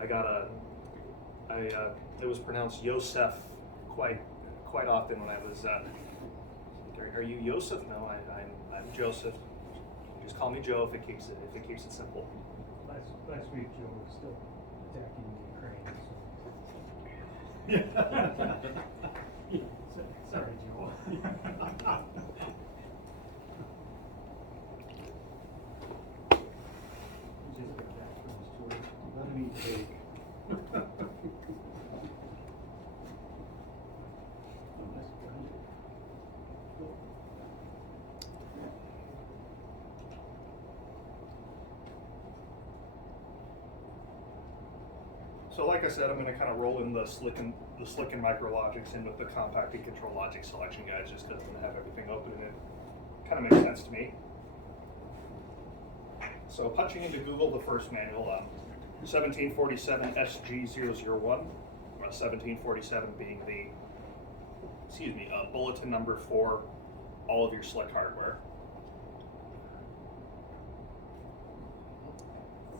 It was pronounced Yosef quite often when I was. Are you Yosef? No, I'm Joseph. Just call me Joe if it keeps it simple. Last week, Joe was still attacking Ukraine. So. Yeah. Sorry, Joe. He just got back from his tour. Let me take. So like I said, I'm going to kind of roll in the Slick and Micrologics in with the compact and control logic selection guides, just because I'm going to have everything open and it kind of makes sense to me. So punching into Google, the first manual, 1747 SG001, 1747 being the, bulletin number for all of your Slick hardware.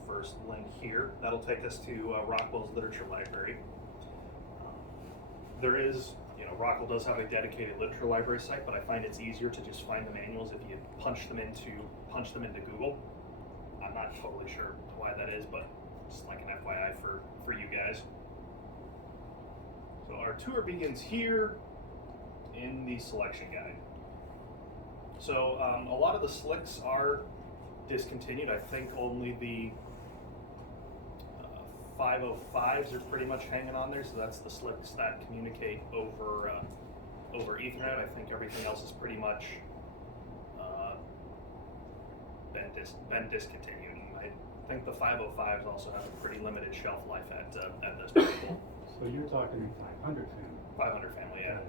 First link here, that'll take us to Rockwell's literature library. There is, Rockwell does have a dedicated literature library site, but I find it's easier to just find the manuals if you punch them into Google. I'm not totally sure why that is, but just like an FYI for you guys. So our tour begins here in the selection guide. So a lot of the Slicks are discontinued. I think only the 505s are pretty much hanging on there, so that's the Slicks that communicate over Ethernet. I think everything else is pretty much been discontinued. I think the 505s also have a pretty limited shelf life at this point. So you're talking 500 family? 500 family, yeah.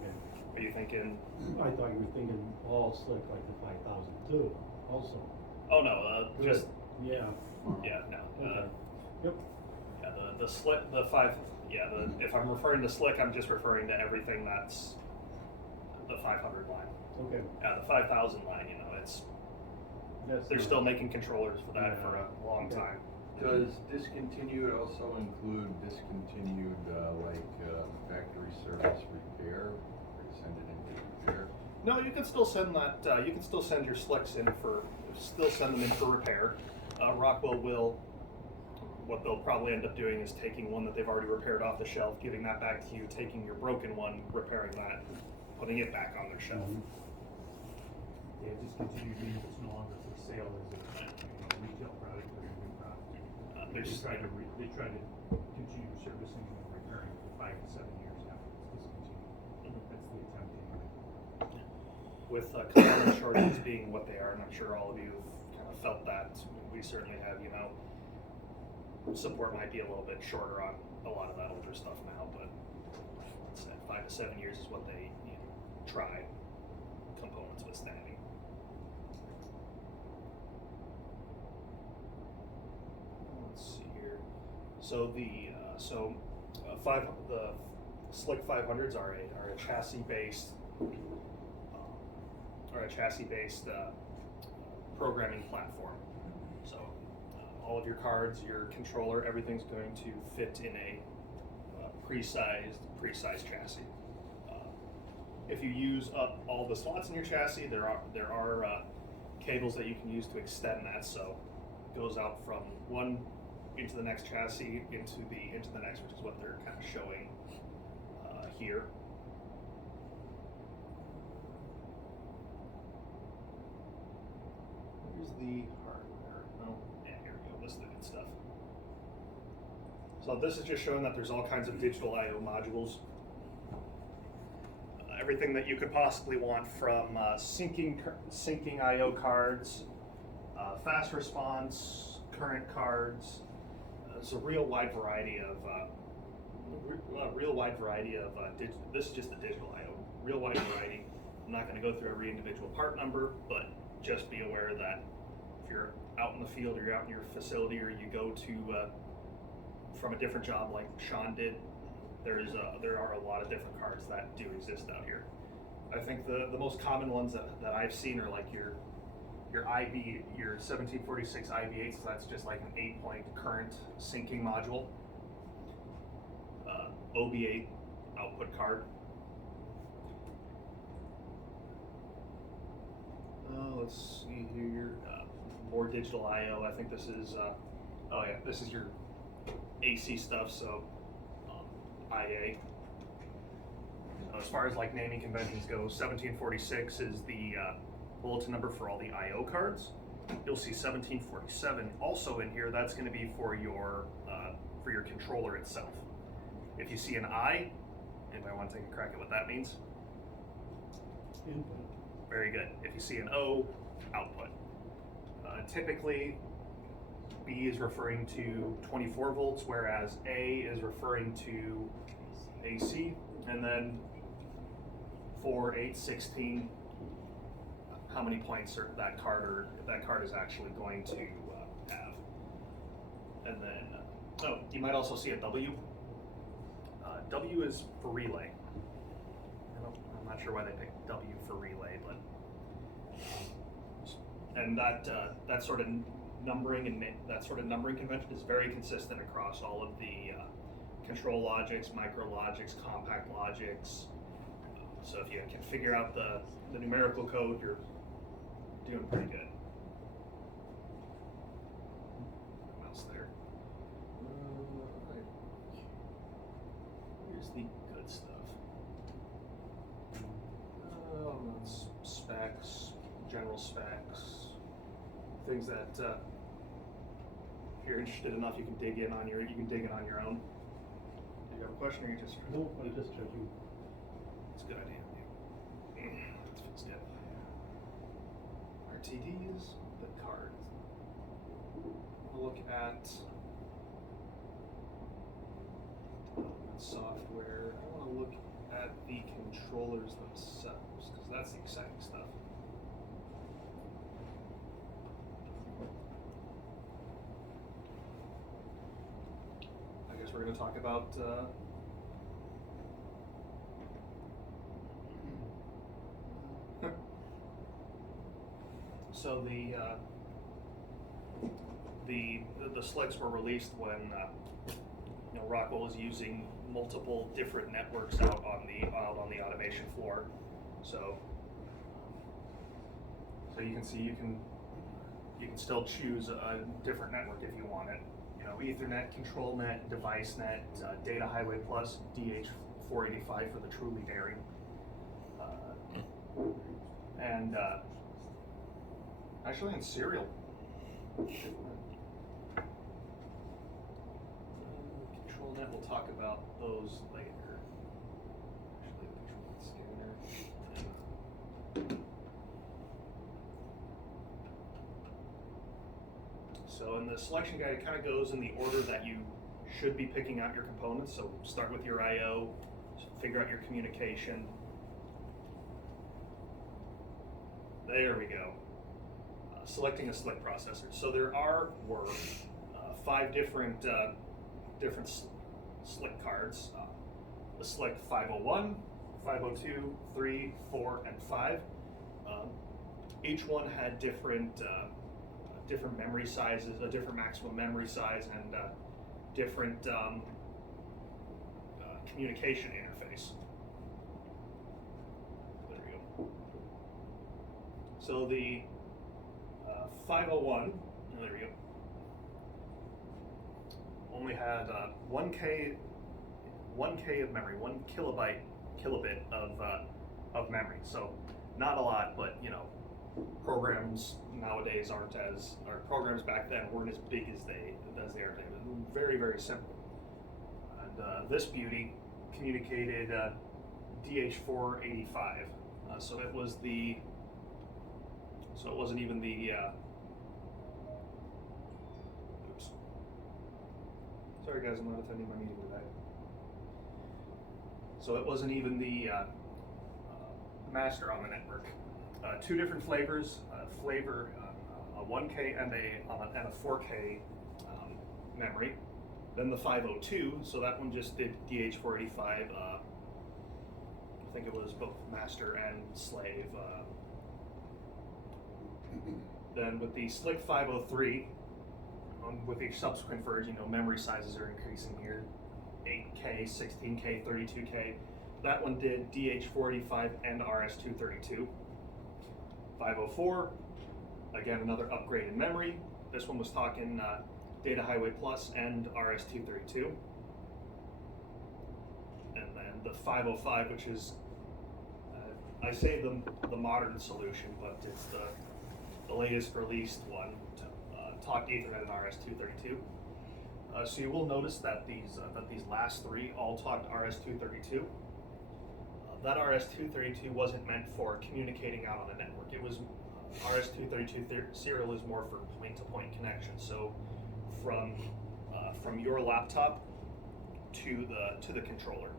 Okay. Are you thinking? I thought you were thinking all Slick like the 5002 also. Oh no, just yeah. Yeah, no. Okay. Yep. Yeah, the Slick, the 5. Yeah, if I'm referring to Slick, I'm just referring to everything that's the 500 line. Okay. Yeah, the 5000 line, they're still making controllers for that for a long time. Does discontinued also include discontinued factory service repair? Or you send it into repair? No, you can still send that. You can still send your Slicks in send them in for repair. Rockwell will. What they'll probably end up doing is taking one that they've already repaired off the shelf, giving that back to you, taking your broken one, repairing that, putting it back on their shelf. Mm-hmm. Yeah, discontinued means it's no longer for sale as a retail product or a new product. They try to continue servicing and repairing for 5 to 7 years after it's discontinued. Mm-hmm. That's the attempt anyway. With component shortages being what they are, and I'm sure all of you have kind of felt that. We certainly have, support might be a little bit shorter on a lot of that older stuff now, but let's say 5 to 7 years is what they try components withstanding. Let's see here. So the Slick 500s are a chassis based programming platform. So all of your cards, your controller, everything's going to fit in a pre-sized chassis. If you use up all the slots in your chassis, there are cables that you can use to extend that. So it goes out from one into the next chassis into the next, which is what they're kind of showing here. Here's the hardware. Oh, yeah, here we go. This is the good stuff. So this is just showing that there's all kinds of digital I/O modules. Everything that you could possibly want, from syncing I/O cards, fast response, current cards. It's a real wide variety of this is just the digital I/O. Real wide variety. I'm not going to go through every individual part number, but just be aware that if you're out in the field or you're out in your facility, or you go to from a different job like Sean did, there are a lot of different cards that do exist out here. I think the most common ones that I've seen are like your your 1746 IB8, so that's just like an 8-point current syncing module. OB8 output card. Let's see here. More digital I/O. I think this is. Oh yeah, this is your AC stuff. So IA. As far as like naming conventions go, 1746 is the bulletin number for all the I/O cards. You'll see 1747 also in here. That's going to be for your controller itself. If you see an I, anybody want to take a crack at what that means? Input. Very good. If you see an O, output. Typically, B is referring to 24 volts, whereas A is referring to AC, and then 4, 8, 16, how many points are that card is actually going to have. And then, you might also see a W. W is for relay. I'm not sure why they picked W for relay, but and that sort of numbering and that sort of numbering convention is very consistent across all of the control logics, micro logics, compact logics. So if you can figure out the numerical code, you're doing pretty good. Mouse there. Here's the good stuff. That's specs, general specs, things that if you're interested enough, you can dig in on your own. Do you have a question, or you just? No, I just checking. It's a good idea. Let's fix it. RTDs, the cards. We'll look at software. I want to look at the controllers themselves, because that's the exciting stuff. I guess we're going to talk about so the slicks were released when Rockwell was using multiple different networks out on the automation floor. So you can see you can still choose a different network if you want it. Ethernet, control net, device net, data highway plus, DH485 for the truly daring, and actually in serial. Control net, we'll talk about those later. Actually, the control net scanner. So in the selection guide, it kind of goes in the order that you should be picking out your components. So start with your I/O, figure out your communication. There we go. Selecting a SLIC processor. So there were 5 different SLIC cards. The SLIC 501, 502, 3, 4, and 5. Each one had different memory sizes, a different maximum memory size, and different communication interface. There we go. So the 501, there we go, only had 1K of memory, 1 kilobit of memory. So not a lot, but programs nowadays programs back then weren't as big as they are today. Very, very simple. And this beauty communicated DH485. So it wasn't even the oops. Sorry guys, I'm not attending my meeting today. So it wasn't even the master on the network. 2 different flavors, a 1K and a 4K memory. Then the 502, so that one just did DH485. I think it was both master and slave Then with the Slick 503, with each subsequent version, memory sizes are increasing here. 8K, 16K, 32K. That one did DH485 and RS232. 504, again, another upgrade in memory. This one was talking Data Highway Plus and RS232. And then the 505, which is, I say the modern solution, but it's the latest released one, talked Ethernet and RS232. So you will notice that these last three all talked RS232. That RS232 wasn't meant for communicating out on a network. It was RS232 serial is more for point-to-point connection. So from your laptop to the controller.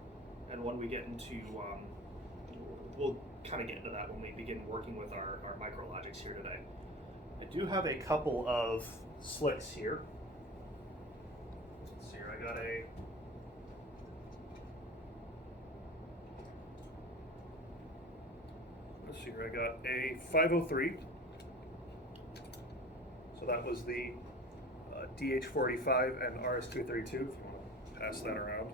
And when we get into, we'll kind of get into that when we begin working with our micrologics here today. I do have a couple of slicks here. Let's see here, I got a let's see here, I got a 503. So that was the DH485 and RS232, if you want to pass that around.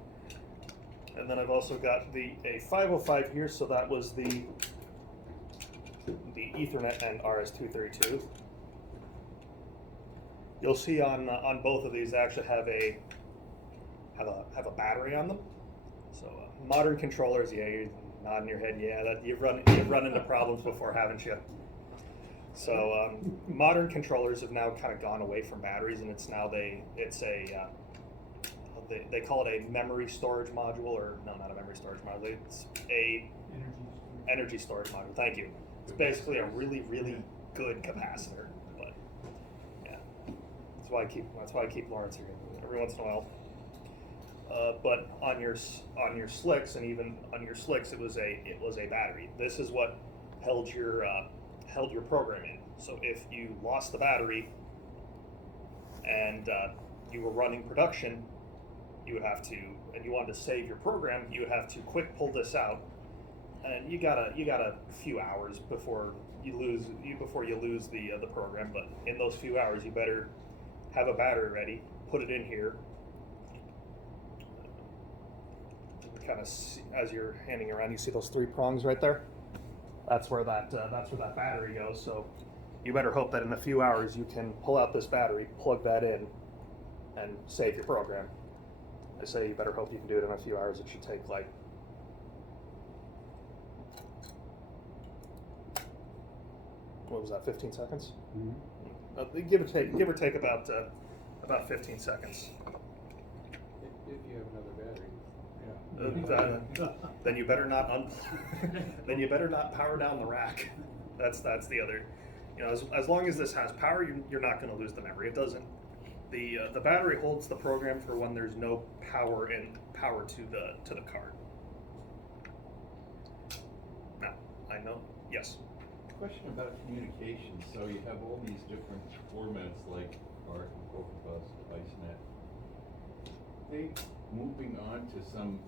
And then I've also got a 505 here, so that was the Ethernet and RS232. You'll see on both of these, they actually have a battery on them. So modern controllers, yeah, you're nodding your head, yeah, that you've run into problems before, haven't you? So modern controllers have now kind of gone away from batteries, and it's now they call it a memory storage module, or no, not a memory storage module. It's a energy storage module. Thank you. It's basically a really good capacitor, but yeah, that's why I keep Lawrence here every once in a while. But on your slicks, and even on your slicks, it was a battery. This is what held your program in. So if you lost the battery and you were running production, you would have to, and you wanted to save your program, you would have to quick pull this out, and you got a few hours before you lose the program. But in those few hours, you better have a battery ready, put it in here. Kind of as you're handing around, you see those three prongs right there. That's where that battery goes. So you better hope that in a few hours you can pull out this battery, plug that in, and save your program. I say you better hope you can do it in a few hours. It should take like, what was that, 15 seconds? Mm-hmm. Give or take about 15 seconds. If you have another battery. Then you better not then you better not power down the rack. That's the other. As long as this has power, you're not going to lose the memory. It doesn't. The battery holds the program for when there's no power to the card. Now, I know. Yes. Question about communication. So you have all these different formats like ARC, Profibus, DeviceNet. They moving on to some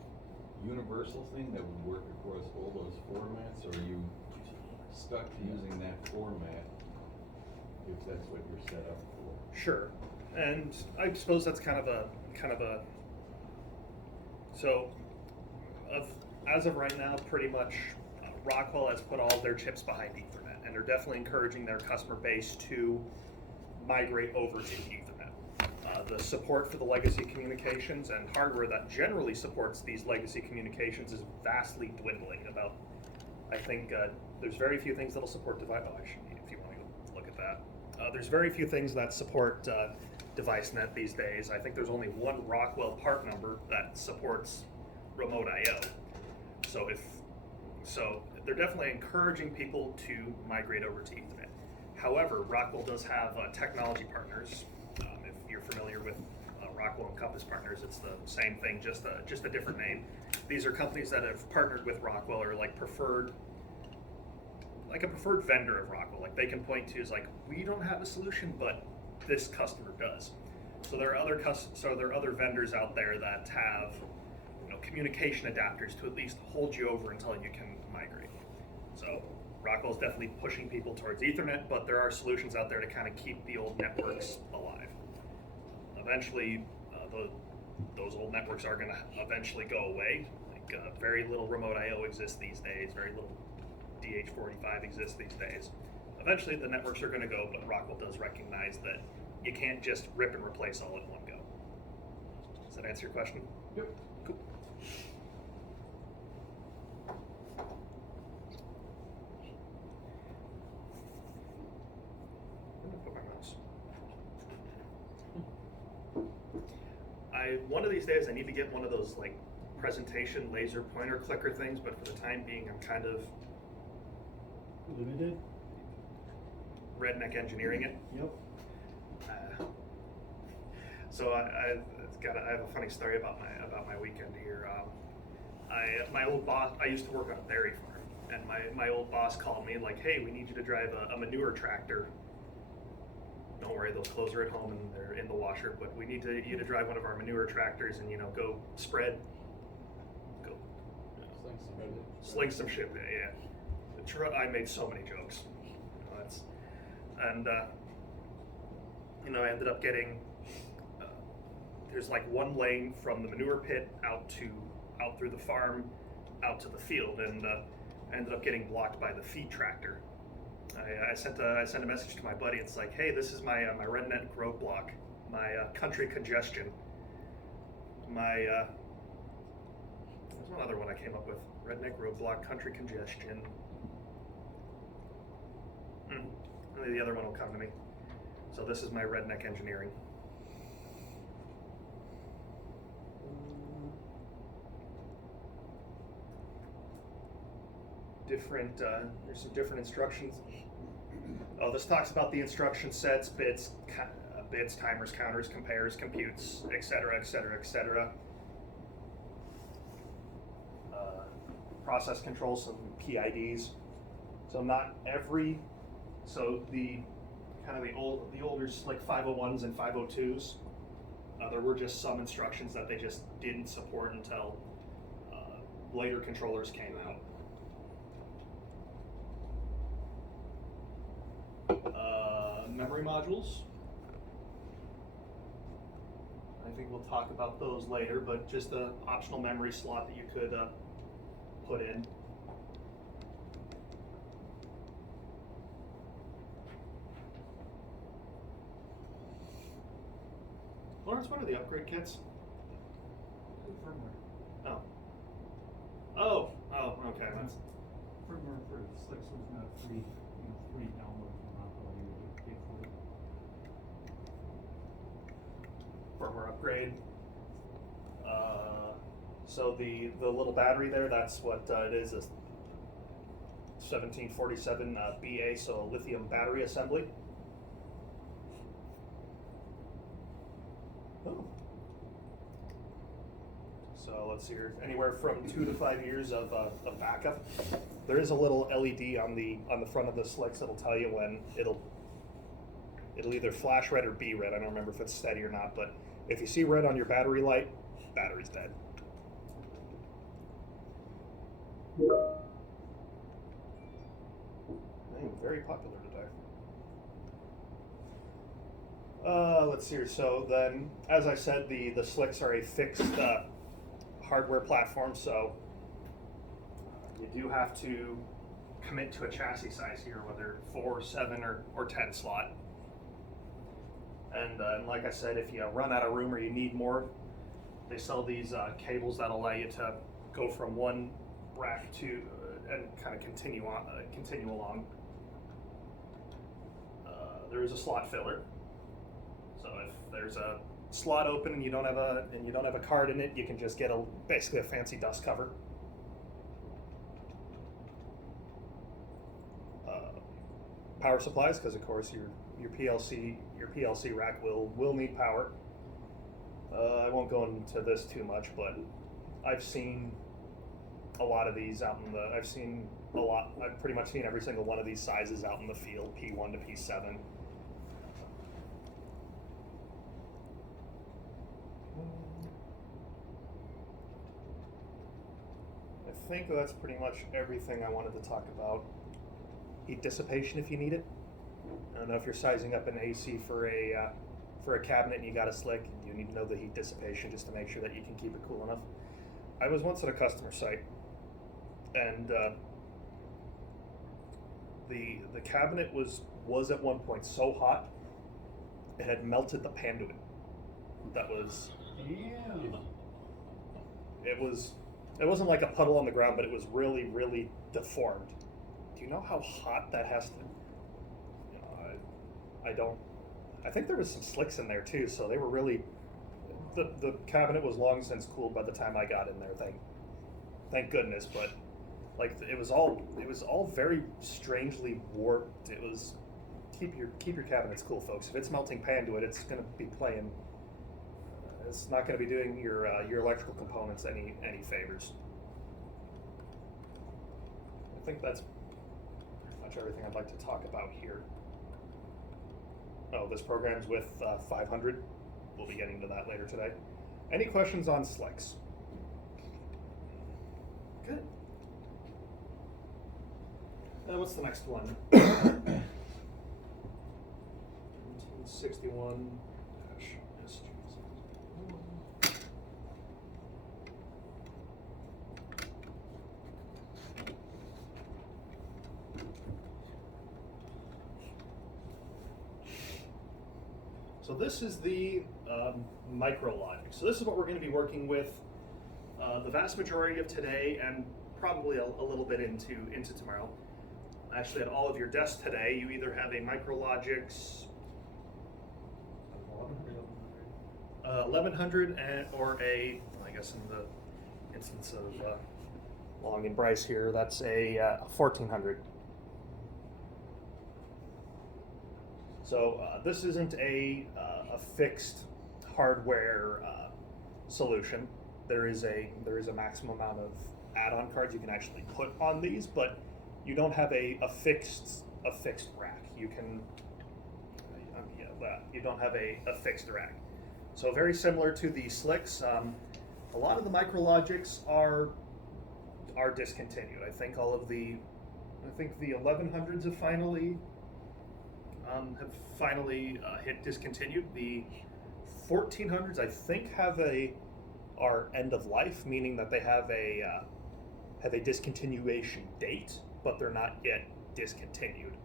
universal thing that would work across all those formats, or are you stuck to using that format if that's what you're set up for? Sure. And I suppose that's kind of a so as of right now, pretty much Rockwell has put all of their chips behind Ethernet, and they're definitely encouraging their customer base to migrate over to Ethernet. The support for the legacy communications and hardware that generally supports these legacy communications is vastly dwindling. I think there's very few things that'll support device. Oh, actually, if you want to look at that, there's very few things that support DeviceNet these days. I think there's only one Rockwell part number that supports remote I/O. So they're definitely encouraging people to migrate over to Ethernet. However, Rockwell does have technology partners. If you're familiar with Rockwell and Compass Partners, it's the same thing, just a different name. These are companies that have partnered with Rockwell, or like a preferred vendor of Rockwell. Like they can point to is like, we don't have a solution, but this customer does. So there are other vendors out there that have communication adapters to at least hold you over until you can migrate. So Rockwell's definitely pushing people towards Ethernet, but there are solutions out there to kind of keep the old networks alive. Eventually, those old networks are going to eventually go away. Like very little remote I/O exists these days. Very little DH45 exists these days. Eventually, the networks are going to go, but Rockwell does recognize that you can't just rip and replace all in one go. Does that answer your question? Yep. Cool. Where did I put my mouse? One of these days I need to get one of those like presentation laser pointer clicker things, but for the time being I'm kind of Limited? redneck engineering it. Yep. So I have a funny story about my weekend here. My old boss, I used to work on a dairy farm, and my old boss called me like, hey, we need you to drive a manure tractor. Don't worry, those clothes are at home and they're in the washer, but we need you to drive one of our manure tractors and, go spread, sling some shit, yeah. I made so many jokes. I ended up getting, there's like one lane from the manure pit out through the farm, out to the field, and I ended up getting blocked by the feed tractor. I sent a message to my buddy. It's like, hey, this is my redneck roadblock, my country congestion, there's one other one I came up with, redneck roadblock, country congestion. Maybe the other one will come to me. So this is my redneck engineering. There's some different instructions. Oh, this talks about the instruction sets, bits, timers, counters, compares, computes, etc., etc., etc. Process control, some PIDs. So the older like 501s and 502s. There were just some instructions that they just didn't support until later controllers came out. Memory modules. I think we'll talk about those later, but just an optional memory slot that you could put in. Lawrence, what are the upgrade kits? Firmware. Oh, okay. That's Firmware for the slicks was not free, free download from Rockwell, you would pay for it. firmware upgrade. So the little battery there, that's what it is, a 1747 BA, so a lithium battery assembly. Oh. So let's see here, anywhere from 2 to 5 years of backup. There is a little LED on the front of the slicks that'll tell you when it'll either flash red or be red. I don't remember if it's steady or not, but if you see red on your battery light, battery's dead. I'm very popular today. Let's see here. So then, as I said, the slicks are a fixed hardware platform, so you do have to commit to a chassis size here, whether 4, 7, or 10 slot. And like I said, if you run out of room or you need more, they sell these cables that allow you to go from one rack to and kind of continue along. There is a slot filler, so if there's a slot open and you don't have a card in it, you can just get basically a fancy dust cover. Power supplies, because of course your PLC rack will need power. I won't go into this too much, but I've seen a lot of these out I've pretty much seen every single one of these sizes out in the field, P1 to P7. I think that's pretty much everything I wanted to talk about. heat dissipation if you need it. I don't know if you're sizing up an AC for a cabinet and you got a slick, you need to know the heat dissipation just to make sure that you can keep it cool enough. I was once at a customer site, and the cabinet was at one point so hot it had melted the panduit. That was it wasn't like a puddle on the ground, but it was really, really deformed. Do you know how hot that has to? I don't. I think there was some slicks in there too, so they were really. The cabinet was long since cooled by the time I got in there. Thank goodness. But like it was all very strangely warped. It was keep your cabinets cool, folks. If it's melting panduit, it's going to be playing. It's not going to be doing your electrical components any favors. I think that's pretty much everything I'd like to talk about here. Oh, this program's with 500. We'll be getting to that later today. Any questions on slicks? Good. What's the next one? 1761 SG. So this is the micro logic. So this is what we're going to be working with the vast majority of today and probably a little bit into tomorrow. Actually, at all of your desks today, you either have a MicroLogix 1100 or a, I guess in the instance of Long and Bryce here, that's a 1400. So this isn't a fixed hardware solution. There is a maximum amount of add-on cards you can actually put on these, but you don't have a fixed rack. You can you don't have a fixed rack. So very similar to the slicks. A lot of the MicroLogix are discontinued. I think the 1100s have finally hit discontinued. The 1400s I think are end of life, meaning that they have a discontinuation date, but they're not yet discontinued.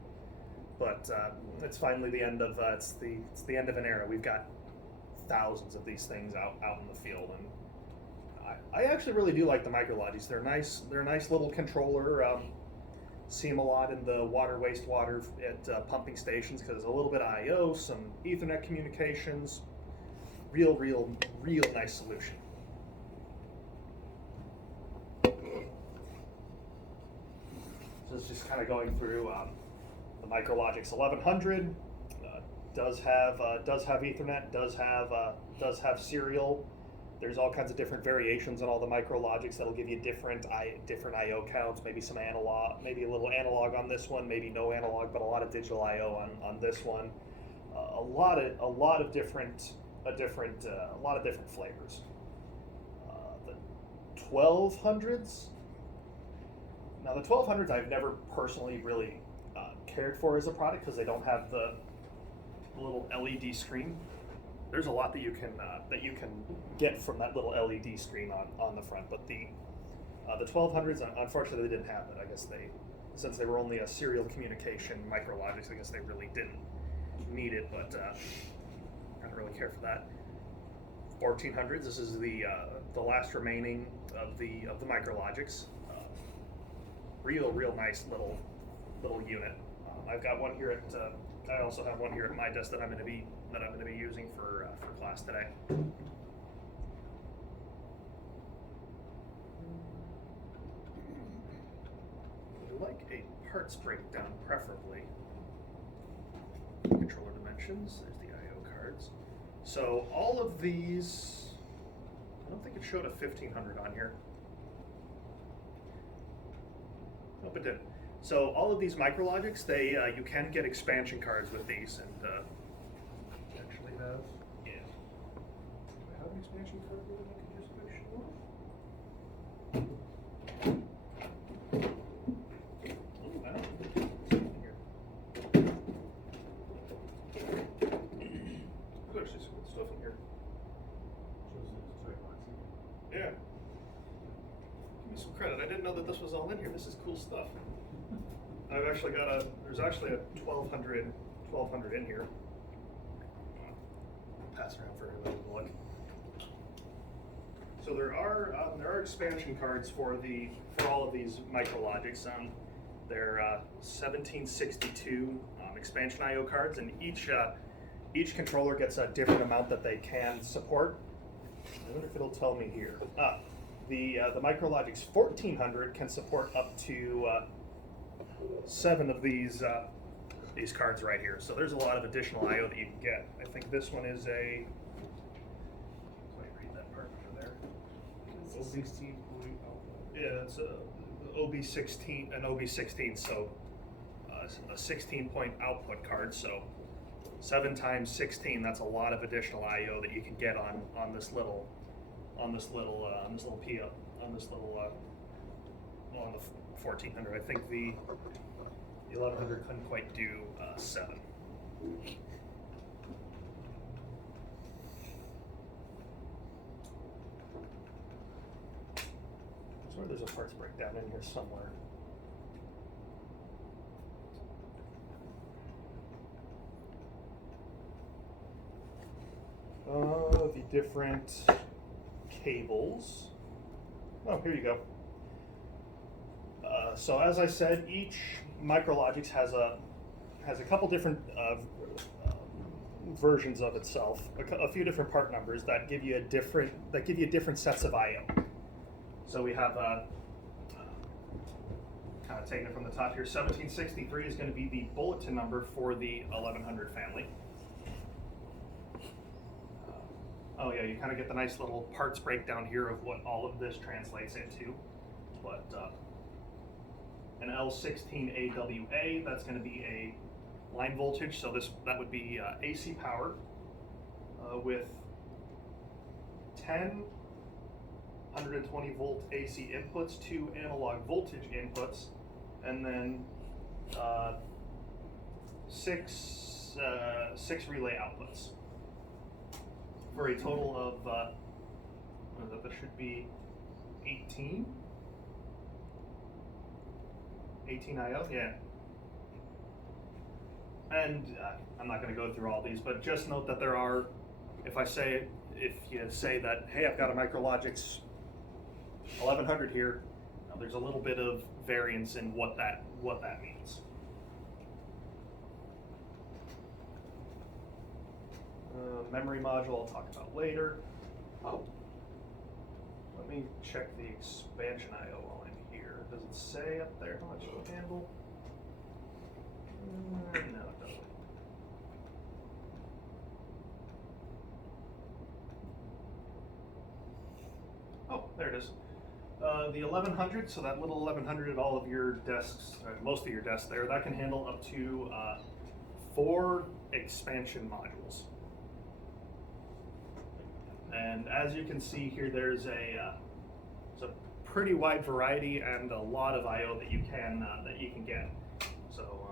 But it's finally the end of it's the end of an era. We've got thousands of these things out in the field, and I actually really do like the MicroLogix. They're nice. They're a nice little controller. See them a lot in the wastewater at pumping stations because there's a little bit of I/O, some Ethernet communications. Real nice solution. So it's just kind of going through the MicroLogix 1100. Does have Ethernet. Does have serial. There's all kinds of different variations on all the MicroLogix that'll give you different I/O counts. Maybe some analog, maybe a little analog on this one. Maybe no analog, but a lot of digital I/O on this one. A lot of different flavors. The 1200s. Now the 1200s I've never personally really cared for as a product because they don't have the little LED screen. There's a lot that you can get from that little LED screen on the front, but the 1200s unfortunately they didn't have that. I guess since they were only a serial communication MicroLogix, I guess they really didn't need it, but I don't really care for that. 1400s. This is the last remaining of the MicroLogix. Real nice little unit. I've got one here at. I also have one here at my desk that I'm going to be using for class today. I like a parts breakdown, preferably. Controller dimensions. There's the I/O cards. So all of these. I don't think it showed a 1500 on here. Nope, it didn't. So all of these MicroLogix, you can get expansion cards with these, and actually have. Yeah. Do I have an expansion card that I can just show off? Oh, wow. Yeah. Give me some credit. I didn't know that this was all in here. This is cool stuff. I've actually got there's actually a 1200 in here. Pass around for everybody to look. So there are expansion cards for all of these MicroLogics. They're 1762 expansion I/O cards, and each controller gets a different amount that they can support. I wonder if it'll tell me here. The MicroLogics 1400 can support up to 7 of these cards right here. So there's a lot of additional I/O that you can get. I think this one is a. Let me read that part over there. OB16. Yeah, it's a OB16, an OB16. So a 16-point output card. So 7 times 16. That's a lot of additional I/O that you can get on this little PO on this little on the 1400. I think the 1100 couldn't quite do 7. I swear there's a parts breakdown in here somewhere. The different cables. Oh, here you go. So as I said, each MicroLogics has a couple different versions of itself, a few different part numbers that give you different sets of I/O. So we have kind of taking it from the top here. 1763 is going to be the bulletin number for the 1100 family. Oh yeah, you kind of get the nice little parts breakdown here of what all of this translates into. But an L16AWA, that's going to be a line voltage. So that would be AC power with 10 120 volt AC inputs, 2 analog voltage inputs, and then 6 relay outputs, for a total of that should be 18 I/O, yeah. And I'm not going to go through all these, but just note that there are, if you say that, hey, I've got a MicroLogics 1100 here, there's a little bit of variance in what that means. Memory module I'll talk about later. Oh, let me check the expansion I/O while I'm here. Does it say up there how much it'll handle? No, it doesn't. Oh, there it is. The 1100, so that little 1100 at all of your desks, most of your desks there, that can handle up to 4 expansion modules. And as you can see here, there's it's a pretty wide variety and a lot of I/O that you can get. So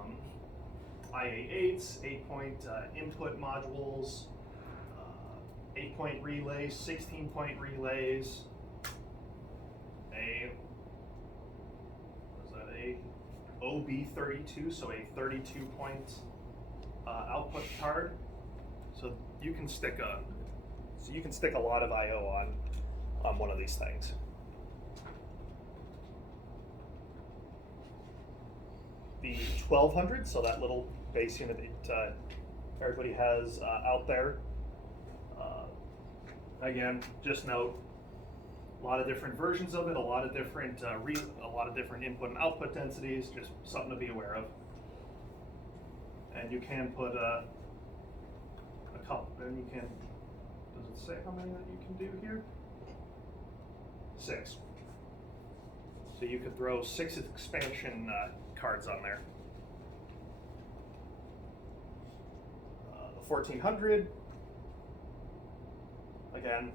IA8s, 8-point input modules, 8-point relays, 16-point relays. A OB32, so a 32-point output card. So you can stick a lot of I/O on one of these things. The 1200, so that little base unit that everybody has out there. Again, just note, a lot of different versions of it, a lot of different input and output densities. Just something to be aware of. And you can put a couple. And you can. Does it say how many that you can do here? 6. So you could throw 6 expansion cards on there. The 1400. Again,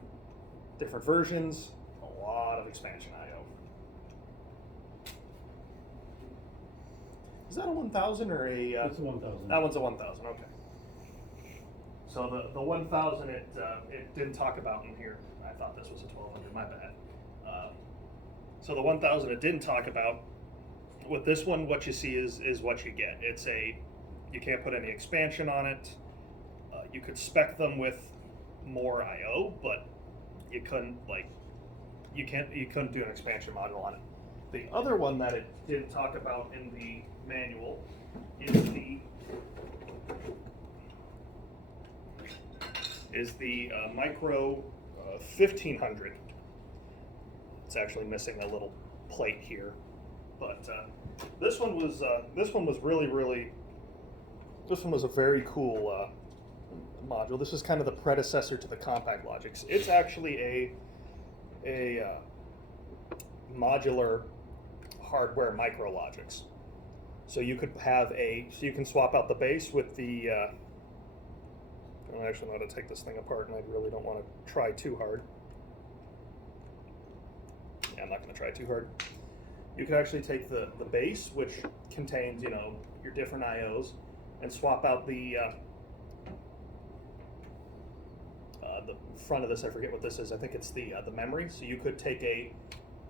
different versions. A lot of expansion I/O. Is that a 1000 or a? It's a 1000. That one's a 1000. Okay. So the 1000 it didn't talk about in here. I thought this was a 1200. My bad. So the 1000 it didn't talk about. With this one, what you see is what you get. You can't put any expansion on it. You could spec them with more I/O, but you couldn't do an expansion module on it. The other one that it didn't talk about in the manual is the Micro 1500. It's actually missing a little plate here, but this one was a very cool module. This is kind of the predecessor to the Compact Logics. It's actually a modular hardware micrologics. So you could you can swap out the base with the. I don't actually know how to take this thing apart, and I really don't want to try too hard. Yeah, I'm not going to try too hard. You can actually take the base, which contains your different IOs, and swap out the front of this. I forget what this is. I think it's the memory. So you could take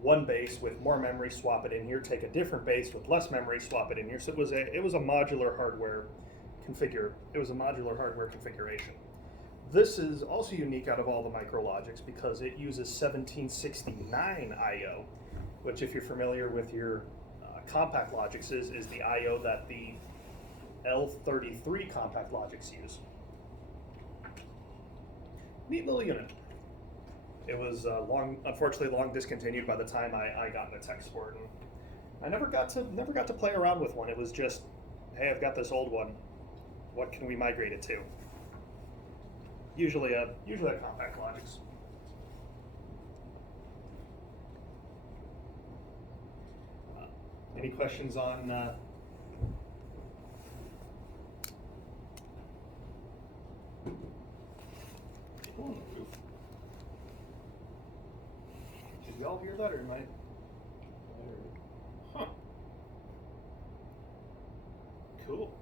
one base with more memory, swap it in here. Take a different base with less memory, swap it in here. So it was a modular hardware configuration. This is also unique out of all the micrologics because it uses 1769 I/O, which, if you're familiar with your Compact Logics, is the I/O that the L33 Compact Logics use. Neat little unit. It was unfortunately long discontinued by the time I got into tech support, and I never got to play around with one. It was just, hey, I've got this old one. What can we migrate it to? Usually a Compact Logics. Any questions on? People on the roof. Did y'all hear that, or am I? Huh. Cool.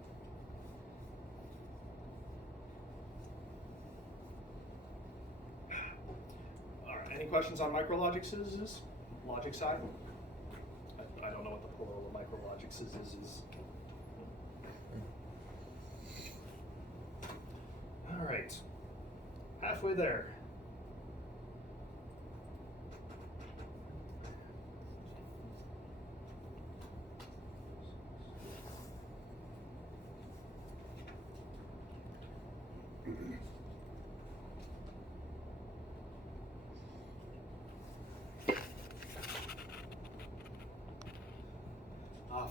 All right. Any questions on micrologics? Logic side? I don't know what the plural of micrologics is. All right. Halfway there.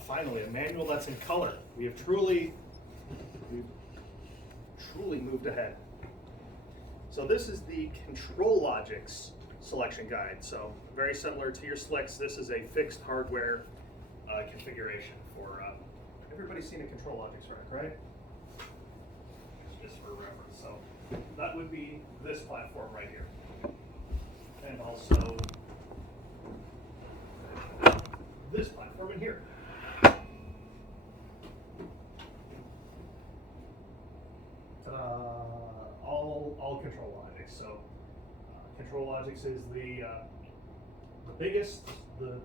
Finally, a manual that's in color. We've truly moved ahead. So this is the ControlLogix selection guide. So very similar to your slicks, this is a fixed hardware configuration for. Everybody's seen a ControlLogix rack, right? Just for reference. So that would be this platform right here, and also this platform in here. All ControlLogix. So ControlLogix is the biggest, the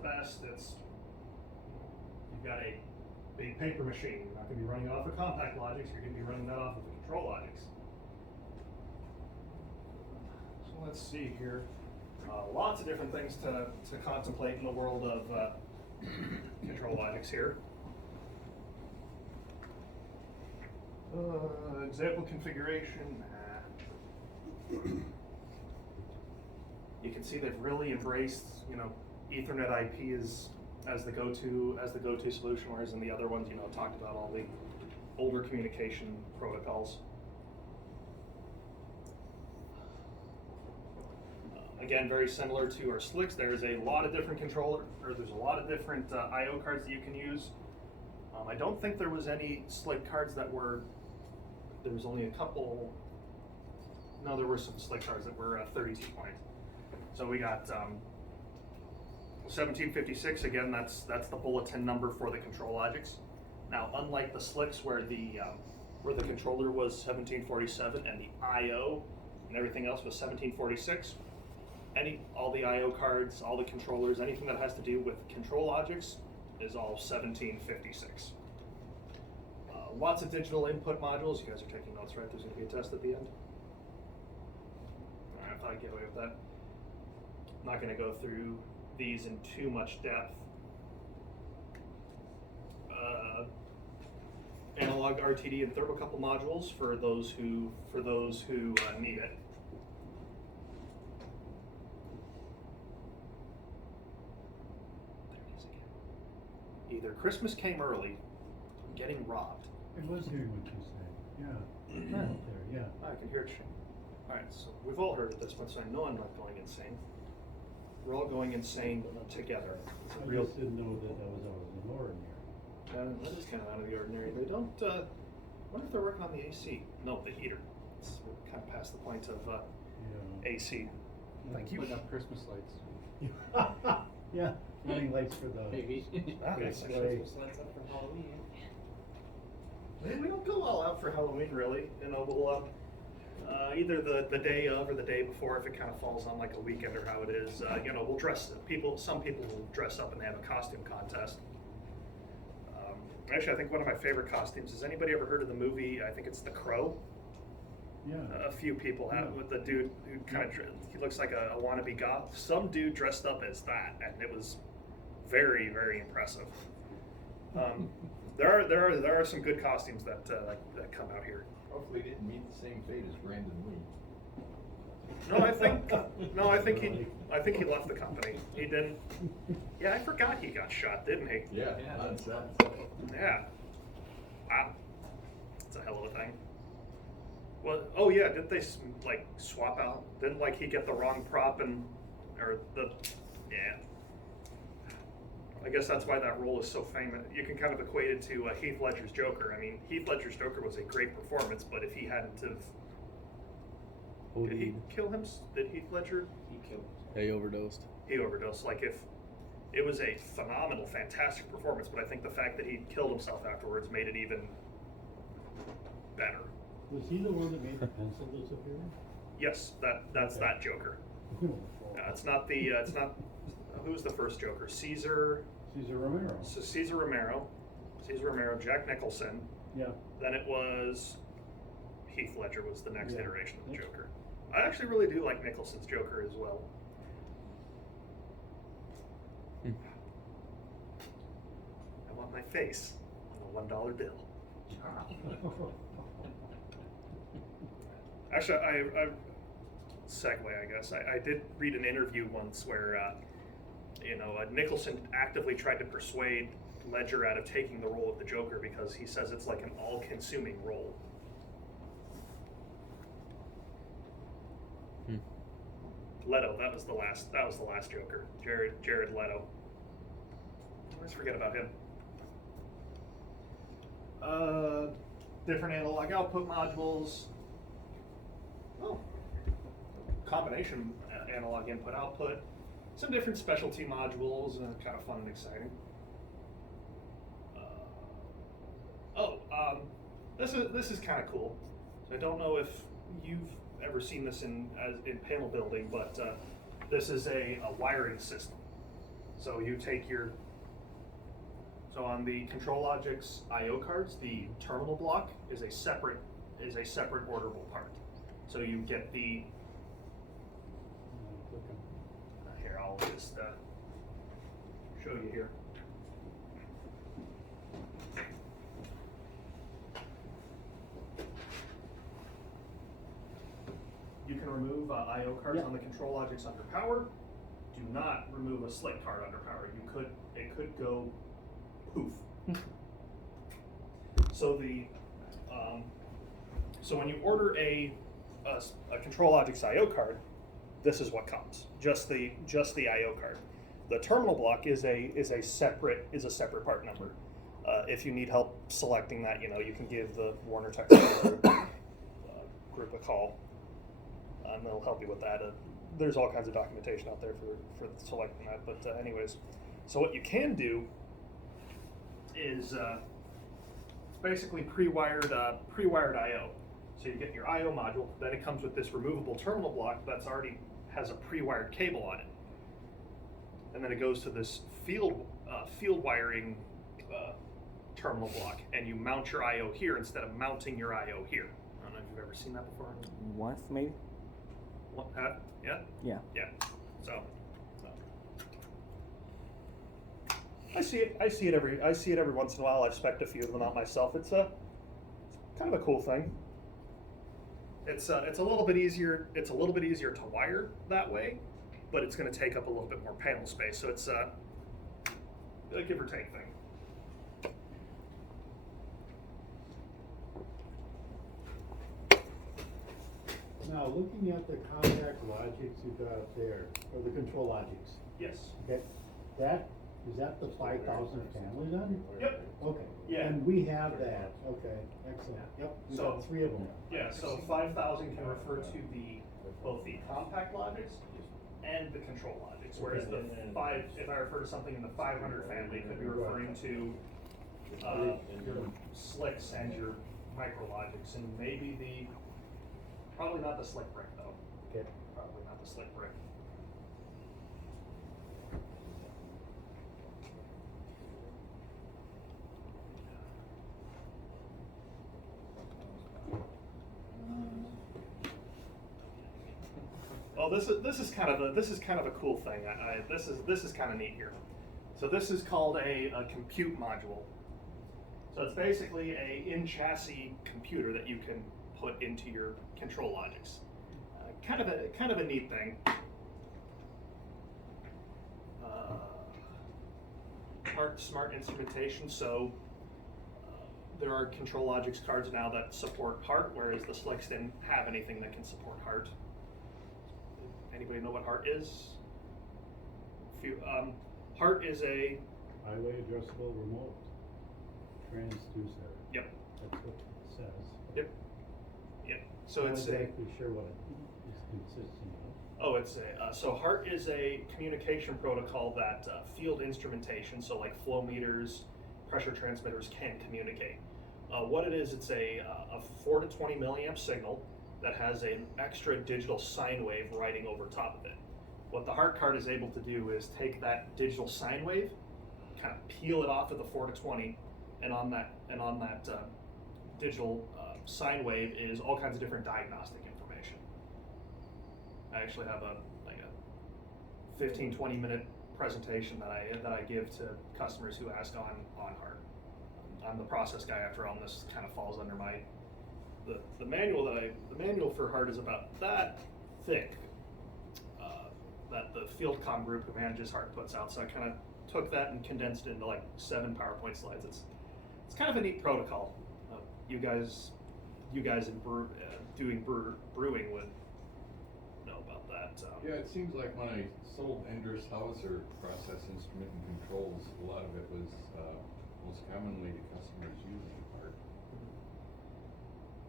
best. You've got a big paper machine. You're not going to be running off of Compact Logics. You're going to be running that off of the ControlLogix. So let's see here. Lots of different things to contemplate in the world of ControlLogix here. Example configuration. You can see they've really embraced, Ethernet IP as the go-to solution, whereas in the other ones, talked about all the older communication protocols. Again, very similar to our slicks. There's a lot of different there's a lot of different I/O cards that you can use. I don't think there was any slick cards that were. There was only a couple. No, there were some slick cards that were 32 point. So we got 1756. Again, that's the bulletin number for the ControlLogix. Now, unlike the slicks, where the where the controller was 1747 and the I/O and everything else was 1746. All the I/O cards, all the controllers, anything that has to do with control logics is all 1756. Lots of digital input modules. You guys are taking notes, right? There's going to be a test at the end. All right, I thought I'd get away with that. I'm not going to go through these in too much depth. Analog, RTD, and thermocouple modules for those who need it. Either Christmas came early, or getting robbed. I was hearing what you said, yeah. Right up there, yeah. I can hear it. Alright, so we've all heard of this one, so I know I'm not going insane. We're all going insane together. It's a I real. just didn't know that was out of the ordinary. That is kind of out of the ordinary. They don't. I wonder if they're working on the AC. No, the heater. We're kind of past the point of Yeah. AC. Thank you. Putting up Christmas lights. Yeah, running lights for the. Maybe. Ah, Yes, that's like- lights up for Halloween. We don't go all out for Halloween, really. You know, we'll either the day of or the day before, if it kind of falls on like a weekend or how it is. You know, we'll dress people. Some people will dress up and they have a costume contest. Actually, I think one of my favorite costumes is. Anybody ever heard of the movie? I think it's The Crow. Yeah. A few people have, Yeah. with the dude who kind of he looks like a wannabe goth. Some dude dressed up as that, and it was very, very impressive. There are some good costumes that come out here. Hopefully he didn't meet the same fate as Brandon Lee. No, I think he left the company. He didn't. Yeah, I forgot he got shot, didn't he? Yeah, Yeah. on set. Yeah. Wow. It's a hell of a thing. Well, oh yeah, didn't they like swap out? Didn't like he get the wrong prop yeah. I guess that's why that role is so famous. You can kind of equate it to Heath Ledger's Joker. I mean, Heath Ledger's Joker was a great performance, but if he hadn't have, did he kill him? Did Heath Ledger? He killed. He overdosed. He overdosed. Like if it was a phenomenal, fantastic performance, but I think the fact that he killed himself afterwards made it even better. Was he the one that made the pencil disappear? Yes, that's Okay. that Joker. It's not the. It's not. Who was the first Joker? Caesar Romero. So Caesar Romero, Jack Nicholson. Yeah. Then it was Heath Ledger was the next Yeah. iteration of the That's- Joker. I actually really do like Nicholson's Joker as well. Hmm. I want my face on a $1 bill. Actually, I segue, I guess. I did read an interview once where, Nicholson actively tried to persuade Ledger out of taking the role of the Joker because he says it's like an all-consuming role. Hmm. Leto, that was the last Joker. Jared Leto. Let's forget about him. Different analog output modules. Oh, combination analog input output. Some different specialty modules, kind of fun and exciting. This is kind of cool. So I don't know if you've ever seen this in panel building, but this is a wiring system. So you take on the ControlLogix I/O cards, the terminal block is a separate orderable part. So you get the here. I'll just show you here. You can remove I/O cards Yeah. on the ControlLogix under power. Do not remove a slick card under power. It could go poof. So so when you order a ControlLogix I/O card, this is what comes. Just the I/O card. The terminal block is a separate part number. If you need help selecting that, you can give the Warner Technical group a call, and they'll help you with that. There's all kinds of documentation out there for selecting that. But anyways, so what you can do is basically pre-wired I/O. So you get your I/O module, then it comes with this removable terminal block that's already has a pre-wired cable on it, and then it goes to this field wiring terminal block, and you mount your I/O here instead of mounting your I/O here. I don't know if you've ever seen that before. Once maybe? What, yeah? Yeah. Yeah. So I see it every once in a while. I've spec'd a few of them out myself. It's kind of a cool thing. It's a little bit easier. It's a little bit easier to wire that way, but it's going to take up a little bit more panel space. So it's a give or take thing. Now, looking at the contact logics you got up there, or the control logics, Yes. okay, is that the 5,000 family then? Yep. Okay. Yeah. And we have that, okay, excellent, yep, we So- got 3 of them. Yeah. So 5,000 can refer to both the compact logics and the control logics, whereas the if I refer to something in the 500 family, it could be referring to your slicks and your micro logics, and maybe probably not the slick brick though. Okay. Probably not the slick brick. Well, this is kind of a cool thing. This is kind of neat here. So this is called a compute module. So it's basically a in-chassis computer that you can put into your control logics. Kind of a neat thing. Smart instrumentation. So there are control logics cards now that support HART, whereas the Slicks didn't have anything that can support HART. Anybody know what HART is? HART is a Highway addressable remote transducer. Yep. That's what it says. Yep. Yep. So Not it's exactly sure what it is consisting of. so HART is a communication protocol that field instrumentation, so like flow meters, pressure transmitters can communicate. What it is, it's a 4 to 20 milliamp signal that has an extra digital sine wave riding over top of it. What the HART card is able to do is take that digital sine wave, kind of peel it off of the 4 to 20, and on that digital sine wave is all kinds of different diagnostic information. I actually have a 15-20 minute presentation that I give to customers who ask on HART. I'm the process guy after all, and this kind of falls under my the manual for HART is about that thick, that the FieldCom group who manages HART puts out. So I kind of took that and condensed it into like 7 PowerPoint slides. It's kind of a neat protocol. You guys in doing brewing would know about that. Yeah, it seems like when I sold Ender's Hauser process instrument and controls, a lot of it was most commonly to customers using HART.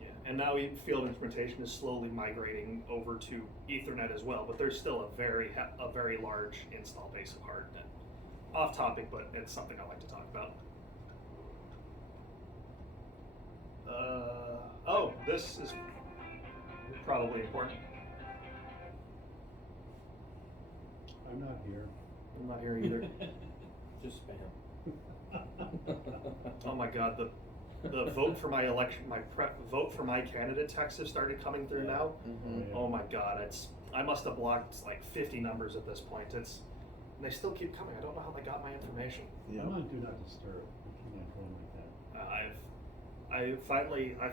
Yeah, and now field instrumentation is slowly migrating over to Ethernet as well, but there's still a very large install base of HART. Off topic, but it's something I like to talk about. This is probably important. I'm not here. I'm not here either. Just spam. Oh my God, the vote for my election, vote for my candidate texts have started coming through now. Mm-hmm. Oh my God, I must have blocked like 50 numbers at this point. And they still keep coming. I don't know how they got my information. Yeah. I'm on Do Not Disturb. You can't go in like that. I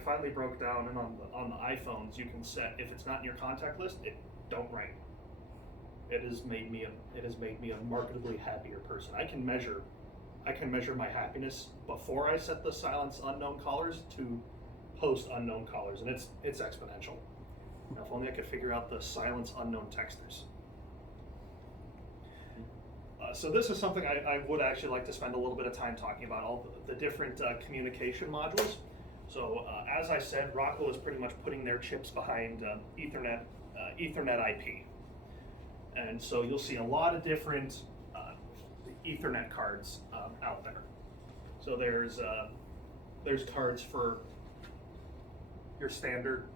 finally broke down, and on the iPhones you can set, if it's not in your contact list, it don't ring. It has made me a markedly happier person. I can measure my happiness before I set the silence unknown callers to post unknown callers, and it's exponential. Now, if only I could figure out the silence unknown texters. So this is something I would actually like to spend a little bit of time talking about, all the different communication modules. So as I said, Rockwell is pretty much putting their chips behind Ethernet IP. And so you'll see a lot of different Ethernet cards out there. So there's there's cards for your standard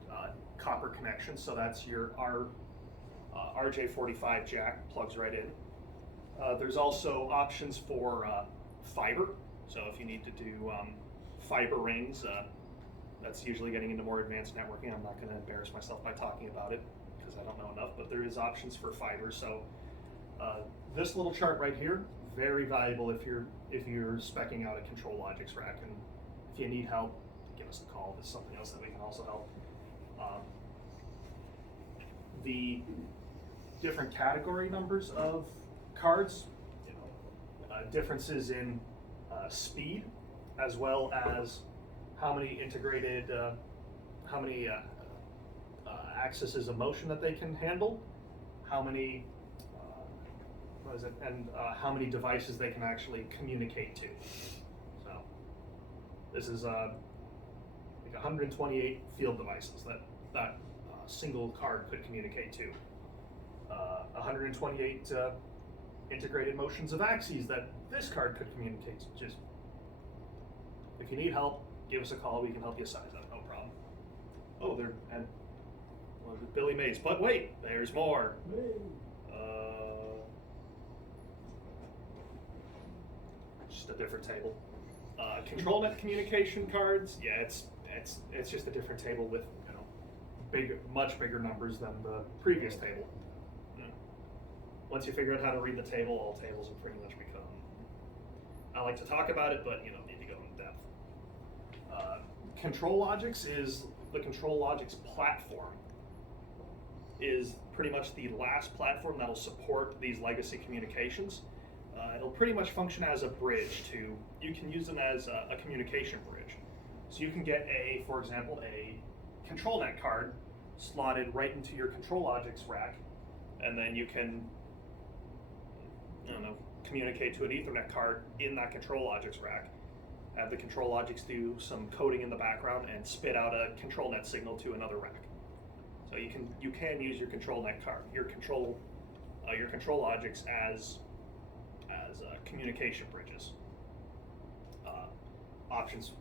copper connection, so that's your RJ45 jack, plugs right in. There's also options for fiber, so if you need to do fiber rings, that's usually getting into more advanced networking. I'm not going to embarrass myself by talking about it because I don't know enough, but there is options for fiber. So this little chart right here, very valuable if you're speccing out a control logics rack, and if you need help, give us a call. There's something else that we can also help. The different category numbers of cards, differences in speed, as well as how many integrated, axes of motion that they can handle, how many, and how many devices they can actually communicate to. So this is like 128 field devices that single card could communicate to. 128 integrated motions of axes that this card could communicate to. Just, if you need help, give us a call. We can help you size up, no problem. Oh, Billy Mays. But wait, there's more. Just a different table. Control net communication cards. Yeah, it's just a different table with much bigger numbers than the previous table. Once you figure out how to read the table, all tables will pretty much become. I like to talk about it, but need to go in depth. Control Logics is the Control Logics platform. Is pretty much the last platform that'll support these legacy communications. It'll pretty much function as a bridge to. You can use them as a communication bridge. So you can get for example, a control net card slotted right into your Control Logics rack, and then you can, communicate to an Ethernet card in that Control Logics rack. Have the Control Logics do some coding in the background and spit out a control net signal to another rack. So you can use your control net card, your control Logics as communication bridges. Options.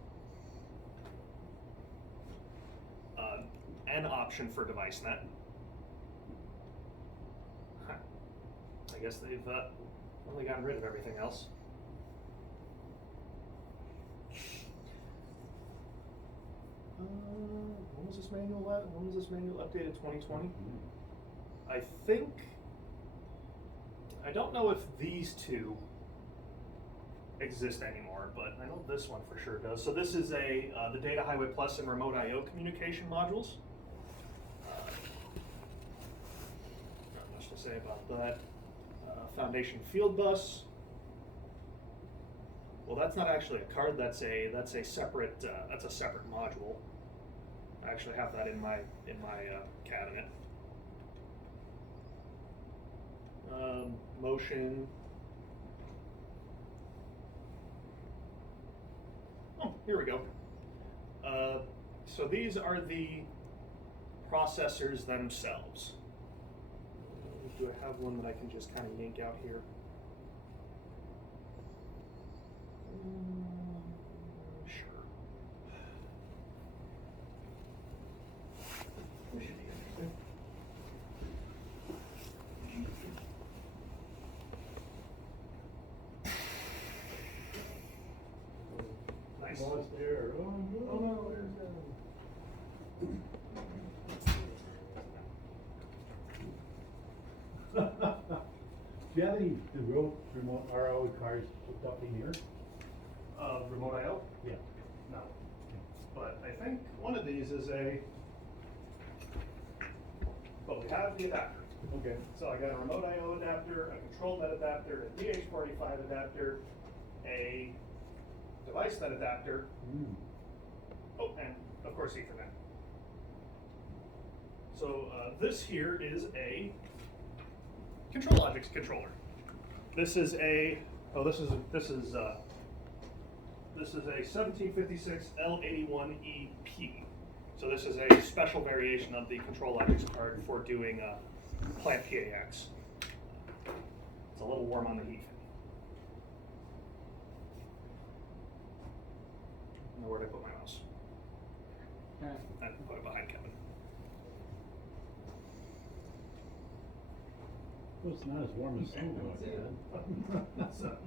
An option for DeviceNet. I guess they've only gotten rid of everything else. When was this manual updated? 2020. I don't know if these two exist anymore, but I know this one for sure does. So this is the Data Highway Plus and Remote I/O communication modules. Not much to say about that. Foundation Field Bus. Well, that's not actually a card. That's a separate module. I actually have that in my cabinet. Motion. Oh, here we go. So these are the processors themselves. Do I have one that I can just kind of yank out here? Sure. This should be interesting. Nice. Almost there. Oh no, there's that. Do you have any remote RO cards hooked up in here? Remote I/O? Yeah. No. But I think one of these is but we have the adapter. Okay. So I got a remote I/O adapter, a control net adapter, a DH45 adapter, a device net adapter, oh, and of course Ethernet. So this here is a Control Logics controller. This is a 1756 L81EP. So this is a special variation of the Control Logics card for doing plant PAX. It's a little warm on the heat. Now where'd I put my mouse? I put it behind Kevin. Well, it's not as warm as some of So,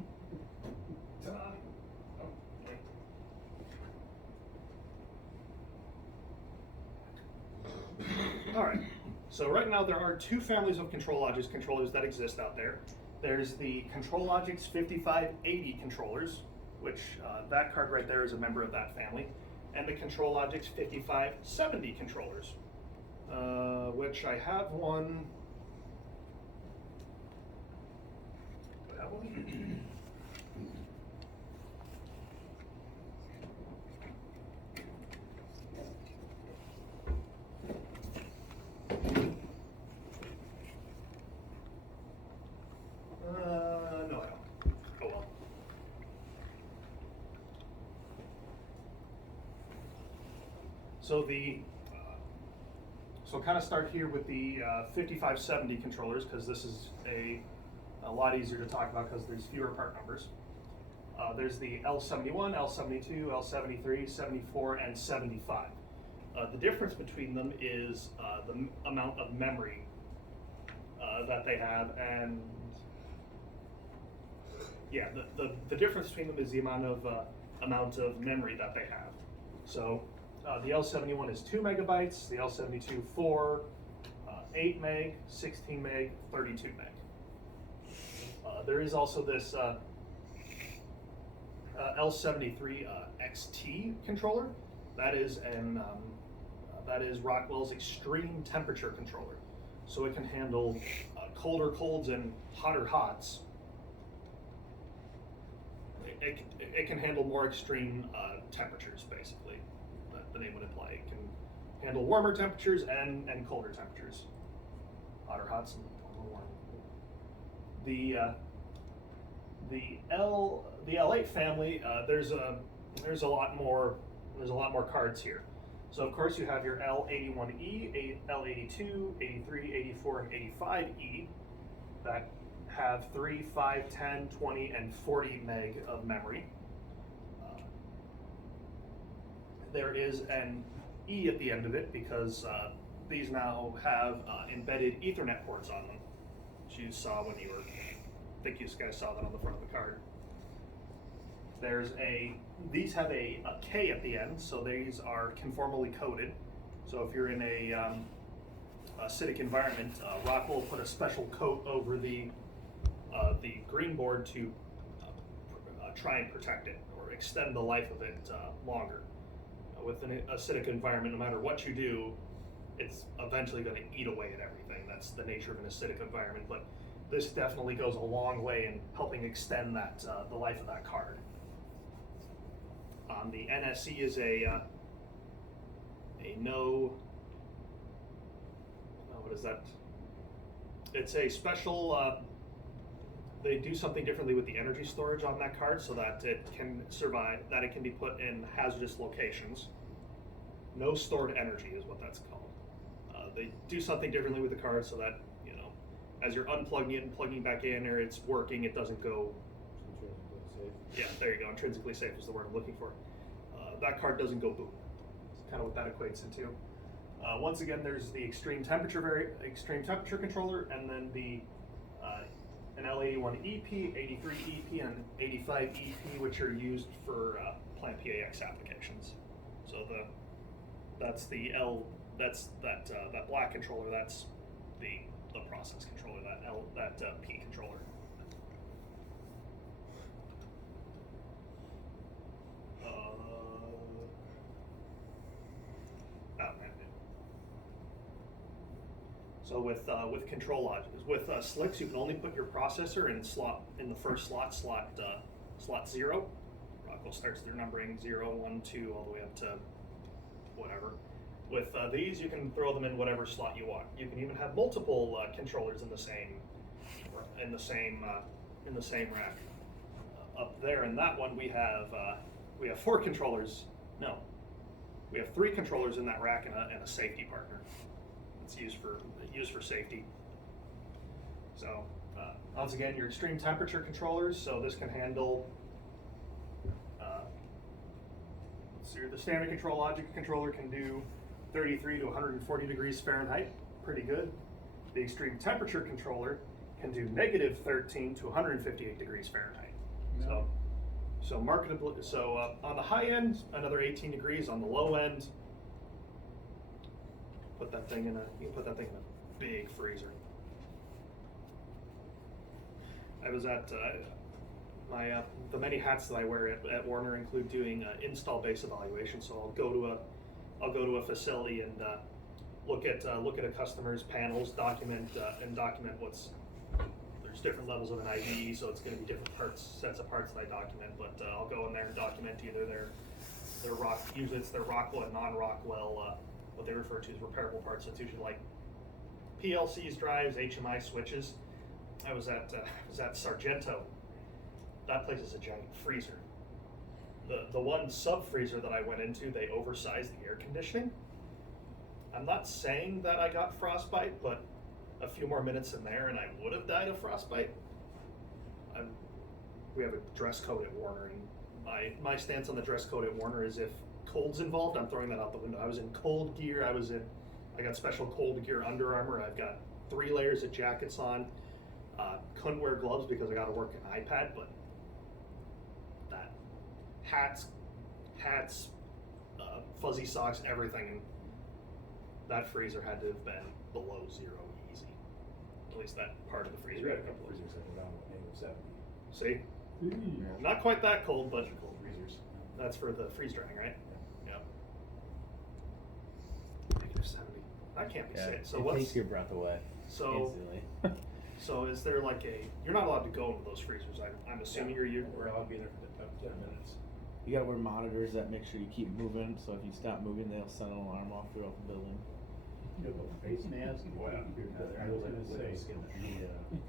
ta-da. Oh, wait. All right. So right now there are two families of ControlLogix controllers that exist out there. There's the ControlLogix 5580 controllers, which that card right there is a member of that family, and the ControlLogix 5570 controllers, which I have one. Do I have one? No, I don't. Oh well. So kind of start here with the 5570 controllers, because this is a lot easier to talk about because there's fewer part numbers. There's the L71, L72, L73, 74, and 75. The difference between them is the amount of memory that they have, and yeah, the difference between them is the amount of memory that they have. So the L71 is 2 megabytes, the L72 4, 8 meg, 16 meg, 32 meg. There is also this L73 XT controller. That is Rockwell's extreme temperature controller. So it can handle colder colds and hotter hots. It can handle more extreme temperatures, basically. The name would imply. It can handle warmer temperatures and colder temperatures. Hotter hots and warm. The L8 family, there's a lot more cards here. So of course you have your L81E, L82, 83, 84, and 85E that have 3, 5, 10, 20, and 40 meg of memory. There is an E at the end of it because these now have embedded Ethernet ports on them, which you saw when you were, I think you guys saw that on the front of the card. These have a K at the end, so these are conformally coded. So if you're in a acidic environment, Rockwell will put a special coat over the green board to try and protect it or extend the life of it longer. With an acidic environment, no matter what you do, it's eventually going to eat away at everything. That's the nature of an acidic environment, but this definitely goes a long way in helping extend that the life of that card. The NSE is what is that? It's a special, they do something differently with the energy storage on that card so that it can survive, that it can be put in hazardous locations. No stored energy is what that's called. They do something differently with the card so that, as you're unplugging it and plugging back in or it's working, it doesn't go. Yeah, there you go. Intrinsically safe is the word I'm looking for. That card doesn't go boom. That's kind of what that equates into. Once again, there's the extreme temperature controller, and then an L81 EP, 83 EP, and 85 EP, which are used for plant PAX applications. So that black controller. That's the process controller. That P controller. So with ControlLogix, with SLIX, you can only put your processor in the first slot 0. Rockwell starts their numbering 0, 1, 2, all the way up to whatever. With these, you can throw them in whatever slot you want. You can even have multiple controllers in the same rack. Up there in that one, we have 4 controllers. No, we have 3 controllers in that rack and a safety partner. It's used for safety. So once again, your extreme temperature controllers. So this can handle So the standard control logic controller can do 33 to 140 degrees Fahrenheit, pretty good. The extreme temperature controller can do negative 13 to 158 degrees Fahrenheit. So marketable. So on the high end, another 18 degrees. On the low end, you can put that thing in a big freezer. I was at the many hats that I wear at Warner include doing install base evaluation. So I'll go to a facility and look at a customer's panels, document what's. There's different levels of an IDE, so it's going to be different sets of parts that I document. But I'll go in there and document either their usually it's their Rockwell and non-Rockwell, what they refer to as repairable parts. It's usually like PLCs, drives, HMI switches. I was at Sargento. That place is a giant freezer. The one sub freezer that I went into, they oversized the air conditioning. I'm not saying that I got frostbite, but a few more minutes in there and I would have died of frostbite. We have a dress code at Warner, and my stance on the dress code at Warner is if cold's involved, I'm throwing that out the window. I was in cold gear. I got special cold gear Under Armour. I've got 3 layers of jackets on. Couldn't wear gloves because I got to work an iPad, but that hats, fuzzy socks, everything. And that freezer had to have been below zero easy. At least that part of the freezer. We had a couple freezers that were down to -70. See, Eee. not quite that cold, but Cold freezers. that's for the freeze drying, right? Yeah. -70. That can't be safe. So it what's takes your breath away so? instantly. So is there like you're not allowed to go into those freezers? I'm assuming you're We're allowed to be in there for 10 minutes. You gotta wear monitors that make sure you keep moving. So if you stop moving, they'll send an alarm off throughout the building. You have a face mask. Oh, yeah. I was gonna say. Skin. If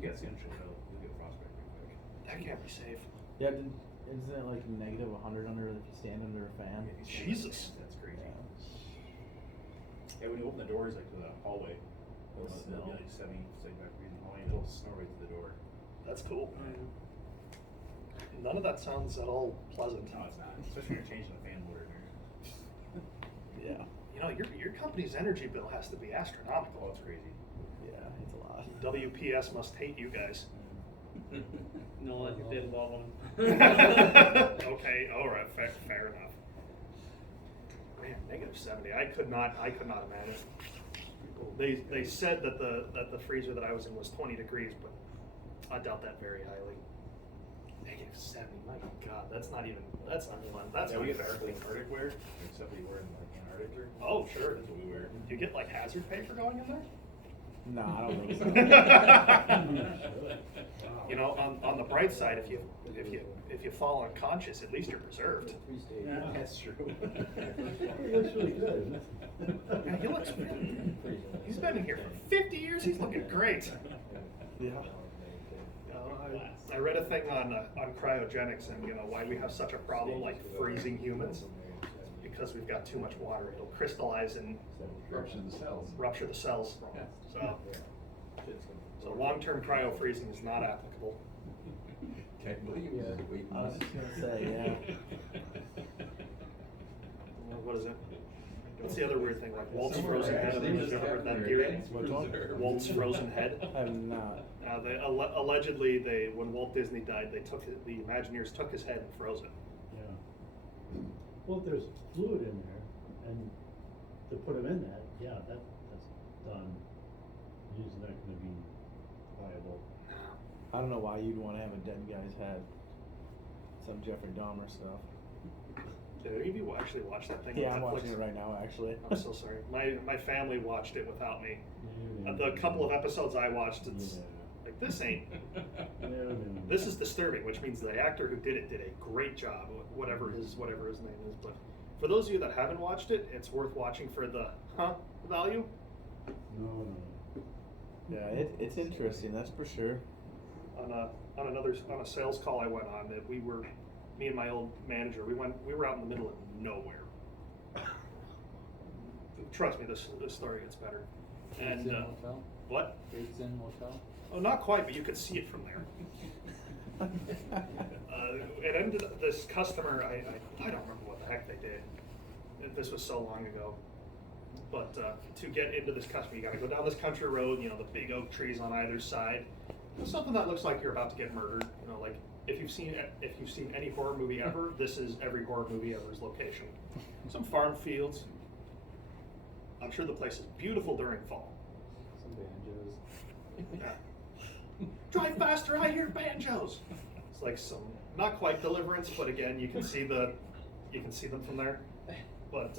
you got skin shit, you'll get frostbite pretty quick. That can't be safe. Yeah, isn't it like negative 100 under if you stand under a fan? If you stand Jesus. in the fan, that's crazy. Yeah, when you open the doors like to the hallway, it'll be like 75 degrees in the hallway, and it'll snow right to the door. That's cool. None of that sounds at all pleasant. No, it's not. Especially when you're changing the fan motor in there. Yeah. You know, your company's energy bill has to be Oh, astronomical. it's crazy. Yeah, it's a lot. WPS must hate you guys. No, I think they love them. Okay, all right, fair enough. Man, -70. I could not imagine. They said that the freezer that I was in was 20 degrees, but I doubt that very highly. -70. My God, that's not fun. That's Yeah, not we get fair. Arctic wear, except we wear in like Antarctica. Oh, sure. That's what we wear. Do you get like hazard pay for going in there? No, I don't think so. You know, on the bright side, if you fall unconscious, at least you're preserved. Yeah. That's true. It looks really good, isn't it? Yeah, he looks. He's been in here for 50 years. He's looking great. Yeah. I read a thing on cryogenics and why we have such a problem like freezing humans. Because we've got too much water, it'll crystallize and Rupture the cells. rupture the cells. Yeah. So long-term cryo freezing is not applicable. Can't believe it. Yeah. Wait, I was just gonna say, yeah. What is it? What's the other weird thing like Walt's Somewhere frozen head? actually Have you just ever heard that happened theory? there. Which one? Preserved. Walt's frozen head. I have not. They allegedly when Walt Disney died, the Imagineers took his head and froze it. Yeah. Well, if there's fluid in there, and to put them in that, yeah, that's done. It's not gonna be viable. I don't know why you'd want to have a dead guy's head. Some Jeffrey Dahmer stuff. Did any of you actually watch that thing? Yeah, on I'm Netflix? watching it right now, actually. I'm so sorry. My family watched it without me. Yeah, The couple of episodes I watched, it's Yeah. like this ain't. No. This is disturbing, which means the actor who did it did a great job, whatever his name is. But for those of you that haven't watched it, it's worth watching for the value. No. Yeah, it's interesting, that's for sure. On a sales call I went on, that me and my old manager, we were out in the middle of nowhere. Trust me, this story gets better. And Motel? what? Gates Inn Motel? Oh, not quite, but you could see it from there. It ended up, this customer, I don't remember what the heck they did. this was so long ago. But to get into this customer, you got to go down this country road. You know, the big oak trees on either side. Something that looks like you're about to get murdered. You know, like if you've seen any horror movie ever, this is every horror movie ever's location. Some farm fields. I'm sure the place is beautiful during fall. Some banjos. Yeah. Drive faster! I hear banjos. It's like some not quite Deliverance, but again, you can see them from there. But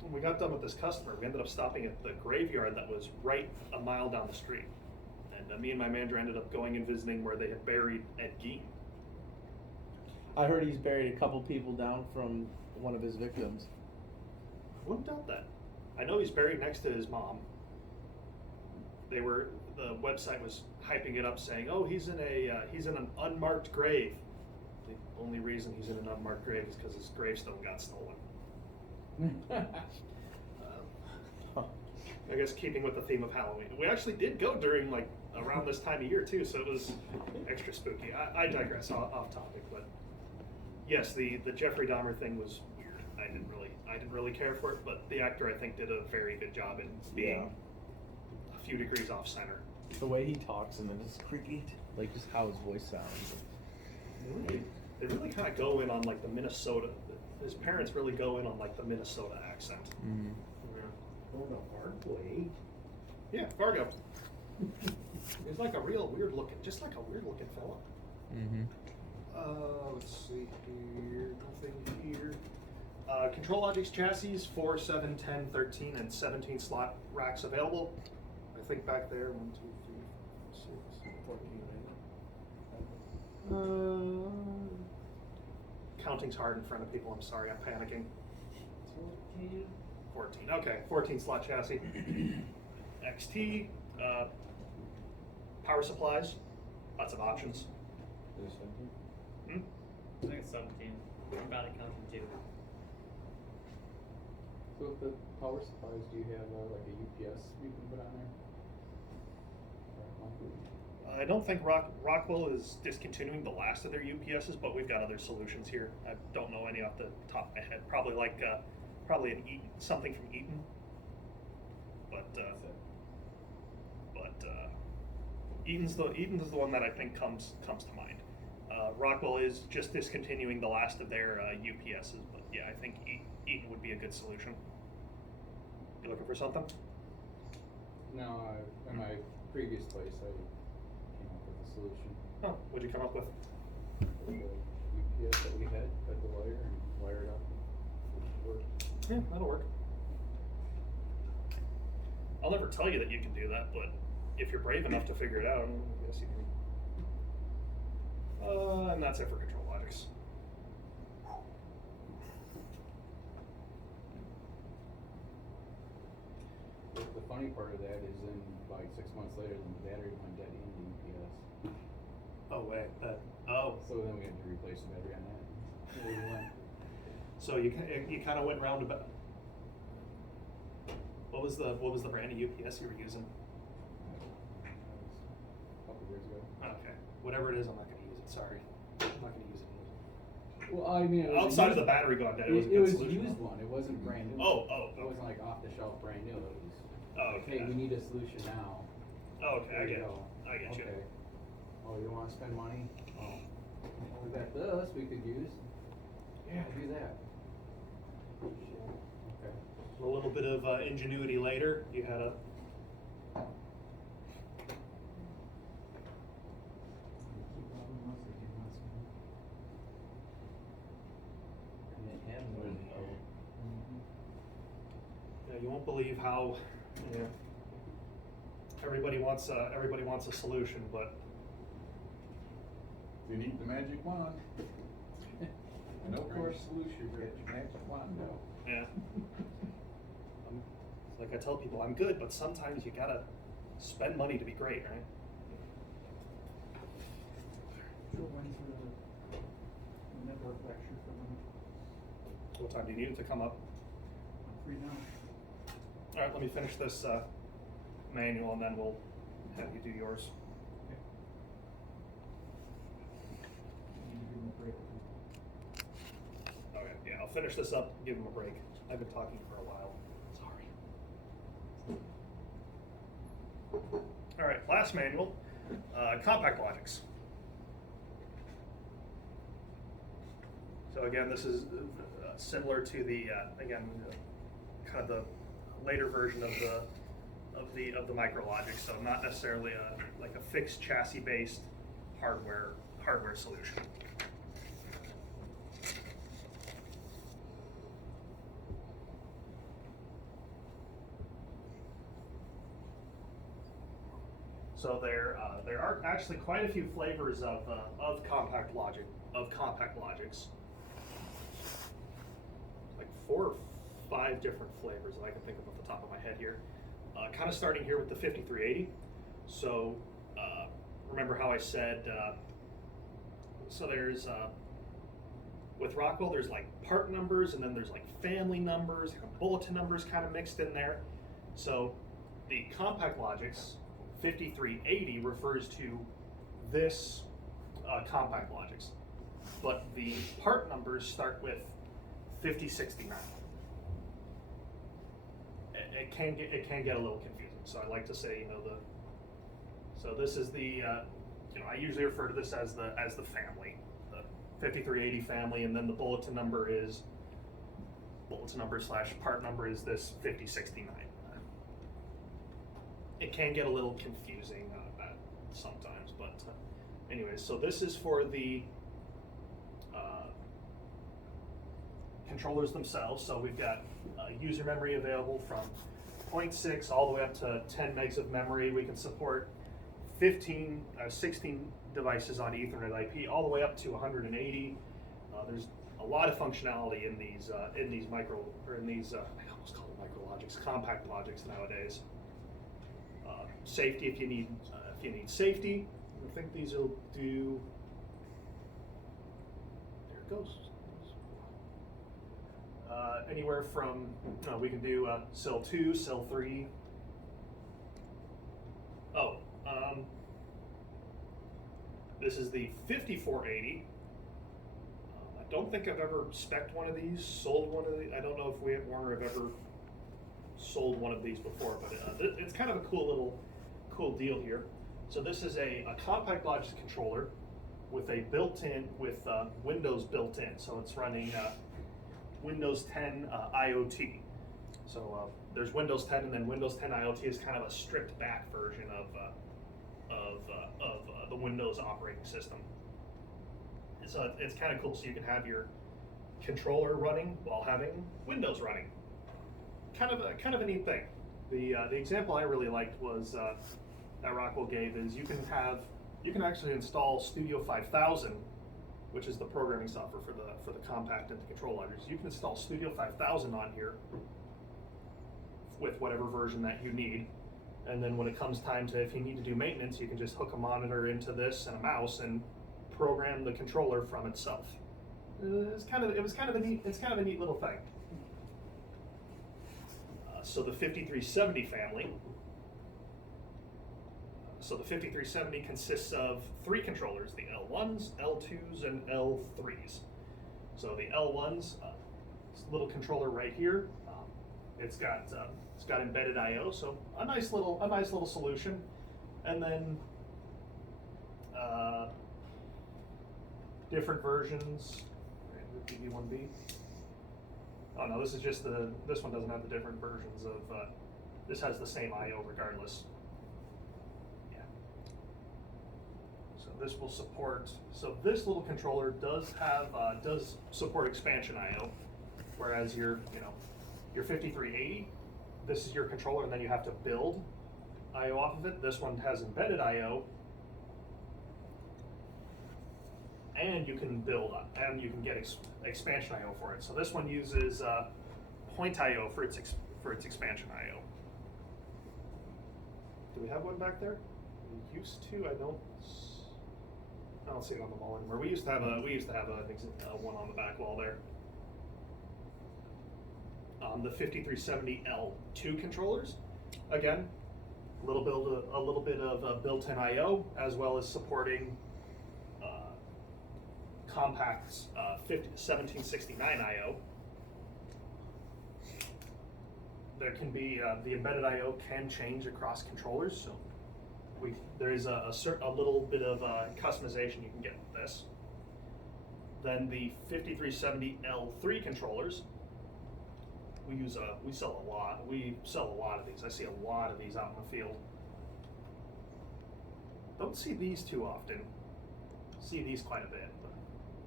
when we got done with this customer, we ended up stopping at the graveyard that was right a mile down the street. And me and my manager ended up going and visiting where they had buried Ed Gein. I heard he's buried a couple people down from one of his victims. I wouldn't doubt that. I know he's buried next to his mom. The website was hyping it up, saying, "Oh, he's in an unmarked grave." The only reason he's in an unmarked grave is because his gravestone got stolen. I guess keeping with the theme of Halloween, we actually did go during like around this time of year too, so it was extra spooky. I digress, off topic, but yes, the Jeffrey Dahmer thing was weird. I didn't really care for it, but the actor I think did a very good job in being a few degrees off center. The way he talks and then it's creepy, like just how his voice sounds. They really kind of go in on like the Minnesota. His parents really go in on like the Minnesota accent. Mm-hmm. Oh, the hard way. Yeah, Fargo. He's like a real weird looking, just like a weird looking fella. Mm-hmm. Let's see here, nothing here. Control Logic's chassis, 4, 7, 10, 13, and 17 slot racks available. I think back there, 1, 2, 3, 4, 6, 14. Counting's hard in front of people, I'm sorry, I'm panicking. 14, okay, 14 slot chassis. XT, power supplies, lots of options. I think it's 17. I'm about to count to 2. So with the power supplies, do you have like a UPS you can put on there? I don't think Rockwell is discontinuing the last of their UPSs, but we've got other solutions here. I don't know any off the top of my head. Probably like an Eaton, something from Eaton. But Eaton's the one that I think comes to mind. Rockwell is just discontinuing the last of their UPSs, but yeah, I think Eaton would be a good solution. You looking for something? No, in my previous place, I came up with a solution. Oh, what'd you come up with? For the UPS that we had, cut the wire and wire it up. It worked. Yeah, that'll work. I'll never tell you that you can do that, but if you're brave enough to figure it out, I guess you can. And that's it for Control Logics. The funny part of that is then like 6 months later, then the battery went dead in the UPS. Oh wait, So then we had to replace the battery on that. So you kind of went roundabout. What was the brand of UPS you were using? A couple years ago. Okay, whatever it is, I'm not going to use it. Sorry, I'm not going to use it. Well, I mean, it was Outside of the battery going dead, it was a it good was solution. used one. It wasn't brand new. Oh, It wasn't like off the shelf brand new. It was. Oh, okay. Hey, we need a solution now. Oh, okay, I There you get it. go. I get you. Okay. Oh, you want to spend money? Oh, we got this we could use. Yeah, do that. Okay. A little bit of ingenuity later, you had a. Yeah, you won't believe how. Yeah. Everybody wants a solution, but You need the magic wand. No course solution, get your magic wand out. yeah. Like I tell people, I'm good, but sometimes you gotta spend money to be great, right? When's the network lecture for them? What time do you need it to come up? I'm free now. All right, let me finish this manual, and then we'll have you do yours. I need to give them a break. Okay, yeah, I'll finish this up, give them a break. I've been talking for a while. Sorry. All right, last manual, compact logics. So again, this is similar to the kind of the later version of the micrologic. So not necessarily like a fixed chassis based hardware solution. So there are actually quite a few flavors of compact logics. Like 4 or 5 different flavors that I can think of off the top of my head here. Kind of starting here with the 5380. So remember how I said, so there's, with Rockwell, there's like part numbers and then there's like family numbers, kind of bulletin numbers kind of mixed in there. So the compact logics, 5380 refers to this compact logics, but the part numbers start with 5069. It can get a little confusing, so I like to say, so this is the I usually refer to this as the family, the 5380 family, and then the bulletin number / part number is this 5069. It can get a little confusing sometimes, but anyways, so this is for the controllers themselves. So we've got user memory available from 0.6 all the way up to 10 megs of memory. We can support 16 devices on Ethernet IP, all the way up to 180. There's a lot of functionality in these I almost call them micrologics, compact logics nowadays. Safety, if you need safety, I think these will do. There it goes. Anywhere from we can do cell 2, cell 3. This is the 5480. I don't think I've ever spec'd one of these, sold one of these. I don't know if we at Warner have ever sold one of these before, but it's kind of a cool deal here. So this is a compact logic controller with a built-in, with Windows built in. So it's running Windows 10 IoT. So there's Windows 10, and then Windows 10 IoT is kind of a stripped back version of the Windows operating system. So it's kind of cool. So you can have your controller running while having Windows running. Kind of a neat thing. The example I really liked was that Rockwell gave is you can actually install Studio 5000, which is the programming software for the compact and the control logics. You can install Studio 5000 on here with whatever version that you need, and then when it comes time to, if you need to do maintenance, you can just hook a monitor into this and a mouse and program the controller from itself. It's kind of a neat little thing. So the 5370 family. So the 5370 consists of 3 controllers: the L1s, L2s, and L3s. So the L1s, this little controller right here. It's got embedded I/O, so a nice little solution. And then different versions. The PV1B. Oh no, this is just this one doesn't have the different versions of. This has the same I/O regardless. Yeah. So this will support. So this little controller does support expansion I/O, whereas your 5380, this is your controller, and then you have to build I/O off of it. This one has embedded I/O, and you can build and you can get expansion I/O for it. So this one uses point I/O for its expansion I/O. Do we have one back there? We used to. I don't see it on the wall anymore. We used to have one on the back wall there. The 5370L2 controllers, again, a little bit of built-in I/O, as well as supporting compact 1769 I/O. there can be, the embedded I/O can change across controllers, so there is a little bit of customization you can get with this. Then the 5370L3 controllers, we sell a lot. We sell a lot of these. I see a lot of these out in the field. Don't see these too often. See these quite a bit. But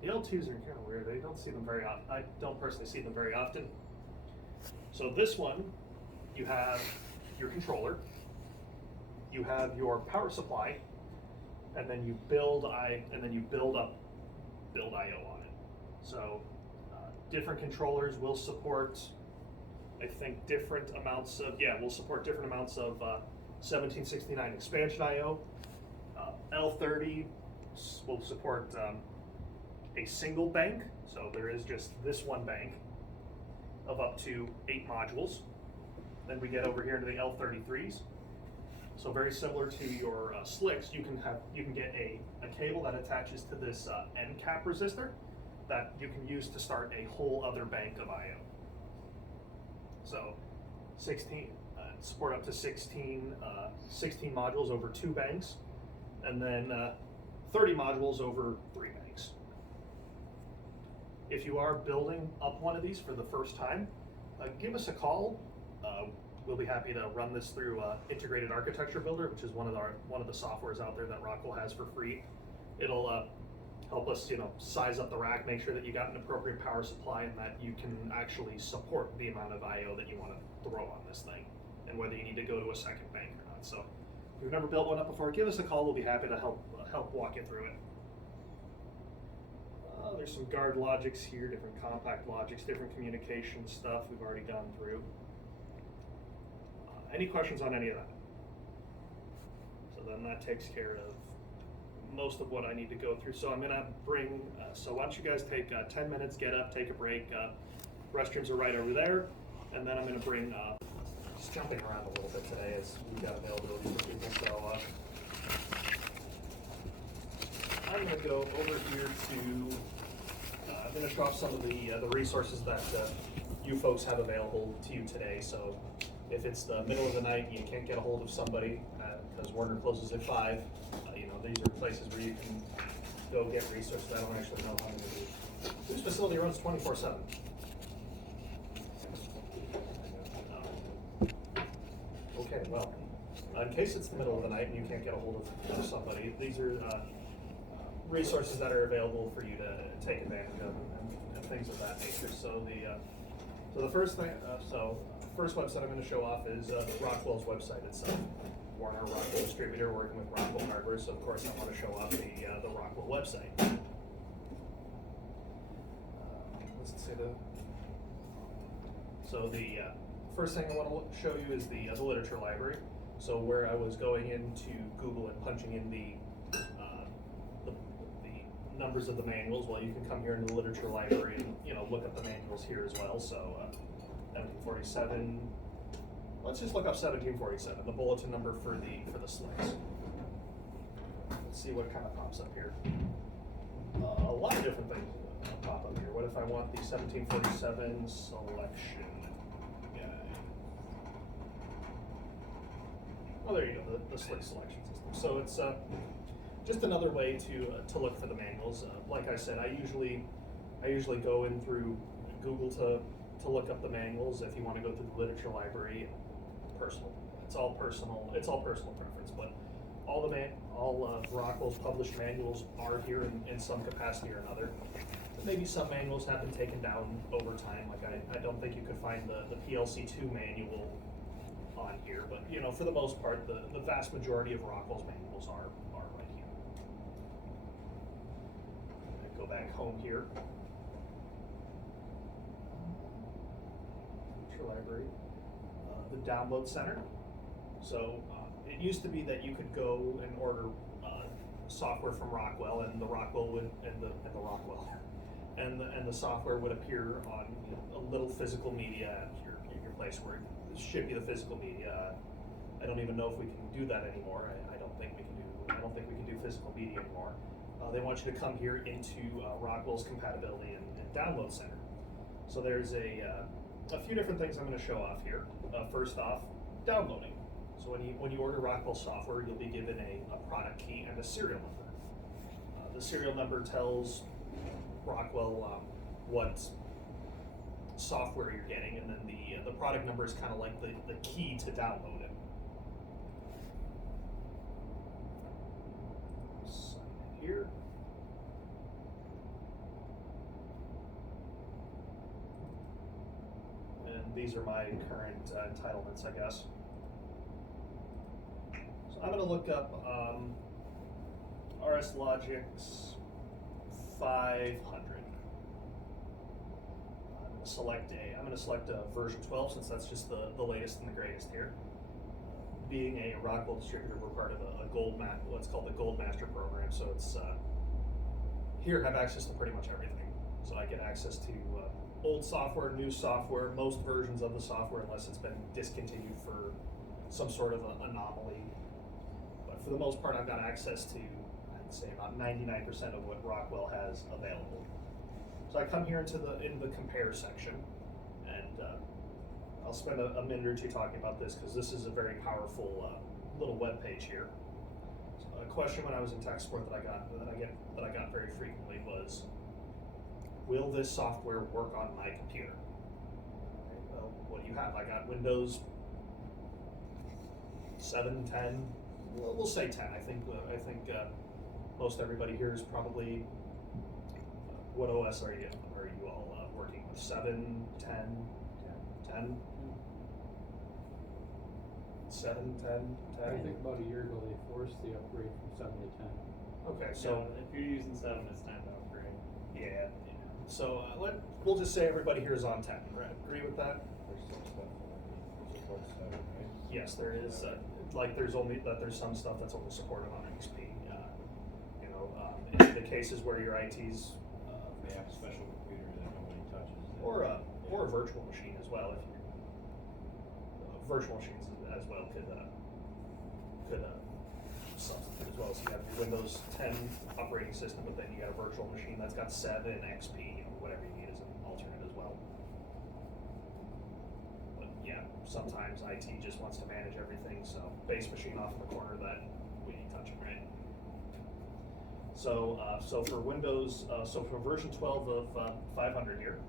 the L2s are kind of weird. I don't see them very often. I don't personally see them very often. So this one, you have your controller, you have your power supply, and then you build up I/O on it. So different controllers will support, I think, different amounts of 1769 expansion I/O. L30 will support a single bank, so there is just this one bank of up to 8 modules. Then we get over here into the L33s. So very similar to your slicks, you can get a cable that attaches to this end cap resistor that you can use to start a whole other bank of I/O. So 16 support up to 16 modules over 2 banks, and then 30 modules over 3 banks. If you are building up one of these for the first time, give us a call. We'll be happy to run this through Integrated Architecture Builder, which is one of the softwares out there that Rockwell has for free. It'll help us, size up the rack, make sure that you got an appropriate power supply, and that you can actually support the amount of I/O that you want to throw on this thing, and whether you need to go to a second bank or not. So, if you've never built one up before, give us a call. We'll be happy to help walk you through it. There's some guard logics here, different compact logics, different communication stuff we've already gone through. Any questions on any of that? So then that takes care of most of what I need to go through. So I'm gonna bring, so why don't you guys take 10 minutes, get up, take a break. Restrooms are right over there. And then I'm gonna bring, just jumping around a little bit today as we've got availability for people. So I'm gonna go over here to, finish off some of the resources that you folks have available to you today. So if it's the middle of the night and you can't get a hold of somebody because Warner closes at 5, these are places where you can go get resources. I don't actually know how many of these. This facility runs 24/7. Okay, well, in case it's the middle of the night and you can't get a hold of somebody, these are resources that are available for you to take advantage of and things of that nature. So the first thing, first website I'm going to show off is Rockwell's website itself. Warner Rockwell distributor working with Rockwell hardware, so of course I want to show off the Rockwell website. Let's see so the first thing I want to show you is the literature library. So where I was going into Google and punching in the numbers of the manuals, well, you can come here in the literature library and look up the manuals here as well. So 1747. Let's just look up 1747, the bulletin number for the slicks. Let's see what kind of pops up here. A lot of different things pop up here. What if I want the 1747 selection guide? Oh, there you go, the slick selection system. So it's just another way to look for the manuals. Like I said, I usually go in through Google to look up the manuals. If you want to go through the literature library, personal. It's all personal preference. But all Rockwell's published manuals are here in some capacity or another. But maybe some manuals have been taken down over time. Like I don't think you could find the PLC 2 manual on here. But for the most part, the vast majority of Rockwell's manuals are right here. Go back home here. Library, the download center. So it used to be that you could go and order software from Rockwell, and the Rockwell would and the software would appear on a little physical media at your place where it should be the physical media. I don't even know if we can do that anymore. I don't think we can do physical media anymore. They want you to come here into Rockwell's compatibility and download center. So there's a few different things I'm going to show off here. First off, downloading. So when you order Rockwell software, you'll be given a product key and a serial number. The serial number tells Rockwell what software you're getting, and then the product number is kind of like the key to download it. Sign in here. And these are my current entitlements, I guess. So I'm going to look up RS Logix 500. I'm going to select a version 12 since that's just the latest and the greatest here. Being a Rockwell distributor, we're part of what's called the Gold Master program. So it's here I have access to pretty much everything. So I get access to old software, new software, most versions of the software unless it's been discontinued for some sort of anomaly. But for the most part, I've got access to, I'd say, about 99% of what Rockwell has available. So I come here into the compare section, and I'll spend a minute or two talking about this because this is a very powerful little web page here. So a question when I was in tech support that I got very frequently was, will this software work on my computer? Okay, well, what do you have? I got Windows 7, 10. We'll say 10. I think most everybody here is probably. What OS are you all working with? 7, 10, 10? 7, 10, 10? I think about a year ago they forced the upgrade from 7 to 10. Okay, So so if you're using 7, it's time to upgrade. yeah. So we'll just say everybody here is on 10. Right? Agree with that? There's some stuff that supports 7, right? Yes, there is. There's some stuff that's only supported on XP. In the cases where your IT's They have a special computer that nobody touches. or a virtual machine as well. If you virtual machines as well could substitute as well. So you have your Windows 10 operating system, but then you got a virtual machine that's got 7 XP, whatever you need as an alternate as well. But yeah, sometimes IT just wants to manage everything, so base machine off in the corner that we ain't touching, right? So for Windows, so for version 12 of 500 here,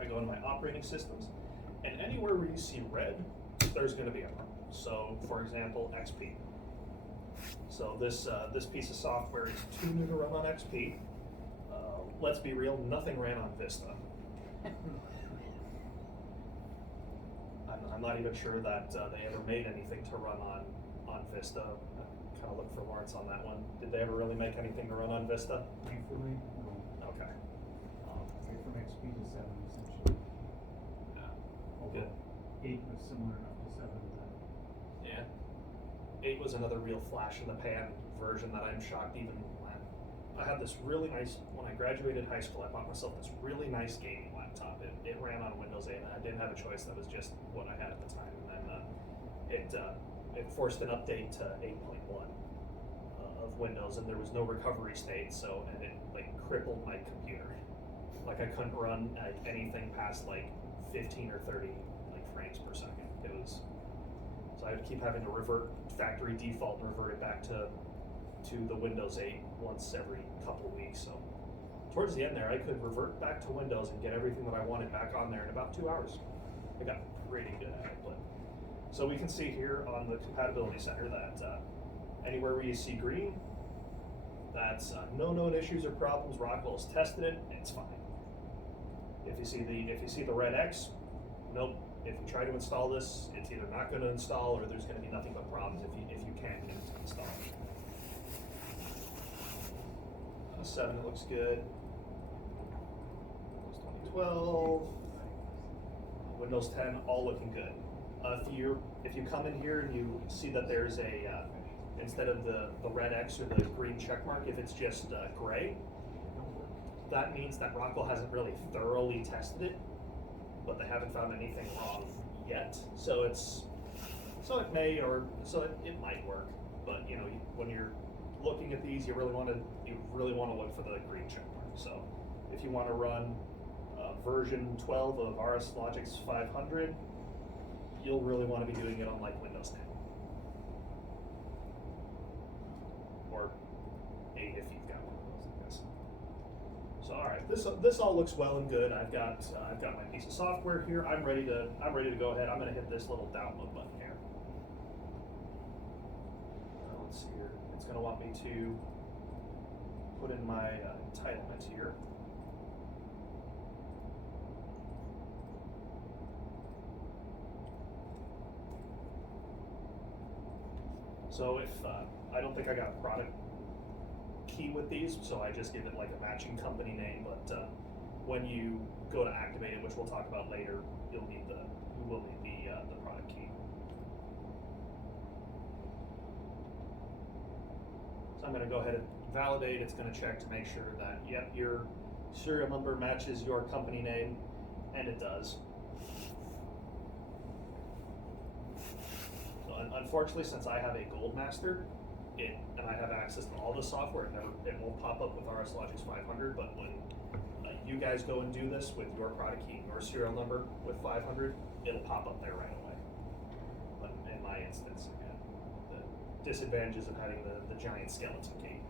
I go into my operating systems, and anywhere where you see red, there's going to be a problem. So for example, XP. So this piece of software is too new to run on XP. Let's be real, nothing ran on Vista. I'm not even sure that they ever made anything to run on Vista. Kind of look for Lawrence on that one. Did they ever really make anything to run on Vista? Thankfully, no. Okay. Straight from XP to 7 essentially. Yeah. Although 8 was similar enough to 7 that. Yeah. 8 was another real flash in the pan version that I'm shocked even when I had this really nice, when I graduated high school, I bought myself this really nice gaming laptop. It ran on Windows 8 and I didn't have a choice. That was just what I had at the time. And then it forced an update to 8.1 of Windows, and there was no recovery state, and it like crippled my computer. Like I couldn't run anything past like 15 or 30 frames per second. So I would keep having to revert factory default and revert it back to the Windows 8 once every couple of weeks. So towards the end there, I could revert back to Windows and get everything that I wanted back on there in about 2 hours. I got pretty good at it, but. So we can see here on the compatibility center that anywhere where you see green, that's no known issues or problems. Rockwell's tested it, it's fine. If you see the red X, nope. If you try to install this, it's either not going to install or there's going to be nothing but problems if you can't get it to install. 7, it looks good. Windows 2012, Windows 10, all looking good. If you come in here and you see that there's instead of the red X or the green check mark, if it's just gray, that means that Rockwell hasn't really thoroughly tested it, but they haven't found anything wrong yet. So it might work, but when you're looking at these, you really want to look for the green check mark. So if you want to run version 12 of RS Logix 500, you'll really want to be doing it on like Windows 10. Or 8 if you've got one of those, I guess. So all right, this all looks well and good. I've got my piece of software here. I'm ready to go ahead. I'm going to hit this little download button here. Let's see here. It's going to want me to put in my entitlement here. So if I don't think I got a product key with these, so I just give it like a matching company name. But when you go to activate it, which we'll talk about later, you will need the product key. So I'm going to go ahead and validate. It's going to check to make sure that yep, your serial number matches your company name, and it does. Unfortunately, since I have a Gold Master, and I have access to all the software, it won't pop up with RS Logix 500. But when you guys go and do this with your product key, your serial number with 500, it'll pop up there right away. But in my instance, again, the disadvantages of having the giant skeleton key.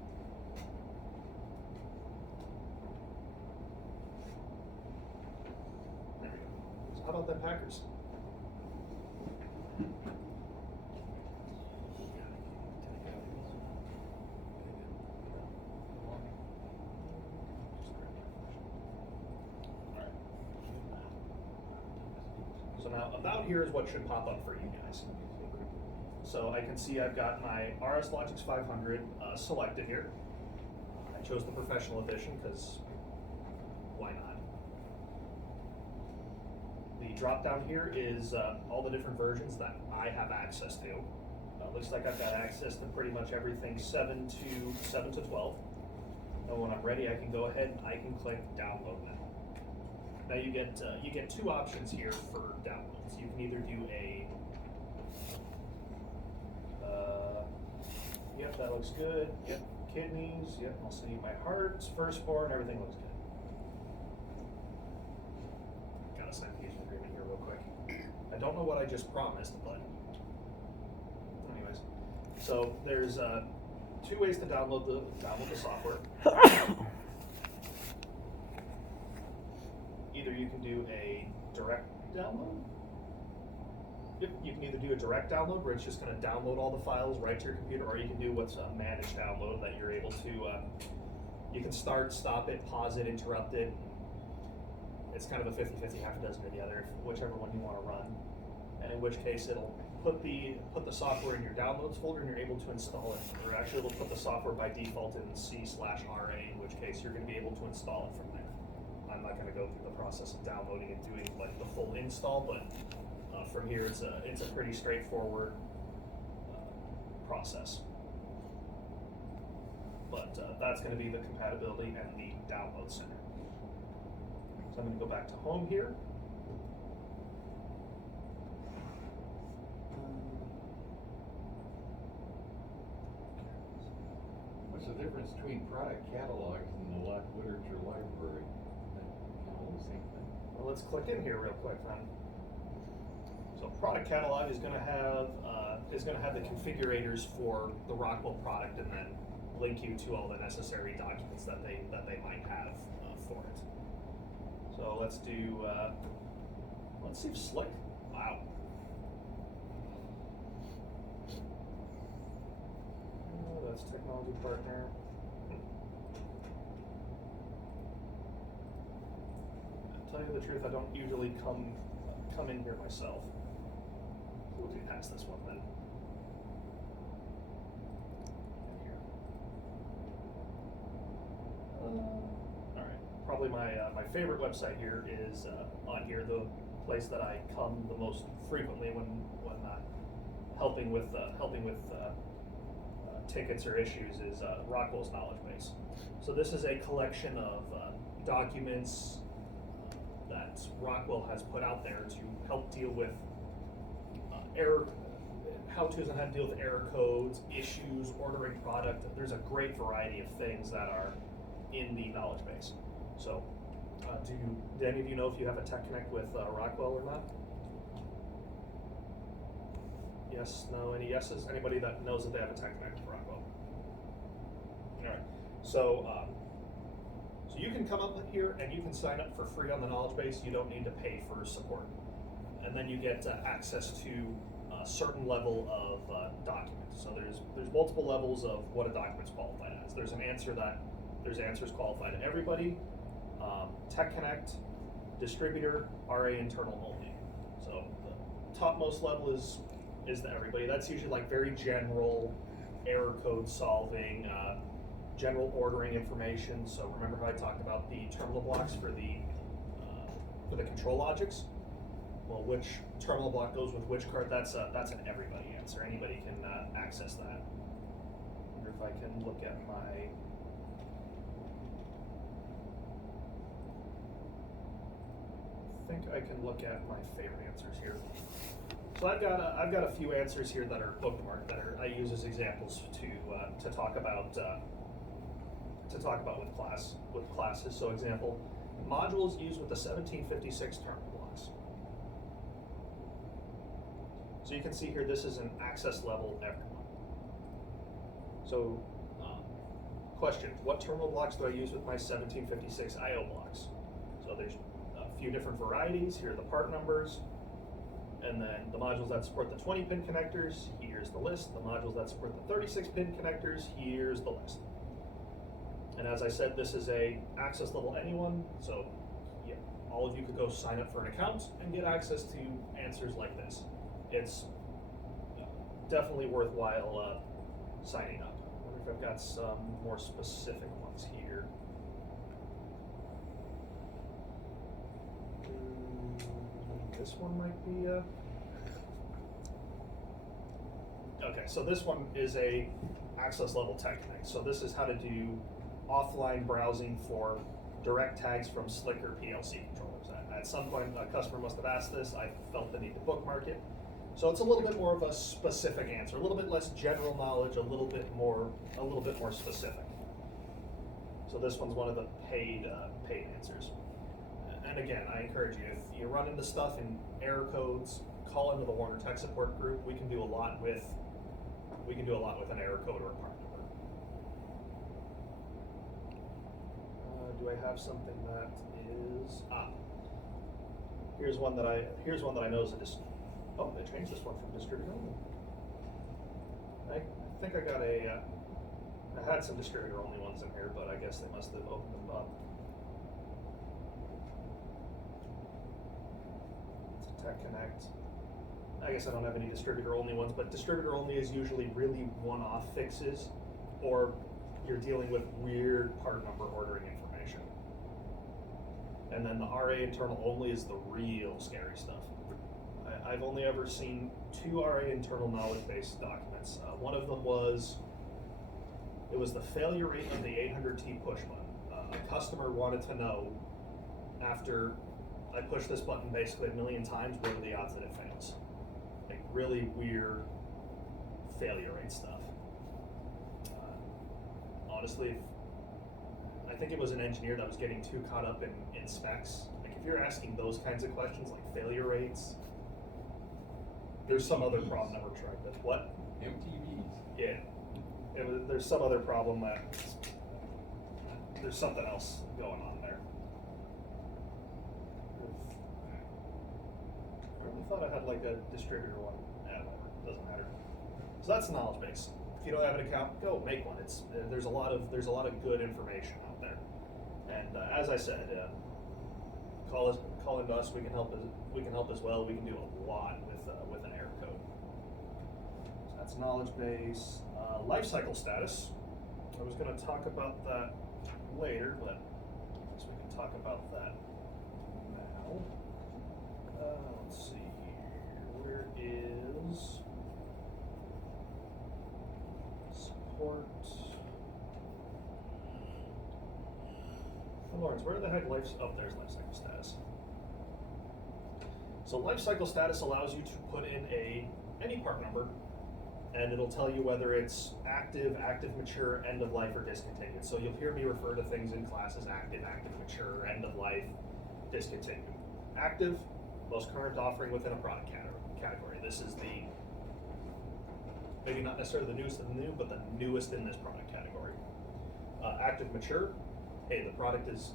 There we go. So how about them Packers? So now about here is what should pop up for you guys. So I can see I've got my RS Logix 500 selected here. I chose the professional edition because why not? The drop down here is all the different versions that I have access to. Looks like I've got access to pretty much everything 7 to 12. And when I'm ready, I can go ahead and I can click download now. Now you get two options here for downloads. You can either do a yep, that looks good. Yep, kidneys. Yep, I'll send you my heart, firstborn. Everything looks good. Gotta sign the agent agreement here real quick. I don't know what I just promised, but anyways. So there's two ways to download the software. Either you can do a direct download. Yep, you can either do a direct download where it's just going to download all the files right to your computer, or you can do what's a managed download that you're able to, you can start, stop it, pause it, interrupt it. It's kind of a 50-50, half a dozen or the other, whichever one you want to run. And in which case it'll put the software in your downloads folder and you're able to install it. Or actually it'll put the software by default in C/RA, in which case you're going to be able to install it from there. I'm not going to go through the process of downloading and doing like the full install, but from here it's a pretty straightforward process. But that's going to be the compatibility and the download center. So I'm going to go back to home here. What's the difference between product catalogs and the literature library? All the same thing. Well, let's click in here real quick then. So product catalog is going to have the configurators for the Rockwell product, and then link you to all the necessary documents that they might have for it. So let's do let's see if Slick. Wow. Oh, that's technology partner. To tell you the truth, I don't usually come in here myself. We'll do past this one then. All right. Probably my favorite website here is on here. The place that I come the most frequently when helping with tickets or issues is Rockwell's knowledge base. So this is a collection of documents that Rockwell has put out there to help deal with how-tos on how to deal with error codes, issues, ordering product. There's a great variety of things that are in the knowledge base. So Do any of you know if you have a Tech Connect with Rockwell or not? Yes, no, any yeses? Anybody that knows that they have a Tech Connect with Rockwell? Alright, so you can come up here and you can sign up for free on the knowledge base. You don't need to pay for support. And then you get access to a certain level of documents. So there's multiple levels of what a document's qualified as. There's answers qualified to everybody, Tech Connect, distributor, RA internal only. So the topmost level is to everybody. That's usually like very general error code solving, general ordering information. So remember how I talked about the terminal blocks for the control logics? Well, which terminal block goes with which card? That's an everybody answer. Anybody can access that. I wonder if I can look at my. I think I can look at my favorite answers here. So I've got a few answers here that are bookmarked that I use as examples to talk about with classes. So example, modules used with the 1756 terminal blocks. So you can see here this is an access level everyone. So question, what terminal blocks do I use with my 1756 IO blocks? So there's a few different varieties. Here are the part numbers. And then the modules that support the 20-pin connectors, here's the list. The modules that support the 36-pin connectors, here's the list. And as I said, this is a access level anyone, so yeah, all of you could go sign up for an account and get access to answers like this. It's definitely worthwhile signing up. I wonder if I've got some more specific ones here. This one might be okay, so this one is a access level Tech Connect. So this is how to do offline browsing for direct tags from Slicker PLC controllers. At some point, a customer must have asked this. I felt the need to bookmark it. So it's a little bit more of a specific answer, a little bit less general knowledge, a little bit more specific. So this one's one of the paid answers. And again, I encourage you, if you run into stuff in error codes, call into the Warner Tech Support group. We can do a lot with an error code or a part number. Do I have something that is here's one that I know is oh, they changed this one from distributor only. I think I got I had some distributor only ones in here, but I guess they must have opened them up. Tech Connect. I guess I don't have any distributor only ones, but distributor only is usually really one-off fixes, or you're dealing with weird part number ordering information. And then the RA internal only is the real scary stuff. I've only ever seen 2 RA internal knowledge-based documents. One of them was the failure rate of the 800T push button. A customer wanted to know, after I push this button basically 1 million times, what are the odds that it fails? Like really weird failure rate stuff. Honestly, I think it was an engineer that was getting too caught up in specs. Like if you're asking those kinds of questions, like failure rates, there's some other problem that we're trying with. What? MTVs. Yeah. There's some other problem that there's something else going on there. I really thought I had like a distributor one. Whatever, doesn't matter. So that's knowledge base. If you don't have an account, go make one. There's a lot of good information out there. And as I said, call into us. We can help as well. We can do a lot with an error code. So that's knowledge base. Life cycle status. I was going to talk about that later, but I guess we can talk about that now. Let's see here. Where is support? Oh, Lawrence, where the heck there's life cycle status. So life cycle status allows you to put in any part number and it'll tell you whether it's active, active mature, end of life, or discontinued. So you'll hear me refer to things in class as active, active mature, end of life, discontinued. Active, most current offering within a product category. This is the, maybe not necessarily the newest of the new, but the newest in this product category. Active mature, hey,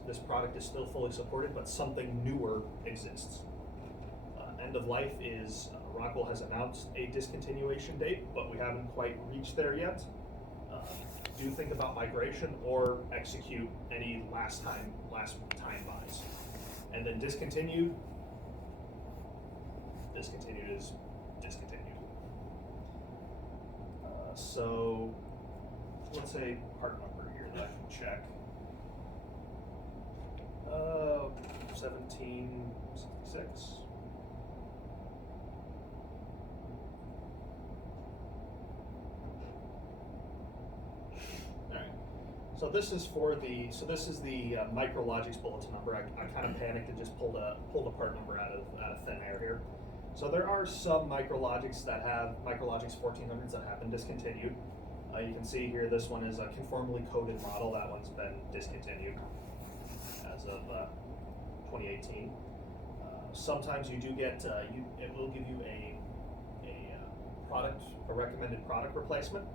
this product is still fully supported, but something newer exists. End of life is, Rockwell has announced a discontinuation date, but we haven't quite reached there yet. Do think about migration or execute any last time buys. And then discontinued is discontinued. So let's say part number here that I can check. 1766. So this is the micrologics bulletin number. I kind of panicked and just pulled a part number out of thin air here. So there are some micrologics 1400s that have been discontinued. You can see here this one is a conformally coded model. That one's been discontinued as of 2018. Sometimes you do get it will give you a recommended product replacement.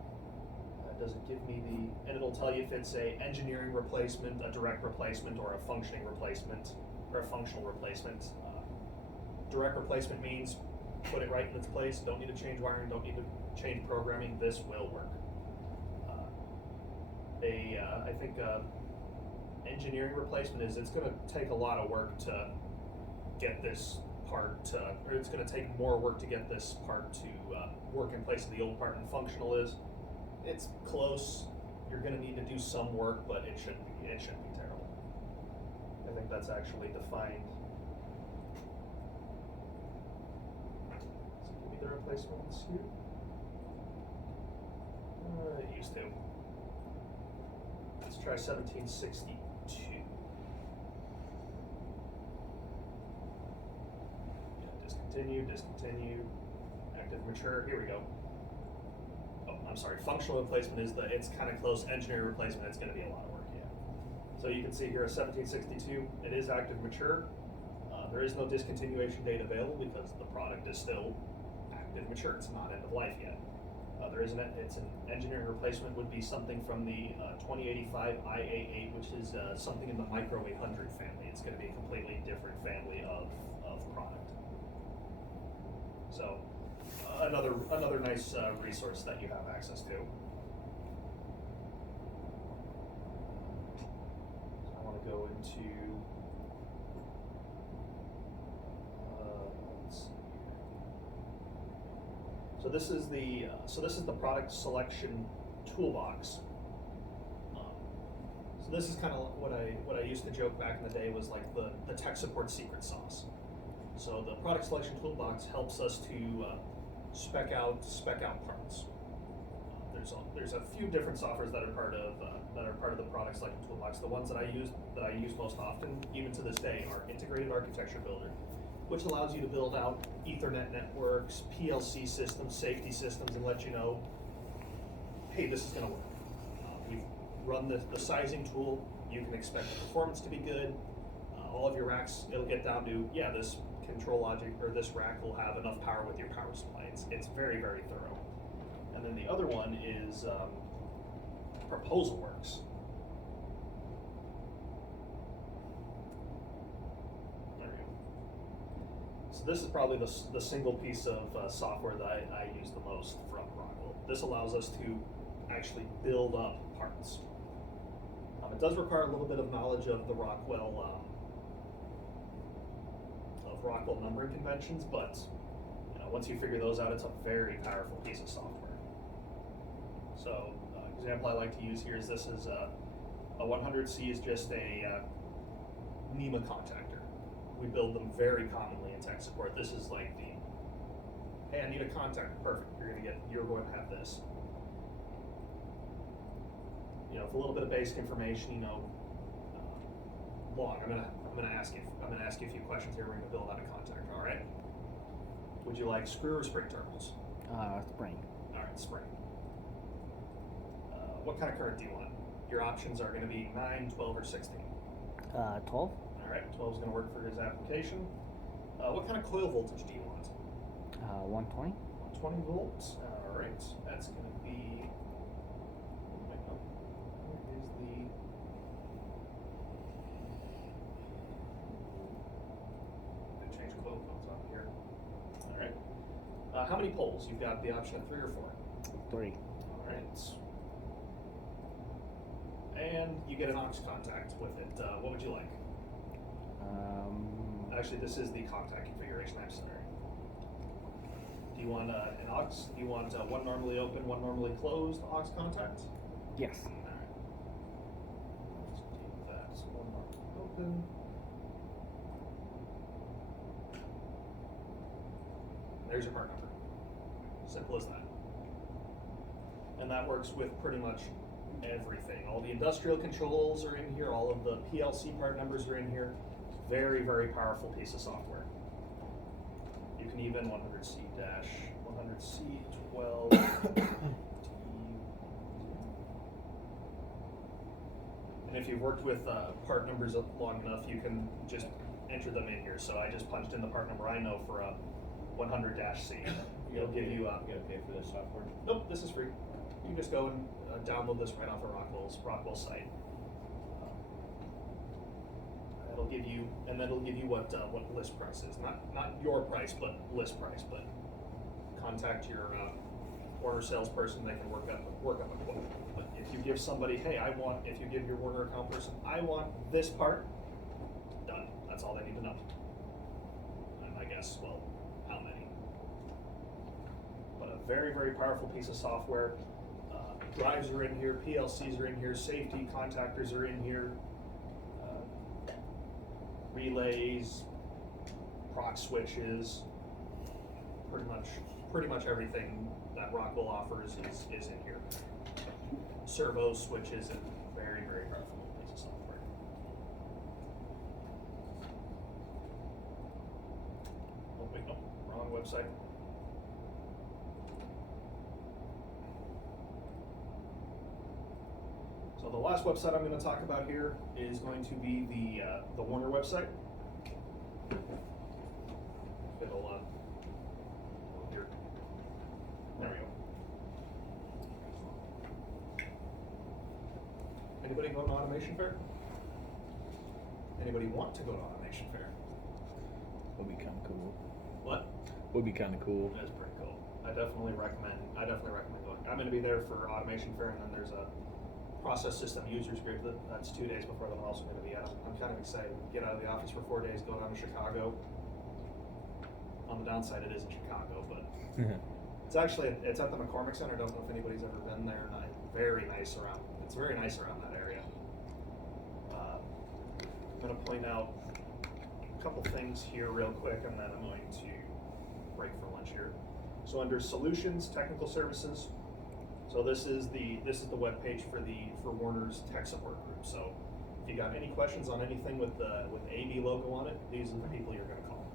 Does it give me and it'll tell you if it's a engineering replacement, a direct replacement, or a functioning replacement, or a functional replacement. Direct replacement means put it right in its place, don't need to change wiring, don't need to change programming, this will work. I think engineering replacement is, it's gonna take a lot of work to get this part, or it's gonna take more work to get this part to work in place of the old part, and functional is, it's close. You're going to need to do some work, but it shouldn't be terrible. I think that's actually defined. So give me the replacements here. It used to. Let's try 1762. Discontinued. Active mature. Here we go. I'm sorry, functional replacement is it's kind of close. Engineering replacement, it's going to be a lot of work, yeah. So you can see here a 1762, it is active mature. There is no discontinuation date available because the product is still active mature. It's not end of life yet. It's an engineering replacement would be something from the 2085 IA8, which is something in the Micro 800 family. It's going to be a completely different family of product. So. Another nice resource that you have access to. I want to go into. Let's see here. So this is the product selection toolbox. So this is kind of what I used to joke back in the day was like the tech support secret sauce. So the product selection toolbox helps us to spec out parts. There's a few different softwares that are part of the product selection toolbox. The ones that I use most often, even to this day, are Integrated Architecture Builder, which allows you to build out Ethernet networks, PLC systems, safety systems, and let you know, hey, this is going to work. We've run the sizing tool. You can expect the performance to be good. All of your racks, it'll get down to, yeah, this control logic or this rack will have enough power with your power supply. It's very, very thorough. And then the other one is Proposal Works. There we go. So this is probably the single piece of software that I use the most from Rockwell. This allows us to actually build up parts. It does require a little bit of knowledge of the Rockwell numbering conventions, but once you figure those out, it's a very powerful piece of software. So, example I like to use here is this is a 100C is just a NEMA contactor. We build them very commonly in tech support. This is like hey, I need a contactor. Perfect. You're going to have this. With a little bit of basic information, long. I'm gonna ask you a few questions here. We're gonna build out a contactor. All right. Would you like screw or spring terminals? Spring. All right, spring. What kind of current do you want? Your options are going to be 9, 12, or 16. 12. All right, 12 is going to work for his application. What kind of coil voltage do you want? 120. 120 volts. All right, that's going to be. Wait, no. Where is the? They change coil codes on here. All right. How many poles? You've got the option of 3 or 4. 3. All right. And you get an aux contact with it. What would you like? Actually, this is the contact configuration. I'm sorry. Do you want an aux? Do you want one normally open, one normally closed aux contact? Yes. All right. Let's do that. So one normally open. There's your part number. Simple as that. And that works with pretty much everything. All the industrial controls are in here. All of the PLC part numbers are in here. Very, very powerful piece of software. You can even 100C-100C12. And if you've worked with part numbers long enough, you can just enter them in here. So I just punched in the part number I know for a 100-C. It'll give you. You gotta pay for this software. Nope, this is free. You can just go and download this right off of Rockwell's site. It'll give you, and then it'll give you what list price is. Not your price, but list price. But contact your Warner salesperson; they can work up a quote. But if you give somebody, hey, if you give your Warner account person, I want this part, done. That's all they need to know. And I guess, well, how many? But a very, very powerful piece of software. Drives are in here, PLCs are in here, safety contactors are in here, relays, proc switches, pretty much everything that Rockwell offers is in here. Servo switches and very, very powerful piece of software. Oh wait, no, wrong website. So the last website I'm going to talk about here is going to be the Warner website. It'll here. There we go. Anybody go to Automation Fair? Anybody want to go to Automation Fair? Would be kind of cool. What? Would be kind of cool. That's pretty cool. I definitely recommend going. I'm going to be there for Automation Fair, and then there's a process system users group that's 2 days before that I'm also going to be at. I'm kind of excited. Get out of the office for 4 days, go down to Chicago. On the downside, it is in Chicago, but it's at the McCormick Center. I don't know if anybody's ever been there. Very nice around. It's very nice around that area. I'm going to point out a couple things here real quick, and then I'm going to break for lunch here. So under Solutions, Technical Services. So this is the web page for Warner's tech support group. So if you got any questions on anything with the AB logo on it, these are the people you're going to call.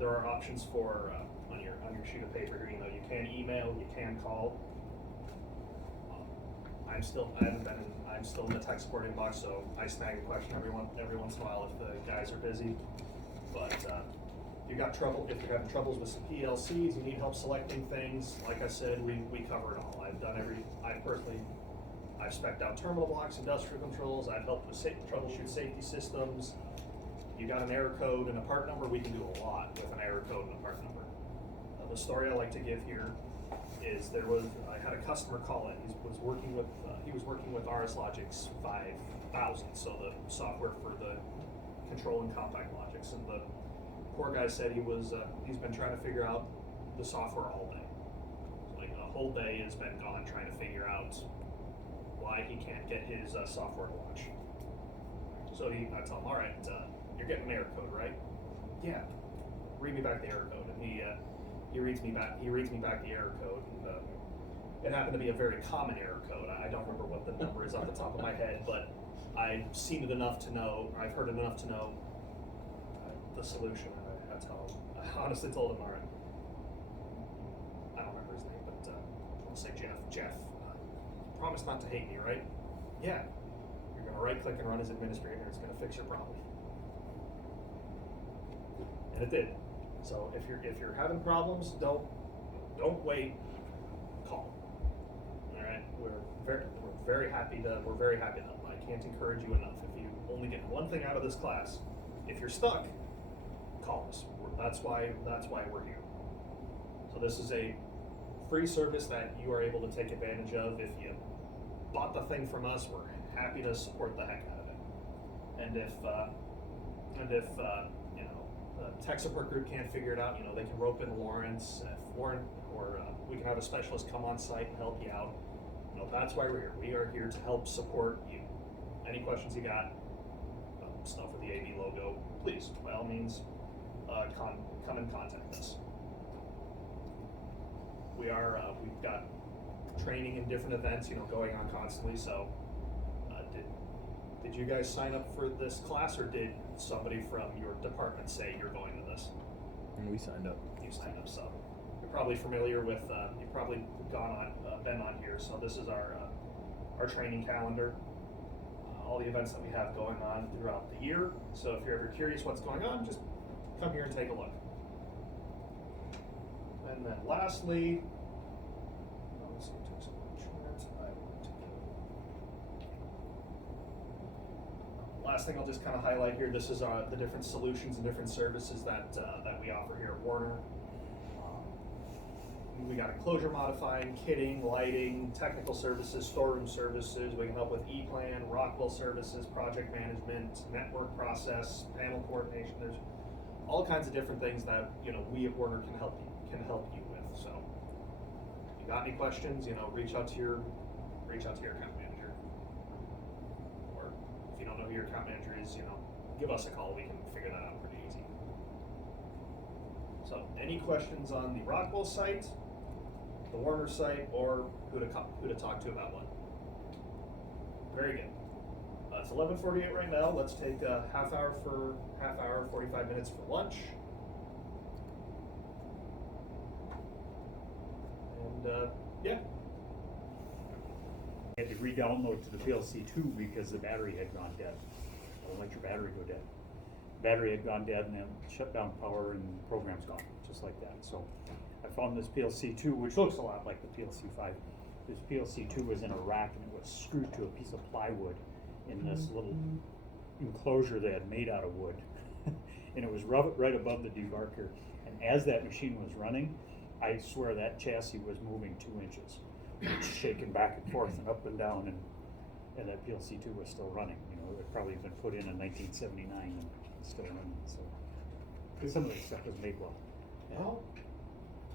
There are options for on your sheet of paper here. You can email, you can call. I'm still in the tech support inbox, so I snag a question every once in a while if the guys are busy. But if you're having troubles with some PLCs, you need help selecting things, like I said, we cover it all. I've spec'd out terminal blocks, industrial controls, I've helped with troubleshoot safety systems. You got an error code and a part number, we can do a lot with an error code and a part number. The story I like to give here is I had a customer call in. He was working with RS Logix 5000, so the software for the control and compact logics, and the poor guy said he's been trying to figure out the software all day. Like a whole day has been gone trying to figure out why he can't get his software to launch. So I tell him, all right, you're getting an error code, right? Yeah. Read me back the error code, and he reads me back the error code. And, it happened to be a very common error code. I don't remember what the number is off the top of my head, but I've seen it enough to know. I've heard it enough to know the solution. I honestly told him, all right, I don't remember his name, but I'll say, Jeff, promise not to hate me, right? Yeah. You're gonna right click and run as administrator, and it's gonna fix your problem. And it did. So if you're having problems, don't wait, call. All right, we're very happy to help. I can't encourage you enough. If you only get one thing out of this class, if you're stuck, call us. That's why we're here. So this is a free service that you are able to take advantage of. If you bought the thing from us, we're happy to support the heck out of it. And if you know, the tech support group can't figure it out, you know, they can rope in Lawrence, or we can have a specialist come on site and help you out. You know, that's why we're here. We are here to help support you. Any questions you got, stuff with the AB logo, please, by all means, come and contact us. We've got training and different events, you know, going on constantly. So, did you guys sign up for this class, or did somebody from your department say you're going to this? And we signed up. You signed up, so you're probably familiar with. You've probably been on here. So this is our training calendar. All the events that we have going on throughout the year. So if you're ever curious what's going on, just come here and take a look. And then lastly, let's see, took some insurance. Last thing I'll just kind of highlight here, this is the different solutions and different services that we offer here at Warner. We got enclosure modifying, kitting, lighting, technical services, storeroom services. We can help with E-Plan, Rockwell services, project management, network process, panel coordination. There's all kinds of different things that, you know, we at Warner can help you with. So, if you got any questions, you know, reach out to your account manager. Or if you don't know who your account manager is, you know, give us a call. We can figure that out pretty easy. So, any questions on the Rockwell site, the Warner site, or who to talk to about what? Very good. It's 11:48 right now. Let's take a half hour, 45 minutes for lunch. And yeah. I had to re-download to the PLC2 because the battery had gone dead. Don't let your battery go dead. Battery had gone dead and then shut down power and the program's gone, just like that. So I found this PLC2, which looks a lot like the PLC5. This PLC2 was in a rack and it was screwed to a piece of plywood in this little enclosure they had made out of wood. And it was right above the debarker. And as that machine was running, I swear that chassis was moving 2 inches. Shaking back and forth and up and down, and that PLC2 was still running. You know, it probably been put in 1979 and still running. So some of that stuff was made well. Yeah.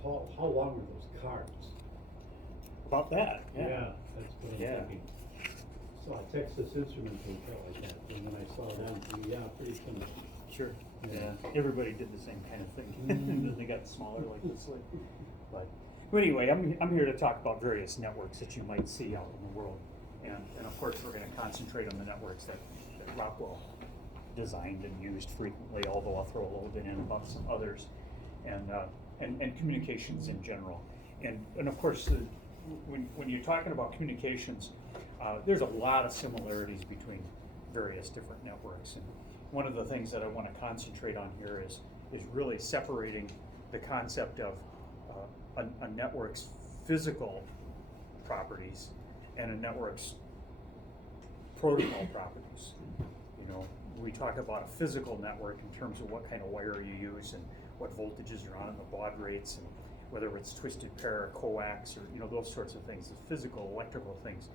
How long were those cards? About that, yeah. That's what I'm Yeah. thinking. So I Texas Instruments and felt like that, and then I saw them, yeah, pretty similar. Sure. Yeah. Yeah. Everybody did the same kind of thing. And then they got smaller like this. But anyway, I'm here to talk about various networks that you might see out in the world. And of course, we're going to concentrate on the networks that Rockwell designed and used frequently, although I'll throw a little bit in about some others, and communications in general. And of course, when you're talking about communications, there's a lot of similarities between various different networks. And one of the things that I want to concentrate on here is really separating the concept of a network's physical properties and a network's protocol properties. You know, we talk about a physical network in terms of what kind of wire you use and what voltages are on it, and the baud rates, and whether it's twisted pair or coax, or you know, those sorts of things, the physical, electrical things.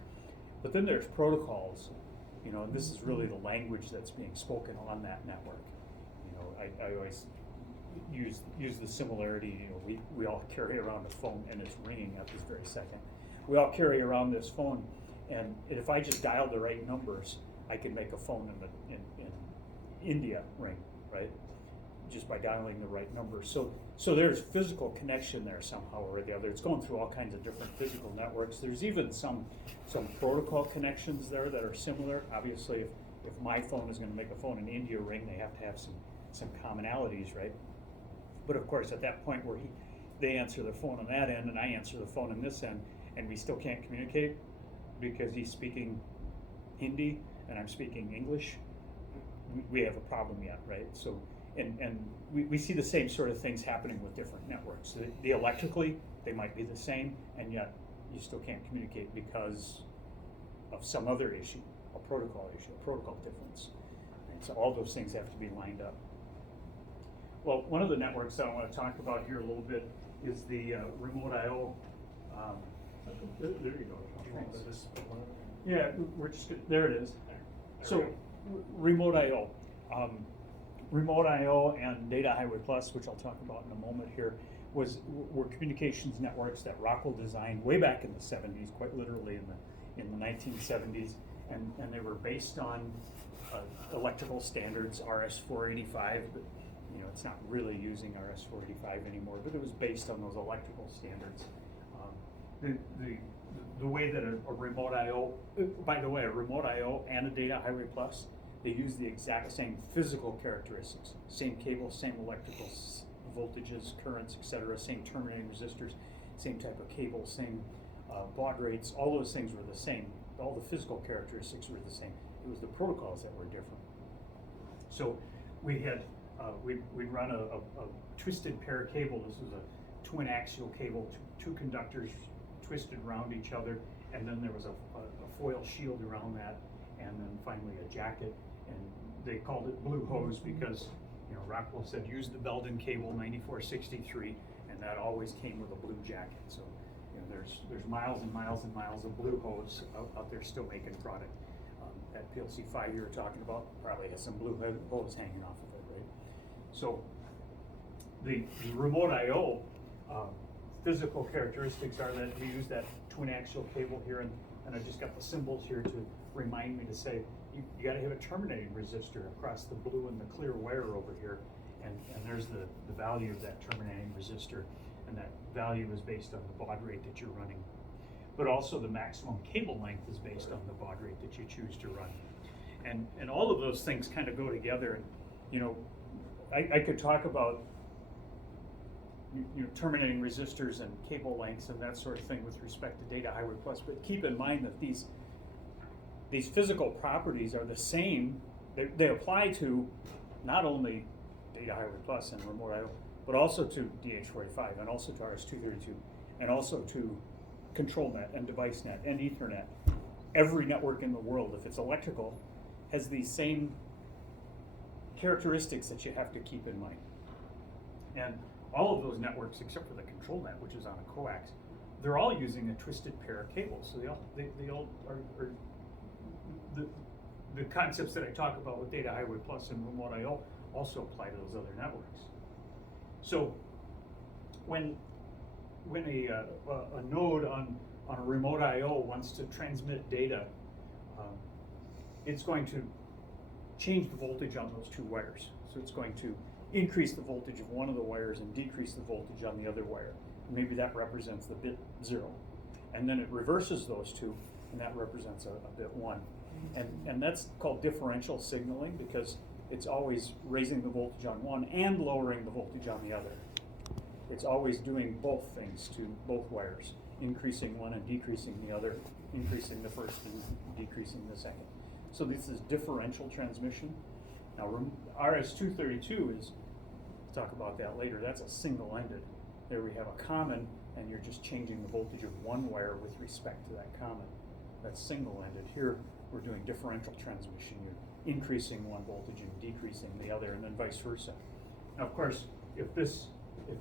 But then there's protocols, you know, and this is really the language that's being spoken on that network. You know, I always use the similarity, you know, we all carry around a phone and it's ringing at this very second. We all carry around this phone, and if I just dial the right numbers, I can make a phone in India ring, right? Just by dialing the right numbers. So there's physical connection there somehow or the other. It's going through all kinds of different physical networks. There's even some protocol connections there that are similar. Obviously, if my phone is going to make a phone in India ring, they have to have some commonalities, right? But of course, at that point where they answer the phone on that end and I answer the phone on this end, and we still can't communicate because he's speaking Hindi and I'm speaking English, we have a problem yet, right? So, and we see the same sort of things happening with different networks. The electrically, they might be the same, and yet you still can't communicate because of some other issue, a protocol difference. And so all those things have to be lined up. Well, one of the networks that I want to talk about here a little bit is the remote I/O. There you go. Thanks. Yeah, we're just, there it is. So, remote I/O. Remote I/O and Data Highway Plus, which I'll talk about in a moment here, were communications networks that Rockwell designed way back in the 70s, quite literally in the 1970s, and they were based on electrical standards, RS-485, but it's not really using RS-485 anymore, but it was based on those electrical standards. The way that a remote I/O, by the way, a remote I/O and a Data Highway Plus, they use the exact same physical characteristics, same cables, same electrical voltages, currents, etc., same terminating resistors, same type of cable, same baud rates, all those things were the same. All the physical characteristics were the same. It was the protocols that were different. So we had, we'd run a twisted pair cable. This was a twin axial cable, two conductors twisted around each other, and then there was a foil shield around that, and then finally a jacket, and they called it blue hose because Rockwell said use the Belden cable 9463, and that always came with a blue jacket. So there's miles and miles and miles of blue hose out there still making product. That PLC 5 you were talking about probably has some blue hose hanging off of it, right? So the remote I/O physical characteristics are that we use that twin axial cable here, and I just got the symbols here to remind me to say you got to have a terminating resistor across the blue and the clear wire over here, and there's the value of that terminating resistor, and that value is based on the baud rate that you're running. But also the maximum cable length is based on the baud rate that you choose to run. And all of those things kind of go together, and I could talk about terminating resistors and cable lengths and that sort of thing with respect to Data Highway Plus, but keep in mind that these physical properties are the same. They apply to not only Data Highway Plus and Remote I/O, but also to DH45 and also to RS-232 and also to ControlNet and DeviceNet and Ethernet. Every network in the world, if it's electrical, has these same characteristics that you have to keep in mind. And all of those networks, except for the ControlNet, which is on a coax, they're all using a twisted pair of cables. So they all are the concepts that I talk about with Data Highway Plus and Remote I/O also apply to those other networks. So when a node on a Remote I/O wants to transmit data, it's going to change the voltage on those two wires. So it's going to increase the voltage of one of the wires and decrease the voltage on the other wire. Maybe that represents the bit 0. And then it reverses those two, and that represents a bit 1. And that's called differential signaling because it's always raising the voltage on one and lowering the voltage on the other. It's always doing both things to both wires, increasing one and decreasing the other, increasing the first and decreasing the second. So this is differential transmission. Now RS-232 is, we'll talk about that later, that's a single-ended. There we have a common, and you're just changing the voltage of one wire with respect to that common. That's single-ended. Here we're doing differential transmission. You're increasing one voltage and decreasing the other, and then vice versa. Now, of course, if this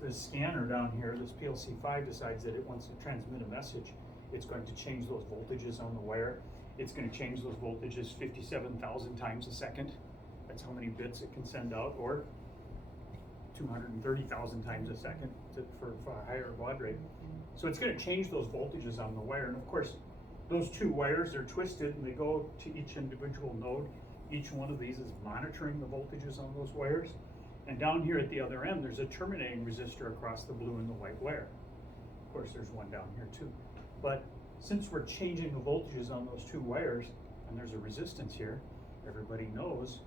scanner down here, this PLC 5, decides that it wants to transmit a message, it's going to change those voltages on the wire. It's going to change those voltages 57,000 times a second. That's how many bits it can send out, or 230,000 times a second for a higher baud rate. So it's going to change those voltages on the wire. And of course, those two wires are twisted and they go to each individual node. Each one of these is monitoring the voltages on those wires. And down here at the other end, there's a terminating resistor across the blue and the white wire. Of course, there's one down here too. But since we're changing the voltages on those two wires, and there's a resistance here, everybody knows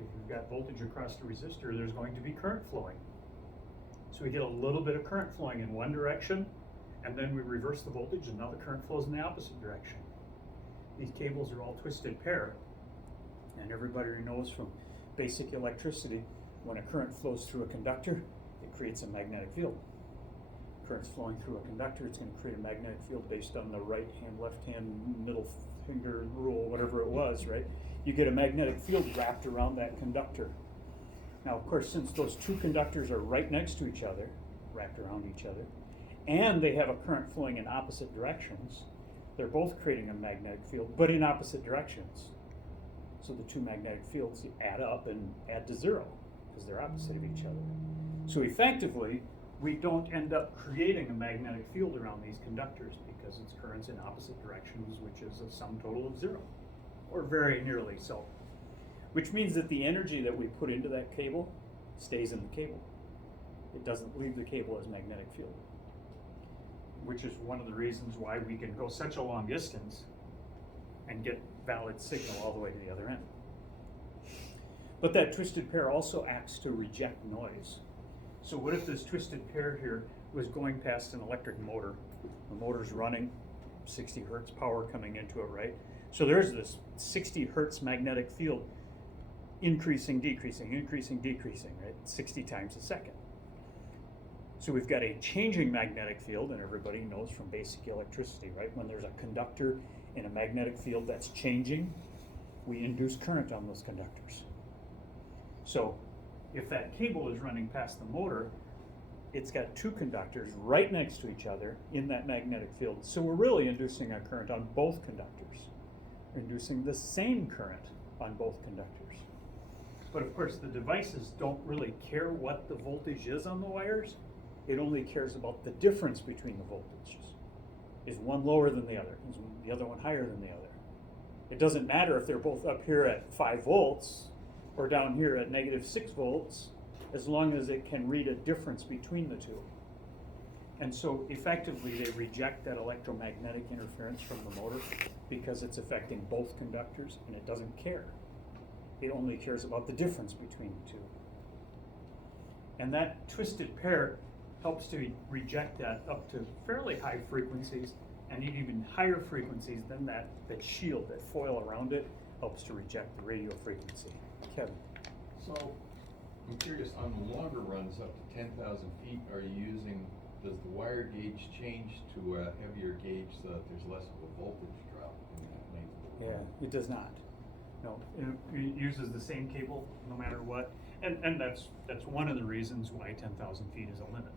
if you've got voltage across the resistor, there's going to be current flowing. So we get a little bit of current flowing in one direction, and then we reverse the voltage, and now the current flows in the opposite direction. These cables are all twisted pair, and everybody knows from basic electricity, when a current flows through a conductor, it creates a magnetic field. Current's flowing through a conductor, it's going to create a magnetic field based on the right hand, left hand, middle finger rule, whatever it was, right? You get a magnetic field wrapped around that conductor. Now, of course, since those two conductors are right next to each other, wrapped around each other, and they have a current flowing in opposite directions, they're both creating a magnetic field, but in opposite directions. So the two magnetic fields add up and add to zero, because they're opposite of each other. So effectively, we don't end up creating a magnetic field around these conductors because it's currents in opposite directions, which is a sum total of zero, or very nearly so. Which means that the energy that we put into that cable stays in the cable. It doesn't leave the cable as magnetic field, which is one of the reasons why we can go such a long distance and get valid signal all the way to the other end. But that twisted pair also acts to reject noise. So what if this twisted pair here was going past an electric motor? The motor's running, 60 hertz power coming into it, right? So there's this 60 hertz magnetic field increasing, decreasing, increasing, decreasing, right? 60 times a second. So we've got a changing magnetic field, and everybody knows from basic electricity, right? When there's a conductor in a magnetic field that's changing, we induce current on those conductors. So if that cable is running past the motor, it's got two conductors right next to each other in that magnetic field. So we're really inducing a current on both conductors. We're inducing the same current on both conductors. But of course, the devices don't really care what the voltage is on the wires. It only cares about the difference between the voltages. Is one lower than the other? Is the other one higher than the other? It doesn't matter if they're both up here at 5 volts or down here at -6 volts, as long as it can read a difference between the two. And so effectively they reject that electromagnetic interference from the motor because it's affecting both conductors, and it doesn't care. It only cares about the difference between the two. And that twisted pair helps to reject that up to fairly high frequencies, and even higher frequencies than that shield, that foil around it, helps to reject the radio frequency. Kevin. So, I'm curious, on the longer runs up to 10,000 feet, are you using, does the wire gauge change to a heavier gauge so that there's less of a voltage drop in that length of the wire? Yeah, it does not. No, it uses the same cable no matter what, and that's one of the reasons why 10,000 feet is a limit,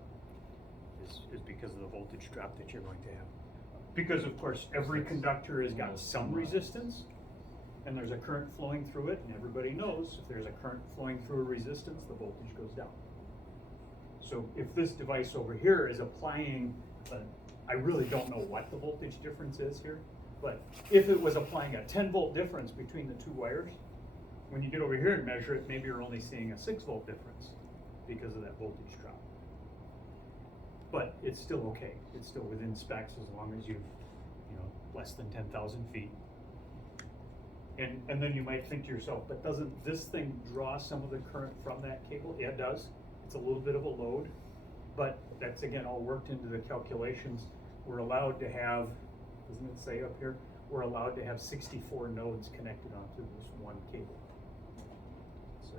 is because of the voltage drop that you're going to have. Because of course, every conductor has got some resistance, and there's a current flowing through it, and everybody knows if there's a current flowing through a resistance, the voltage goes down. So if this device over here is applying, I really don't know what the voltage difference is here, but if it was applying a 10-volt difference between the two wires, when you get over here and measure it, maybe you're only seeing a 6-volt difference because of that voltage drop. But it's still okay. It's still within specs as long as you less than 10,000 feet. And then you might think to yourself, but doesn't this thing draw some of the current from that cable? Yeah, it does. It's a little bit of a load, but that's again all worked into the calculations. We're allowed to have, doesn't it say up here? We're allowed to have 64 nodes connected onto this one cable. So,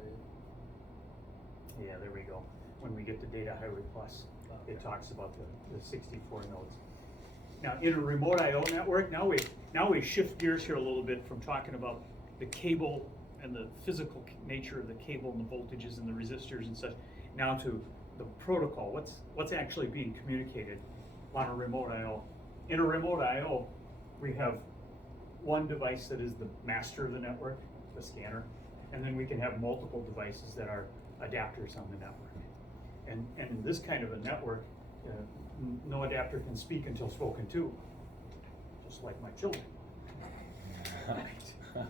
yeah, there we go. When we get to Data Highway Plus, it talks about the 64 nodes. Now, in a remote I/O network, now we shift gears here a little bit from talking about the cable and the physical nature of the cable and the voltages and the resistors and such, now to the protocol. What's actually being communicated on a remote I/O? In a remote I/O, we have one device that is the master of the network, the scanner, and then we can have multiple devices that are adapters on the network. And in this kind of a network, no adapter can speak until spoken to, just like my children.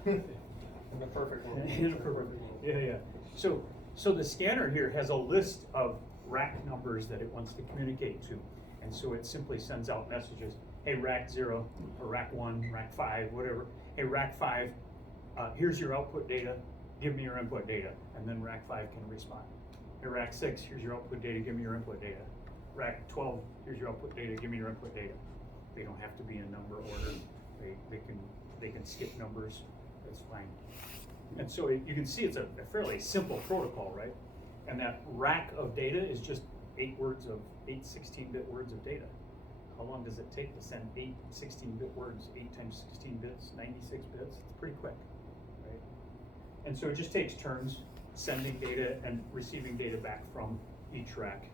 In the perfect world. In a perfect world. Yeah. So the scanner here has a list of rack numbers that it wants to communicate to, and so it simply sends out messages. Hey, rack 0, or rack 1, rack 5, whatever. Hey, rack 5, here's your output data. Give me your input data, and then rack 5 can respond. Hey, rack 6, here's your output data. Give me your input data. rack 12, here's your output data, give me your input data. They don't have to be in number order. They can skip numbers, that's fine. And so you can see it's a fairly simple protocol, right? And that rack of data is just 8 16-bit words of data. How long does it take to send 8 16-bit words? 8 times 16 bits, 96 bits, it's pretty quick, right? And so it just takes turns sending data and receiving data back from each rack.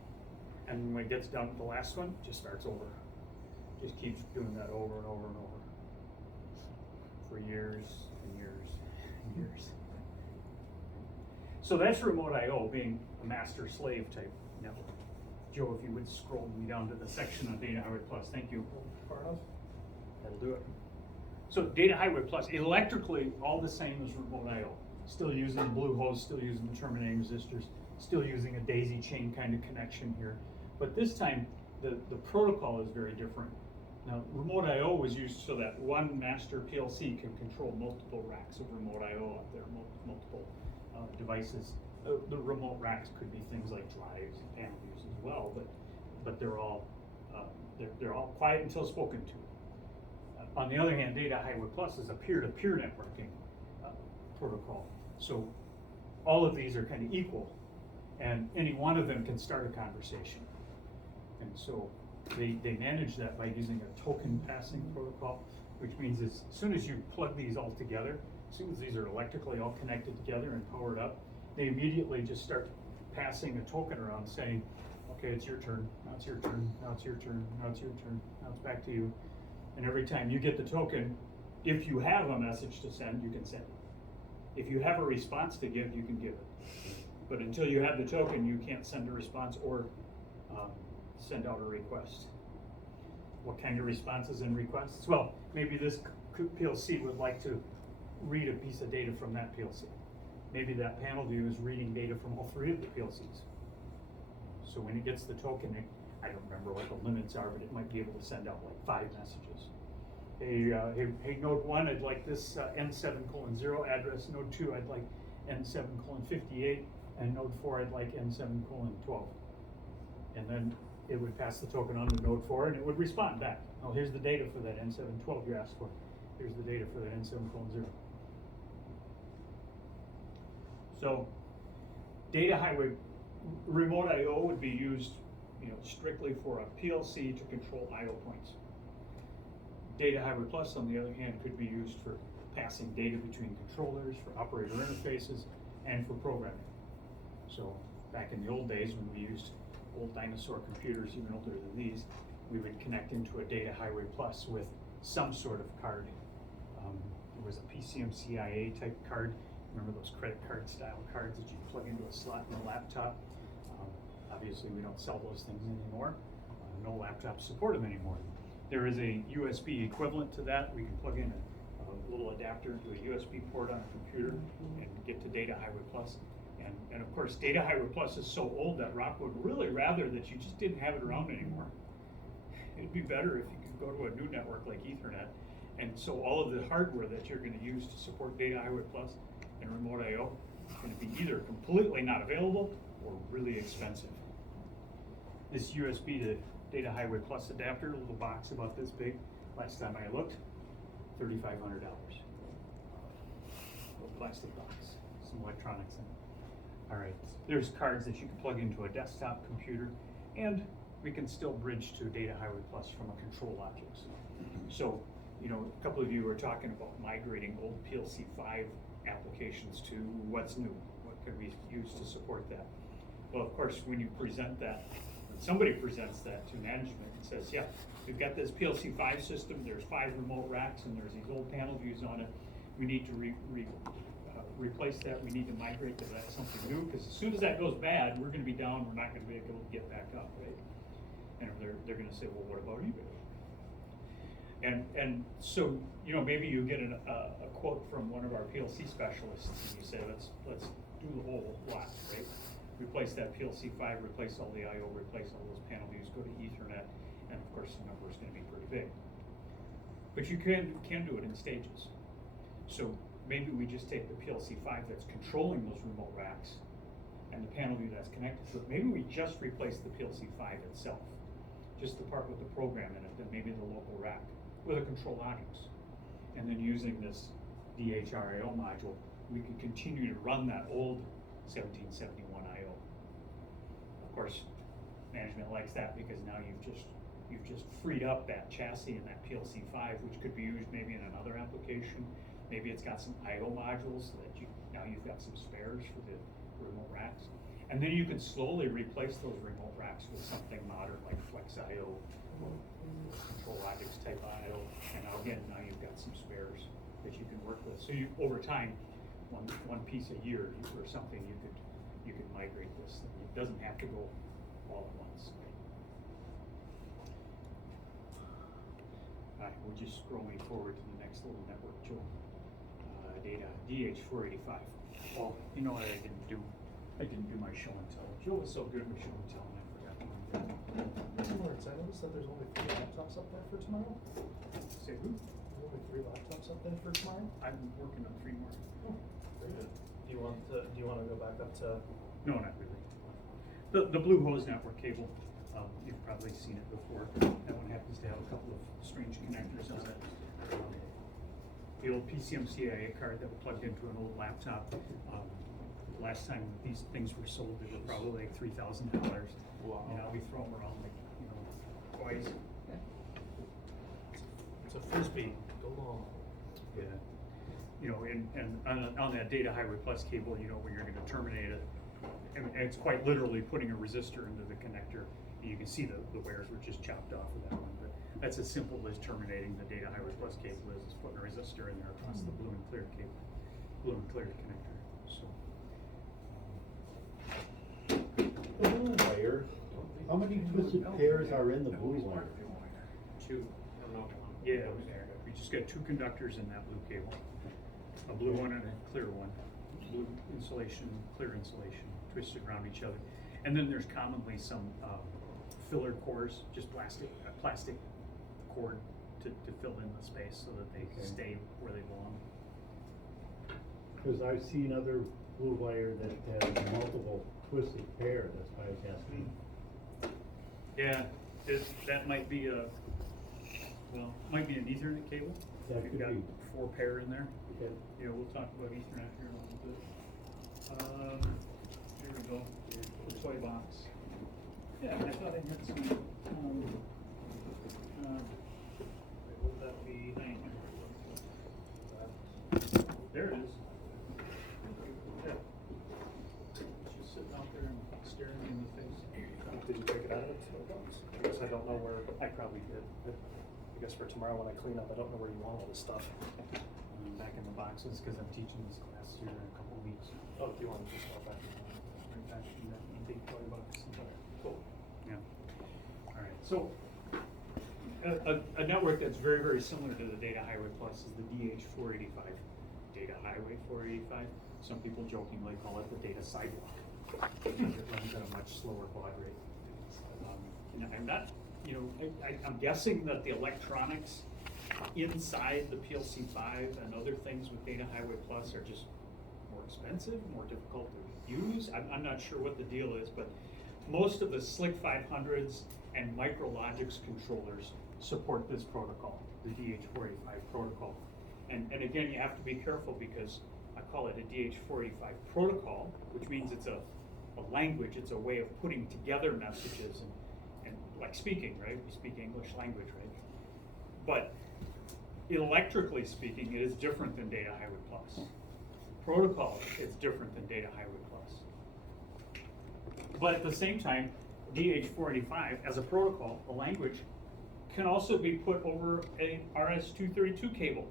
And when it gets done with the last one, it just starts over. Just keeps doing that over and over and over for years and years and years. So that's remote I/O being a master-slave type network. Joe, if you would scroll me down to the section on Data Highway Plus, thank you. Far enough? That'll do it. So Data Highway Plus, electrically all the same as remote I/O. Still using the blue hose, still using the terminating resistors, still using a daisy chain kind of connection here. But this time, the protocol is very different. Now, remote I/O was used so that one master PLC can control multiple racks of remote I/O out there, multiple devices. The remote racks could be things like drives and panel views as well, but they're all quiet until spoken to. On the other hand, Data Highway Plus is a peer-to-peer networking protocol. So all of these are kind of equal, and any one of them can start a conversation. And so they manage that by using a token passing protocol, which means as soon as you plug these all together, as soon as these are electrically all connected together and powered up, they immediately just start passing a token around saying, okay, it's your turn, now it's your turn, now it's your turn, now it's your turn, now it's back to you. And every time you get the token, if you have a message to send, you can send it. If you have a response to give, you can give it. But until you have the token, you can't send a response or send out a request. What kind of responses and requests? Well, maybe this PLC would like to read a piece of data from that PLC. Maybe that panel view is reading data from all 3 of the PLCs. So when it gets the token, I don't remember what the limits are, but it might be able to send out like 5 messages. Hey, node 1, I'd like this N7:0 address. Node 2, I'd like N7:58, and node 4, I'd like N7:12. And then it would pass the token on to node 4, and it would respond back. Oh, here's the data for that N7:12 you asked for. Here's the data for that N7:0. So, Data Highway Remote I/O would be used, strictly for a PLC to control I/O points. Data Highway Plus, on the other hand, could be used for passing data between controllers, for operator interfaces, and for programming. So, back in the old days when we used old dinosaur computers, even older than these, we would connect into a Data Highway Plus with some sort of card. There was a PCMCIA type card. Remember those credit card style cards that you plug into a slot in a laptop? Obviously, we don't sell those things anymore. No laptops support them anymore. There is a USB equivalent to that. We can plug in a little adapter to a USB port on a computer and get to Data Highway Plus. And of course, Data Highway Plus is so old that Rock would really rather that you just didn't have it around anymore. It'd be better if you could go to a new network like Ethernet. And so all of the hardware that you're going to use to support Data Highway Plus and Remote I/O is going to be either completely not available or really expensive. This USB to Data Highway Plus adapter, a little box about this big, last time I looked, $3,500. Little plastic box, some electronics in it. All right, there's cards that you can plug into a desktop computer, and we can still bridge to Data Highway Plus from a control object. So, a couple of you were talking about migrating old PLC 5 applications to what's new. What could we use to support that? Well, of course, when you present that, when somebody presents that to management and says, yeah, we've got this PLC 5 system, there's 5 remote racks, and there's these old panel views on it. We need to replace that. We need to migrate to that something new, because as soon as that goes bad, we're going to be down. We're not going to be able to get back up, right? And they're going to say, well, what about eBay? And so, maybe you get a quote from one of our PLC specialists, and you say, let's do the whole lot, right? Replace that PLC 5, replace all the I/O, replace all those panel views, go to Ethernet, and of course the number is going to be pretty big. But you can do it in stages. So maybe we just take the PLC 5 that's controlling those remote racks, and the panel view that's connected to it. Maybe we just replace the PLC 5 itself, just the part with the program in it, then maybe the local rack with a control Linux. And then using this DHRIO module, we could continue to run that old 1771 IO. Of course, management likes that because now you've just freed up that chassis in that PLC 5, which could be used maybe in another application. Maybe it's got some IO modules so that now you've got some spares for the remote racks. And then you can slowly replace those remote racks with something modern like Flex IO or Control Logics type IO. And now again, now you've got some spares that you can work with. So you, over time, one piece a year or something, you could migrate this. It doesn't have to go all at once. All right, we're just scrolling forward to the next little network, Joe. Data DH485. Well, you know what I didn't do? I didn't do my show and tell. Joe was so good with show and tell, and I forgot to do that. Lawrence, I noticed that there's only 3 laptops up there for tomorrow. Say who? There's only 3 laptops up there for tomorrow. I'm working on 3 more. Oh, very good. Do you want to go back up to? No, not really. The blue hose network cable, you've probably seen it before. That one happens to have a couple of strange connectors on it. The old PCMCIA card that was plugged into an old laptop. Last time these things were sold, they were probably like $3,000. Wow. You know, we throw them around like, toys. It's a frisbee. Go long. Yeah. And on that Data Highway Plus cable, when you're gonna terminate it, and it's quite literally putting a resistor into the connector. You can see the wires were just chopped off of that one, but that's as simple as terminating the Data Highway Plus cable is putting a resistor in there across the blue and clear cable, blue and clear connector, so. The blue wire, how many twisted pairs are in the blue wire? 2. I don't know. Yeah, we just got 2 conductors in that blue cable, a blue one and a clear one, blue insulation, clear insulation, twisted around each other. And then there's commonly some filler cores, just plastic cord to fill in the space so that they stay where they belong. Because I've seen other blue wire that has multiple twisted pair, that's why I was asking. Yeah, that might be might be an Ethernet cable. That We've could got be. 4 pair in there. Okay. Yeah, we'll talk about Ethernet here in a little bit. Here we go, the toy box. Yeah, I thought I had some, would that be, there it is. Yeah. Just sitting out there and staring me in the face. Did you take it out of the box? I guess I don't know where. I probably did. I guess for tomorrow when I clean up, I don't know where you want all this stuff. Back in the boxes, because I'm teaching this class here in a couple of weeks. Oh, do you want to just go back? Right back in that big toy box. Cool. Yeah. All right. So a network that's very, very similar to the Data Highway Plus is the DH485. Data Highway 485. Some people jokingly call it the Data Sidewalk because it runs at a much slower baud rate. And I'm not, I'm guessing that the electronics inside the PLC 5 and other things with Data Highway Plus are just more expensive, more difficult to use. I'm not sure what the deal is, but most of the SLC 500s and Micrologix controllers support this protocol, the DH485 protocol. And again, you have to be careful because I call it a DH485 protocol, which means it's a language, it's a way of putting together messages and like speaking, right? We speak English language, right? But electrically speaking, it is different than Data Highway Plus. Protocol is different than Data Highway Plus. But at the same time, DH485 as a protocol, a language, can also be put over a RS-232 cable.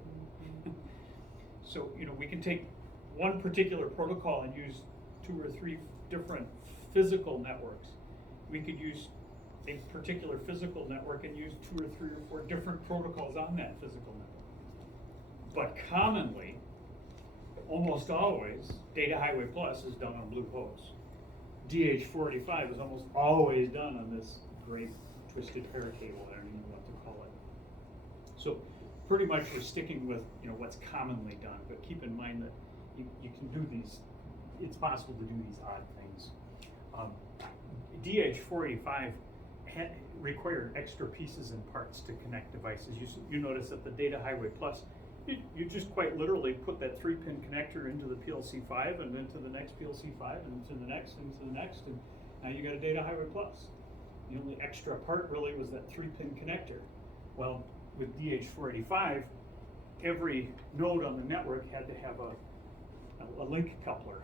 So, we can take one particular protocol and use 2 or 3 different physical networks. We could use a particular physical network and use 2 or 3 or 4 different protocols on that physical network. But commonly, almost always, Data Highway Plus is done on blue hose. DH485 is almost always done on this gray twisted pair cable. I don't even know what to call it. So pretty much we're sticking with what's commonly done, but keep in mind that you can do these it's possible to do these odd things. DH485 required extra pieces and parts to connect devices. You notice that the Data Highway Plus, you just quite literally put that 3-pin connector into the PLC5 and then to the next PLC5 and to the next and to the next, and now you got a Data Highway Plus. The only extra part really was that 3-pin connector. Well, with DH485, every node on the network had to have a link coupler,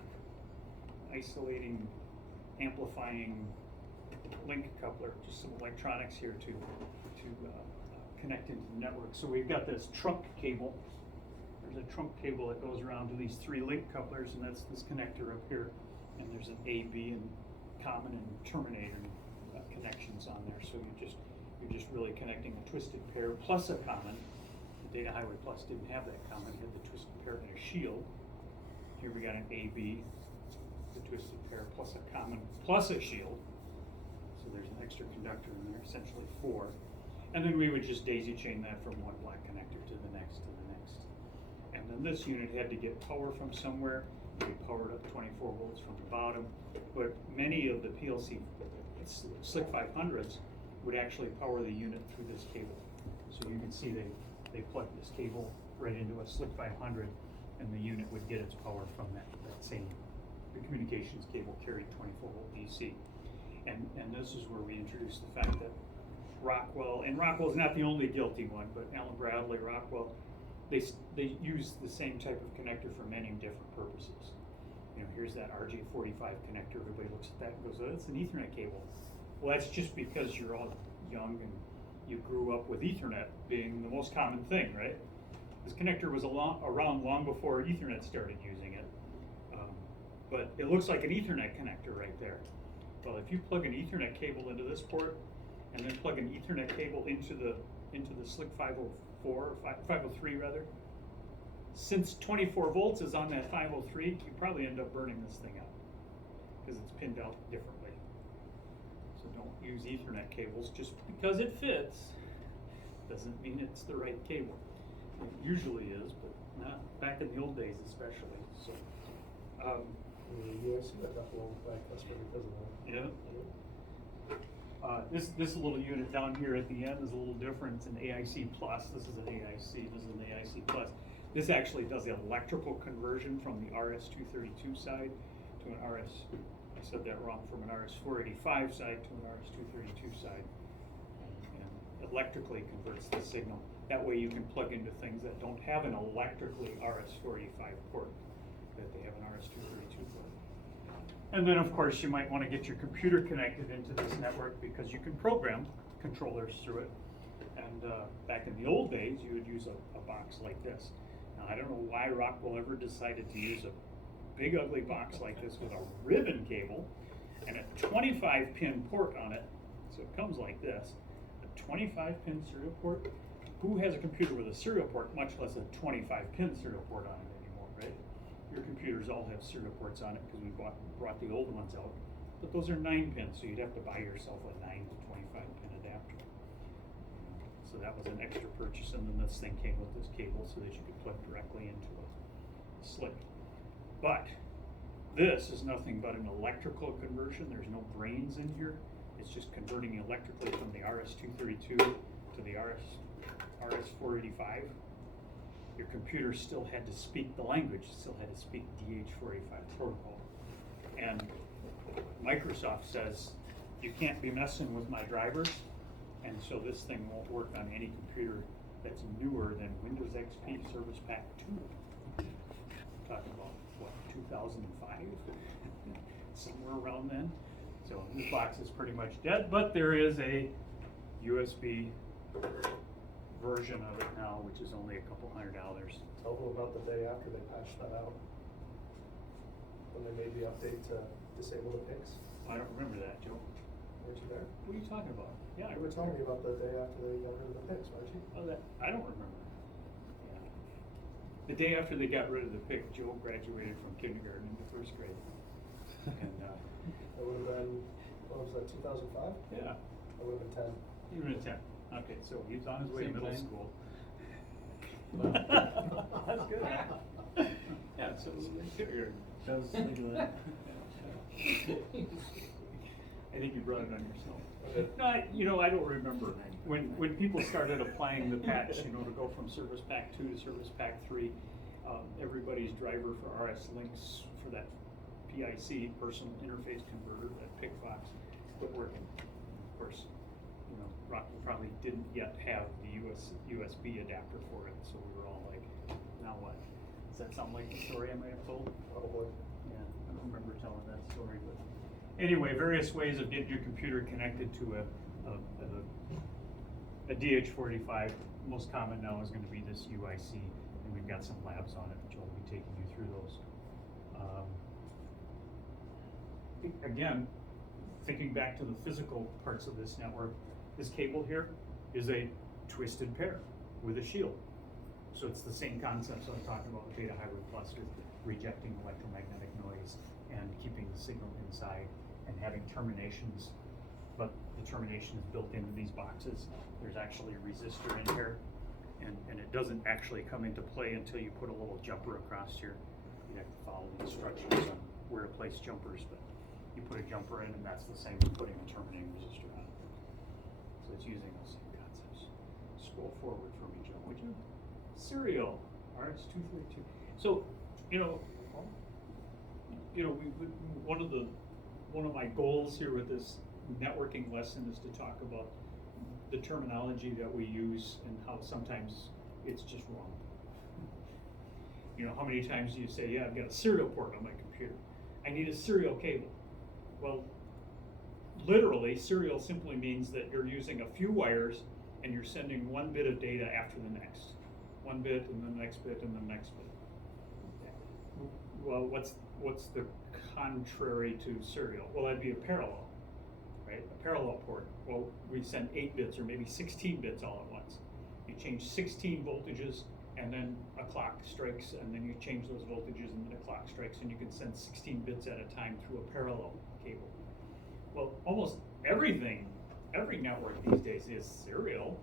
isolating, amplifying link coupler, just some electronics here to connect into the network. So we've got this trunk cable. There's a trunk cable that goes around to these 3 link couplers, and that's this connector up here. And there's an A, B, and common and terminator connections on there. So you're just really connecting a twisted pair plus a common. The Data Highway Plus didn't have that common. It had the twisted pair and a shield. Here we got an AB, the twisted pair plus a common plus a shield. So there's an extra conductor in there, essentially 4. And then we would just daisy chain that from one black connector to the next to the next. And then this unit had to get power from somewhere. We powered up 24 volts from the bottom. But many of the PLC SLC 500s would actually power the unit through this cable. So you can see they plugged this cable right into a SLC 500, and the unit would get its power from that same, the communications cable carried 24 volt DC. And this is where we introduced the fact that Rockwell, and Rockwell's not the only guilty one, but Allen Bradley, Rockwell, they use the same type of connector for many different purposes. You know, here's that RJ45 connector. Everybody looks at that and goes, oh, that's an Ethernet cable. Well, that's just because you're all young and you grew up with Ethernet being the most common thing, right? This connector was around long before Ethernet started using it. But it looks like an Ethernet connector right there. Well, if you plug an Ethernet cable into this port and then plug an Ethernet cable into the SLC 504 or 503 rather, since 24 volts is on that 503, you probably end up burning this thing out because it's pinned out differently. So don't use Ethernet cables just because it fits doesn't mean it's the right cable. It usually is, but not back in the old days especially. So USB got that blown back, that's because of that. yeah. This little unit down here at the end is a little different. It's an AIC plus. This is an AIC. This is an AIC plus. This actually does the electrical conversion from the RS-232 side to an I said that wrong, from an RS-485 side to an RS-232 side. And electrically converts the signal. That way you can plug into things that don't have an electrically RS-485 port, that they have an RS-232 port. And then of course you might want to get your computer connected into this network because you can program controllers through it. And back in the old days you would use a box like this. Now I don't know why Rockwell ever decided to use a big ugly box like this with a ribbon cable and a 25-pin port on it. So it comes like this, a 25-pin serial port. Who has a computer with a serial port, much less a 25-pin serial port on it anymore, right? Your computers all have serial ports on it because we brought the old ones out. But those are 9-pin, so you'd have to buy yourself a 9 to 25-pin adapter. So that was an extra purchase, and then this thing came with this cable so that you could plug directly into a SLC. But this is nothing but an electrical conversion. There's no brains in here. It's just converting electrically from the RS-232 to the RS-485. Your computer still had to speak the language, still had to speak DH485 protocol. And Microsoft says, you can't be messing with my drivers, and so this thing won't work on any computer that's newer than Windows XP Service Pack 2. Talking about, what, 2005? Somewhere around then. So this box is pretty much dead, but there is a USB version of it now, which is only a couple $100. Tell them about the day after they patched that out. When they made the update to disable the PICs. I don't remember that, Joe. Weren't you there? What are you talking about? Yeah, You were telling me about the day after they got rid of the PICs, weren't you? Oh, that, I don't remember. Yeah. The day after they got rid of the PIC, Joe graduated from kindergarten into first grade. And, That would have been, what was that, 2005? yeah, That would have been 10. you were in 10. Okay, so he was on his way to Same middle thing. school. That's good. Yeah, so kindergarten. does, look at that. I think you brought it on yourself. No, I don't remember, when people started applying the patch, to go from Service Pack 2 to Service Pack 3, everybody's driver for RS Links for that PIC, Personal Interface Converter, that PIC-Fox, quit working. Of course, Rockwell probably didn't yet have the USB adapter for it, so we were all like, now what? Does that sound like the story I might have told? Probably. Yeah, I don't remember telling that story, but anyway, various ways of getting your computer connected to a DH45. Most common now is going to be this UIC, and we've got some labs on it, which I'll be taking you through those. Again, thinking back to the physical parts of this network, this cable here is a twisted pair with a shield. So it's the same concepts I'm talking about with data hybrid cluster, rejecting electromagnetic noise and keeping the signal inside and having terminations, but the termination is built into these boxes. There's actually a resistor in here, and it doesn't actually come into play until you put a little jumper across here. You have to follow the instructions on where to place jumpers, but you put a jumper in, and that's the same as putting a terminating resistor on. So it's using those same concepts. Scroll forward for me, Joe, would you? Serial, RS-232. So, one of my goals here with this networking lesson is to talk about the terminology that we use and how sometimes it's just wrong. How many times do you say, yeah, I've got a serial port on my computer. I need a serial cable. Well, literally, serial simply means that you're using a few wires and you're sending one bit of data after the next. One bit and the next bit and the next bit. Well, what's the contrary to serial? Well, that'd be a parallel, right? A parallel port. Well, we send 8 bits or maybe 16 bits all at once. You change 16 voltages and then a clock strikes, and then you change those voltages and then a clock strikes, and you can send 16 bits at a time through a parallel cable. Well, almost everything, every network these days is serial.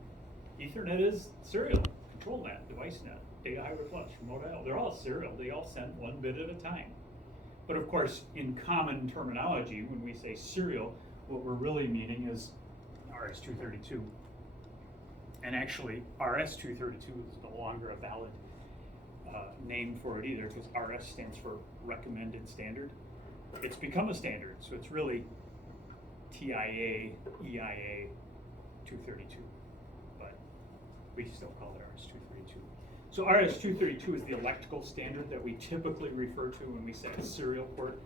Ethernet is serial. Control net, device net, data hybrid clutch, remote IO, they're all serial. They all send one bit at a time. But of course, in common terminology, when we say serial, what we're really meaning is RS-232. And actually, RS-232 is no longer a valid name for it either, because RS stands for recommended standard. It's become a standard, so it's really TIA, EIA 232, but we still call it RS-232. So RS-232 is the electrical standard that we typically refer to when we say a serial port.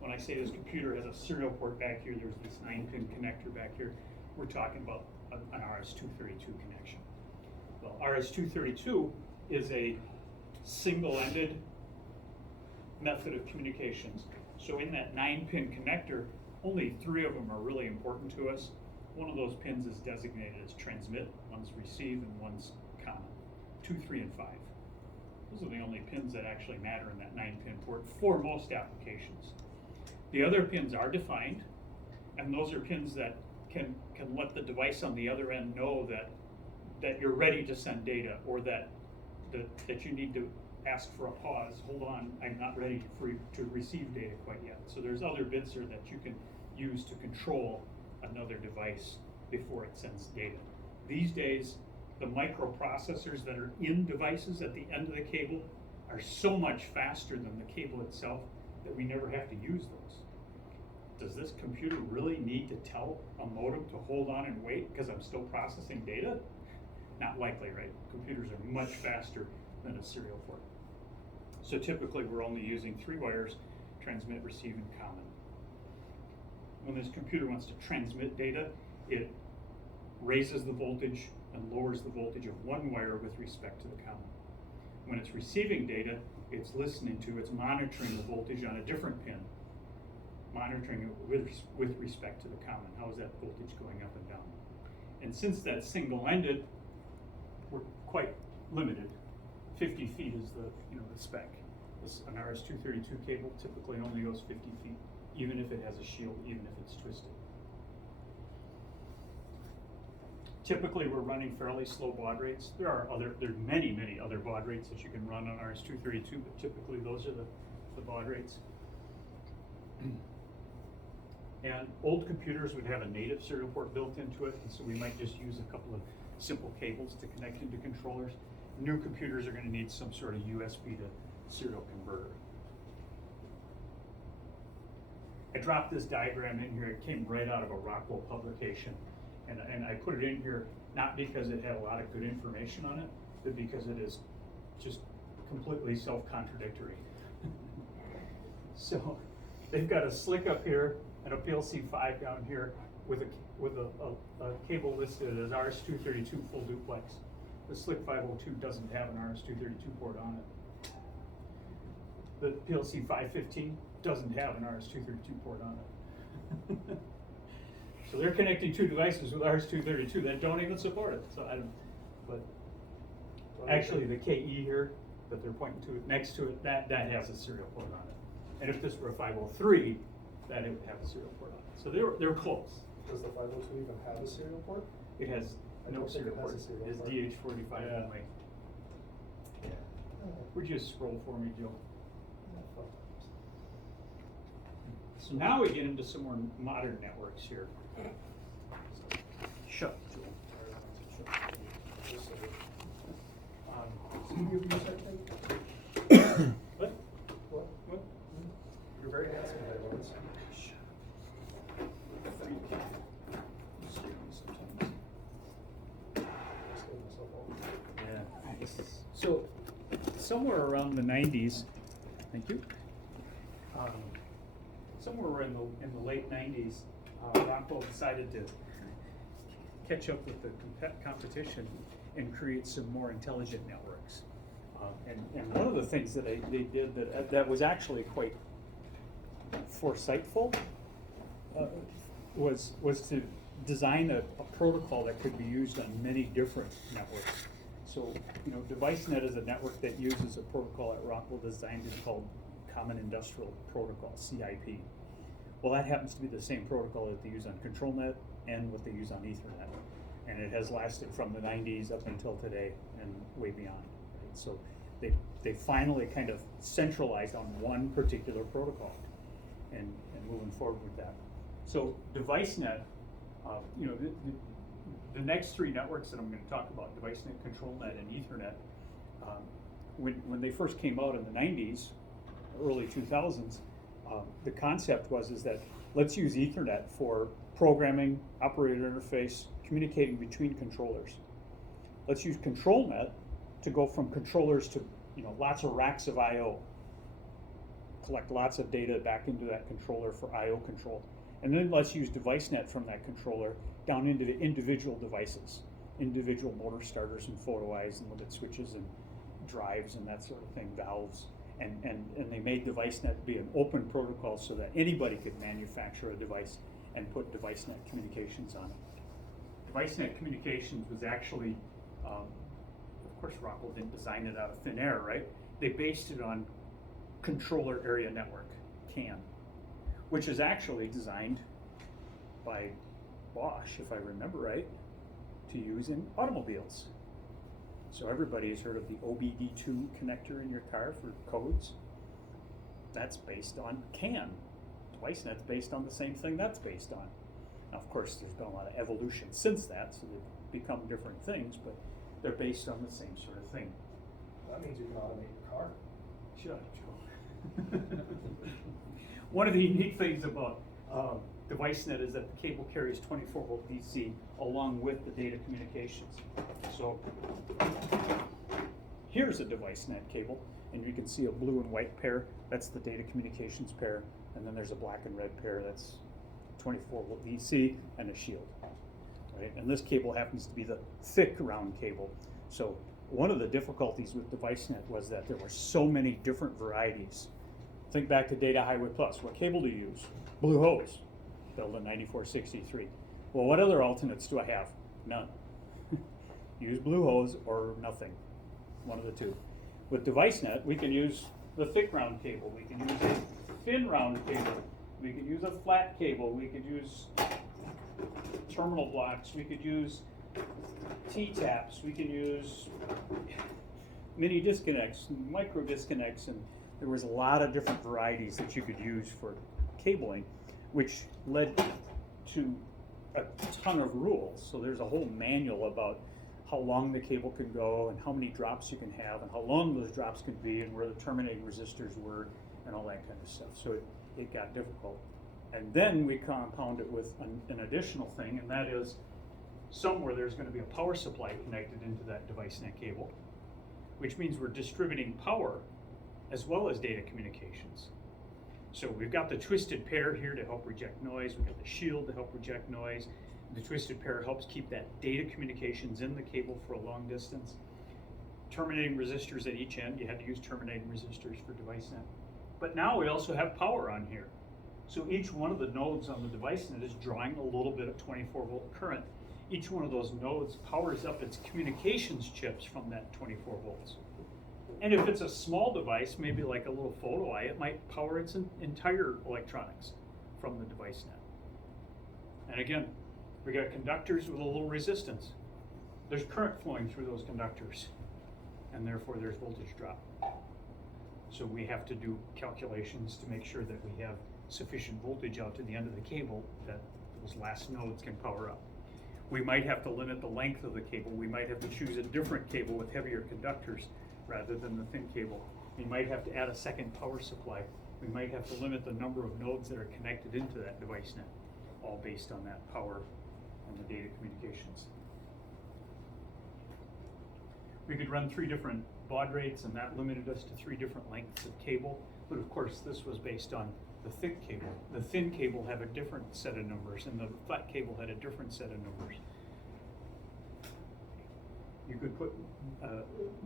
When I say this computer has a serial port back here, there's this 9-pin connector back here, we're talking about an RS-232 connection. Well, RS-232 is a single-ended method of communications. So in that 9-pin connector, only 3 of them are really important to us. One of those pins is designated as transmit, one's receive, and one's common. 2, 3, and 5. Those are the only pins that actually matter in that 9-pin port for most applications. The other pins are defined, and those are pins that can let the device on the other end know that you're ready to send data, or that you need to ask for a pause. Hold on, I'm not ready to receive data quite yet. So there's other bits here that you can use to control another device before it sends data. These days, the microprocessors that are in devices at the end of the cable are so much faster than the cable itself that we never have to use those. Does this computer really need to tell a modem to hold on and wait because I'm still processing data? Not likely, right? Computers are much faster than a serial port. So typically we're only using 3 wires, transmit, receive, and common. When this computer wants to transmit data, it raises the voltage and lowers the voltage of one wire with respect to the common. When it's receiving data, it's monitoring the voltage on a different pin, monitoring it with respect to the common. How is that voltage going up and down? And since that's single-ended, we're quite limited. 50 feet is the spec. An RS-232 cable typically only goes 50 feet, even if it has a shield, even if it's twisted. Typically, we're running fairly slow baud rates. There are many other baud rates that you can run on RS-232, but typically those are the baud rates. And old computers would have a native serial port built into it, and so we might just use a couple of simple cables to connect into controllers. New computers are gonna need some sort of USB to serial converter. I dropped this diagram in here, it came right out of a Rockwell publication. And I put it in here not because it had a lot of good information on it, but because it is just completely self-contradictory. So they've got a slick up here and a PLC 5 down here with a cable listed as RS-232 full duplex. The SLIC 502 doesn't have an RS-232 port on it. The PLC 515 doesn't have an RS-232 port on it. So they're connecting two devices with RS-232 that don't even support it. So I don't, but actually the KE here that they're pointing to next to it, that has a serial port on it. And if this were a 503, then it would have a serial port on it. So they're close. Does the 502 even have a serial port? It has I no don't think it serial has port. a serial It's port. DH45 Yeah. only. Yeah. Would you scroll for me, Joe? So now we get into some more modern networks here. Shut, Joe. What? What? You're very handsome today, Lawrence. So, somewhere around the 90s, thank you. Somewhere in the late 90s, Rockwell decided to catch up with the competition and create some more intelligent networks. And one of the things that they did that was actually quite foresightful was to design a protocol that could be used on many different networks. So, DeviceNet is a network that uses a protocol that Rockwell designed and called Common Industrial Protocol, CIP. Well, that happens to be the same protocol that they use on ControlNet and what they use on Ethernet. And it has lasted from the 90s up until today and way beyond. Right? So they finally kind of centralized on one particular protocol and moving forward with that. So DeviceNet, the next three networks that I'm going to talk about, DeviceNet, ControlNet, and Ethernet, when they first came out in the 90s, early 2000s, the concept is that let's use Ethernet for programming, operator interface, communicating between controllers. Let's use ControlNet to go from controllers to lots of racks of I/O, collect lots of data back into that controller for I/O control, and then let's use DeviceNet from that controller down into the individual devices, individual motor starters and photo eyes and limit switches and drives and that sort of thing, valves. And they made DeviceNet be an open protocol so that anybody could manufacture a device and put DeviceNet communications on it. DeviceNet communications was actually, of course Rockwell didn't design it out of thin air, right? They based it on Controller Area Network, CAN, which is actually designed by Bosch, if I remember right, to use in automobiles. So everybody's heard of the OBD2 connector in your car for codes. That's based on CAN. DeviceNet's based on the same thing that's based on. Now, of course, there's been a lot of evolution since that, so they've become different things, but they're based on the same sort of thing. That means you can automate your car. Shut up, Joe. One of the unique things about DeviceNet is that the cable carries 24-volt DC along with the data communications. So here's a DeviceNet cable, and you can see a blue and white pair. That's the data communications pair, and then there's a black and red pair. That's 24-volt DC and a shield. Right? And this cable happens to be the thick round cable. So one of the difficulties with DeviceNet was that there were so many different varieties. Think back to Data Highway Plus. What cable do you use? Blue hose, built in 9463. Well, what other alternates do I have? None. Use blue hose or nothing, one of the two. With DeviceNet, we can use the thick round cable. We can use a thin round cable. We could use a flat cable. We could use terminal blocks. We could use T-taps. We can use mini disconnects, micro disconnects, and there was a lot of different varieties that you could use for cabling, which led to a ton of rules. So there's a whole manual about how long the cable can go and how many drops you can have and how long those drops can be and where the terminating resistors were and all that kind of stuff. So it got difficult. And then we compound it with an additional thing, and that is somewhere there's going to be a power supply connected into that device net cable, which means we're distributing power as well as data communications. So we've got the twisted pair here to help reject noise. We've got the shield to help reject noise. The twisted pair helps keep that data communications in the cable for a long distance. Terminating resistors at each end. You had to use terminating resistors for device net. But now we also have power on here. So each one of the nodes on the device net is drawing a little bit of 24-volt current. Each one of those nodes powers up its communications chips from that 24 volts. And if it's a small device, maybe like a little photo eye, it might power its entire electronics from the device net. And again, we got conductors with a little resistance. There's current flowing through those conductors, and therefore there's voltage drop. So we have to do calculations to make sure that we have sufficient voltage out to the end of the cable that those last nodes can power up. We might have to limit the length of the cable. We might have to choose a different cable with heavier conductors rather than the thin cable. We might have to add a second power supply. We might have to limit the number of nodes that are connected into that device net, all based on that power and the data communications. We could run 3 different baud rates, and that limited us to 3 different lengths of cable. But of course, this was based on the thick cable. The thin cable had a different set of numbers, and the flat cable had a different set of numbers. You could put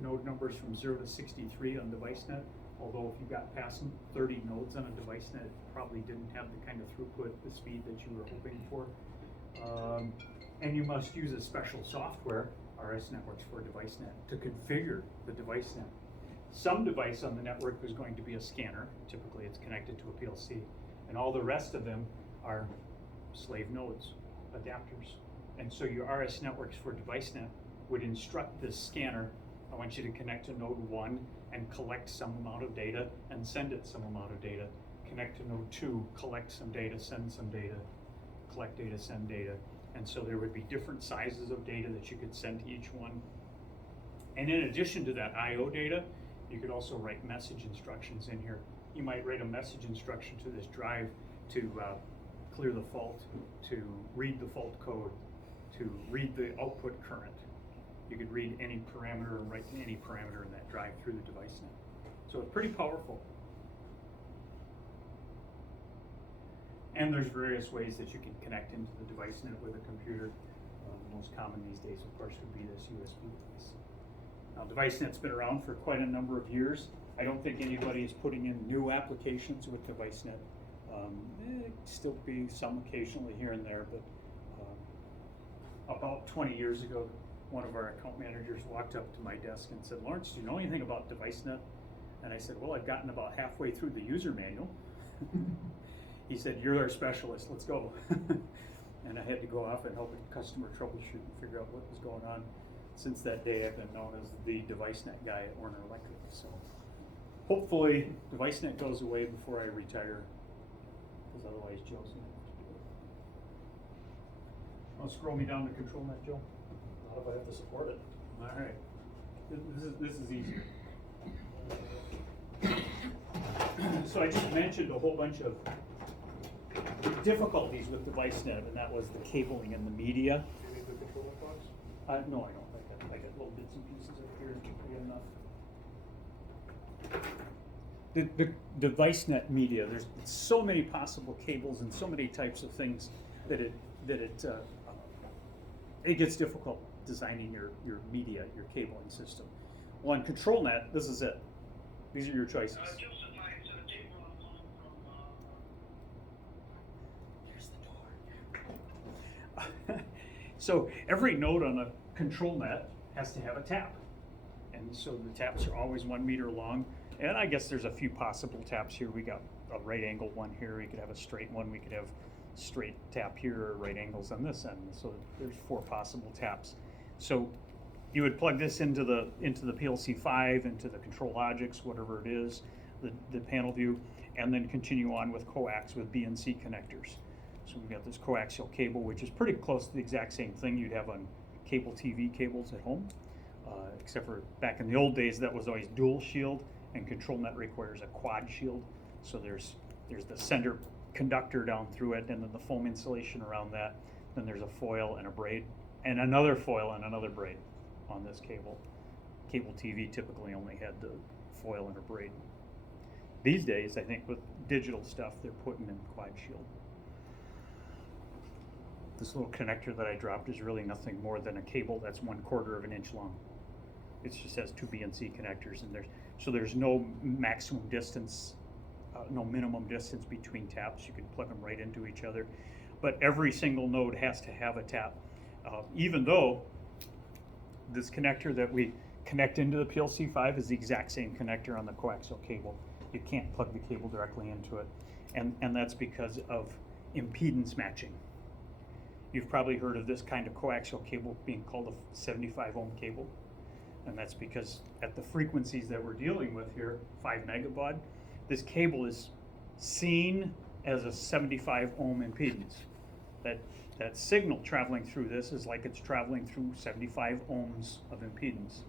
node numbers from 0 to 63 on device net, although if you got past 30 nodes on a device net, it probably didn't have the kind of throughput, the speed that you were hoping for. And you must use a special software, RS Networks for device net, to configure the device net. Some device on the network is going to be a scanner. Typically it's connected to a PLC, and all the rest of them are slave nodes, adapters. And so your RS Networks for device net would instruct this scanner, I want you to connect to node 1 and collect some amount of data and send it some amount of data. Connect to node 2, collect some data, send some data, collect data, send data. And so there would be different sizes of data that you could send to each one. And in addition to that I/O data, you could also write message instructions in here. You might write a message instruction to this drive to clear the fault, to read the fault code, to read the output current. You could read any parameter and write any parameter in that drive through the device net. So it's pretty powerful. And there's various ways that you can connect into the device net with a computer. The most common these days, of course, would be this USB device. Now, device net's been around for quite a number of years. I don't think anybody is putting in new applications with device net. Still be some occasionally here and there, but about 20 years ago, one of our account managers walked up to my desk and said, "Lawrence, do you know anything about device net?" And I said, "Well, I've gotten about halfway through the user manual." He said, "You're our specialist, let's go." And I had to go off and help a customer troubleshoot and figure out what was going on. Since that day, I've been known as the device net guy at Warner Electric. So hopefully device net goes away before I retire, because otherwise Joe's gonna have to do it. Want to scroll me down to control net, Joe? Not if I have to support it. All right. This is easier. So I just mentioned a whole bunch of difficulties with device net, and that was the cabling and the media. Do you need the control net box? No, I don't. I got little bits and pieces up here. I got enough. The device net media. There's so many possible cables and so many types of things that it gets difficult designing your media, your cabling system. Well, on control net, this is it. These are your choices. Here's the door. So every node on a control net has to have a tap. And so the taps are always 1 meter long. And I guess there's a few possible taps here. We got a right angle one here. We could have a straight one. We could have straight tap here, or right angles on this end. So there's 4 possible taps. So you would plug this into the PLC 5, into the control logics, whatever it is, the panel view, and then continue on with coax with BNC connectors. So we've got this coaxial cable, which is pretty close to the exact same thing you'd have on cable TV cables at home, except for back in the old days that was always dual shield, and control net requires a quad shield. So there's the center conductor down through it, and then the foam insulation around that. Then there's a foil and a braid, and another foil and another braid on this cable. Cable TV typically only had the foil and a braid. These days, I think with digital stuff, they're putting in quad shield. This little connector that I dropped is really nothing more than a cable that's 1/4 of an inch long. It just has 2 BNC connectors, and there's no maximum distance, no minimum distance between taps. You can plug them right into each other, but every single node has to have a tap, even though this connector that we connect into the PLC5 is the exact same connector on the coaxial cable. You can't plug the cable directly into it, and that's because of impedance matching. You've probably heard of this kind of coaxial cable being called a 75 ohm cable, and that's because at the frequencies that we're dealing with here, 5 megabaud, this cable is seen as a 75 ohm impedance. That signal traveling through this is like it's traveling through 75 ohms of impedance.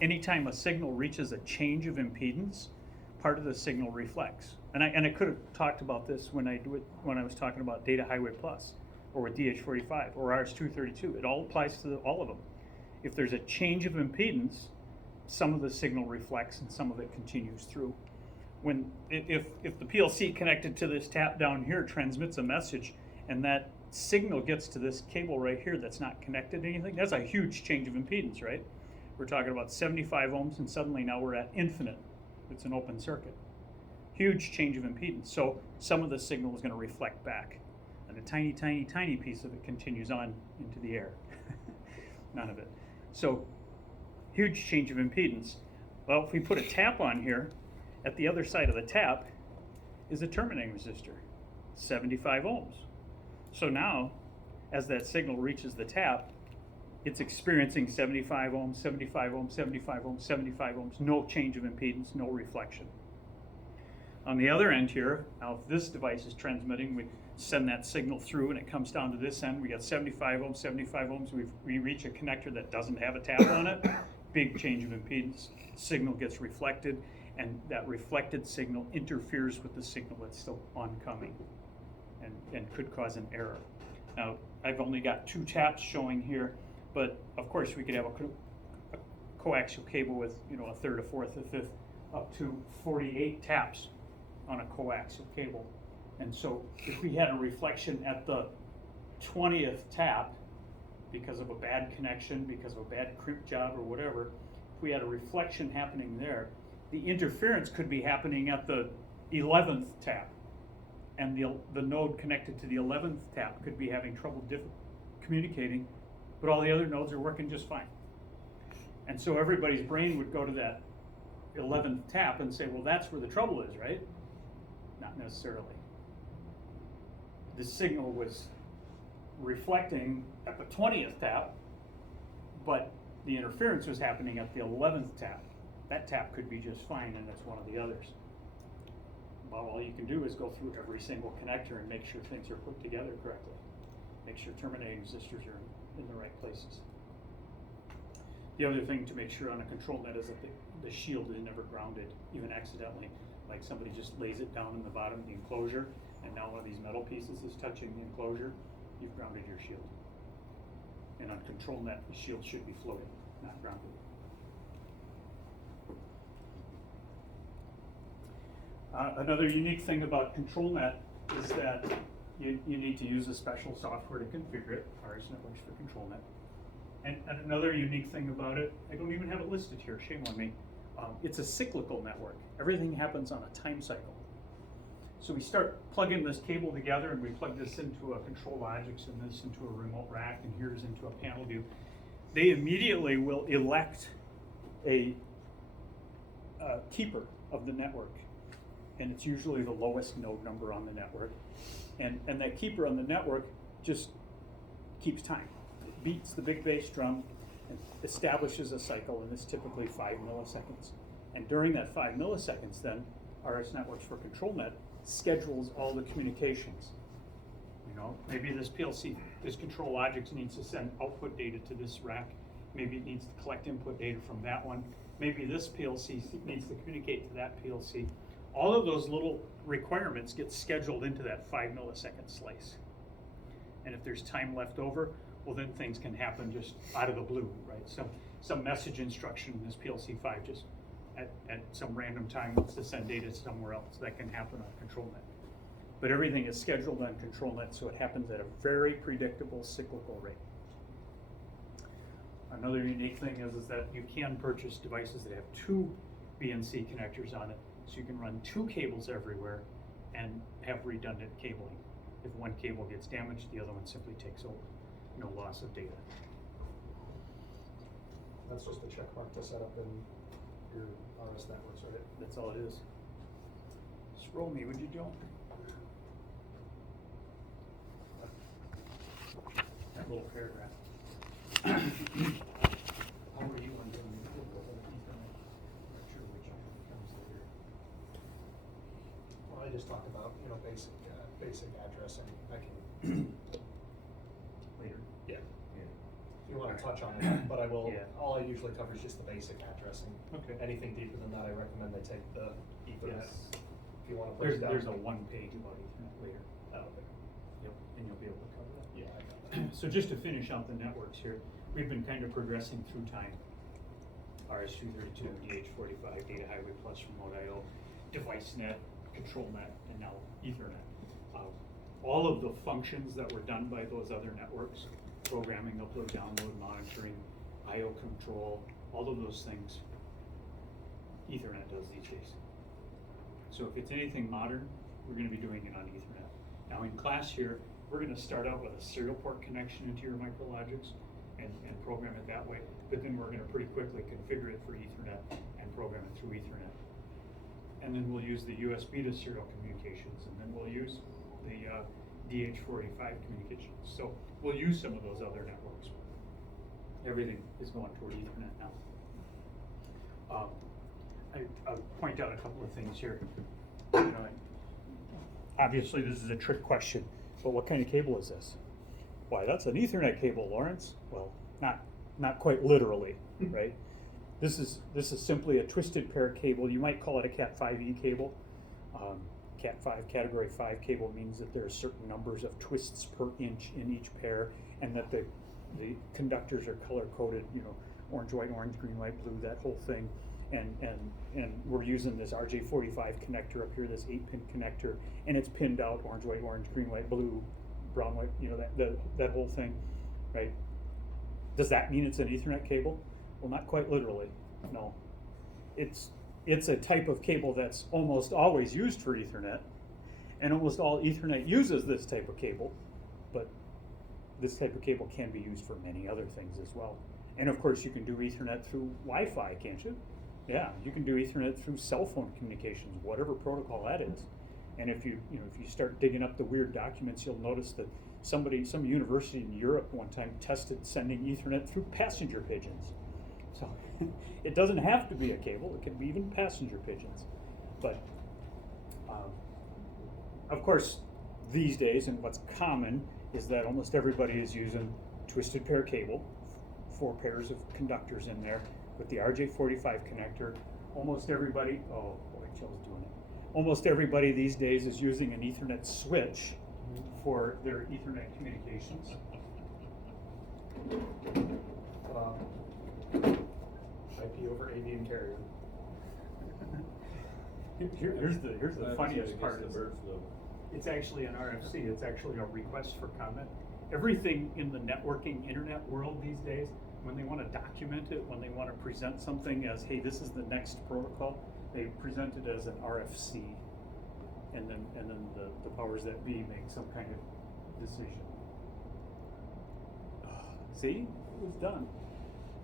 Anytime a signal reaches a change of impedance, part of the signal reflects. And I could have talked about this when I was talking about Data Highway Plus, or with DH45, or RS-232. It all applies to all of them. If there's a change of impedance, some of the signal reflects and some of it continues through. If the PLC connected to this tap down here transmits a message, and that signal gets to this cable right here that's not connected to anything, that's a huge change of impedance, right? We're talking about 75 ohms, and suddenly now we're at infinite. It's an open circuit. Huge change of impedance. So some of the signal is going to reflect back, and a tiny, tiny, tiny piece of it continues on into the air. None of it. So huge change of impedance. Well, if we put a tap on here, at the other side of the tap is a terminating resistor, 75 ohms. So now, as that signal reaches the tap, it's experiencing 75 ohms, 75 ohms, 75 ohms, 75 ohms, no change of impedance, no reflection. On the other end here, now if this device is transmitting, we send that signal through and it comes down to this end. We got 75 ohms, 75 ohms. We reach a connector that doesn't have a tap on it. Big change of impedance. Signal gets reflected, and that reflected signal interferes with the signal that's still oncoming and could cause an error. Now, I've only got 2 taps showing here, but of course we could have a coaxial cable with, a third, a fourth, a fifth, up to 48 taps on a coaxial cable. And so if we had a reflection at the 20th tap because of a bad connection, because of a bad crimp job or whatever, if we had a reflection happening there, the interference could be happening at the 11th tap, and the node connected to the 11th tap could be having trouble communicating, but all the other nodes are working just fine. And so everybody's brain would go to that 11th tap and say, well, that's where the trouble is, right? Not necessarily. The signal was reflecting at the 20th tap, but the interference was happening at the 11th tap. That tap could be just fine, and it's one of the others. About all you can do is go through every single connector and make sure things are put together correctly. Make sure terminating resistors are in the right places. The other thing to make sure on a control net is that the shield is never grounded, even accidentally. Like somebody just lays it down in the bottom of the enclosure, and now one of these metal pieces is touching the enclosure, you've grounded your shield. And on control net, the shield should be floating, not grounded. Another unique thing about control net is that you need to use a special software to configure it. RS Networks for control net. And another unique thing about it, I don't even have it listed here, shame on me. It's a cyclical network. Everything happens on a time cycle. So we start plugging this cable together, and we plug this into a ControlLogix, and this into a remote rack, and here's into a panel view. They immediately will elect a keeper of the network, and it's usually the lowest node number on the network. And that keeper on the network just keeps time. It beats the big bass drum and establishes a cycle, and it's typically 5 milliseconds. And during that 5 milliseconds then, RS Networks for ControlNet schedules all the communications. You know, maybe this PLC, this control logic needs to send output data to this rack. Maybe it needs to collect input data from that one. Maybe this PLC needs to communicate to that PLC. All of those little requirements get scheduled into that 5 millisecond slice. And if there's time left over, well then things can happen just out of the blue, right? Some message instruction in this PLC 5 just at some random time wants to send data somewhere else. That can happen on ControlNet. But everything is scheduled on ControlNet, so it happens at a very predictable cyclical rate. Another unique thing is that you can purchase devices that have 2 BNC connectors on it, so you can run 2 cables everywhere and have redundant cabling. If one cable gets damaged, the other one simply takes over. No loss of data. That's just a check mark to set up in your RS networks, right? That's all it is. Scroll me, would you, Joe? That little paragraph. How were you on doing the Ethernet? Not sure which comes later. Well, I just talked about, you know, basic addressing. I can, Later. yeah, Yeah. if you wanna touch on it, but I will, Yeah. all I usually cover is just the basic addressing. Okay. Anything deeper than that, I recommend they take the Ethernet. Yes. If you wanna break There's down. a 1-page about Ethernet later. Oh, okay. Yep, and you'll be able to cover that. Yeah, I got that. So just to finish out the networks here, we've been kind of progressing through time. RS-232, DH45, Data Highway Plus, Remote I/O, DeviceNet, ControlNet, and now Ethernet. All of the functions that were done by those other networks, programming, upload, download, monitoring, I/O control, all of those things, Ethernet does these days. So if it's anything modern, we're going to be doing it on Ethernet. Now in class here, we're going to start out with a serial port connection into your MicroLogics and program it that way, but then we're going to pretty quickly configure it for Ethernet and program it through Ethernet. And then we'll use the USB to serial communications, and then we'll use the DH45 communications. So we'll use some of those other networks. Everything is going toward Ethernet now. I'll point out a couple of things here. You know, obviously this is a trick question, but what kind of cable is this? Why, that's an Ethernet cable, Lawrence. Well, not quite literally, right? This is simply a twisted pair cable. You might call it a Cat 5e cable. Cat 5, Category 5 cable means that there are certain numbers of twists per inch in each pair, and that the conductors are color coded, you know, orange, white, orange, green, white, blue, that whole thing. And we're using this RJ45 connector up here, this 8-pin connector, and it's pinned out orange, white, orange, green, white, blue, brown, white, you know, that whole thing, right? Does that mean it's an Ethernet cable? Well, not quite literally, no. It's a type of cable that's almost always used for Ethernet, and almost all Ethernet uses this type of cable, but this type of cable can be used for many other things as well. And of course, you can do Ethernet through Wi-Fi, can't you? Yeah, you can do Ethernet through cell phone communications, whatever protocol that is. And if you start digging up the weird documents, you'll notice that some university in Europe one time tested sending Ethernet through passenger pigeons. So it doesn't have to be a cable; it can be even passenger pigeons. But of course, these days, and what's common is that almost everybody is using twisted pair cable, 4 pairs of conductors in there with the RJ45 connector. Almost everybody, oh boy, Joe's doing it. Almost everybody these days is using an Ethernet switch for their Ethernet communications. IP over AV carrier. Here's the funniest part. The Is bird flu. it's actually an RFC. It's actually a request for comment. Everything in the networking internet world these days, when they want to document it, when they want to present something as, hey, this is the next protocol, they present it as an RFC, and then the powers that be make some kind of decision. See, it was done.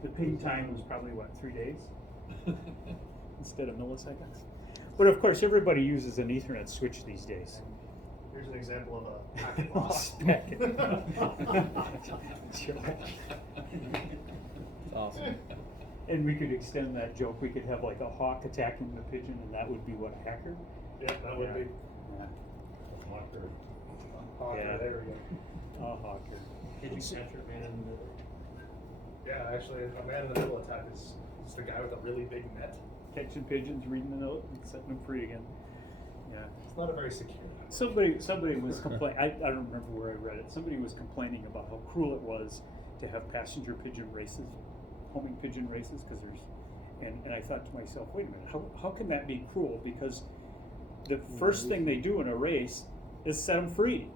The ping time was probably what, 3 days instead of milliseconds. But of course, everybody uses an Ethernet switch these days. Here's an example of a packet loss. It's awesome. And we could extend that joke, we could have like a hawk attacking the pigeon, and that would be what, a hacker? Yeah, that would be. Yeah. Hawker, Yeah. there we go. A hawker. Pigeon catcher, man in the middle. Yeah, actually, a man in the middle attack is the guy with a really big net. Catching pigeons, reading the note, and setting them free again. Yeah. It's not a very secure net. Somebody was complaining, I don't remember where I read it, somebody was complaining about how cruel it was to have passenger pigeon races, homing pigeon races, because and I thought to myself, wait a minute, how can that be cruel? Because the first thing they do in a race is set them free.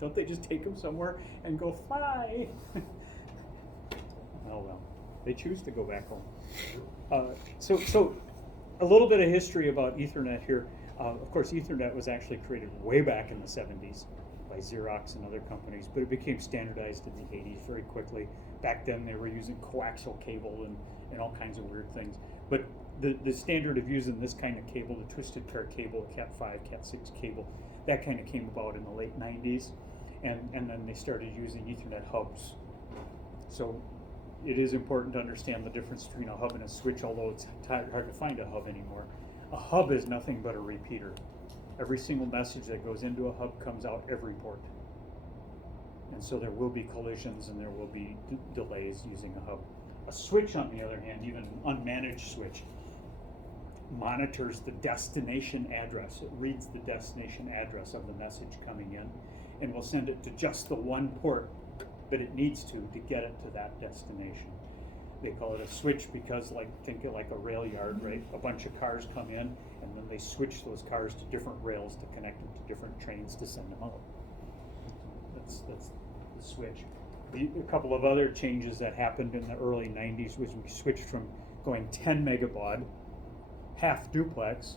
Don't they just take them somewhere and go fly? Oh well, they choose to go back home. So a little bit of history about Ethernet here. Of course, Ethernet was actually created way back in the 70s by Xerox and other companies, but it became standardized in the 80s very quickly. Back then they were using coaxial cable and all kinds of weird things. But the standard of using this kind of cable, the twisted pair cable, Cat 5, Cat 6 cable, that kind of came about in the late 90s. And then they started using Ethernet hubs. So it is important to understand the difference between a hub and a switch, although it's hard to find a hub anymore. A hub is nothing but a repeater. Every single message that goes into a hub comes out every port. And so there will be collisions and there will be delays using a hub. A switch, on the other hand, even an unmanaged switch, monitors the destination address. It reads the destination address of the message coming in and will send it to just the one port that it needs to get it to that destination. They call it a switch because, think of like a rail yard, right? A bunch of cars come in and then they switch those cars to different rails to connect them to different trains to send them out. That's the switch. A couple of other changes that happened in the early 90s was we switched from going 10 megabaud, half duplex.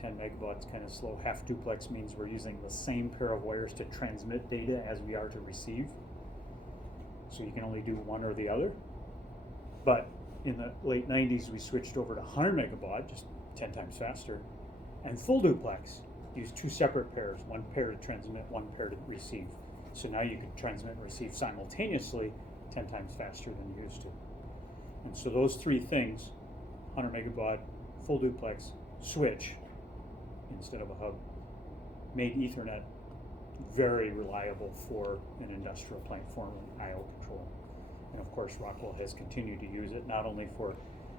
10 megabaud's kind of slow. Half duplex means we're using the same pair of wires to transmit data as we are to receive. So you can only do one or the other. But in the late 90s, we switched over to 100 megabaud, just 10 times faster. And full duplex, use two separate pairs, one pair to transmit, one pair to receive. So now you can transmit and receive simultaneously 10 times faster than you used to. And so those three things, 100 megabaud, full duplex, switch, instead of a hub, made Ethernet very reliable for an industrial plant form I/O control. And of course, Rockwell has continued to use it not only for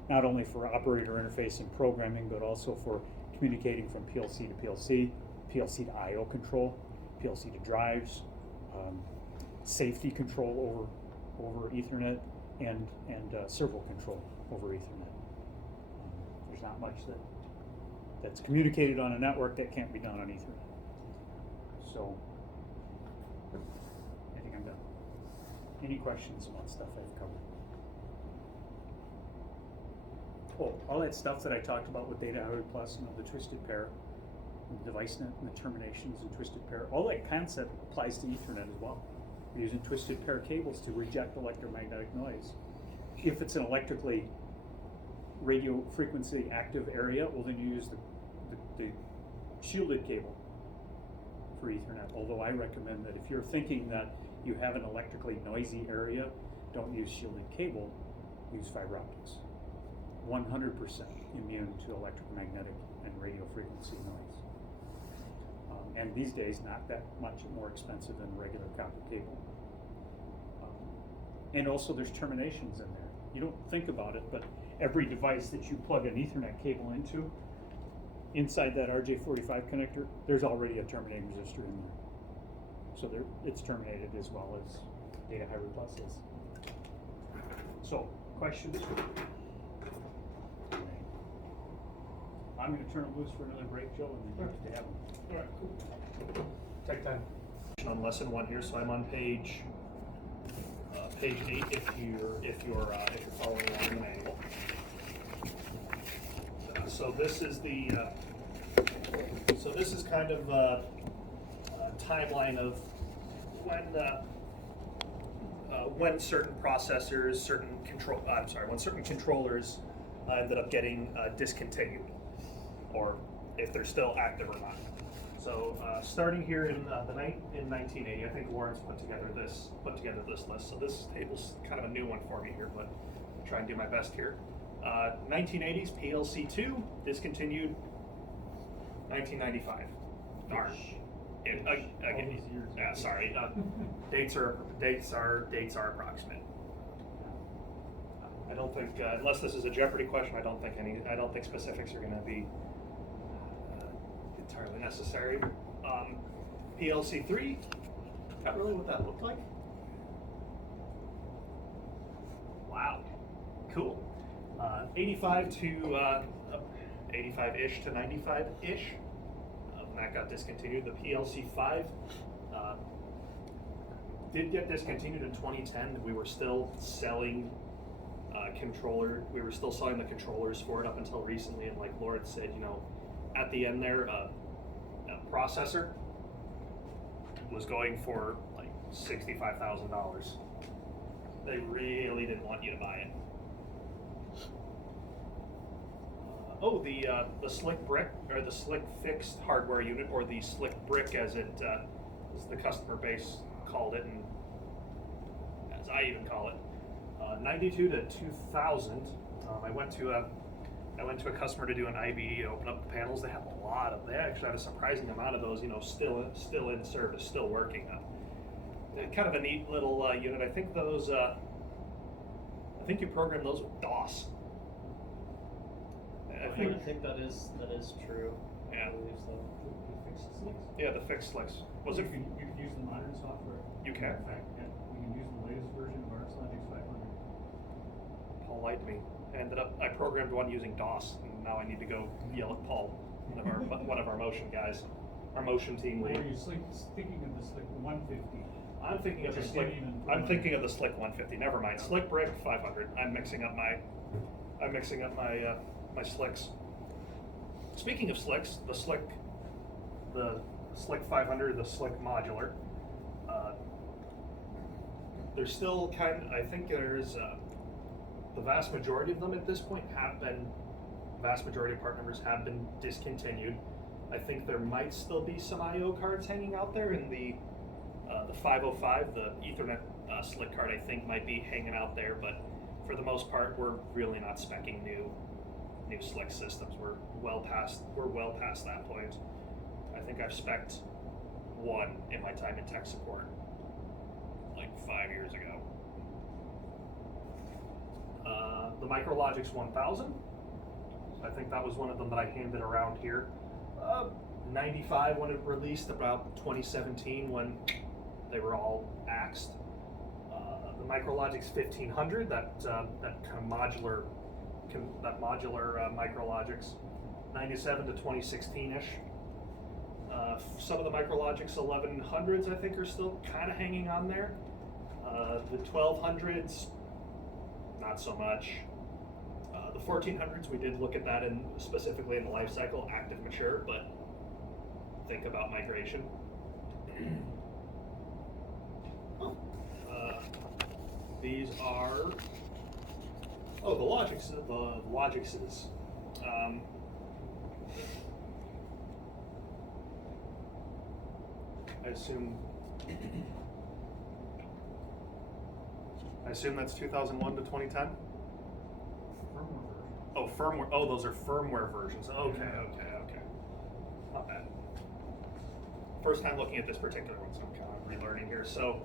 operator interface and programming, but also for communicating from PLC to PLC, PLC to I/O control, PLC to drives, safety control over Ethernet, and servo control over Ethernet. There's not much that's communicated on a network that can't be done on Ethernet. So I think I'm done. Any questions about stuff I've covered? Oh, all that stuff that I talked about with Data Highway Plus and the twisted pair, and the device net and the terminations and twisted pair, all that concept applies to Ethernet as well. We're using twisted pair cables to reject electromagnetic noise. If it's an electrically radio frequency active area, well then you use the shielded cable for Ethernet. Although I recommend that if you're thinking that you have an electrically noisy area, don't use shielded cable, use fiber optics. 100% immune to electromagnetic and radio frequency noise. And these days, not that much more expensive than regular copper cable. And also there's terminations in there. You don't think about it, but every device that you plug an Ethernet cable into, inside that RJ45 connector, there's already a terminating resistor in there. So it's terminated as well as Data Highway Plus is. So, questions? I'm going to turn it loose for another break, Joe, and then you have them. All right, cool. Take time. On lesson 1 here, so I'm on page 8 if you're following along in the manual. So this is kind of a timeline of when certain processors, when certain controllers ended up getting discontinued, or if they're still active or not. So starting here in 1980, I think Warren's put together this list. So this table's kind of a new one for me here, but try and do my best here. 1980s PLC 2 discontinued. 1995. Darn. All these years. Yeah, sorry. Dates are approximate. I don't think unless this is a Jeopardy question, I don't think specifics are going to be entirely necessary. PLC 3. Not really what that looked like. Wow. Cool. 85 to 85-ish to 95-ish. That got discontinued. The PLC 5 did get discontinued in 2010. We were still selling we were still selling the controllers for it up until recently. And like Laura said, you know, at the end there, a processor was going for like $65,000. They really didn't want you to buy it. The slick brick, or the slick fixed hardware unit, or the slick brick as the customer base called it, and as I even call it. 92 to 2000, I went to a customer to do an IBE to open up the panels. They actually had a surprising amount of those, you know, still in service, still working. Kind of a neat little unit. I think you program those with DOS. I think that is true. Yeah. I believe so. The fixed slicks? Yeah, the fixed slicks. Was it? You can use the modern software. You can? In fact, yeah, you can use the latest version of RxLogix 500. Paul lied to me. I programmed one using DOS, and now I need to go yell at Paul, one of our motion guys, our motion team Or lead. are you thinking of the Slick 150? I'm thinking of the Which I slick. didn't even put I'm on. thinking of the slick 150. Never mind. Slick brick 500. I'm mixing up my slicks. Speaking of slicks, the slick 500, the slick modular. There's still I think there's the vast majority of them at this point vast majority of part numbers have been discontinued. I think there might still be some I/O cards hanging out there, and the 505, the Ethernet slick card, I think might be hanging out there, but for the most part, we're really not speccing new slick systems. We're well past that point. I think I've specced one in my time in tech support, like 5 years ago. The Micrologix 1000. I think that was one of them that I handed around here. 95 when it released, about 2017 when they were all axed. The Micrologix 1500, that kind of modular Micrologix, 97 to 2016-ish. Some of the Micrologix 1100s I think are still kind of hanging on there. The 1200s, not so much. The 1400s, we did look at that specifically in the life cycle, active mature, but think about migration. These are the Logixes. I assume that's 2001 to 2010. Firmware version. Oh, firmware. Oh, those are firmware versions. Okay. Not bad. First time looking at this particular one, so I'm kind of relearning here. So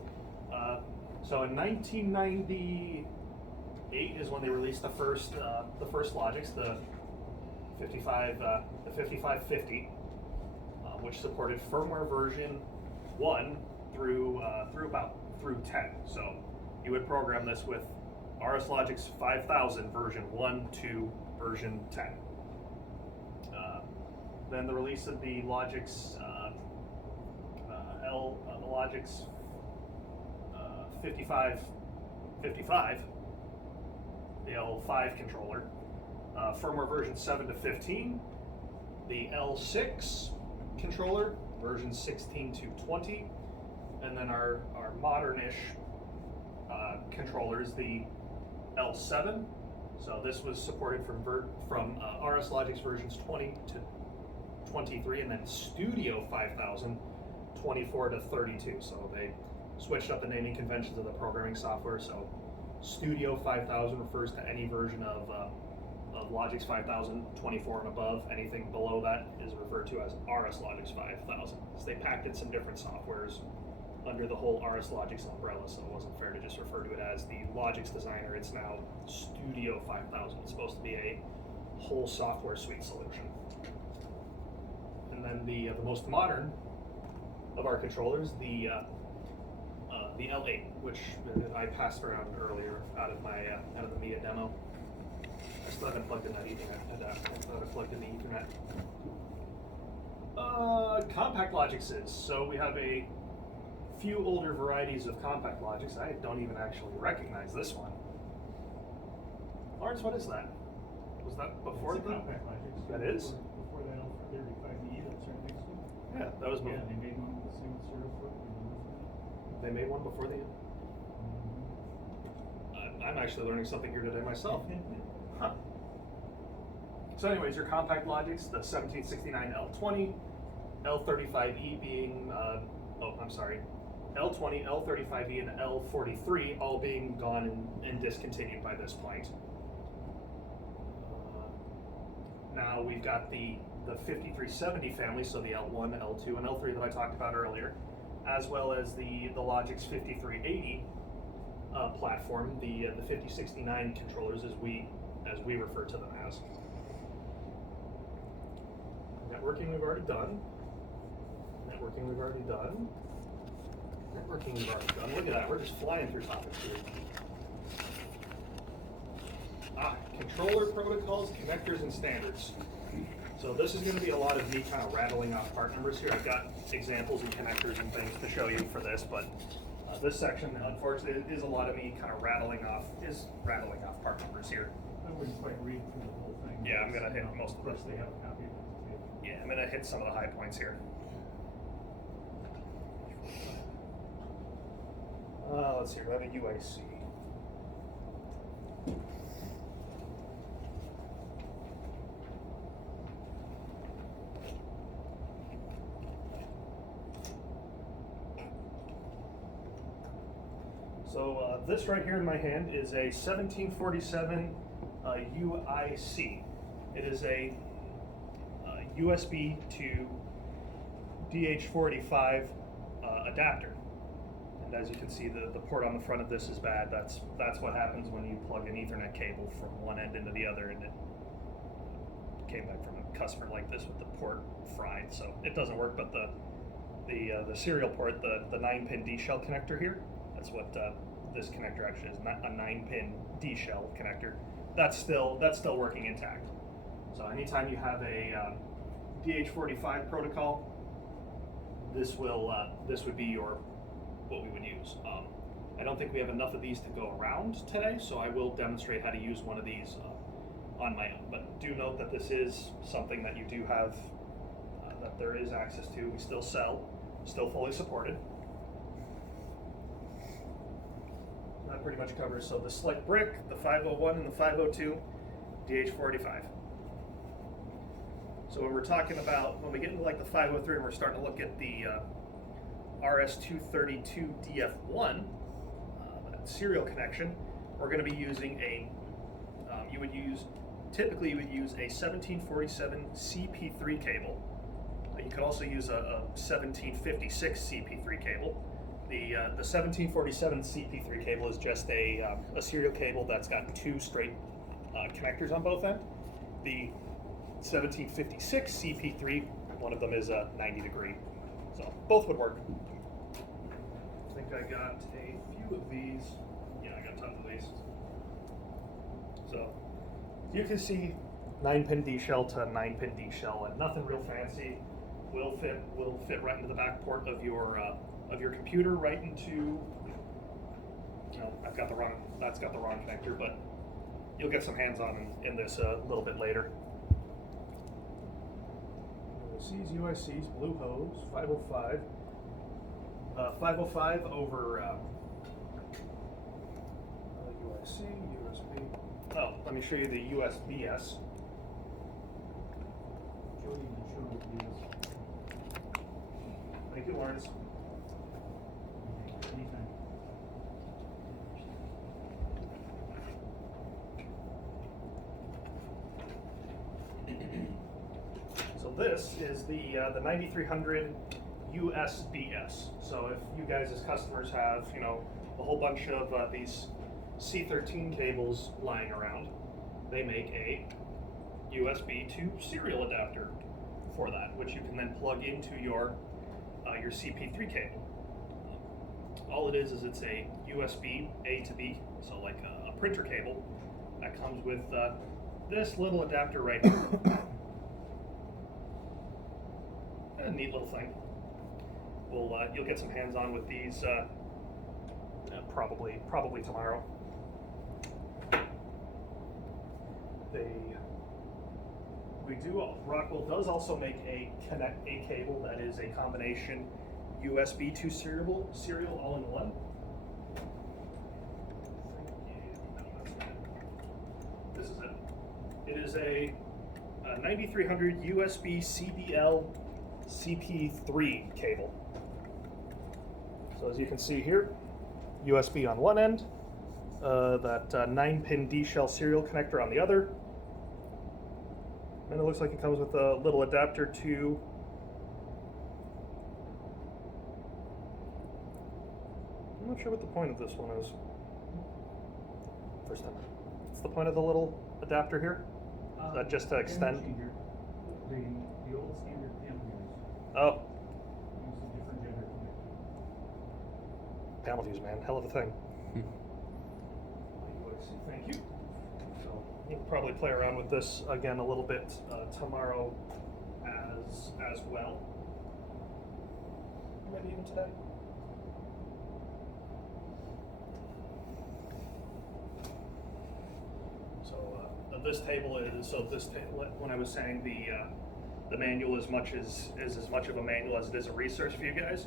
in 1998 is when they released the first Logix, the 5550, which supported firmware version 1 through 10. So you would program this with RSLogix 5000 version 1 to version 10. Then the release of the Logix the Logix 5555, the L5 controller, firmware version 7 to 15, the L6 controller version 16 to 20, and then our modern-ish controllers, the L7. So this was supported from RSLogix versions 20 to 23, and then Studio 5000 24 to 32. So they switched up the naming conventions of the programming software. So Studio 5000 refers to any version of Logix 5000, 24 and above. Anything below that is referred to as RS Logix 5000. So they packed in some different softwares under the whole RS Logix umbrella, so it wasn't fair to just refer to it as the Logix Designer. It's now Studio 5000. It's supposed to be a whole software suite solution. And then the most modern of our controllers, the L8, which I passed around earlier out of the MIA demo. I still haven't plugged in that Ethernet adapter. I thought I plugged in the Ethernet. Compact Logixes. So we have a few older varieties of compact Logix. I don't even actually recognize this one. Lawrence, what is that? Was that before It's a the? compact Logix. That is? Before that L35E that's right next to it. Yeah, that was Yeah, before. they made one with the same sort of foot. They made one before the. I'm actually learning something here today myself. Huh. So anyways, your compact Logix, the 1769 L20, L35E being, L20, L35E, and L43 all being gone and discontinued by this point. Now we've got the 5370 family, so the L1, L2, and L3 that I talked about earlier, as well as the Logix 5380 platform, the 5069 controllers as we refer to them as. Networking we've already done. Networking we've already done. Networking we've already done. Look at that, we're just flying through topics here. Controller protocols, connectors, and standards. So this is going to be a lot of me kind of rattling off part numbers here. I've got examples and connectors and things to show you for this, but this section, unfortunately, is a lot of me kind of rattling off part numbers here. I wouldn't quite read through the whole thing. Yeah, I'm gonna hit most of course, this. they have a copy of it. Yeah, I'm going to hit some of the high points here. Let's see, we have a UIC. So this right here in my hand is a 1747 UIC. It is a USB to DH485 adapter. And as you can see, the port on the front of this is bad. That's what happens when you plug an Ethernet cable from one end into the other, and it came back from a customer like this with the port fried, so it doesn't work. But the serial port, the 9-pin D shell connector here, that's what this connector actually is, not a 9-pin D shell connector. That's still working intact. So anytime you have a DH45 protocol, this would be what we would use. I don't think we have enough of these to go around today, so I will demonstrate how to use one of these on my own. But do note that this is something that you do have, that there is access to. We still sell, still fully supported. That pretty much covers, so the Slick Brick, the 501 and the 502, DH45. So when we're talking about, when we get into like the 503 and we're starting to look at the RS232 DF1 serial connection, we're going to be using typically you would use a 1747 CP3 cable. You could also use a 1756 CP3 cable. The 1747 CP3 cable is just a serial cable that's got two straight connectors on both ends. The 1756 CP3, one of them is a 90 degree. So both would work. I think I got a few of these. Yeah, I got tons of these. So you can see 9-pin D shell to 9-pin D shell, and nothing real fancy. Will fit right into the back port of your computer, right into. That's got the wrong connector, but you'll get some hands-on in this a little bit later. UICs, UICs, blue hose, 505. 505 over UIC, USB. Oh, let me show you the USBS. Jody and show it to us. Thank you, Lawrence. Anytime. this is the 9300 USBS. So if you guys as customers have, you know, a whole bunch of these C13 cables lying around, they make a USB to serial adapter for that, which you can then plug into your CP3 cable. All it is it's a USB A to B, so like a printer cable that comes with this little adapter right here. A neat little thing. You'll get some hands-on with these probably tomorrow. Rockwell does also make a cable that is a combination USB to serial all in one. This is it. It is a 9300 USB CBL CP3 cable. So as you can see here, USB on one end, that 9-pin D-shell serial connector on the other, and it looks like it comes with a little adapter to I'm not sure what the point of this one is. First time. What's the point of the little adapter here? Is that just to extend? The old standard panel units Oh, use a different gender connector. panel views, man. Hell of a thing. Thank you. So you'll probably play around with this again a little bit tomorrow as well. Maybe even today. So this table is when I was saying the manual is as much of a manual as it is a research for you guys.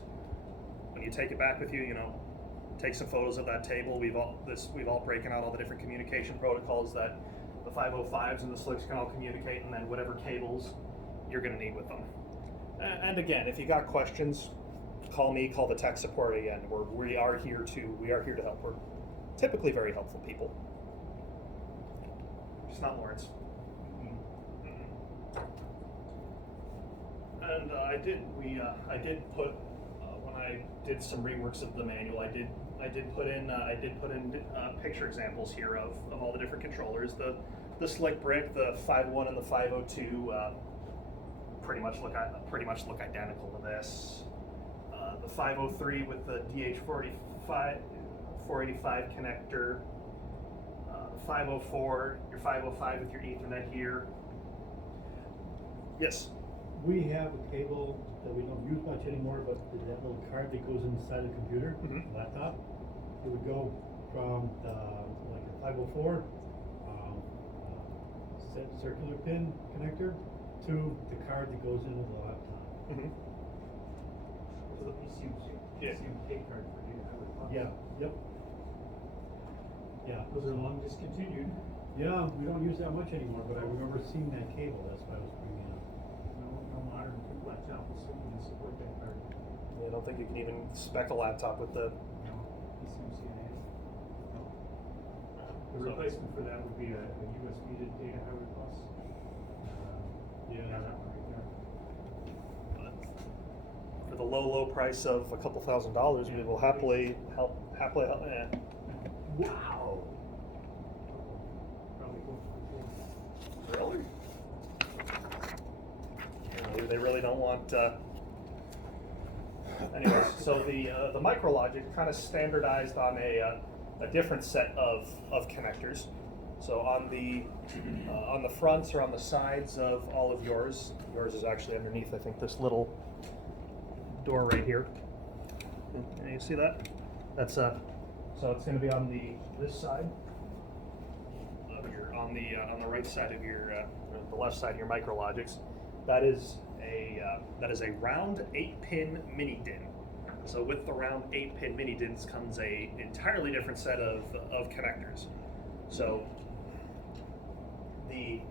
When you take it back with you, you know, take some photos of that table. We've all broken out all the different communication protocols that the 505s and the slicks can all communicate, and then whatever cables you're going to need with them. And again, if you got questions, call me, call the tech support again. We are here to help. We're typically very helpful people. Just not Lawrence. And I did put when I did some reworks of the manual, I did put in picture examples here of all the different controllers. The slick brick, the 501 and the 502 pretty much look identical to this. The 503 with the DH485 connector. The 504, your 505 with your Ethernet here. Yes. We have a cable that we don't use much anymore, but that little card that goes inside the computer, laptop, it would go from like a 504 circular pin connector to the card that goes into the laptop. So the PCMK card for data highway bus. Yeah, yep. Yeah. Those are long discontinued. Yeah, we don't use that much anymore, but I remember seeing that cable, that's why I was bringing it up. No modern laptop will certainly support that card. I don't think you can even spec a laptop with the. No, PCMCIA. No. The replacement for that would be a USB to data highway bus. Yeah, that one right there. But for the low price of a couple $1,000s, we will happily help. Wow. Probably go for the Really? They really don't want. Anyways, so the MicroLogic kind of standardized on a different set of connectors. So on the fronts or on the sides of all of yours is actually underneath. I think this little door right here. Can you see that? That's so it's going to be on this side. On the right side of the left side of your MicroLogics. That is a round 8-pin mini DIN. So with the round 8-pin mini DINs comes a entirely different set of connectors. So the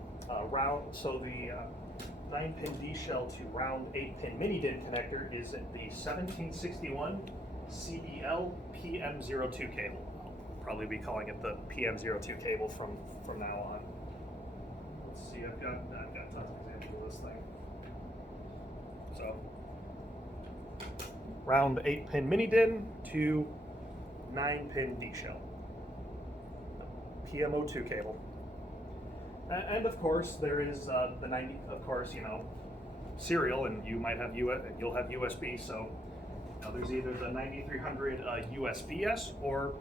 9-pin D shell to round 8-pin mini DIN connector is the 1761 CBL PM02 cable. I'll probably be calling it the PM02 cable from now on. Let's see, I've got tons of examples of this thing. So round 8-pin mini DIN to 9-pin D shell. PMO2 cable. And of course, there is the 90. Of course, serial, and you might have and you'll have USB. So there's either the 9300 USBs or,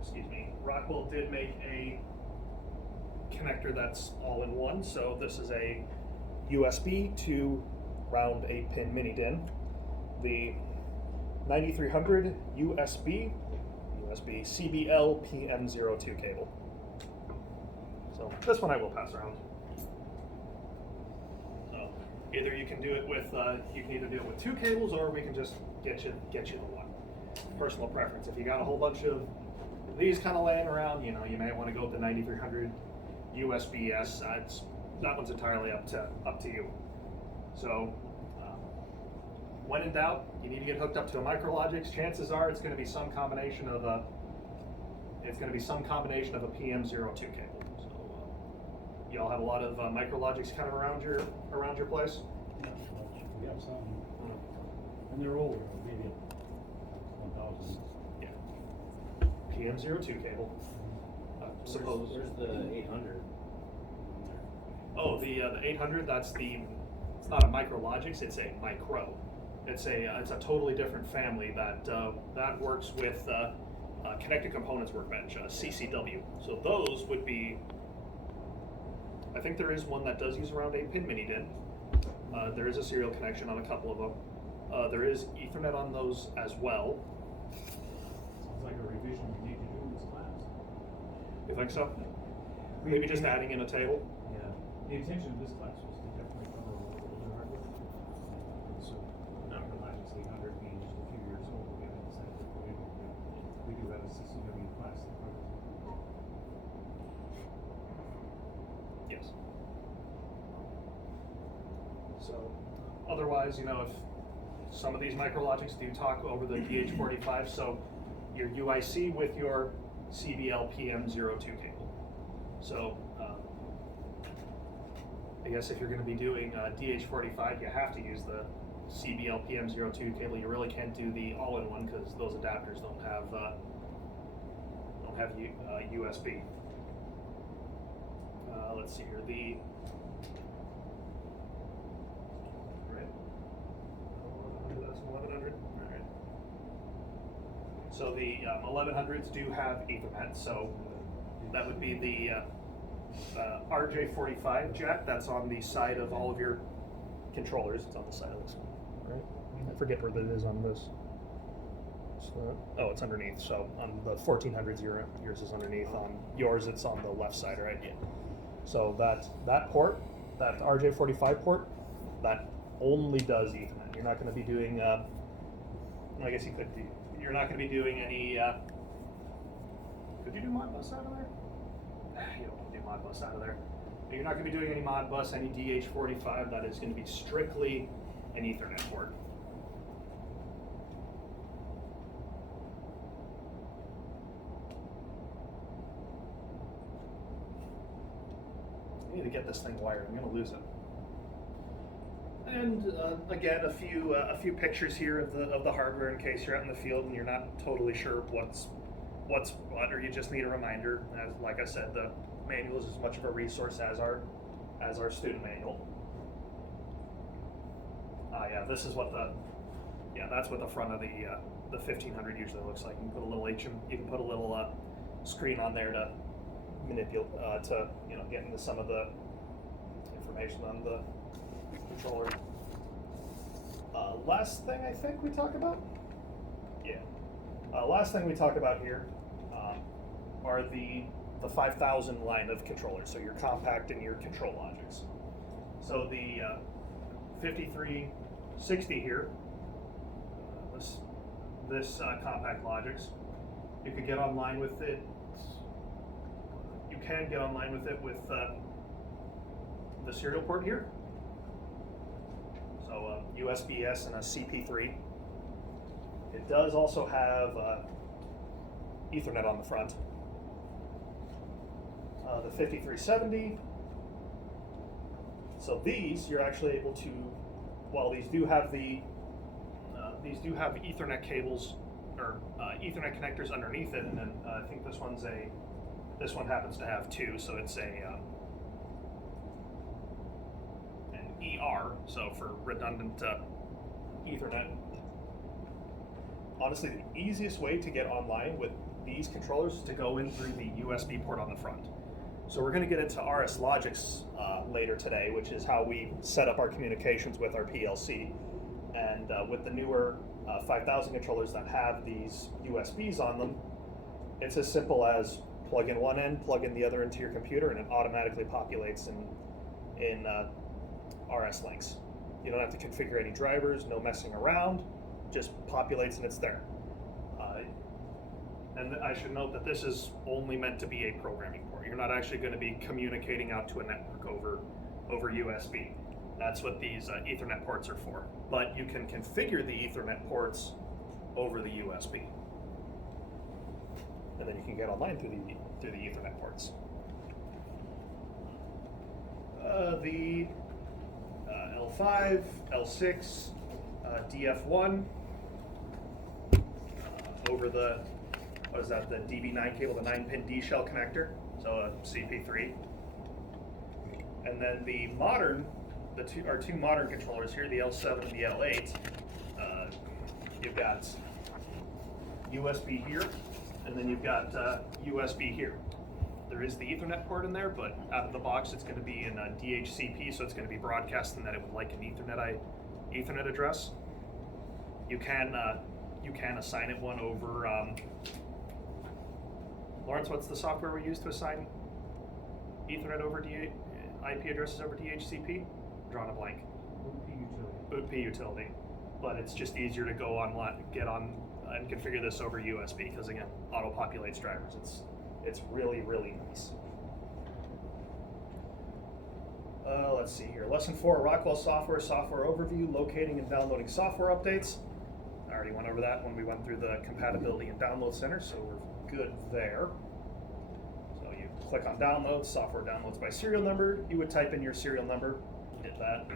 excuse me, Rockwell did make a connector that's all in one. So this is a USB to round 8-pin mini DIN. The 9300 USB CBL PM02 cable. So this one I will pass around. So either you can do it with you can either do it with 2 cables, or we can just get you the one. Personal preference. If you got a whole bunch of these kind of laying around, you may want to go with the 9300 USBs. That one's entirely up to you. So when in doubt, you need to get hooked up to a Micrologix. Chances are it's going to be some combination of a PM02 cable. So y'all have a lot of Micrologix kind of around your place. We have some, and they're older, maybe 1,000. Yeah. PM02 cable. Suppose. Where's the 800? Oh, the 800. It's not a Micrologix. It's a Micro. It's a totally different family that works with Connected Components Workbench, CCW. So those would be. I think there is one that does use around 8-pin mini DIN. There is a serial connection on a couple of them. There is Ethernet on those as well. Sounds like a revision we need to do in this class. You think so? Maybe just adding in a table. Yeah, the intention of this class was to definitely cover a little older hardware. And so, Micrologix 800 being just a few years old, we haven't decided to put it in yet. We do have a CCW class that covers it. Yes. So, otherwise, if some of these Micrologix do talk over the DH45, so your UIC with your CBL PM02 cable. So, I guess if you're going to be doing DH45, you have to use the CBL PM02 cable. You really can't do the all-in-one because those adapters don't have USB. Let's see here. That's 1100. All right. So the 1100s do have Ethernet. So that would be the RJ45 jack. That's on the side of all of your controllers. It's on the side of this one, right? I forget where that is on this. It's underneath. So on the 1400s, yours is underneath. On yours, it's on the left side, right? Yeah. So that port, that RJ45 port, that only does Ethernet. You're not going to be doing. I guess you could do. You're not going to be doing any. Could you do Modbus out of there? You don't want to do Modbus out of there. But you're not going to be doing any Modbus, any DH45. That is going to be strictly an Ethernet port. I need to get this thing wired. I'm going to lose it. And again, a few pictures here of the hardware in case you're out in the field and you're not totally sure what's what, or you just need a reminder. As like I said, the manual is as much of a resource as our student manual. Yeah, this is what that's what the front of the 1500 usually looks like. You can put a little you can put a little screen on there to manipulate to get into some of the information on the controller. Last thing I think we talk about? Yeah. Last thing we talk about here are the 5000 line of controllers. So your compact and your control logics. So the 5360 here, this compact logics, you could get online with it. You can get online with it with the serial port here. So USB-S and a CP3. It does also have Ethernet on the front. The 5370, So these, you're actually able to, well, these do have Ethernet cables or Ethernet connectors underneath it, and then I think this one happens to have two, so it's an ER, so for redundant Ethernet. Honestly, the easiest way to get online with these controllers is to go in through the USB port on the front. So we're going to get into RS Logics later today, which is how we set up our communications with our PLC. And with the newer 5000 controllers that have these USBs on them, it's as simple as plug in one end, plug in the other into your computer, and it automatically populates in RS links. You don't have to configure any drivers, no messing around, just populates and it's there. And I should note that this is only meant to be a programming port. You're not actually going to be communicating out to a network over USB. That's what these Ethernet ports are for. But you can configure the Ethernet ports over the USB. And then you can get online through the Ethernet ports. The L5, L6, DF1, over the, what is that, the DB9 cable, the 9-pin D-shell connector, so a CP3. And then the modern, our two modern controllers here, the L7 and the L8, you've got USB here, and then you've got USB here. There is the Ethernet port in there, but out of the box it's going to be in DHCP, so it's going to be broadcasting that it would like an Ethernet address. You can assign it one over. Lawrence, what's the software we use to assign Ethernet over IP addresses over DHCP? Drawing a blank. OOP utility. But it's just easier to go online, get on, and configure this over USB because again, auto populates drivers. It's really, really nice. Let's see here. Lesson 4, Rockwell software overview, locating and downloading software updates. I already went over that when we went through the compatibility and download center, so we're good there. So you click on downloads, software downloads by serial number. You would type in your serial number, hit that.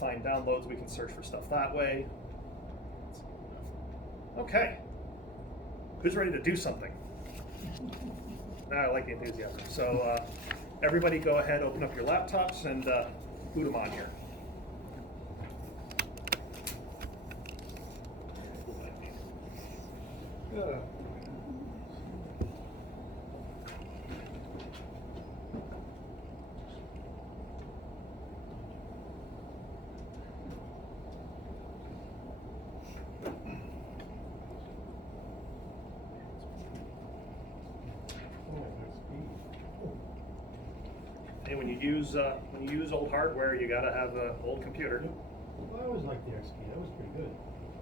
Find downloads, we can search for stuff that way. Okay. Who's ready to do something? I like the enthusiasm. So everybody go ahead, open up your laptops and boot them on here. And when you use old hardware, you gotta have an old computer. Well, I always liked the XP, that was pretty good.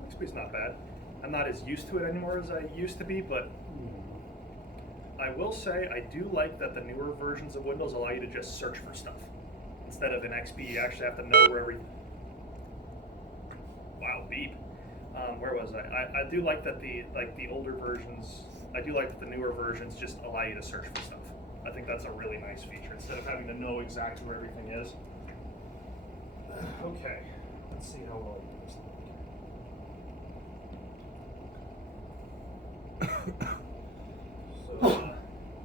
XP's not bad. I'm not as used to it anymore as I used to be, but I will say I do like that the newer versions of Windows allow you to just search for stuff. Instead of in XP, you actually have to know where wow, beep. Where was I? I do like that the older versions, I do like that the newer versions just allow you to search for stuff. I think that's a really nice feature instead of having to know exactly where everything is. Okay, let's see how well I do this. So,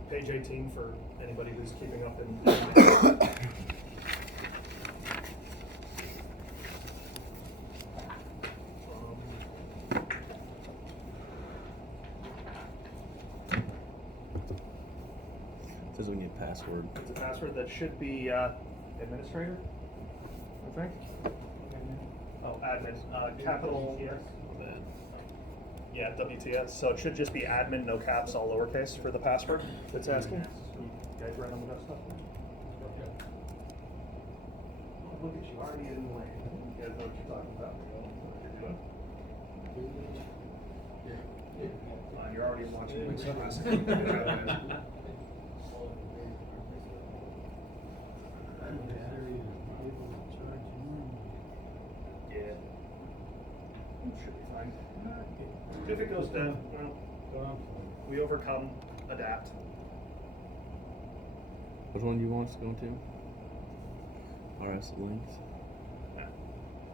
page 18 for anybody who's keeping up in. Says we need a password. It's a password that should be administrator, I think. Oh, admin. Capital. Yeah, WTS. So it should just be admin, no caps, all lowercase for the password that's asking. You guys run on the desktop? Okay. Oh, look at you, already in the lane. You guys know what you're talking about. You're already watching the classic. Good job, guys. Yeah. Should be fine. If it goes down, well, we overcome, adapt. Which one do you want us to go into? RS links.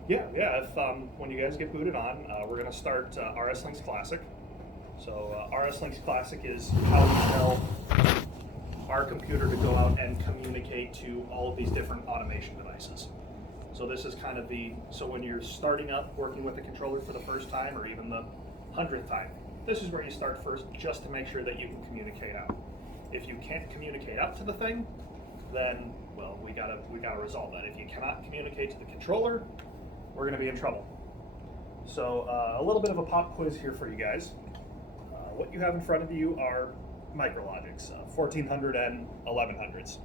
Yeah. If when you guys get booted on, we're gonna start RS Links Classic. So RS Links Classic is how we tell our computer to go out and communicate to all of these different automation devices. So this is kind of so when you're starting up working with the controller for the first time or even the 100th time, this is where you start first just to make sure that you can communicate out. If you can't communicate out to the thing, then, well, we gotta resolve that. If you cannot communicate to the controller, we're gonna be in trouble. So a little bit of a pop quiz here for you guys. What you have in front of you are Micrologics, 1400 and 1100s.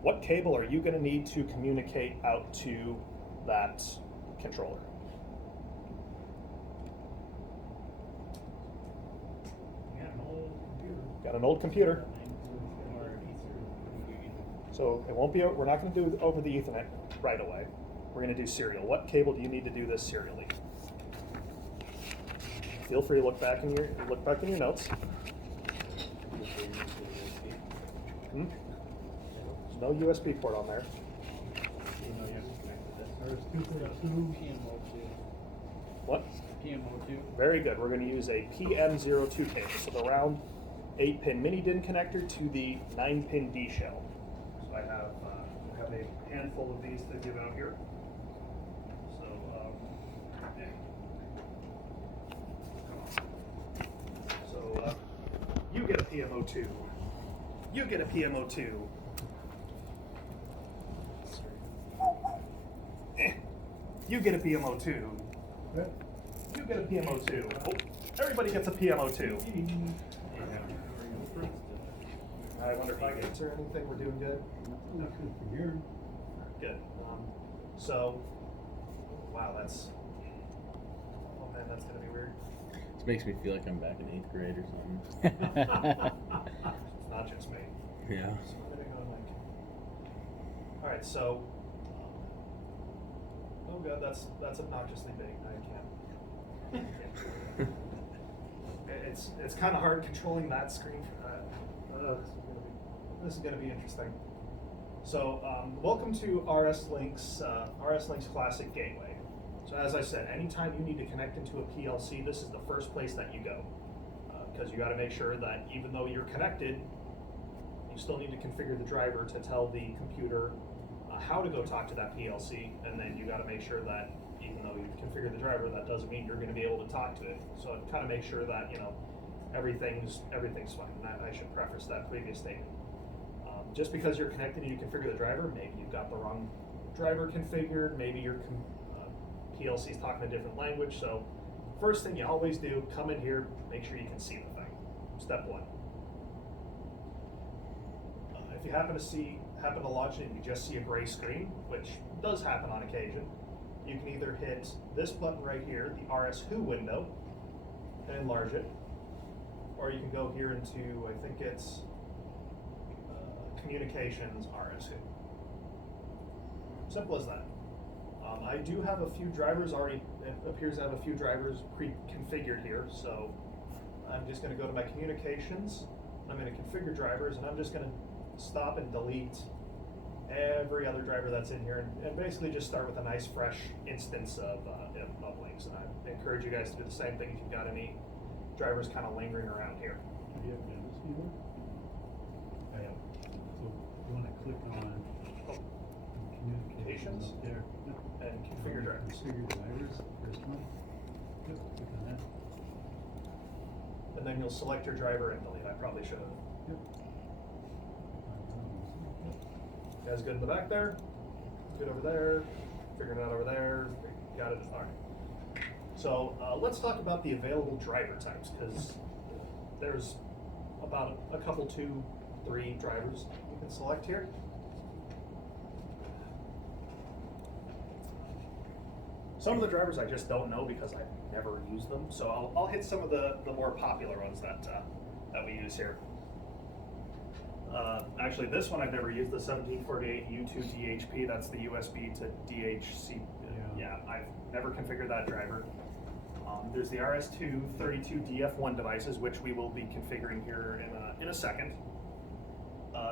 What cable are you going to need to communicate out to that controller? Got an old computer. So it won't be. We're not going to do it over the Ethernet right away. We're going to do serial. What cable do you need to do this serially? Feel free to look back in your notes. There's no USB port on there. What? PMO2. Very good. We're going to use a PM02 cable. So the round 8-pin mini DIN connector to the 9-pin D shell. So I have a handful of these to give out here. So yeah. So you get a PM02. You get a PM02. You get a PM02. You get a PM02. Oh, everybody gets a PM02. I wonder if I get or anything. We're doing good. Nothing from here. Good. So, wow, that's. Oh man, that's gonna be weird. This makes me feel like I'm back in 8th grade or something. It's not just me. Yeah. So we're gonna go like. All right, so. Oh god, that's obnoxiously big. I can't. It's kind of hard controlling that screen. This is gonna be interesting. So, welcome to RS Links Classic Gateway. So as I said, anytime you need to connect into a PLC, this is the first place that you go. Because you got to make sure that even though you're connected, you still need to configure the driver to tell the computer how to go talk to that PLC, and then you got to make sure that even though you've configured the driver, that doesn't mean you're going to be able to talk to it. So it kind of make sure that everything's fine. And I should preface that previous statement. Just because you're connected and you configure the driver, maybe you've got the wrong driver configured, maybe your PLC's talking a different language. So first thing you always do, come in here, make sure you can see the thing. Step one. If you happen to launch it and you just see a gray screen, which does happen on occasion, you can either hit this button right here, the RS Who window, and enlarge it, or you can go here into, I think it's Communications RS Who. Simple as that. I do have a few drivers already, it appears to have a few drivers pre-configured here, so I'm just going to go to my communications, I'm going to configure drivers, and I'm just going to stop and delete every other driver that's in here, and basically just start with a nice fresh instance of links. And I encourage you guys to do the same thing if you've got any drivers kind of lingering around here. Do you have this viewer? I have. So you want to click on communications up there. Yep. And configure drivers. Configure drivers, first one. Yep, click on that. And then you'll select your driver and delete. I probably should have. Yep. You guys good in the back there? Good over there? Figuring it out over there? Got it? All right. So let's talk about the available driver types, because there's about a couple, 2, 3 drivers you can select here. Some of the drivers I just don't know because I've never used them, so I'll hit some of the more popular ones that we use here. Actually, this one I've never used, the 1748 U2 DHP. That's the USB to DHC. Yeah, I've never configured that driver. There's the RS2 32 DF1 devices, which we will be configuring here in a second.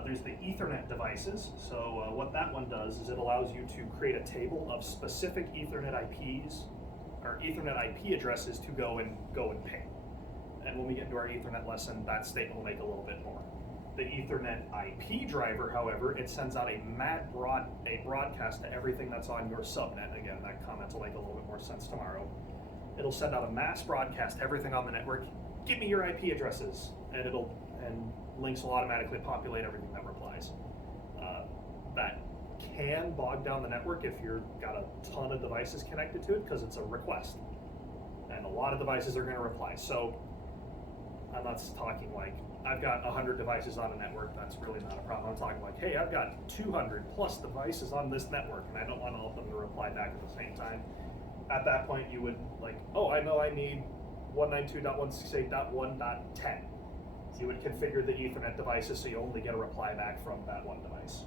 There's the Ethernet devices. So what that one does is it allows you to create a table of specific Ethernet IPs or Ethernet IP addresses to go and ping. And when we get into our Ethernet lesson, that statement will make a little bit more. The Ethernet IP driver, however, it sends out a broadcast to everything that's on your subnet. Again, that comment will make a little bit more sense tomorrow. It'll send out a mass broadcast to everything on the network. Give me your IP addresses, and links will automatically populate everything that replies. That can bog down the network if you've got a ton of devices connected to it because it's a request, and a lot of devices are going to reply. So I'm not talking like I've got 100 devices on a network. That's really not a problem. I'm talking like, hey, I've got 200 plus devices on this network, and I don't want all of them to reply back at the same time. At that point, you would like, oh, I know I need 192.168.1.10. You would configure the Ethernet devices so you only get a reply back from that one device.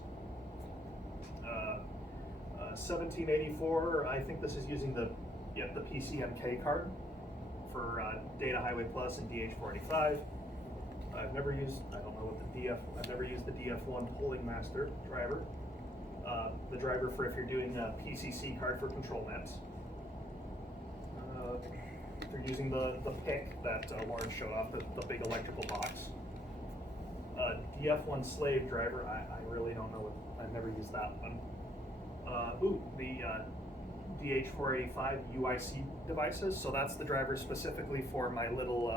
1784, I think this is using the PCMK card for Data Highway Plus and DH485. I've never used the DF1 polling master driver. The driver for if you're doing a PCC card for control nets. If you're using the PIC that Lauren showed off, the big electrical box. DF1 slave driver, I really don't know I've never used that one. The DH485 UIC devices. So that's the driver specifically for my little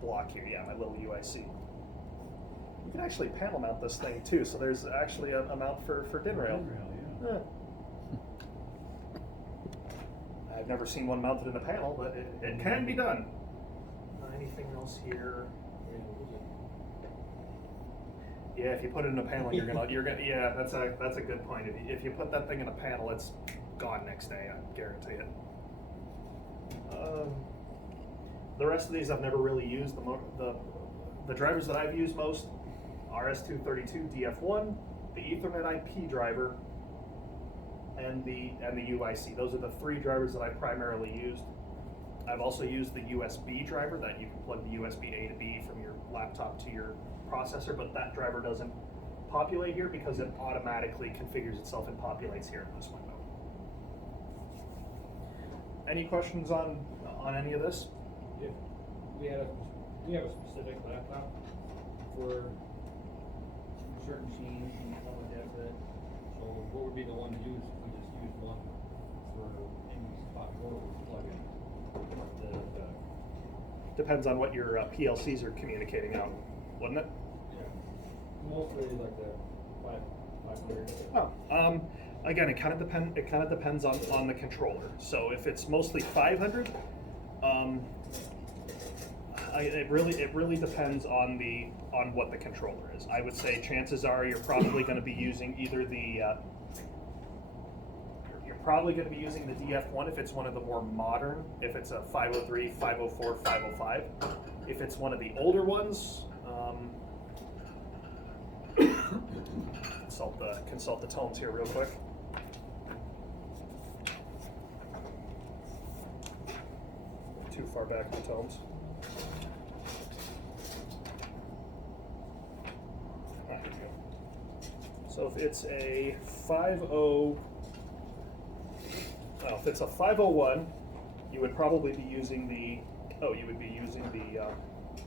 block here. Yeah, my little UIC. You can actually panel mount this thing too. So there's actually a mount for DIN rail. Yeah. I've never seen one mounted in a panel, but it can be done. Anything else here? Yeah, if you put it in a panel, you're gonna. Yeah, that's a good point. If you put that thing in a panel, it's gone next day. I guarantee it. The rest of these I've never really used. The drivers that I've used most: RS232 DF1, the Ethernet IP driver, and the UIC. Those are the three drivers that I've primarily used. I've also used the USB driver that you can plug the USB A to B from your laptop to your processor, but that driver doesn't populate here because it automatically configures itself and populates here in this window. Any questions on any of this? Do you have a specific laptop for certain machines and stuff like that for that? So what would be the one to use if we just use one for any spot where we plug in? Depends on what your PLCs are communicating out, wouldn't it? Yeah. Mostly like the 500. Oh, again, it kind of depends on the controller. So if it's mostly 500, it really depends on what the controller is. I would say chances are you're probably going to be using either the DF1 if it's one of the more modern, if it's a 503, 504, 505. If it's one of the older ones, consult the tones here real quick. Too far back in the tones. Here we go. So if it's a 501, you would probably be using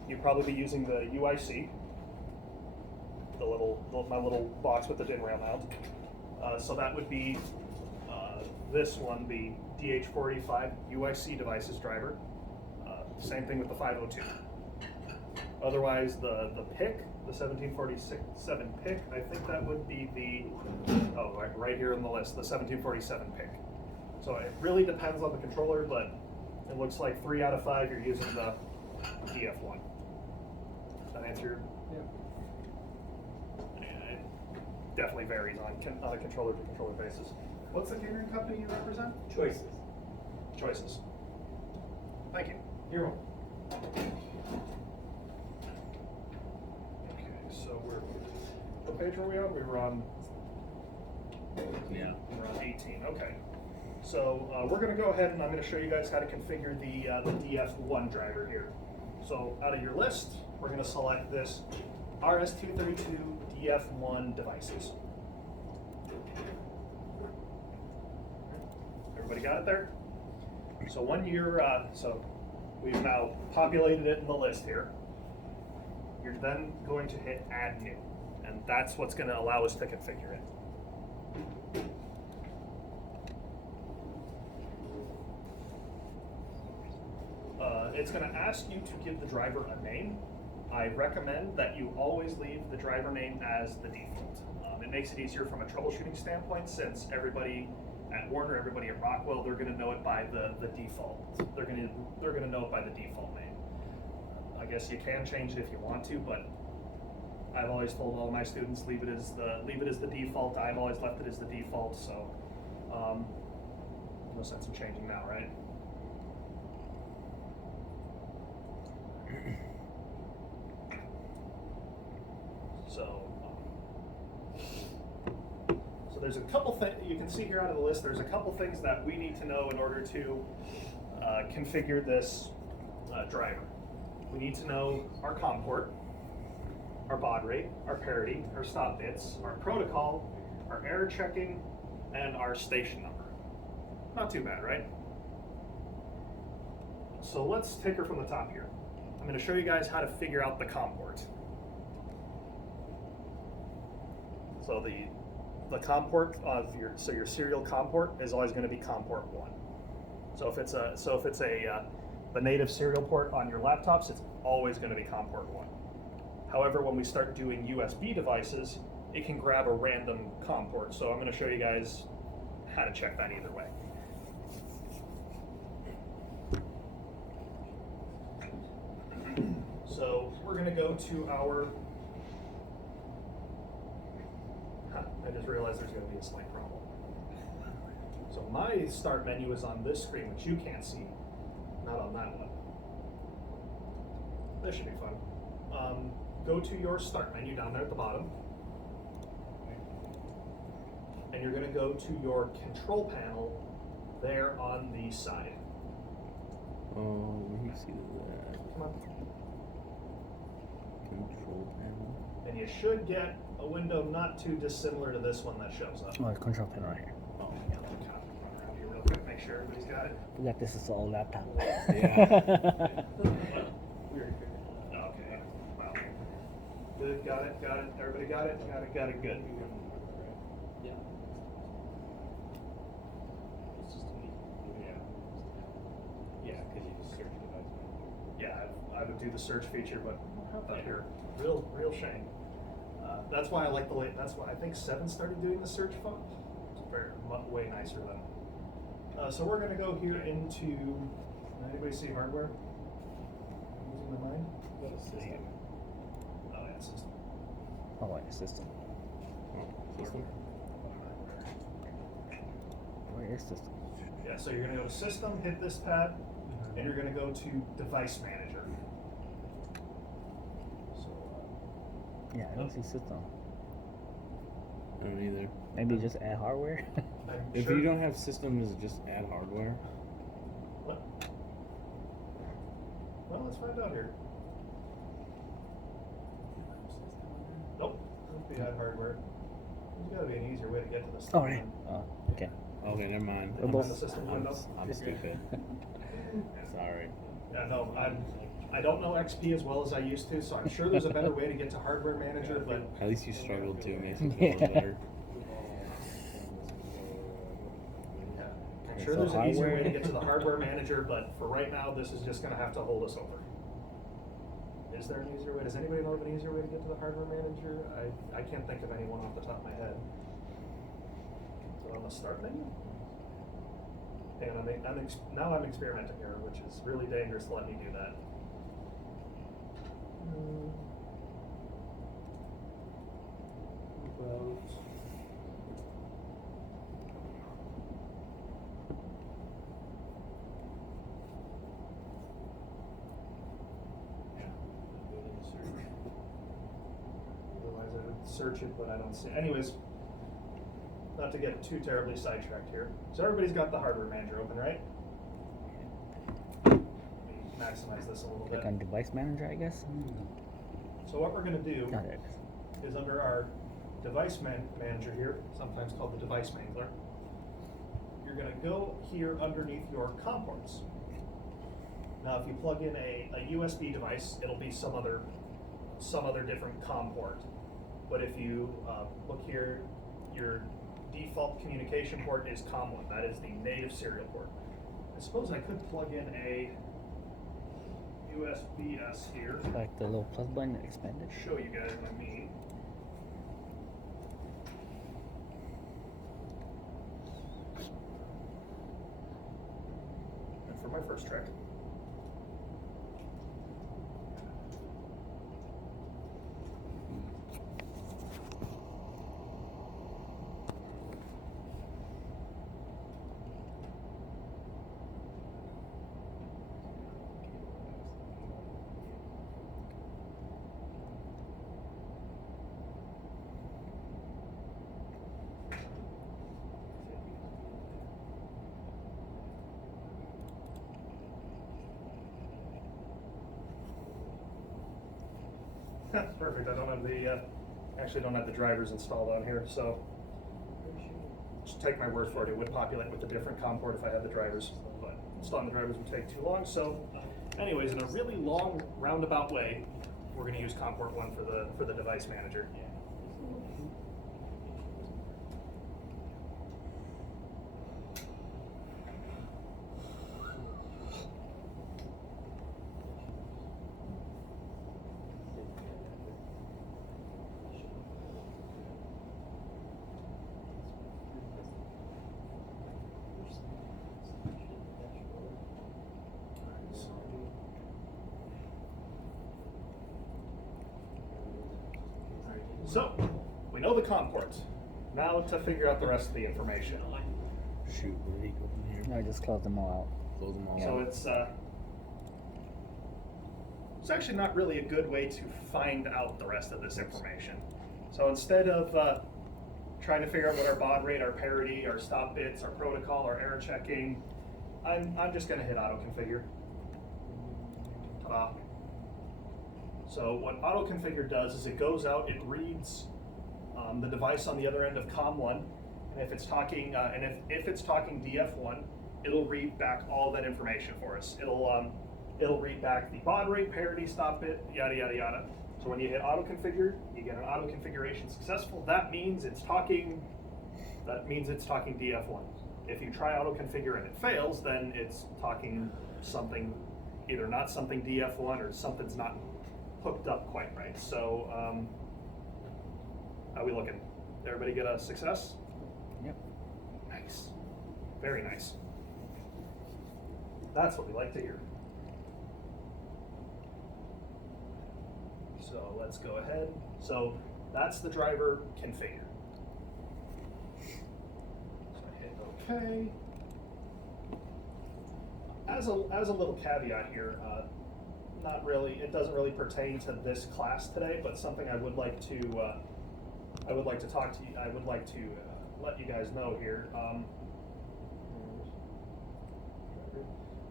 you'd probably be using the UIC, my little box with the DIN rail mount. So that would be this one, the DH485 UIC devices driver. Same thing with the 502. Otherwise, the PIC, the 1747 PIC, I think that would be right here on the list, the 1747 PIC. So it really depends on the controller, but it looks like 3 out of 5 you're using the DF1. Does that answer your? Yeah. It definitely varies on a controller to controller basis. What's the catering company you represent? Choices. Thank you. You're welcome. Okay, so what page were we on? We were on. Yeah, we're on 18. Okay. So we're going to go ahead and I'm going to show you guys how to configure the DF1 driver here. So out of your list, we're going to select this RS-232 DF1 devices. Everybody got it there? So so we've now populated it in the list here. You're then going to hit Add New, and that's what's going to allow us to configure it. It's going to ask you to give the driver a name. I recommend that you always leave the driver name as the default. It makes it easier from a troubleshooting standpoint, since everybody at Warner, everybody at Rockwell, they're going to know it by the default. They're going to know it by the default name. I guess you can change it if you want to, but I've always told all of my students leave it as the default. I've always left it as the default, so no sense in changing now, right? So there's a couple things you can see here out of the list. There's a couple things that we need to know in order to configure this driver. We need to know our COM port, our baud rate, our parity, our stop bits, our protocol, our error checking, and our station number. Not too bad, right? So let's take her from the top here. I'm going to show you guys how to figure out the COM port. So the COM port of your serial COM port is always going to be COM port 1. So if it's the native serial port on your laptops, it's always going to be COM port 1. However, when we start doing USB devices, it can grab a random COM port. So I'm going to show you guys how to check that either way. So we're going to go to our. I just realized there's going to be a slight problem. So my start menu is on this screen, which you can't see, not on that one. This should be fun. Go to your start menu down there at the bottom. And you're going to go to your control panel there on the side. Oh, let me see that. Come on. Control panel. And you should get a window not too dissimilar to this one that shows up. Oh, control panel right here. Oh, yeah, let me copy it around here real quick, make sure everybody's got it. Forgot this is all laptop. Weird. Okay, wow. Good, got it, everybody got it, good. Yeah. It's just a neat. Yeah, because you just search device. Yeah, I would do the search feature, but I don't have that here. Real shame. That's why I like the that's why I think 7 started doing the search font. It's way nicer than. So we're gonna go here into. Anybody see hardware? Losing my mind. System. Oh yeah, system. Oh, wait, system. System? Where is system? Yeah, so you're gonna go to system, hit this tab, and you're gonna go to device manager. Yeah, I don't see system. I don't either. Maybe just add hardware. If you don't have system, is it just add hardware? What? Well, let's find out here. Nope. Must be add hardware. There's got to be an easier way to get to this. Oh, right. Oh, okay. Okay, never mind. We're both- The system window. I'm stupid. Sorry. Yeah, no, I don't know XP as well as I used to, so I'm sure there's a better way to get to Hardware Manager, but At least you struggled to. It makes me feel a little better. I'm sure So there's an easier way to hardware- get to the Hardware Manager, but for right now, this is just gonna have to hold us over. Is there an easier way? Does anybody know of an easier way to get to the Hardware Manager? I can't think of anyone off the top of my head. So on the start menu? And now I'm experimenting here, which is really dangerous to let me do that. Otherwise I would search it, but I don't see. Anyways, not to get too terribly sidetracked here. So everybody's got the Hardware Manager open, right? Let me maximize this a little bit. Click on device manager, I guess. So what we're gonna do Got it. is under our device manager here, sometimes called the device mangler, you're gonna go here underneath your COM ports. Now, if you plug in a USB device, it'll be some other different COM port. But if you look here, your default communication port is COM1. That is the native serial port. I suppose I could plug in a USB-S here. Like the little plus button expanded. Show you guys what I mean. And for my first trick. Perfect. I don't have the actually don't have the drivers installed on here, so just take my word for it. It would populate with a different COM port if I had the drivers, but installing the drivers would take too long. So, anyways, in a really long roundabout way, we're going to use COM port 1 for the device manager. So, we know the COM ports. Now to figure out the rest of the information. Shoot, where did he go from here? I just closed them all Close them all So out. it's actually not really a good way to find out the rest of this information. So instead of trying to figure out what our baud rate, our parity, our stop bits, our protocol, our error checking, I'm just going to hit auto configure. Ta-da. So what auto configure does is it goes out, it reads the device on the other end of COM1, and if it's talking if it's talking DF1, it'll read back all that information for us. It'll read back the baud rate, parity, stop bit, yada yada yada. So when you hit auto configure, you get an auto configuration successful. That means it's talking DF1. If you try auto configure and it fails, then it's talking something, either not something DF1 or something's not hooked up quite right. So how are we looking? Did everybody get a success? Yep. Nice. Very nice. That's what we like to hear. So let's go ahead. So that's the driver configure. So I hit OK. As a little caveat here, not really. It doesn't really pertain to this class today, but something I would like to talk to you. I would like to let you guys know here.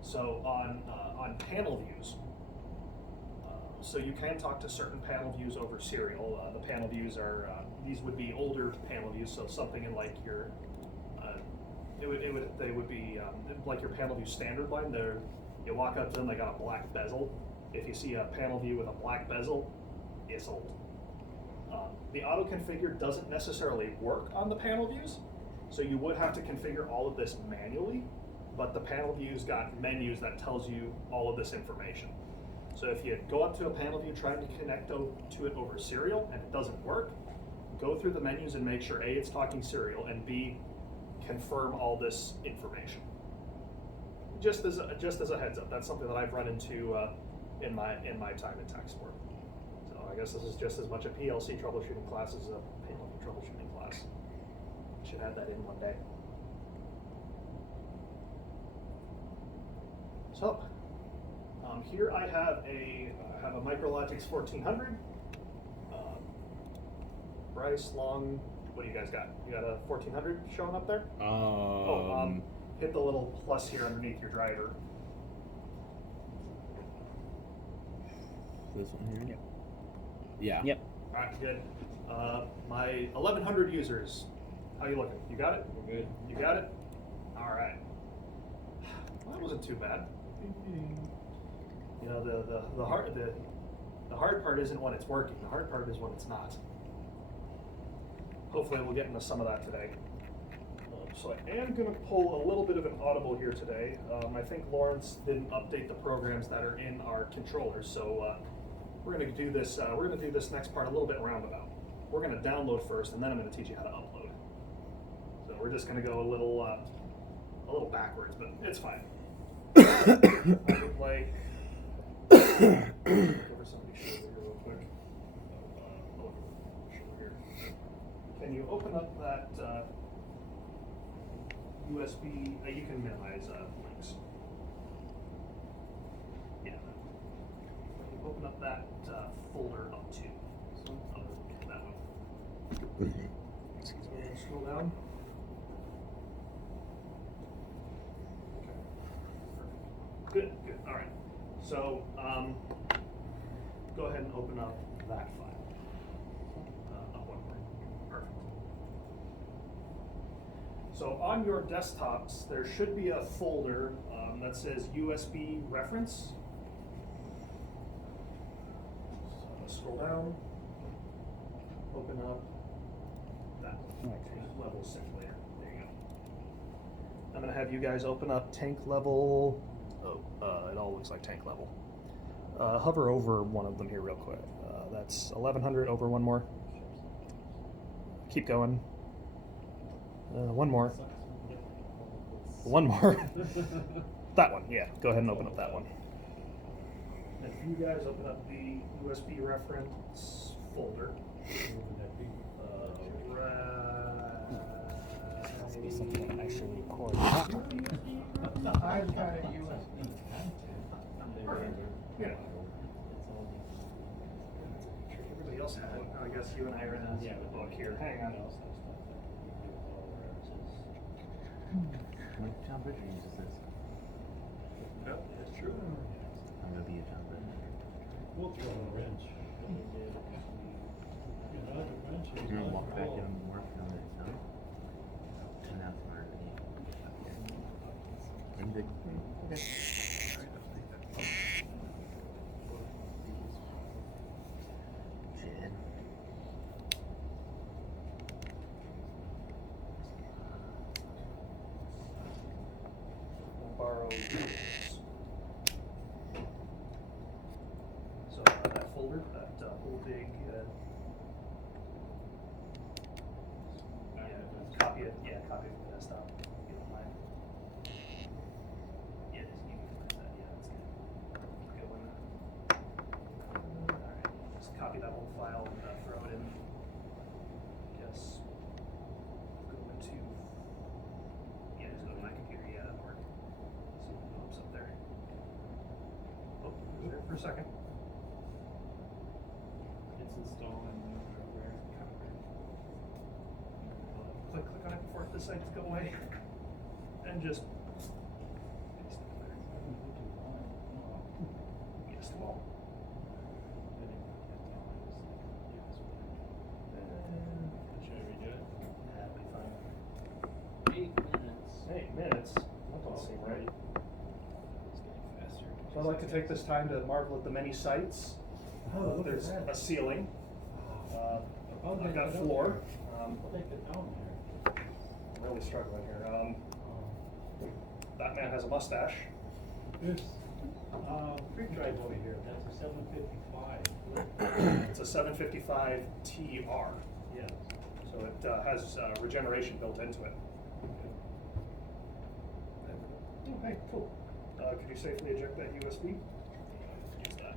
So on panel views, so you can talk to certain panel views over serial. The panel views are these would be older panel views, so something in like your they would be like your panel view standard line. You walk up to them, they got a black bezel. If you see a panel view with a black bezel, it's old. The auto configure doesn't necessarily work on the panel views, so you would have to configure all of this manually, but the panel views got menus that tells you all of this information. So if you go up to a panel view trying to connect to it over serial and it doesn't work, go through the menus and make sure A, it's talking serial, and B, confirm all this information. Just as a heads up, that's something that I've run into in my time in tech support. So I guess this is just as much a PLC troubleshooting class as a panel view troubleshooting class. Should add that in one day. So here I have a Micrologix 1400. Bryce, Long, what do you guys got? You got a 1400 showing up there? Hit the little plus here underneath your driver. This one here? Yep. Yeah. Yep. Alright, good. My 1100 users, how you looking? You got it? We're good. You got it? Alright. Well, that wasn't too bad. You know, the hard part isn't when it's working, the hard part is when it's not. Hopefully we'll get into some of that today. So I am going to pull a little bit of an audible here today. I think Lawrence didn't update the programs that are in our controllers, so we're going to do this. We're going to do this next part a little bit roundabout. We're going to download first, and then I'm going to teach you how to upload. So we're just going to go a little backwards, but it's fine. I would like. Give her somebody show here real quick. Show here. Can you open up that? USB, you can minimize links. Yeah. You open up that folder up to. So, that one. So scroll down. Okay. Perfect. Good, good. All right. So, go ahead and open up that file. Up one more. Perfect. So on your desktops, there should be a folder that says USB reference. So scroll down, open up that level simulator. There you go. I'm going to have you guys open up tank level. Oh, it all looks like tank level. Hover over one of them here real quick. That's 1100, over one more. Keep going. One more. One more. That one, yeah. Go ahead and open up that one. If you guys open up the USB reference folder. Must be something that actually records. I've got a USB. Yeah. Everybody else had it. I guess you and I are in the book here. Hang on. When John Bridger uses this, Yep, that's true. I'm gonna be a John Bridger. We'll throw a wrench. Another wrench is You're gonna not walk back cool. in and work on it, huh? And that's where I'm big. Jed. We'll borrow yours. So that folder, that whole big, copy it. Yeah, copy it from the desktop. If you don't mind. Yeah, just you can find that. Yeah, that's good. Good one. All right, just copy that whole file and throw it in. Yes. Go into. Yeah, just go to my computer. Yeah, that'll work. See what pops up there. Oh, there for a second. It's installing new hardware. Click on it before it decides to go away. And just paste it there. Yes, well. Should I redo it? That'll be fine. 8 minutes. 8 minutes? That don't seem right. It's getting faster. So I'd like to take this time to marvel at the many sights. Oh, look at There's that. a ceiling. I'll I've got a take it up floor. there. I'll take it down there. I'm really struggling here. That man has a mustache. There's, quick drive over here, that's a 755. It's a 755 TR. Yeah. So it has regeneration built into it. Okay, cool. Could you safely eject that USB? Use that.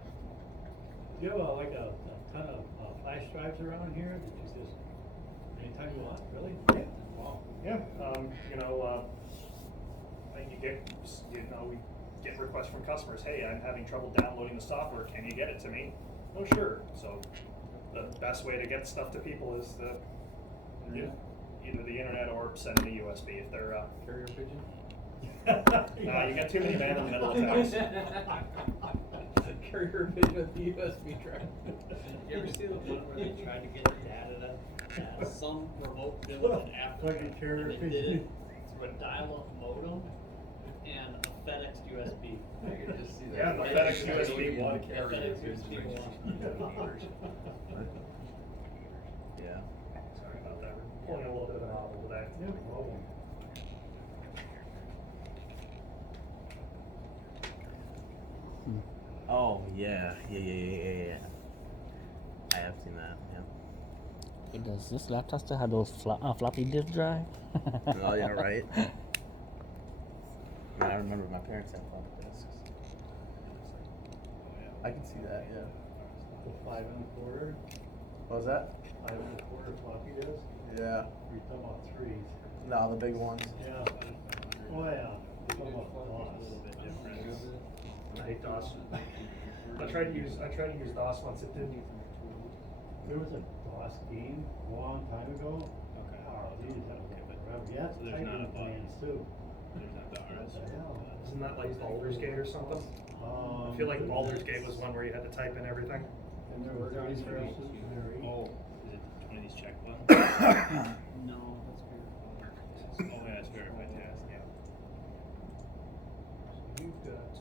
Do you have like a ton of flash drives around here that you just, anytime you want, really? Yeah. Wow. Yeah, we get requests from customers, hey, I'm having trouble downloading the software, can you get it to me? Oh, sure. So the best way to get stuff to people is either the internet or sending a USB if they're Carrier pigeon? you got too many men in the middle of town. carrier bit with the USB drive. You ever see the one where they tried to get data to some remote village after Like a carrier and they did pigeon. it through a dial-up modem and a FedEx USB. I could just see that. Yeah, the Right. FedEx Yeah, USB yeah, one. carrier FedEx is USB rich. one. Yeah. Sorry about that. We're pulling a little bit of an audible today. No problem. Oh yeah. I have seen that. Yeah. Hey, does this laptop still have those floppy disk drive? Oh yeah, right. I remember my parents had floppy disks. I can see that. Yeah. The 5 1/4, What was that? 5 1/4 floppy disk. Yeah. You're talking about 3s. No, the big ones. Yeah. Oh yeah. You're talking about DOS. I hate DOS. I tried to use DOS once. It didn't. There was a DOS game a long time ago. Okay. Oh, these have been forever. Yeah, So there's not a typing button. commands too. There's not the What RS. the hell? Isn't that like Baldur's Gate or something? I feel like Baldur's Gate was one where you had to type in everything. And there were Organized versus rows. very. Oh, is it one of these check buttons? No, that's weird. Oh, yeah, it's verified task, yeah. You've got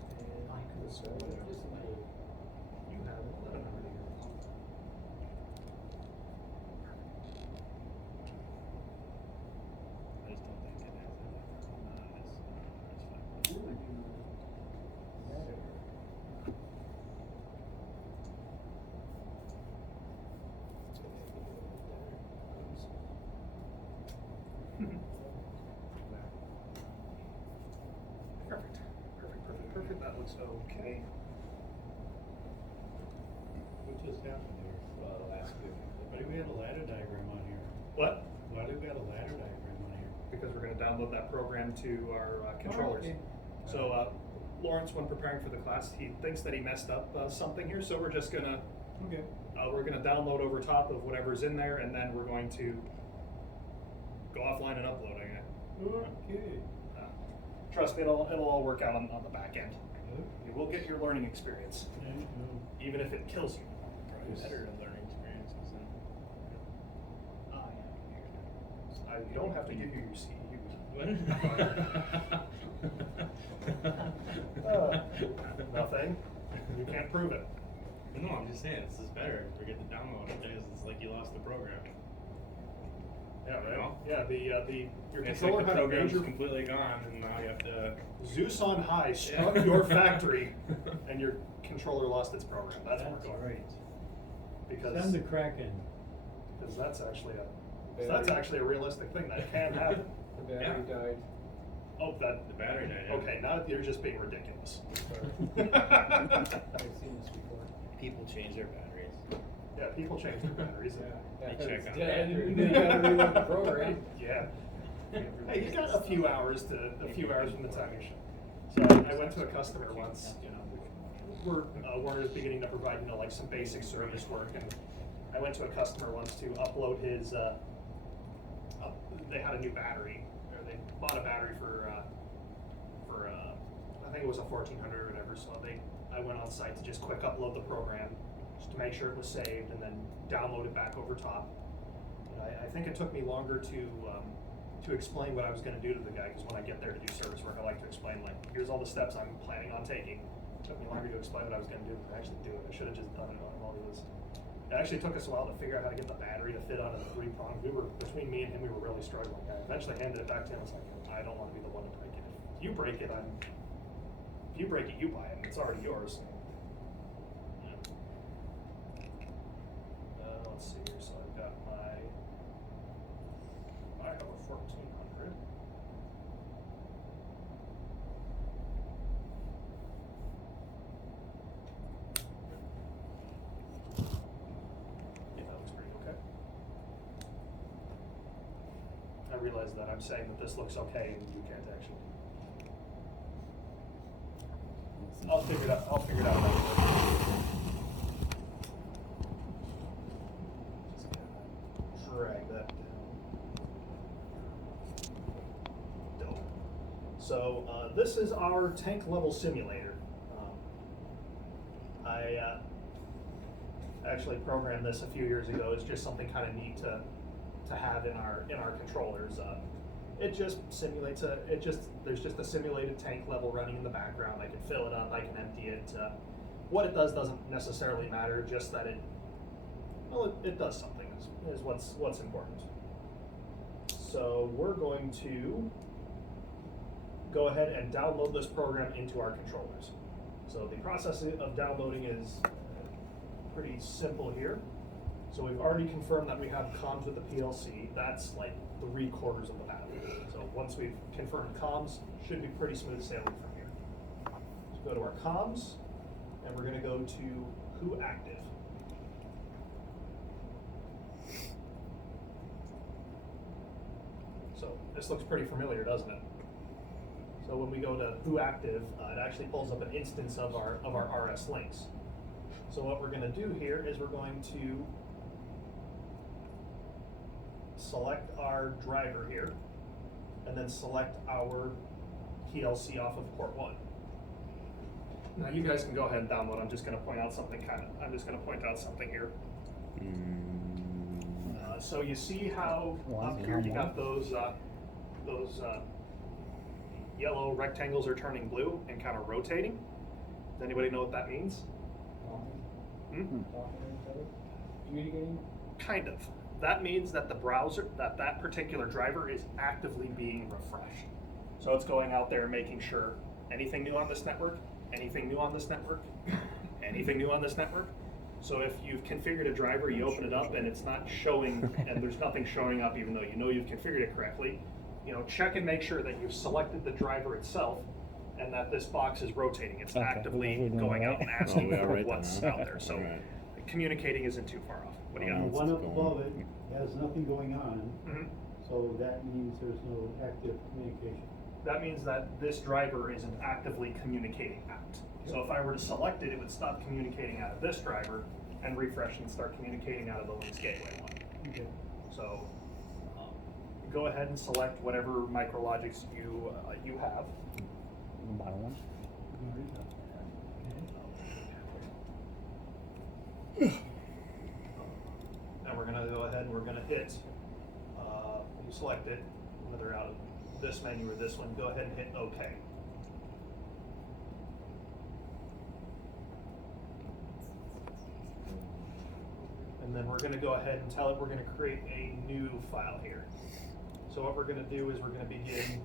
you have 1100 here. I just don't think it has it. Really do matter. Perfect. That looks okay. What just happened here? Last week. Why do we have a ladder diagram on here? What? Why do we have a ladder diagram on here? Because we're going to download that program to our controllers. okay. So Lawrence, when preparing for the class, he thinks that he messed up something here. So we're just gonna Okay. we're gonna download over top of whatever's in there, and then we're going to go offline and uploading it. Okay. Trust me, it'll all work out on the back end. You will get your learning experience, even if it kills you. Probably better learning experiences than. I don't have to give you your CEUs. Nothing. You can't prove it. No, I'm just saying, this is better. Forget the download it because it's like you lost the program. Yeah, right. You know? Yeah, your It's controller like the had a program's major completely gone and now you have to. Zeus on high struck your factory, and your controller lost its program. That's what we're going. right. Because Send the Kraken. that's actually a realistic thing that can happen. The battery died. Oh, that The battery died, yeah. Okay, now you're just being ridiculous. I've seen this before. People change their batteries. Yeah, people change their batteries. They check on dead. batteries. You gotta reload the program. Yeah. Hey, you got a few hours from the time you should. So I went to a customer once. We're just beginning to provide like some basic service work, and I went to a customer once to upload his. They had a new battery, or they bought a battery for I think it was a 1400 or whatever. So I went on site to just quick upload the program, just to make sure it was saved, and then download it back over top. And I think it took me longer to explain what I was going to do to the guy, because when I get there to do service work, I like to explain, like, here's all the steps I'm planning on taking. It took me longer to explain what I was going to do than actually do it. I should have just done it while it was. It actually took us a while to figure out how to get the battery to fit onto the 3-prong. Between me and him, we were really struggling. I eventually handed it back to him. I was like, I don't want to be the one to break it. If you break it, you buy it. It's already yours. Let's see here. So I've got I have a 1400. Yeah, that looks pretty okay. I realize that I'm saying that this looks okay and you can't actually. I'll figure it out. Just gotta drag that down. Dope. So this is our tank level simulator. I actually programmed this a few years ago. It's just something kind of neat to have in our controllers. It just simulates there's just a simulated tank level running in the background. I can fill it up, I can empty it. What it does doesn't necessarily matter, just that it does something is what's important. So we're going to go ahead and download this program into our controllers. So the process of downloading is pretty simple here. So we've already confirmed that we have comms with the PLC. That's like 3/4 of the battle. So once we've confirmed comms, should be pretty smooth sailing from here. Let's go to our comms, and we're gonna go to Who Active. So this looks pretty familiar, doesn't it? So when we go to Who Active, it actually pulls up an instance of our RS links. So what we're gonna do here is we're going to select our driver here, and then select our PLC off of port 1. Now you guys can go ahead and download. I'm just gonna point out something here. So you see how up here you got those yellow rectangles are turning blue and kind of rotating? Does anybody know what that means? Communicating? Kind of. That means that the browser, that particular driver is actively being refreshed. So it's going out there and making sure anything new on this network, anything new on this network, anything new on this network. So if you've configured a driver, you open it up and it's not showing, and there's nothing showing up even though you know you've configured it correctly, check and make sure that you've selected the driver itself and that this box is rotating. It's actively going out and asking for what's out there. So communicating isn't too far off. What do you The got? one up above it has nothing going on, Mhm. so that means there's no active communication. That means that this driver isn't actively communicating out. So if I were to select it, it would stop communicating out of this driver and refresh and start communicating out of the Links Gateway one. Okay. So go ahead and select whatever micrologics you have. Bottom one. And we're gonna go ahead and we're gonna hit, you select it, whether out of this menu or this one, go ahead and hit OK. And then we're gonna go ahead and tell it we're gonna create a new file here. So what we're gonna do is we're gonna begin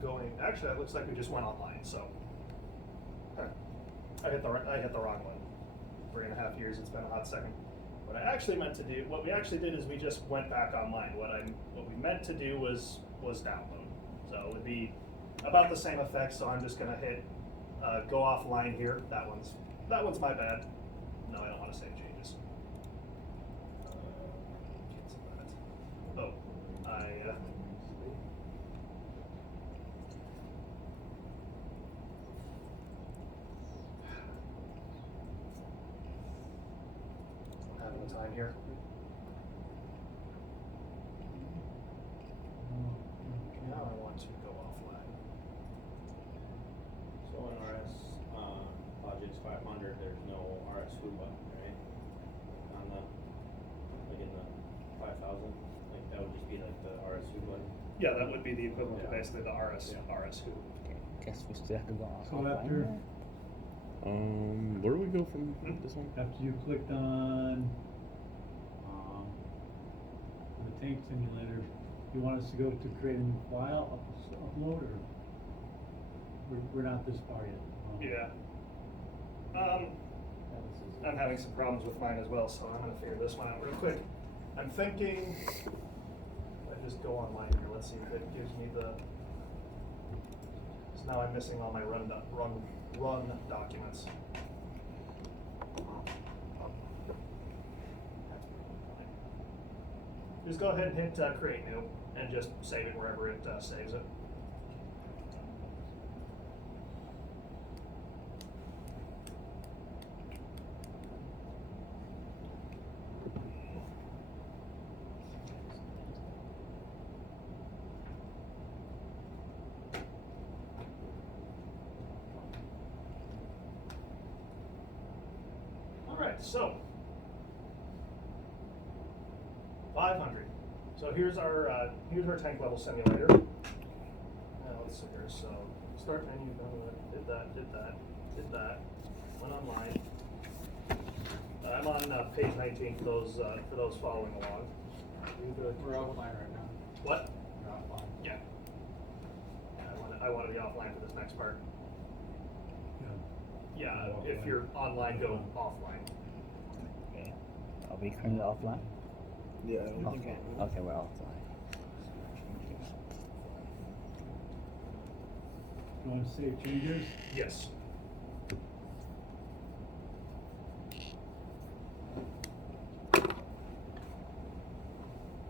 going, actually it looks like we just went online, so. I hit the wrong one. 3.5 years, it's been a hot second. What I actually meant to do, what we actually did is we just went back online. What we meant to do was download. So it would be about the same effect, so I'm just gonna hit go offline here. That one's my bad. No, I don't wanna save changes. Cancel that. Oh, having a time here. Now I want to go offline. So in RS, Logix 500, there's no RS who button, right? On the, like in the 5000, like that would just be like the RS who button. Yeah, that would be the equivalent to Yeah. basically the RS who. Guess we still have to go off. So after, Where do we go from this one? after you clicked on, the tank simulator, you want us to go to create a new file, upload, or? We're not this far yet. Yeah. I'm having some problems with mine as well, so I'm gonna figure this one out real quick. I'm thinking, I just go online here, let's see if it gives me the, so now I'm missing all my run documents. Just go ahead and hit create new and just save it wherever it saves it. so 500. So here's our tank level simulator. Let's see here. So start menu, did that, went online. I'm on page 19 for those following along. We're offline right now. What? You're offline. Yeah. I want to be offline for this next part. Yeah, if you're online, go offline. Okay. Are we currently offline? Yeah, I don't think Okay. I Okay, we're offline. You wanna save changes? Yes.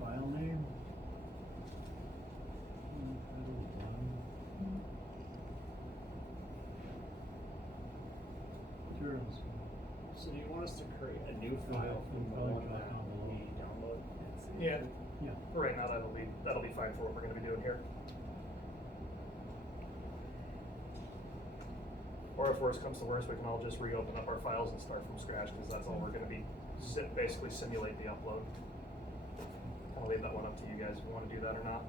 File name? Materials. So do you want us to create a new file from the one that we download? Yeah. Yeah. For right now, that'll be fine for what we're going to be doing here. Or if worse comes to worse, we can all just reopen up our files and start from scratch, because that's all we're going to be basically simulate the upload. I'll leave that one up to you guys if you want to do that or not.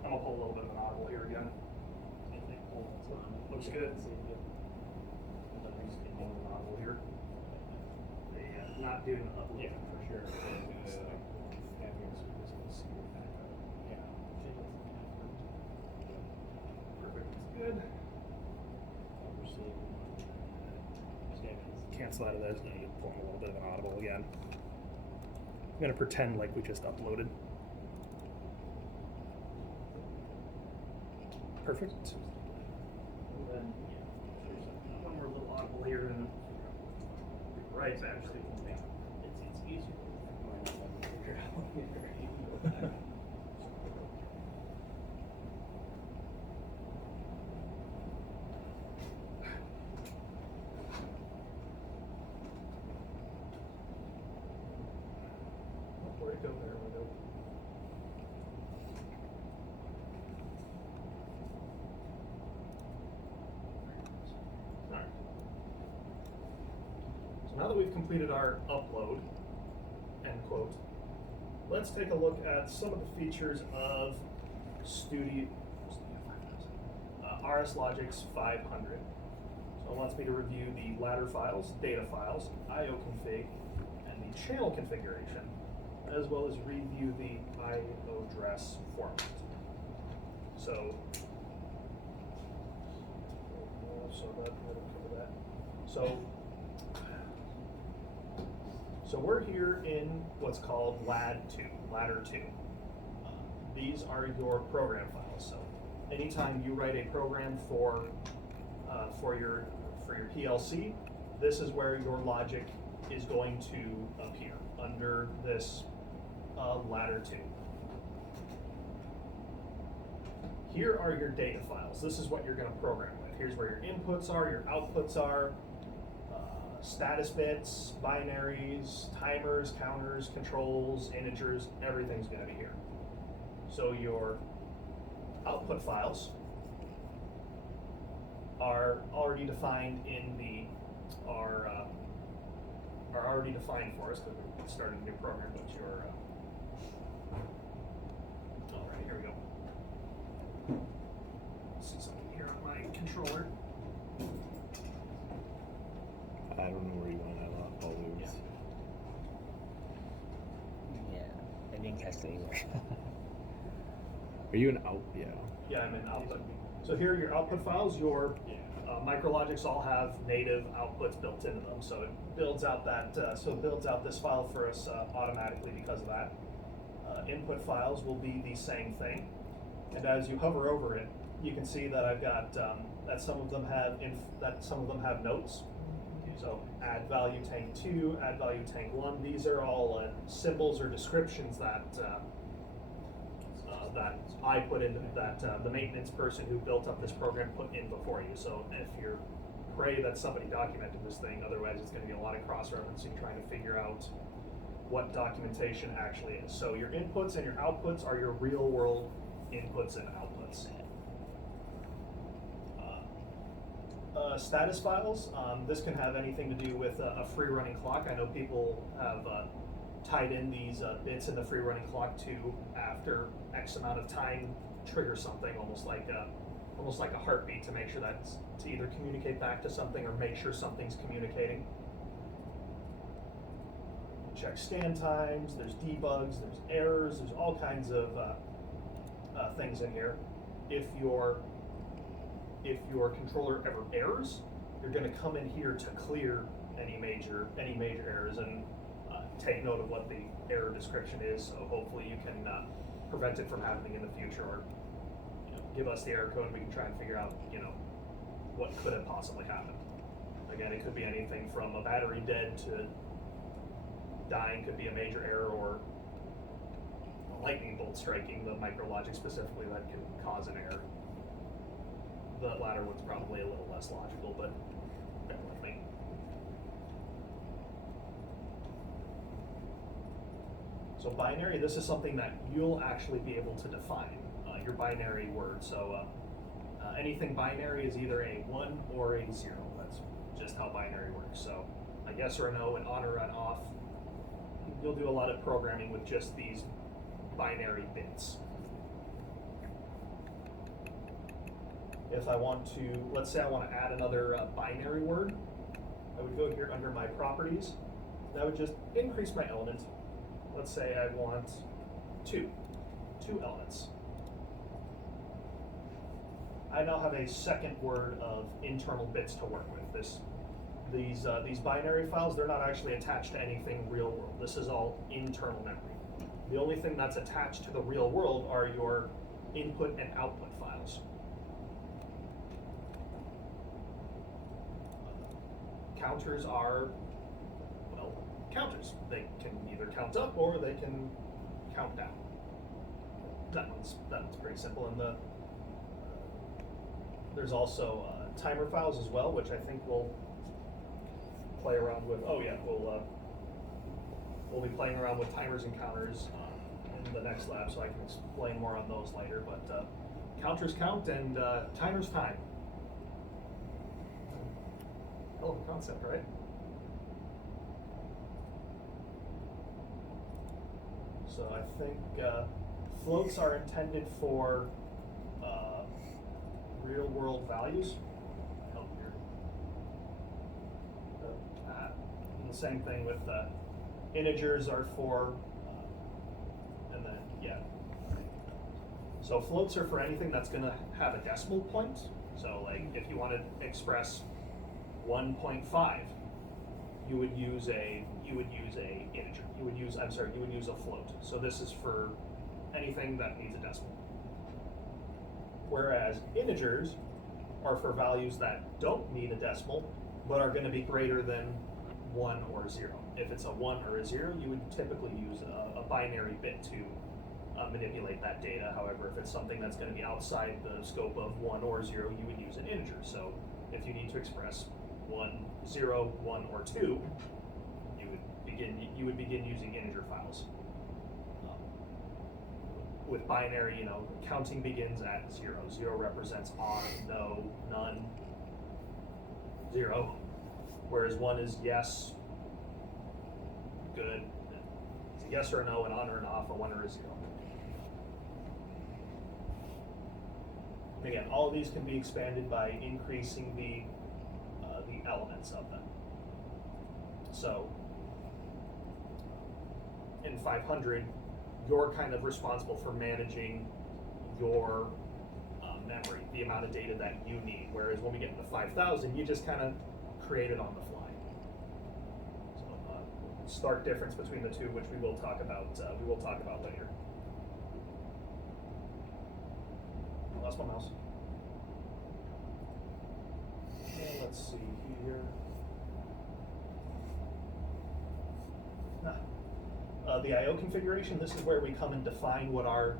I'm gonna pull a little bit of an audible here again. Looks good. Audible here. Not doing the upload. Yeah, for sure. Perfect. Good. Cancel out of those. Now you're pulling a little bit of an audible again. I'm gonna pretend like we just uploaded. Perfect. And then one more little audible here and right back. It's easier. Where'd it go? There we go. Alright. So now that we've completed our upload, end quote, let's take a look at some of the features of RS Logix 500. So it wants me to review the ladder files, data files, IO config, and the channel configuration, as well as review the IO address format. So that'll cover that. So we're here in what's called ladder 2. These are your program files. So anytime you write a program for your PLC, this is where your logic is going to appear under this ladder 2. Here are your data files. This is what you're going to program with. Here's where your inputs are, your outputs are, status bits, binaries, timers, counters, controls, integers, everything's going to be here. So your output files are already defined are already defined for us because we started a new program, but your all right, here we go. Let's see something here on my controller. I don't know where you want that all lose. Yeah, I didn't catch the English. Are you an out? Yeah. Yeah, I'm in output. So here are your output files, your Micrologics all have native outputs built into them, so it builds out this file for us automatically because of that. Input files will be the same thing, and as you hover over it, you can see that I've got that some of them have notes. So add value tank 2, add value tank 1. These are all symbols or descriptions that that I put in, that the maintenance person who built up this program put in before you. So if you're pray that somebody documented this thing, otherwise it's going to be a lot of cross-referencing trying to figure out what documentation actually is. So your inputs and your outputs are your real-world inputs and outputs. Status files, this can have anything to do with a free running clock. I know people have tied in these bits in the free running clock to, after X amount of time, trigger something, almost like a heartbeat, to make sure that's to either communicate back to something or make sure something's communicating. Check stand times, there's debugs, there's errors, there's all kinds of things in here. If your controller ever errors, you're going to come in here to clear any major errors and take note of what the error description is. So hopefully you can prevent it from happening in the future, or give us the error code and we can try and figure out what could have possibly happened. Again, it could be anything from a battery dead to dying, could be a major error, or a lightning bolt striking the micrologic specifically that can cause an error. The latter one's probably a little less logical, but bear with me. So binary, this is something that you'll actually be able to define, your binary word. So anything binary is either a 1 or a 0. That's just how binary works. So a yes or a no, an on or an off. You'll do a lot of programming with just these binary bits. If I want to, let's say I want to add another binary word, I would go here under my properties. That would just increase my element. Let's say I want two elements. I now have a second word of internal bits to work with. These binary files, they're not actually attached to anything real world. This is all internal memory. The only thing that's attached to the real world are your input and output files. Counters are, well, counters. They can either count up or they can count down. That one's pretty simple. And there's also timer files as well, which I think we'll play around with. Oh yeah, we'll be playing around with timers and counters in the next lab, so I can explain more on those later. But counters count and timers time. Hell of a concept, right? So I think floats are intended for real world values. Oh, here. And the same thing with integers are for, and then, yeah. So floats are for anything that's going to have a decimal point. So like if you want to express 1.5, you would use a integer. You would use a float. So this is for anything that needs a decimal. Whereas integers are for values that don't need a decimal, but are going to be greater than 1 or 0. If it's a 1 or a 0, you would typically use a binary bit to manipulate that data. However, if it's something that's going to be outside the scope of 1 or 0, you would use an integer. So if you need to express 1, 0, 1, or 2, you would begin using integer files. With binary, counting begins at 0. 0 represents on, no, none, 0. Whereas 1 is yes, good. It's a yes or a no, an on or an off, a 1 or a 0. Again, all of these can be expanded by increasing the elements of them. So in 500, you're kind of responsible for managing your memory. the amount of data that you need. Whereas when we get into 5,000, you just kind of create it on the fly. So stark difference between the two, which we will talk about. We will talk about later. I lost my mouse. And let's see here. The I/O configuration. This is where we come and define what our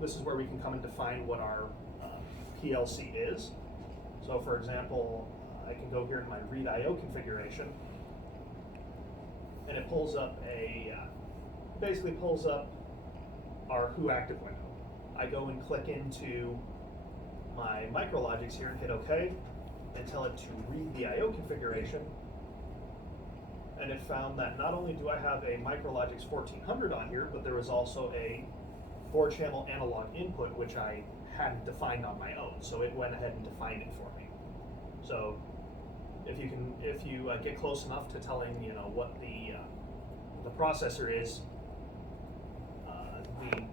this is where we can come and define what our PLC is. So, for example, I can go here to my read I/O configuration, and it pulls up basically pulls up our Who Active window. I go and click into my micrologics here and hit OK, and tell it to read the I/O configuration. And it found that not only do I have a Micrologix 1400 on here, but there was also a 4-channel analog input, which I hadn't defined on my own. So it went ahead and defined it for me. So if you get close enough to telling what the processor is, the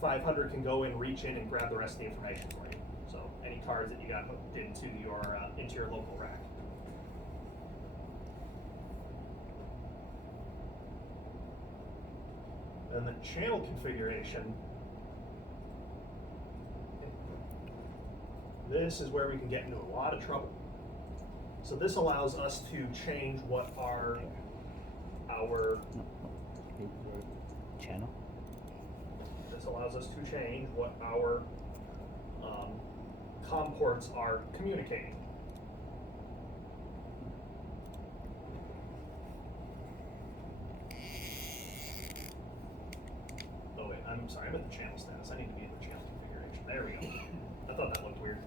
500 can go and reach in and grab the rest of the information for you. So any cards that you got hooked into your local rack. And the channel configuration, this is where we can get into a lot of trouble. So this allows us to change what our channel. This allows us to change what our COM ports are communicating. Oh wait, I'm sorry, I'm at the channel status. I need to be in the channel configuration. There we go. I thought that looked weird.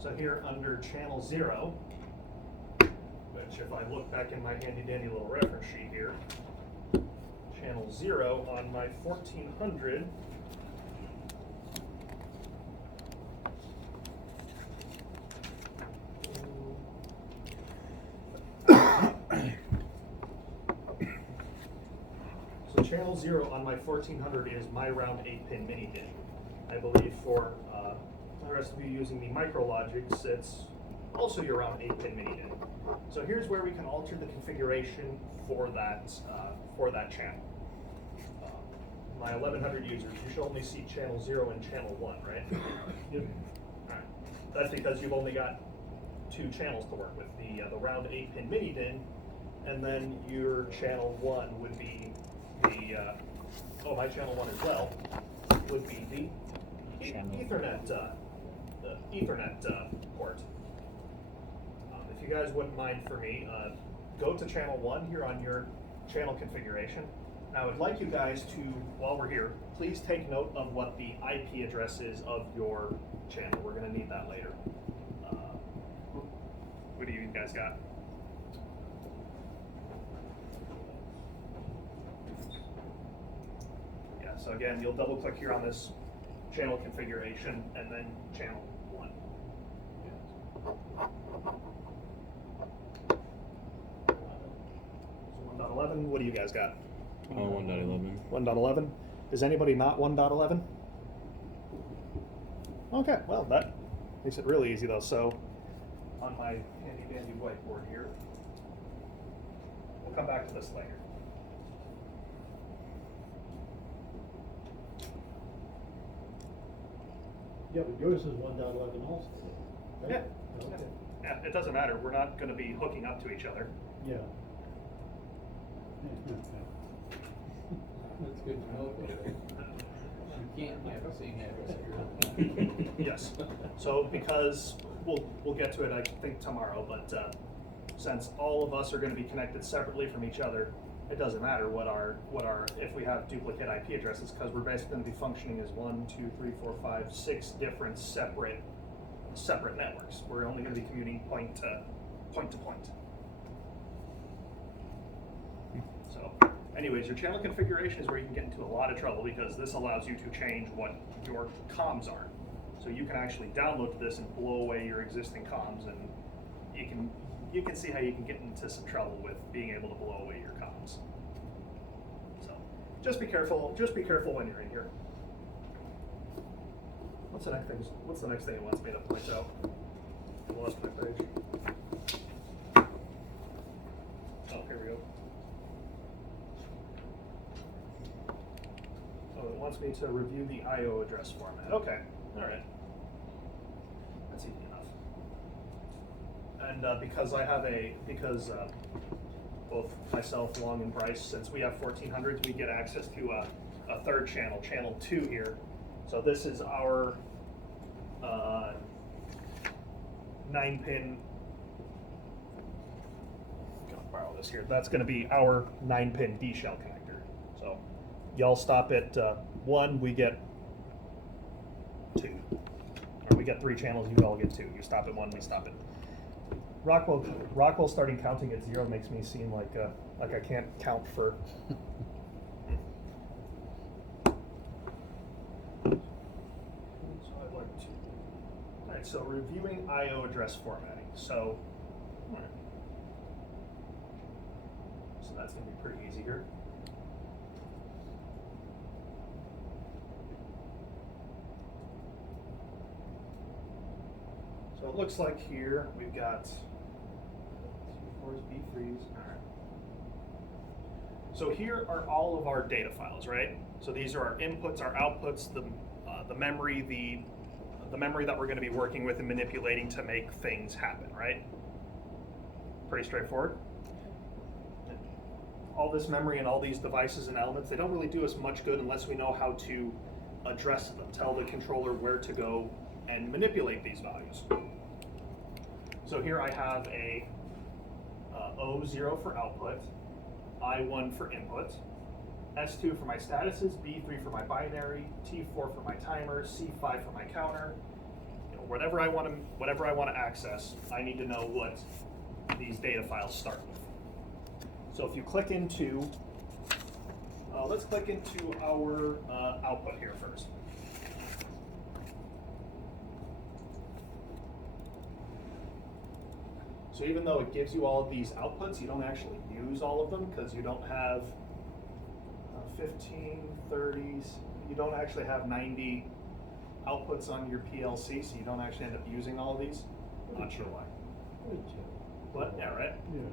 So here under channel 0, which if I look back in my handy dandy little reference sheet here, channel 0 on my 1400 so channel 0 on my 1400 is my round 8-pin mini DIN. I believe for the rest of you using the Micrologix, it's also your round 8-pin mini DIN. So here's where we can alter the configuration for that channel. My 1100 users, you should only see channel 0 and channel 1, right? Yep. All right. That's because you've only got 2 channels to work with, the round 8-pin mini DIN, and then your channel 1 would be the my channel 1 as well would be the Ethernet port. If you guys wouldn't mind for me, go to channel 1 here on your channel configuration. Now I would like you guys to, while we're here, please take note of what the IP address is of your channel. We're going to need that later. What do you guys got? Yeah, so again, you'll double click here on this channel configuration and then channel 1. So 1.11, what do you guys got? 1.11. 1.11. Is anybody not 1.11? Okay, well that makes it really easy though. So on my handy dandy whiteboard here, we'll come back to this later. Yeah, but yours is 1.11 also, right? Yeah. Okay. Yeah, it doesn't matter. We're not going to be hooking up to each other. Yeah. That's good to know, though. You can't have the same address here. Yes. So because we'll get to it, I think tomorrow. But since all of us are going to be connected separately from each other, it doesn't matter what our if we have duplicate IP addresses, because we're basically going to be functioning as 1, 2, 3, 4, 5, 6 different separate networks. We're only going to be commuting point to point. So, anyways, your channel configuration is where you can get into a lot of trouble, because this allows you to change what your comms are. So you can actually download this and blow away your existing comms, and you can see how you can get into some trouble with being able to blow away your comms. So just be careful when you're in here. What's the next thing it wants me to point out? I lost my page. Oh, here we go. Oh, it wants me to review the IO address format. Okay, all right. That's easy enough. And because both myself, Long, and Bryce, since we have 1400s, we get access to a third channel, channel 2 here. So this is our 9-pin. Gonna borrow this here. That's going to be our 9-pin D shell connector. So y'all stop at 1, we get 2. Or we get 3 channels, you all get 2. You stop at 1, we stop at. Rockwell starting counting at 0 makes me seem like I can't count for. Alright, so reviewing IO address formatting. So that's going to be pretty easy here. So it looks like here we've got C4s, B3s. All right. So here are all of our data files, right? So these are our inputs, our outputs, the memory, the memory that we're going to be working with and manipulating to make things happen, right? Pretty straightforward. All this memory and all these devices and elements, they don't really do us much good unless we know how to address them, tell the controller where to go and manipulate these values. So here I have a O0 for output, I1 for input, S2 for my statuses, B3 for my binary, T4 for my timer, C5 for my counter. You know, whatever I want to access, I need to know what these data files start with. So if you click into, let's click into our output here first. So even though it gives you all of these outputs, you don't actually use all of them because you don't have 15, 30s, you don't actually have 90 outputs on your PLC, so you don't actually end up using all of these. Not sure why. What? Yeah, right? Yeah.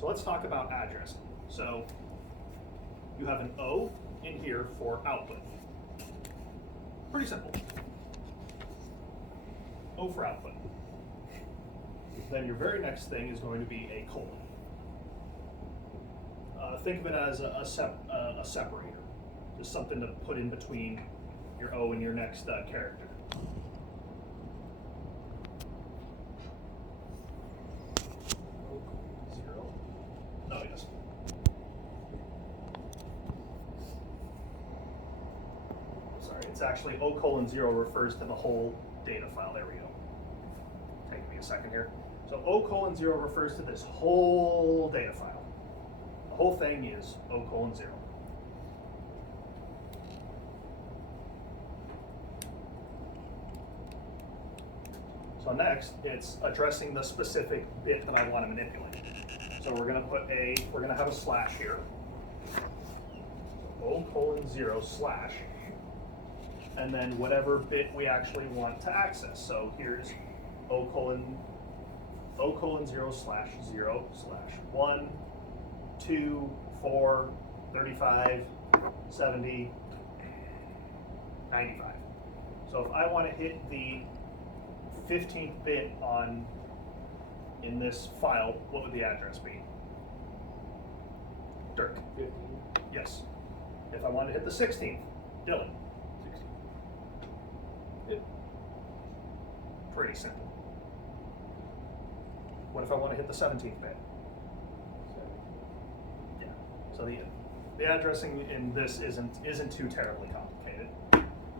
So let's talk about addressing. So you have an O in here for output. Pretty simple. O for output. Then your very next thing is going to be a colon. Think of it as a separator, just something to put in between your O and your next character. Zero. Oh yes. Sorry, it's actually O:0 refers to the whole data file. There we go. Take me a second here. So O:0 refers to this whole data file. The whole thing is O:0. So next, it's addressing the specific bit that I want to manipulate. So we're gonna have a slash here. O:0 slash, and then whatever bit we actually want to access. So here's O:0 slash 0 slash 1, 2, 4, 35, 70, 95. So if I want to hit the 15th bit in this file, what would the address be? Dirk. 15. Yes. If I want to hit the 16th, Dylan. 16. Pretty simple. What if I want to hit the 17th bit? 7. Yeah. So the addressing in this isn't too terribly complicated.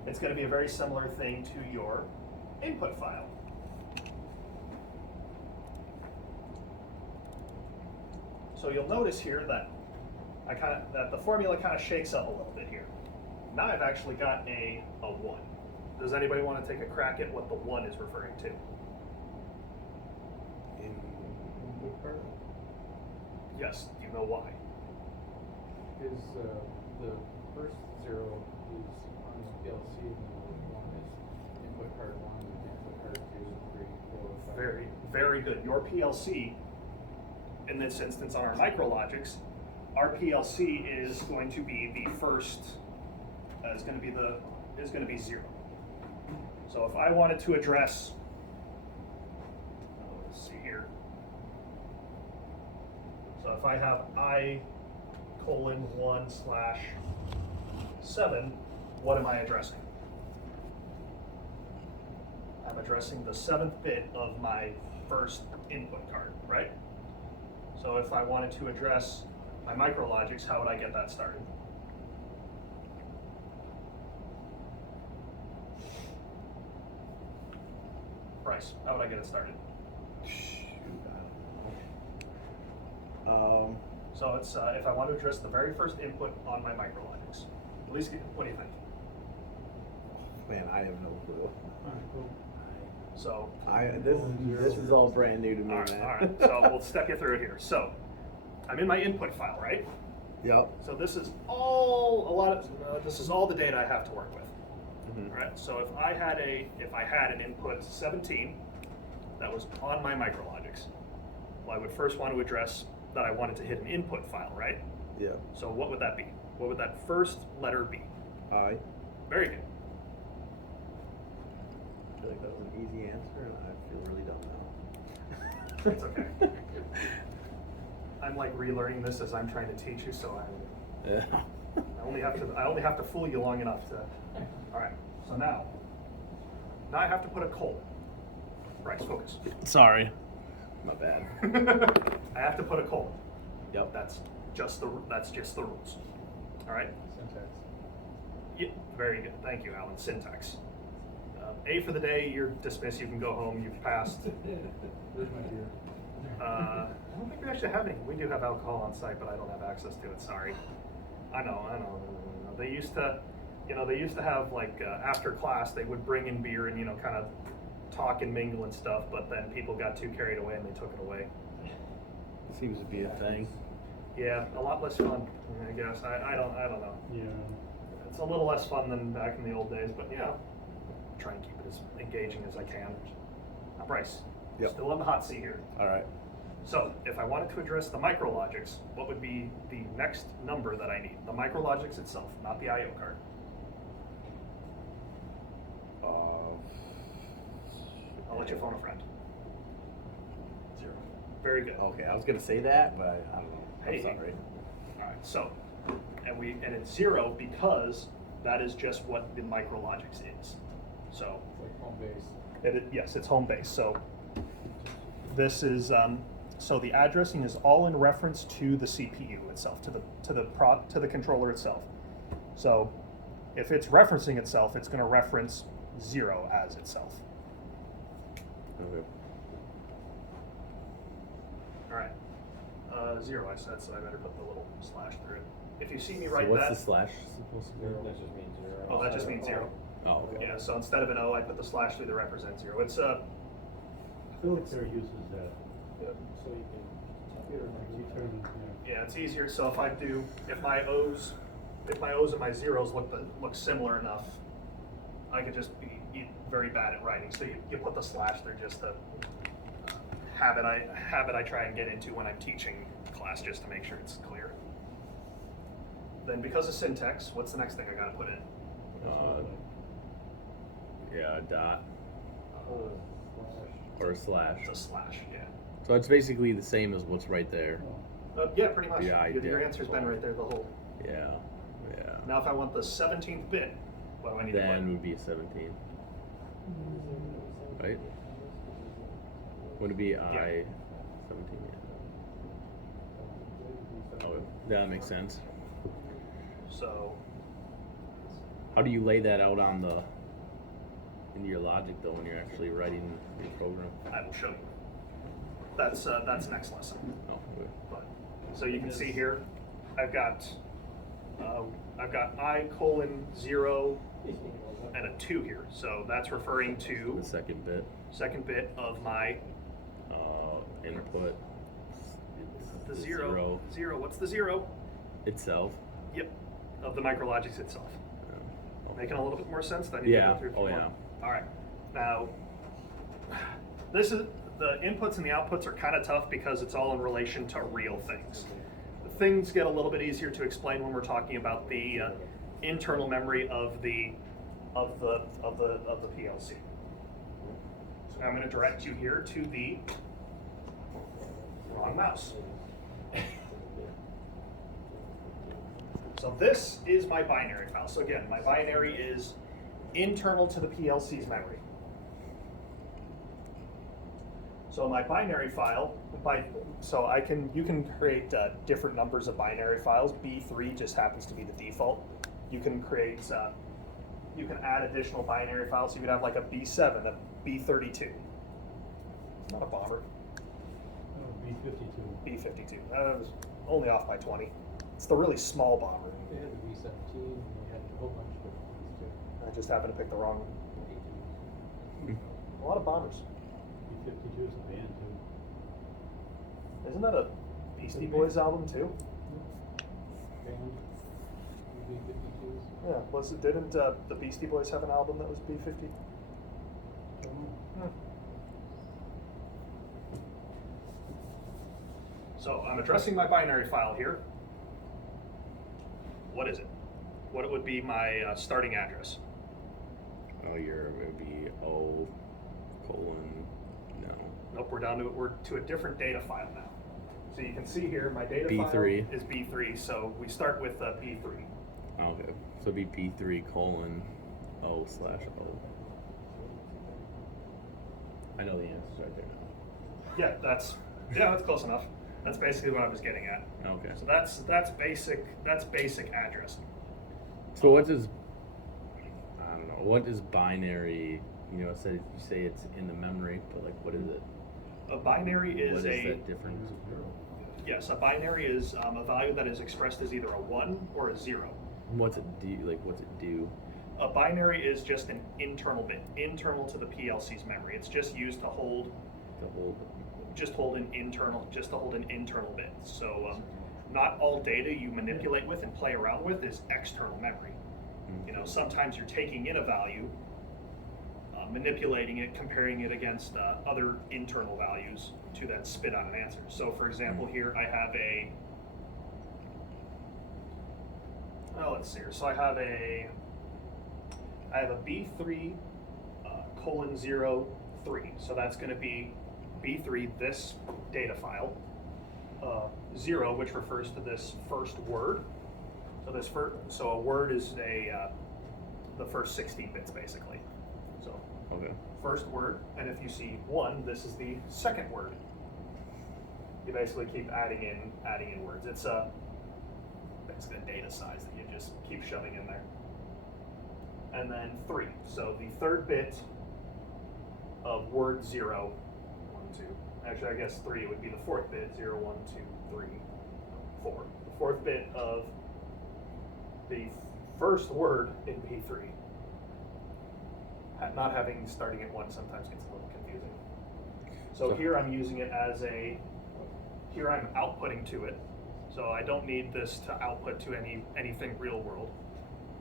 It's going to be a very similar thing to your input file. So you'll notice here that that the formula kind of shakes up a little bit here. Now I've actually got a 1. Does anybody want to take a crack at what the 1 is referring to? In what part? Yes, you know why. Is, the first zero is on the PLC, and the one is input card one, and input card two, three, four, five. Very, very good. Your PLC, in this instance on our micrologics, our PLC is going to be the first, is going to be 0. So if I wanted to address, let's see here. So if I have I:1/7, what am I addressing? I'm addressing the 7th bit of my first input card, right? So if I wanted to address my micrologics, how would I get that started? Bryce, how would I get it started? So it's if I want to address the very first input on my micrologics. At least, what do you think? Man, I have no clue. So This is all brand new to me, all right, man. all right. So we'll step you through it here. So I'm in my input file, right? Yep. So this is all this is all the data I have to work with. Mhm. All right. So if I had an input 17 that was on my micrologics, well, I would first want to address that I wanted to hit an input file, right? Yeah. So what would that be? What would that first letter be? I Very good. feel like that was an easy answer, and I feel really dumb now. It's okay. I'm like relearning this as I'm trying to teach you, so Yeah. I only have to fool you long enough to. All right. So now I have to put a colon. Bryce, focus. Sorry. My bad. I have to put a colon. Yep. That's just the rules. All right. Syntax. Yeah, very good. Thank you, Alan. Syntax. A for the day. You're dismissed. You can go home. You've passed. Where's my beer? I don't think we actually have any. We do have alcohol on site, but I don't have access to it. Sorry. I know. They used to have like after class they would bring in beer and kind of talk and mingle and stuff, but then people got too carried away and they took it away. Seems to be a thing. Yeah, a lot less fun, I guess. I don't know. Yeah. It's a little less fun than back in the old days, but try and keep it as engaging as I can. Now, Bryce, Yep. still on the hot seat here. All right. So, if I wanted to address the micrologics, what would be the next number that I need? The micrologics itself, not the I/O card. I'll let you phone a friend. 0. Very good. Okay, I was gonna say that, but I don't know. Hey. I'm sorry. All right. So, and it's 0 because that is just what the micrologics is. So, It's like home base. yes, it's home base. So, this is so the addressing is all in reference to the CPU itself, to the controller itself. So, if it's referencing itself, it's going to reference 0 as itself. Okay. All right. 0 I said, so I better put the little slash through it. If you see me So write what's that, the slash supposed to be? That just means 0. oh, that just means 0. Oh, okay. Yeah. So instead of an O, I put the slash through to represent 0. It's I feel like there uses that. So you can. Return, yeah, it's easier. So if my O's and my zeros look similar enough, I could just be very bad at writing. So you put the slash there just to habit I try and get into when I'm teaching class, just to make sure it's clear. Then because of syntax, what's the next thing I gotta put in? Yeah, a dot. Or a slash. It's a slash, yeah. So it's basically the same as what's right there. Yeah, pretty much. Yeah, Your answer's been right there the whole. Yeah. Yeah. Now if I want the 17th bit, what do I need to Then put? would be a 17. Right? Would it be I 17? Yeah. Oh, that makes sense. So How do you lay that out in your logic though when you're actually writing your program? I will show you. That's next lesson. Oh, okay. But so you can see here, I've got I:0 and a 2 here. So that's referring to The second bit of my input. the 0. 0. What's the 0? Itself. Yep, of the micrologics itself. Okay. Making a little bit more sense than you Yeah. go through. Oh yeah. All right. Now, this is the inputs and the outputs are kind of tough because it's all in relation to real things. Things get a little bit easier to explain when we're talking about the internal memory of the PLC. So I'm going to direct you here to the wrong mouse. So this is my binary file. So again, my binary is internal to the PLC's memory. So my binary file, you can create different numbers of binary files. B3 just happens to be the default. You can create, you can add additional binary files. So you could have like a B7, a B32. Not a bomber. Oh, B52. B52. That was only off by 20. It's the really small bomber. They had the B-17, and they had a whole bunch of different ones too. I just happened to pick the wrong. A lot of bombers. B52 is a band too. Isn't that a Beastie Boys album too? Band, B-52s. Yeah. Didn't the Beastie Boys have an album that was B50? So I'm addressing my binary file here. What is it? What would be my starting address? Oh, it would be O colon no. Nope, we're to a different data file now. So you can see here my data B3. file is B3, so we start with B3. Okay, so it'd be B3 colon O/O. I know the answer's right there now. Yeah, that's close enough. That's basically what I was getting at. Okay. So that's basic addressing. So what does, I don't know, what is binary, you say it's in the memory, but like what is it? A binary is what is that difference? Yes, a binary is a value that is expressed as either a 1 or a 0. What's it do? A binary is just an internal bit, internal to the PLC's memory. It's just used to hold an internal bit. So not all data you manipulate with and play around with is external memory. You know, sometimes you're taking in a value, manipulating it, comparing it against other internal values to then spit out an answer. So for example, here I have let's see here. So I have a B3 colon 03. So that's going to be B3, this data file, 0, which refers to this first word. So a word is the first 16 bits basically. So okay. First word, and if you see 1, this is the second word. You basically keep adding in words. It's basically a data size that you just keep shoving in there. And then 3. So the third bit of word 0, 1, 2. Actually, I guess 3 would be the fourth bit. 0, 1, 2, 3, 4. The fourth bit of the first word in P3. Not having starting at 1 sometimes gets a little confusing. So here I'm using it as here I'm outputting to it. So I don't need this to output to anything real world.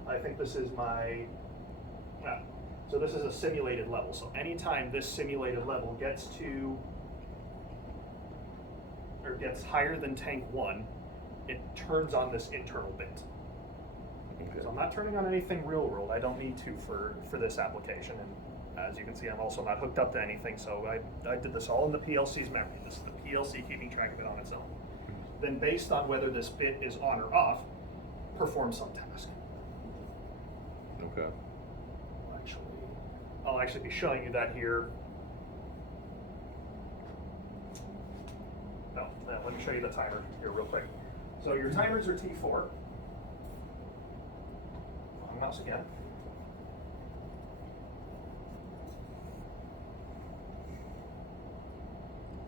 I think this is so this is a simulated level. So anytime this simulated level gets higher than tank 1, it turns on this internal bit. Okay. So I'm not turning on anything real world. I don't need to for this application. And as you can see, I'm also not hooked up to anything. So I did this all in the PLC's memory. This is the PLC keeping track of it on its own. Then based on whether this bit is on or off, perform some task. Okay. I'll actually be showing you that here. No, let me show you the timer here real quick. So your timers are T4. Wrong mouse again.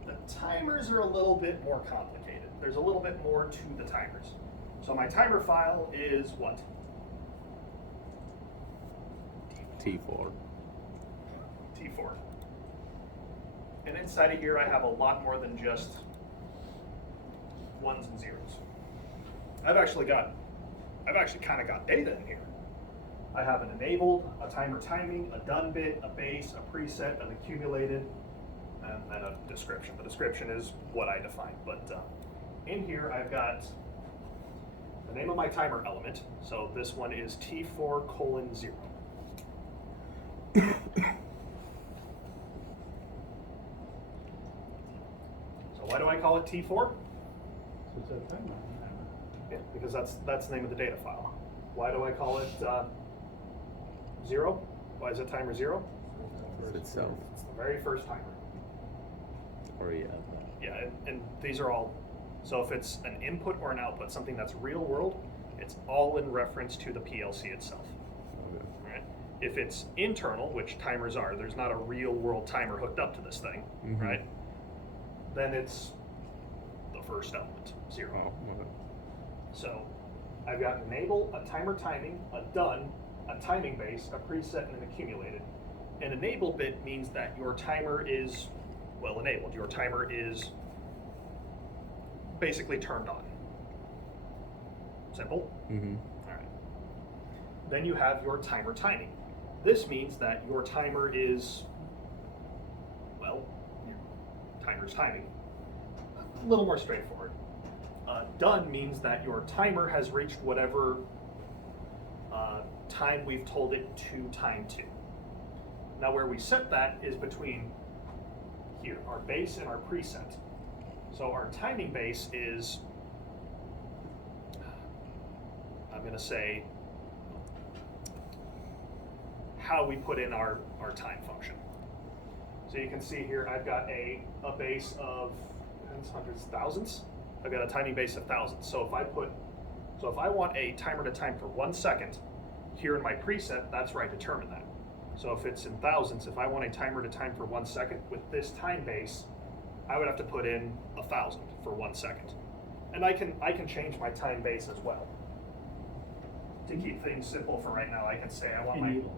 The timers are a little bit more complicated. There's a little bit more to the timers. So my timer file is what? T4. T4. And inside of here I have a lot more than just 1s and 0s. I've actually got I've actually kind of got data in here. I have an enabled, a timer timing, a done bit, a base, a preset, an accumulated, and then a description. The description is what I define. But in here, I've got the name of my timer element. So this one is T4:0. So why do I call it T4? So it's a timer. Yeah, because that's the name of the data file. Why do I call it 0? Why is it timer 0? Itself. It's the very first timer. Or yeah. Yeah, and these are all, so if it's an input or an output, something that's real world, it's all in reference to the PLC itself. Okay. Right? If it's internal, which timers are, there's not a real world timer hooked up to this thing, Mhm. right? Then it's the first element, 0. Oh, okay. So I've got an enable, a timer timing, a done, a timing base, a preset, and an accumulated. An enable bit means that your timer is well enabled. Your timer is basically turned on. Simple? Mm-hmm. All right. Then you have your timer timing. This means that your timer is, well, your timer's timing. A little more straightforward. Done means that your timer has reached whatever time we've told it to time to. Now where we set that is between here, our base and our preset. So our timing base is, I'm going to say, how we put in our time function. So you can see here I've got a base of hundreds, thousands. I've got a timing base of thousands. So if I want a timer to time for 1 second, here in my preset, that's where I determine that. So if it's in thousands, if I want a timer to time for 1 second with this time base, I would have to put in 1,000 for 1 second. And I can change my time base as well. To keep things simple for right now, I can say I want my. Enable.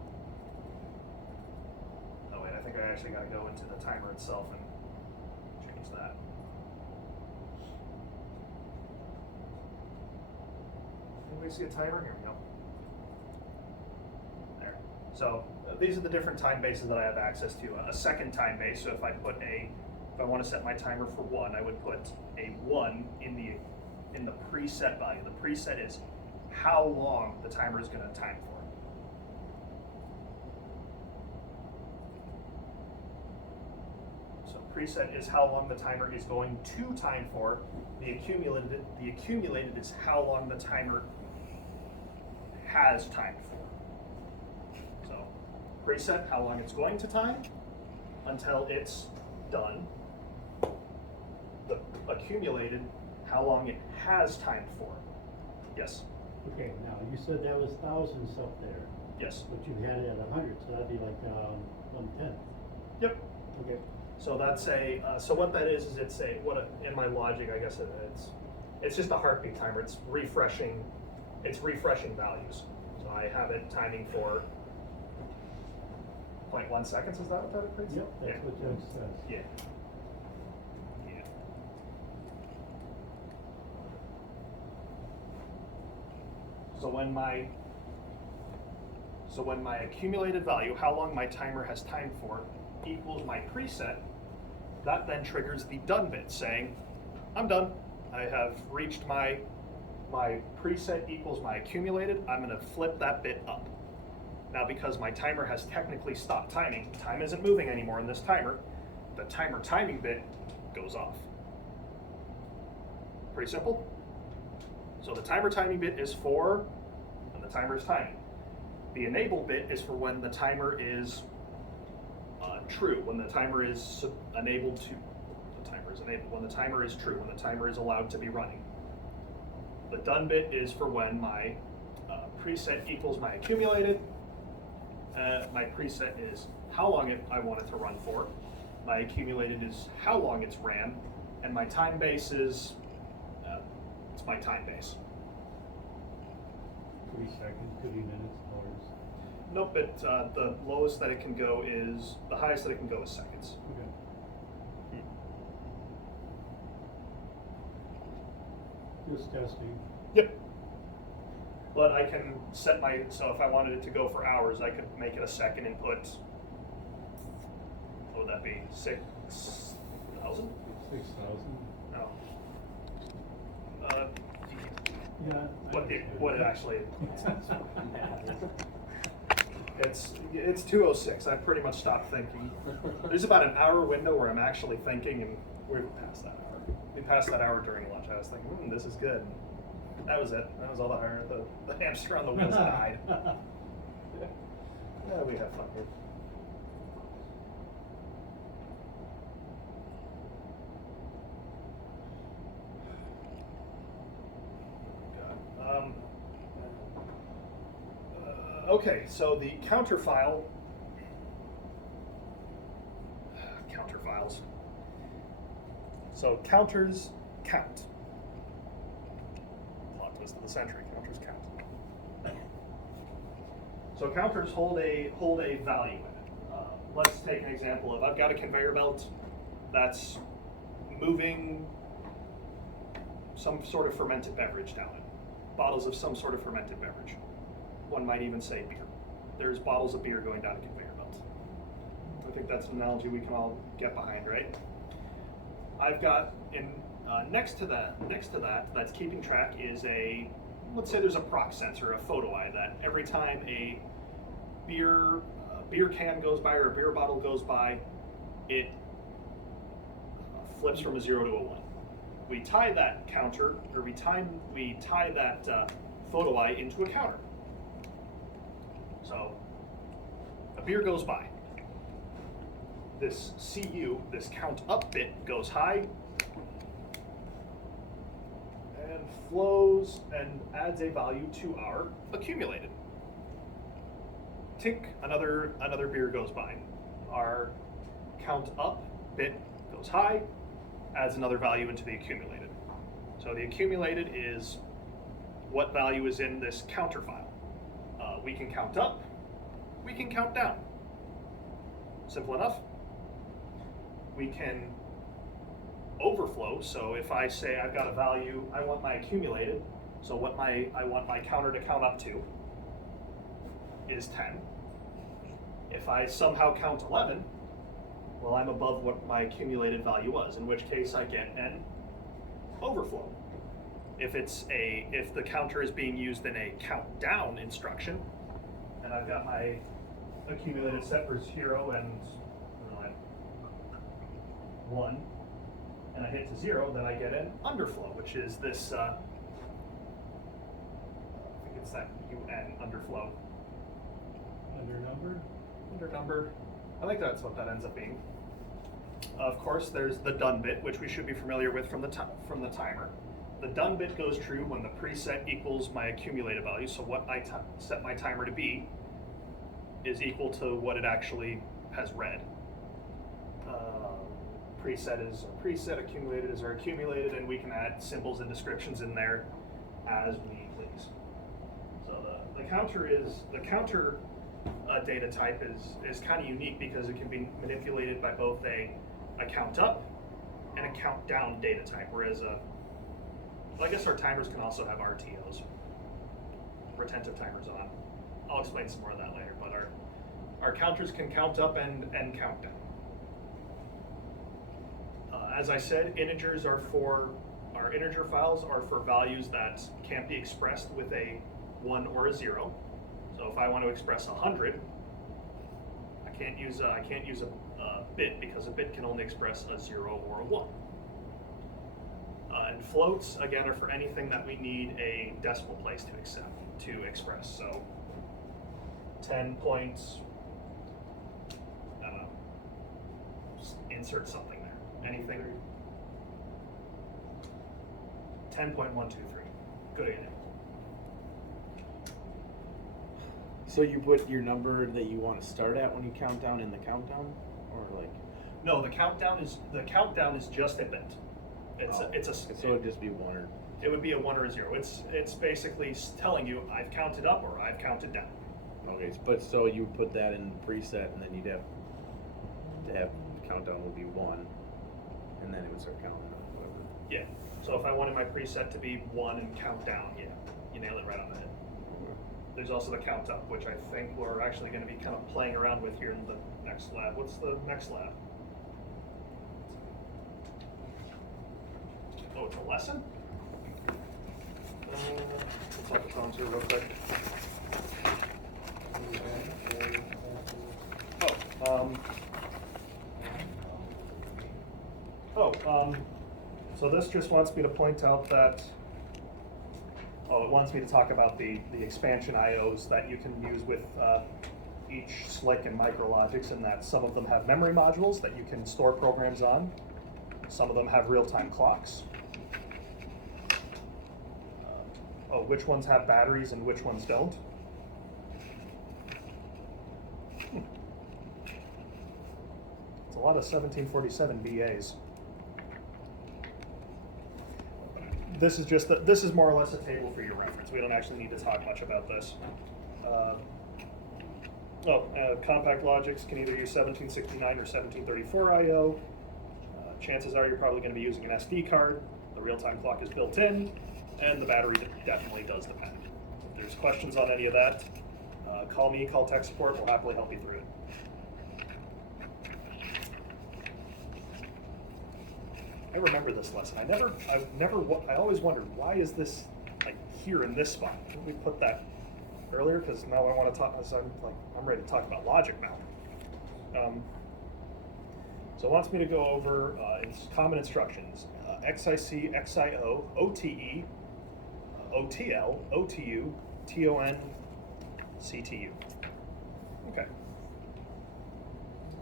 Oh wait, I think I actually got to go into the timer itself and change that. Anybody see a timer? Here we go. There. So these are the different time bases that I have access to. A second time base. So if I want to set my timer for 1, I would put a 1 in the preset value. The preset is how long the timer is going to time for. So preset is how long the timer is going to time for. The accumulated is how long the timer has timed for. So preset, how long it's going to time until it's done. The accumulated, how long it has timed for. Yes. Okay, now you said that was thousands up there, Yes. but you had it at 100, so that'd be like 1/10. Yep. Okay. So that's so what that is it's in my logic, I guess it's just a heartbeat timer. It's refreshing values. So I have it timing for 0.1 seconds, is that what that equates? Yep, that's Yeah. what that says. Yeah. Yeah. So when my accumulated value, how long my timer has timed for, equals my preset, that then triggers the done bit saying, I'm done. I have reached my preset equals my accumulated. I'm going to flip that bit up. Now because my timer has technically stopped timing, time isn't moving anymore in this timer, the timer timing bit goes off. Pretty simple. So the timer timing bit is for when the timer is timing. The enable bit is for when the timer is true, when the timer is enabled to, when the timer is true, when the timer is allowed to be running. The done bit is for when my preset equals my accumulated. My preset is how long I want it to run for. My accumulated is how long it's ran, and my time base is it's my time base. Could be seconds, could be minutes, hours. Nope, the lowest that it can go is, the highest that it can go is seconds. Okay. Just testing. Yep. But I can set so if I wanted it to go for hours, I could make it a second and put, what would that be, 6,000? 6,000. No. Yeah. What it actually, it's 2:06, I pretty much stopped thinking. There's about an hour window where I'm actually thinking, and we're past that hour. We passed that hour during lunch, I was thinking, this is good. That was it. That was all the hamster on the wheels died. Yeah, we have fun here. Okay, so the counter files. So counters count. Plot twist of the century, counters count. So counters hold a value in it. Let's take an example of, I've got a conveyor belt that's moving some sort of fermented beverage down it. Bottles of some sort of fermented beverage. One might even say beer. There's bottles of beer going down a conveyor belt. I think that's an analogy we can all get behind, right? I've got next to that that's keeping track is let's say there's a proc sensor, a photo eye, that every time a beer can goes by or a beer bottle goes by, it flips from a 0 to a 1. We tie that counter, or we tie that photo eye into a counter. So a beer goes by. This CU, this count up bit, goes high and flows and adds a value to our accumulated. Tink, another beer goes by. Our count up bit goes high, adds another value into the accumulated. So the accumulated is what value is in this counter file. We can count up, we can count down. Simple enough. We can overflow, so if I say I've got a value, I want my accumulated, so what I want my counter to count up to is 10. If I somehow count 11, well, I'm above what my accumulated value was, in which case I get an overflow. If the counter is being used in a count down instruction, and I've got my accumulated set for 0 and 1, and I hit to 0, then I get an underflow, which is this, I think it's that UN, underflow. Undernumber. I think that's what that ends up being. Of course, there's the done bit, which we should be familiar with from the timer. The done bit goes true when the preset equals my accumulated value, so what I set my timer to be is equal to what it actually has read. Preset is a preset, accumulated is our accumulated, and we can add symbols and descriptions in there as we please. So the counter data type is kind of unique because it can be manipulated by both a count up and a count down data type, whereas I guess our timers can also have RTOs, retentive timers on. I'll explain some more of that later, but our counters can count up and count down. As I said, our integer files are for values that can't be expressed with a 1 or a 0. So if I want to express 100, I can't use a bit, because a bit can only express a 0 or a 1. And floats, again, are for anything that we need a decimal place to express. So 10 points, I don't know, just insert something there. Anything. 10.123. Good example. So you put your number that you want to start at when you count down in the countdown, or like? No, the countdown is just a bit. So it'd just be 1 or. It would be a 1 or a 0. It's basically telling you I've counted up or I've counted down. Okay, but so you put that in the preset, and then you'd have to have the countdown would be 1, and then it would start counting up. Whatever. Yeah. So if I wanted my preset to be 1 and count down, yeah, you nail it right on the head. There's also the count up, which I think we're actually going to be kind of playing around with here in the next lab. What's the next lab? Oh, it's a lesson? Let's talk the phones here real quick. So this just wants me to point out that, it wants me to talk about the expansion IOs that you can use with each SLIC and micrologics, and that some of them have memory modules that you can store programs on. Some of them have real-time clocks. Which ones have batteries and which ones don't? It's a lot of 1747 VAs. This is more or less a table for your reference. We don't actually need to talk much about this. Compact logics can either use 1769 or 1734 IO. Chances are you're probably going to be using an SD card. The real-time clock is built in, and the battery definitely does depend. If there's questions on any of that, call me, call tech support. We'll happily help you through it. I remember this lesson. I always wondered, why is this like here in this spot? Didn't we put that earlier? Because now I want to talk, I'm ready to talk about logic now. So it wants me to go over common instructions. XIC, XIO, OTE, OTL, OTU, TON, CTU. Okay.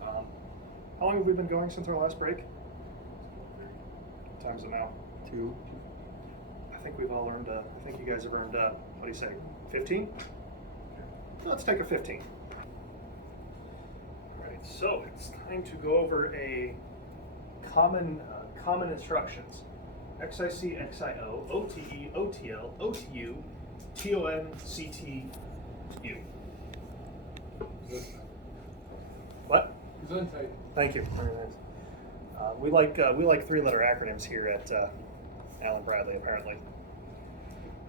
How long have we been going since our last break? What time is it now? 2. I think we've all earned, I think you guys have earned, what do you say, 15? Let's take a 15. All right, so it's time to go over a common instructions. XIC, XIO, OTE, OTL, OTU, TON, CTU. What? Gesundheit. Thank you. Very nice. We like 3-letter acronyms here at Allen Bradley, apparently.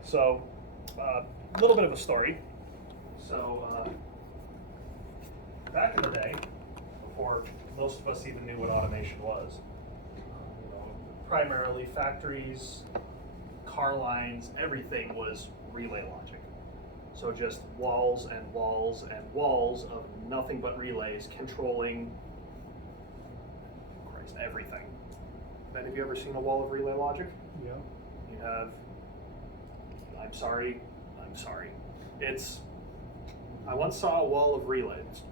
So, a little bit of a story. So, back in the day, before most of us even knew what automation was, primarily factories, car lines, everything was relay logic. So just walls and walls and walls of nothing but relays controlling everything. Have any of you ever seen a wall of relay logic? Yeah. You have, I'm sorry. I once saw a wall of relays.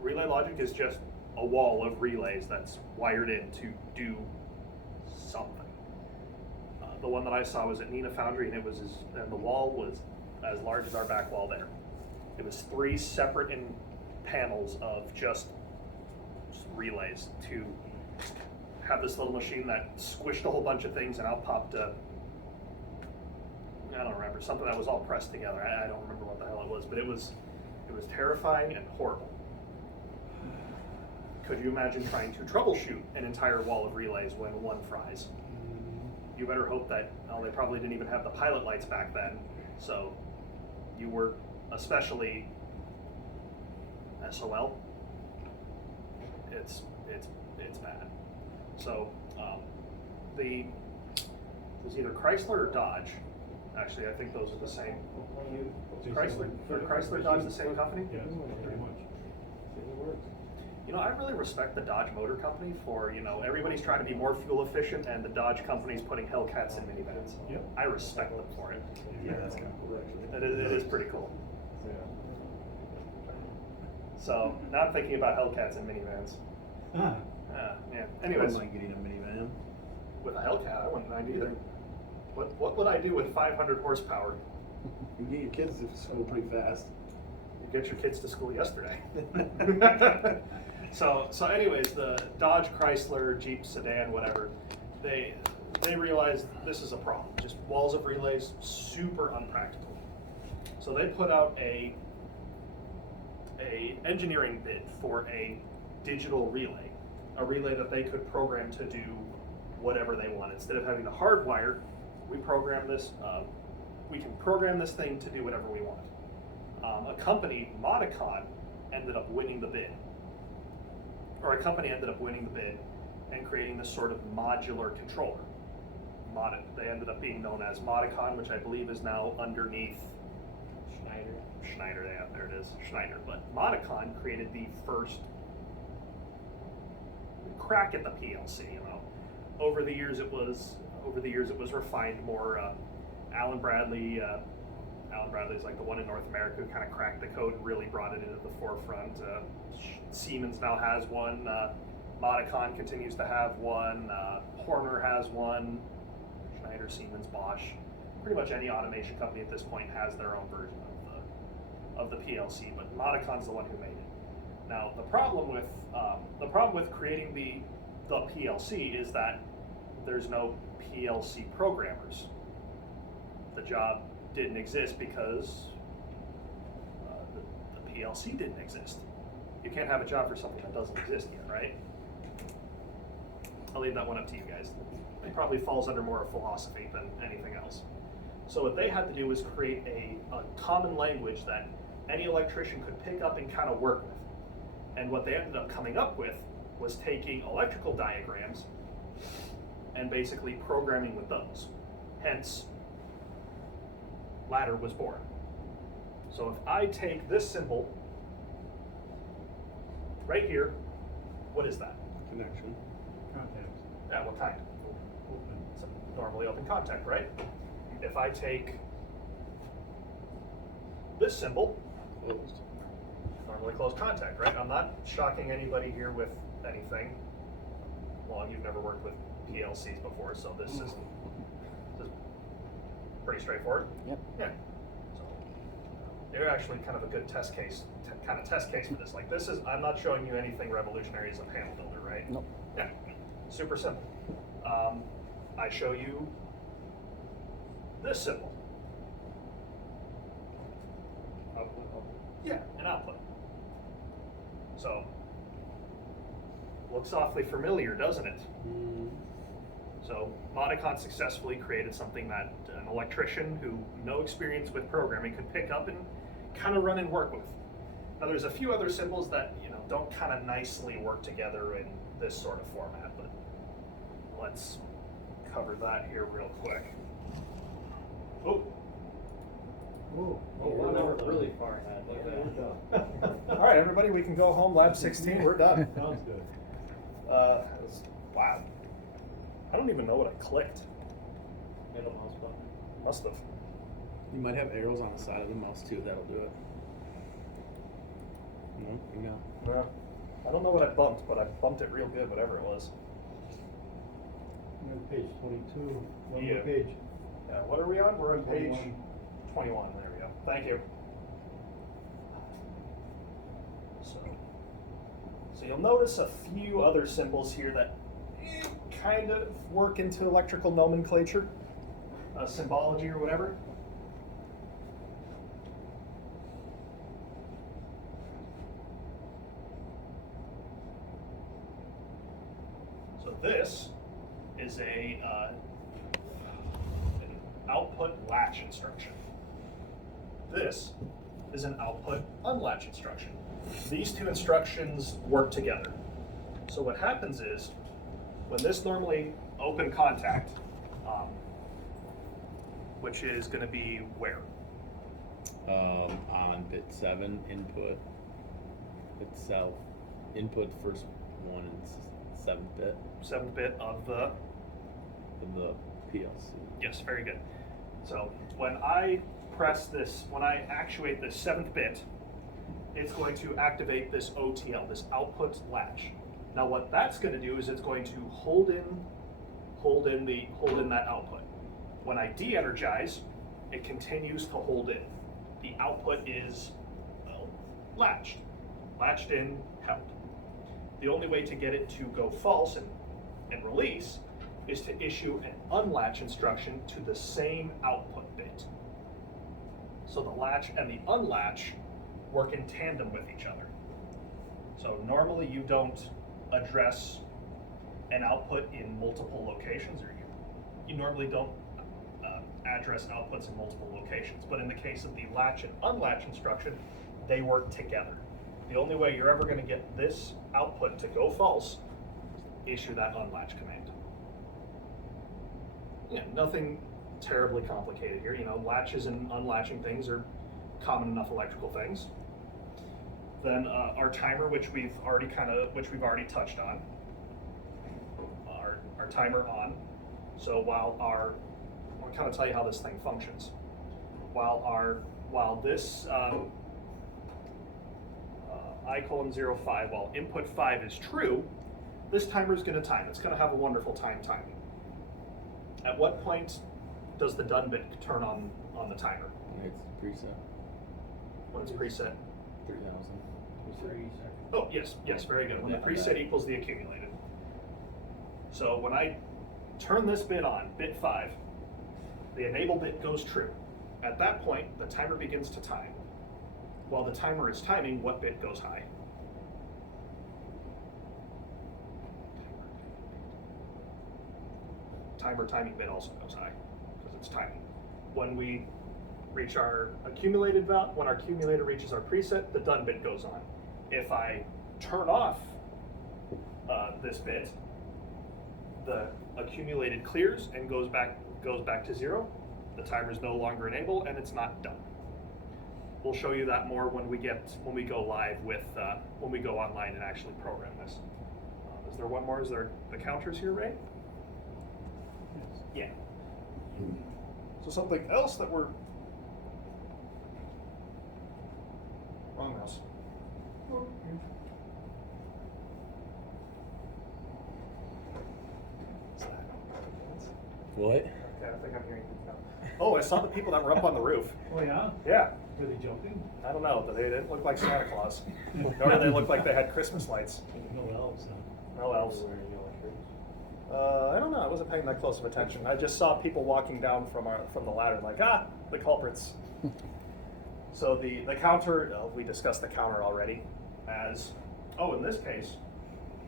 Relay logic is just a wall of relays that's wired in to do something. The one that I saw was at Nina Foundry, and the wall was as large as our back wall there. It was 3 separate panels of just relays to have this little machine that squished a whole bunch of things and out popped I don't remember, something that was all pressed together. I don't remember what the hell it was, but it was terrifying and horrible. Could you imagine trying to troubleshoot an entire wall of relays when one fries? You better hope that, they probably didn't even have the pilot lights back then, so you were especially SOL. It's bad. So it was either Chrysler or Dodge. Actually, I think those are the same. Chrysler, Dodge, the same company? Yeah, pretty much. I really respect the Dodge Motor Company for, everybody's trying to be more fuel efficient, and the Dodge Company's putting Hellcats in minivans. Yep. I respect them for it. Yeah, that's kind of cool, actually. It is pretty cool. So now I'm thinking about Hellcats in minivans. Ah. Yeah. I Anyways, wouldn't mind getting a minivan. with a Hellcat, I wouldn't mind either. What would I do with 500 horsepower? You get your kids to school pretty fast. You get your kids to school yesterday. So anyways, the Dodge, Chrysler, Jeep, sedan, whatever, they realized this is a problem. Just walls of relays, super unpractical. So they put out a engineering bid for a digital relay, a relay that they could program to do whatever they want. Instead of having to hardwire, we can program this thing to do whatever we want. a company, Modicon, ended up winning the bid. Or a company ended up winning the bid and creating this sort of modular controller. They ended up being known as Modicon, which I believe is now underneath Schneider, yeah, there it is, Schneider. But Modicon created the first crack at the PLC. You know, over the years it was refined more. Alan Bradley's like the one in North America who kind of cracked the code and really brought it into the forefront. Siemens now has one. Modicon continues to have one. Horner has one. Schneider, Siemens, Bosch. Pretty much any automation company at this point has their own version of the PLC, but Modicon's the one who made it. Now the problem with creating the PLC is that there's no PLC programmers. The job didn't exist because the PLC didn't exist. You can't have a job for something that doesn't exist yet, right? I'll leave that one up to you guys. It probably falls under more of philosophy than anything else. So what they had to do was create a common language that any electrician could pick up and kind of work with. And what they ended up coming up with was taking electrical diagrams and basically programming with those. Hence, ladder was born. So if I take this symbol right here, what is that? Connection. Contacts. Yeah, what kind? Open. It's a normally open contact, right? If I take this symbol, Closed. normally closed contact, right? I'm not shocking anybody here with anything. Well, you've never worked with PLCs before, so this is pretty straightforward. Yep. Yeah. So they're actually kind of a good test case for this. Like this is, I'm not showing you anything revolutionary as a panel builder, right? Nope. Yeah. Super simple. I show you this symbol. Yeah, an output. So, looks awfully familiar, doesn't it? So, Modicon successfully created something that an electrician who no experience with programming could pick up and kind of run and work with. Now, there's a few other symbols that don't kind of nicely work together in this sort of format, but let's cover that here real quick. Oh. Oh, We're never really far ahead like that. All right, everybody, we can go home. Lab 16, we're done. Sounds good. Wow. I don't even know what I clicked. Middle mouse button. Must have. You might have arrows on the side of the mouse too, that'll do it. No, no. Well, I don't know what I bumped, but I bumped it real good, whatever it was. We're on page 22, one Yeah. more page. What are we on? We're on page 21. 21. There we go. Thank you. So you'll notice a few other symbols here that kind of work into electrical nomenclature, symbology or whatever. So this is an output latch instruction. This is an output unlatch instruction. These two instructions work together. So what happens is, when this normally open contact, which is going to be where? On bit 7 input itself, input first one and 7th bit 7th bit of the PLC. Yes, very good. So when I press this, when I actuate this 7th bit, it's going to activate this OTL, this output latch. Now what that's going to do is it's going to hold in that output. When I de-energize, it continues to hold in. The output is, well, latched in, held. The only way to get it to go false and release is to issue an unlatch instruction to the same output bit. So the latch and the unlatch work in tandem with each other. So normally you don't address an output in multiple locations, or you normally don't address outputs in multiple locations. But in the case of the latch and unlatch instruction, they work together. The only way you're ever going to get this output to go false, issue that unlatch command. Yeah, nothing terribly complicated here. You know, latches and unlatching things are common enough electrical things. Then our timer, which we've already touched on. Our timer on. So I'll kind of tell you how this thing functions. While this I:05, while input 5 is true, this timer is going to time. It's going to have a wonderful time timing. At what point does the done bit turn on the timer? Yeah, it's preset. When it's preset? 3000. 30 seconds. Oh, yes, very good. When the preset equals the accumulated. So when I turn this bit on, bit 5, the enable bit goes true. At that point, the timer begins to time. While the timer is timing, what bit goes high? Timer timing bit also goes high, because it's timing. When we reach our accumulated value, when our accumulator reaches our preset, the done bit goes on. If I turn off this bit, the accumulated clears and goes back to 0. The timer is no longer enabled and it's not done. We'll show you that more when we go live with when we go online and actually program this. Is there one more? Is there the counters here, Ray? Yeah. So something else that we're wrong mouse. What? Okay, I think I'm hearing things now. Oh, I saw the people that were up on the roof. Oh, yeah? Yeah. Were they jumping? I don't know, but they didn't look like Santa Claus. Nor did they look like they had Christmas lights. No elves, huh? No elves. I don't know. I wasn't paying that close of attention. I just saw people walking down from the ladder, like, the culprits. So the counter, we discussed the counter already. In this case,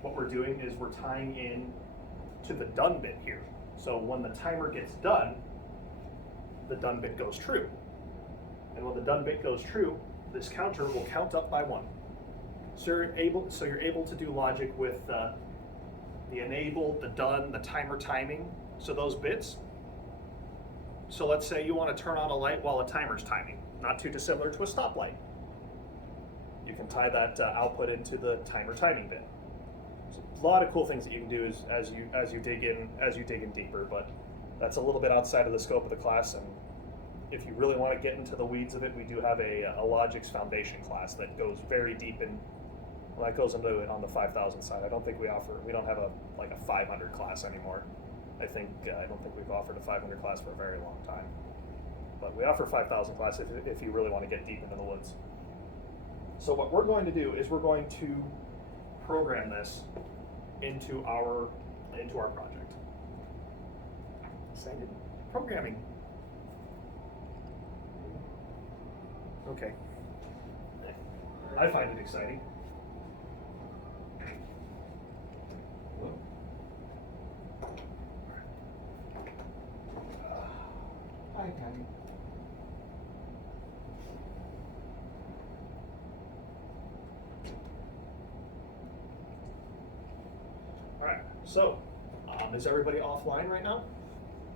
what we're doing is we're tying in to the done bit here. So when the timer gets done, the done bit goes true. And when the done bit goes true, this counter will count up by 1. So you're able to do logic with the enable, the done, the timer timing. So those bits. So let's say you want to turn on a light while a timer's timing. Not too dissimilar to a stoplight. You can tie that output into the timer timing bit. So a lot of cool things that you can do as you dig in deeper, but that's a little bit outside of the scope of the class. And if you really want to get into the weeds of it, we do have a Logix Foundation class that goes very deep in. Well, that goes into it on the 5,000 side. I don't think we don't have a 500 class anymore. I don't think we've offered a 500 class for a very long time. But we offer 5,000 class if you really want to get deep into the woods. So what we're going to do is we're going to program this into our project. Excited? Programming. Okay. I find it exciting. Hi, Connie. All right. So, is everybody offline right now?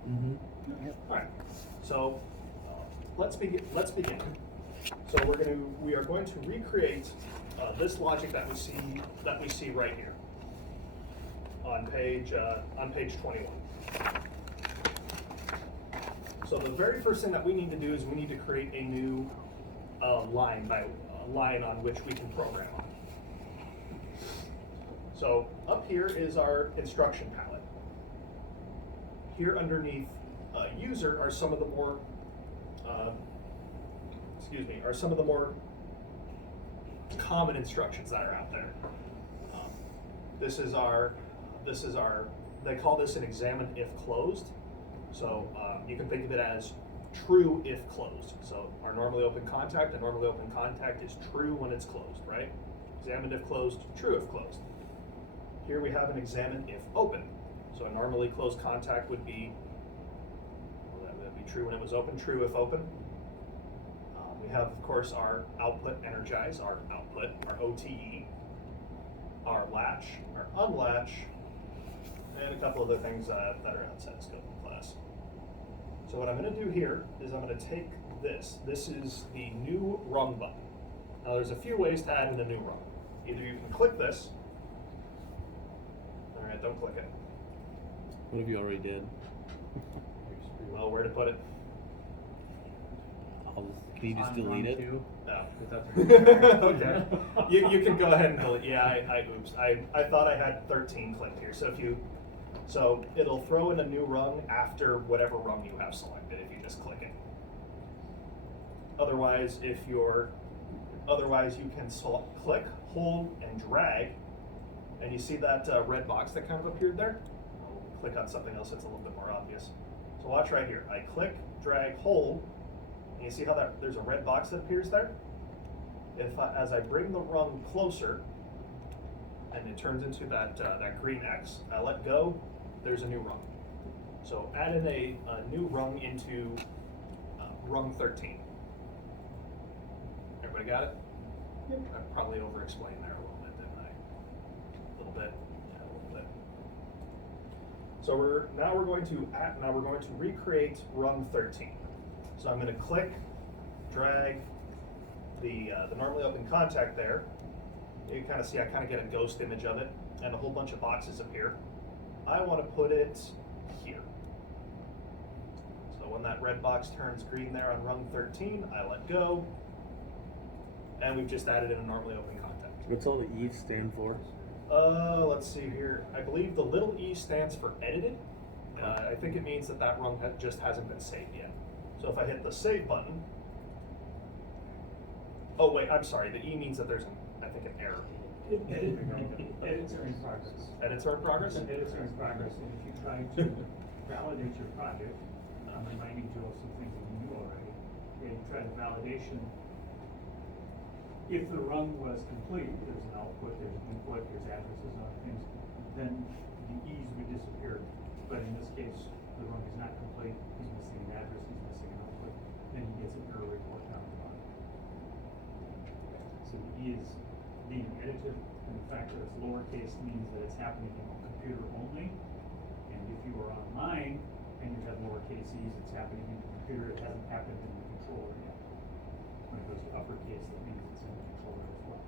Mm-hmm. All right. So, let's begin. So we are going to recreate this logic that we see right here on page 21. So the very first thing that we need to do is we need to create a new line on which we can program on. So up here is our instruction palette. Here underneath user are some of the more common instructions that are out there. They call this an examine if closed. So you can think of it as true if closed. So our normally open contact, is true when it's closed, right? Examine if closed, true if closed. Here we have an examine if open. So a normally closed contact would be, be true when it was open, true if open. We have, of course, our output energize, our output, our OTE, our latch, our unlatch, and a couple other things that are outside the scope of class. So what I'm going to do here is I'm going to take this. This is the new rung button. Now there's a few ways to add in a new rung. Either you can click this. All right, don't click it. What if you already did? Well, where to put it? Can you just delete it? No. That's Okay. You can go ahead and delete. Yeah, oops. I thought I had 13 clicked here. So it'll throw in a new rung after whatever rung you have selected if you just click it. Otherwise, you can click, hold, and drag, and you see that red box that kind of appeared there? I'll click on something else that's a little bit more obvious. So watch right here. I click, drag, hold, and you see how there's a red box that appears there? As I bring the rung closer, and it turns into that green X, I let go, there's a new rung. So add in a new rung into rung 13. Everybody got it? Yep. I probably over-explained there a little bit, didn't I? A little bit? Yeah, a little bit. So now we're going to recreate rung 13. So I'm going to click, drag the normally open contact there. You can kind of see I kind of get a ghost image of it, and a whole bunch of boxes appear. I want to put it here. So when that red box turns green there on rung 13, I let go, and we've just added in a normally open contact. What's all the E's stand for? Let's see here. I believe the little e stands for edited. I think it means that rung just hasn't been saved yet. So if I hit the save button, oh wait, I'm sorry, the E means that there's an error. Edits are in progress. Edits are in progress? Edits are in progress, and if you try to validate your project, I'm reminding Joe of some things that you knew already, and try the validation. If the rung was complete, there's an output, there's an input, there's addresses and other things, then the E's would disappear. But in this case, the rung is not complete, he's missing an address, he's missing an output, then he gets an error report down the bottom. So the E is being edited, and the fact that it's lowercase means that it's happening on computer only. And if you are online and you have lowercase e's, it's happening in the computer, it hasn't happened in the controller yet. When it goes to uppercase, that means it's in the controller as well.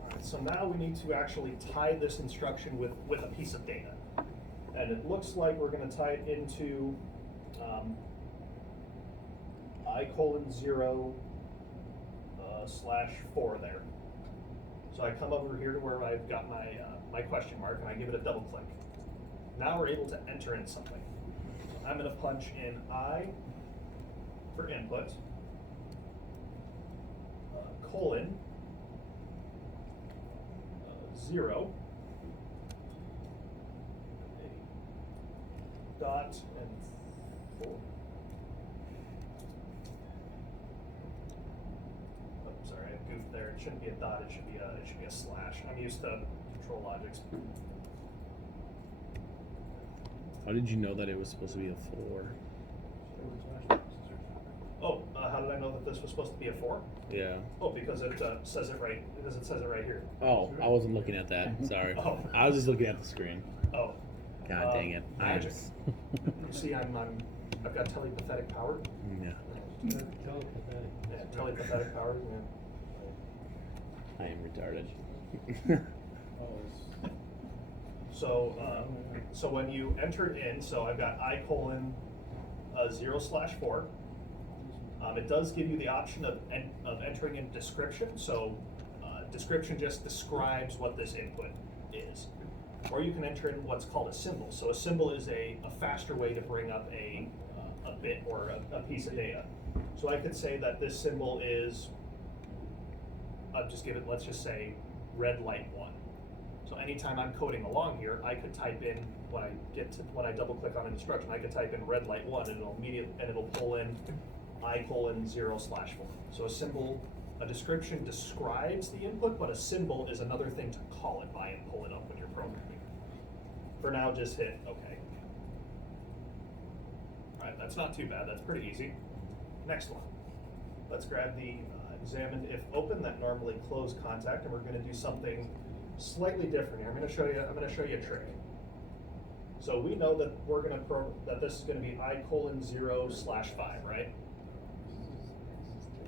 Alright, so now we need to actually tie this instruction with a piece of data. And it looks like we're going to tie it into I:0 /4 there. So I come over here to where I've got my question mark, and I give it a double click. Now we're able to enter in something. So I'm going to punch in I for input, colon, 0, dot, and 4. Oh, sorry, I goofed there. It shouldn't be a dot. It should be a slash. I'm used to control logics. How did you know that it was supposed to be a 4? Oh, how did I know that this was supposed to be a 4? Yeah. Oh, because it says it right. Because it says it right here. Oh, I wasn't looking at that. Sorry. Oh. I was just looking at the screen. Oh. God dang it. Magic. You see, I've got telepathetic power. Yeah. Yeah, telepathetic power. Yeah. I am retarded. So when you enter it in, so I've got I:0 /4. It does give you the option of entering in description. So description just describes what this input is. Or you can enter in what's called a symbol. So a symbol is a faster way to bring up a bit or a piece of data. So I could say that this symbol is, let's just say red light 1. So anytime I'm coding along here, I could type in, when I double click on an instruction, I could type in red light 1 and it'll pull in I:0 /4. So a description describes the input, but a symbol is another thing to call it by and pull it up when you're programming. For now, just hit OK. Alright, that's not too bad, that's pretty easy. Next one. Let's grab the examined if open, that normally closed contact, and we're gonna do something slightly different here. I'm gonna show you a trick. So we know that we're gonna that this is gonna be I:0/5, right?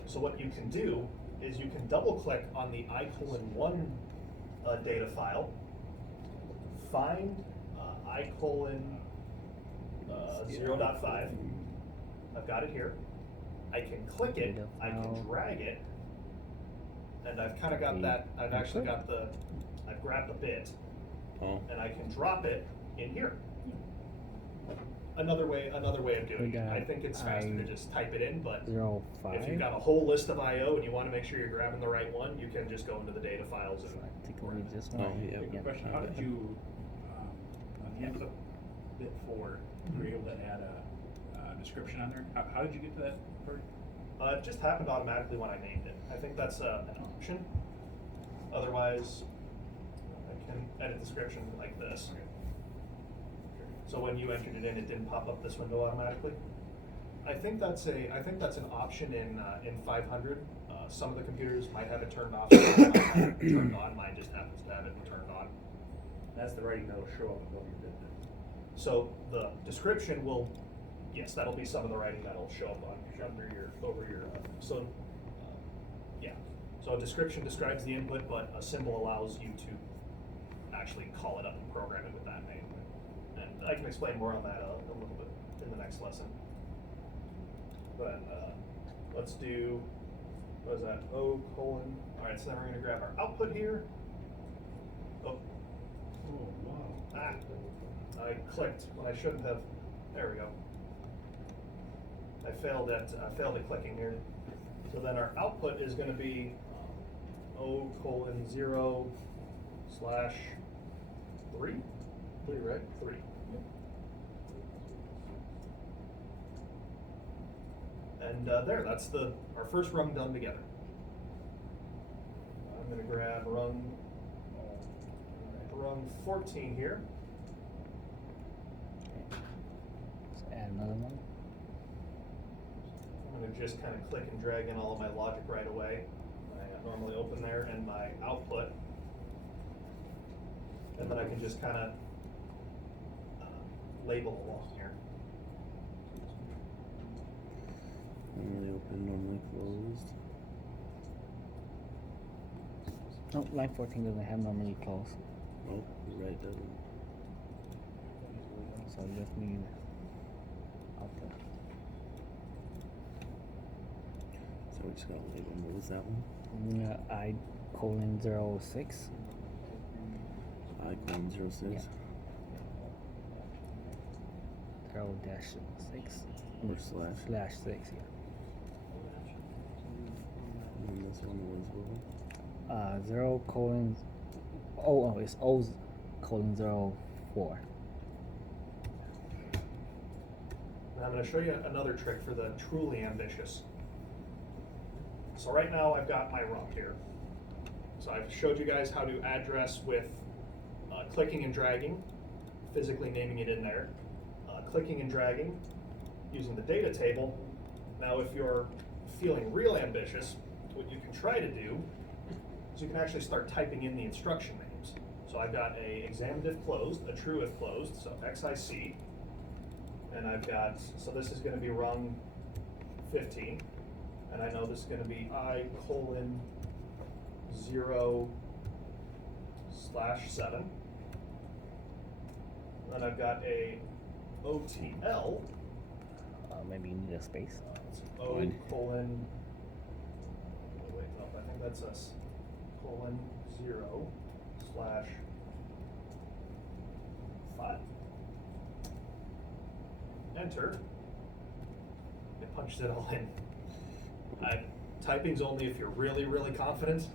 So what you can do is you can double click on the I:1 data file, find I:0.5. I've got it here. I can click it, I can drag it, and I've kind of got that, I've actually got I've grabbed the bit, and I can drop it in here. Another way of doing it. I think it's faster to just type it in, but if you've got a whole list of I/O and you want to make sure you're grabbing the right one, you can just go into the data files and this one. Oh, yeah. Quick question, how did you, on the input bit 4, you were able to add a description on there? How did you get to that part? It just happened automatically when I named it. I think that's an option. Otherwise, I can edit description like this. So when you entered it in, it didn't pop up this window automatically. I think that's an option in 500. Some of the computers might have it turned off. Some might have it turned on. Mine just happens to have it turned on. That's the writing that'll show up above your bit then. So the description will, yes, that'll be some of the writing that'll show up on over your. Yeah. So a description describes the input, but a symbol allows you to actually call it up and program it with that name. And I can explain more on that a little bit in the next lesson. But let's do, what is that? O:. All right, so then we're going to grab our output here. Oh wow! I clicked when I shouldn't have. There we go. I failed at clicking here. So then our output is going to be O:0/3. 3, right? 3. And there, that's our first rung done together. I'm going to grab rung 14 here. Let's add another one. I'm going to just kind of click and drag in all of my logic right away. I normally open there and my output. And then I can just kind of label along here. Normally open, normally closed. No, line 14 doesn't have normally close. Oh, you're right, doesn't. So you just need output. So we just got to label. What was that one? I:06. I:06. Yeah. 0-6. Or slash. /6, yeah. And this one was what? 0: it's O:04. And I'm going to show you another trick for the truly ambitious. So right now I've got my rung here. So I've showed you guys how to address with clicking and dragging, physically naming it in there, clicking and dragging, using the data table. Now if you're feeling real ambitious, what you can try to do is you can actually start typing in the instruction names. So I've got a examined if closed, a true if closed, so XIC, and I've got, so this is going to be rung 15, and I know this is going to be I:0/7. Then I've got a OTL. Maybe you need a space. O:. Wait, no, I think that's us. :0/5. Enter. It punches it all in. Typing's only if you're really, really confident.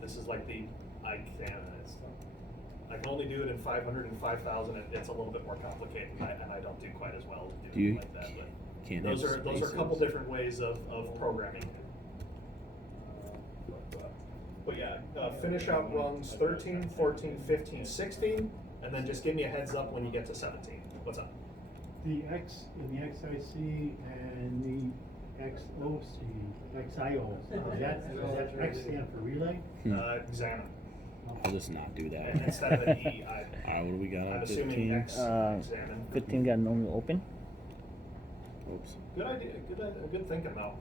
This is like I can only do it in 500 and 5,000. It's a little bit more complicated, and I don't do quite as well doing it like that. But Can't those have are a couple spaces. different ways of programming. But yeah, finish out rungs 13, 14, 15, 16. And then just give me a heads up when you get to 17. What's up? The X in the XIC and the XOC, XIO, does that X stand for relay? Examine. I'll just not do that. And instead of an E, Alright, what do we got I'm on assuming 15? X examine. 15 got normally open. Oops. Good idea. Good thinking though.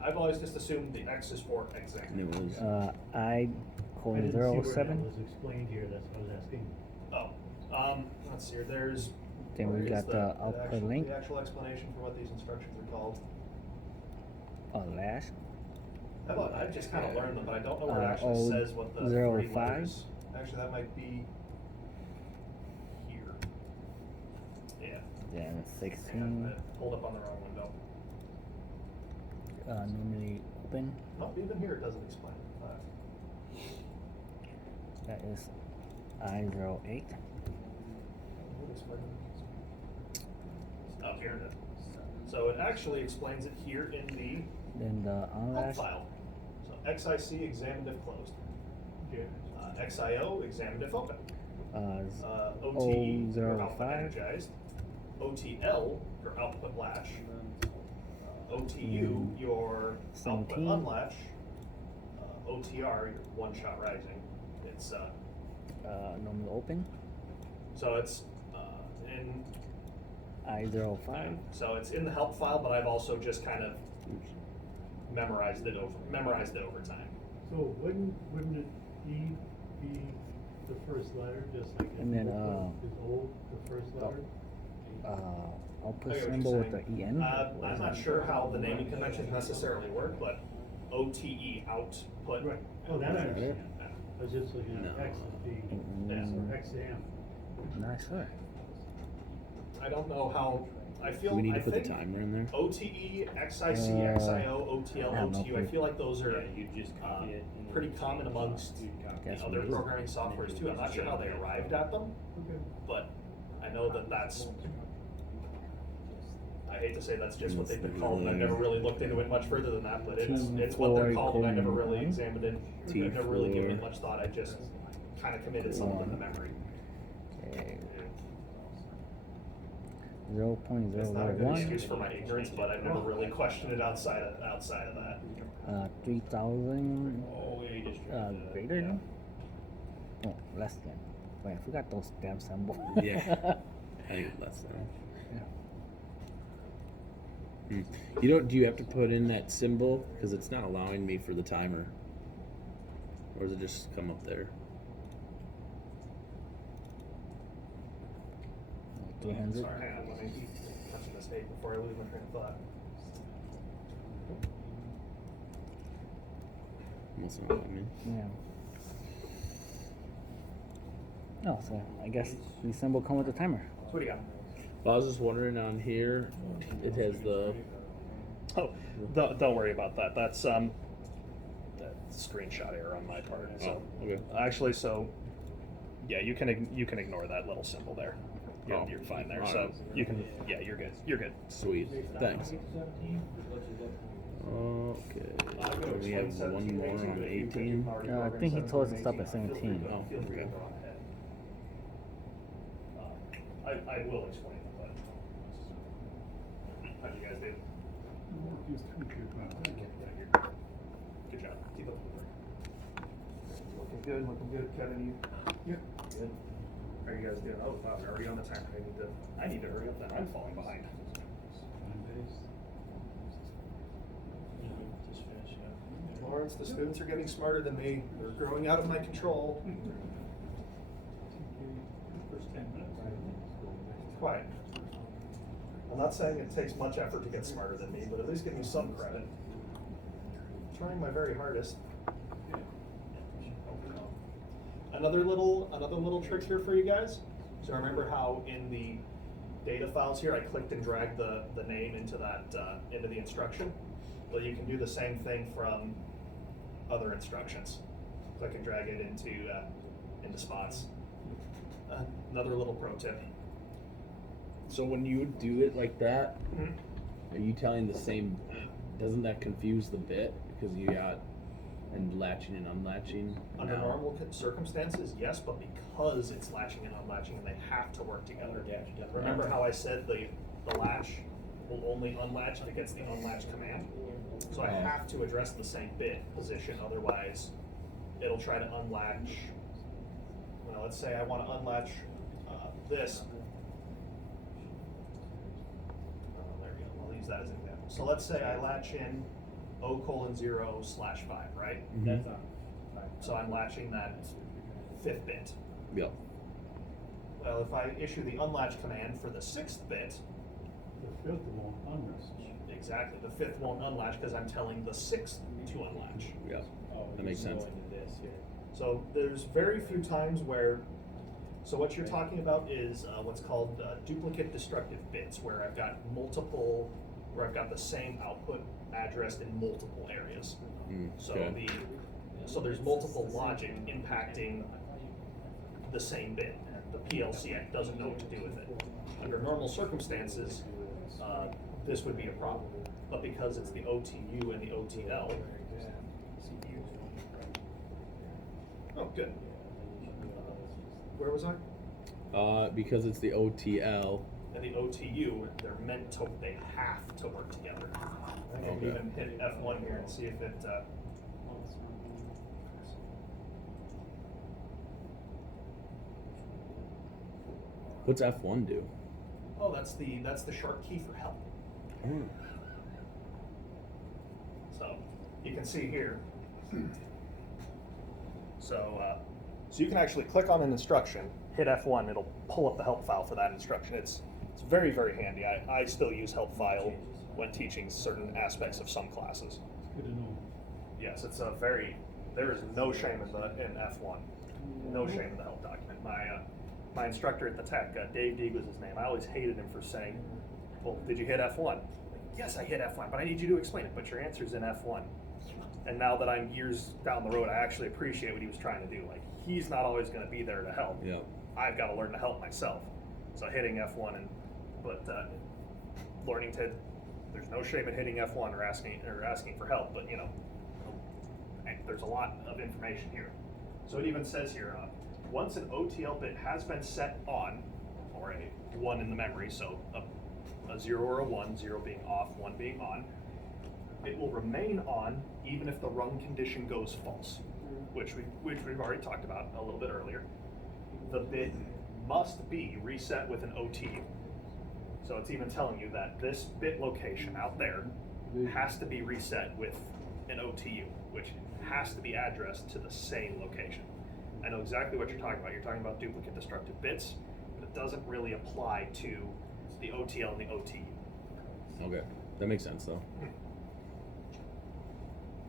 I've always just assumed the X is for examine. It was. I I colon didn't see where 07. that was explained here, that's what I was asking. Oh, let's see here. There's. Then where we is got the output actual, link. The actual explanation for what these instructions are called. Lash. I just kind of learned them, but I don't know where it Uh, actually says what the 05. 3 letters. Actually, that might be here. Yeah. Then Yeah, 16. I pulled up on the wrong window. Normally open. Nope, even here it doesn't explain that. That is I08. Oh, here it is. So it actually explains it here in the Then the help unlash. file. So XIC examined if closed. XIO examined if open. OT for output 005. energized. OTL for output latch. OTU your output 17. unlatch. OTR your one shot rising. It's Normally open. so it's in I05. so it's in the help file, but I've also just kind of memorized it over time. So wouldn't it E be the first letter, just like And then, is O the first letter? Output I get what symbol you're with the saying. EN. I'm not sure how the naming conventions necessarily work, but OTE output. Right, oh, that I understand. Yeah. I was just looking at No. X as being, Mm, or XAM. Not sure. I don't know how. I feel. Do we need to I put the think timer in there? OTE, XIC, XIO, OTL, I have no OTU. I clue. feel like those are Yeah, you just copy it. and pretty then common amongst you'd copy the Guess other what? programming softwares too. I'm not sure how they arrived at them, but I know that that's. I hate to say that's just what they've been called, and I've never really looked into it much further than that. But it's what they're called, and I never really examined it. I've never really given it much thought. I just kind of committed something to memory. Okay. It's not a good 0.001. excuse for my ignorance, but I've never really questioned it outside of that. 3000. Oh, yeah, you just Greater than? Oh, less than. Wait, I forgot those damn symbols. Yeah. I think it's less than. Yeah. You don't? Do you have to put in that symbol? Because it's not allowing me for the timer. Or does it just come up there? 300. Sorry, hang on, let me catch a mistake before I lose my train of thought. Must not let me. Yeah. Oh, so I guess the symbol come with the timer. So what do you got? Well, I was just wondering on here, it has the. Oh, don't worry about that. That's screenshot error on my part. So okay. actually, so yeah, you can ignore that little symbol there. You're fine there. All So right. you can you're good. You're good. Sweet. Thanks. Okay. We have one more on 18. I think he told us to stop at 17. Oh, okay. I will explain it, but how do you guys do? Good job. Keep up the work. Looking good, Kevin. You? Yep. Good. How are you guys doing? Oh, wow, we're already on the timer. I need to hurry up then. I'm falling behind. Lawrence, the students are getting smarter than me. They're growing out of my control. First 10 minutes. Quiet. I'm not saying it takes much effort to get smarter than me, but at least give me some credit. I'm trying my very hardest. Another little trick here for you guys. So remember how in the data files here I clicked and dragged the name into that into the instruction? Well, you can do the same thing from other instructions. Click and drag it into spots. Another little pro tip. So when you do it like that, are you telling the same? Doesn't that confuse the bit because you got And latching and unlatching? Under No. normal circumstances, yes, but because it's latching and unlatching and they have to work together. Remember how I said the latch will only unlatch if it gets the unlatch command? So I have to address the same bit position, otherwise it'll try to unlatch. Well, let's say I want to unlatch this. There we go, I'll use that as an example. So let's say I latch in O:0/5, right? Mhm. That's on. So I'm latching that 5th bit. Yep. Well, if I issue the unlatch command for the 6th bit, The 5th won't unlatch. exactly, the 5th won't unlatch because I'm telling the 6th to unlatch. Yep. Oh, That makes you can sense. go into this here. So there's very few times where, so what you're talking about is what's called duplicate destructive bits, where I've got the same output addressed in multiple areas. So Okay. so there's multiple logic impacting the same bit. The PLC doesn't know what to do with it. Under normal circumstances, this would be a problem. But because it's the OTU and the OTL, oh, good. Where was I? Because it's the OTL. And the OTU, they have to work together. I can Okay. even hit F1 here and see if it, What's F1 do? oh, that's the sharp key for help. So you can see here. So you can actually click on an instruction, hit F1, it'll pull up the help file for that instruction. It's very, very handy. I still use help file when teaching certain aspects of some classes. Good to know. Yes, it's a very, there is no shame in F1. No shame in the help document. My instructor at the tech, Dave Deeg was his name. I always hated him for saying, well, did you hit F1? Yes, I hit F1, but I need you to explain it, but your answer's in F1. And now that I'm years down the road, I actually appreciate what he was trying to do. Like, he's not always gonna be there to help. Yeah. I've gotta learn to help myself. So hitting F1 but learning to, there's no shame in hitting F1 or asking for help, but there's a lot of information here. So it even says here, once an OTL bit has been set on, or a 1 in the memory, so a 0 or a 1, 0 being off, 1 being on, it will remain on even if the run condition goes false, which we've already talked about a little bit earlier. The bit must be reset with an OTU. So it's even telling you that this bit location out there has to be reset with an OTU, which has to be addressed to the same location. I know exactly what you're talking about. You're talking about duplicate destructive bits, but it doesn't really apply to the OTL and the OTU. Okay. That makes sense though.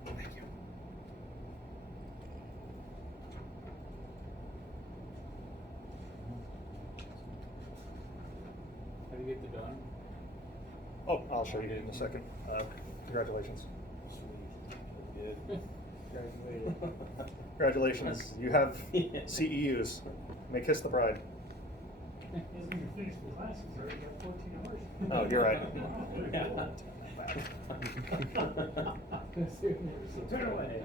Thank you. How do you get the gun? Oh, I'll show you in a second. Congratulations. Good. Congratulations. You have CEUs. May kiss the bride. Hasn't even finished the class, he's already got 14 hours. Oh, you're right. Turn away.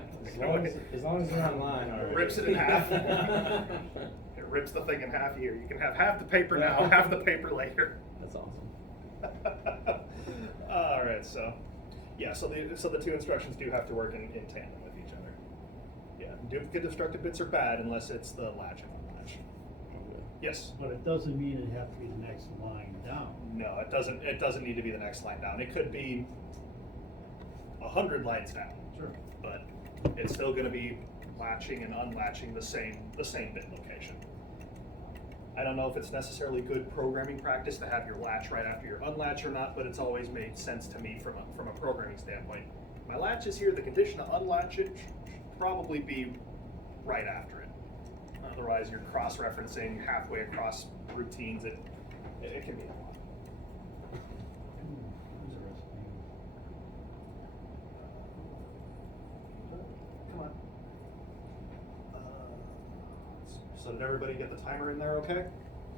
As long as you're online already. Rips it in half. It rips the thing in half here. You can have half the paper now, half the paper later. That's awesome. All right, so yeah, so the two instructions do have to work in tandem with each other. Yeah, duplicate destructive bits are bad unless it's the latch and unlatch. Yes. But it doesn't mean it have to be the next line down. No, it doesn't. It doesn't need to be the next line down. It could be 100 lines down. Sure. But it's still going to be latching and unlatching the same bit location. I don't know if it's necessarily good programming practice to have your latch right after your unlatch or not, but it's always made sense to me from a programming standpoint. My latch is here. The condition to unlatch it should probably be right after it. Otherwise, you're cross-referencing halfway across routines. It can be a lot. Come on. So did everybody get the timer in there okay?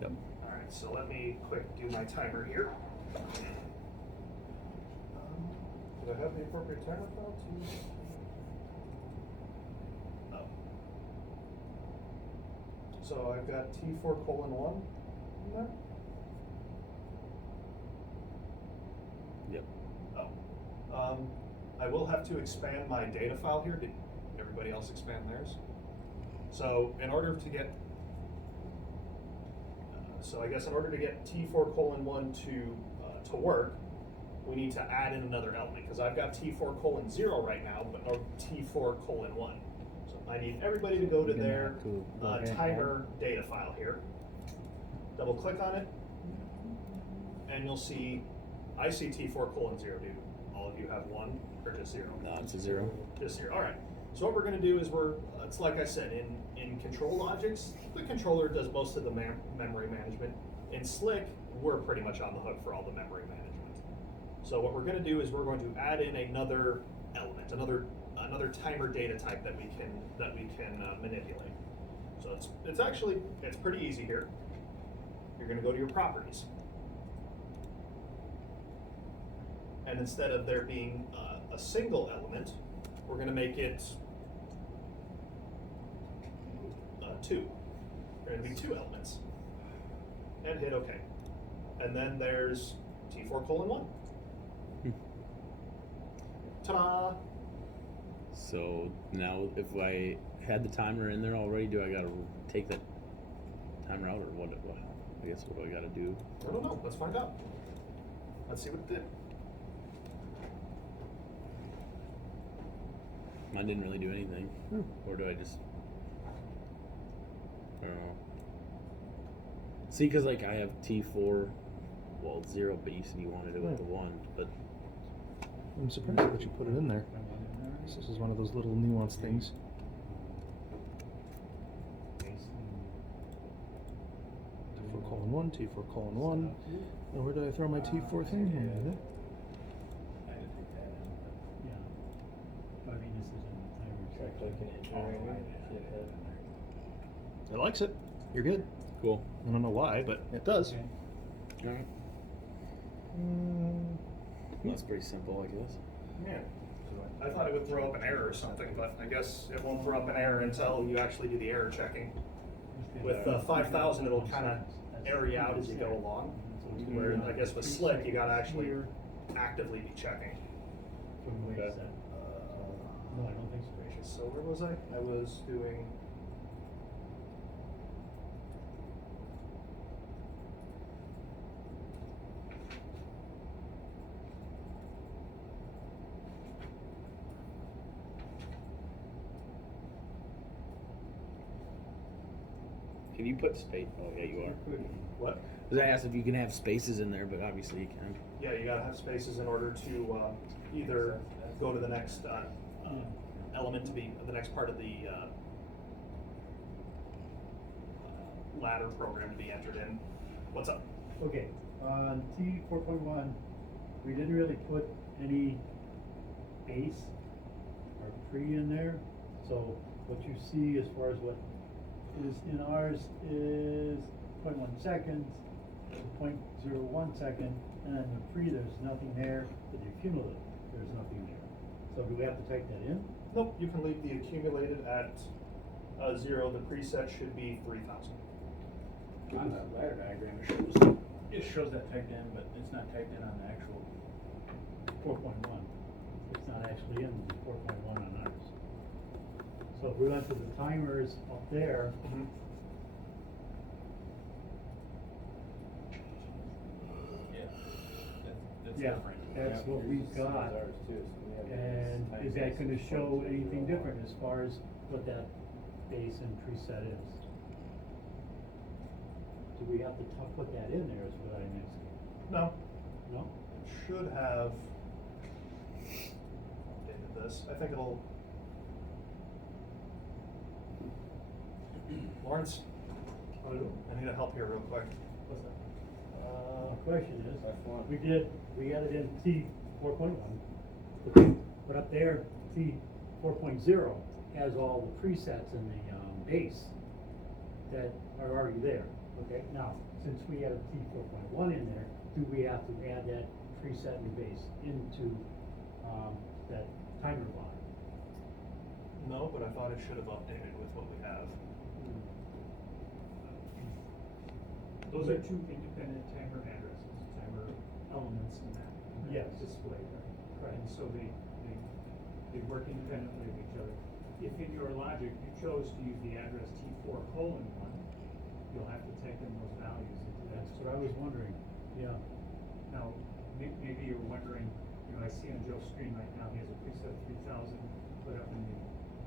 Yep. All right, so let me quick do my timer here. Did I have the appropriate timer file too? So I've got T4:1 in there. Yep. Oh. I will have to expand my data file here. Did everybody else expand theirs? So in order to get, so I guess in order to get T4:1 to work, we need to add in another element, because I've got T4:0 right now, but no T4:1. So I need everybody to go to You're gonna their have to go ahead and timer data file here. Double click on it, and you'll see, I see T4:0. Do all of you have 1 or just 0? No, it's a 0. Just 0. All right. So what we're going to do is it's like I said, in control logics, the controller does most of the memory management. In Slick, we're pretty much on the hook for all the memory management. So what we're going to do is we're going to add in another element, another timer data type that we can manipulate. So it's pretty easy here. You're going to go to your properties, and instead of there being a single element, we're going to make it 2. There are going to be 2 elements, and hit OK. And then there's T4:1. Ta-da! So now if I had the timer in there already, do I gotta take that timer out, or what I guess what do I gotta do? I don't know. Let's find out. Let's see what it did. Mine didn't really do anything. Or do I just, I don't know. See, cause like I have T4, 0 base, and you wanted it with the 1, but I'm surprised that you put it in there. This is one of those little nuanced things. T4:1, T4:1. And where did I throw my T4 thing? I had to take that in. Yeah. I mean, this is in the timer. It likes it. You're good. cool. I don't know why, but it does. All right. That's pretty simple, I guess. Yeah. I thought it would throw up an error or something, but I guess it won't throw up an error until you actually do the error checking. With 5,000, it'll kind of error you out as you go along. Where I guess with Slick, you got to actually actively be checking. Okay. No, I don't think so. So where was I? I was doing. Can you put space? Oh yeah, you are. What? Because I asked if you can have spaces in there, but obviously you can. Yeah, you gotta have spaces in order to either go to the next element to be the next part of the ladder program to be entered in. What's up? Okay, on T4.1, we didn't really put any base or pre in there. So what you see as far as what is in ours is 0.1 seconds, 0.01 second, and then the pre, there's nothing there. For the accumulative, there's nothing there. So do we have to type that in? Nope, you can leave the accumulated at 0. The preset should be 3,000. On the ladder diagram, it shows that typed in, but it's not typed in on the actual 4.1. It's not actually in 4.1 on ours. So if we went to the timers up there, yeah, that's what we've got. And is that gonna show anything different as far as what that base and preset is? Do we have to put that in there is what I'm asking? No. No? It should have updated this. I think it'll. Lawrence, I need a help here real quick. What's that? The question is, we added in T 4.1, but up there, T 4.0 has all the presets in the base that are already there. Okay, now, since we added T 4.1 in there, do we have to add that preset in the base into that timer block? No, but I thought it should have updated with what we have. Those are two independent timer addresses, timer elements in that Yes. display there. And so they work independently of each other. If in your logic you chose to use the address T4:1, you'll have to type in those values into that. That's what I was wondering, yeah. Now, maybe you're wondering, I see on Joe's screen right now, he has a preset of 3,000 put up in the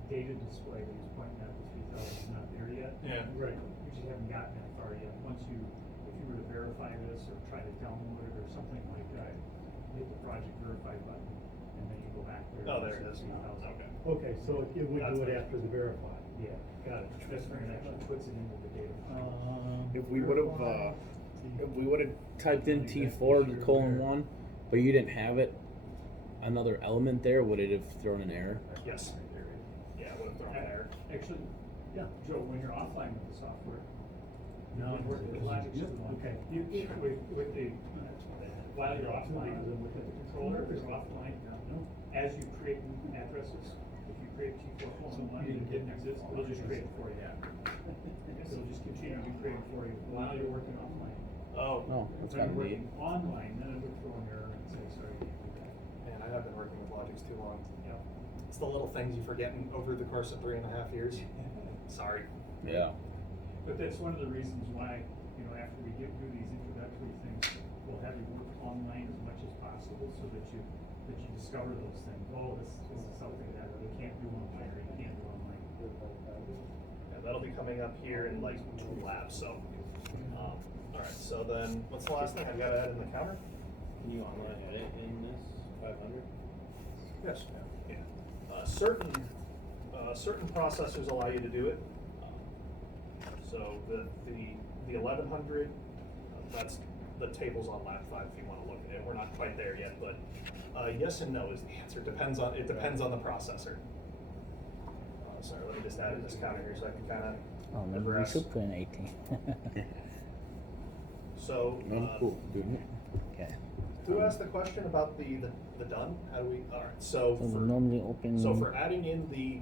data display that he's pointing out, the 3,000 is not there yet. Yeah. Right. You just haven't gotten that far yet. If you were to verify this or try to download it or something like that, hit the project verify button, and then you go back there. Oh, and there it see is. 3,000. Okay. Okay, so it would That's do it right. after the verify. Yeah, got it. That's where it actually puts it into the data. If we would have typed in T4:1, but you didn't have it, another element there, would it have thrown an error? Yes. Yeah, it would have thrown an error. Actually, yeah, Joe, when you're offline with the software, No, when working with Logic yeah, too long, okay. with the, while you're offline, with the controller, if you're offline, as you create new addresses, if you create T4:1 that didn't exist, it'll just create it for you. It'll just continue to create it for you while you're working offline. Oh. Oh, that's When kind you're of neat. working online, then it would throw an error and say, sorry, you can't do that. Man, I have been working with Logix too long. Yeah. It's the little things you forget over the course of 3.5 years. Sorry. Yeah. But that's one of the reasons why, after we do these introductory things, we'll have you work online as much as possible so that you discover those things. Oh, this is something that you can't do online or you can't do online. Yeah, that'll be coming up here in like 2 labs, so. All right, so then, what's the last thing I've got to add in the counter? Can you online edit in this 500? Yes. Yeah. Certain processors allow you to do it. So the 1100, that's the tables on lab 5 if you want to look at it. We're not quite there yet, but yes and no is the answer. It depends on the processor. Sorry, let me just add in this counter here so I can kind of Oh, maybe we progress. should put in 18. So, Cool. Good. Okay. who asked the question about the done? How do we? All right. So So we for, normally open. so for adding in the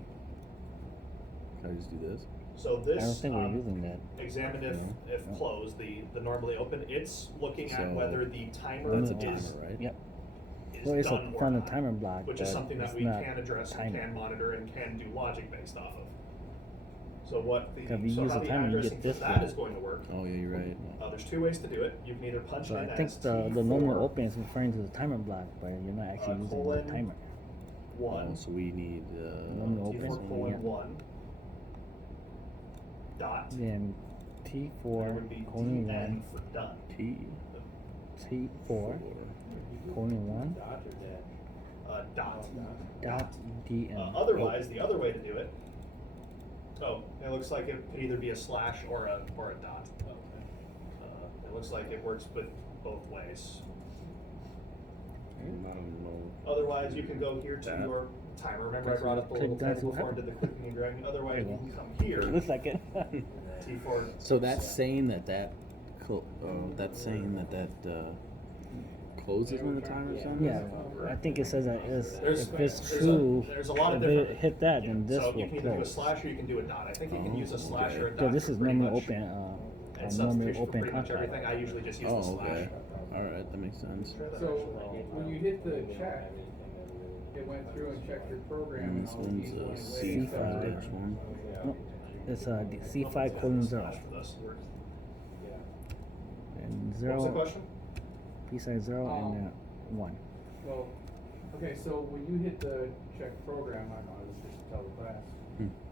Can I just do this? so I this don't think we're using that. examine Yeah. if closed, the normally open, it's looking at So whether the timer That's a is timer, right? Yep. is Well, it's done or from the not, timer block, which is but something that it's we not can address and timer. can monitor and can do logic based off of. So what the If you so use how a the timer, you addressing get for this that one. is going to work. Oh yeah, you're right. There's 2 ways to do it. You can either punch So it I in think as the normal T4, open is referring to the timer block, but you're not actually using the colon timer. 1, Oh, so we need Normal open. T4:1 Yeah. dot. Then There T4 would be colon DN 1, for done. T4 colon 1 Dot or dash? Dot. dot DN. Otherwise, the other way to do it. Oh, it looks like it could either be a slash or a dot. It looks like it works with both ways. I don't know. Otherwise, you can go here to That. your timer. Remember, I brought up the Click little that thing to before I happen. did the clicking and dragging. Otherwise, There you you can go. come here. It looks like it. T4. So that's saying that closes when the timer's done. Yeah, I think it says that if it's There's true, there's a lot of if different. it hit that, then this so will you can either do a close. slash or you can do a dot. I think you can use a slash okay. or a dot. So this for is pretty normal much- open, and normal substitution for open pretty much contract. everything. I usually just use the Oh, slash. okay. All right, that makes sense. So when you hit the check, it went through and checked your program And and this all of one's these a went away. C5. C5 one. No, it's C5 colon 0 Slash for this. and What was the 0 question? beside 0 and 1. Well, okay, so when you hit the check program, I don't know, this is just to tell the class,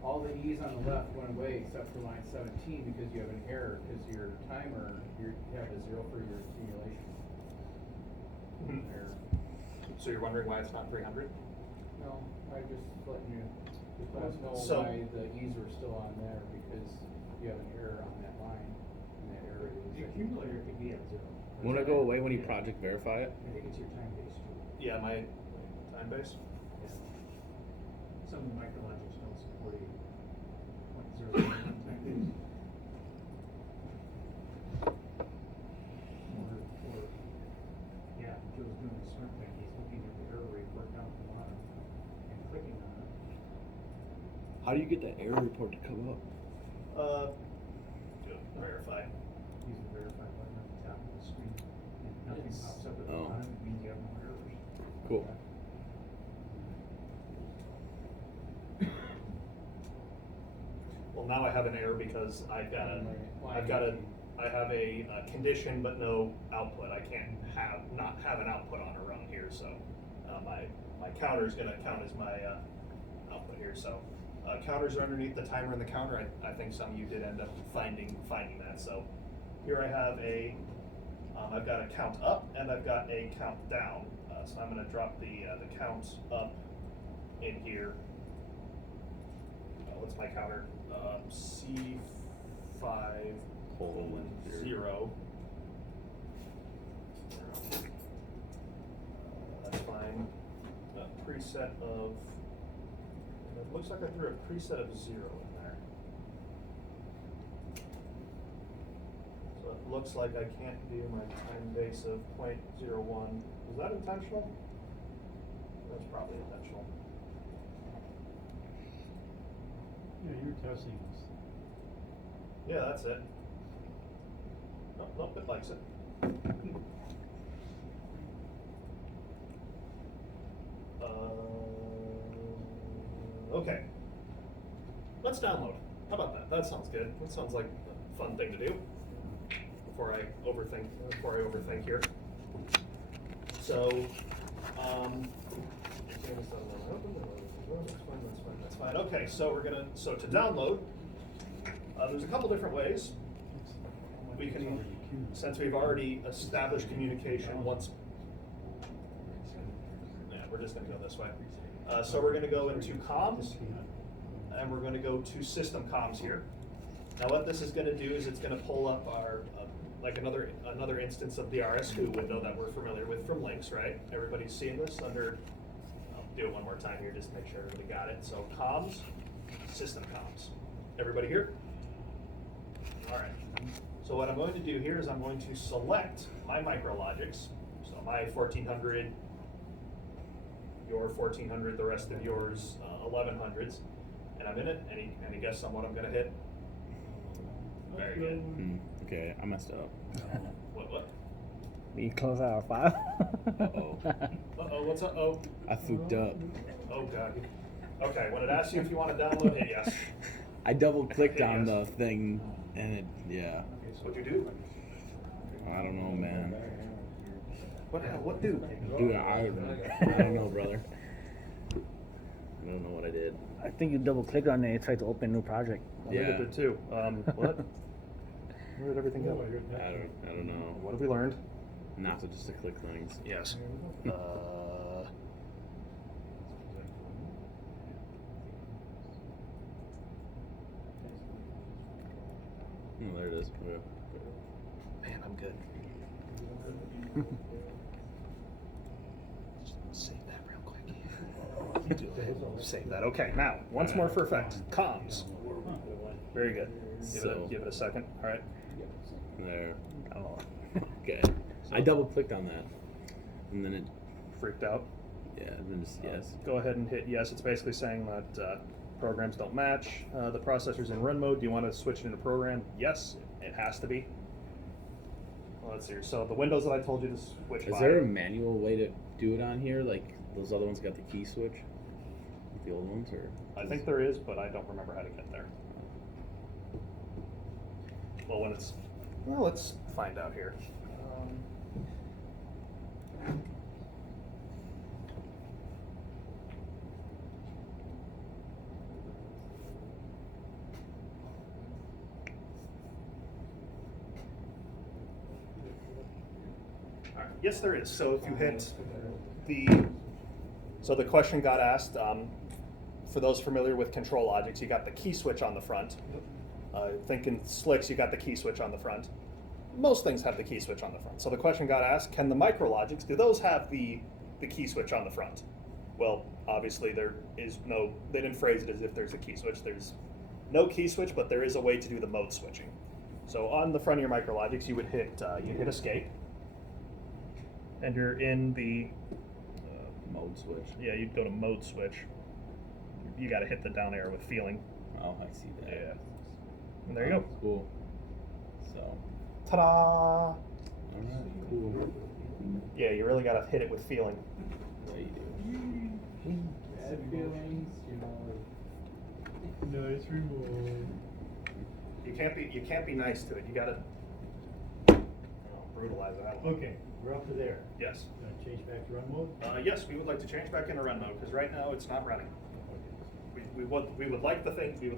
all the E's on the left went away except for line 17 because you have an error because your timer, you have a 0 for your simulation. Mhm. Error. So you're wondering why it's not 300? No, I just letting you, the class know So- why the E's were still on there because you have an error on that line and that error The is. accumulator could be at 0. Won't it go away when you project verify it? I think it's your time base too. Yeah, my time base. Some of the micrologics don't support a 0.01 time base. Or, yeah, Joe's doing the smart thing, he's looking at the error report down at the bottom and clicking on it. How do you get that error report to come up? Do verify. Use the verify nothing pops up at the Oh. bottom, it means you have no errors. Cool. Well, now I have an error because I have a condition but no output. I can't not have an output on a run here, so my counter is going to count as my output here. So counters are underneath the timer and the counter. I think some of you did end up finding that. So here I have I've got a count up and I've got a count down. So I'm going to drop the count up in here. What's my counter? C5:0. That's fine. A preset of. It looks like I threw a preset of 0 in there. So it looks like I can't do my time base of 0.01. Is that intentional? That's probably intentional. Yeah, you're testing this. Yeah, that's it. Nope, it likes it. Okay. Let's download. How about that? That sounds good. That sounds like a fun thing to do. Before I overthink here. So, that's fine. Okay, so to download, there's a couple different ways. We can, since we've already established communication once, we're just gonna go this way. So we're gonna go into comms, and we're gonna go to system comms here. Now what this is gonna do is it's gonna pull up our, like another instance of the RSWho window that we're familiar with from Linux, right? Everybody's seeing this under, I'll do it one more time here just to make sure everybody got it. So comms, system comms. Everybody here? All right. So what I'm going to do here is I'm going to select my micrologics. So my 1400, your 1400, the rest of yours 1100s. And I'm in it. Any guess on what I'm going to hit? Very good. Okay, I messed up. What? We close out our file. Uh-oh. Uh-oh, what's uh-oh? I fooked up. Oh, God. Okay, when it asks you if you want to download, hit yes. I double clicked Hit on yes. the thing and it, yeah. What'd you do? I don't know, man. What do? Dude, I don't know, brother. I don't know what I did. I think you double clicked on it and tried to open a new project. I think it did too. What? Where did everything go? I don't know. What have we learned? Not to just to click things. Yes. Oh, there it is. Okay. Man, I'm good. Save that real quick. Save that. Okay, now, once more for effect. Comms. Very good. Give it a second. All right. There. Oh. Okay. I double clicked on that. And then it Freaked out? Yeah, and then just yes. Go ahead and hit yes. It's basically saying that programs don't match. The processor's in run mode. Do you want to switch it into program? Yes, it has to be. Well, let's see here. So the windows that I told you to switch Is by. there a manual way to do it on here? Like those other ones got the key switch? Like the old ones, or? I think there is, but I don't remember how to get there. Well, let's find out here. All right. Yes, there is. So if you hit the question got asked, for those familiar with control logics, you got the key switch on the front. Thinking Slicks, you got the key switch on the front. Most things have the key switch on the front. So the question got asked, can the micrologics, do those have the key switch on the front? Well, obviously there is no, they didn't phrase it as if there's a key switch. There's no key switch, but there is a way to do the mode switching. So on the front of your micrologics, you would hit, escape. And you're in the mode switch. Yeah, you'd go to mode switch. You got to hit the down arrow with feeling. Oh, I see that. Yeah. And there you go. Cool. So. Ta-da! All right. Cool. Yeah, you really gotta hit it with feeling. Yeah, you do. Bad feelings, you know. Nice remote. You can't be nice to it. You gotta brutalize that one. Okay, we're up to there. Yes. Gonna change back to run mode? Yes, we would like to change back into run mode because right now it's not running. We would like the thing to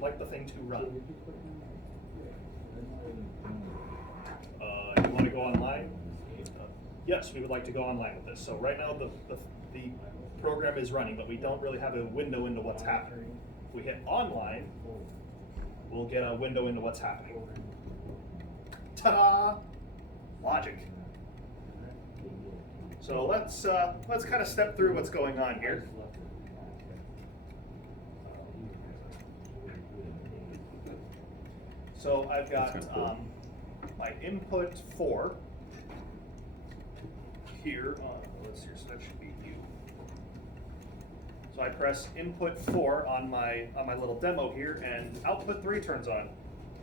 run. You want to go online? Yes, we would like to go online with this. So right now the program is running, but we don't really have a window into what's happening. If we hit online, we'll get a window into what's happening. Ta-da! Logic. So let's kind of step through what's going on here. So I've got That's kinda cool. my input 4 here on, let's see, so that should be U. So I press input 4 on my little demo here, and output 3 turns on,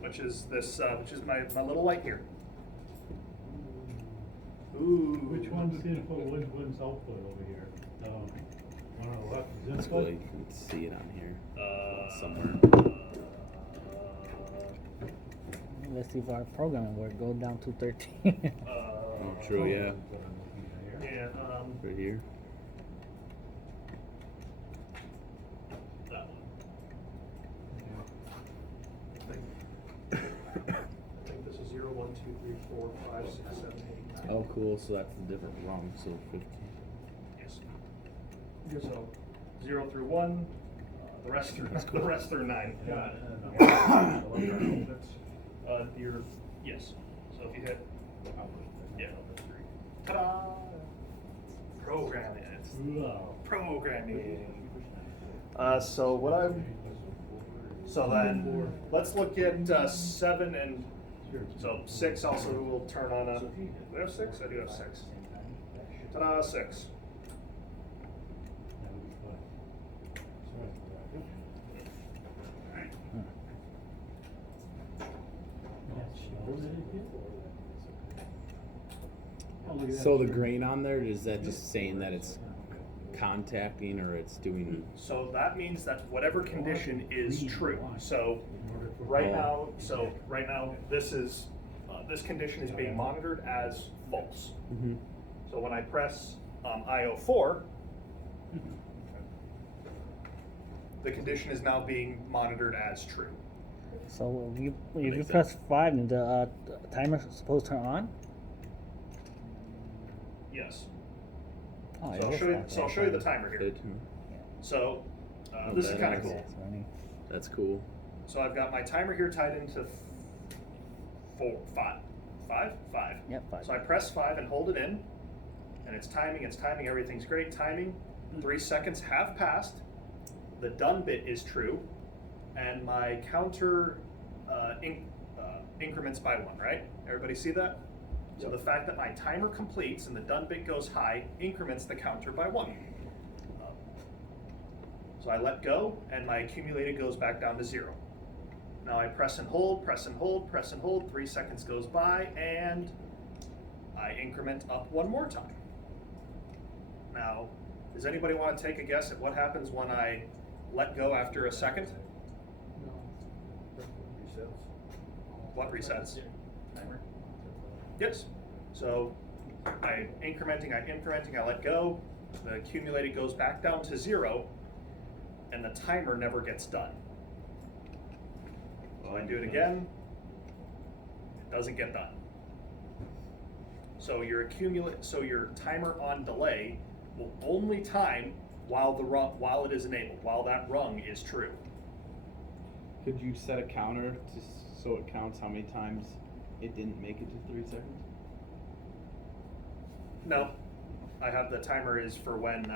which is this which is my little light here. Ooh. Which one's input, one's output over here? One on the left is That's cool. input. You can see it on here somewhere. Let's see if our programming work goes down to 13. Oh, true. Yeah. Yeah. Right here. That one. I think this is 0, 1, 2, 3, 4, 5, 6, 7, 8, 9. Oh, cool. So that's the different rung. So 15. Yes. So 0 through 1, the rest through 9. Yes. So if you hit, yeah, ta-da! Programming. Programming. So then let's look at 7 and so 6 also will turn on a. Do I have 6? I do have 6. Ta-da! 6. So the grain on there, is that just saying that it's contacting or it's doing? So that means that whatever condition is true. So right now, this is this condition is being monitored as false. Mm-hmm. So when I press IO4, the condition is now being monitored as true. So if you press 5 and the timer's supposed to turn on? Yes. Oh, So I'll show you the timer here. Good. So this is kind of cool. That's cool. So I've got my timer here tied into 5. Yep, 5. So I press 5 and hold it in, and it's timing, everything's great. Timing, 3 seconds have passed. The done bit is true, and my counter increments by 1, right? Everybody see that? So the fact that my timer completes and the done bit goes high increments the counter by 1. So I let go, and my accumulated goes back down to 0. Now I press and hold, press and hold, press and hold. 3 seconds goes by, and I increment up 1 more time. Now, does anybody want to take a guess at what happens when I let go after a second? Resets. What resets? Timer. Yes. So I'm incrementing, I let go. The accumulated goes back down to 0, and the timer never gets done. So I do it again. It doesn't get done. So your timer on delay will only time while it is enabled, while that rung is true. Could you set a counter so it counts how many times it didn't make it to 3 seconds? No, I have the timer is for when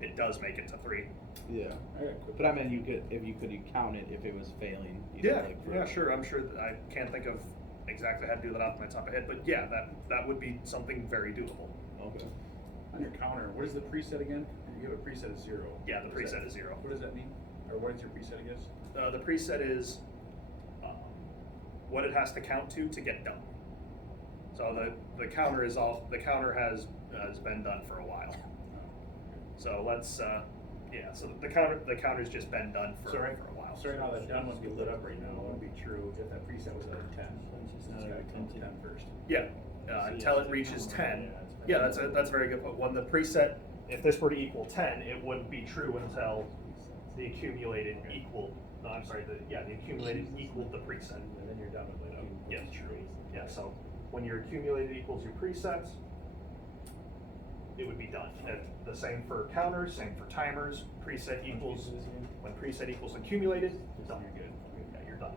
it does make it to 3. Yeah. But I mean, you could count it if it was failing. Yeah, sure. I'm sure that I can't think of exactly how to do that off my top of my head, but yeah, that would be something very doable. Okay. On your counter, what is the preset again? You have a preset of 0. Yeah, the preset is 0. What does that mean? Or what is your preset, I guess? The preset is what it has to count to get done. So the counter has has been done for a while. So let's, so the counter's just been done for a while. So right now, that done must be lit up right now, it would be true if that preset was at 10. It's gotta come to 10 first. Yeah, until it reaches 10. Yeah, that's a very good point. When the preset, if this were to equal 10, it wouldn't be true until the accumulated equaled, the accumulated equaled the preset. And then you're done with lit up. Yeah, true. Yeah, so when your accumulated equals your presets, it would be done. And the same for counters, same for timers. Preset equals, when preset equals accumulated, done. You're good. Yeah, you're done.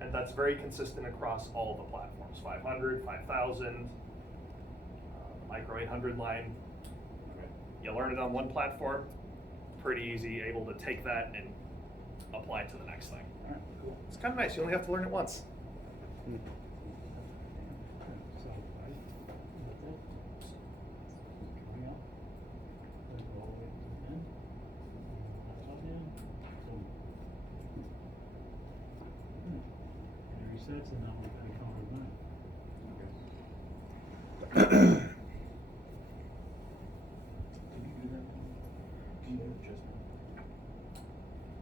And that's very consistent across all the platforms, 500, 5000, micro 800 line. You learn it on one platform, pretty easy, able to take that and apply it to the next thing. It's kind of nice, you only have to learn it once. Resets and now we're gonna count it back.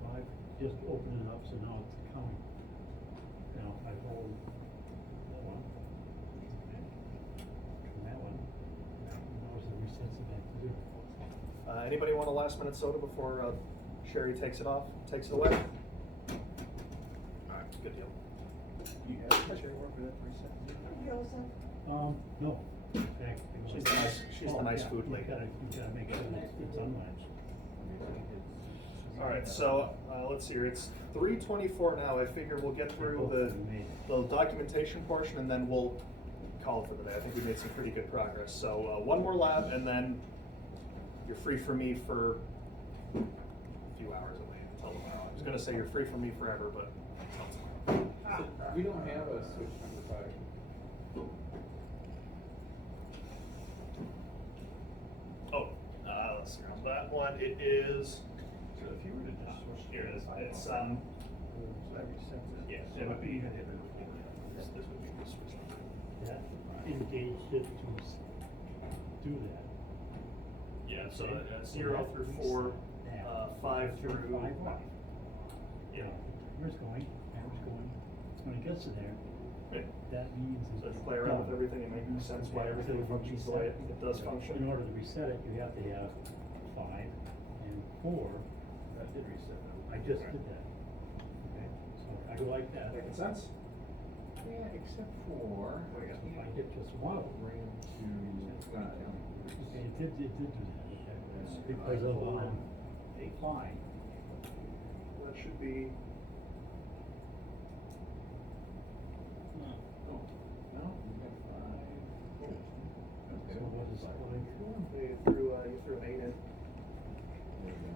Well, I just opened it up, so now it's counting. Now, if I hold that one, okay, from that one, now it's the resets it back to zero. Anybody want a last minute soda before Sherry takes it away? All right, good deal. You have a Sherry work for that preset? No, in fact. She's the nice yeah, food lady. You gotta make sure that it's unlatched. All right, so let's see here. It's 3:24 now. I figure we'll get through the documentation portion and then we'll call it for the day. I think we made some pretty good progress. So one more lab and then you're free for me for a few hours away until tomorrow. I was gonna say you're free for me forever, but until tomorrow. So we don't have a switch number 5. Oh, let's see. On that one, it is. So if you were to just switch. Here it is. It's So that resets it. Yeah, it would be. This would be the switch number. That engaged it to do that. Yeah, so Okay. 0 through 4, 5 through 5. Yeah. Hammer's going. When it gets to there, Right. that means it's So if you play around with done. everything, it makes sense why everything functions the way it does function. In order to reset it, you have to have 5 and 4. That did reset it. I just did that. Okay, so I go like that. Making sense? Yeah, except for. If I hit just one of them. Bring them to. Okay, it did do that. Because of, a 5. That should be. No, we got 5. So what is that? You threw an 8 in. There you go.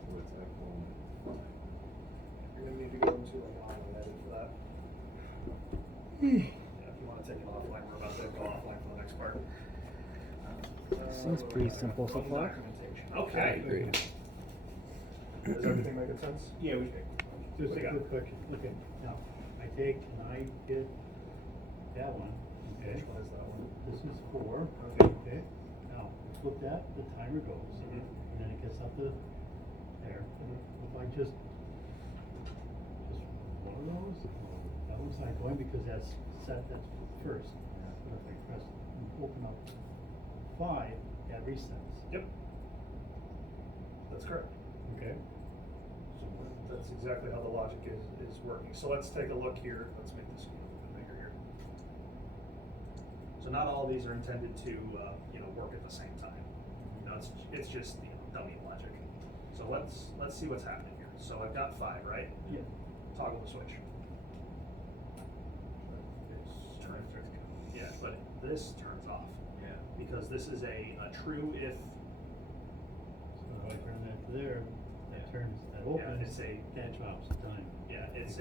So it's that one. You're gonna need to go into like online edit for that. Yeah, if you wanna take it offline, we're about to go offline for the next part. Seems pretty simple so far. Documentation. I Okay. agree. Does everything make sense? Yeah, we. Just What a do you quick question. Okay, now, I take and I hit that one, okay? Which one is that one? This is 4. Okay. Now, flip that, the timer goes, Mhm. and then it gets up to there. If I just one of those, that one's not going because that's set, that's first. But if I press and open up 5, that resets. Yep. That's correct. Okay. So that's exactly how the logic is working. So let's take a look here. Let's make this a little bit bigger here. So not all of these are intended to work at the same time. It's just dummy logic. So let's see what's happening here. So I've got 5, right? Yeah. Toggle the switch. It's turned through. Yeah, but this turns off. Yeah. Because this is a true if. So if I turn that to there, that turns, that Yeah, opens, it's a- that drops the time. Yeah, it's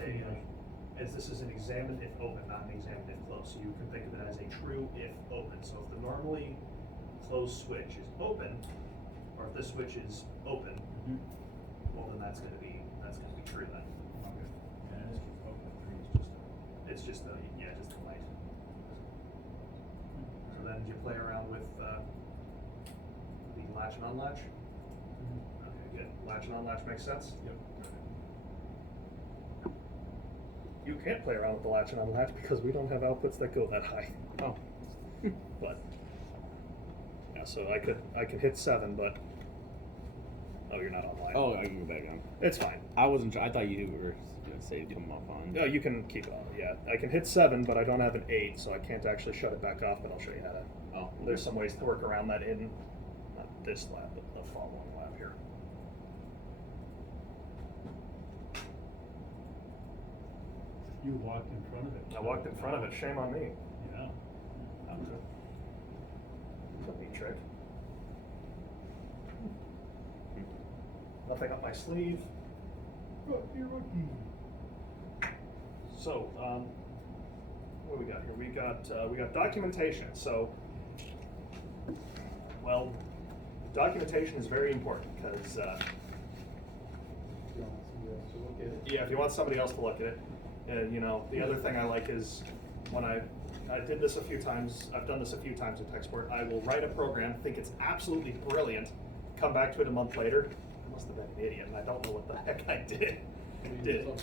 as this is an examined if open, not an examined if closed. So you can think of it as a true if open. So if the normally closed switch is open, or if this switch is open, well then that's gonna be true then. And this keeps open, 3 is just It's just the light. So then you play around with the latch and unlatch? Okay, good. Latch and unlatch makes sense? Yep. You can't play around with the latch and unlatch because we don't have outputs that go that high. Oh. But yeah, so I can hit 7, but oh, you're not online. Oh, I can go back on. It's fine. I wasn't. I thought you were gonna say come up on. No, you can keep on. Yeah, I can hit 7, but I don't have an 8, so I can't actually shut it back off. But I'll show you how to. Oh. There's some ways to work around that in not this lab, but the following lab here. You walked in front of it. I walked in front of it. Shame on me. Yeah. I'm good. Neat trick. Nothing up my sleeve. So, what do we got here? We got documentation. So, well, documentation is very important because yeah, if you want somebody else to look at it, and you know, the other thing I like is when I did this a few times. I've done this a few times in tech support. I will write a program, think it's absolutely brilliant, come back to it a month later. I must have been an idiot, and I don't know what the heck I did. Trail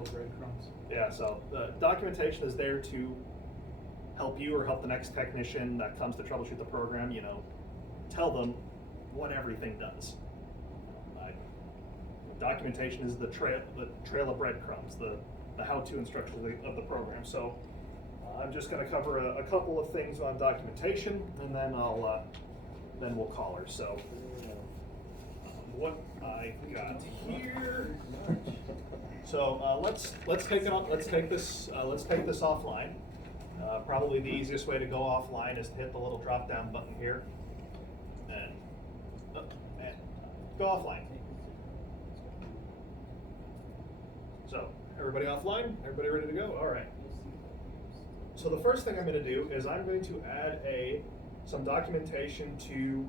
of breadcrumbs. Yeah, so the documentation is there to help you or help the next technician that comes to troubleshoot the program, you know, tell them what everything does. Documentation is the trail of breadcrumbs, the how-to instructions of the program. So I'm just going to cover a couple of things on documentation, and then then we'll call her. So what I got here. So let's take it on. Let's take this offline. Probably the easiest way to go offline is to hit the little drop-down button here, and go offline. So everybody offline? Everybody ready to go? All right. So the first thing I'm going to do is I'm going to add some documentation to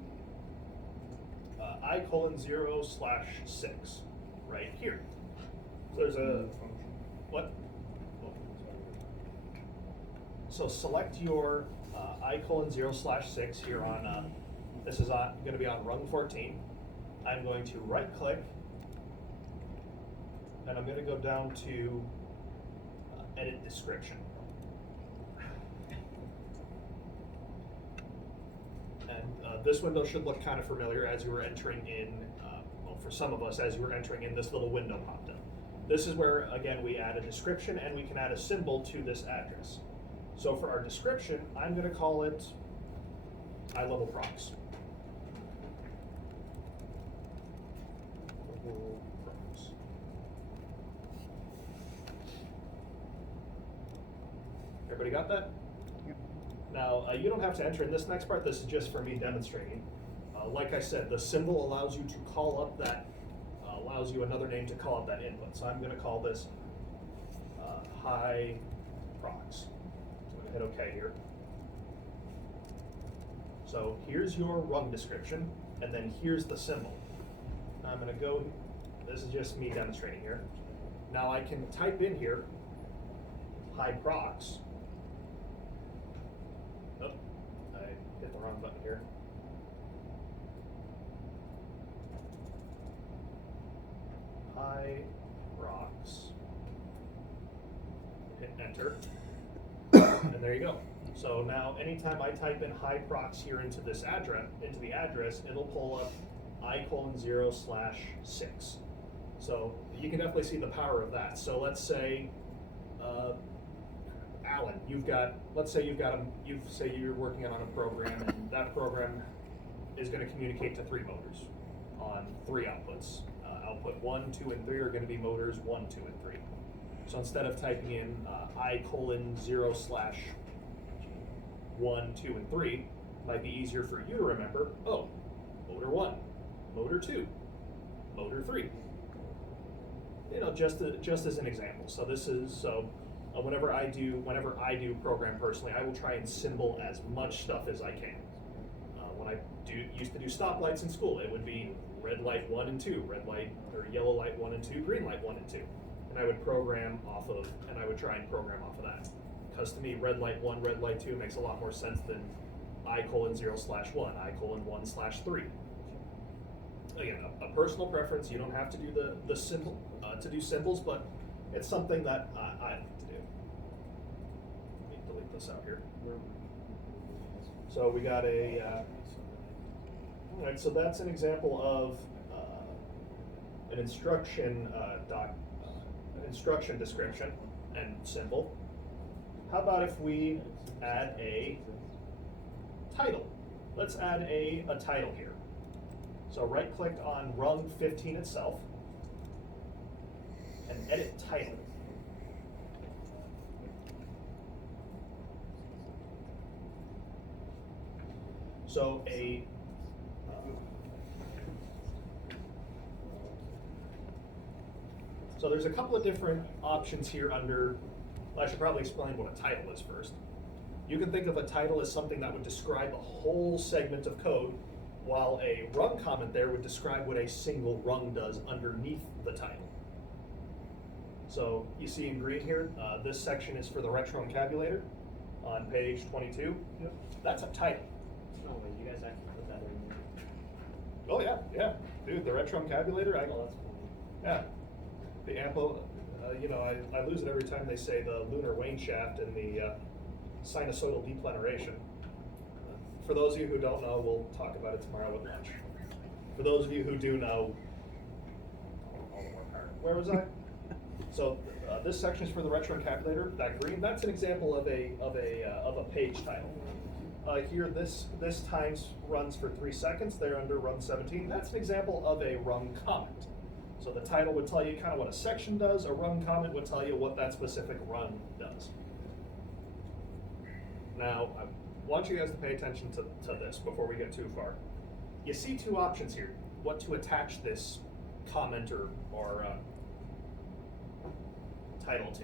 I:0/6 right here. So there's a what? So select your I:0/6 here on. This is going to be on rung 14. I'm going to right click, and I'm going to go down to edit description. And this window should look kind of familiar as you were entering in, well, for some of us, as you were entering in, this little window popped up. This is where, again, we add a description and we can add a symbol to this address. So for our description, I'm going to call it iLevel Procs. Everybody got that? Yep. Now, you don't have to enter in this next part. This is just for me demonstrating. Like I said, the symbol allows you to call up that, allows you another name to call up that input. So I'm going to call this high procs. So I'm going to hit OK here. So here's your rung description, and then here's the symbol. I'm going to go, this is just me demonstrating here. Now I can type in here high procs. Oh, I hit the wrong button here. High procs. Hit enter. And there you go. So now anytime I type in high procs here into this address, it'll pull up I:0/6. So you can definitely see the power of that. So let's say Alan, let's say you're working on a program, and that program is going to communicate to 3 motors on 3 outputs. Output 1, 2, and 3 are going to be motors 1, 2, and 3. So instead of typing in I:0/1, 2, and 3, it might be easier for you to remember, oh, motor 1, motor 2, motor 3. You know, just as an example. So this is whenever I do program personally, I will try and symbol as much stuff as I can. When I used to do stoplights in school, it would be red light 1 and 2, red light or yellow light 1 and 2, green light 1 and 2. and I would program off of, and I would try and program off of that. Because to me, red light 1, red light 2 makes a lot more sense than I:0/1, I:1/3. Again, a personal preference. You don't have to do the symbol to do symbols, but it's something that I like to do. Let me delete this out here. So we got a. All right, so that's an example of an instruction an instruction description and symbol. How about if we add a title? Let's add a title here. So right-click on rung 15 itself and edit title. So so there's a couple of different options here under, well, I should probably explain what a title is first. You can think of a title as something that would describe a whole segment of code, while a rung comment there would describe what a single rung does underneath the title. So you see in green here, this section is for the retroencabulator on page 22. Yep. That's a title. No way, you guys actually put that in there. Oh yeah, yeah. Dude, the retroencabulator, Oh, that's funny. yeah. The ample, you know, I lose it every time they say the lunar wane shaft and the sinusoidal depleneration. For those of you who don't know, we'll talk about it tomorrow at lunch. For those of you who do know, all the more power. Where was I? So this section is for the retroencabulator. That green, that's an example of a page title. Here, this times runs for 3 seconds. They're under rung 17. That's an example of a rung comment. So the title would tell you kind of what a section does. A rung comment would tell you what that specific rung does. Now, I want you guys to pay attention to this before we get too far. You see 2 options here. What to attach this comment or title to.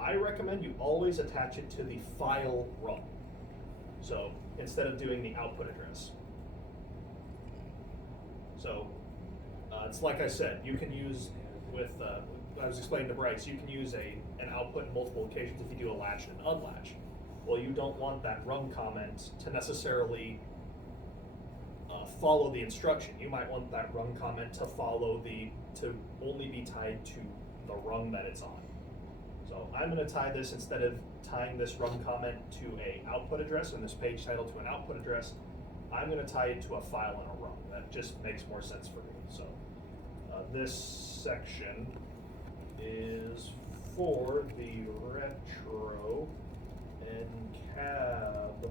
I recommend you always attach it to the file rung. So instead of doing the output address. So it's like I said, you can use with, I was explaining to Bryce, you can use an output in multiple occasions if you do a latch and an unlatch. Well, you don't want that rung comment to necessarily follow the instruction. You might want that rung comment to to only be tied to the rung that it's on. So I'm going to tie this, instead of tying this rung comment to a output address and this page title to an output address, I'm going to tie it to a file and a rung. That just makes more sense for me. So this section is for the retro encabulator.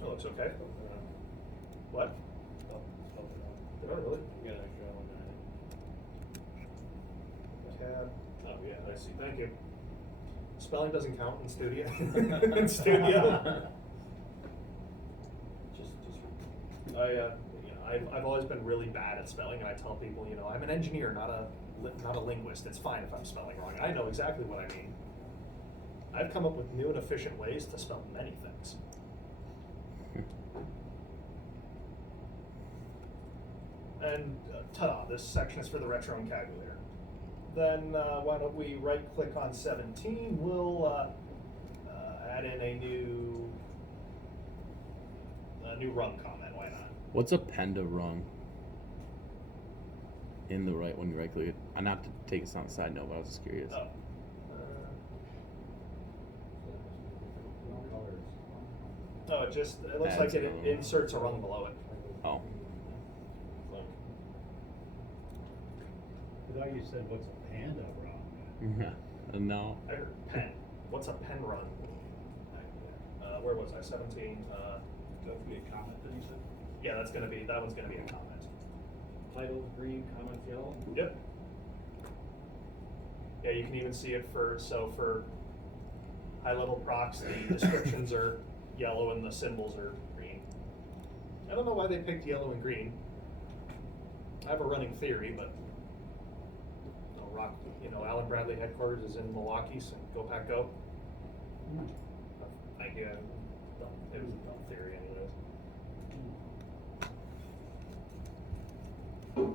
That looks okay. What? Did I really? You got an extra one there. Cab. Oh yeah, I see. Thank you. Spelling doesn't count in studio. In studio. I've always been really bad at spelling, and I tell people, you know, I'm an engineer, not a linguist. It's fine if I'm spelling wrong. I know exactly what I mean. I've come up with new and efficient ways to spell many things. And ta-da, this section is for the retroencabulator. Then why don't we right-click on 17? We'll add in a new rung comment. Why not? What's append a rung? In the right, when you right click it. Not to take us on a side note, but I was just curious. Oh. No, it looks Adds like it another one. inserts a rung below it. Oh. I thought you said, what's a panda rung? No. I heard pen. What's a pen run? Where was I? 17. That would be a comment that you said? Yeah, that one's gonna be a comment. Titles green, comments yellow. Yep. Yeah, you can even see it for high level procs, the descriptions are yellow and the symbols are green. I don't know why they picked yellow and green. I have a running theory, but Alan Bradley headquarters is in Milwaukee, so go Pack Go. It was a dumb theory anyways. And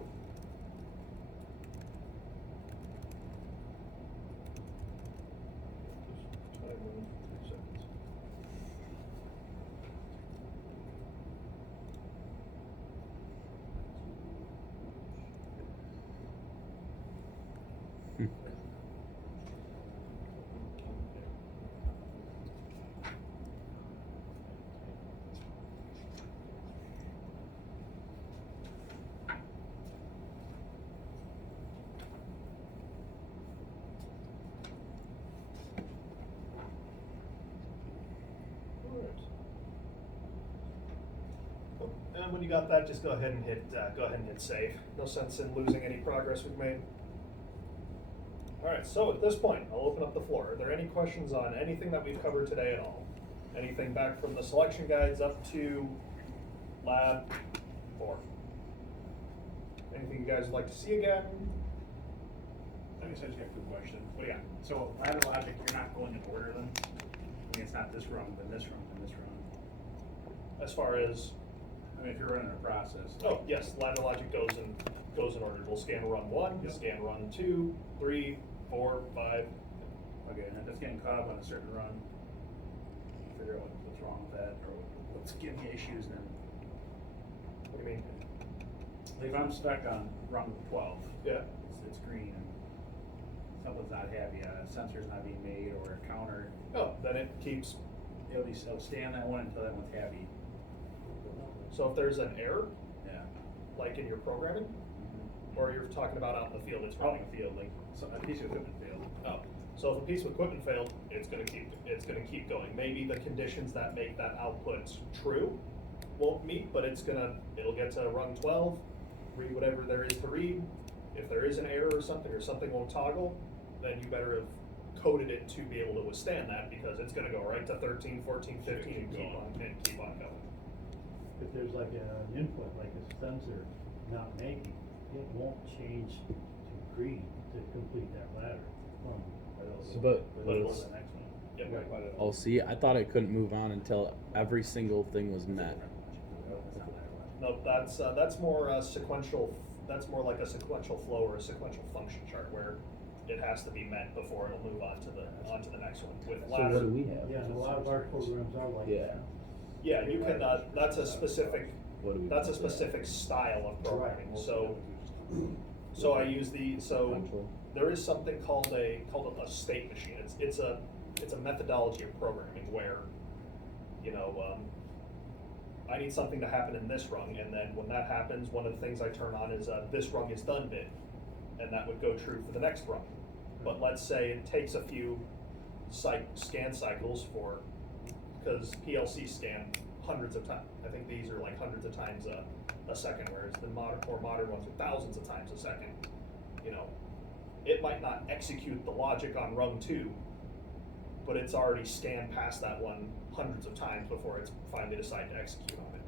when you got that, just go ahead and hit save. No sense in losing any progress we've made. All right, so at this point, I'll open up the floor. Are there any questions on anything that we've covered today at all? Anything back from the selection guides up to lab 4? Anything you guys would like to see again? I guess I just got a quick question. What do you got? So ladder logic, you're not going in order then? I mean, it's not this rung, then this rung, then this rung. As far as, I mean, if you're running a process. oh yes, ladder logic goes in order. We'll scan run 1, Yep. scan run 2, 3, 4, 5. Okay, and if it's getting caught up on a certain run, figure out what's wrong with that, or what's giving you issues, and then. What do you mean? Like if I'm stuck on run 12. Yeah. It's green, and something's not happy, a sensor's not being made, or a counter. Oh, then it keeps. It'll stay on that one until that one's happy. So if there's an error, Yeah. like in your programming, or you're talking about out in the field, it's Out running. in the field, like, so a piece of equipment failed. Oh, so if a piece of equipment failed, it's gonna keep going. Maybe the conditions that make that output true won't meet, but it'll get to run 12, read whatever there is to read. If there is an error or something won't toggle, then you better have coded it to be able to withstand that, because it's gonna go right to 13, 14, 15 and keep on going. If there's like an input, like a sensor not making, it won't change to green to complete that ladder. So, but it was was, the next one. yep. oh, see, I thought it couldn't move on until every single thing was met. No, that's more sequential. That's more like a sequential flow or a sequential function chart where it has to be met before it'll move on to the next one. With So ladder, what do we have? Yeah, and a lot of our programs are like Yeah. that. yeah, you can. That's a specific. What do we? That's a specific style of programming. So I use there is something called a state machine. It's a methodology of programming where, I need something to happen in this rung, and then when that happens, one of the things I turn on is this rung is done bit, and that would go true for the next rung. But let's say it takes a few scan cycles because PLC scan hundreds of times. I think these are like hundreds of times a second, whereas the more modern ones are thousands of times a second. It might not execute the logic on rung 2, but it's already scanned past that one hundreds of times before it's finally decided to execute on it.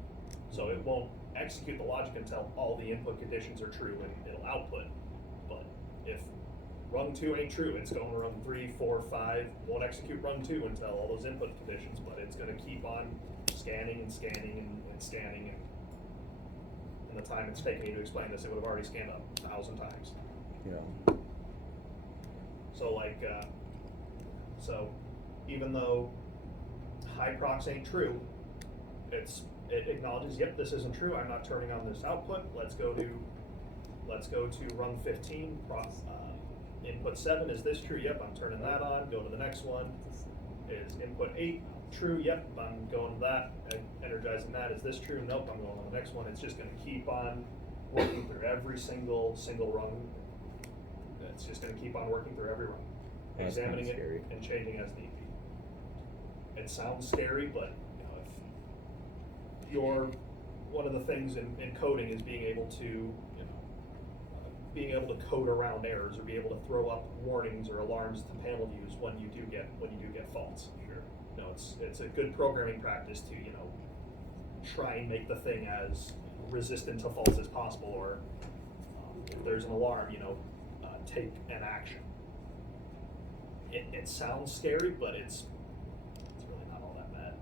So it won't execute the logic until all the input conditions are true and it'll output. But if rung 2 ain't true, it's going to rung 3, 4, 5, won't execute rung 2 until all those input conditions, but it's going to keep on scanning and scanning and scanning, and in the time it's taken you to explain this, it would have already scanned 1,000 times. Yeah. So even though high procs ain't true, it acknowledges, yep, this isn't true, I'm not turning on this output. Let's go to rung 15, input 7, is this true? Yep, I'm turning that on. Go to the next one. Is input 8 true? Yep, I'm going to that, energizing that. Is this true? Nope, I'm going to the next one. It's just going to keep on working through every single rung. It's just going to keep on working through every rung, That's examining kinda it scary. and changing as need be. It sounds scary, but if one of the things in coding is being able to code around errors or be able to throw up warnings or alarms to panel views when you do get faults. Sure. It's a good programming practice to try and make the thing as resistant to faults as possible, or if there's an alarm, take an action. It sounds scary, but it's really not all that bad.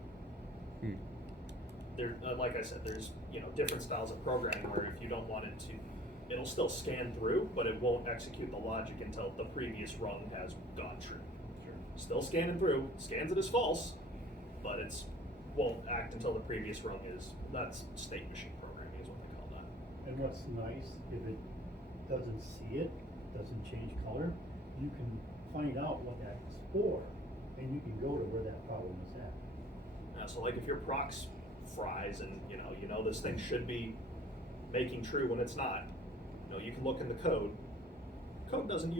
There, like I said, there's different styles of programming where if you don't want it to, it'll still scan through, but it won't execute the logic until the previous rung has gone true. Still scanning through, scans it as false, but it's won't act until the previous rung is, that's state machine programming is what they call that. And what's nice, if it doesn't see it, doesn't change color, you can find out what that's for, and you can go to where that problem is at. So like if your prox fries and you know this thing should be making true when it's not, you can look in the code. Code doesn't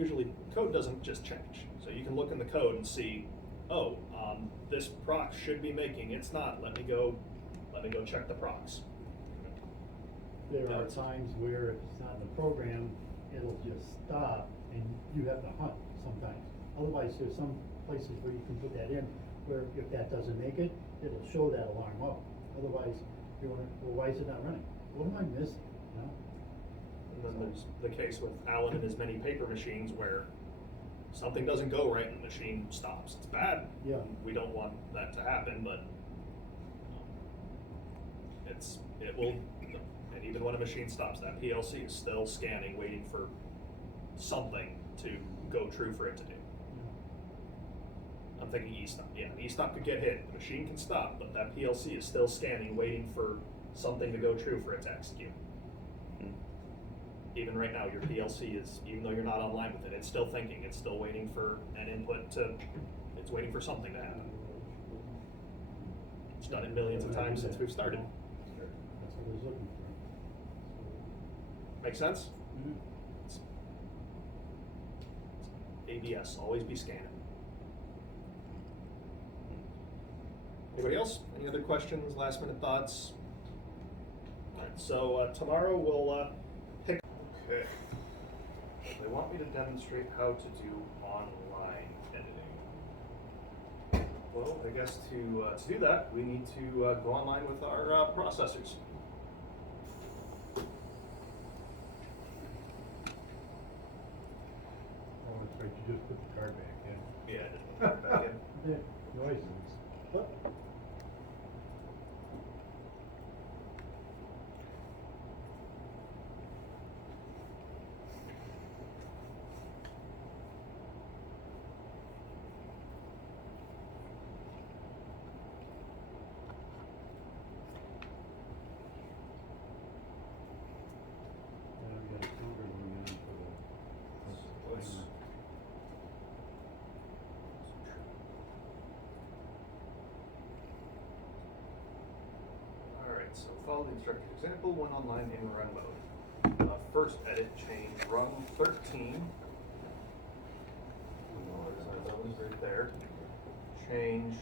just change. So you can look in the code and see, oh, this prox should be making, it's not. Let me go check the prox. There are times where if it's not in the program, it'll just stop and you have to hunt sometimes. Otherwise, there's some places where you can put that in, where if that doesn't make it, it'll show that alarm up. Otherwise, you're wondering, well, why is it not running? What am I missing, And then there's the case with Alan and his many paper machines where something doesn't go right and the machine stops. It's bad. Yeah. We don't want that to happen, but it will, and even when a machine stops, that PLC is still scanning, waiting for something to go true for it to do. I'm thinking E-stop. Yeah, E-stop could get hit. The machine can stop, but that PLC is still scanning, waiting for something to go true for it to execute. Even right now, your PLC is, even though you're not online with it, it's still thinking. It's still waiting for an input it's waiting for something to happen. It's done it millions of times since we've started. That's what I was looking for. Make sense? It's ABS, always be scanning. Anybody else? Any other questions, last minute thoughts? All right, so tomorrow we'll pick. Okay. They want me to demonstrate how to do online editing. Well, I guess to do that, we need to go online with our processors. Oh, that's right, you just put the card back in. Yeah, just put it back in. Yeah, noises. Alright, so follow the instructions. Example 1 online in run mode. First edit change rung 13. That one's right there. Change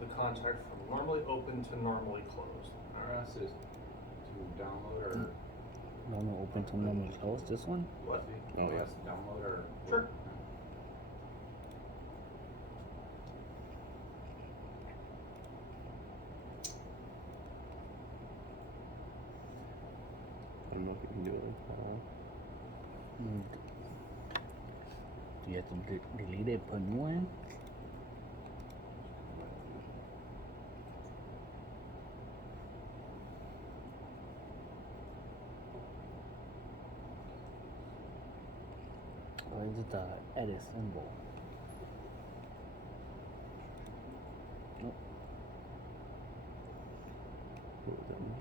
the contact from normally open to normally closed. RS is to download or? Normal open to normal close, this one? What? Oh, yes, download or? Sure. I don't know if you can do it like that. Do you have to delete it, put a new one in? Or is it the edit symbol? Nope. What was that mean?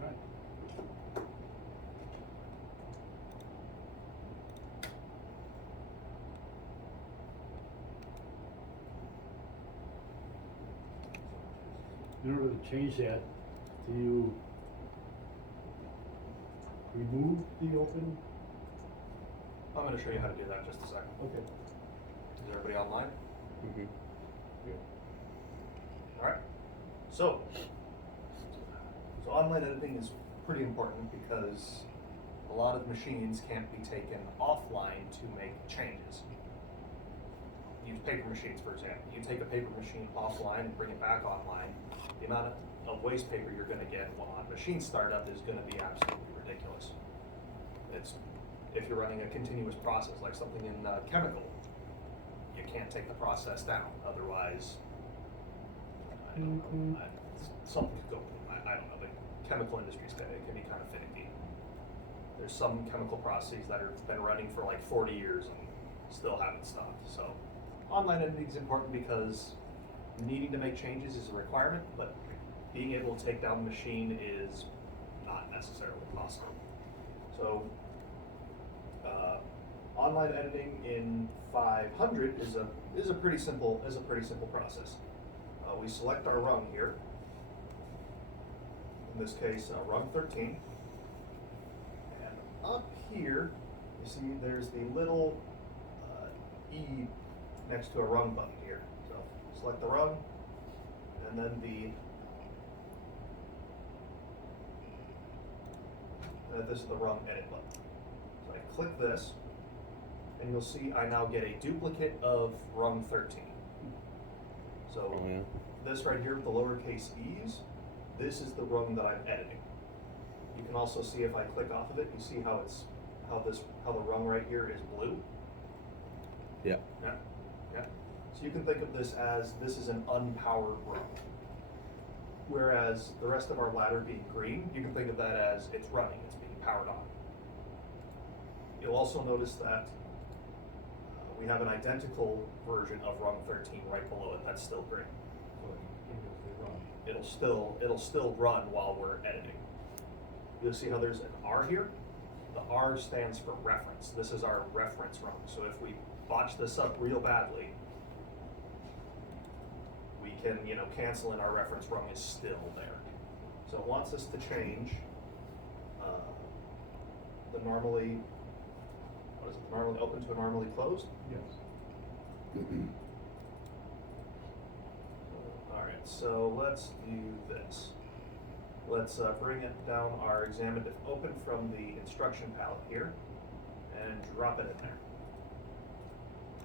In order to change that, do you remove the open? I'm going to show you how to do that in just a second. Okay. Is everybody online? Mm-hmm. Alright. So online editing is pretty important because a lot of machines can't be taken offline to make changes. Use paper machines, for example. You take a paper machine offline and bring it back online, the amount of waste paper you're going to get on machine startup is going to be absolutely ridiculous. If you're running a continuous process, like something in chemical, you can't take the process down. Otherwise, something could go. I don't know. The chemical industry can be kind of finicky. There's some chemical processes that have been running for like 40 years and still haven't stopped. So online editing is important because needing to make changes is a requirement, but being able to take down the machine is not necessarily possible. So online editing in 500 is a pretty simple process. We select our rung here. In this case, rung 13. And up here, you see there's the little E next to a rung button here. So select the rung, and then this is the rung edit button. So I click this, and you'll see I now get a duplicate of rung 13. So this right here with the lowercase e's, this is the rung that I'm editing. You can also see if I click off of it, you see how the rung right here is blue. Yeah. Yeah. Yeah. So you can think of this as this is an unpowered rung. Whereas the rest of our ladder being green, you can think of that as it's running, it's being powered on. You'll also notice that we have an identical version of rung 13 right below it. That's still green. It'll still run while we're editing. You'll see how there's an R here. The R stands for reference. This is our reference rung. So if we botch this up real badly, we can, cancel and our reference rung is still there. So it wants us to change the normally open to a normally closed? Yes. Alright, so let's do this. Let's bring it down our examine if open from the instruction palette here and drop it in there.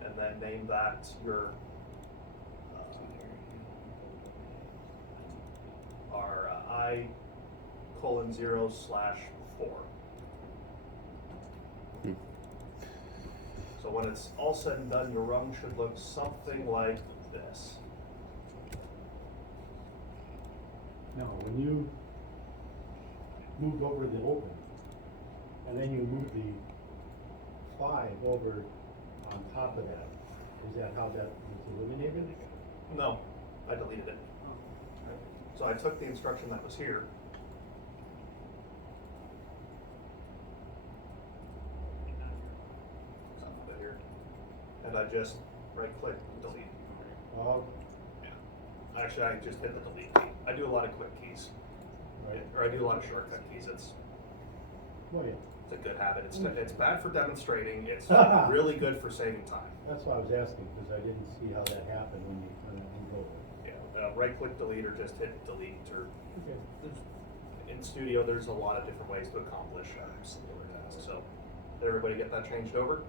And then name that your our I:0/4. So when it's all said and done, your rung should look something like this. Now, when you moved over the open, and then you moved the 5 over on top of that, is that how that was eliminated? No, I deleted it. So I took the instruction that was here. And I just right click delete. Oh. Yeah. Actually, I just hit the delete key. I do a lot of quick keys. Right. Or I do a lot of shortcut keys. It's a good habit. It's bad for demonstrating. It's really good for saving time. That's why I was asking, because I didn't see how that happened when you moved over. Yeah. Right click delete or just hit delete or. Okay. In Studio, there's a lot of different ways to accomplish similar tasks. So, did everybody get that changed over?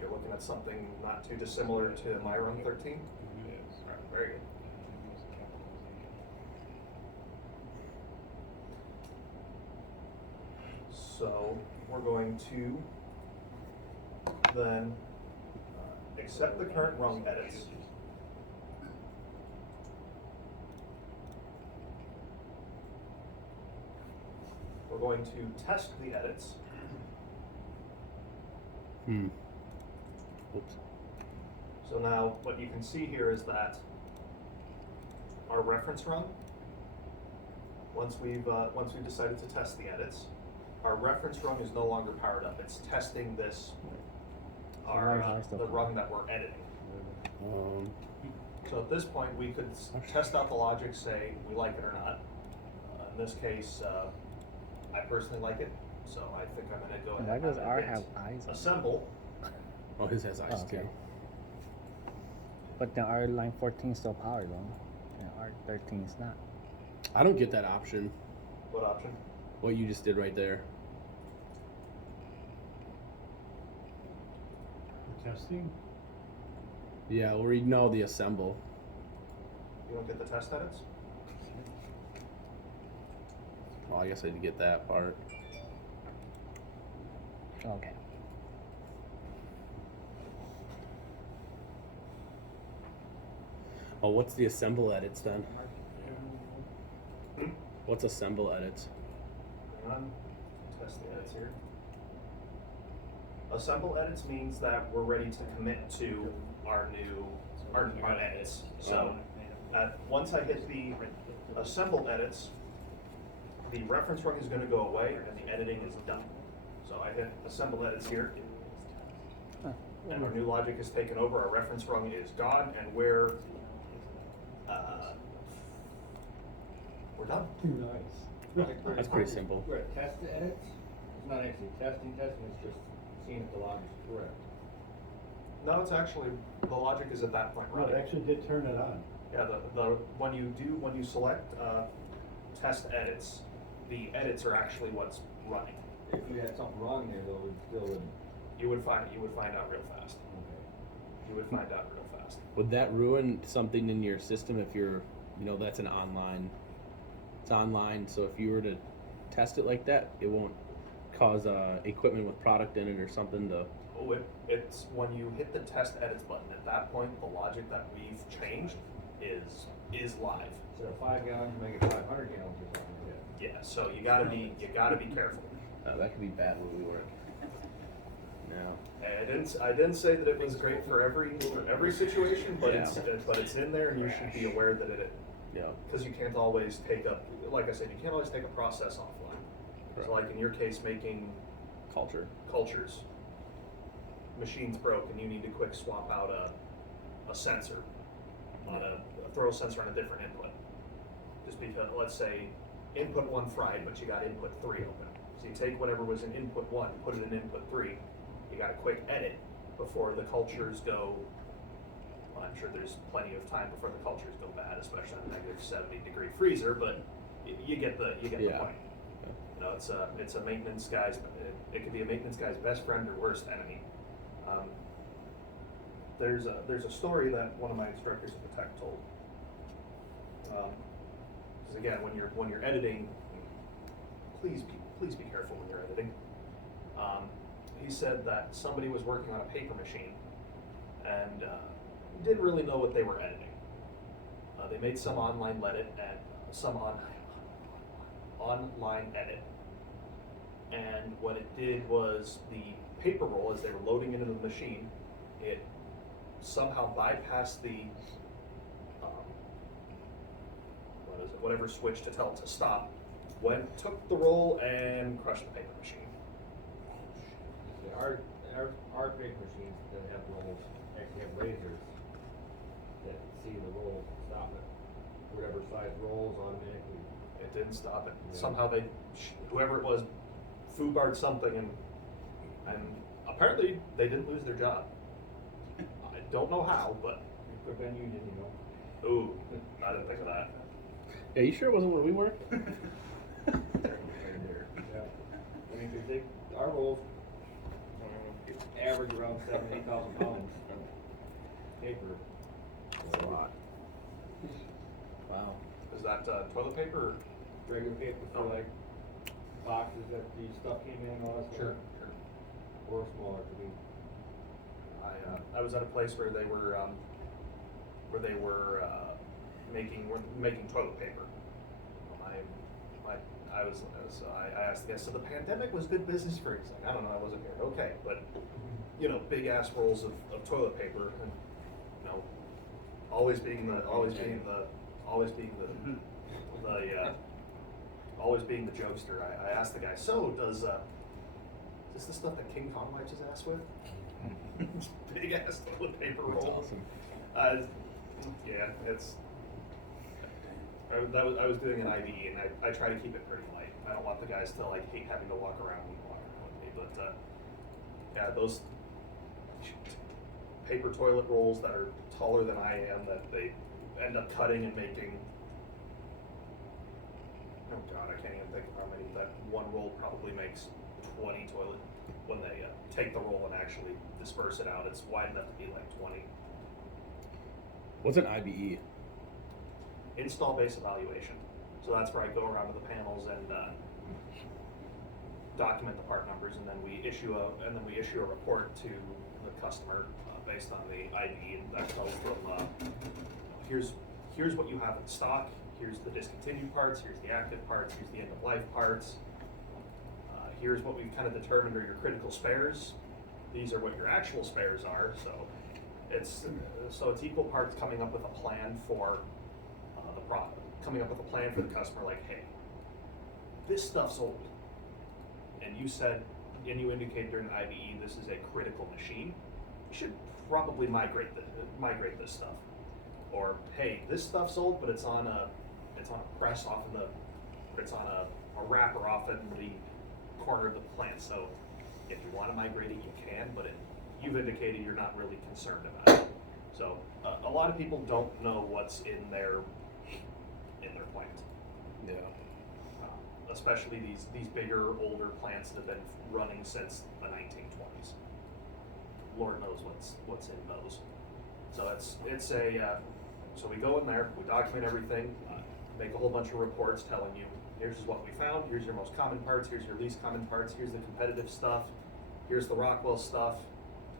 You're looking at something not too dissimilar to my rung 13? Yes. All right, very good. So, we're going to then accept the current rung edits. We're going to test the edits. Oops. So now what you can see here is that our reference rung, once we've decided to test the edits, our reference rung is no longer powered up. It's testing this, the rung that we're editing. So at this point, we could test out the logic, say we like it or not. In this case, I personally like it, so I think I'm going to go ahead. Why does and R hit have eyes? Assemble. Oh, his has eyes okay. too. But the R line 14 is still powered though, and R 13 is not. I don't get that option. What option? What you just did right there. The testing? Yeah, or you know the assemble. You don't get the test edits? Well, I guess I did get that part. Okay. Oh, what's the assemble edits then? What's assemble edits? Hang on. Test the edits here. Assemble edits means that we're ready to commit to our new edits. So once I hit the assemble edits, the reference rung is going to go away and the editing is done. So I hit assemble edits here, and our new logic is taken over. Our reference rung is gone, and we're done. Nice. That's pretty simple. We're at test edits, it's not actually testing, it's just seeing if the logic's correct. No, it's actually, the logic is at that point No, running. it actually did turn it on. Yeah, when you select test edits, the edits are actually what's running. If you had something wrong there, though, it still would. You would find out real fast. You would find out real fast. Would that ruin something in your system if you're, that's it's online, so if you were to test it like that, it won't cause equipment with product in it or something to. Oh, it's when you hit the test edits button, at that point, the logic that we've changed is live. So 5 gallons, you make it 500 gallons or something. Yeah, so you gotta be careful. That could be bad where we work. No. I didn't say that it was great for every situation, but it's in there, and you should be aware that it. Yeah. Because you can't always take like I said, you can't always take a process offline. Correct. So like in your case, making cultures, machine's broke, and you need to quick swap out a sensor throw a sensor on a different input. Just because, let's say, input 1 fried, but you got input 3 open. So you take whatever was in input 1, put it in input 3, you got a quick edit before the cultures go, well, I'm sure there's plenty of time before the cultures go bad, especially on a -70-degree freezer, but you get the point. It's a maintenance guy's, it could be a maintenance guy's best friend or worst enemy. There's a story that one of my instructors at the tech told. Because again, when you're editing, please be careful when you're editing. He said that somebody was working on a paper machine and didn't really know what they were editing. They made some online edit and some online edit, and what it did was the paper roll, as they were loading it into the machine, it somehow bypassed the whatever switch to tell it to stop, took the roll and crushed the paper machine. Our paper machines that have rolls actually have lasers that see the roll, stop it. Whatever size rolls automatically. It didn't stop it. Yeah. Somehow whoever it was, foobarred something, and apparently they didn't lose their job. I don't know how, but. It could have been union, you know. Ooh, I didn't think of that. Yeah, you sure it wasn't where we work? Yeah. I mean, cause our rolls average around 7,000-8,000 pounds of paper. That's a lot. Wow. Is that toilet paper or? Regular paper for like boxes that the stuff came in and all that stuff. Sure. Or smaller to be. I was at a place where they were making toilet paper. I asked the guy, so the pandemic was good business for you? He's like, I don't know, I wasn't here. Okay, but big ass rolls of toilet paper, and always being the jokester. I asked the guy, so is this the stuff that King Kong wipes his ass with? Big ass toilet paper roll. That's awesome. Yeah, I was doing an IDE, and I try to keep it pretty light. I don't want the guys to hate having to walk around with me, but yeah, those paper toilet rolls that are taller than I am, that they end up cutting and making. Oh God, I can't even think of how many. That one roll probably makes 20 toilet when they take the roll and actually disperse it out. It's wide enough to be like 20. What's an IBE? Install base evaluation. So that's where I go around to the panels and document the part numbers, and then we issue a report to the customer based on the IBE, and that tells them here's what you have in stock. Here's the discontinued parts. Here's the active parts. Here's the end of life parts. Here's what we've kind of determined are your critical spares. these are what your actual spares are. So it's equal parts coming up with a plan for the product, coming up with a plan for the customer. Like, hey, this stuff's old, and you said, and you indicated during the IBE this is a critical machine. You should probably migrate this stuff. Or hey, this stuff's old, but it's on a press off in the, it's on a wrapper off in the corner of the plant. So if you want to migrate it, you can, but you've indicated you're not really concerned about it. So a lot of people don't know what's in their plant. Yeah. Especially these bigger, older plants that have been running since the 1920s. Lord knows what's in those. So so we go in there, we document everything, make a whole bunch of reports telling you, here's what we found, here's your most common parts, here's your least common parts, here's the competitive stuff, here's the Rockwell stuff,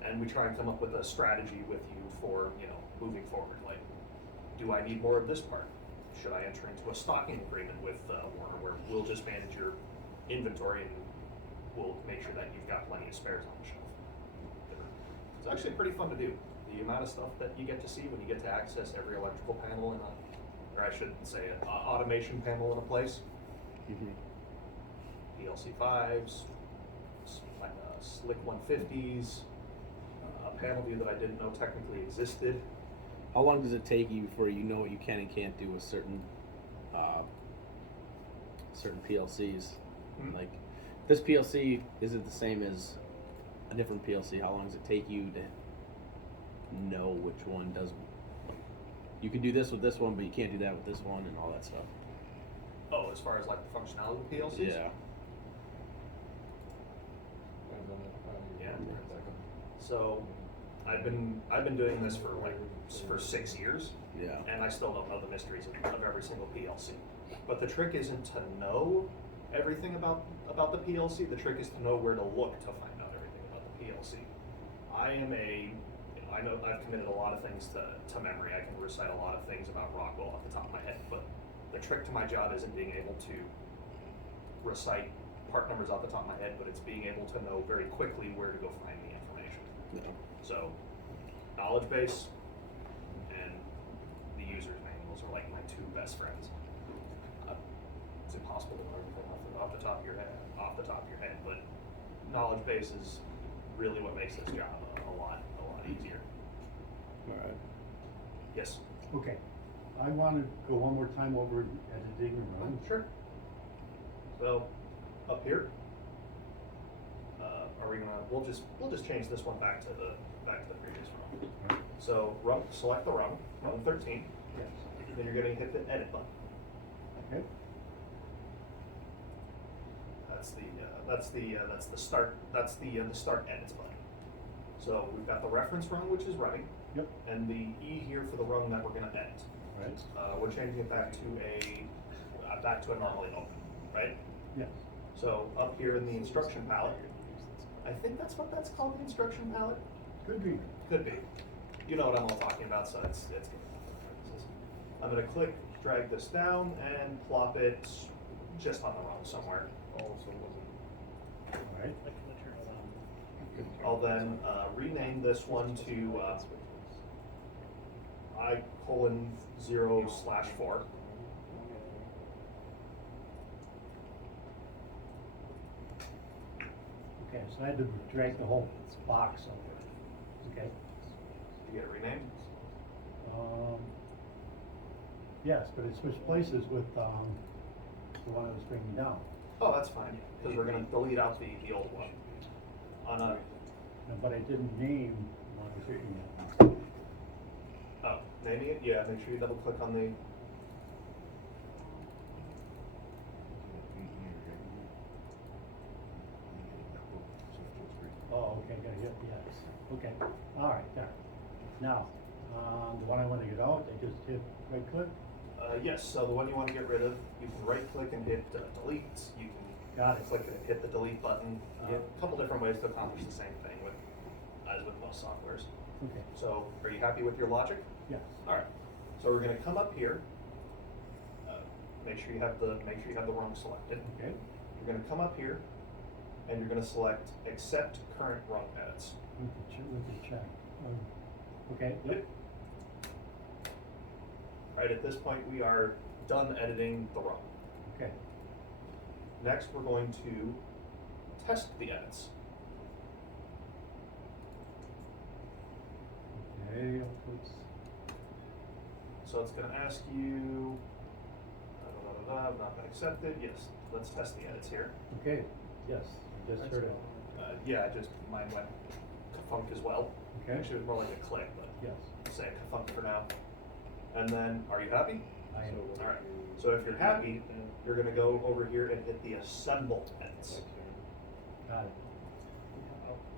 and we try and come up with a strategy with you for, moving forward. Like, do I need more of this part? Should I enter into a stocking agreement with Warner where we'll just manage your inventory and we'll make sure that you've got plenty of spares on the shelf? It's actually pretty fun to do. The amount of stuff that you get to see when you get to access every electrical panel or I shouldn't say an automation panel in a place. PLC 5s, Slick 150s, a panel view that I didn't know technically existed. How long does it take you before you know what you can and can't do with certain PLCs? Like, this PLC, is it the same as a different PLC? How long does it take you to know which one does? You can do this with this one, but you can't do that with this one, and all that stuff. Oh, as far as like the functionality of the PLCs? Yeah. Yeah. So I've been doing this for 6 years. Yeah. And I still don't know the mysteries of every single PLC. But the trick isn't to know everything about the PLC. The trick is to know where to look to find out everything about the PLC. I know I've committed a lot of things to memory. I can recite a lot of things about Rockwell off the top of my head, but the trick to my job isn't being able to recite part numbers off the top of my head, but it's being able to know very quickly where to go find the information. Yeah. So, knowledge base and the user's manuals are like my two best friends. It's impossible to know everything off the top of your head, but knowledge base is really what makes this job a lot easier. All right. Yes. Okay, I want to go one more time over at the digging room. Sure. So, up here, we'll just change this one back to the previous rung. So select the rung 13. Yes. Then you're going to hit the edit button. Okay. That's the start edits button. So we've got the reference rung, which is running. Yep. And the E here for the rung that we're going to edit. Right. We're changing it back to a normally open, right? Yes. So up here in the instruction palette, I think that's what that's called, the instruction palette? Could be. Could be. You know what I'm all talking about, so it's good. I'm gonna click, drag this down, and plop it just on the rung somewhere. Alright. I'll then rename this one to I:0/4. Okay, so I had to drag the whole box over. Okay. Did you get it renamed? Yes, but it switched places with the one I was bringing down. Oh, that's fine, because we're gonna delete out the old one. But I didn't name what I was bringing down. Oh, naming it? Yeah, make sure you double click on the. Oh, okay, got it, yes, okay, all right, there. Now, the one I want to get out, I just hit right click. Yes, so the one you want to get rid of, you can right click and hit delete. You can Got it. click and hit the delete button. Yep. A couple different ways to accomplish the same thing as with most softwares. Okay. So, are you happy with your logic? Yes. All right. So we're going to come up here. Make sure you have the rung selected. Okay. You're going to come up here, and you're gonna select accept current run edits. We could check. Okay, yep. Right, at this point, we are done editing the run. Okay. Next, we're going to test the edits. Okay, outputs. So it's gonna ask you, not been accepted, yes, let's test the edits here. Okay, yes, just heard it. Yeah, just mine went funk as well. Okay. Actually, it was more like a click, but Yes. I'll say funk for now. And then, are you happy? I am. All right, so if you're happy, you're gonna go over here and hit the assemble edits. Got it.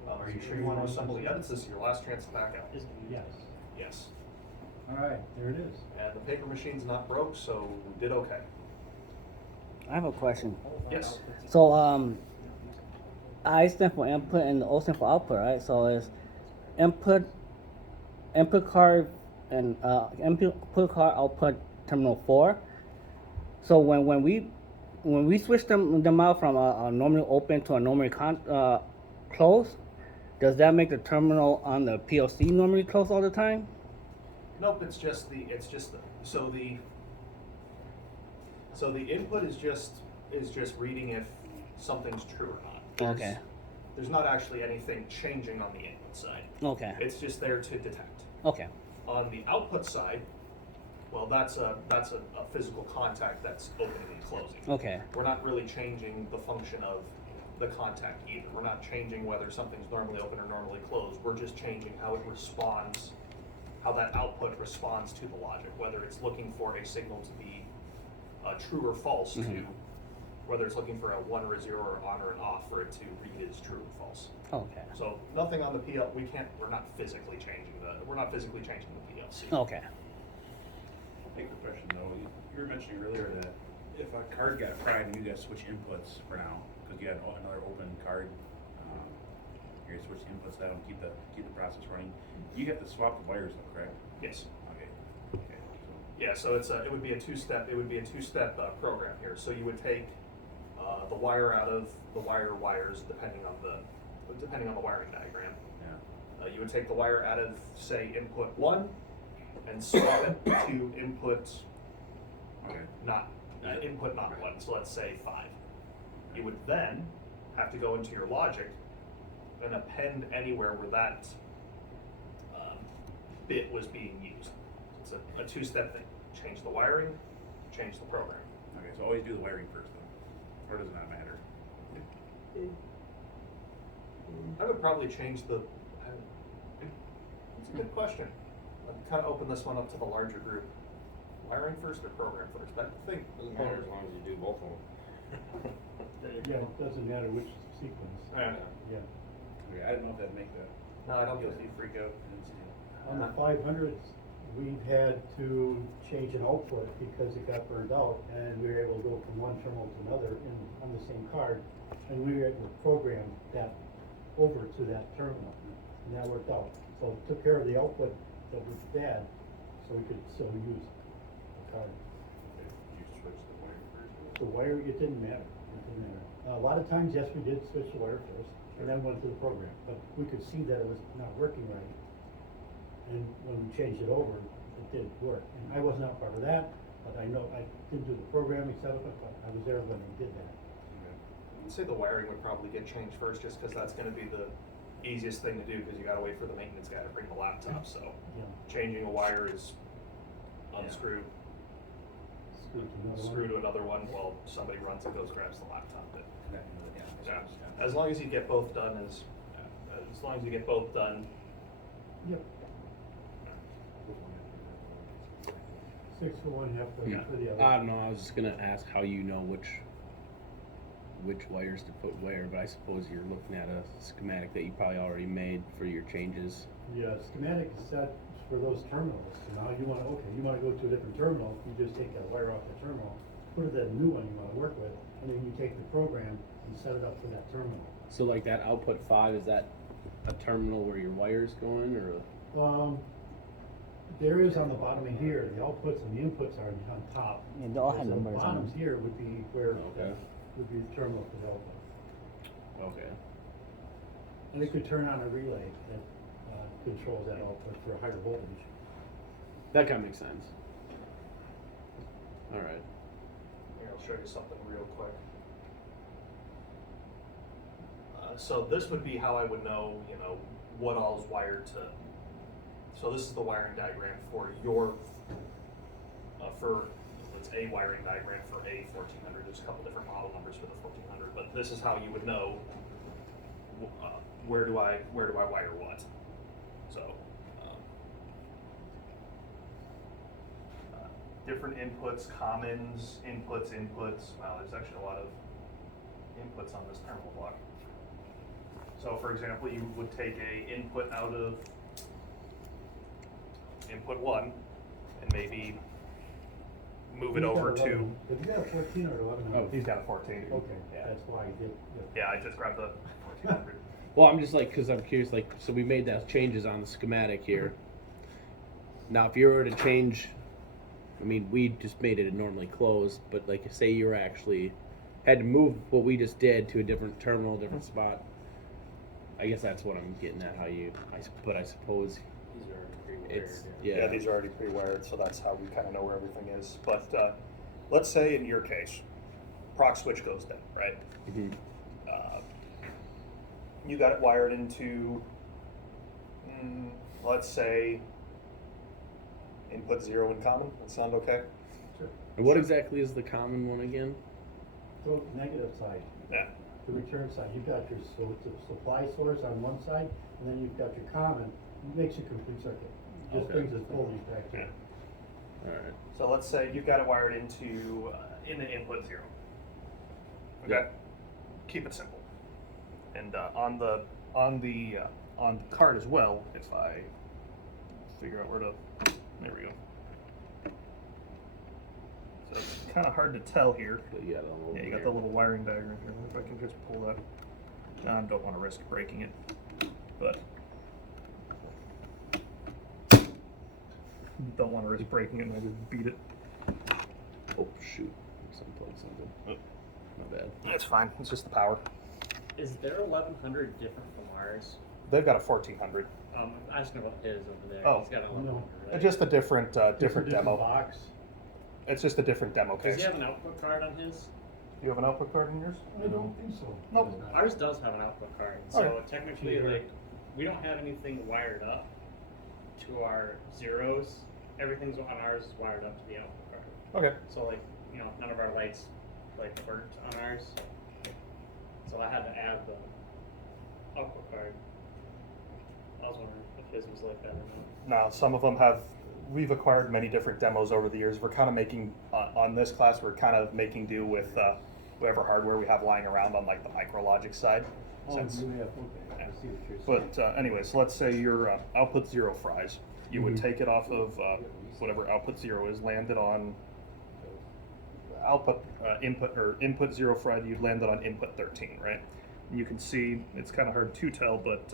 Are you sure you want to assemble the edits? This is your last chance to back out. Yes. Yes. All right, there it is. And the paper machine's not broke, so we did okay. I have a question. Yes. So I stand for input and the O stand for output, right? So it's input card and input card output terminal 4. So when we switch them out from a normally open to a normally closed, does that make the terminal on the PLC normally closed all the time? Nope, so the input is just reading if something's true or not. Okay. There's not actually anything changing on the input side. Okay. It's just there to detect. Okay. On the output side, well, that's a physical contact that's opening and closing. Okay. We're not really changing the function of the contact either. We're not changing whether something's normally open or normally closed. We're just changing how it responds, how that output responds to the logic, whether it's looking for a signal to be true or false, to whether it's looking for a 1 or a 0 or on or an off for it to read as true or false. Okay. So nothing on the we're not physically changing the PLC. Okay. I think the question though, you were mentioning earlier that if a card got fried and you guys switch inputs for now, because you had another open card, you're gonna switch inputs out and keep the process running. You have to swap the wires though, correct? Yes. Okay. Okay. So, Yeah, so it would be a two-step program here. So you would take the wire out of the wires depending on the wiring diagram. yeah. You would take the wire out of, say, input 1 and swap it to input Okay. input not 1. So let's say 5. You would then have to go into your logic and append anywhere where that bit was being used. It's a two-step thing. Change the wiring, change the program. Okay, so always do the wiring first though, or does it not matter? I would probably change the. It's a good question. I'd kind of open this one up to the larger group. Wiring first or program first? I think Doesn't matter as long as you do both of them. Yeah, it doesn't matter which sequence. Yeah. Yeah. Okay, I didn't know if that'd make the No, I don't think. PLC freak out. I didn't see it. On the 500s, we've had to change an output because it got burned out, and we were able to go from one terminal to another on the same card, and we were able to program that over to that terminal, and that worked out. So it took care of the output that was bad, so we could still use the card. You switch the wire first? The wire, it didn't matter. It didn't matter. A lot of times, yes, we did switch the wire first, and then went to the program, but we could see that it was not working right. And when we changed it over, it did work. And I was not part of that, but I know, I didn't do the programming stuff, but I was there when they did that. I'd say the wiring would probably get changed first, just because that's going to be the easiest thing to do, because you got to wait for the maintenance guy to bring the laptop. So Yeah. changing a wire is unscrew, screw to another one while somebody runs and goes grabs the laptop. But, yeah. As long as you get both done, Yep. 6 for one, half for the other. I don't know. I was just gonna ask how you know which wires to put where, but I suppose you're looking at a schematic that you probably already made for your changes. Yeah, schematic is set for those terminals. So now you want to go to a different terminal, you just take that wire off the terminal, put it in a new one you want to work with, and then you take the program and set it up for that terminal. So like that output 5, is that a terminal where your wire's going, or? There is on the bottom of here, the outputs and the inputs are on top. Yeah, they all have So numbers the on them. bottoms here would be where, Okay. would be the terminal for the output. Okay. And it could turn on a relay that controls that output for higher voltage. That kind of makes sense. All right. Here, I'll show you something real quick. So this would be how I would know, you know, what all is wired to. So this is the wiring diagram for your, it's a wiring diagram for a 1400. There's a couple different model numbers for the 1400, but this is how you would know where do I wire what. So different inputs, commons, inputs. Wow, there's actually a lot of inputs on this terminal block. So for example, you would take a input out of input 1 and maybe move it over to. Have you got a 14 or 11? Oh, he's got a 14. Okay, Yeah. that's why I did. Yeah, I just grabbed the 1400. Well, I'm just like, because I'm curious, like, so we made those changes on the schematic here. Now, if you were to change, I mean, we just made it normally closed, but like, say you were actually had to move what we just did to a different terminal, different spot. I guess that's what I'm getting at. How you, but I suppose These are pre-wired. it's Yeah, these are already pre-wired, so that's how we kind of know where everything is. But let's say in your case, proc switch goes down, right? Mhm. You got it wired into, let's say, input 0 in common. That sound okay? Sure. And what exactly is the common one again? So negative side, Yeah. the return side, you've got your supply source on one side, and then you've got your common. It makes a complete circuit. Just Okay. brings this voltage back to Yeah. it. All right. So let's say you've got it wired into in the input 0. Okay. Yeah. Keep it simple. And on the card as well, if I figure out where to, there we go. So it's kind of hard to tell here. Yeah, the little Yeah, you got the little wiring diagram here. If I can just pull that. I don't want to risk breaking it, but don't want to risk breaking it and I just beat it. Oh shoot! Unplugged something. Oh, my bad. It's fine. It's just the power. Is their 1100 different from ours? They've got a 1400. I'm asking about his over there. Oh. He's got a No. 1100. Right? Just a different different demo. Box. It's just a different demo Does case. he have an output card on his? You have an output card in yours? I don't think so. Nope. Ours does have an output card. So Okay. technically, Here. like, we don't have anything wired up to our zeros. Everything's on ours is wired up to the output card. Okay. So like, you know, none of our lights like burnt on ours. So I had to add the output card. I was wondering if his was like that or not. Now, some of them have. We've acquired many different demos over the years. We're kind of making on this class. We're kind of making do with whatever hardware we have lying around on like the micrologic side. Oh, Since- you have, okay, I see what you're saying. But anyways, let's say your output 0 fries. You would take it off of whatever output 0 is, land it on output input 0 fried. You'd land it on input 13, right? And you can see it's kind of hard to tell, but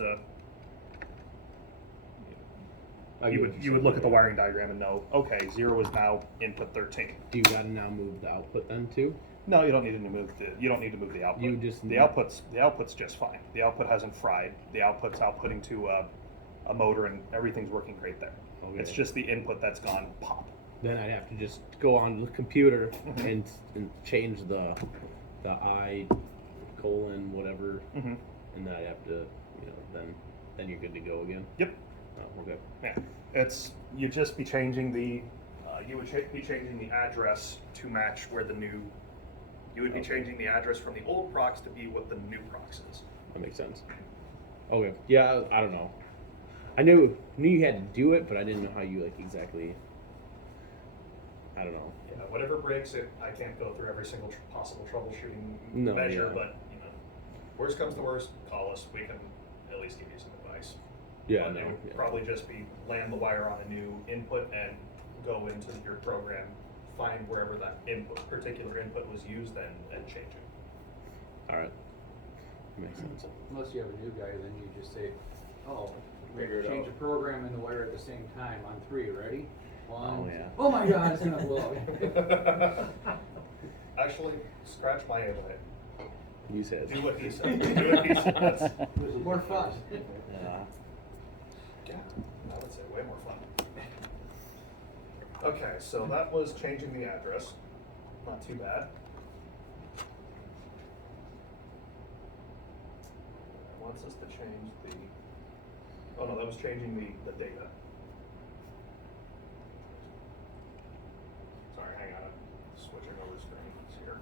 you would look at the wiring diagram and know, okay, 0 is now input 13. Do you gotta now move the output then too? No, you don't need to move the output. You just the output's just fine. The output hasn't fried. The output's outputting to a motor and everyththing's working great there. Okay. It's just the input that's gone pop. Then I'd have to just go on the computer and change the I colon whatever, Mm-hmm. and then I'd have to, you know, then you're good to go again. Yep. Oh, okay. Yeah. You'd just be changing the be changing the address to match where the new. You would be changing the address from the old procs to be what the new procs is. That makes sense. Okay. Yeah, I don't know. I knew you had to do it, but I didn't know how you like exactly. I don't know. Yeah, whatever breaks it, I can't go through every single possible troubleshooting No, measure, yeah. but you know, worst comes to worst, call us. We can at least give you some advice. Yeah, But no. it would Yeah. probably just be land the wire on a new input and go into your program, find wherever that particular input was used, and change it. All right. Makes sense. Unless you have a new guy, then you just say, oh, Figure it change out. the program and the wire at the same time on 3, ready? 1. Oh, yeah. Oh my God, it's gonna blow. Actually, scratch my inlet. You said. Do what he said. Do what he said. That's, It was more fun. Yeah. yeah, I would say way more fun. Okay, so that was changing the address. Not too bad. It wants us to change the, oh no, that was changing the data. Sorry, hang on, I'm switching over screens here.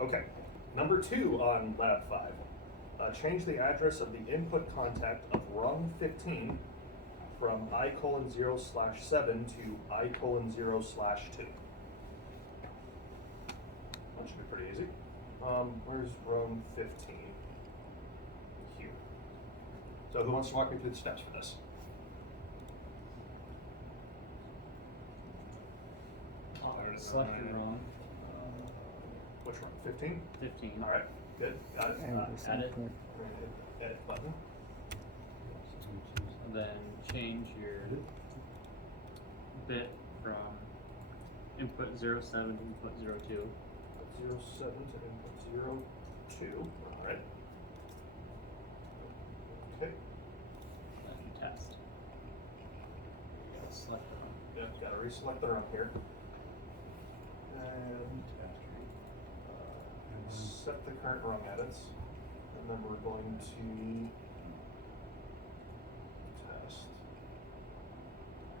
Okay, number 2 on lab 5. Change the address of the input contact of rung 15 from I:0/7 to I:0/2. That should be pretty easy. Where's rung 15? Here. So who wants to walk me through the steps for this? Select your rung. Which rung? 15? 15. All right, good, got it. And this Edit. input. We're gonna hit the edit button. And then change your bit from input 07 to input 02. 07 to input 02. All right. Okay. And test. Select the rung. Yep, gotta reselect the rung here. And set the current rung edits. And then we're going to test.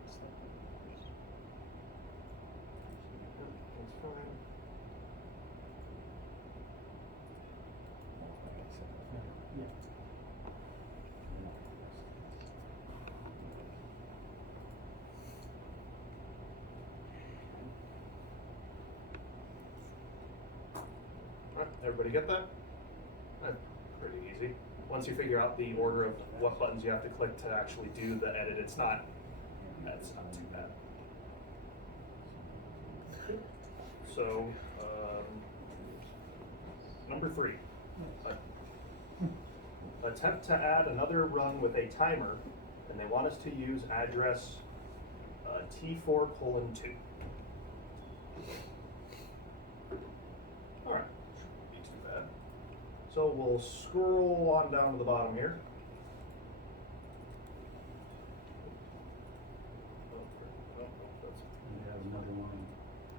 That's fine. Alright, everybody get that? Pretty easy. Once you figure out the order of what buttons you have to click to actually do the edit, that's not too bad. So, number 3. Attempt to add another rung with a timer, and they want us to use address T4:2. Alright, shouldn't be too bad. So we'll scroll on down to the bottom here.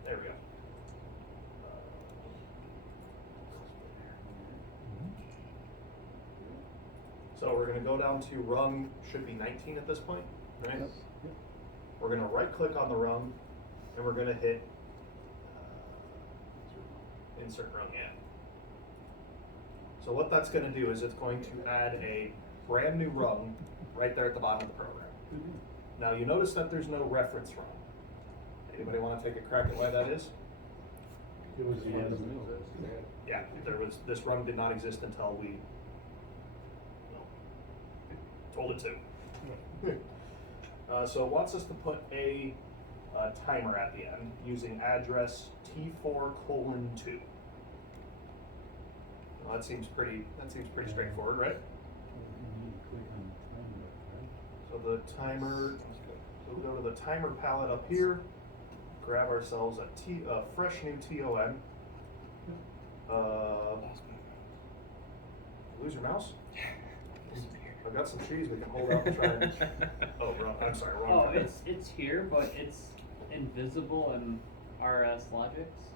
There we go. So we're going to go down to rung, should be 19 at this point, right? Yep. We're going to right click on the rung and we're going to hit insert rung in. So what that's going to do is it's going to add a brand new rung right there at the bottom of the program. Now you notice that there's no reference rung. Anybody want to take a crack at why that is? It was the end. Yeah, this rung did not exist until we told it to. So it wants us to put a timer at the end using address T4:2. Well, that seems pretty straightforward, right? So the timer, so we go to the timer palette up here, grab ourselves a fresh new TON. Lose your mouse? I've got some cheese we can hold up and try and, oh, wrong, I'm sorry, wrong. Oh, button. it's here, but it's invisible in RS Logics.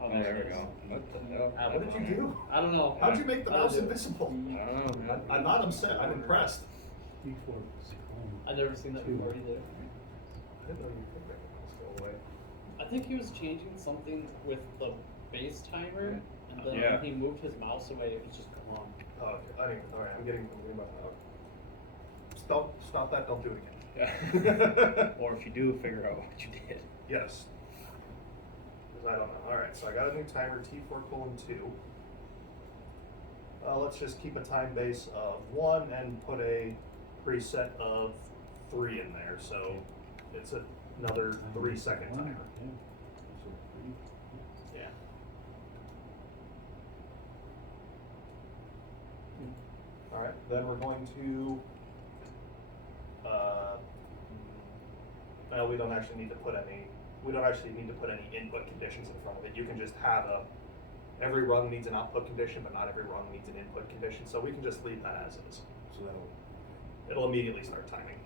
Oh, there it we is. go. What the hell? What did you do? I don't know. How'd you make the I don't mouse do it. invisible? I don't know. I'm not upset, I'm impressed. I've never seen that before either. I didn't know you could make the mouse go away. I think he was changing something with the base timer, and then Yeah. when he moved his mouse away, it was just gone. Oh, okay, alright, I'm getting about that. Stop that, don't do it again. Or if you do, figure out what you did. Yes. Because I don't know. Alright, so I got a new timer, T4:2. Let's just keep a time base of 1 and put a preset of 3 in there, so it's another 3-second timer. Yeah. All right, then we're going to, well, we don't actually need to put any input conditions in front of it. You can just have every rung needs an output condition, but not every rung needs an input condition, so we can just leave that as is. So it'll immediately start timing.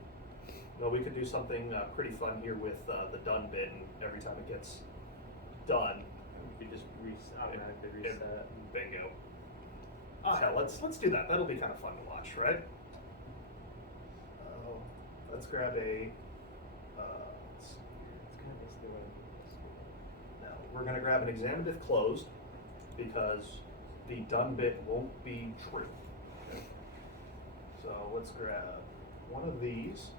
Now we could do something pretty fun here with the done bit, and every time it gets done, You could just automatically reset. Bingo. Oh hell, let's do that. That'll be kind of fun to watch, right? Let's grab a. Let's see here. It's kind of basically what Now we're gonna grab an examinative closed because the done bit won't be true. Okay. So let's grab one of these.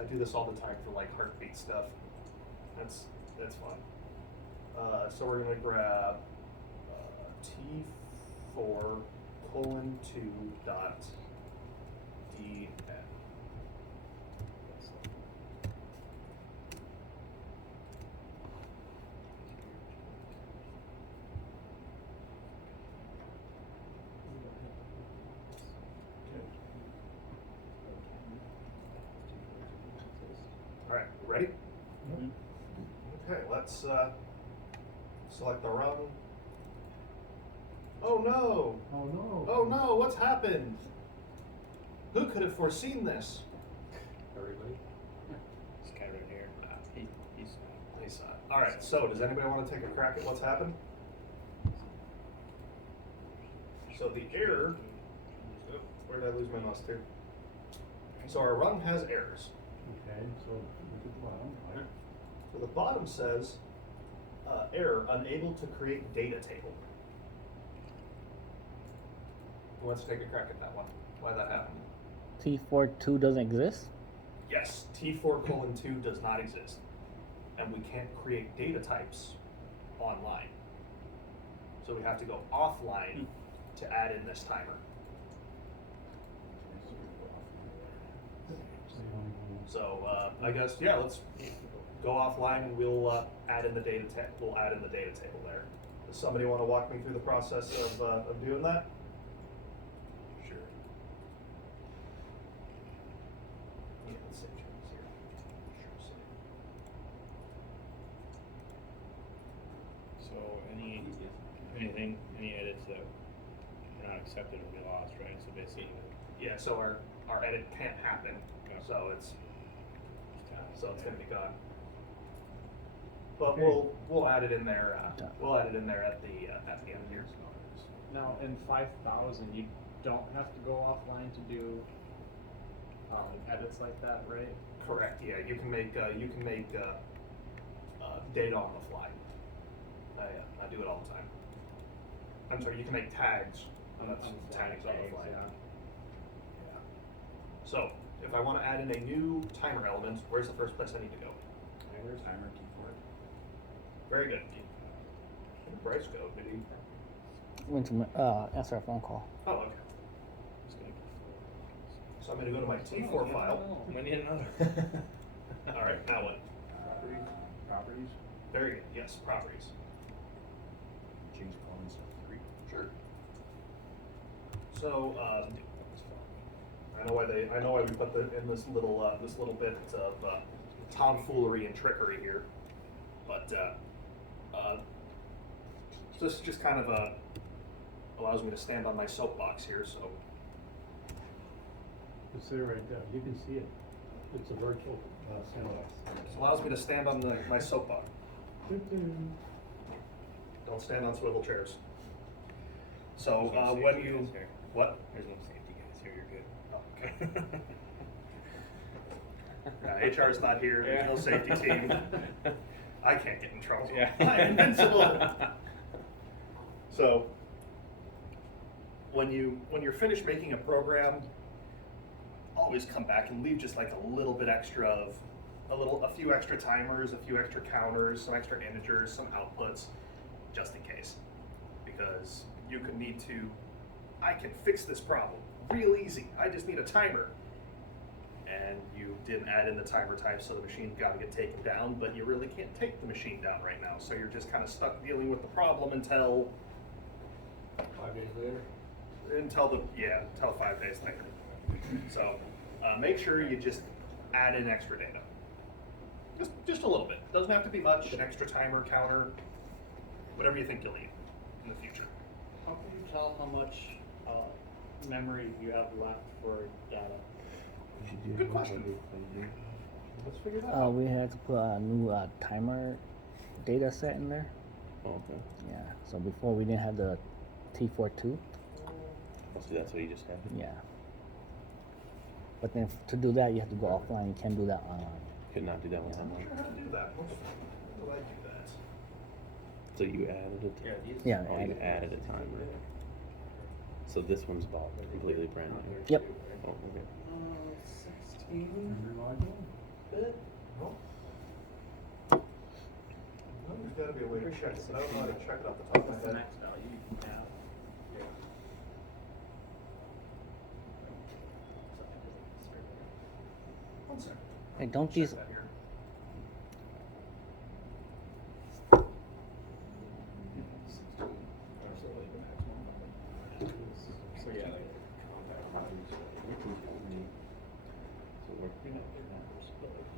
I do this all the time for like heartbeat stuff. That's fun. So we're gonna grab T4:2.dn. All right, ready? Okay, let's select the rung. Oh no! Oh no. Oh no, what's happened? Who could have foreseen this? Everybody? this guy right here. He's They saw it. All right, so does anybody want to take a crack at what's happened? So the error, where did I lose my mouse to? So our rung has errors. Okay, so look at the bottom, right? So the bottom says, error, unable to create data table. Who wants to take a crack at that one? Why that happened? T42 doesn't exist? Yes, T4:2 does not exist. And we can't create data types online. So we have to go offline to add in this timer. So I guess, yeah, let's go offline and we'll add in the data we'll add in the data table there. Does somebody want to walk me through the process of doing that? Sure. Yeah, let's save changes here. Sure, save. So any edits that are not accepted will be lost, right? So basically, Yeah, so our edit can't happen, so it's gonna be gone. But we'll add it in there. We'll add it in there at the end here. Now, in 5,000, you don't have to go offline to do edits like that, right? Correct. Yeah, you can make data on the fly. I do it all the time. I'm sorry. You can make tags. Tags on the fly. Yeah. Yeah. So if I want to add in a new timer element, where's the first place I need to go? Timer T4. Very good. Where did Bryce go? Did he? Went to answer a phone call. Oh, okay. So I'm going to go to my T4 file. we need another. All right, now what? Properties. Very good. Yes, properties. Change columns to 3. Sure. So I know why we put in this little bit of tomfoolery and trickery here, but this just kind of allows me to stand on my soapbox here. So It's there right there, you can see it. It's a virtual sandbox. this allows me to stand on my soapbox. Don't stand on swivel chairs. So when you what? There's no safety guys here. You're good. Okay. HR is not here. There's no safety team. I can't get in trouble. Yeah. I'm invincible. So when you're finished making a program, always come back and leave just like a little bit extra of a few extra timers, a few extra counters, some extra integers, some outputs, just in case, because you could need to. I can fix this problem real easy. I just need a timer. And you didn't add in the timer type, so the machine's got to get taken down, but you really can't take the machine down right now. So you're just kind of stuck dealing with the problem until 5 days later? Until 5 days later. So make sure you just add in extra data. Just a little bit. Doesn't have to be much. An extra timer, counter, whatever you think you'll need in the future. How can you tell how much memory you have left for data? Good question. Let's figure that out. We had to put a new timer data set in there. Oh, okay. Yeah. So before we didn't have the T42. Oh, so that's what you just had. Yeah. But then to do that, you have to go offline. You can't do that online. Could not do that one I'm not online. sure how to do that. When did I do that? So you added it. Yeah, Oh, you added. added a timer. So this one's bought completely brand new. Yep. Oh, okay. 16 bit? No. There's got to be a way to check it, but I don't know how to check it off the top of What's my the head. next value you can have? One second. Hey, don't Check these that here. So yeah, like compact copies. So we're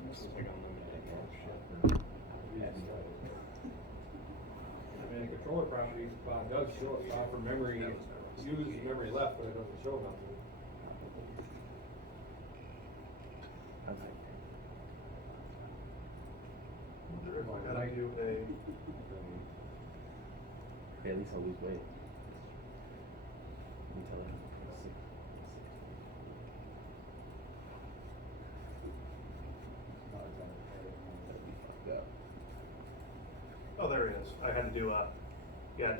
this is like unlimited. I mean, the controller property does show, offer memory, used memory left, but it doesn't show nothing. Wonder if I gotta do a. Okay, at least I'll lose weight. Until then. Oh, there it is. I had to do a. You had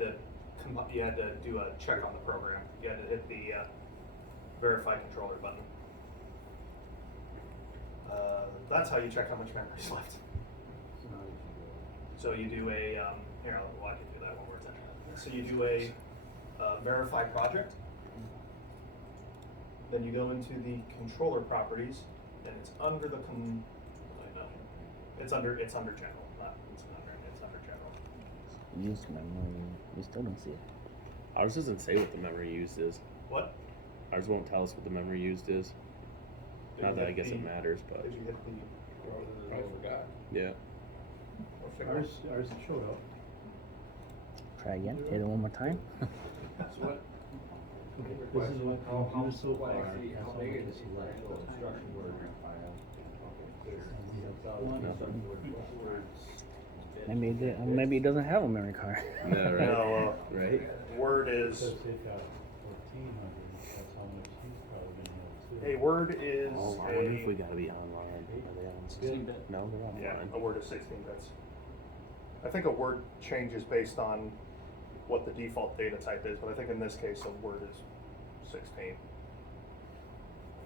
to do a check on the program. You had to hit the verify controller button. That's how you check how much memory's left. So you do a here. I'll walk you through that one more time. So you do a verify project. Then you go into the controller properties, and it's under the it's under general. It's under general. use memory. We still don't see it. Ours doesn't say what the memory used is. What? Ours won't tell us what the memory used is. Did Not you that I hit guess the- it matters, but Did you hit the? Probably forgot. yeah. Ours showed up. Try again. Hit it one more time. So what? This is what How we do so what far. actually, how That's big all is this this is actual left. instruction word? Maybe it doesn't have a memory card. No, right? No, Right? Word is Because it got 1,400, that's how much he's probably gonna have too. a word is Oh, I wonder if we gotta be online. Are they on 16-bit? No, they're online. yeah, a word is 16 bits. I think a word changes based on what the default data type is, but I think in this case a word is 16.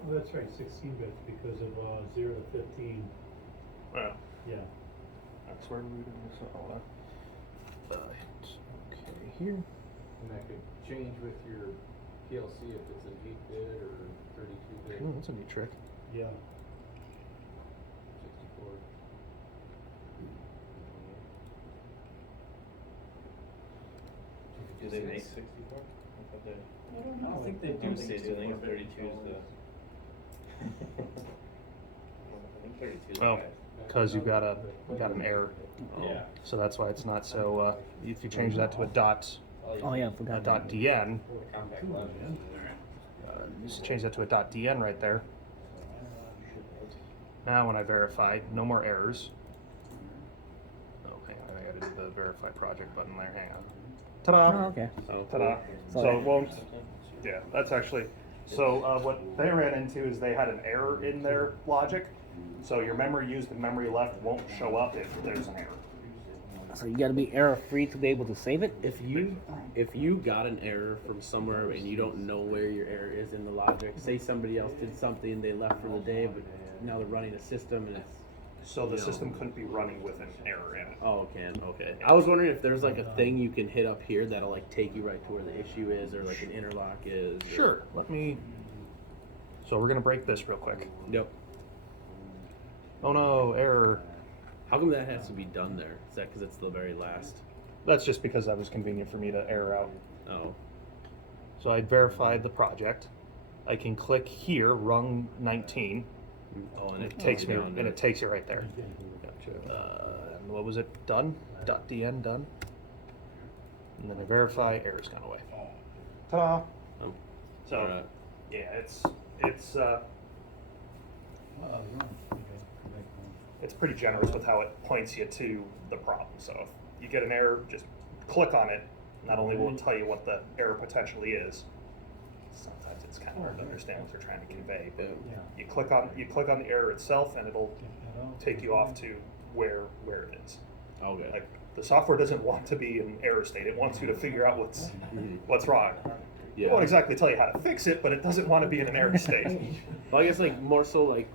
Oh, that's right, 16 bits because of 0 to 15. Well, Yeah. that's where we did this. Hold on. Okay, here. And that could change with your PLC if it's an 8-bit or 32-bit, Ooh, that's a neat trick. Yeah. 64. Do they make 64? I thought they. I don't know. I think they do say, so I think 32 is the. I think 32 is the Oh, highest. because you got an error. Yeah. So that's why it's not so. If you change that to a dot, Oh yeah, I forgot. a dot DN, Compact Class. just change that to a dot DN right there. Now when I verify, no more errors. Oh, hang on, I gotta do the verify project button there. Hang on. Ta-da! Oh, okay. Oh, Ta-da! So- So it won't. Yeah, that's actually. So what they ran into is they had an error in their logic. So your memory used and memory left won't show up if there's an error. So you gotta be error free to be able to save it. If you got an error from somewhere and you don't know where your error is in the logic, say somebody else did something, they left for the day, but now they're running a system and it's So the No. system couldn't be running with an error in it. oh okay. I was wondering if there's like a thing you can hit up here that'll like take you right to where the issue is or like an interlock is. or- Sure. Let me. So we're gonna break this real quick. Yep. Oh no, error. How come that has to be done there? Is that because it's the very last? That's just because that was convenient for me to error out. Oh. So I'd verified the project. I can click here, rung 19. Oh, and it takes me, down and to- it takes you right there. And what was it? Done. .dn done. And then I verify. Error's gone away. Ta-da! Oh, So alright. yeah, it's it's pretty generous with how it points you to the problem. So if you get an error, just click on it. Not only will it tell you what the error potentially is, sometimes it's kind of hard to understand what they're trying to convey. But you click on the error itself, and it'll take you off to where it is. Okay. Like the software doesn't want to be in error state; it wants you to figure out what's wrong. Yeah. It won't exactly tell you how to fix it, but it doesn't want to be in an error state. Well, I guess like more so like,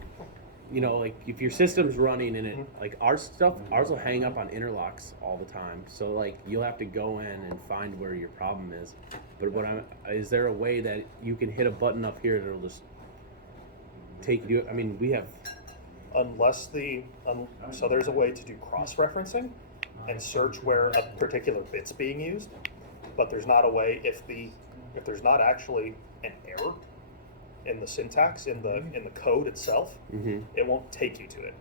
you know, like if your system's running and it like ours will hang up on interlocks all the time. So like you'll have to go in and find where your problem is. But is there a way that you can hit a button up here that'll just take you? I mean, we have. Unless so there's a way to do cross-referencing and search where a particular bit's being used, but there's not a way if there's not actually an error in the syntax in the code itself, it won't take you to it.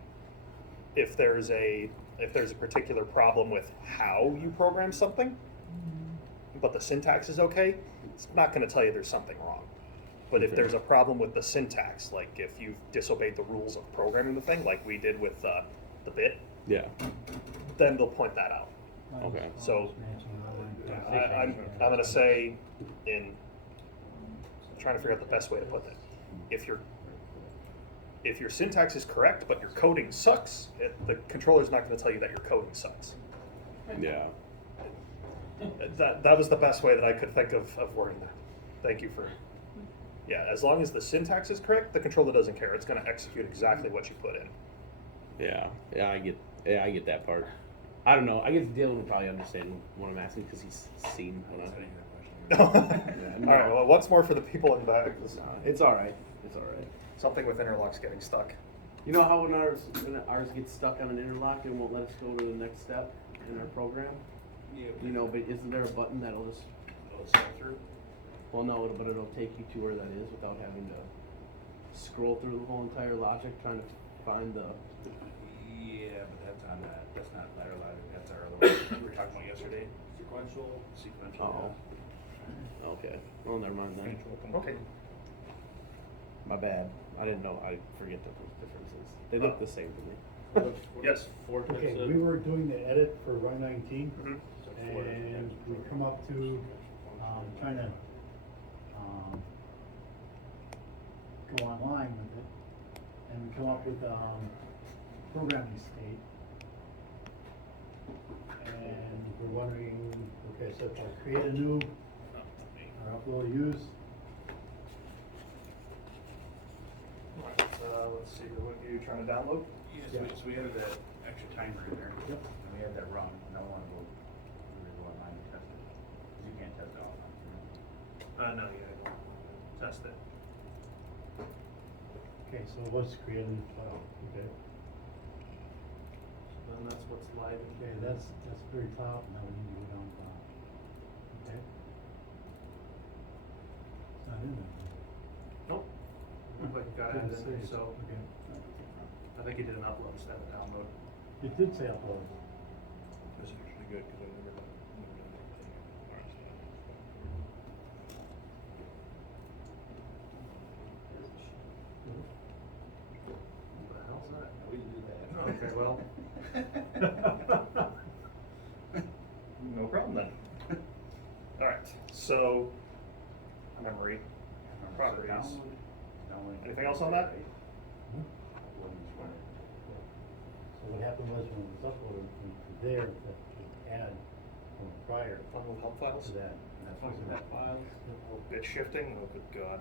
If there's a particular problem with how you program something, but the syntax is okay, it's not going to tell you there's something wrong. But if there's a problem with the syntax, like if you've disobeyed the rules of programming the thing, like we did with the bit, Yeah. then they'll point that out. Okay. So I'm going to say I'm trying to figure out the best way to put that. If your syntax is correct, but your coding sucks, the controller's not going to tell you that your coding sucks. Yeah. That was the best way that I could think of wording that. Thank you for. Yeah, as long as the syntax is correct, the controller doesn't care. It's going to execute exactly what you put in. Yeah. I get that part. I don't know. I guess Dylan would probably understand what I'm asking because he's seen what I'm. All right. Well, once more for the people in the back. It's all right. It's all right. Something with interlocks getting stuck. You know how when ours gets stuck on an interlock and won't let us go to the next step in our program? Yeah. You know, but isn't there a button that'll just scroll through? Well, no, but it'll take you to where that is without having to scroll through the whole entire logic trying to find the. Yeah, but that's on that. That's not ladder logic. That's our other one we were talking about yesterday. Sequential. Oh. Okay. Well, never mind then. Okay. My bad. I didn't know. I forget the differences. They look the same to me. Yes. Okay, we were doing the edit for run 19, Mhm. and we come up to trying to go online with it, and we come up with programming state. And we're wondering, okay, so if I create a new or upload a use, Let's see. What are you trying to download? Yeah, so we added that extra timer in there. Yep. And we had that run. Now I want to go online and test it. 'Cause you can't test it offline. No, you gotta test it. okay, so let's create a new file, okay. Then that's what's live. Okay, that's very top, now we need to go down to bottom. Okay? It's not in there. Nope. But you got Didn't it in say there, it. so Okay. I think you did an upload instead of download. It did say upload. This is usually good because I never done What the hell's that? We didn't do that. Okay, well. No problem then. All right, so memory, properties. Anything else on that? So what happened was when it was uploaded from there, that add from prior Little help files? to that. And that's what's in that file. Bit shifting, oh good God.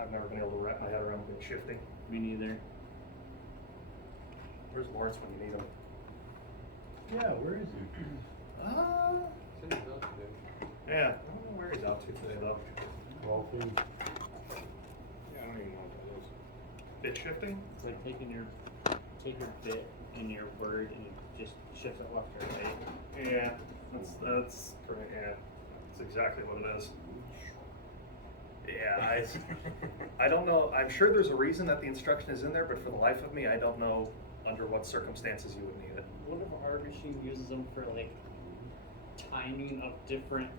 I've never been able to wrap my head around bit shifting. Me neither. Where's Lawrence when you need him? Yeah, where is he? Yeah, I don't know where he's out to today though. All things. Yeah, I don't even know what that is. Bit shifting? It's like taking your bit in your word and it just shifts it left or right. Yeah, that's correct, yeah. That's exactly what it is. Yeah, I don't know. I'm sure there's a reason that the instruction is in there, but for the life of me, I don't know under what circumstances you would need it. What if our machine uses them for like timing of different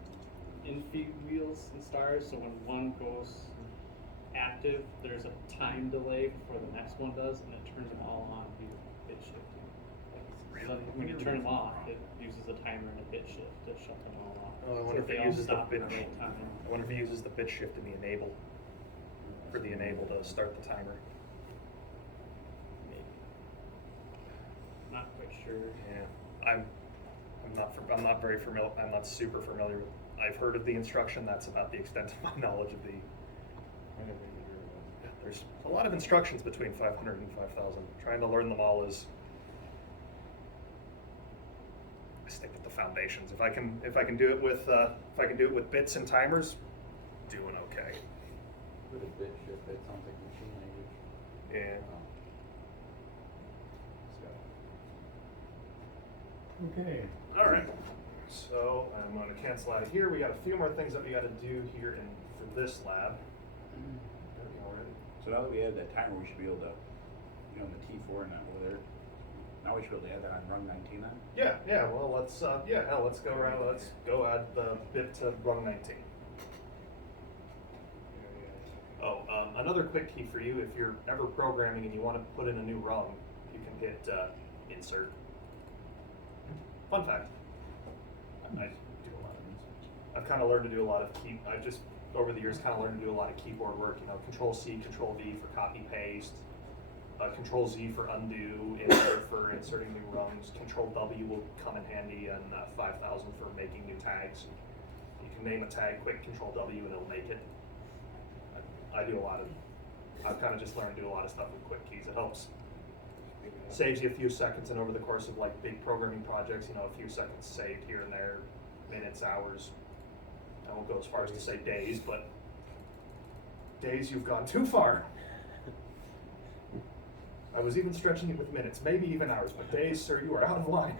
in-feed wheels and stars? So when one goes active, there's a time delay before the next one does, and it turns them all on via bit shifting. So when you turn them off, it uses a timer and a bit shift to shut them all off. Oh, I wonder if So they it all uses the stop bit. at the right time. I wonder if it uses the bit shift in the enable. For the enable to start the timer. Maybe. Not quite sure. Yeah, I'm not very familiar. I'm not super familiar with. I've heard of the instruction. That's about the extent of my knowledge of the. There's a lot of instructions between 500 and 5,000. Trying to learn them all is. I stick with the foundations. If I can do it with bits and timers, doing okay. With a bit shift, that sounds like machine language. Yeah. Okay. All right. So I'm going to cancel out of here. We got a few more things that we got to do here for this lab. Already. So now that we added that timer, we should be able to, the T4 and that over there. Now we should be able to add that on rung 19 then? Yeah. Well, let's let's go around. Let's go add the bit to rung 19. Oh, another quick key for you: if you're ever programming and you want to put in a new rung, you can hit insert. Fun fact. I do a lot of these. I've kind of learned to do a lot of I've just over the years kind of learned to do a lot of keyboard work. Control C, Control V for copy paste. Control Z for undo, insert for inserting new rungs. Control W will come in handy, and 5,000 for making new tags. You can name a tag quick, Control W, and it'll make it. I've kind of just learned to do a lot of stuff with quick keys. It helps. Saves you a few seconds, and over the course of like big programming projects, a few seconds saved here and there, minutes, hours. I won't go as far as to say days, but days you've gone too far. I was even stretching it with minutes, maybe even hours, but days, sir, you are out of line.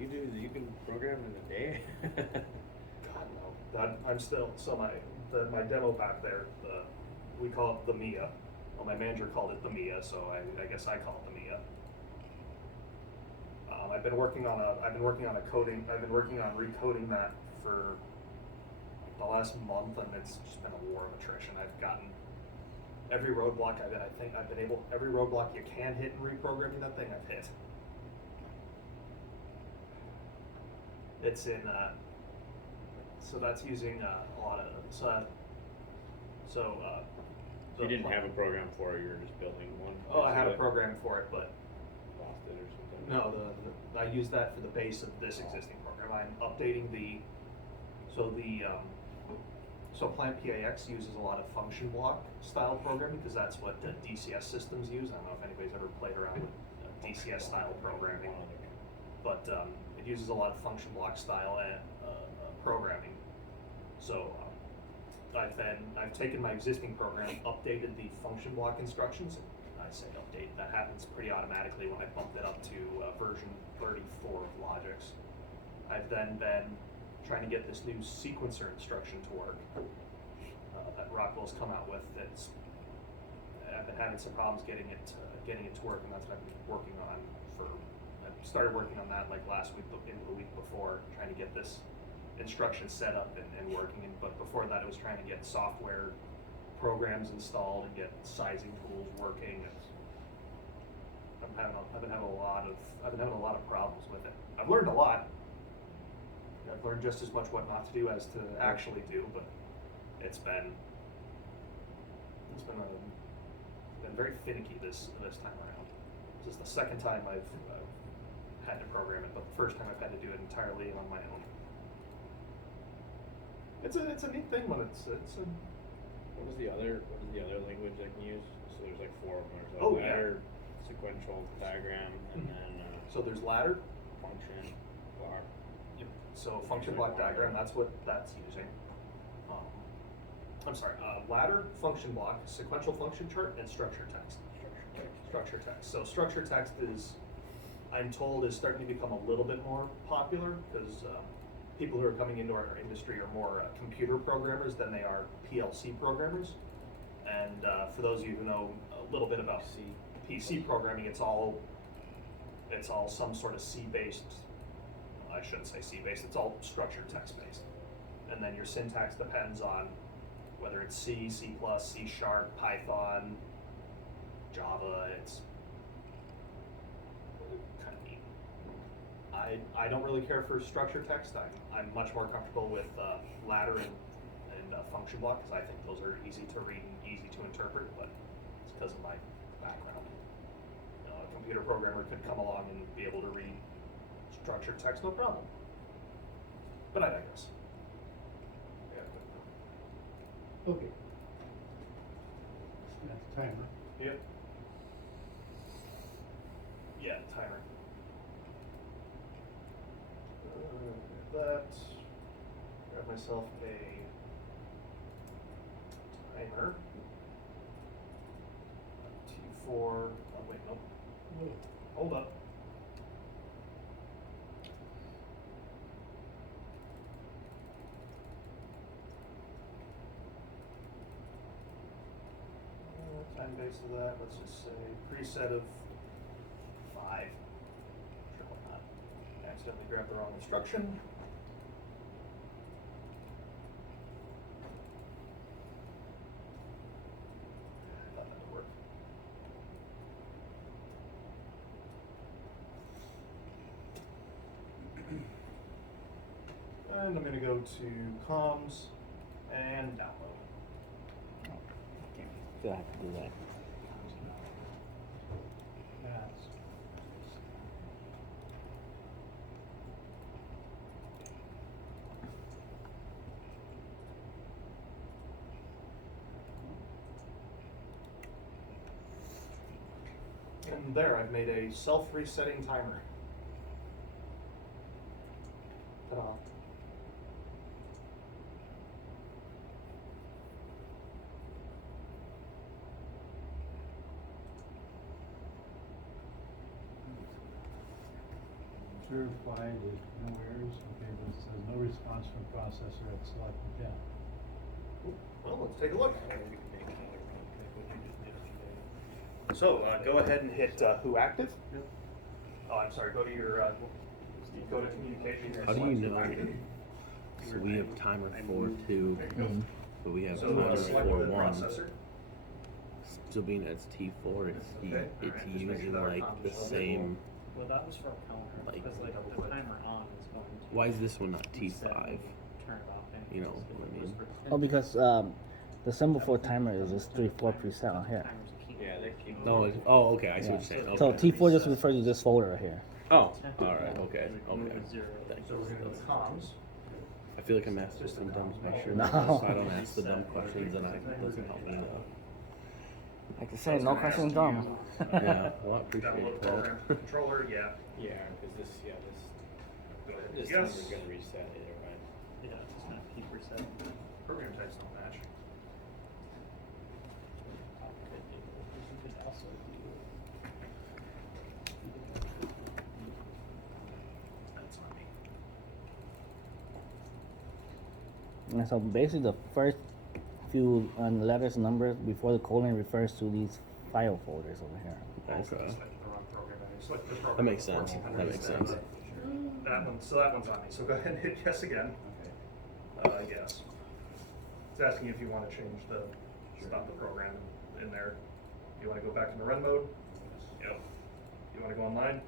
You can program in a day. God no. I'm still my demo back there. We call it the Mia. Well, my manager called it the Mia, so I guess I call it the Mia. I've been working on recoding that for the last month, and it's just been a war of attrition. I've gotten every roadblock every roadblock you can hit in reprogramming that thing I've hit. It's in so that's using a lot of You didn't have a program for it, you were just building one? Oh, I had a program for it, but lost it or something? no, I use that for the base of this existing program. I'm updating so Plant PAX uses a lot of function block style programming because that's what DCS systems use. I don't know if anybody's ever played around with DCS style programming, but it uses a lot of function block style programming. So I've taken my existing program, updated the function block instructions. I say update, that happens pretty automatically when I bumped it up to version 34 of Logix. I've then been trying to get this new sequencer instruction to work that Rockwell's come out with. I've been having some problems getting it to work, and that's what I've been working on I started working on that like last week, into the week before, trying to get this instruction set up and working. But before that, it was trying to get software programs installed and get sizing tools working. I've been having a lot of problems with it. I've learned a lot. I've learned just as much what not to do as to actually do, but it's been very finicky this time around. This is the second time I've had to program it, but the first time I've had to do it entirely on my own. It's a neat thing when it's a. What is the other language I can use? So there's like four of them. There's Oh, ladder, sequential diagram, and then So there's ladder. function block. Yep. So function block diagram, that's what that's using. I'm sorry, ladder, function block, sequential function chart, and structure text. Structure text. So structure text is, I'm told, is starting to become a little bit more popular because people who are coming into our industry are more computer programmers than they are PLC programmers. And for those of you who know a little bit about PC programming, it's all some sort of C-based. I shouldn't say C-based. It's all structured text-based, and then your syntax depends on whether it's C, C++, C#, Python, Java. It's kind of neat. I don't really care for structured text. I'm much more comfortable with ladder and function block because I think those are easy to read and easy to interpret, but it's because of my background. You know, a computer programmer could come along and be able to read structured text, no problem. But I digress. Okay. That's the timer. Yep. Yeah, timer. That. Grab myself a timer. T4. Oh wait, nope. Wait. Hold up. Time base of that, let's just say preset of 5. Sure, why not? Accidentally grabbed the wrong instruction. I thought that would work. And I'm going to go to comms and download. Still have to do that. That's. And there, I've made a self-resetting timer. Ta-da. Certified, there's no errors, okay, but it says no response from processor at selected tab. Well, let's take a look. So, go ahead and hit who active. Oh, I'm sorry, go to your, go to communications. How do you know? So we have timer 4.2, but we have So, timer select the 4.1. processor. So being that it's T4, it's Okay, alright, it's just make sure using that our like comms the is all same. Well, that was for a counter, Like- because like the timer on is going to. Why is this one not reset T5? when you turn it off anyways, You know if what I it was mean? for- Oh, because the symbol for timer is this 3-4 preset on here. Timers keep- Yeah, they keep. No, oh, okay, I see Yeah. what you're saying. So Okay. T4 just refers to this folder right here. Oh, all right, okay, Remove okay. a zero. Thanks. So we're gonna go to comms. I feel like I'm asked this sometimes. Make sure No. that if I don't ask the dumb questions, then it doesn't help me. Like I say, no question dumb. Yeah, well, I appreciate Download that. program controller, yeah. Yeah, cause this, Go ahead. this Yes. number's gonna reset either way. Yeah, it's just gonna keep resetting. Program types don't match. You could also do. That's on me. And so basically the first few letters and numbers before the colon refers to these file folders over here. Okay. Selected the wrong program. I selected the program. That makes sense. 1400 That makes instead. sense. That one, so that one's on me. So go ahead and hit yes again. Yes. It's asking if you want to change the stop the program in there. You want to go back into run mode? Yep. You want to go online?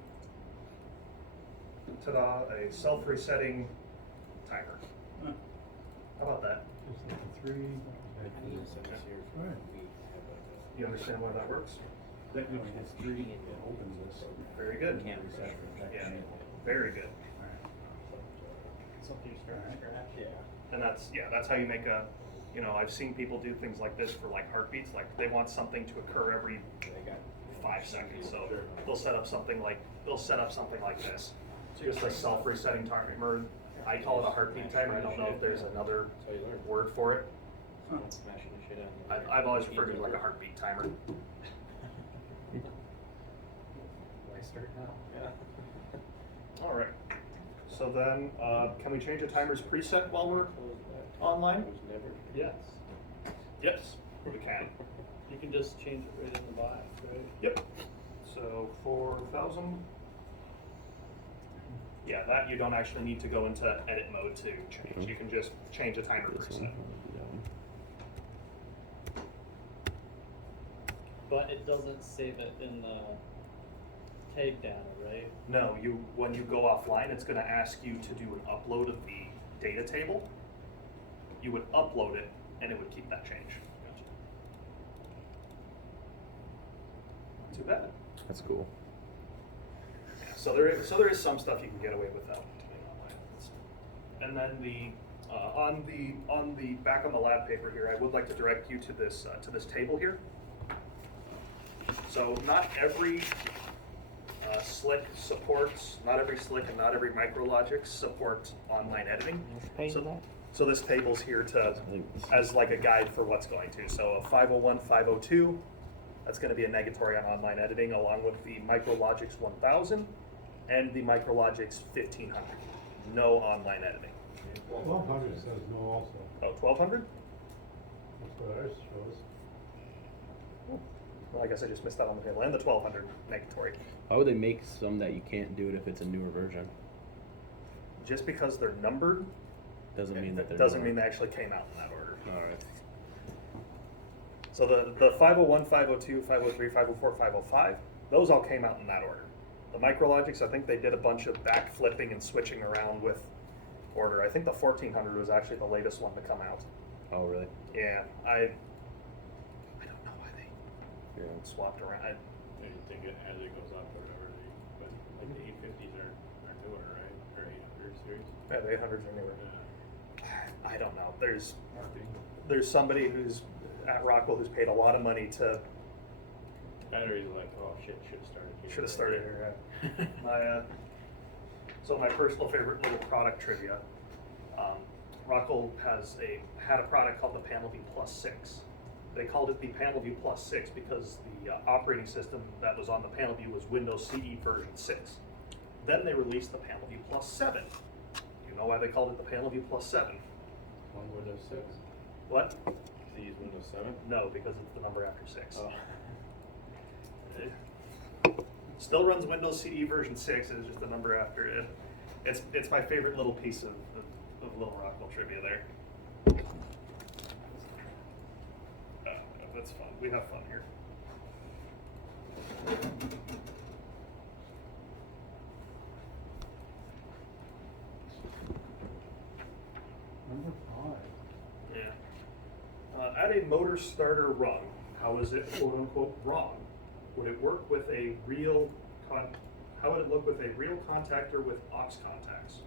Ta-da! A self-resetting timer. How about that? Just like the 3. I need to send this here for Alright. we have a. You understand why that works? That no, it has 3, it opens this. Very good. Can't reset for Yeah. Very good. So do you start from scratch? Yeah. And that's how you make a, you know, I've seen people do things like this for like heartbeats, like they want something to occur every They got. 5 seconds, so they'll set up something like this. Just a self-resetting timer. I call it a heartbeat timer. I don't know if there's another So you learn. word for it. Smashing the shit out of I've always referred to it like a heartbeat timer. Why start now? Yeah. All right. So then, can we change a timer's preset while we're online? Yes. Yes, we can. You can just change it right in the box, right? Yep. So 4,000. Yeah, that you don't actually need to go into edit mode to change. You can just change the timer preset. But it doesn't save it in the tag data, right? No, when you go offline, it's going to ask you to do an upload of the data table. You would upload it, and it would keep that change. Not too bad. That's cool. Yeah, so there is some stuff you can get away without doing online. And then on the back on the lab paper here, I would like to direct you to this table here. So not every Slick supports, not every Slick and not every MicroLogic supports online editing. So this table's here as like a guide for what's going to. So a 501, 502, that's going to be a negatory on online editing, along with the MicroLogic's 1000 and the MicroLogic's 1500. No online editing. 1200 says no also. Oh, 1200? That's what ours shows. Well, I guess I just missed that on the table. And the 1200 negatory. Why would they make some that you can't do it if it's a newer version? Just because they're numbered Doesn't mean that they're doesn't newer. mean they actually came out in that order. All right. So the 501, 502, 503, 504, 505, those all came out in that order. The MicroLogics, I think they did a bunch of back flipping and switching around with order. I think the 1400 was actually the latest one to come out. Oh, really? Yeah, I don't know why they swapped around. I think as it goes up or whatever, but like the 850s are newer, right? Or 800 series. Yeah, the 800s are newer. I don't know. There's somebody who's at Rockwell who's paid a lot of money to. Batteries are like, oh shit, should have started here. Should have started here. Yeah. So my personal favorite little product trivia. Rockwell had a product called the PanelView Plus 6. They called it the PanelView Plus 6 because the operating system that was on the PanelView was Windows CE version 6. Then they released the PanelView Plus 7. You know why they called it the PanelView Plus 7? On Windows 6. What? They use Windows 7? No, because it's the number after 6. Oh. It still runs Windows CE version 6. It's just the number after it. It's my favorite little piece of Little Rockwell trivia there. That's fun. We have fun here. Number 5. Yeah. At a motor starter run, how is it quote unquote wrong? Would it work with a real how would it look with a real contactor with aux contacts?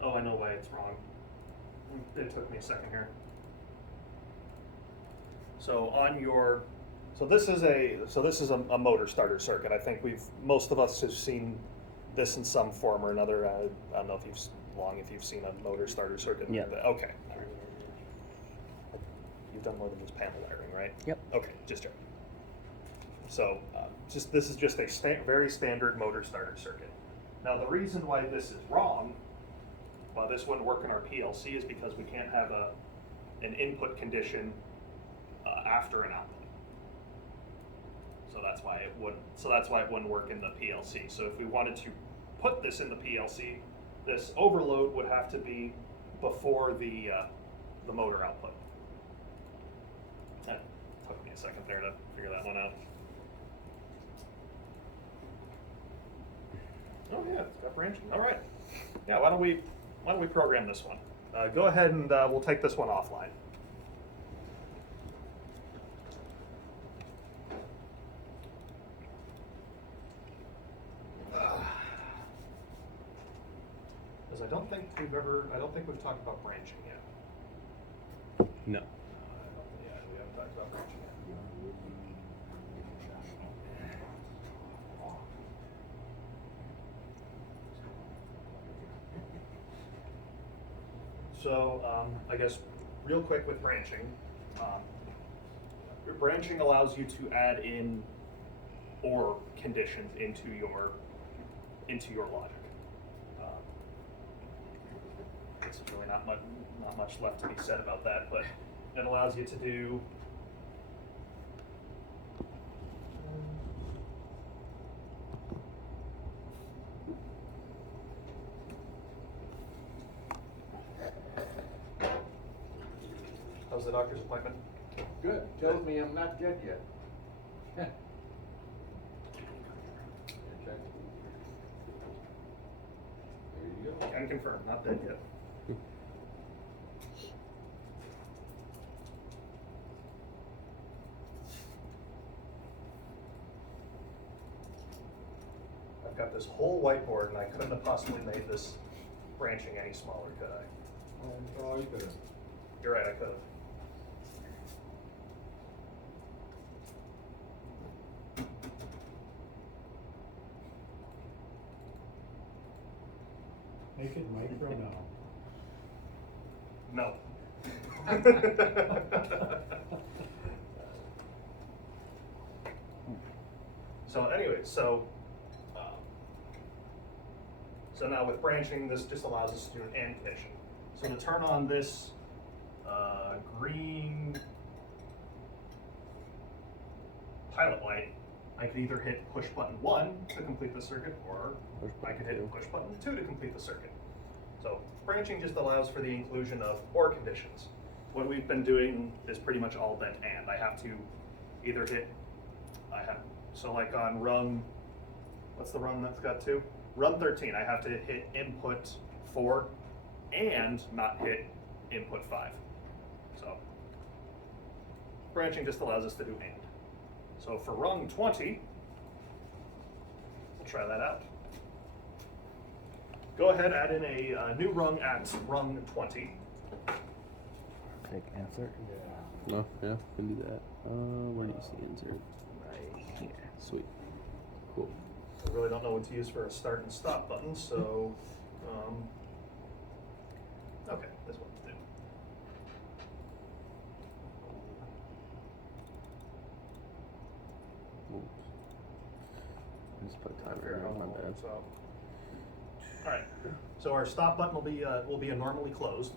Oh, I know why it's wrong. It took me a second here. So on your, this is a motor starter circuit. I think most of us have seen this in some form or another. I don't know if you've seen a motor starter circuit. Yeah. Okay. You've done more than just panel wiring, right? Yep. Okay, just checking. So this is just a very standard motor starter circuit. Now the reason why this is wrong, why this wouldn't work in our PLC, is because we can't have an input condition after an output. So that's why it wouldn't work in the PLC. So if we wanted to put this in the PLC, this overload would have to be before the motor output. That took me a second there to figure that one out. Oh yeah, it's got branching. All right. Yeah, why don't we program this one? Go ahead and we'll take this one offline. Because I don't think we've talked about branching yet. No. Yeah, we haven't talked about branching yet. So I guess real quick with branching, branching allows you to add in OR conditions into your logic. There's really not much left to be said about that, but it allows you to do. How's the doctor's appointment? Good, tells me I'm not dead yet. Check. There you go. Can confirm, not dead yet. I've got this whole whiteboard, and I couldn't have possibly made this branching any smaller, could I? Oh, you could have. You're right, I could have. Make it micro now. No. So anyway, so now with branching, this just allows us to do an AND condition. So to turn on this green pilot light, I could either hit push button 1 to complete the circuit, or I could hit push button 2 to complete the circuit. So branching just allows for the inclusion of OR conditions. What we've been doing is pretty much all been AND. I have to either hit, so like on rung, what's the rung that's got 2? Run 13, I have to hit input 4 and not hit input 5. So branching just allows us to do AND. So for rung 20, we'll try that out. Go ahead, add in a new rung at rung 20. Click insert. No, yeah, can do that. Where do you see insert? Right here. Sweet. Cool. I really don't know what to use for a start and stop button, so okay, this one's due. Oops. Just put Not timer very in, my helpful, bad. so. All right, so our stop button will be a normally closed,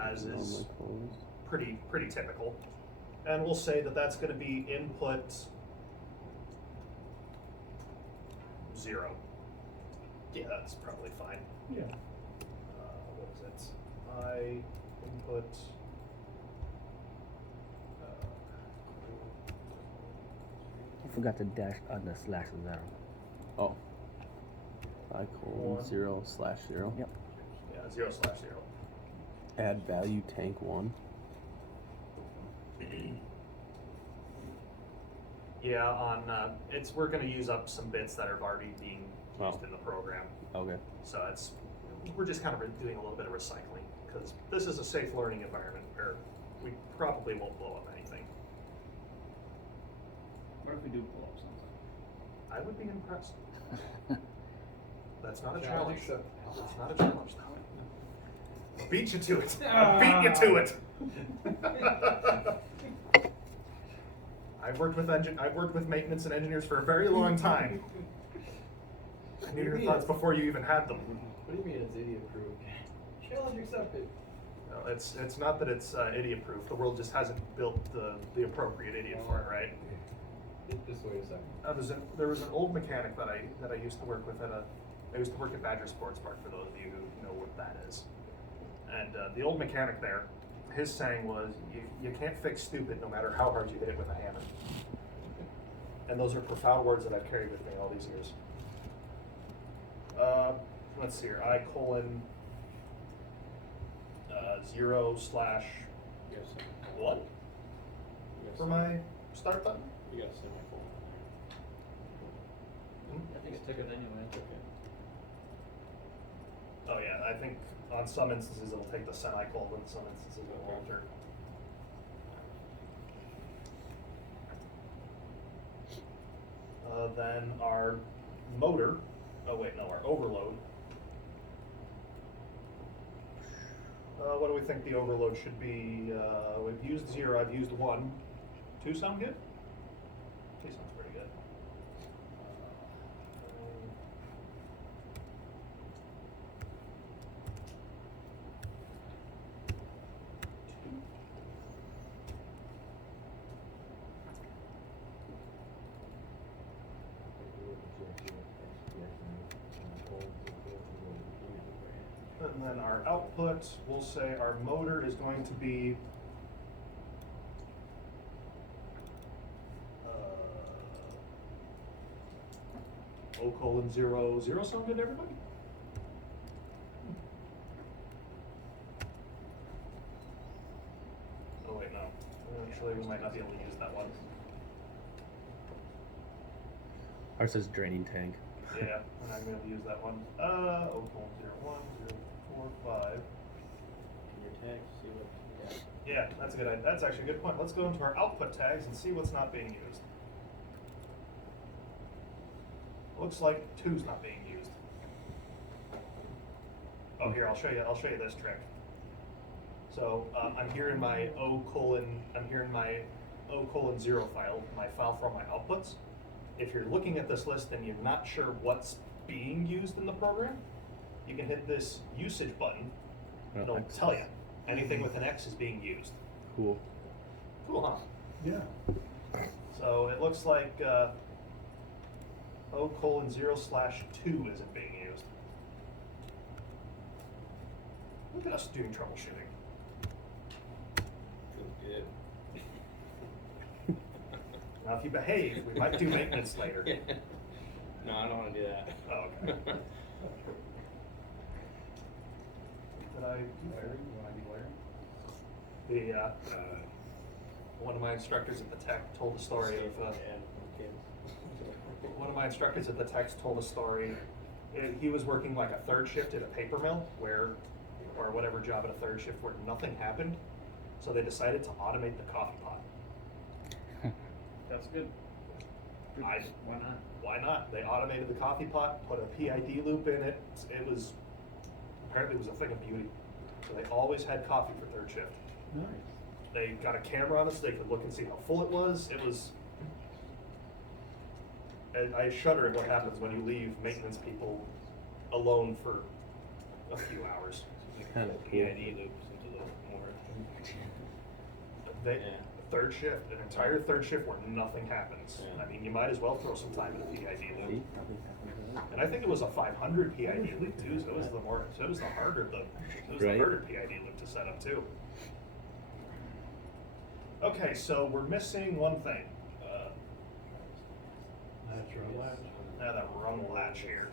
as is Normally closed. pretty typical, and we'll say that that's going to be input 0. Yeah, that's probably fine. Yeah. What is it? I input. I forgot the dash on the slash 0. Oh. I colon 0/0. Yep. Yeah, 0/0. Add value tank 1. Yeah, on we're going to use up some bits that are already being used in the program. Okay. So we're just kind of doing a little bit of recycling, because this is a safe learning environment where we probably won't blow up anything. What if we do pull up something? I would be impressed. That's not a Challenge challenge. accepted. That's not a challenge. I'll beat you to it. I'll beat you to it. I've worked with maintenance and engineers for a very long time. I knew your thoughts before you even had them. What do you mean it's idiot proof? Challenge accepted. No, it's not that it's idiot proof. The world just hasn't built the appropriate idiot for it, right? Just wait a second. There was an old mechanic that I used to work with I used to work at Badger Sports Park, for those of you who know what that is. And the old mechanic there, his saying was, you can't fix stupid no matter how hard you hit it with a hammer. And those are profound words that I've carried with me all these years. Let's see here, I colon 0/1 for my start button. You got a semicolon in there. I think it took it anyway. It's okay. Oh yeah, I think on some instances it'll take the semicolon, some instances it won't. Then our motor, our overload. What do we think the overload should be? We've used 0, I've used 1. 2 sound good? 2 sounds pretty good. And then our output, we'll say our motor is going to be O:0, 0 sound good to everybody? Oh wait, no. Actually, we might not be able to use that one. Ours says draining tank. Yeah, we're not gonna be able to use that one. O:01, 045. In your tags, see what, Yeah, that's a good idea. That's actually a good point. Let's go into our output tags and see what's not being used. Looks like 2's not being used. Oh, here, I'll show you this trick. So I'm here in my O:0 file, my file for all my outputs. If you're looking at this list and you're not sure what's being used in the program, you can hit this usage button and it'll tell you anything with an X is being used. Cool. Cool, huh? Yeah. So it looks like O:0/2 isn't being used. Look at us doing troubleshooting. good. Now, if you behave, we might do maintenance later. No, I don't wanna do that. Oh, okay. Did I? Wiring, you wanna do wiring? The one of my instructors at the tech told a story of one of my instructors at the tech told a story. He was working like a third shift at a paper mill or whatever job at a third shift where nothing happened. So they decided to automate the coffee pot. That's good. Why not? Why not? They automated the coffee pot, put a PID loop in it. Apparently it was a thing of beauty. So they always had coffee for third shift. Nice. They got a camera on it so they could look and see how full it was. I shudder at what happens when you leave maintenance people alone for a few hours. Kind of PID loops into the motor. Third shift, an entire third shift where nothing happens. Yeah. I mean, you might as well throw some time in a PID loop. And I think it was a 500 PID loop too, so it was the harder PID loop to set up too. Okay, so we're missing one thing. That's your latch. That rung latch here.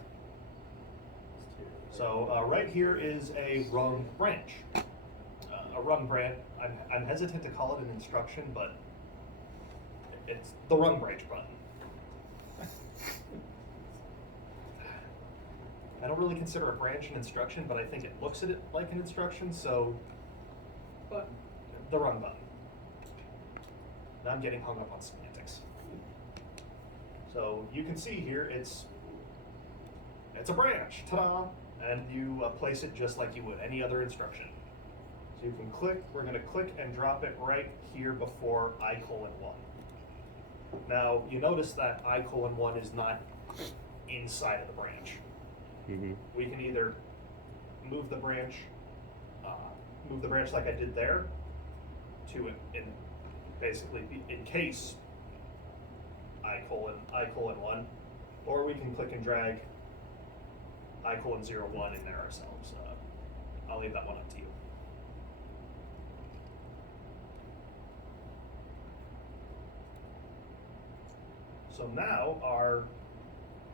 So right here is a rung branch. A rung branch. I'm hesitant to call it an instruction, but it's the rung branch button. I don't really consider a branch an instruction, but I think it looks at it like an instruction, so button. The rung button. Now I'm getting hung up on semantics. So you can see here it's a branch, ta-da! And you place it just like you would any other instruction. So you can click, we're gonna click and drop it right here before I:1. Now you notice that I:1 is not inside of the branch. Mm-hmm. We can either move the branch like I did there to in case I:1, or we can click and drag I:01 in there ourselves. I'll leave that one up to you. So now our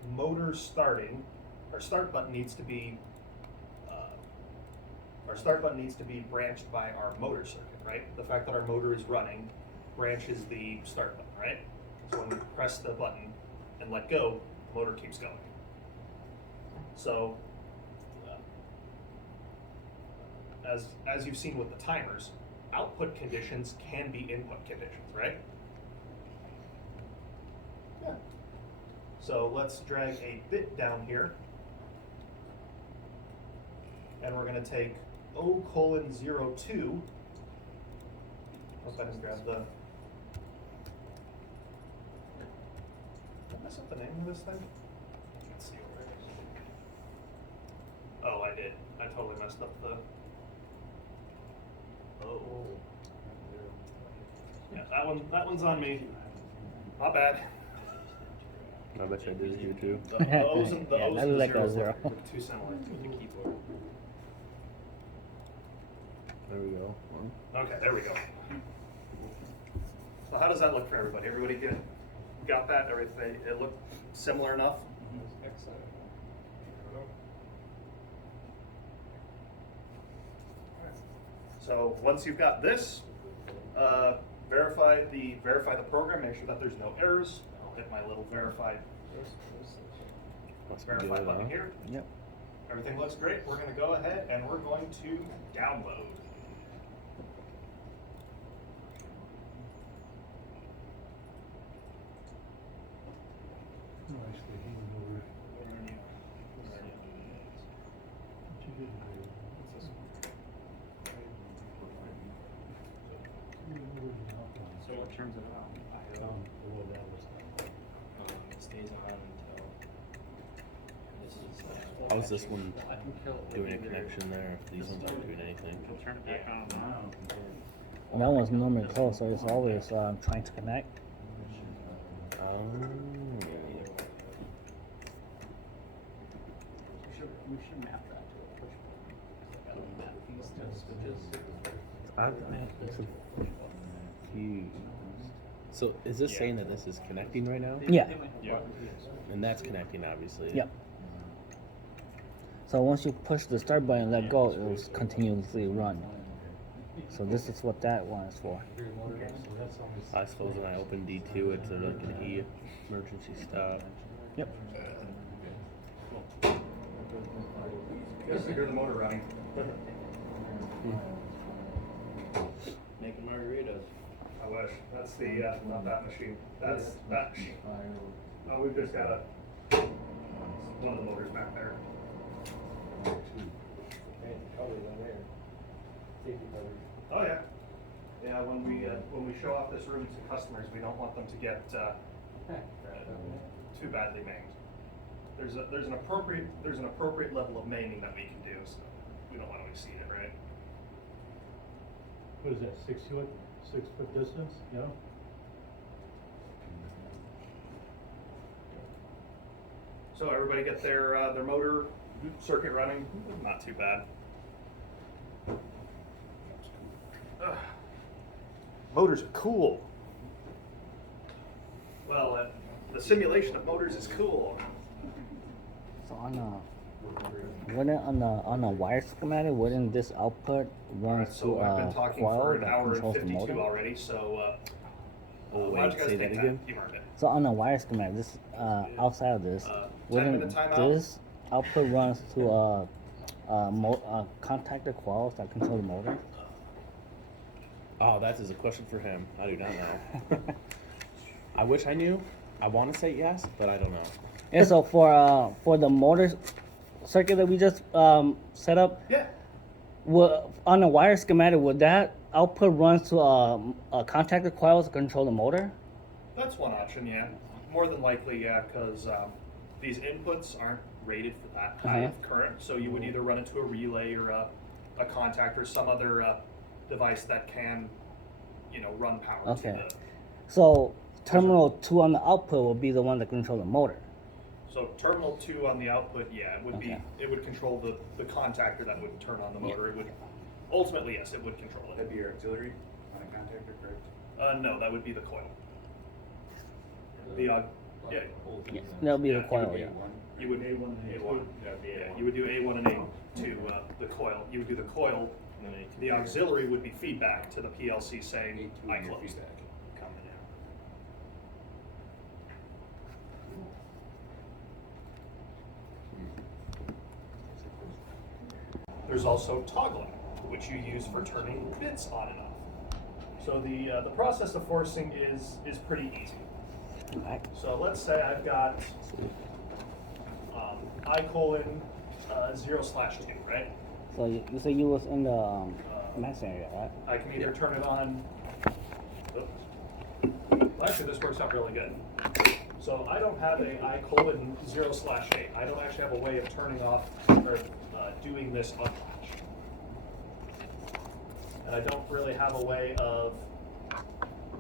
motor starting, our start button needs to be branched by our motor circuit, right? The fact that our motor is running branches the start button, right? So when we press the button and let go, the motor keeps going. So as you've seen with the timers, output conditions can be input conditions, right? Yeah. So let's drag a bit down here. And we're going to take O:02. Let's just grab the. Did I mess up the name of this thing? Let's see where it is. Oh, I did. I totally messed up the. Oh. Yeah, that one's on me. Not bad. I bet you I did it here too. The O's and the Yeah, O's that and the looked like a zeros zero. look too similar with the keyboard. There we go. Okay, there we go. So how does that look for everybody? Everybody got that? Everything? It looked similar enough? Excellent. So once you've got this, verify the program. Make sure that there's no errors. I'll hit my little verify Must be button good, huh? here. Yep. Everything looks great. We're going to go ahead and we're going to download. So in terms of IO, it stays on until this is. How's this one I can kill it doing a either- connection there if these ones aren't doing anything? He'll turn it back on now. And that one's normally closed, so it's always trying to connect. We should map that to a push button. I gotta map these two switches. So is this saying that this is connecting right now? Yeah. And that's connecting, obviously. Yep. So once you push the start button and let go, it will continuously run. So this is what that one is for. I suppose when I open D2, it's like an E emergency stop. Yep. Yes, I hear the motor running. Making margaritas. I wish. That's the, not that machine. That's that machine. Oh, we've just got one of the motors back there. Oh, yeah. Yeah, when we show off this room to customers, we don't want them to get, too badly maimed. There's an appropriate level of maiming that we can do, so we don't want to exceed it, right? What is that, 6 foot distance, you know? So everybody get their motor circuit running? Not too bad. Ugh. Motors are cool. Well, the simulation of motors is cool. So on a wire schematic, wouldn't this output run So to I've been a talking coil for an that hour and controls the 52 motor? already, so Oh, why don't wait, you guys say take that again? You earned it. So on a wire schematic, this outside of this, 10-minute wouldn't timeout. this output runs to a contactor coils that control the motor? Oh, that is a question for him. I do not know. I wish I knew. I want to say yes, but I don't know. Yeah. So for the motor circuit that we just set up, Yeah. On a wire schematic, would that output run to a contactor coils to control the motor? That's one option, yeah. More than likely, yeah, because these inputs aren't rated for that high of current, so you would either run into a relay or a contactor, some other device that can, run power to Okay. the. So terminal 2 on the output will be the one that controls the motor. So terminal 2 on the output, yeah, it would Okay. it would control the contactor that would turn on the motor. It would ultimately, yes, it would control it. That'd be your auxiliary on a contactor, correct? No, that would be the coil. The yeah. Yeah, that'll be the Yeah, coil. Yeah. You would A1 and A1. Yeah, you would do A1 and A2 the coil. You would do the coil. The auxiliary would be feedback to the PLC saying I closed. There's also toggling, which you use for turning bits on and off. So the process of forcing is pretty easy. Okay. So let's say I've got I:0/2, right? So you say you was in the mass area, right? I can either turn it on. Oops. Well, actually, this works out really good. So I don't have a I:0/8. I don't actually have a way of turning off or doing this unlatch. And I don't really have a way of,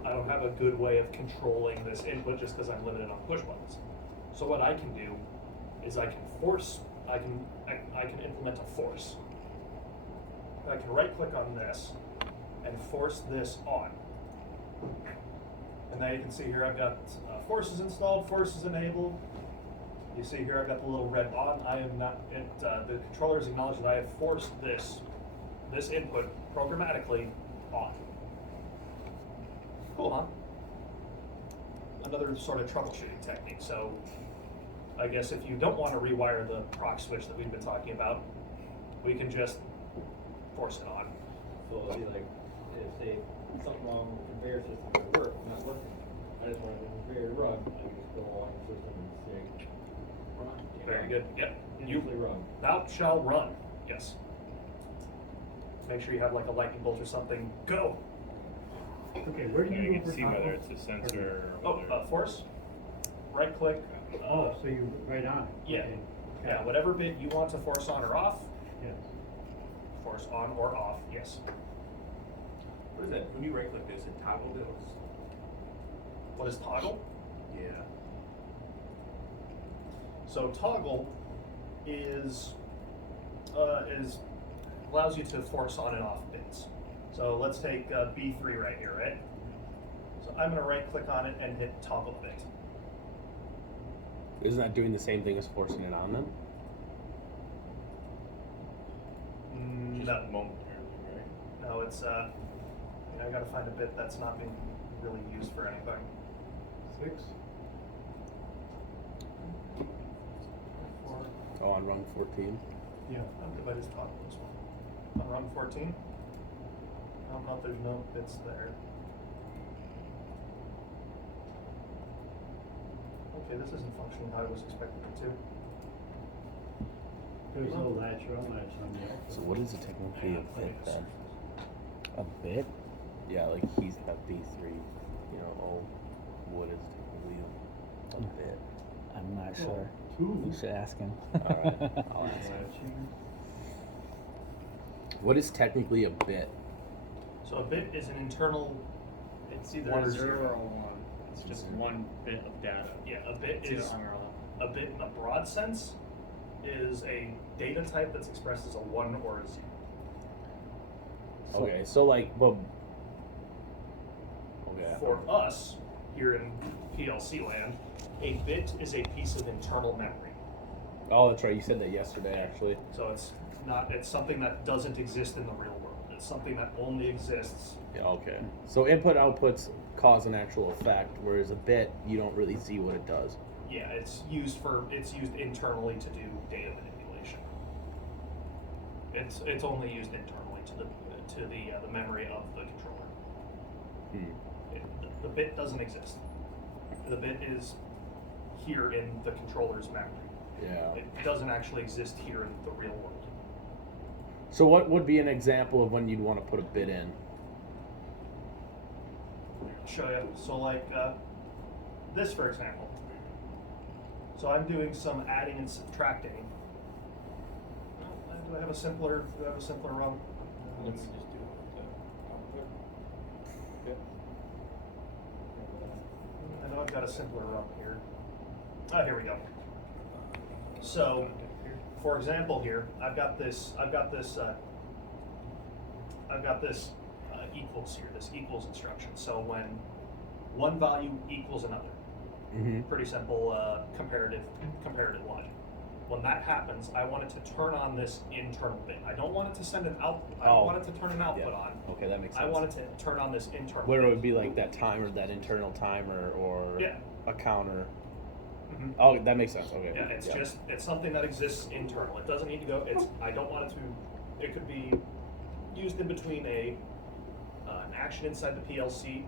I don't have a good way of controlling this input just because I'm limited on push buttons. So what I can do is I can implement a force. I can right click on this and force this on. And now you can see here I've got forces installed, forces enabled. You see here I've got the little red on. I am not, the controllers acknowledge that I have forced this input programmatically on. Cool, huh? Another sort of troubleshooting technique. So I guess if you don't want to rewire the proc switch that we've been talking about, we can just force it on. So it'll be like, say something wrong with the conveyor system at work, not working. I just want the conveyor to run. I can just go along the system and say, run. Very good. Yep. Usually run. Thou shall run. Yes. Make sure you have like a lightning bolt or something. Go. Okay, where do And you you go can for see toggle? whether it's a sensor or Oh, whether force. Right click. Oh, so you right on it. Yeah. Okay. Yeah. Whatever bit you want to force on or off. Yes. Force on or off. Yes. what is that? When you right click this, it toggle those. What is toggle? Yeah. So toggle is allows you to force on and off bits. So let's take B3 right here, right? So I'm going to right click on it and hit toggle bit. Isn't that doing the same thing as forcing it on them? Just No, momentarily, right? no, it's I got to find a bit that's not being really used for anything. 6. Oh, on rung 14. Yeah, I'm good by this toggle this one. On rung 14. I don't know if there's no bits there. Okay, this isn't functioning how I was expecting it to. There's no latch or unlatch on the output. So what is it technically a bit then? A bit? Yeah, like he's got B3, you know, oh, what is technically a bit? I'm not sure. Two. You should ask him. Alright, I'll ask him. What is technically a bit? So a bit is an internal. It's either One or 0 zero. or 1. It's just one bit of data. Yeah, a bit It's either is on or off. a bit in a broad sense is a data type that's expressed as a 1 or a 0. Okay, so like, well, okay. For us here in PLC land, a bit is a piece of internal memory. Oh, that's right. You said that yesterday, actually. So it's something that doesn't exist in the real world. It's something that only exists. Yeah. Okay. So input outputs cause an actual effect, whereas a bit you don't really see what it does. Yeah, it's used internally to do data manipulation. It's only used internally to the memory of the controller. The bit doesn't exist. The bit is here in the controller's memory. Yeah. It doesn't actually exist here in the real world. So what would be an example of when you'd want to put a bit in? Show you. So like this, for example. So I'm doing some adding and subtracting. Do I have a simpler run? Let me just do it with the output. Okay. I know I've got a simpler run here. Oh, here we go. So, for example, here I've got this equals here. This equals instruction. So when one value equals another, pretty simple comparative logic. When that happens, I want it to turn on this internal bit. I don't want it to send an output. I don't want it to turn an output on. Okay, that makes sense. I want it to turn on this internal Where bit. it would be like that timer, that internal timer, or Yeah. a counter. Mhm. Oh, that makes sense. Okay. Yeah, it's something that exists internal. It doesn't need to go. I don't want it to. It could be used in between an action inside the PLC,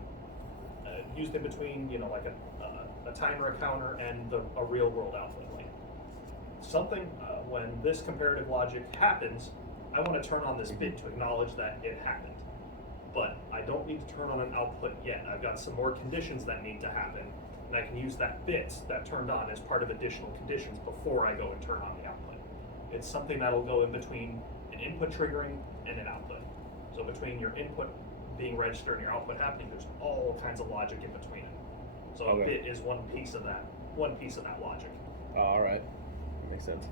used in between like a timer, a counter, and a real world output. Like something when this comparative logic happens, I want to turn on this bit to acknowledge that it happened. But I don't need to turn on an output yet. I've got some more conditions that need to happen, and I can use that bit that turned on as part of additional conditions before I go and turn on the output. It's something that'll go in between an input triggering and an output. So between your input being registered and your output happening, there's all kinds of logic in between it. So a bit is one piece of that logic. Oh, all right, makes sense.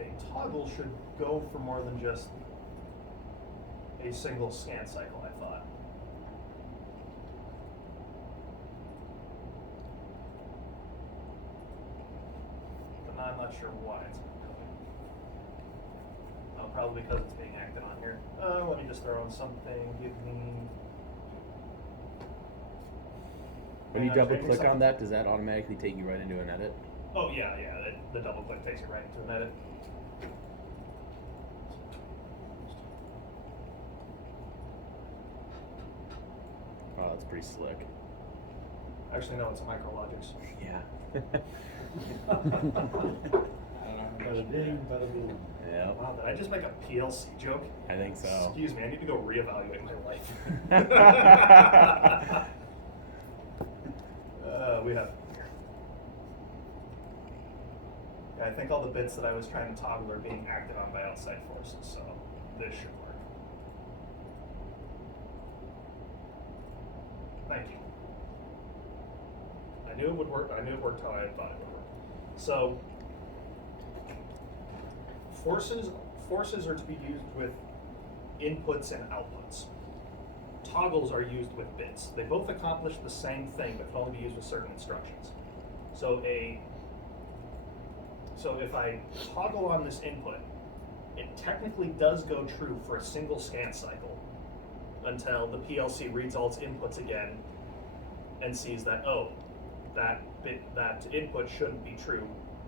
A toggle should go for more than just a single scan cycle, I thought. But now I'm not sure why it's not going. Oh, probably because it's being acted on here. Let me just throw in something. Give me. When you double click on that, does that automatically take you right into an edit? Oh yeah. The double click takes you right into an edit. Oh, that's pretty slick. Actually, no, it's a micrologics. Yeah. Bada bing, bada boom. Yeah. Wow, did I just make a PLC joke? I think so. Excuse me, I need to go reevaluate my life. We have. Yeah, I think all the bits that I was trying to toggle are being acted on by outside forces, so this should work. Thank you. I knew it would work. I knew it worked how I thought it would work. So, forces are to be used with inputs and outputs. Toggles are used with bits. They both accomplish the same thing, but can only be used with certain instructions. So if I toggle on this input, it technically does go true for a single scan cycle until the PLC reads all its inputs again and sees that, oh, that input shouldn't be true,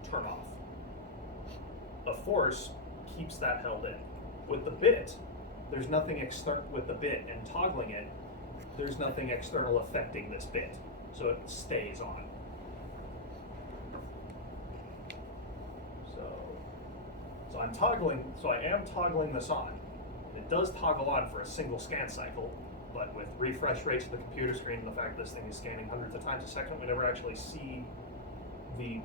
turn off. A force keeps that held in. With the bit, there's nothing external with the bit and toggling it, there's nothing external affecting this bit, so it stays on. So I am toggling this on. It does toggle on for a single scan cycle, but with refresh rates of the computer screen and the fact this thing is scanning hundreds of times a second, we never actually see the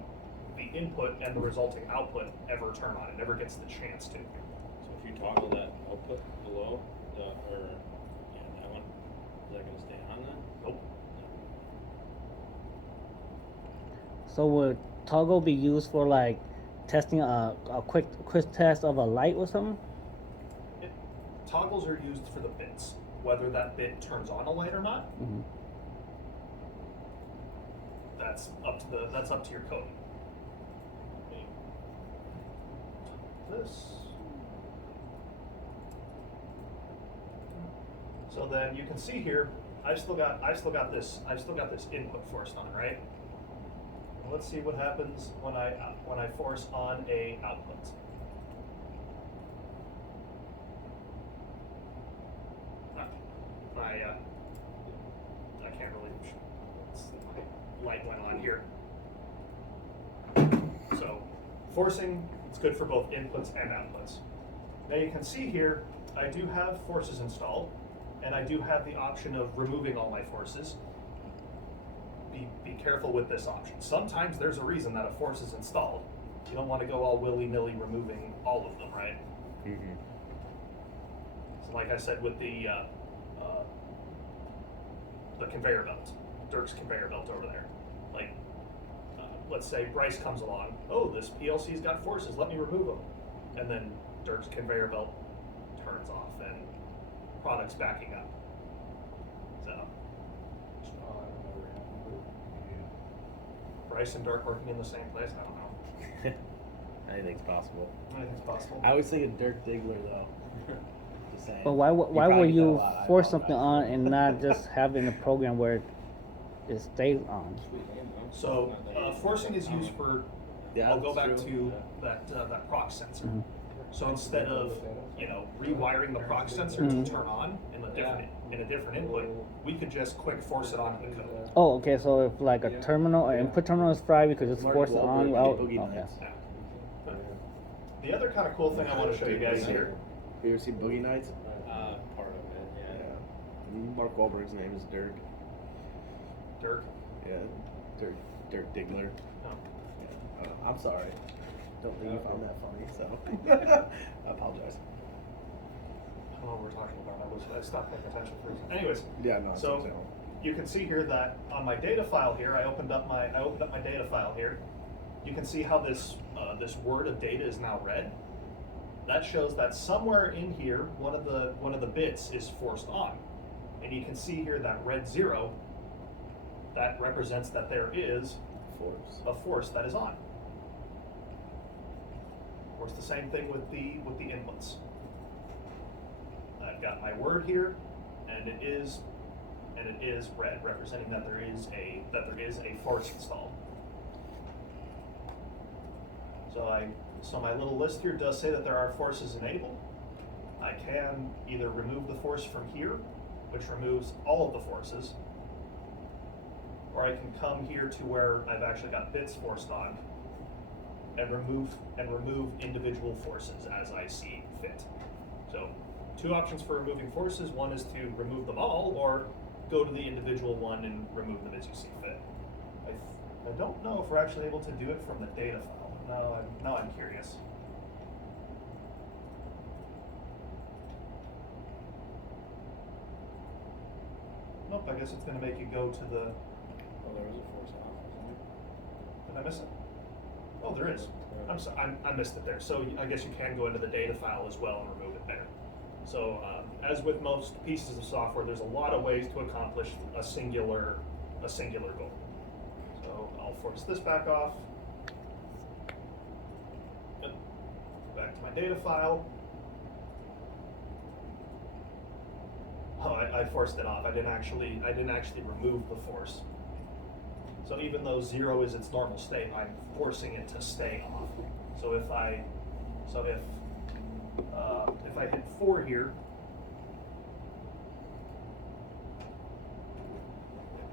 input and the resulting output ever turn on. It never gets the chance to. So if you toggle that output below, that one, is that gonna stay on then? Nope. So would toggle be used for like testing a quick test of a light or something? Toggles are used for the bits, whether that bit turns on a light or not. Mm-hmm. That's up to your code. This. So then you can see here, I've still got this input forced on, right? Let's see what happens when I force on a output. I can't really. My light went on here. So forcing, it's good for both inputs and outputs. Now you can see here, I do have forces installed, and I do have the option of removing all my forces. Be careful with this option. Sometimes there's a reason that a force is installed. You don't want to go all willy-nilly removing all of them, right? Mm-hmm. So like I said with the conveyor belt, Dirk's conveyor belt over there. Like, let's say Bryce comes along, oh, this PLC's got forces, let me remove them. And then Dirk's conveyor belt turns off and product's backing up. So. Bryce and Dirk working in the same place? I don't know. Anything's possible. Anything's possible. I was thinking Dirk Diggler though. Just saying. But why would probably you know a lot. I force apologize. something on and not just have it in a program where it stays on? So forcing is used for. Yeah, I'll go back that's true. to that proc sensor. Mhm. So instead of, rewiring the proc sensor to turn on in a different input, we could just quick force it onto the code. Oh, okay. So if like a terminal, an input terminal is fried, we could just force it on. Out. Okay. The other kind of cool thing I want to show you guys here. You ever see Boogie Nights? Part of it, yeah. Mark Wahlberg's name is Dirk. Dirk? Yeah, Dirk Diggler. Oh. I'm sorry. Don't think you found that funny, so I apologize. I don't know what we're talking about. I stopped paying attention for a second. Anyways, Yeah, no. it's so understandable. you can see here that on my data file here, I opened up my data file here. You can see how this word of data is now red. That shows that somewhere in here, one of the bits is forced on, and you can see here that red 0. That represents that there is a force that is on. Of course, the same thing with the inputs. I've got my word here, and it is red, representing that there is a force installed. So my little list here does say that there are forces enabled. I can either remove the force from here, which removes all of the forces, or I can come here to where I've actually got bits forced on and remove individual forces as I see fit. So 2 options for removing forces. One is to remove them all, or go to the individual one and remove them as you see fit. I don't know if we're actually able to do it from the data file. Now I'm curious. Nope, I guess it's going to make you go to the... Oh, there was a force off, Did I miss it? Oh, there is. I missed it there. So I guess you can go into the data file as well and remove it there. So as with most pieces of software, there's a lot of ways to accomplish a singular goal. So I'll force this back off. Go back to my data file. Oh, I forced it off. I didn't actually remove the force. So even though 0 is its normal state, I'm forcing it to stay off. So if I hit 4 here,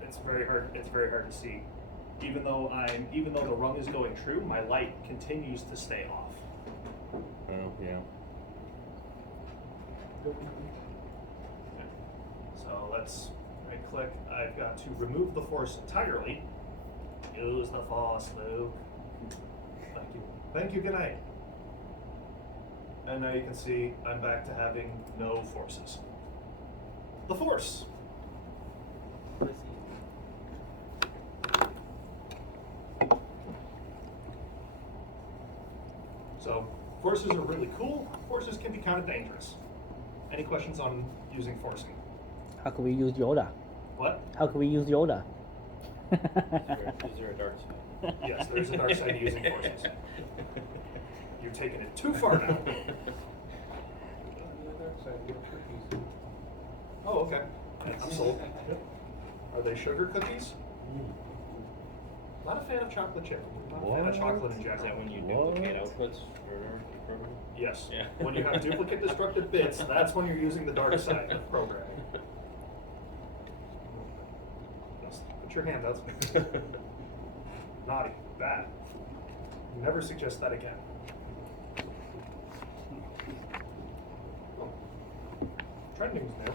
it's very hard to see. Even though the rung is going true, my light continues to stay off. Oh, yeah. So let's right click. I've got to remove the force entirely. Use the force, Luke. Thank you. Thank you, good night. And now you can see I'm back to having no forces. The force. So forces are really cool. Forces can be kind of dangerous. Any questions on using forcing? How can we use Yoda? What? How can we use Yoda? Is there a dark side? Yes, there's a dark side to using forces. You're taking it too far now. Oh, okay. I'm sold. Are they sugar cookies? Not a fan of chocolate chip. Not a fan of chocolate in general. Is that when you duplicate outputs for the program? Yes. Yeah. When you have duplicate destructive bits, that's when you're using the dark side of programming. Put your hand out. Naughty. Bad. Never suggest that again. Oh. Trending's new.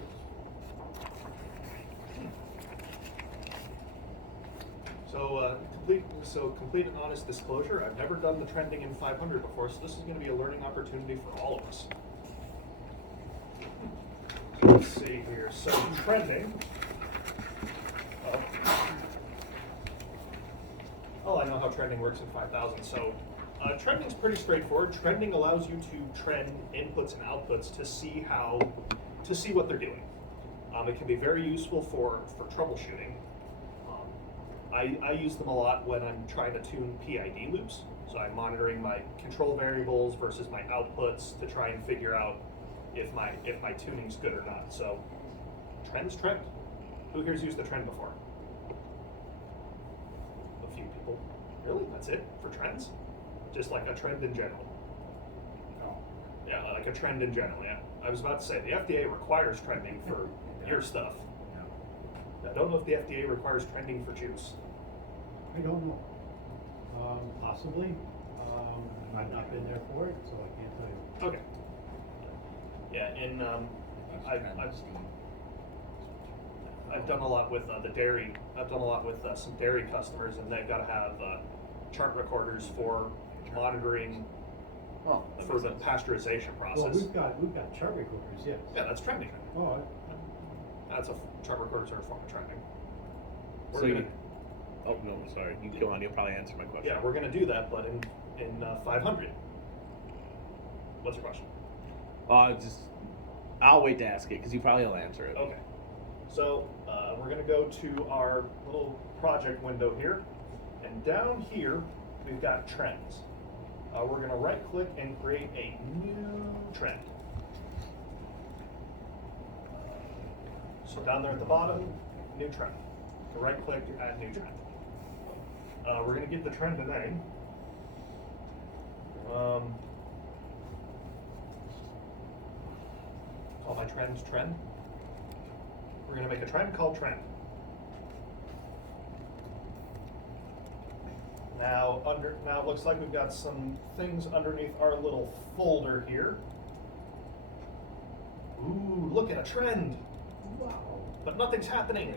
Complete and honest disclosure, I've never done the trending in 500 before, so this is going to be a learning opportunity for all of us. Let's see here. So trending. Oh, I know how trending works in 5000. So trending is pretty straightforward. Trending allows you to trend inputs and outputs to see what they're doing. It can be very useful for troubleshooting. I use them a lot when I'm trying to tune PID loops. So I'm monitoring my control variables versus my outputs to try and figure out if my tuning's good or not. So trends trend. Who here's used the trend before? A few people. Really? That's it for trends? Just like a trend in general? No. Yeah, like a trend in general, yeah. I was about to say, the FDA requires trending for your stuff. I don't know if the FDA requires trending for juice. I don't know. Possibly. I've not been there for it, so I can't tell you. Okay. Yeah, I've done a lot with the dairy. I've done a lot with some dairy customers, and they've got to have chart recorders for monitoring for the pasteurization process. Well, we've got chart recorders, yes. Yeah, that's trending. Oh, That's chart recorders are a form of trending. We're So gonna, you, oh no, sorry. You go on. You'll probably answer my question. yeah, we're gonna do that, but in 500. What's your question? I'll wait to ask it because you probably will answer it. Okay. So we're going to go to our little project window here, and down here we've got trends. We're going to right click and create a new trend. So down there at the bottom, new trend. Right click, add new trend. We're going to give the trend a name. Call my trend trend. We're going to make a trend called trend. Now it looks like we've got some things underneath our little folder here. Ooh, look at a trend. Wow. But nothing's happening.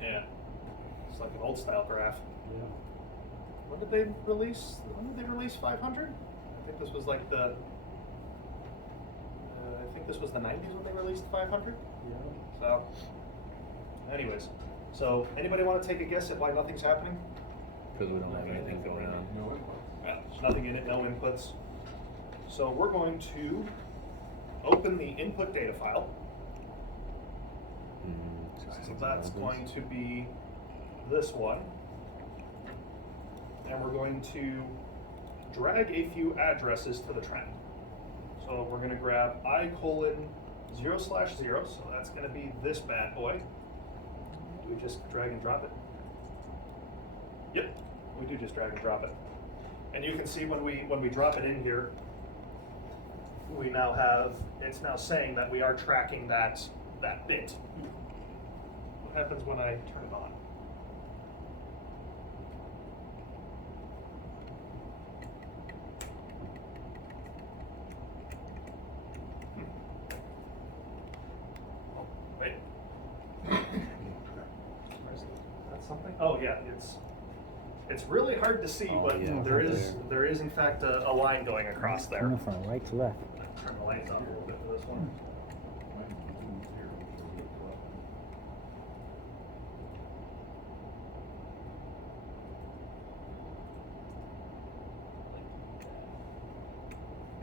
Yeah. It's like an old style graph. yeah. When did they release 500? I think this was like the the 90s when they released 500. Yeah. So anyways, so anybody want to take a guess at why nothing's happening? Because we don't have anything going on. No input. There's nothing in it, no inputs. So we're going to open the input data file. So that's going to be this one. And we're going to drag a few addresses to the trend. So we're going to grab I:0/0, so that's going to be this bad boy. Do we just drag and drop it? Yep, we do just drag and drop it. And you can see when we drop it in here, we now have, it's now saying that we are tracking that bit. What happens when I turn it on? Oh, wait. That's something? Oh yeah, it's really hard to see, but yeah, there is in fact a line going across there. Coming from right to left. Turn the lights up a little bit for this one.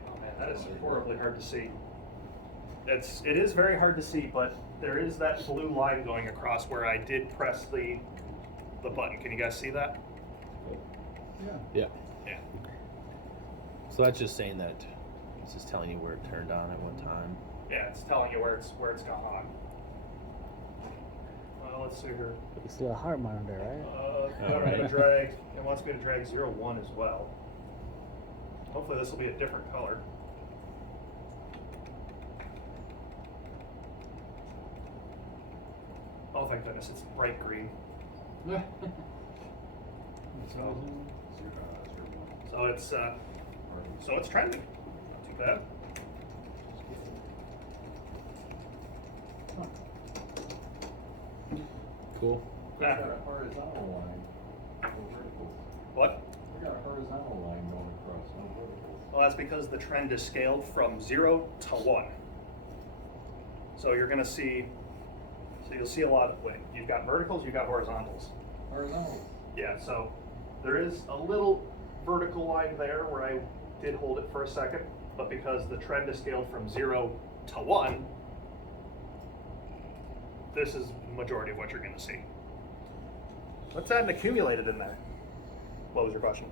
Oh man, that is horribly hard to see. It is very hard to see, but there is that blue line going across where I did press the button. Can you guys see that? Yeah. Yeah. So that's just saying that it's just telling you where it turned on at one time. Yeah, it's telling you where it's gone on. Well, let's see here. You see a heart monitor, right? I'm gonna drag. It wants me to drag 01 as well. Hopefully this will be a different color. Oh, thank goodness, it's bright green. So it's trending. Not too bad. Cool. We got a horizontal line, no vertical. What? We got a horizontal line going across, no vertical. Well, that's because the trend is scaled from 0 to 1. So you're gonna see, you'll see a lot of, you've got verticals, you've got horizontals. Horizontal. Yeah, so there is a little vertical line there where I did hold it for a second, but because the trend is scaled from 0 to 1, this is the majority of what you're gonna see. Let's add an accumulated in there. What was your question?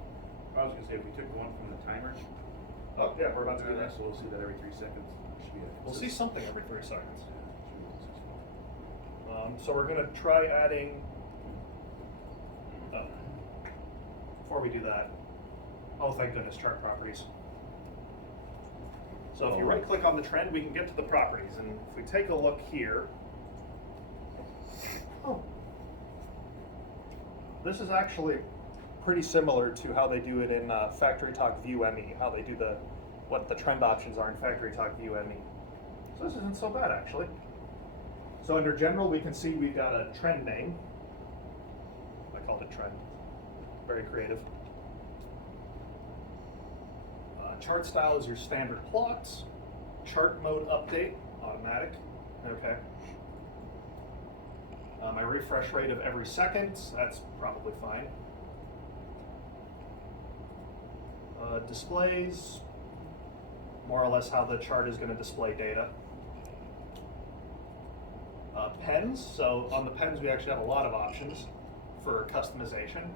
I was gonna say, if we took one from the timer, Oh, yeah, we're about to do that. so we'll see that every 3 seconds. Should be We'll see something every 3 seconds. So we're gonna try adding, before we do that, oh thank goodness, chart properties. So if you right click on the trend, we can get to the properties, and if we take a look here, this is actually pretty similar to how they do it in Factory Talk View ME, how they do what the trend options are in Factory Talk View ME. So this isn't so bad actually. So under general, we can see we've got a trend name. I called it trend, very creative. Chart style is your standard plots. Chart mode update, automatic, okay. My refresh rate of every second, that's probably fine. Displays, more or less how the chart is going to display data. Pens, so on the pens we actually have a lot of options for customization.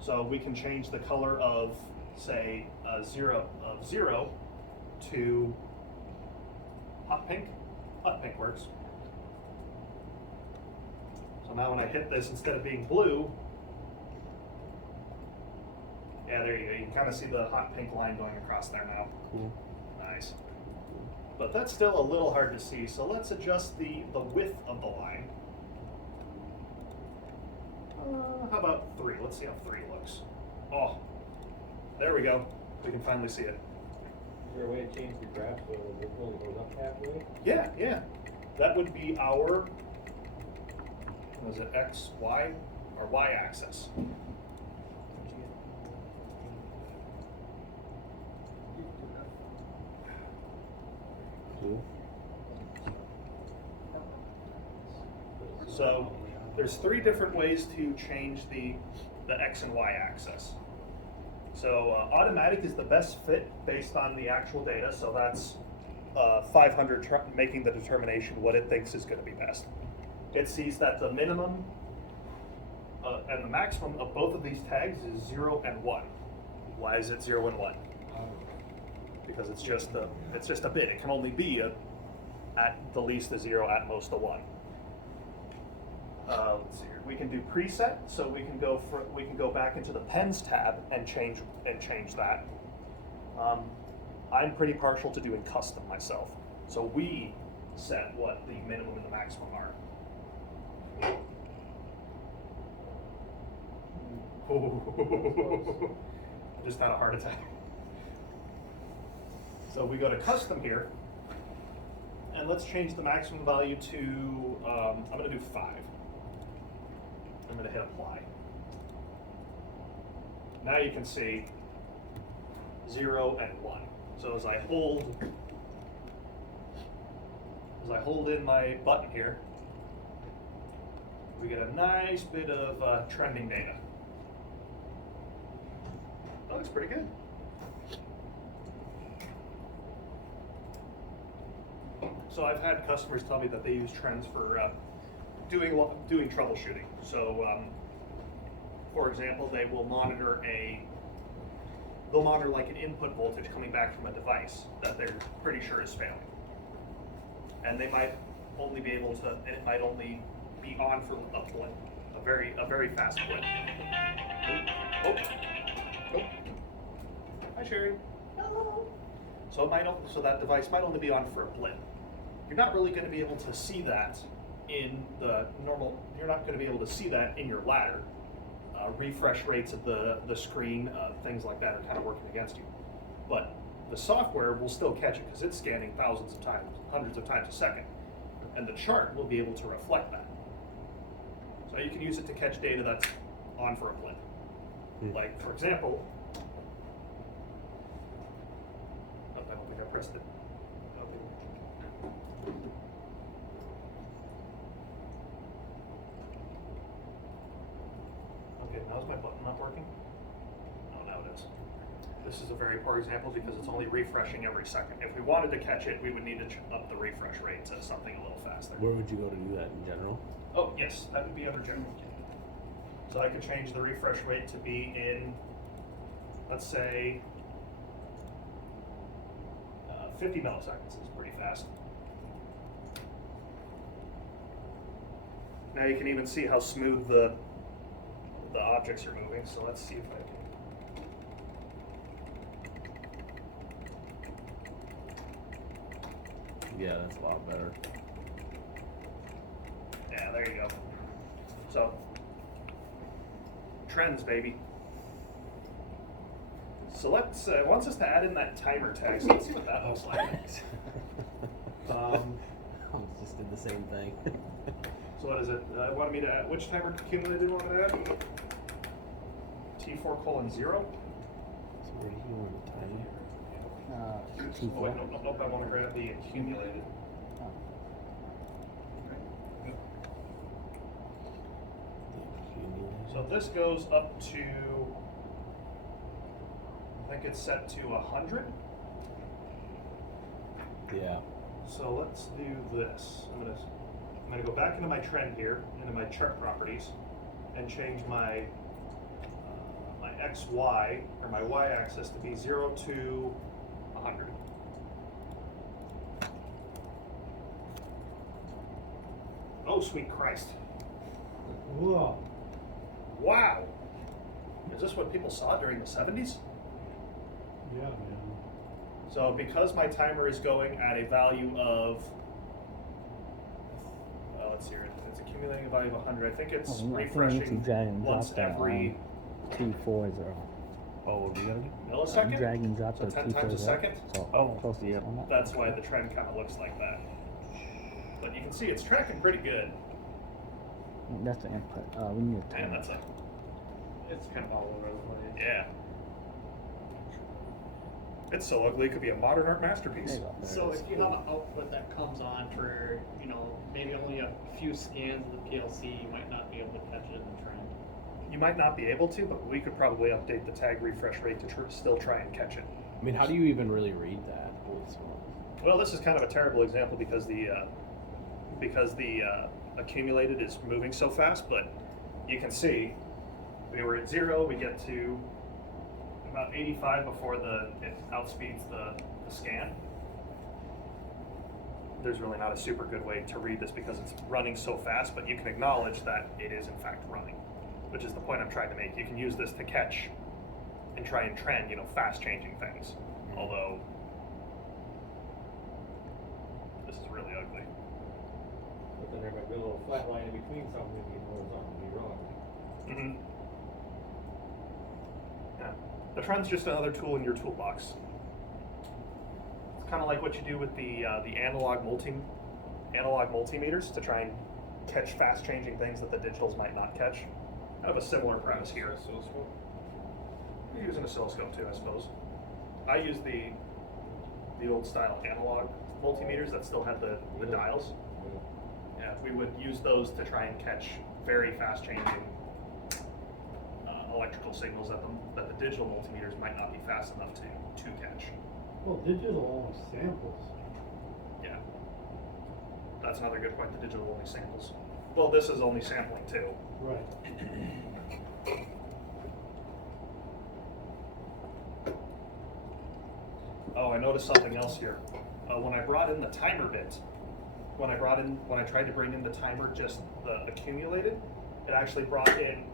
So we can change the color of, say, zero to hot pink. Hot pink works. So now when I hit this, instead of being blue, yeah, there you go. You can kind of see the hot pink line going across there now. Cool. Nice. But that's still a little hard to see, so let's adjust the width of the line. How about 3? Let's see how 3 looks. Oh, there we go. We can finally see it. Is there a way to change the graph so it only goes up halfway? Yeah. That would be our, was it X, Y, or Y axis? Cool. So there's 3 different ways to change the X and Y axis. So automatic is the best fit based on the actual data. So that's 500 making the determination what it thinks is going to be best. It sees that the minimum and the maximum of both of these tags is 0 and 1. Why is it 0 and 1? Because it's just a bit. It can only be at the least a 0, at most a 1. Let's see here. We can do preset, so we can go back into the pens tab and change that. I'm pretty partial to doing custom myself, so we set what the minimum and the maximum are. Just had a heart attack. So we go to custom here, and let's change the maximum value to, I'm going to do 5. I'm going to hit apply. Now you can see 0 and 1. So as I hold in my button here, we get a nice bit of trending data. That looks pretty good. So I've had customers tell me that they use trends for doing troubleshooting. So, for example, they will monitor like an input voltage coming back from a device that they're pretty sure is failing, and they might only be able to, and it might only be on for a blip, a very fast blip. Oh. Hi, Sherry. Hello. So that device might only be on for a blip. You're not really going to be able to see that in the normal. You're not going to be able to see that in your ladder. Refresh rates of the screen, things like that are kind of working against you. But the software will still catch it because it's scanning thousands of times, hundreds of times a second, and the chart will be able to reflect that. So you can use it to catch data that's on for a blip. Like, for example, I don't think I pressed it. Okay, now's my button not working? Oh, now it is. This is a very poor example because it's only refreshing every second. If we wanted to catch it, we would need to up the refresh rate to something a little faster. Where would you go to do that in general? Oh, yes, that would be under general. So I could change the refresh rate to be in, let's say, 50 milliseconds is pretty fast. Now you can even see how smooth the objects are moving. So let's see if I can. Yeah, that's a lot better. Yeah, there you go. So, trends, baby. So let's, it wants us to add in that timer tag, so let's see what that looks like. I just did the same thing. So what is it? Wanted me to add, which timer accumulated one to add? T4:0. So where do you want the time? Oh, wait, nope, I want to grab the accumulated. So this goes up to, I think it's set to 100. Yeah. So let's do this. I'm gonna go back into my trend here, into my chart properties, and change my my XY or my Y-axis to be 0 to 100. Oh, sweet Christ! Whoa. Wow. Is this what people saw during the 70s? Yeah, man. So because my timer is going at a value of, let's see, it's accumulating a value of 100. I think it's refreshing once every T40. Oh, what we gotta do? millisecond. Drag and drop So the 10 times a T40. second. So Oh, close to it on that. That's why the trend kind of looks like that. But you can see it's tracking pretty good. That's the input. We need a Man, timer. that's a, It's kind of all over the place. yeah. It's so ugly, it could be a modern art masterpiece. There you go. So if you have an output that comes on for, maybe only a few scans of the PLC, you might not be able to catch it in the trend. You might not be able to, but we could probably update the tag refresh rate to still try and catch it. I mean, how do you even really read that? Well, this is kind of a terrible example because the accumulated is moving so fast, but you can see we were at 0, we get to about 85 before it outspeeds the scan. There's really not a super good way to read this because it's running so fast, but you can acknowledge that it is in fact running, which is the point I'm trying to make. You can use this to catch and try and trend, fast changing things. Although this is really ugly. But then there might be a little flat line in between something to be horizontal, be wrong. Mm-hmm. Yeah. The trend's just another tool in your toolbox. It's kind of like what you do with the analog multimeters to try and catch fast changing things that the digitals might not catch. I have a similar premise here. You use an oscilloscope too, I suppose. I use the old style analog multimeters that still have the dials. Yeah, we would use those to try and catch very fast changing electrical signals that the digital multimeters might not be fast enough to catch. Well, digital only samples. Yeah. That's another good point, the digital only samples. Well, this is only sampling too. Right. Oh, I noticed something else here. When I brought in the timer bit, when I tried to bring in the timer, just the accumulated, it actually brought in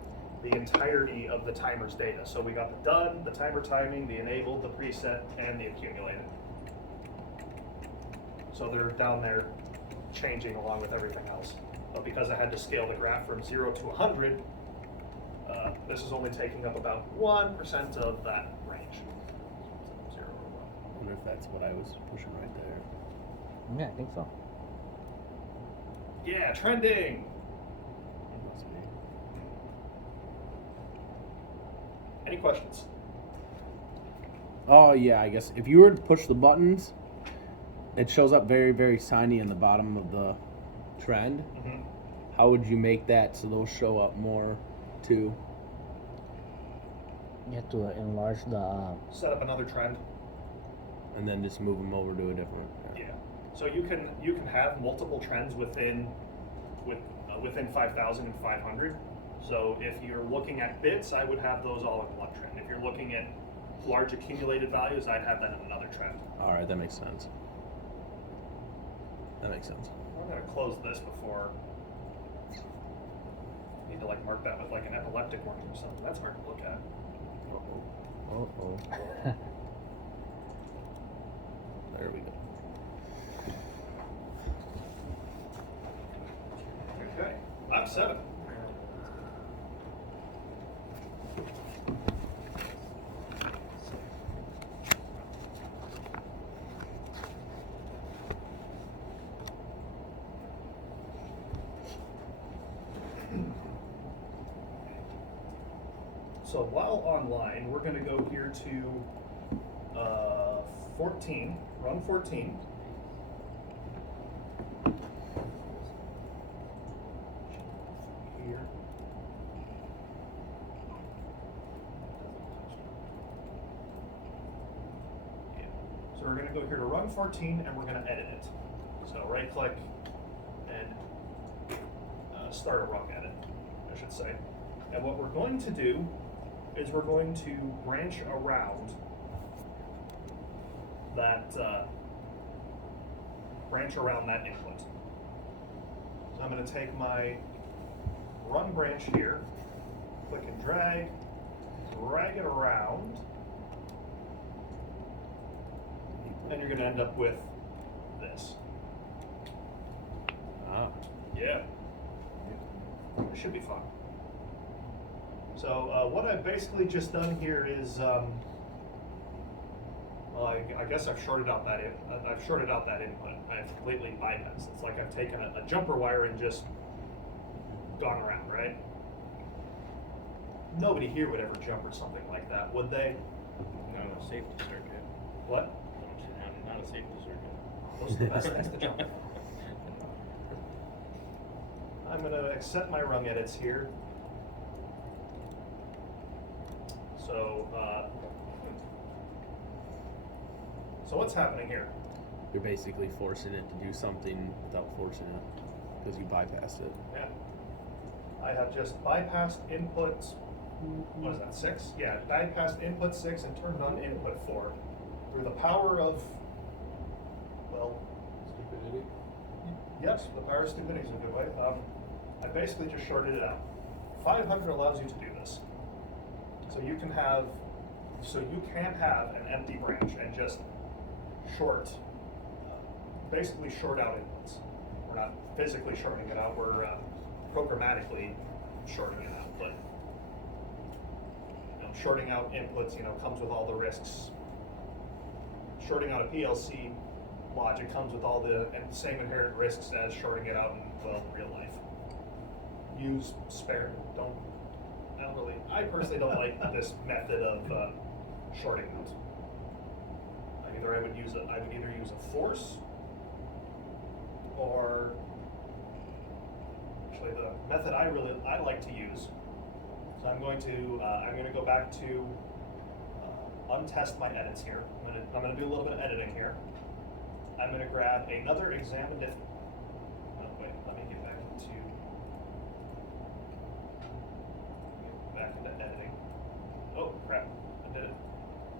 the entirety of the timer's data. So we got the done, the timer timing, the enabled, the preset, and the accumulated. So they're down there changing along with everything else. But because I had to scale the graph from 0 to 100, this is only taking up about 1% of that range. 0 or 1. I wonder if that's what I was pushing right there. Yeah, I think so. Yeah, trending. It must be. Any questions? Oh yeah, I guess if you were to push the buttons, it shows up very, very tiny in the bottom of the trend. Mm-hmm. How would you make that so those show up more too? You have to enlarge the. Set up another trend. And then just move them over to a different. Yeah. So you can have multiple trends within 5,000 and 500. So if you're looking at bits, I would have those all in one trend. If you're looking at large accumulated values, I'd have that in another trend. All right, that makes sense. That makes sense. I'm going to close this before Need to like mark that with like an epileptic warning or something. That's hard to look at. Uh-oh. There we go. Okay, lap 7. So while online, we're going to go here to 14, run 14. Here. Yeah. So we're going to go here to run 14 and we're going to edit it. So right click and start a rung edit, I should say. And what we're going to do is we're going to branch around that input. So I'm going to take my run branch here, click and drag it around, and you're going to end up with this. Ah. Yeah. It should be fun. So what I've basically just done here is, I guess I've shorted out that input. I've completely bypassed. It's like I've taken a jumper wire and just gone around, right? Nobody here would ever jumper something like that, would they? Not a safety circuit. What? Not a safety circuit. Those are the best things to jump. I'm going to accept my rung edits here. So what's happening here? You're basically forcing it to do something without forcing it because you bypassed it. Yeah. I have just bypassed input, what is that, 6? Yeah, bypassed input 6 and turned on input 4. Through the power of, well, Stupidity? yes, the power of stupidity is a good way. I basically just shorted it out. 500 allows you to do this. So you can have an empty branch and just short, basically short out inputs. We're not physically shorting it out, we're programmatically shorting it out, but shorting out inputs, comes with all the risks. Shorting out a PLC logic comes with all the same inherent risks as shorting it out in, well, real life. Use spare, I personally don't like this method of shorting out. I would either use a force, or actually the method I like to use. So I'm going to go back to untest my edits here. I'm going to do a little bit of editing here. I'm going to grab another exam and wait, let me get back into editing. Oh crap, I did it.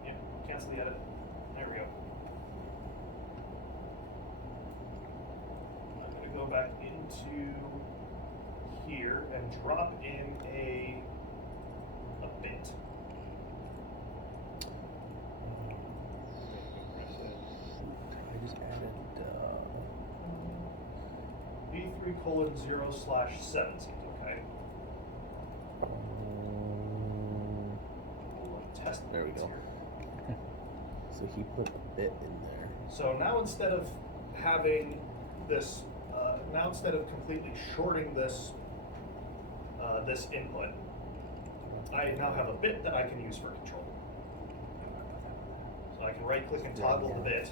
Yeah, cancel the edit. There we go. I'm going to go back into here and drop in a bit. I just added B3:0/7 seems okay. Test. There we go. So he put a bit in there. So now instead of having this, instead of completely shorting this this input, I now have a bit that I can use for control. So I can right click and toggle the bit,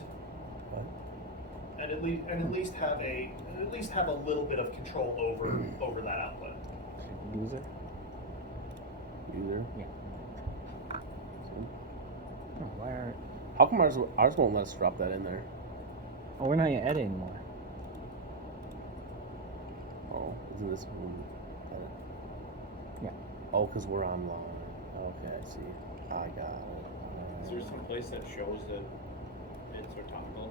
and at least have a little bit of control over that output. User. Yeah. Why are? How come ours won't let us drop that in there? Oh, we're not gonna edit anymore. Oh, isn't this one? Yeah. Oh, because we're online. Okay, I see. I got it. Is there some place that shows that it's are toggle?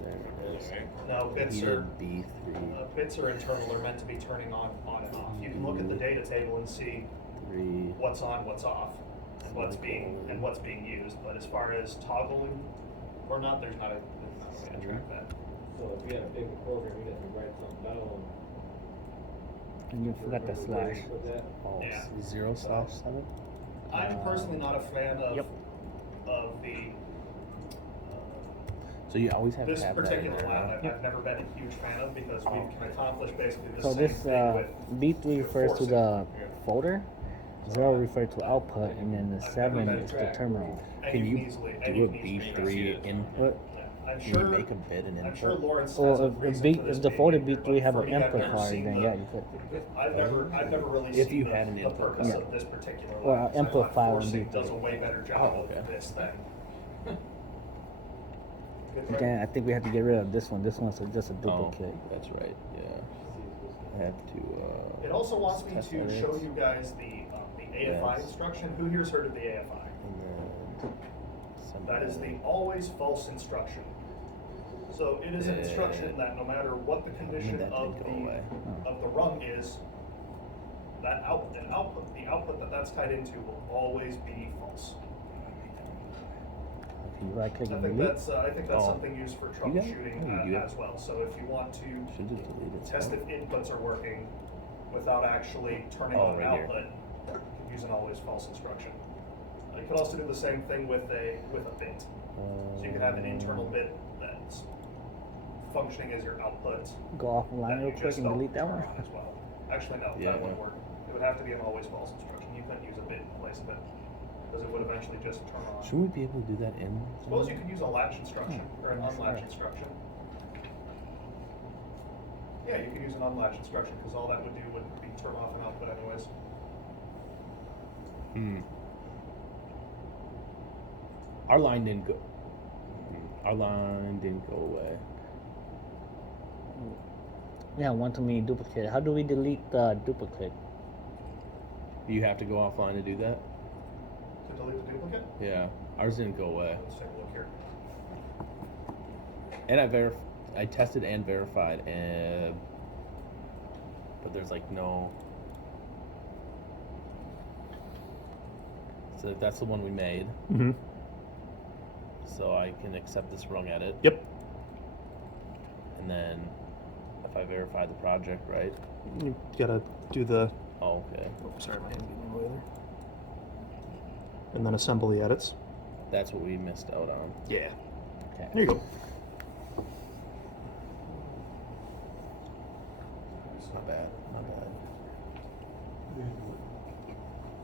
Or There it is. No, bits He are, did B3. bits are internal, they're meant to be turning on and off. You can look at the data table and see 3. what's on, what's off, and what's being used, but as far as toggling or not, there's not a way to track that. So if we had a big program, we had to write something down. And you forgot the remember where slash. you put that. Oh, Yeah. 0/7? I'm personally not a fan of, Yep. of the, So you always have this to have that in particular there, line, huh? I've never been a huge fan of because we can accomplish basically the So same this thing with. B3 refers to the Yeah. folder, 0 refers to output, and then the I've never 7 been is the tracked. terminal. And Can you easily, and do you a can easily B3 track it. input? Yeah. I'm Can sure, you make a bit and I'm sure input? Lawrence has Or a if, reason for this if the being folder in here, B3 have but an for me, I've input never card, seen then the- yeah, you could. I've never really If seen you had an the input purpose card. of this particular Or line. an 'cause I input thought file in forcing B3. does a way better job Oh, okay. of this thing. Again, I think we have to get rid of this one. This one's just a Oh, duplicate. that's right, yeah. I have to, It also wants me test to edits. show you guys the AFI Yes. instruction. Who here's heard of the AFI? and then send That is the in. always false instruction. So it is an instruction that no matter what the condition that of didn't go away. the rung is, that the output that's tied into will always be false. Can you right click I and think delete? that's Oh. something used for You got it? troubleshooting Oh, you do it. as well. So if you want to Should just delete it. test if inputs are working without actually turning Oh, on an right here. output, you can use an always false instruction. You could also do the same thing with a bit. So you could have an internal bit that's functioning as your output. Go offline that real you quick just and don't delete that turn one. on as well. Actually, no, Yeah. that wouldn't work. It would have to be an always false instruction. You couldn't use a bit in place of it because it would eventually just turn on. Shouldn't we be able to do that in? Suppose you could use a latch instruction or an That's unlatch right. instruction. Yeah, you could use an unlatch instruction because all that would do would be turn off an output anyways. Our line didn't go. Our line didn't go away. Yeah, one too many duplicate. How do we delete the duplicate? You have to go offline to do that? To delete the duplicate? Yeah. Ours didn't go away. Let's take a look here. And I tested and verified, and but there's like no. So that's the one we made. Mm-hmm. So I can accept this rung edit. Yep. And then if I verify the project, right? You gotta do the. Oh, okay. Oh, sorry, my hand's getting in the way there. And then assemble the edits. That's what we missed out on. Yeah. Okay. There you go. Not bad. Not bad.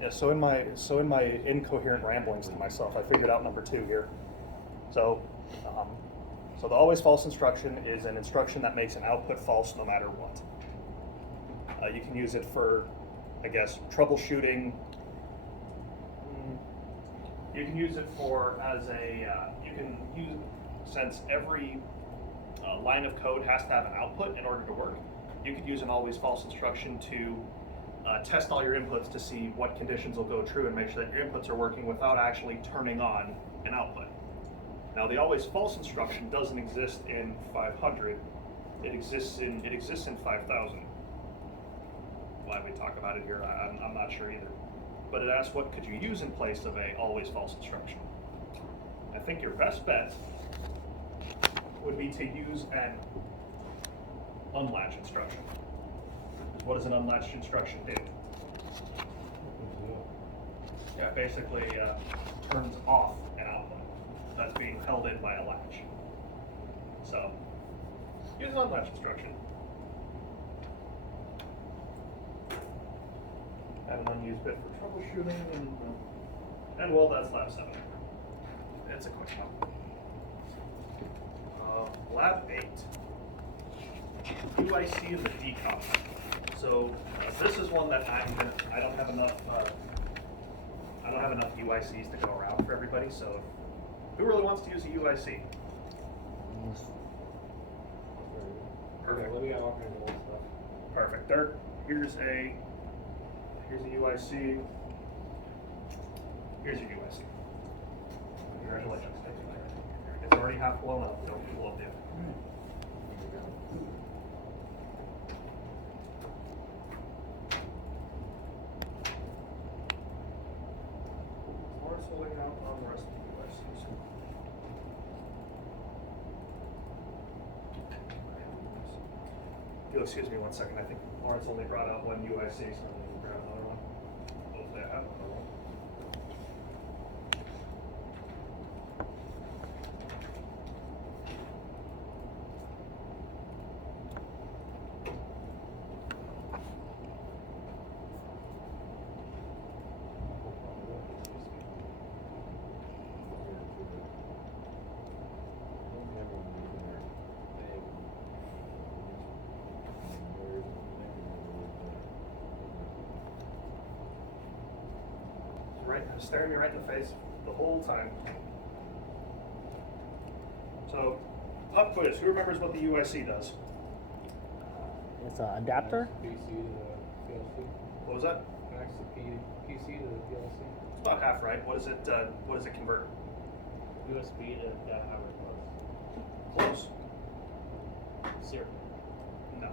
Yeah, so in my incoherent ramblings to myself, I figured out number 2 here. So the always false instruction is an instruction that makes an output false no matter what. You can use it for, I guess, troubleshooting. You can use it for as a, you can use, since every line of code has to have an output in order to work, you could use an always false instruction to test all your inputs to see what conditions will go true and make sure that your inputs are working without actually turning on an output. Now the always false instruction doesn't exist in 500, it exists in 5000. Why we talk about it here, I'm not sure either. But it asks what could you use in place of a always false instruction. I think your best bet would be to use an unlatch instruction. What does an unlatched instruction do? Yeah, basically turns off an output that's being held in by a latch. So, use an unlatched instruction. Add an unused bit for troubleshooting, and well, that's lab 7. It's a quick one. Lab 8. UIC and the decom. So this is one that I don't have enough UICs to go around for everybody. So who really wants to use a UIC? Perfect. We got all kinds of old stuff. Perfect. Here's a UIC. Here's your UIC. Congratulations. It's already half blown up. Don't be blown in. Lawrence holding out on the rest of the UICs. If you'll excuse me one second, I think Lawrence only brought out one UIC, so I'm going to grab another one. Hopefully I have another one. Right, staring me right in the face the whole time. So, pop quiz. Who remembers what the UIC does? It's an adapter. PC to the PLC. What was that? Connects the PC to the PLC. It's about half right. What does it convert? USB to data however Close. close. Zero. No.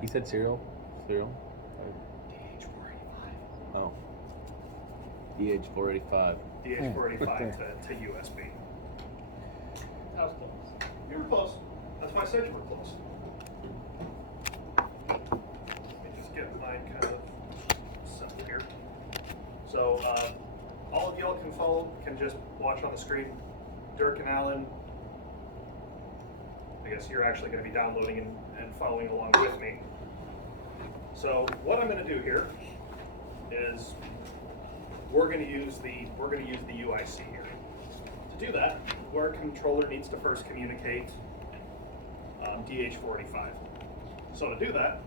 He said serial. Serial. Oh. DH485. DH485 to USB. That was close. You were close. That's why I said you were close. Let me just get my kind of set here. So all of y'all can just watch on the screen. Dirk and Alan, I guess you're actually going to be downloading and following along with me. So what I'm going to do here is we're going to use the UIC here. To do that, our controller needs to first communicate DH485. So to do that,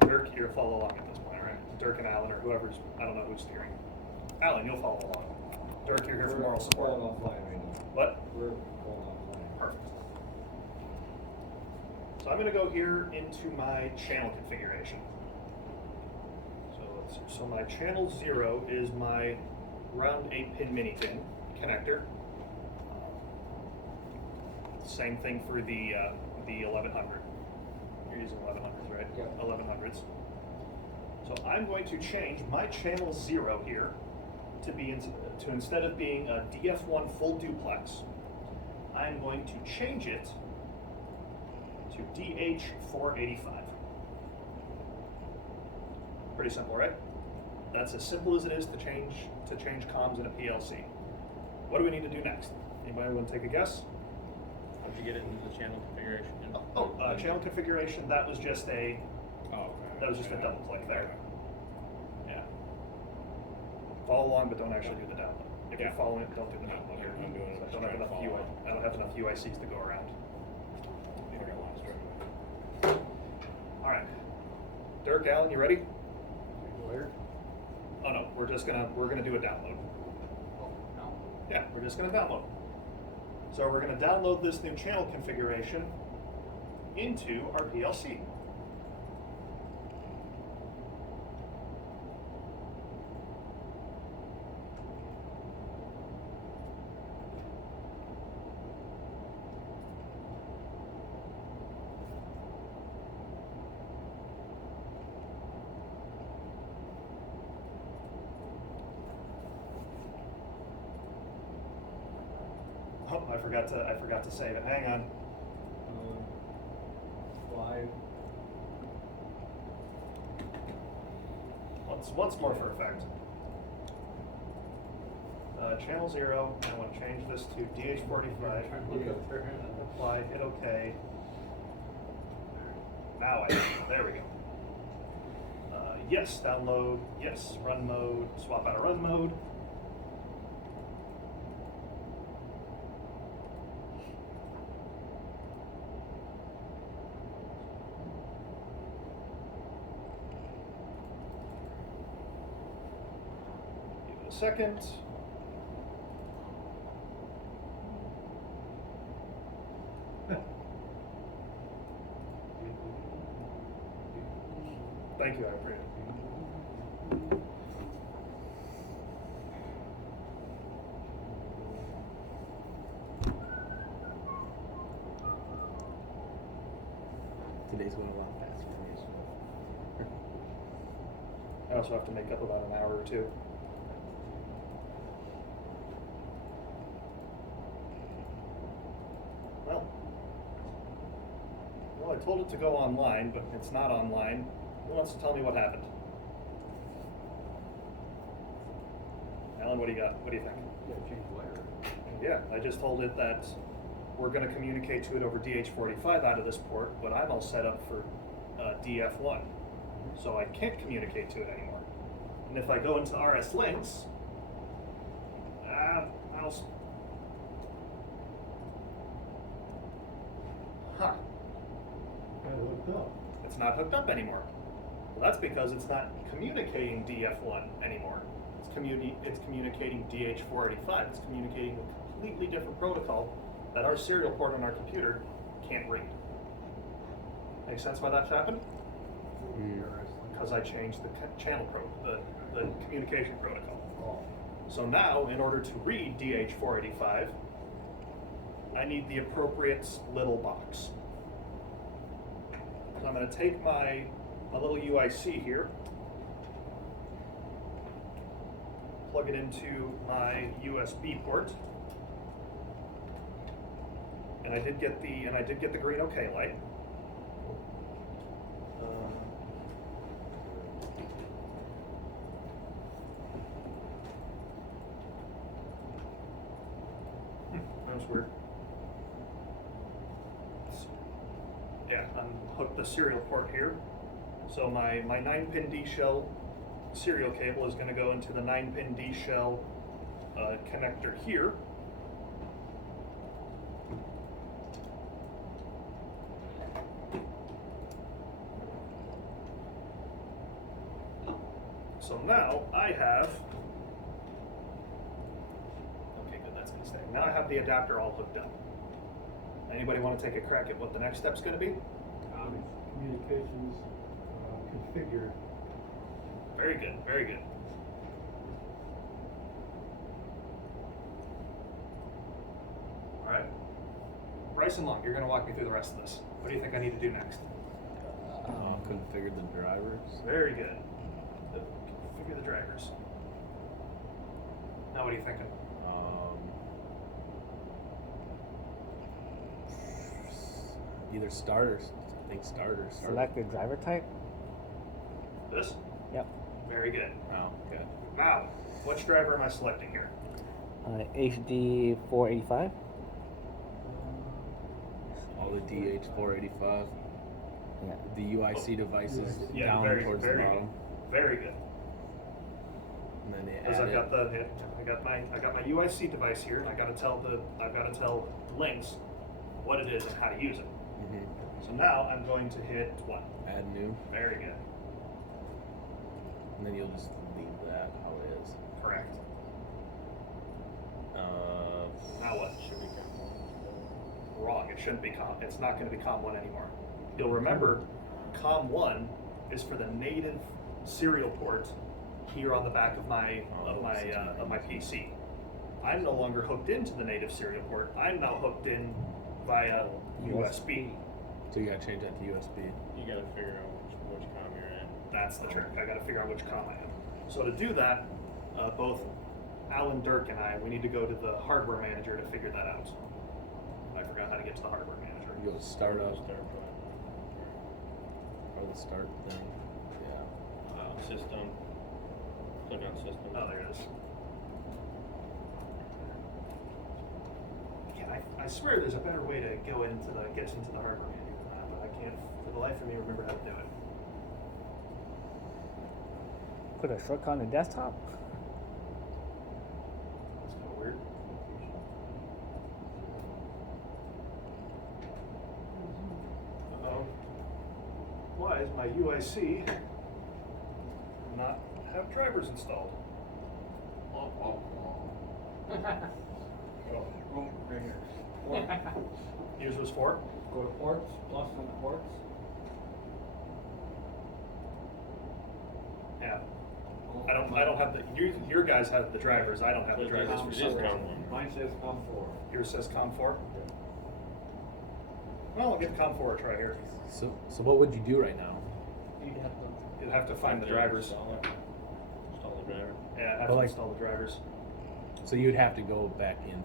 Dirk, you'll follow along at this point, right? Dirk and Alan or whoever's, I don't know who's steering. Alan, you'll follow along. Dirk, you're here for moral support. We're offline right now. What? We're going offline. Perfect. So I'm going to go here into my channel configuration. So my channel 0 is my round 8-pin mini-pin connector. Same thing for the 1100. You're using 1100s, right? Yeah. 1100s. So I'm going to change my channel 0 here to be to instead of being a DF1 full duplex, I'm going to change it to DH485. Pretty simple, right? That's as simple as it is to change comms in a PLC. What do we need to do next? Anybody want to take a guess? How'd you get it into the channel configuration? Channel configuration. That was just a that was just a double click there. Yeah. Follow along, but don't actually do the download. If you're following it, don't do the download. Yeah, I'm doing it. I don't have enough I don't have enough UICs to go around. All right. Dirk, Allen, you ready? Where? Oh no, we're gonna do a download. Yeah, we're just gonna download. So we're gonna download this new channel configuration into our PLC. Oh, I forgot to save it. Hang on. Live. Once more for effect. Channel 0, I want to change this to DH45. Apply, hit OK. Now there we go. Yes, download, yes, run mode, swap out of run mode. Give it a second. Thank you, I appreciate it. Today's going a lot faster for me. I also have to make up about an hour or two. Well, I told it to go online, but it's not online. Who wants to tell me what happened? Alan, what do you got? What do you think? Yeah, change wire. Yeah, I just told it that we're going to communicate to it over DH45 out of this port, but I'm all set up for DF1. So I can't communicate to it anymore. And if I go into RS links, mouse. Huh. Got it hooked up. It's not hooked up anymore. Well, that's because it's not communicating DF1 anymore. It's communicating DH485. It's communicating a completely different protocol that our serial port on our computer can't read. Make sense why that's happened? Because I changed the the communication protocol. So now, in order to read DH485, I need the appropriate little box. So I'm going to take my little UIC here, plug it into my USB port, and I did get the green OK light. That was weird. Yeah, unhook the serial port here. So my 9-pin D shell serial cable is going to go into the 9-pin D shell connector here. So now I have, okay, good, that's going to stay. Now I have the adapter all hooked up. Anybody want to take a crack at what the next step's going to be? Communications configured. Very good, very good. All right. Bryson Long, you're going to walk me through the rest of this. What do you think I need to do next? Configure the drivers. Very good. Configure the drivers. Now what are you thinking? Either start or I think start or start. Select the driver type. This? Yep. Very good. Oh, okay. Now, which driver am I selecting here? HD 485. All the DH485. Yeah. The UIC devices Yeah, down towards the bottom. Very good. And then they Because add I got my UIC device here, and I've got to tell Links what it is and how to use it. So now I'm going to hit what? Add new. Very good. And then you'll just leave that how it is. Correct. Now what? Should be Wrong. It shouldn't be COM. It's not going to be COM1 anymore. You'll remember, COM1 is for the native serial port here on the back of my PC. I'm no longer hooked into the native serial port. I'm now hooked in via USB. So you gotta change that to USB. You gotta figure out which com you're in. That's the trick. I got to figure out which COM I am. So to do that, both Alan, Dirk, and I, we need to go to the hardware manager to figure that out. I forgot how to get to the hardware manager. You go to startup Start button. or the start thing. Yeah. System. Click on system. Oh, there it is. Yeah, I swear there's a better way to get into the hardware menu than that, but I can't for the life of me remember how to do it. Put a shortcut on the desktop. That's kind of weird. Why is my UIC not have drivers installed? Yours was 4? Go to ports, plus on the ports. Yeah. I don't have your guys have the drivers. I don't have the drivers for some reason. Mine says COM4. Yours says COM4? Well, I'll give COM4 a try here. So what would you do right now? You'd have to. You'd have to find the drivers. Install the driver. Yeah, I'd have But to like- install the drivers. So you'd have to go back in.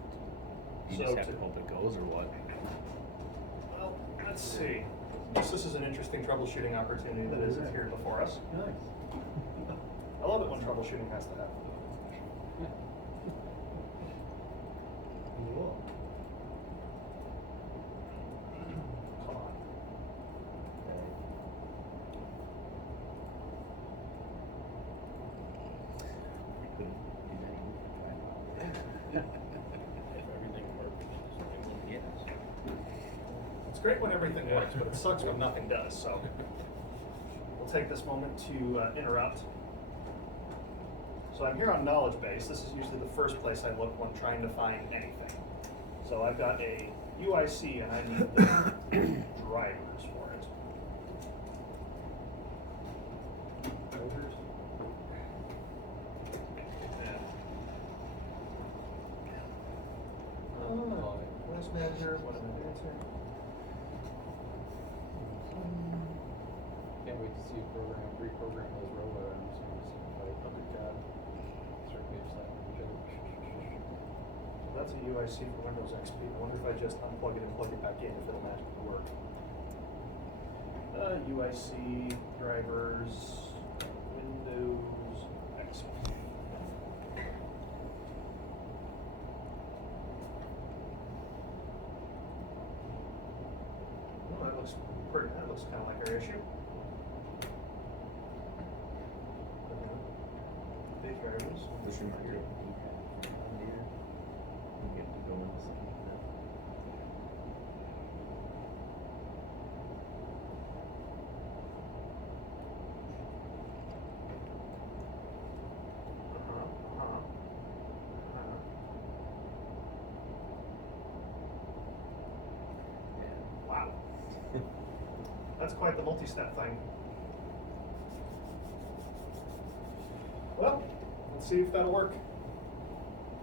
You So just have to to- hope it goes, or what? Well, let's see. This is an interesting troubleshooting opportunity that isn't here before us. I love it when troubleshooting has to happen. Cool. Come on. We couldn't do that even for $5. If everything worked, it wouldn't get us. It's great when everything works, but it sucks when nothing does, so. We'll take this moment to interrupt. So I'm here on knowledge base. This is usually the first place I look when trying to find anything. So I've got a UIC and I need the drivers for it. Drivers. Class manager, what am I answering? Can't wait to see a reprogram those robot arms and simplify a public job. Certainly upset with each other. So that's a UIC for Windows XP. I wonder if I just unplug it and plug it back in, if it'll magically work. UIC drivers, Windows XP. Well, that looks pretty. That looks kind of like our issue. Big drivers. This reminds me of keypad on there. You have to go into something like that. Wow. That's quite the multi-step thing. Well, let's see if that'll work.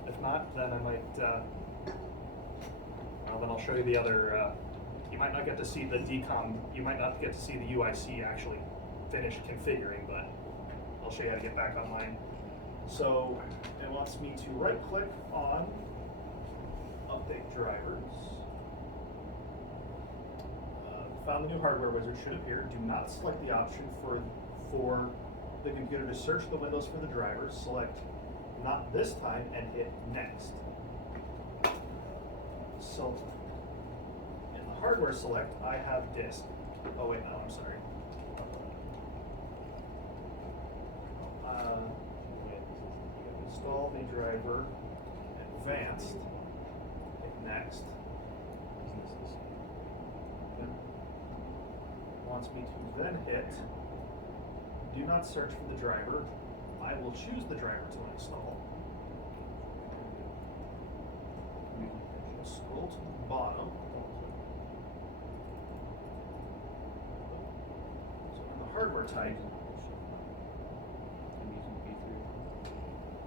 If not, then I might, well, then I'll show you the other, you might not get to see the decom, you might not get to see the UIC actually finish configuring, but I'll show you how to get back online. So it wants me to right click on update drivers. Found the new hardware wizard should appear. Do not select the option for the computer to search the windows for the drivers. Select not this time and hit next. So in the hardware select, I have disk. Oh wait, no, I'm sorry. Install the driver, advanced, hit next. Wants me to then hit do not search for the driver. I will choose the driver to install. Scroll to the bottom. So in the hardware type,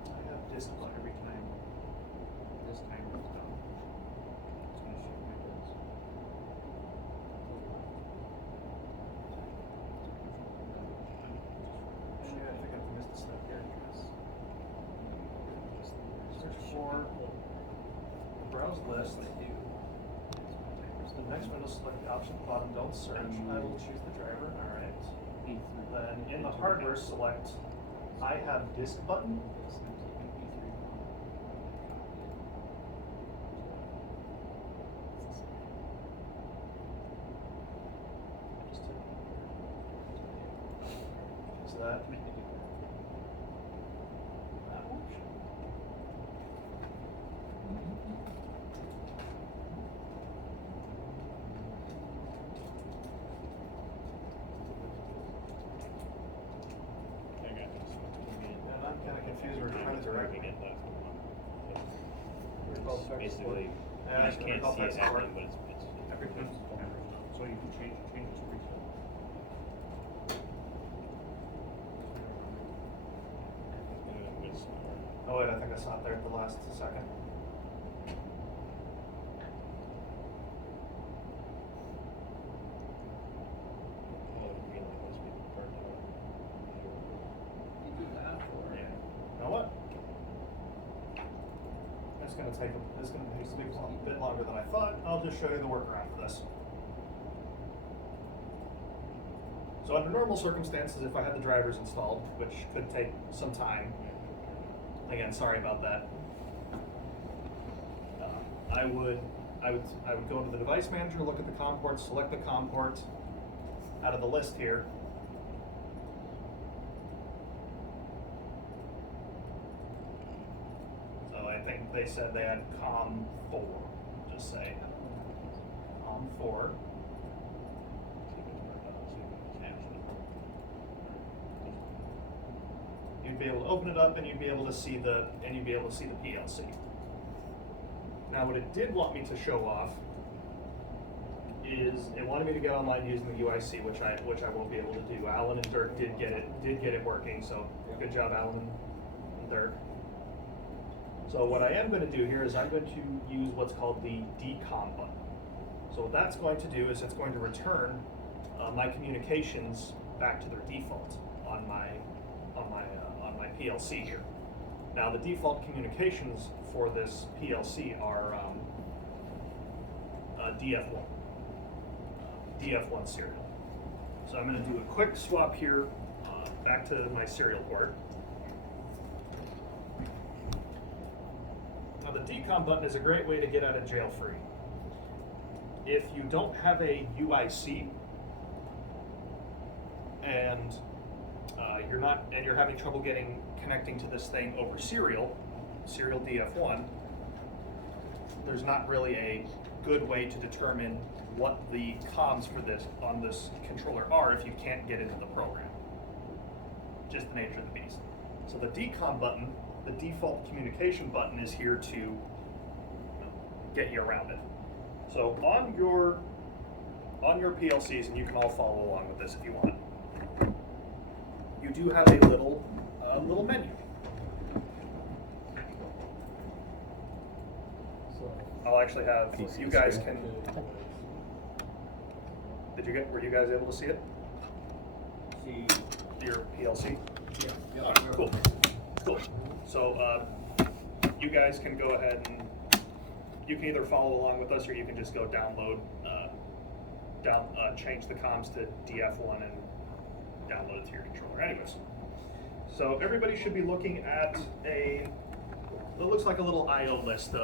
I have disk on every time. This time it's down. It's gonna show my bits. Yeah, I think I've missed a step here. Search for browse list. The next window, select the option at the bottom, don't search. I will choose the driver. Alright. Then in the hardware, select I have disk button. Is that option? And I'm kind of confused. We're trying to direct it. Basically, Yeah, you just can't see it happening, but it's Everything's so you can change this preset. Oh wait, I think I saw it there at the last second. take a bit longer than I thought. I'll just show you the workaround for this. So under normal circumstances, if I had the drivers installed, which could take some time, again, sorry about that. I would go into the device manager, look at the COM port, select the COM port out of the list here. So I think they said they had COM 4. Just say COM 4. You'd be able to open it up and you'd be able to see the PLC. Now what it did want me to show off is it wanted me to get online using the UIC, which I won't be able to do. Alan and Dirk did get it working, so good job, Alan and Dirk. So what I am going to do here is I'm going to use what's called the decom button. So what that's going to do is it's going to return my communications back to their default on my PLC here. Now the default communications for this PLC are DF1 serial. So I'm going to do a quick swap here back to my serial port. Now the decom button is a great way to get out of jail free. If you don't have a UIC and you're having trouble connecting to this thing over serial DF1, there's not really a good way to determine what the comms for this on this controller are if you can't get into the program. Just the nature of the beast. So the decom button, the default communication button, is here to get you around it. So on your PLCs, and you can all follow along with this if you want, you do have a little menu. I'll actually have, you guys can, were you guys able to see it? See. Your PLC? Yeah. All right, cool. So you guys can go ahead and you can either follow along with us or you can just go download, change the comms to DF1 and download it to your controller. Anyways, so everybody should be looking at it looks like a little I/O list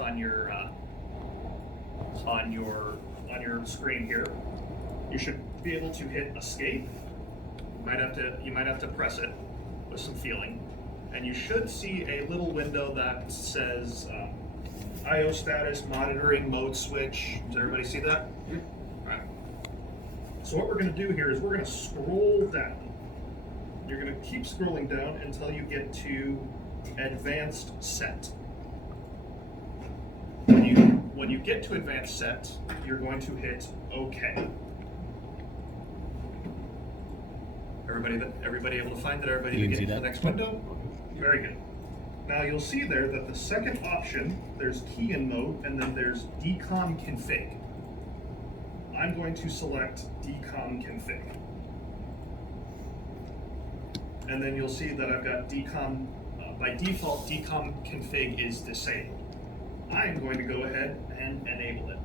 on your screen here. You should be able to hit escape. You might have to press it with some feeling, and you should see a little window that says I/O status, monitoring, mode switch. Does everybody see that? Yep. All right. So what we're going to do here is we're going to scroll down. You're going to keep scrolling down until you get to advanced set. When you get to advanced set, you're going to hit OK. Everybody able to find it? Everybody to get to the next window? Very good. Now you'll see there that the second option, there's key in mode, and then there's decom config. I'm going to select decom config. And then you'll see that I've got decom, by default, decom config is disabled. I'm going to go ahead and enable it.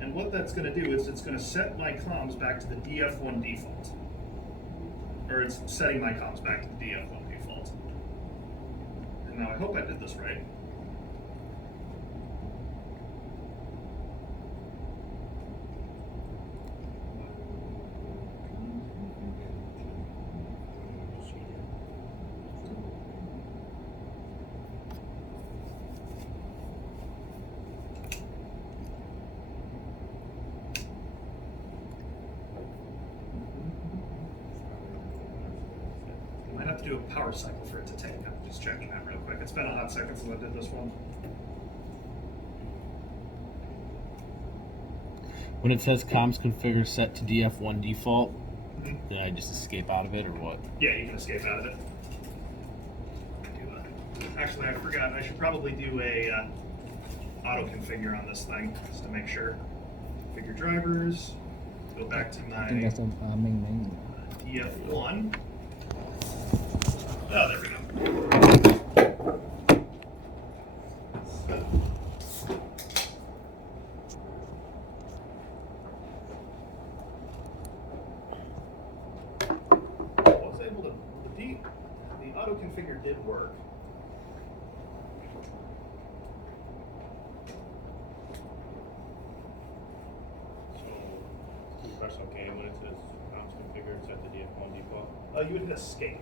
And what that's going to do is it's going to set my comms back to the DF1 default. Or it's setting my comms back to the DF1 default. And now I hope I did this right. Do a power cycle for it to take. I'm just checking that real quick. It's been a hot second since I did this one. When it says comms configure set to DF1 default, did I just escape out of it or what? Yeah, you can escape out of it. Actually, I forgot. I should probably do a auto configure on this thing just to make sure. Configure drivers. Go back to my DF1. Oh, there we go. configure did work. So, you press OK when it says comms configured, set the Home Depot. You would hit escape.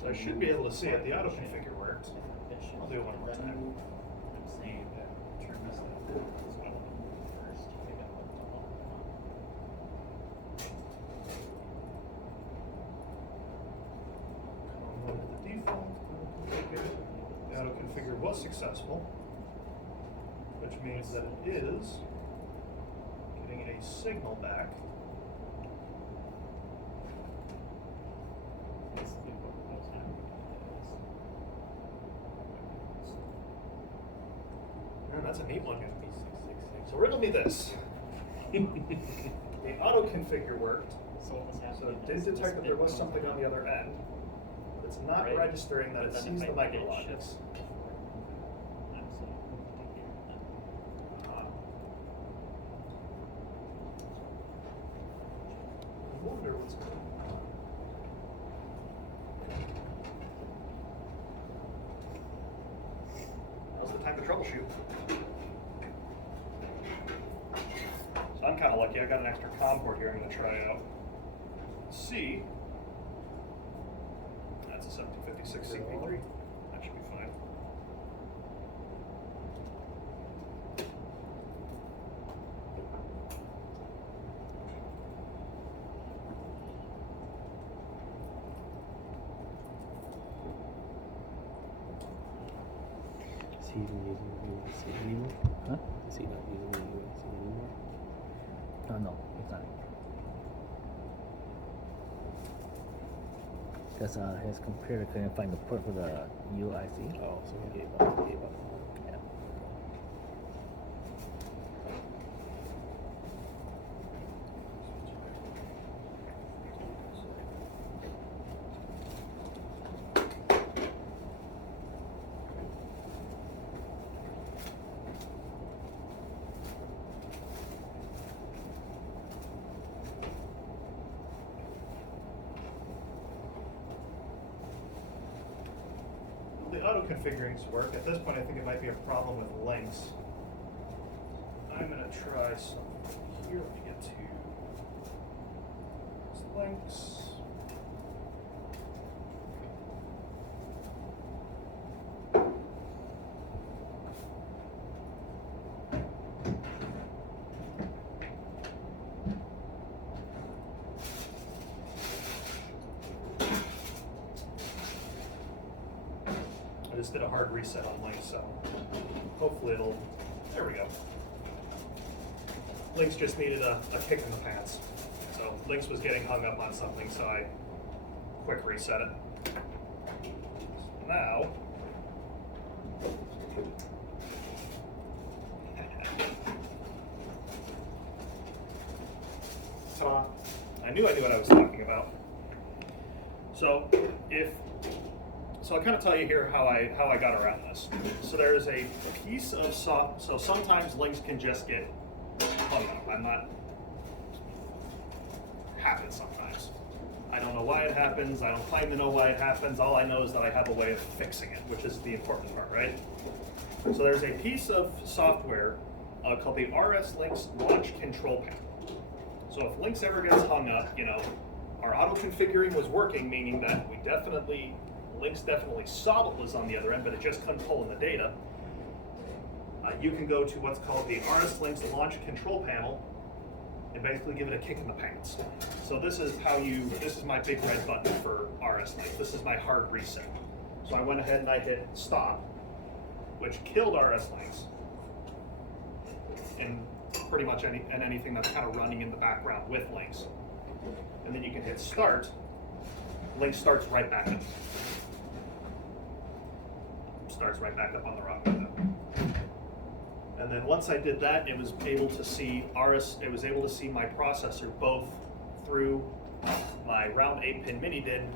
So I should be able to see it. The auto configure worked. I'll do it one more time. I'm saying that turn this up as well first. Pick up what's all Go to the default. Configure. The auto configure was successful, which means that it is getting a signal back. Man, that's a neat one. So riddle me this. The auto configure worked, So what was so happening? it did detect that there was something on the other end, but it's not Right. registering that But it then sees if the I did micrologics. shift I'm saying to here then. I wonder what's going on. Now's the time to troubleshoot. So I'm kind of lucky. I got an extra COM port here. I'm going to try out. C. That's a 1756 CP3. That should be fine. Is he even using the UAC anymore? Huh? Is he not using the UAC anymore? No, it's not. Because his computer couldn't find the port for the UIC. Oh, so he gave up. Yeah. The auto configurings work. At this point, I think it might be a problem with links. I'm going to try something here. Let me get to links. I just did a hard reset on links, so hopefully it'll, there we go. Links just needed a kick in the pants. So Links was getting hung up on something, so I quick reset it. Now, I knew what I was talking about. So I'll kind of tell you here how I got around this. So there's a piece of soft. So sometimes links can just get hung up. Happens sometimes. I don't know why it happens. I don't claim to know why it happens. All I know is that I have a way of fixing it, which is the important part, right? So there's a piece of software called the RS Links Launch Control Panel. So if Links ever gets hung up, our auto configuring was working, meaning that Lynx definitely saw what was on the other end, but it just couldn't pull in the data. You can go to what's called the RS Lynx launch control panel and basically give it a kick in the pants. So this is my big red button for RS Lynx. This is my hard reset. So I went ahead and I hit stop, which killed RS Lynx. And pretty much anything that's kind of running in the background with Lynx. And then you can hit start. Lynx starts right back up. Starts right back up on the rock window. And then once I did that, it was able to see my processor both through my round 8-pin mini DIN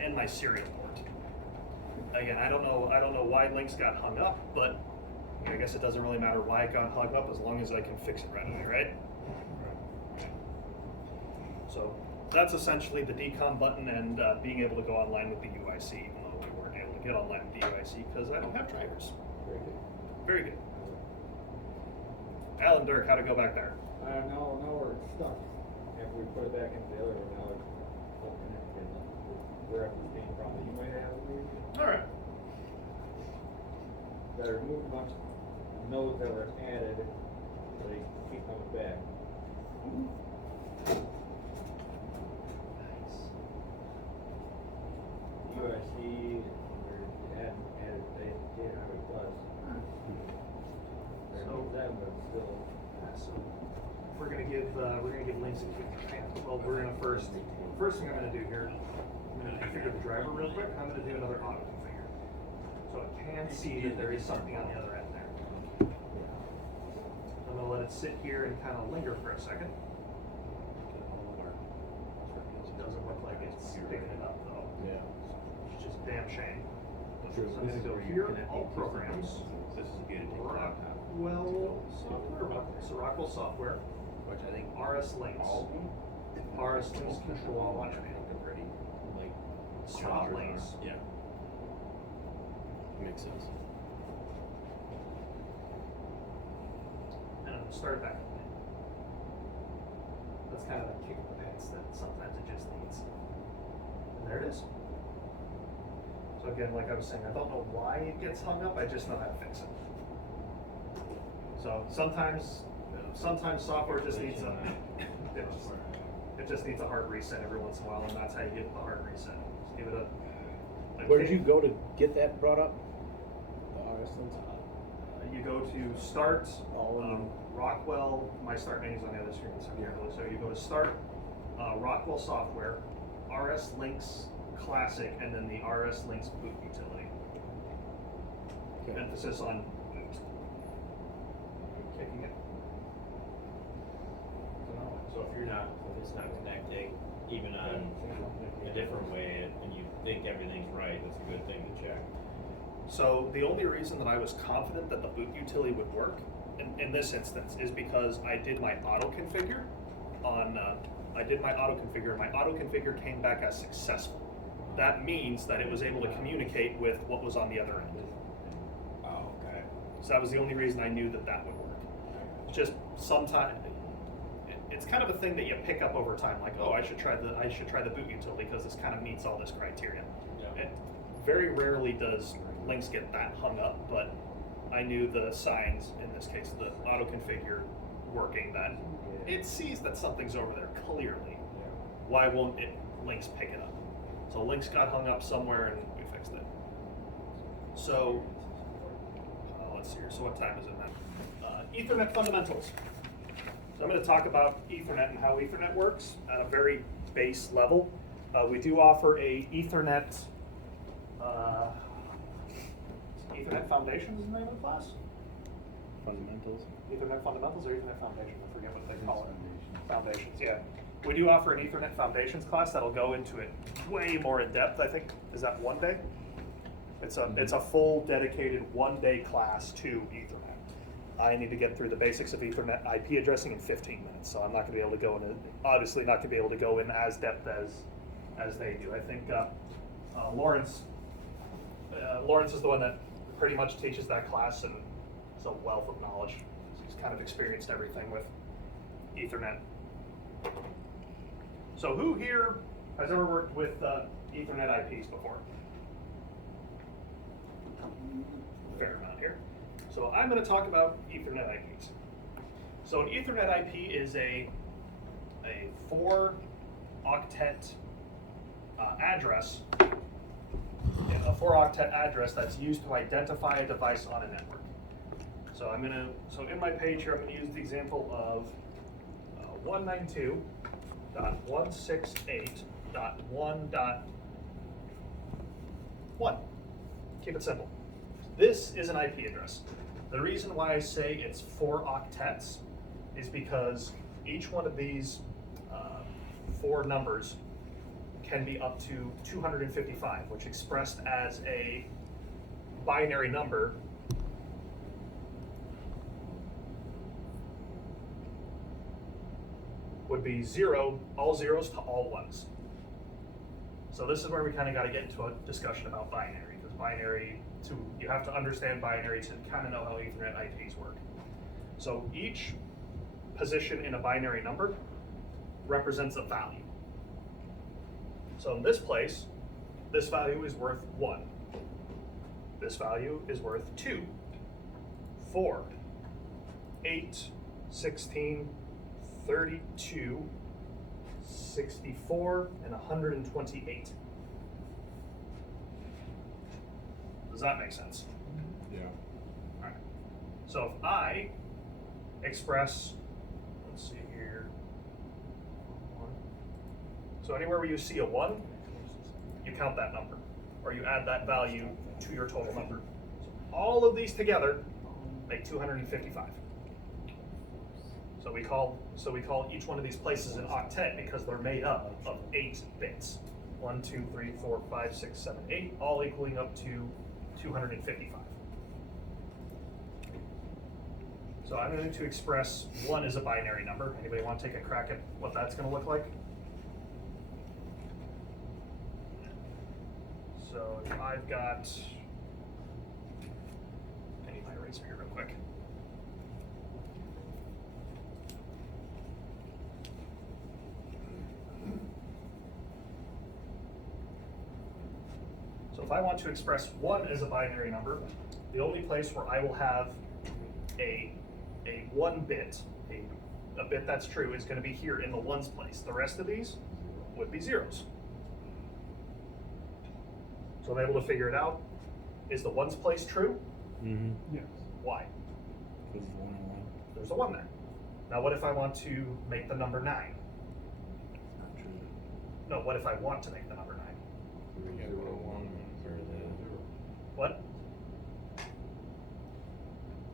and my serial port. Again, I don't know why Lynx got hung up, but I guess it doesn't really matter why it got hung up as long as I can fix it right away, right? So that's essentially the decom button and being able to go online with the UIC, even though we weren't able to get online with the UIC because I don't have drivers. Very good. Very good. Alan Dirk, how to go back there? Now we're stuck. After we put it back into the other one, now it's not connected. We're up to the same problem you might have. All right. That I removed a bunch of nodes that were added, so they keep coming back. Nice. UIC, we're added data plus. So that was still. So we're gonna give Lynx a kick in the pants. Well, we're gonna first thing I'm gonna do here, I'm gonna configure the driver real quick. I'm gonna do another auto configure, so it can see that there is something on the other end there. I'm gonna let it sit here and kind of linger for a second. It doesn't look like it's picking it up though. Yeah. It's just a damn shame. Sure. So I'm gonna go here, all programs. This is good. Rockwell software, so Rockwell software, Which I think RS Lynx, RS Lynx control launch panel. like Stop Lynx. Yeah. Makes sense. And start it back. That's kind of a kick in the pants that sometimes it just needs. And there it is. So again, like I was saying, I don't know why it gets hung up, I just know how to fix it. So sometimes software just needs it just needs a hard reset every once in a while, and that's how you get the hard reset. Just give it a Where did kick. you go to get that brought up? The RS Lynx? You go to start, Rockwell, my start menu's on the other screen, so you go to start, Rockwell software, RS Lynx Classic, and then the RS Lynx boot utility. Okay. Emphasis on boot. Kicking it. So if it's not connecting, even on a different way, and you think everything's right, that's a good thing to check. So the only reason that I was confident that the boot utility would work in this instance is because I did my auto configure on, my auto configure came back as successful. That means that it was able to communicate with what was on the other end. Oh, okay. So that was the only reason I knew that that would work. Just sometimes, it's kind of a thing that you pick up over time, like, oh, I should try the boot utility because this kind of meets all this criteria. Yeah. And very rarely does Lynx get that hung up, but I knew the signs, in this case, the auto configure working, that it sees that something's over there clearly. Why won't Lynx pick it up? So Lynx got hung up somewhere and we fixed it. So, let's see here, so what time is it now? Ethernet fundamentals. So I'm going to talk about Ethernet and how Ethernet works at a very base level. We do offer a Ethernet Foundations is the name of the class? Fundamentals. Ethernet Fundamentals or Ethernet Foundation? I forget what they call it. Foundations, yeah. We do offer an Ethernet Foundations class that'll go into it way more in depth, I think. Is that one day? It's a full dedicated 1 day class to Ethernet. I need to get through the basics of Ethernet IP addressing in 15 minutes, so I'm not going to be able to go in, obviously not going to be able to go in as depth as they do. I think Lawrence is the one that pretty much teaches that class, and it's a wealth of knowledge. He's kind of experienced everything with Ethernet. So who here has ever worked with Ethernet IPs before? Fair amount here. So I'm going to talk about Ethernet IPs. So an Ethernet IP is a 4-octet address, a 4-octet address that's used to identify a device on a network. So so in my page here, I'm going to use the example of 192.168.1.1. Keep it simple. This is an IP address. The reason why I say it's 4 octets is because each one of these 4 numbers can be up to 255, which expressed as a binary number would be 0, all zeros to all ones. So this is where we kind of got to get into a discussion about binary, because you have to understand binary to kind of know how Ethernet IPs work. So each position in a binary number represents a value. So in this place, this value is worth 1. This value is worth 2, 4, 8, 16, 32, 64, and 128. Does that make sense? Yeah. All right. So if I express, let's see here, 1. So anywhere where you see a 1, you count that number, or you add that value to your total number. So all of these together make 255. So we call each one of these places an octet because they're made up of 8 bits. 1, 2, 3, 4, 5, 6, 7, 8, all equaling up to 255. So I'm going to express 1 as a binary number. Anybody want to take a crack at what that's going to look like? So if I've got, I need my eraser here real quick. So if I want to express 1 as a binary number, the only place where I will have a 1 bit, a bit that's true, is going to be here in the ones place. The rest of these would be zeros. So I'm able to figure it out. Is the ones place true? Mm-hmm. Yes. Why? Because it's 1 on 1. There's a 1 there. Now what if I want to make the number 9? It's not true. No, what if I want to make the number 9? Yeah, but a 1 or the What?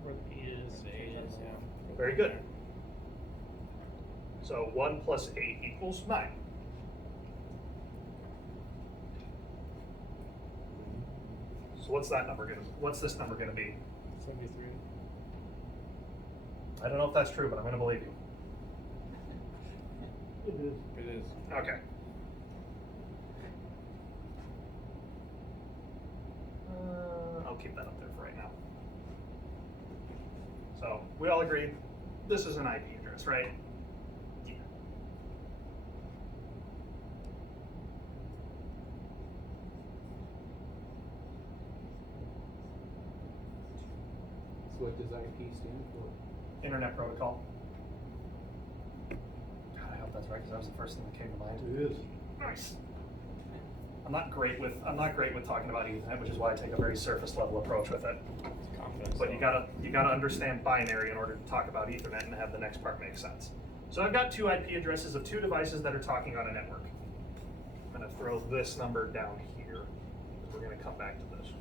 Where the is, yeah. Very good. So 1 plus 8 equals 9. So what's that number gonna? What's this number gonna be? 73. I don't know if that's true, but I'm gonna believe you. It is. It is. Okay. I'll keep that up there for right now. So we all agree this is an IP address, right? Yeah. So what does IP stand for? Internet Protocol. God, I hope that's right because that was the first thing that came to mind. It is. Nice. I'm not great with talking about Ethernet, which is why I take a very surface level approach with it. Confidence. But you gotta understand binary in order to talk about Ethernet and have the next part make sense. So I've got 2 IP addresses of 2 devices that are talking on a network. I'm gonna throw this number down here. We're gonna come back to this.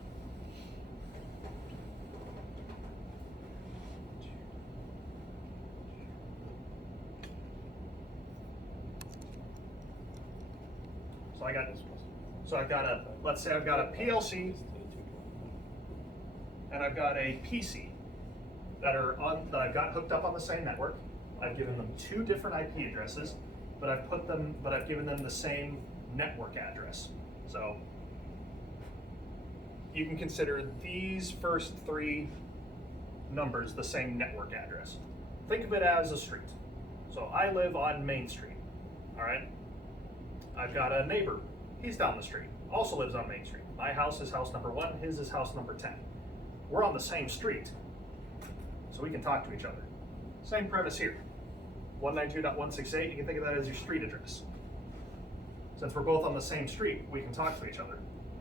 Let's say I've got a PLC and I've got a PC that I've got hooked up on the same network. I've given them 2 different IP addresses, but I've given them the same network address. So you can consider these first 3 numbers the same network address. Think of it as a street. So I live on Main Street, all right? I've got a neighbor, he's down the street, also lives on Main Street. My house is house number 1, his is house number 10. We're on the same street, so we can talk to each other. Same premise here. 192.168, you can think of that as your street address. Since we're both on the same street, we can talk to each other.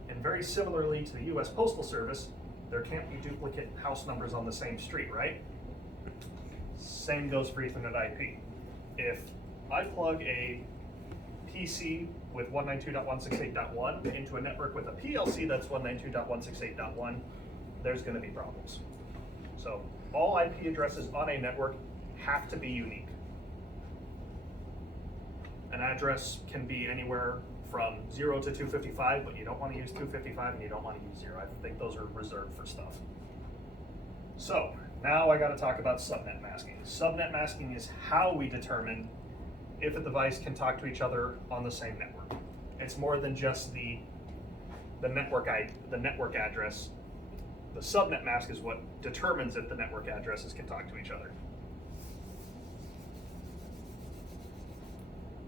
And very similarly to the US Postal Service, there can't be duplicate house numbers on the same street, right? Same goes for Ethernet IP. If I plug a PC with 192.168.1 into a network with a PLC that's 192.168.1, there's going to be problems. So all IP addresses on a network have to be unique. An address can be anywhere from 0 to 255, but you don't want to use 255 and you don't want to use 0. I think those are reserved for stuff. So now I got to talk about subnet masking. Subnet masking is how we determine if a device can talk to each other on the same network. It's more than just the network address. The subnet mask is what determines if the network addresses can talk to each other.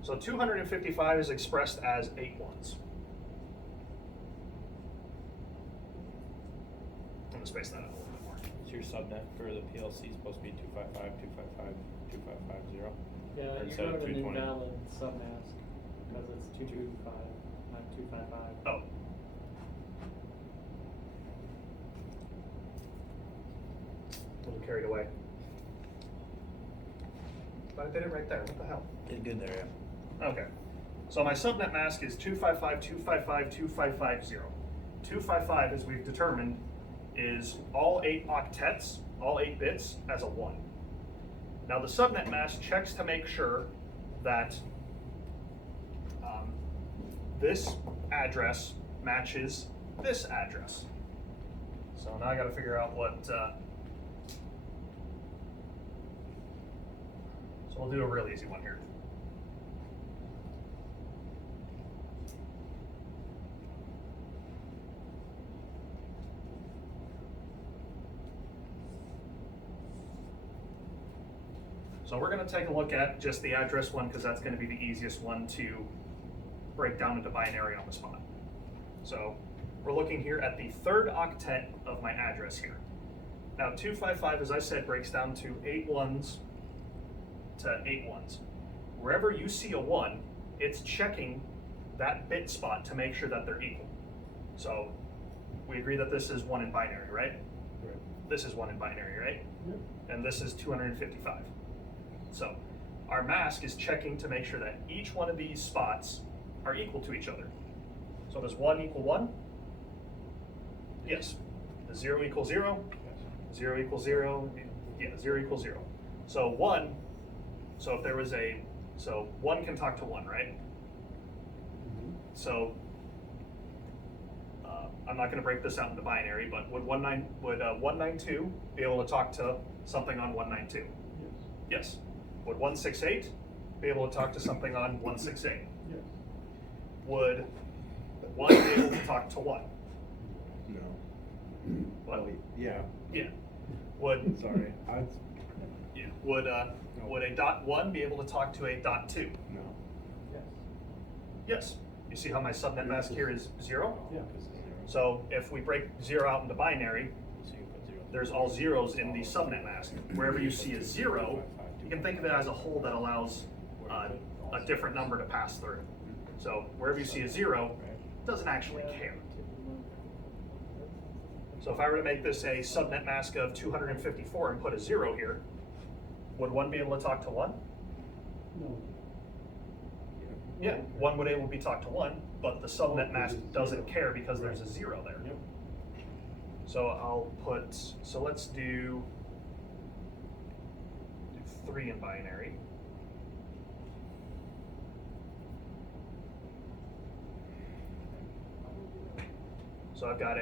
So 255 is expressed as 8 ones. I'm going to space that out a little bit more. So your subnet for the PLC is supposed to be 255, 255, 2550. Yeah, Or you instead go of to an 220. invalid submask because it's 225, not 255. Oh. A little carried away. But I did it right there. What the hell? Did good there, yeah. Okay. So my subnet mask is 255, 255, 2550. 255, as we've determined, is all 8 octets, all 8 bits, as a 1. Now the subnet mask checks to make sure that this address matches this address. So now I got to figure out what. So we'll do a real easy one here. So we're going to take a look at just the address one because that's going to be the easiest one to break down into binary on the spot. So we're looking here at the 3rd octet of my address here. Now 255, as I said, breaks down to 8 ones to 8 ones. Wherever you see a 1, it's checking that bit spot to make sure that they're equal. So we agree that this is 1 in binary, right? Right. This is 1 in binary, right? Yep. And this is 255. So our mask is checking to make sure that each one of these spots are equal to each other. So does 1 equal 1? Yes. Does 0 equal 0? 0 equals 0? Yeah, 0 equals 0. So 1, so if there was so 1 can talk to 1, right? Mm-hmm. So I'm not going to break this out into binary, but would 192 be able to talk to something on 192? Yes. Yes. Would 168 be able to talk to something on 168? Yes. Would 1 be able to talk to 1? No. What? Yeah. Yeah. Would Sorry. yeah. Would a dot 1 be able to talk to a dot 2? No. Yes. Yes. You see how my subnet mask here is 0? Yeah. So if we break 0 out into binary, there's all zeros in the subnet mask. Wherever you see a 0, you can think of it as a hole that allows a different number to pass through. So wherever you see a 0, it doesn't actually care. So if I were to make this a subnet mask of 254 and put a 0 here, would 1 be able to talk to 1? No. Yeah, 1 would able to be talked to 1, but the subnet mask doesn't care because there's a 0 there. Yep. So so let's do 3 in binary. So I've got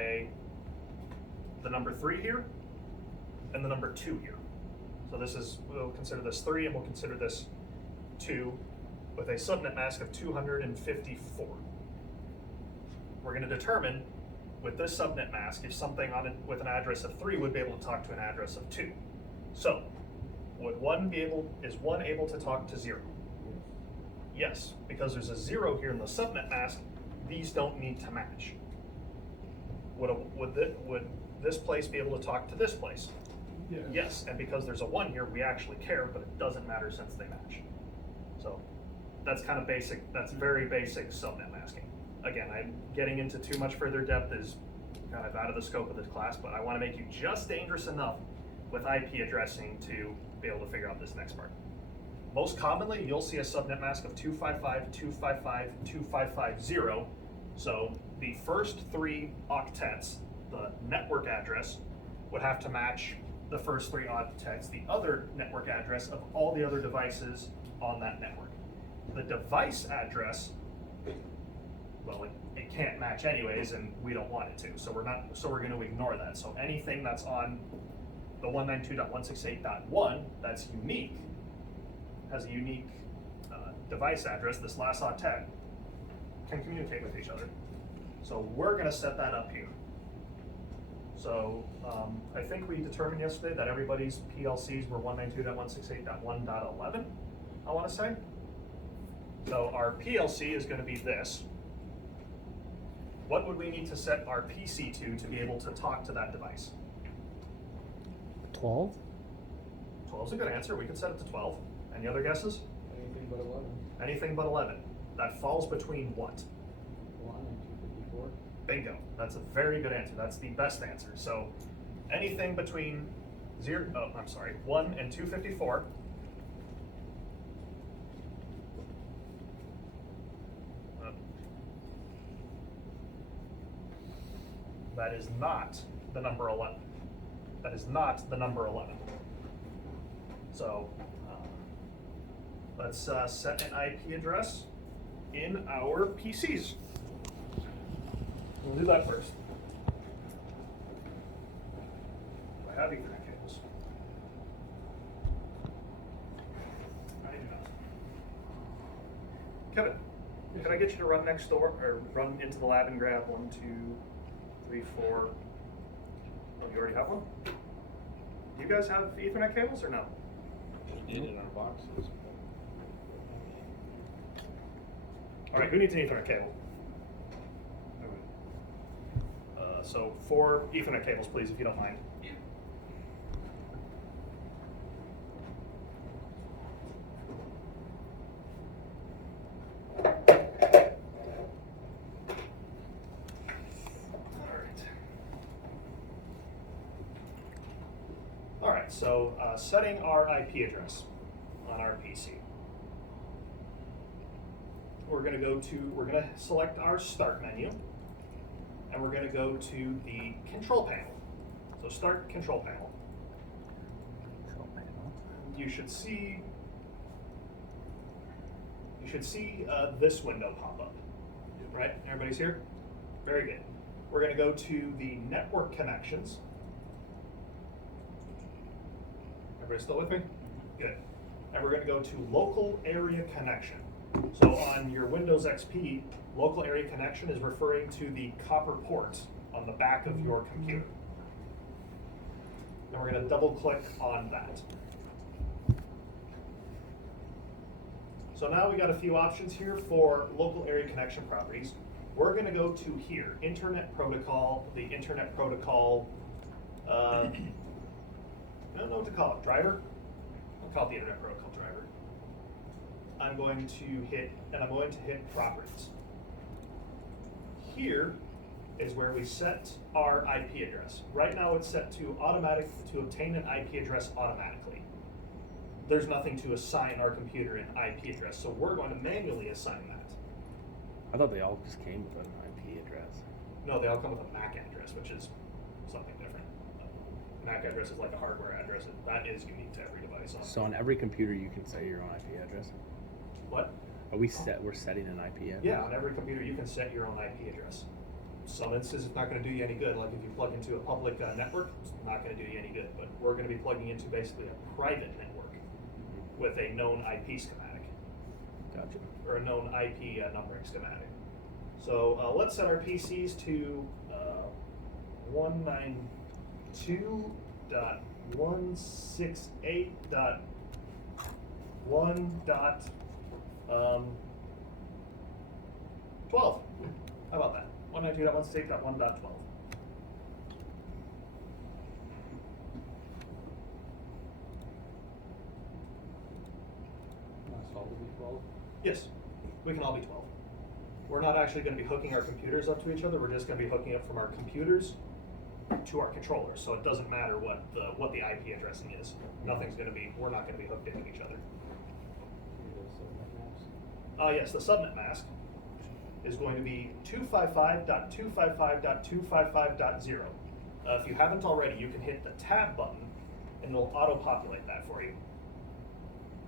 the number 3 here and the number 2 here. So we'll consider this 3 and we'll consider this 2 with a subnet mask of 254. We're going to determine with this subnet mask if something on it with an address of 3 would be able to talk to an address of 2. So is 1 able to talk to 0? Yes, because there's a 0 here in the subnet mask, these don't need to match. Would this place be able to talk to this place? Yes. Yes, and because there's a 1 here, we actually care, but it doesn't matter since they match. So that's kind of basic, that's very basic subnet masking. Again, I'm getting into too much further depth is kind of out of the scope of this class, but I want to make you just dangerous enough with IP addressing to be able to figure out this next part. Most commonly, you'll see a subnet mask of 255.255.255.0. So the first 3 octets, the network address, would have to match the first 3 octets, the other network address of all the other devices on that network. The device address, well, it can't match anyways, and we don't want it to. So we're going to ignore that. So anything that's on the 192.168.1 that's unique, has a unique device address, this last octet, can communicate with each other. So we're going to set that up here. So I think we determined yesterday that everybody's PLCs were 192.168.1.11, I want to say. So our PLC is going to be this. What would we need to set our PC to be able to talk to that device? 12? 12 is a good answer. We could set it to 12. Any other guesses? Anything but 11. Anything but 11. That falls between what? 1 and 254. Bingo. That's a very good answer. That's the best answer. So anything between 1 and 254. That is not the number 11. That is not the number 11. So let's set an IP address in our PCs. We'll do that first. I have Ethernet cables. I do not. Kevin, can I get you to run next door, or run into the lab and grab 1, 2, 3, 4. Oh, you already have one? Do you guys have Ethernet cables or no? Just did it in our boxes. All right, who needs an Ethernet cable? So 4 Ethernet cables, please, if you don't mind. All right, so setting our IP address on our PC. We're going to select our start menu, and we're going to go to the control panel. So start control panel. You should see this window pop up, right? Everybody's here? Very good. We're going to go to the network connections. Everybody still with me? Good. And we're going to go to local area connection. So on your Windows XP, local area connection is referring to the copper port on the back of your computer. And we're going to double click on that. So now we got a few options here for local area connection properties. We're going to go to here, Internet Protocol, the Internet Protocol, I don't know what to call it, driver? I'll call it the Internet Protocol driver. I'm going to hit properties. Here is where we set our IP address. Right now it's set to obtain an IP address automatically. There's nothing to assign our computer an IP address, so we're going to manually assign that. I thought they all just came with an IP address. No, they all come with a MAC address, which is something different. MAC address is like a hardware address, and that is unique to every device. So on every computer you can set your own IP address? What? We're setting an IP address? Yeah, on every computer you can set your own IP address. Some instances it's not going to do you any good, like if you plug into a public network, it's not going to do you any good, but we're going to be plugging into basically a private network with a known IP schematic. Gotcha. Or a known IP numbering schematic. So let's set our PCs to 192.168.1. 12. How about that? 192.168.1.12. That's all to be 12? Yes, we can all be 12. We're not actually going to be hooking our computers up to each other. We're just going to be hooking up from our computers to our controllers. So it doesn't matter what the IP addressing is. Nothing's going to be. We're not going to be hooked into each other. Yes, the subnet mask is going to be 255.255.255.0. If you haven't already, you can hit the tab button and it'll auto-populate that for you.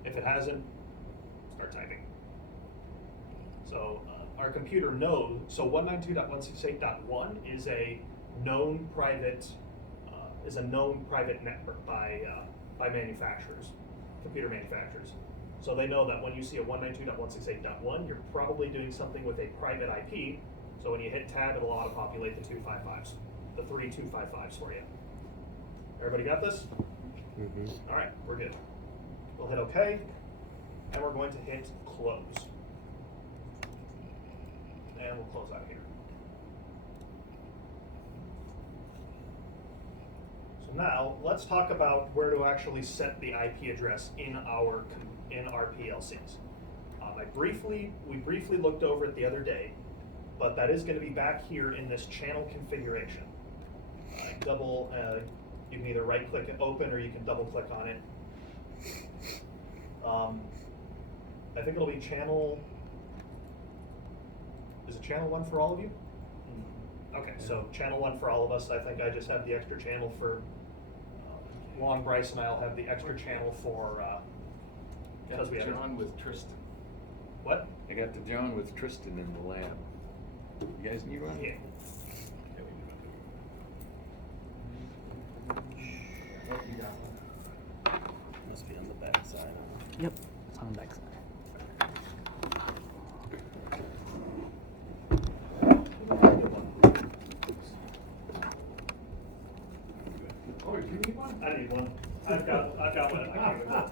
If it hasn't, start typing. So our computer knows, so 192.168.1 is a known private network by manufacturers, computer manufacturers. So they know that when you see a 192.168.1, you're probably doing something with a private IP. So when you hit tab, it'll auto-populate the 255s, the 3 255s for you. Everybody got this? Mm-hmm. All right, we're good. We'll hit OK, and we're going to hit close. And we'll close out here. So now let's talk about where to actually set the IP address in our PLCs. We briefly looked over it the other day, but that is going to be back here in this channel configuration. You can either right click and open, or you can double click on it. I think it'll be channel. Is it channel 1 for all of you? Okay, so channel 1 for all of us. I think I just have the extra channel for Long Bryce, and I'll have the extra channel for because we have John with Tristan. What? I got the John with Tristan in the lab. You guys need one? Yeah. Must be on the back side. Yep, it's on the back side. Oh, you need one? I need one. I've got one in my camera.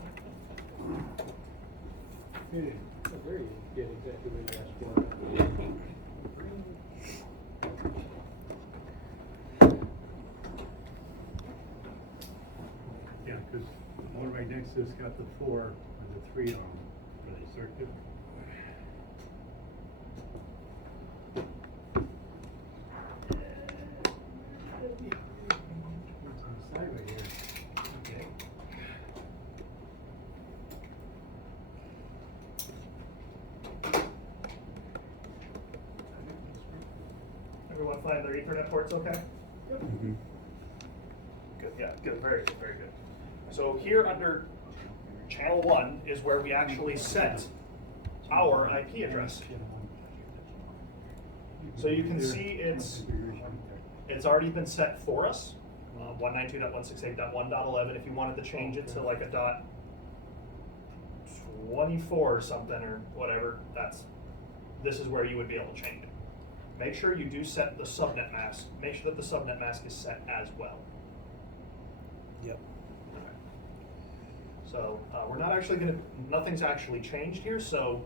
There you get exactly what you asked for. Yeah, because the one right next to it's got the 4 and the 3 on for the circuit. Side right here. Okay. Everyone find their Ethernet ports okay? Yep. Mm-hmm. Good, yeah, good, very good, very good. So here under channel 1 is where we actually set our IP address. So you can see it's already been set for us, 192.168.1.11. If you wanted to change it to like a .24 or something or whatever, this is where you would be able to change it. Make sure you do set the subnet mask. Make sure that the subnet mask is set as well. Yep. So we're not actually nothing's actually changed here. So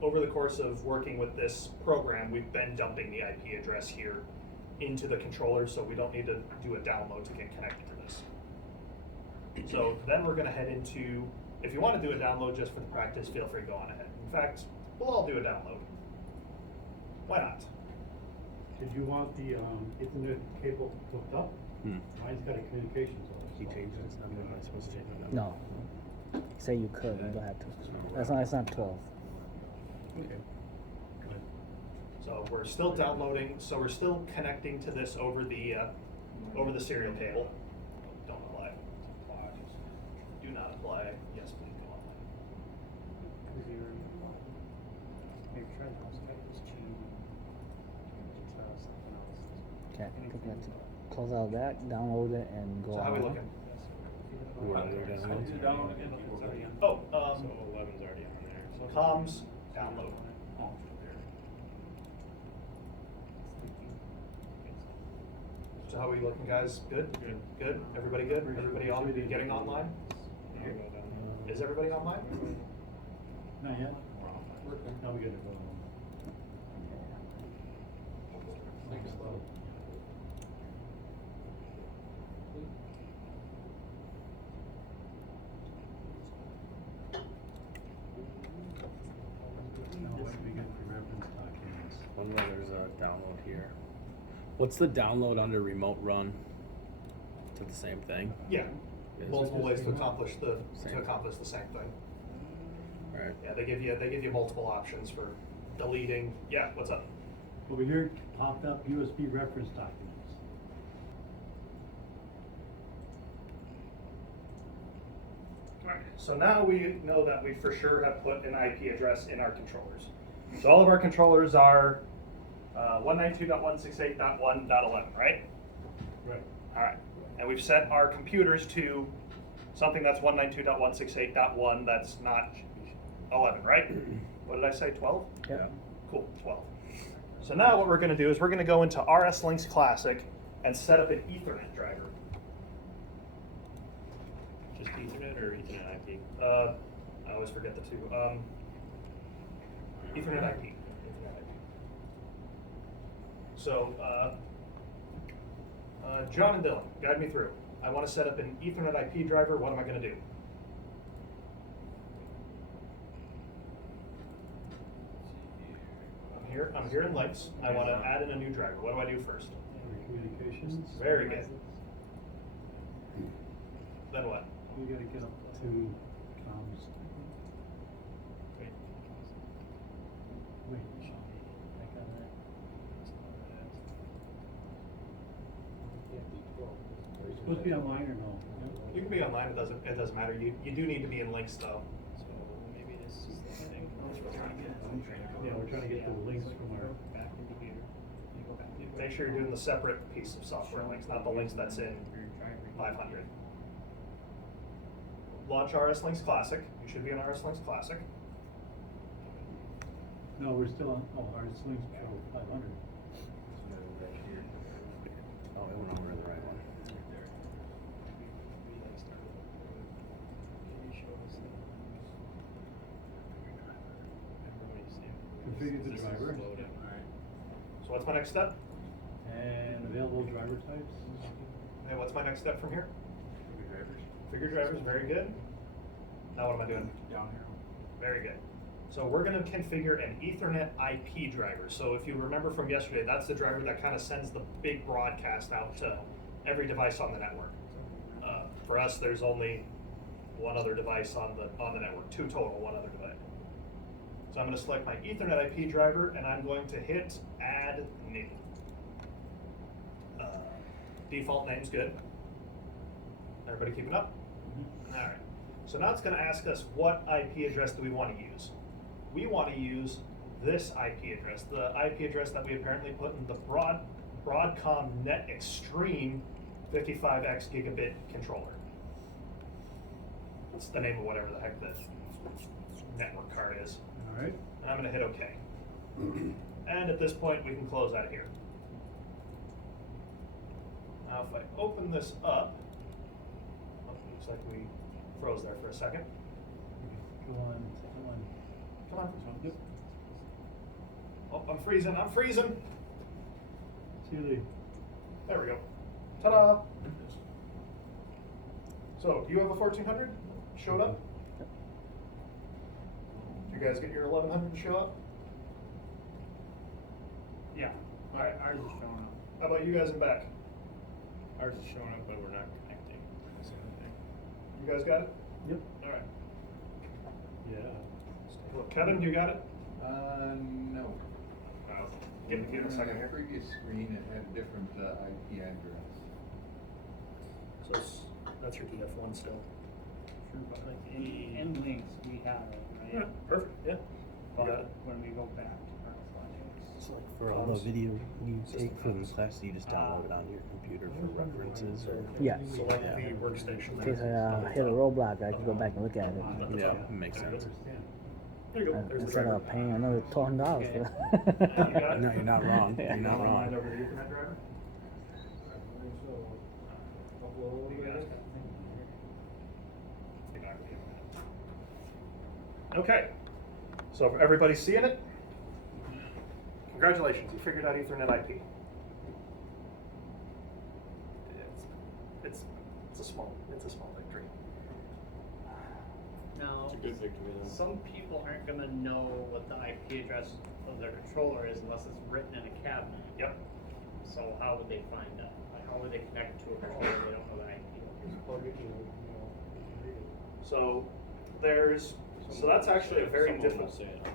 over the course of working with this program, we've been dumping the IP address here into the controller, so we don't need to do a download to get connected to this. So then we're going to head into, if you want to do a download just for the practice, feel free to go on ahead. In fact, we'll all do a download. Why not? Did you want the Ethernet cable hooked up? Mine's got a communications on it. He changed it. I'm not supposed to change my No. Say you could, you don't have to. That's not 12. Okay. Good. So we're still downloading. So we're still connecting to this over the serial cable. Don't apply. Do not apply. Yes, please go online. Okay, close out that, download it, and go So how are we on. looking? We want to go down. Oh, So 11's already on there. So comms download. So how are we looking, guys? Good? Good. Good? Everybody good? Everybody on? Getting online? Is everybody online? Not yet? Now we gotta go. Thanks, Bob. No, what do we get for reference documents? One way there's a download here. What's the download under remote run? Is it the same thing? Yeah, Is multiple it? ways to accomplish the Same. same thing. Alright. Yeah, they give you multiple options for deleting. Yeah, what's up? Over here, popped up USB reference documents. Alright, so now we know that we for sure have put an IP address in our controllers. So all of our controllers are 192.168.1.11, right? Right. Alright, and we've set our computers to something that's 192.168.1 that's not 11, right? What did I say, 12? Yep. Cool, 12. So now what we're going to do is we're going to go into RS Links Classic and set up an Ethernet driver. Just Ethernet or Ethernet IP? I always forget the two. Ethernet IP. So, John and Dylan, guide me through. I want to set up an Ethernet IP driver. What am I going to do? I'm here in Links. I want to add in a new driver. What do I do first? Communications. Very good. Then what? We gotta get up to comms. Wait. Supposed to be online or no? You can be online. It doesn't matter. You do need to be in Links though. So maybe this is the thing. Yeah, we're trying to get the links from our. Back into here. You go back into Make sure you're doing the separate piece of software links, not the links that's in 500. Launch RS Links Classic. You should be in RS Links Classic. No, we're still on, our links show 500. Oh, it went over to the right one. Configure the driver. So what's my next step? And available driver types. And what's my next step from here? Figure drivers, very good. Now what am I doing? Down here. Very good. So we're going to configure an Ethernet IP driver. So if you remember from yesterday, that's the driver that kind of sends the big broadcast out to every device on the network. For us, there's only one other device on the network, two total, one other device. So I'm going to select my Ethernet IP driver, and I'm going to hit Add New. Default name's good. Everybody keeping up? All right. So now it's going to ask us what IP address do we want to use. We want to use this IP address, the IP address that we apparently put in the Broadcom Net Extreme 55X gigabit controller. That's the name of whatever the heck this network card is. All right. And I'm going to hit OK. And at this point, we can close out of here. Now, if I open this up, oh, looks like we froze there for a second. Go on. Come on. Yep. Oh, I'm freezing. See you later. There we go. Ta-da! So, do you have a 1400 showed up? Did you guys get your 1100 to show up? Yeah, ours is showing up. How about you guys in back? Ours is showing up, but we're not connecting. That's the other thing. You guys got it? Yep. All right. Yeah. Well, Kevin, you got it? No. I'll get the key in a second On here. the previous screen, it had a different IP address. So that's your DF1 still. Sure, but like in links, we have it, right? Yeah, perfect. Yeah. You got it. When we go back to our clients. It's like for all the video you take from the class, you just download it onto your computer for references or. Yeah. Select Yeah. the workstation. In case I hit a roadblock, I can go back and look at it. Yeah, makes sense. There you go. There's the Instead driver. of paying another $12 for You got that. it? No, you're not wrong. Yeah. You're not Mind wrong. over the Ethernet driver? Okay, so for everybody seeing it, congratulations, you figured out Ethernet IP. it's a small victory. Now, It's a good victory though. some people aren't gonna know what the IP address of their controller is unless it's written in a cabinet. Yep. So how would they find that? Like, how would they connect to a controller if they don't know the IP? Just plug it in, read it. So that's actually a very difficult. Say it on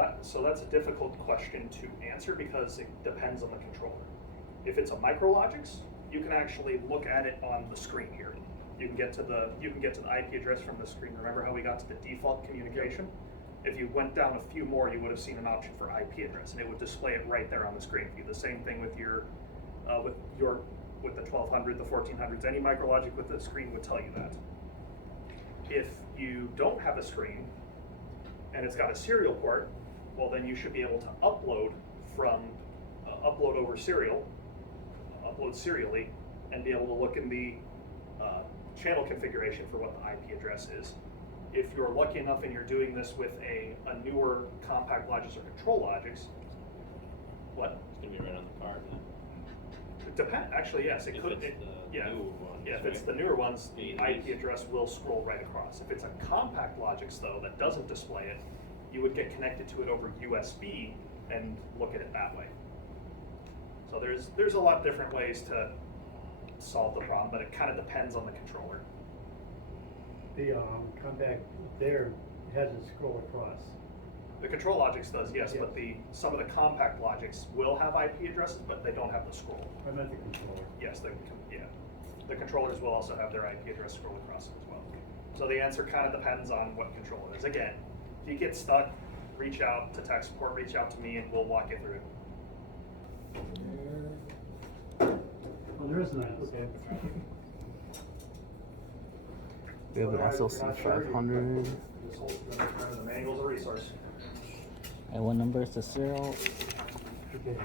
there. So that's a difficult question to answer because it depends on the controller. If it's a Micrologics, you can actually look at it on the screen here. You can get to the IP address from the screen. Remember how we got to the default communication? If you went down a few more, you would have seen an option for IP address, and it would display it right there on the screen for you. The same thing with your with the 1200, the 1400s. Any Micrologic with the screen would tell you that. If you don't have a screen and it's got a serial port, well then you should be able to upload from upload over serial, upload serially, and be able to look in the channel configuration for what the IP address is. If you're lucky enough and you're doing this with a newer compact Logix or ControlLogix, what? It's gonna be right on the card. It depends. Actually, yes, it If could. it's the Yeah, newer ones, yeah. If it's right? the newer ones, the Yeah, it IP is. address will scroll right across. If it's a compact Logix though that doesn't display it, you would get connected to it over USB and look at it that way. So there's a lot of different ways to solve the problem, but it kind of depends on the controller. The compact there has a scroll across. The ControlLogix does, yes, Yes. but some of the compact Logix will have IP addresses, but they don't have the scroll. I meant the controller. Yes, the controllers will also have their IP address scroll across as well. So the answer kind of depends on what controller it is. Again, if you get stuck, reach out to tech support, reach out to me, and we'll walk you through it. Oh, there is none, okay. We have an Otherwise, if SLC you're not sure, you 500. This whole the manual's a resource. And what number is the serial? Okay.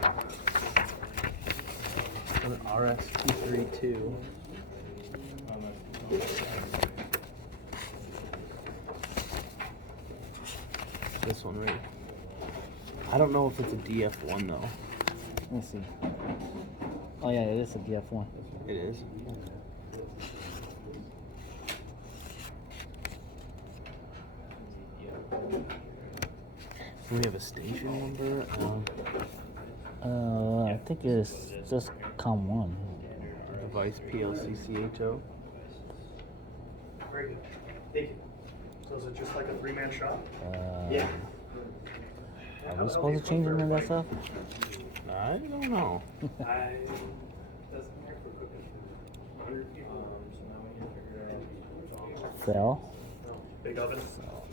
An RS232. This one right. I don't know if it's a DF1 though. Let me see. Oh yeah, it is a DF1. It is. Do we have a station number? I think it's just COM1. Device PLC CHO. Very good. Thank you. So is it just like a three-man shop? Yeah. Are we supposed to change any of that stuff? I don't know. Doesn't work for cooking food. 100 people. So now we need to figure out. Cell? Big oven?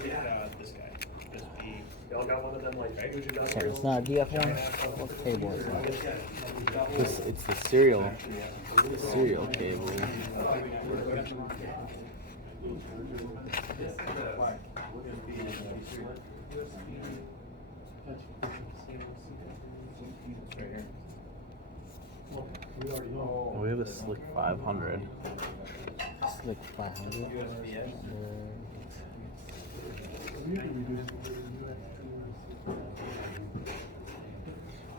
Yeah, this guy. Just be. Y'all got one of them like huge Okay, industrial? it's not a DF1? What cable is it? It's the serial cable. We already know. We have a Slick 500. Slick 500.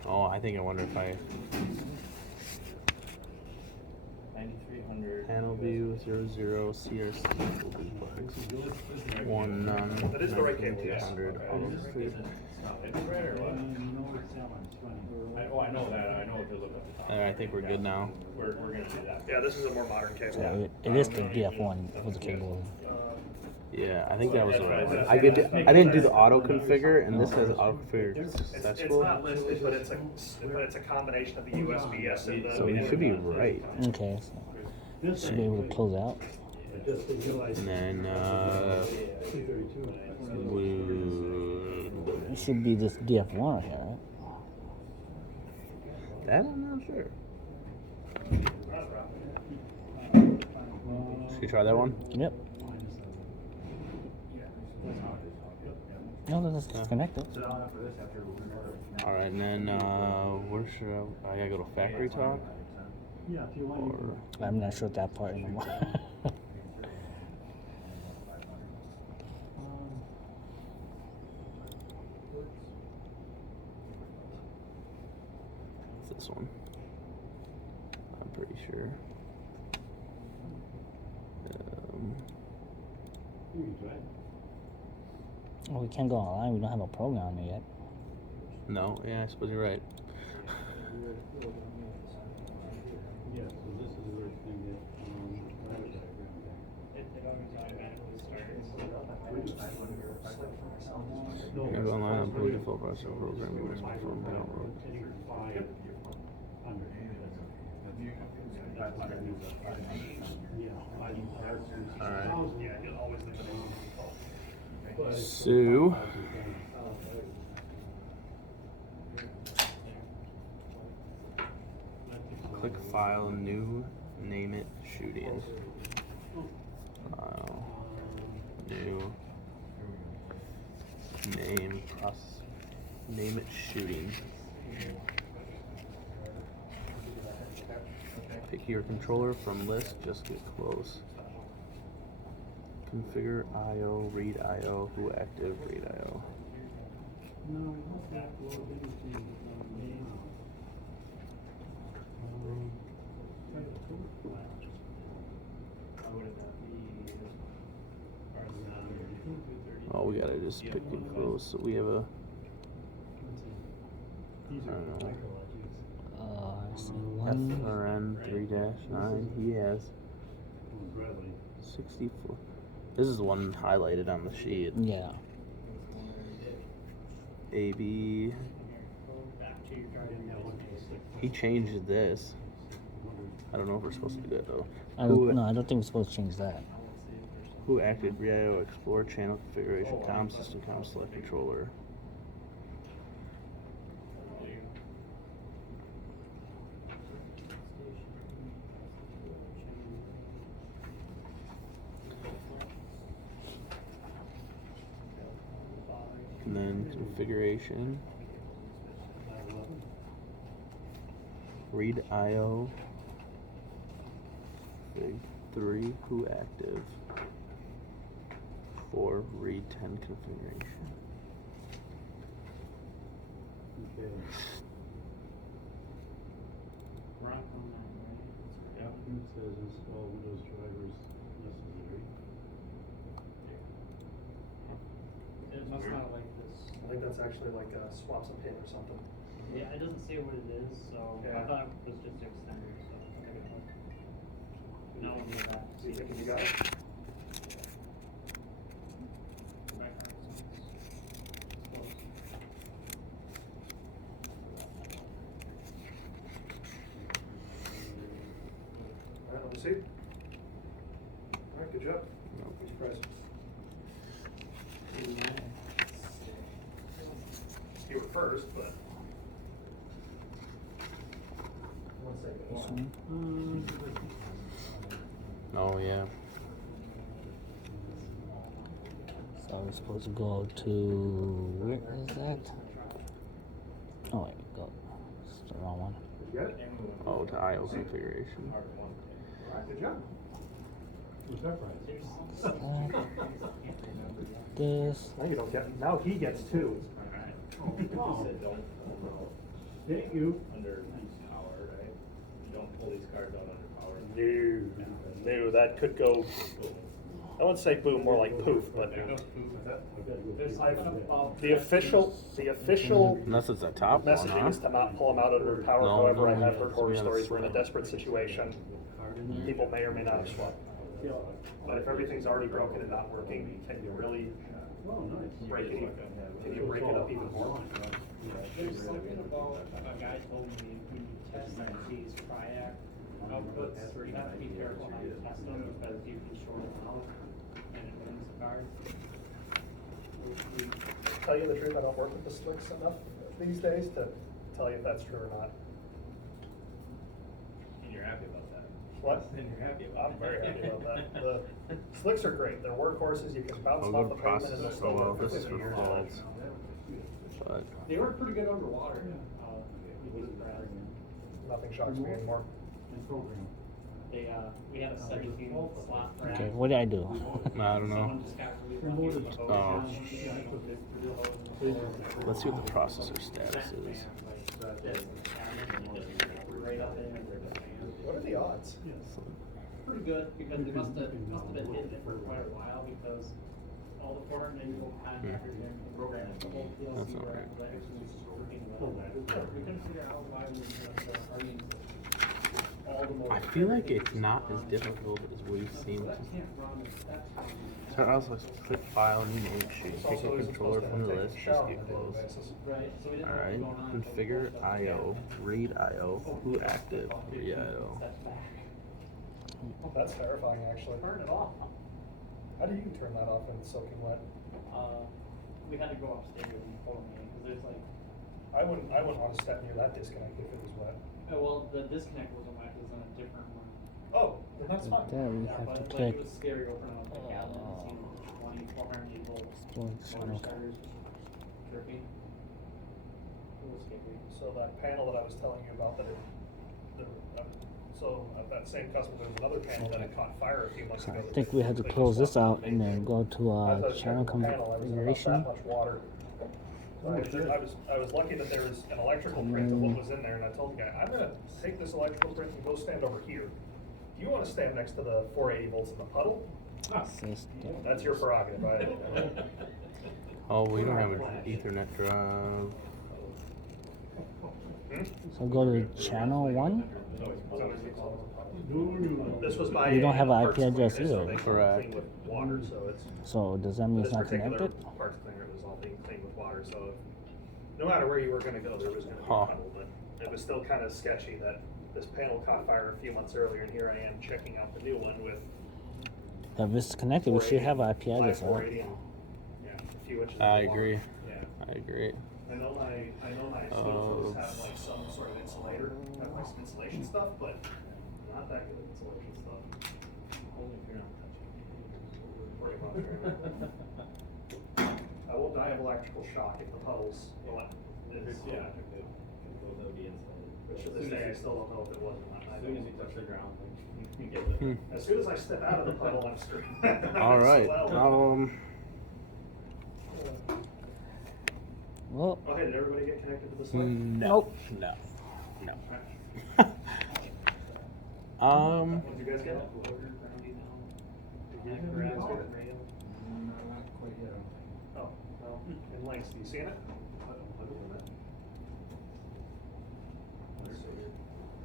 Oh, I think I wonder if I 9300. panel view 00 CRC duplex. One none. That is the right cable, yes. 9200 auto street. I know that. I know what they're looking at. I think we're good now. We're gonna do that. Yeah, this is a more modern cable. Yeah, it is the DF1 with the cable. Yeah, I think that was right. I didn't do the auto configure, and this has auto configure It's successful. not listed, but it's a combination of the USBS and the. So you should be right. Okay, so should be able to close out. And then It should be this DF1 here, right? that I'm not sure. Should we try that one? Yep. No, let's disconnect it. All right, and then where should I gotta go to factory talk? Yeah, if you want. Or I'm not sure that part anymore. it's this one. I'm pretty sure. Well, we can't go online. We don't have a program yet. No, yeah, I suppose you're right. Yeah, so this is where it's gonna get, ladder diagram back. It always automatically starts. You can go online and play default processor program you must perform download. Alright. Yeah, you'll always leave it on default. So, click file, new, name it, shooting. File, new, name, process, name it, shooting. Pick your controller from list, just get close. Configure IO, read IO, who active, read IO. No, not that low, anything, Oh, we gotta just pick it close, so we have a, I don't know, FRN 3-9, he has 64. This is the one highlighted on the sheet. Yeah. AB. He changed this. I don't know if we're supposed to do that though. I don't think we're supposed to change that. Who acted RIO explore channel configuration, comm system, comm select controller. And then configuration. Read IO. Fig 3, who active. 4, read 10 configuration. Okay. Applicant says install Windows drivers necessary. It must not like this. I think that's actually like swap some pin or something. Yeah, it doesn't say what it is, so I Yeah. thought it was just extender, so. No one knew that. So you think you got it? Alright, let me see. Alright, good job. Good surprise. You were first, but. 1 second. This one? Oh yeah. So we're supposed to go to, where is that? Oh wait, go. It's the wrong one. Did you get it? Oh, to IO configuration. Alright, good job. What's that price? This. Now you don't get, now he gets 2. Oh. Thank you. Under power, right? You don't pull these cards out under power. No, that could go, I wouldn't say boom, more like poof, but the official Unless it's a top one, messaging huh? is to not pull them out under power. No, However, I no, have heard horror we gotta stories where in a swap. desperate situation, people may or may not have swapped. But if everything's already broken and not working, can you really break it? Can you break it up even more? There's something about, a guy told me, when you test these triac outputs, you have to be careful how you test them because you can short them out and it ruins the card. Tell you the truth, I don't work with the slicks enough these days to tell you if that's true or not. And you're happy about that. What? And you're happy about I'm very happy about that. The slicks are great. They're workhorses. You can bounce I'll them go off the to pavement and they'll processor. still Oh well, work for this is 50 for years. faults. But They work pretty good underwater. Nothing shocks me anymore. And program. They, we had a 17 slot rack. Okay, what did I do? I don't know. Someone just got really lucky with the Oh. hose. Let's see what the processor status is. Right up in. What are the odds? pretty good because they must have been hitting it for quite a while because all the 480 volt contactors and the program, the whole That's PLC all were right. actually working well. We couldn't figure out why we all the I motors. feel like it's not as difficult as we seem to. So I was like, click file, new name sheet, pick a controller from the list, just get close. Right, so we didn't know what was Alright, going on. configure I/O, read I/O, who active, read I/O. That's terrifying, actually. Turn it off. How do you turn that off when it's soaking wet? We had to go upstairs and pull them in because there's like, I wouldn't want to step near that disconnect if it was wet. well, the disconnect wasn't wet, it was on a different one. Oh, then that's fine. There we Yeah, have but to like click. it was scary opening up the cabinet and seeing 480 volts. Going motor channel. starters tripping. It was scary. So that panel that I was telling you about that same customer, there was another panel that had caught fire a few months So ago. I think we have to They close just this out stopped and then making- go to As I was channel checking the panel, I was in about configuration. that much water. So I was lucky that there was an electrical print of what was in there, and I told the guy, I'm gonna take this electrical print and go stand over here. Do you wanna stand next to the 480 volts in the puddle? System. That's your prerogative, I. Oh, we don't have an Ethernet drive. So go to channel 1. This was by. You don't have an parts IP address cleaner, so either. they come Correct. clean with water, so it's. So does that mean This it's not particular connected? parts cleaner, it was all being cleaned with water, so no matter where you were gonna go, there was gonna be Huh. trouble, but it was still kinda sketchy that this panel caught fire a few months earlier, and here I am checking out the new one with. If it's connected, we should have an IP address, Live 480 right? and, yeah, a few inches. I of water. agree. Yeah. I agree. I know my switches have like some sort of insulator, have like some insulation stuff, but not that good insulation stuff. Only if you're not Pretty much. I will die of electrical shock if the puddles, is, yeah. But should this day, I still don't know if it was or not. As soon as you touch the ground, like, you get it. Hmm. As soon as I step out of the puddle, I'm screwed. All right. Well, Oh, hey, did everybody get connected to the slip? No. No. No. What did you guys get? Not quite yet. Oh, well, in links, do you see it?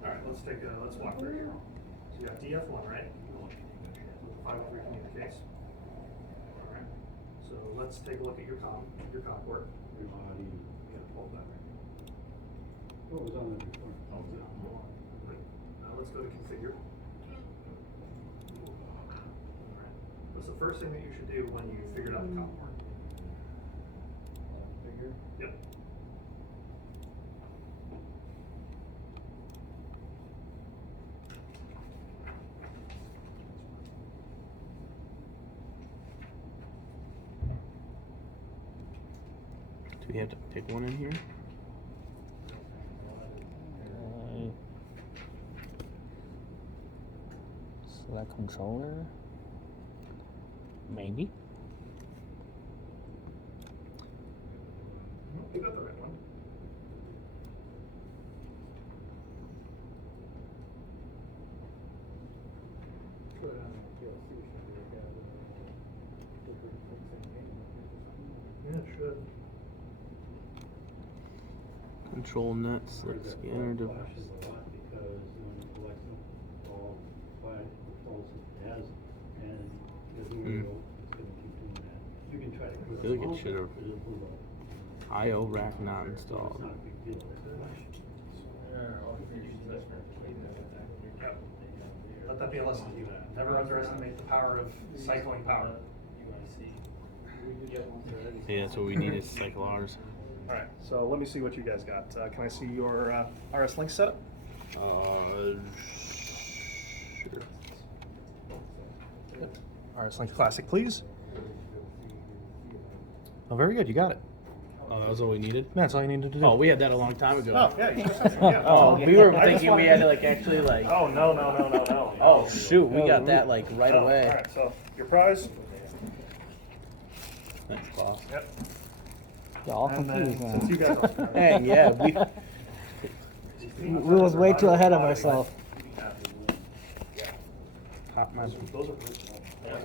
Alright, let's walk through here. So you got DF1, right? 503 communicates. Alright, so let's take a look at your COM port. What was on there before? Now let's go to configure. Alright, what's the first thing that you should do when you figured out the COM port? Figure? Yep. Do we have to pick one in here? select controller. Maybe. You got the right one. Put it on the PLC, should be like that, different things. Yeah, it should. Control net, select scanner device. Flashes a lot because when you collect them, all falls it has, and doesn't really go, it's gonna keep doing that. You can try to. I feel like it should have. I/O rack not installed. It's not a big deal. Yep. Let that be a lesson to you. Never underestimate the power of cycling power. Yeah, that's what we need is cycle ours. Alright, so let me see what you guys got. Can I see your RS Link setup? Sure. RS Link Classic, please. Oh, very good. You got it. Oh, that was all we needed? That's all you needed to do. Oh, we had that a long time ago. Oh, yeah, you just yeah. Oh, we were I just thinking we wanted- had to like actually like. Oh, no. Oh shoot, we got that like right Oh, away. Alright, so your prize. Thanks, boss. Yep. They're all And then, confused now. since you guys are Hey, yeah, we was way too ahead of ourselves. pop my. Those are original.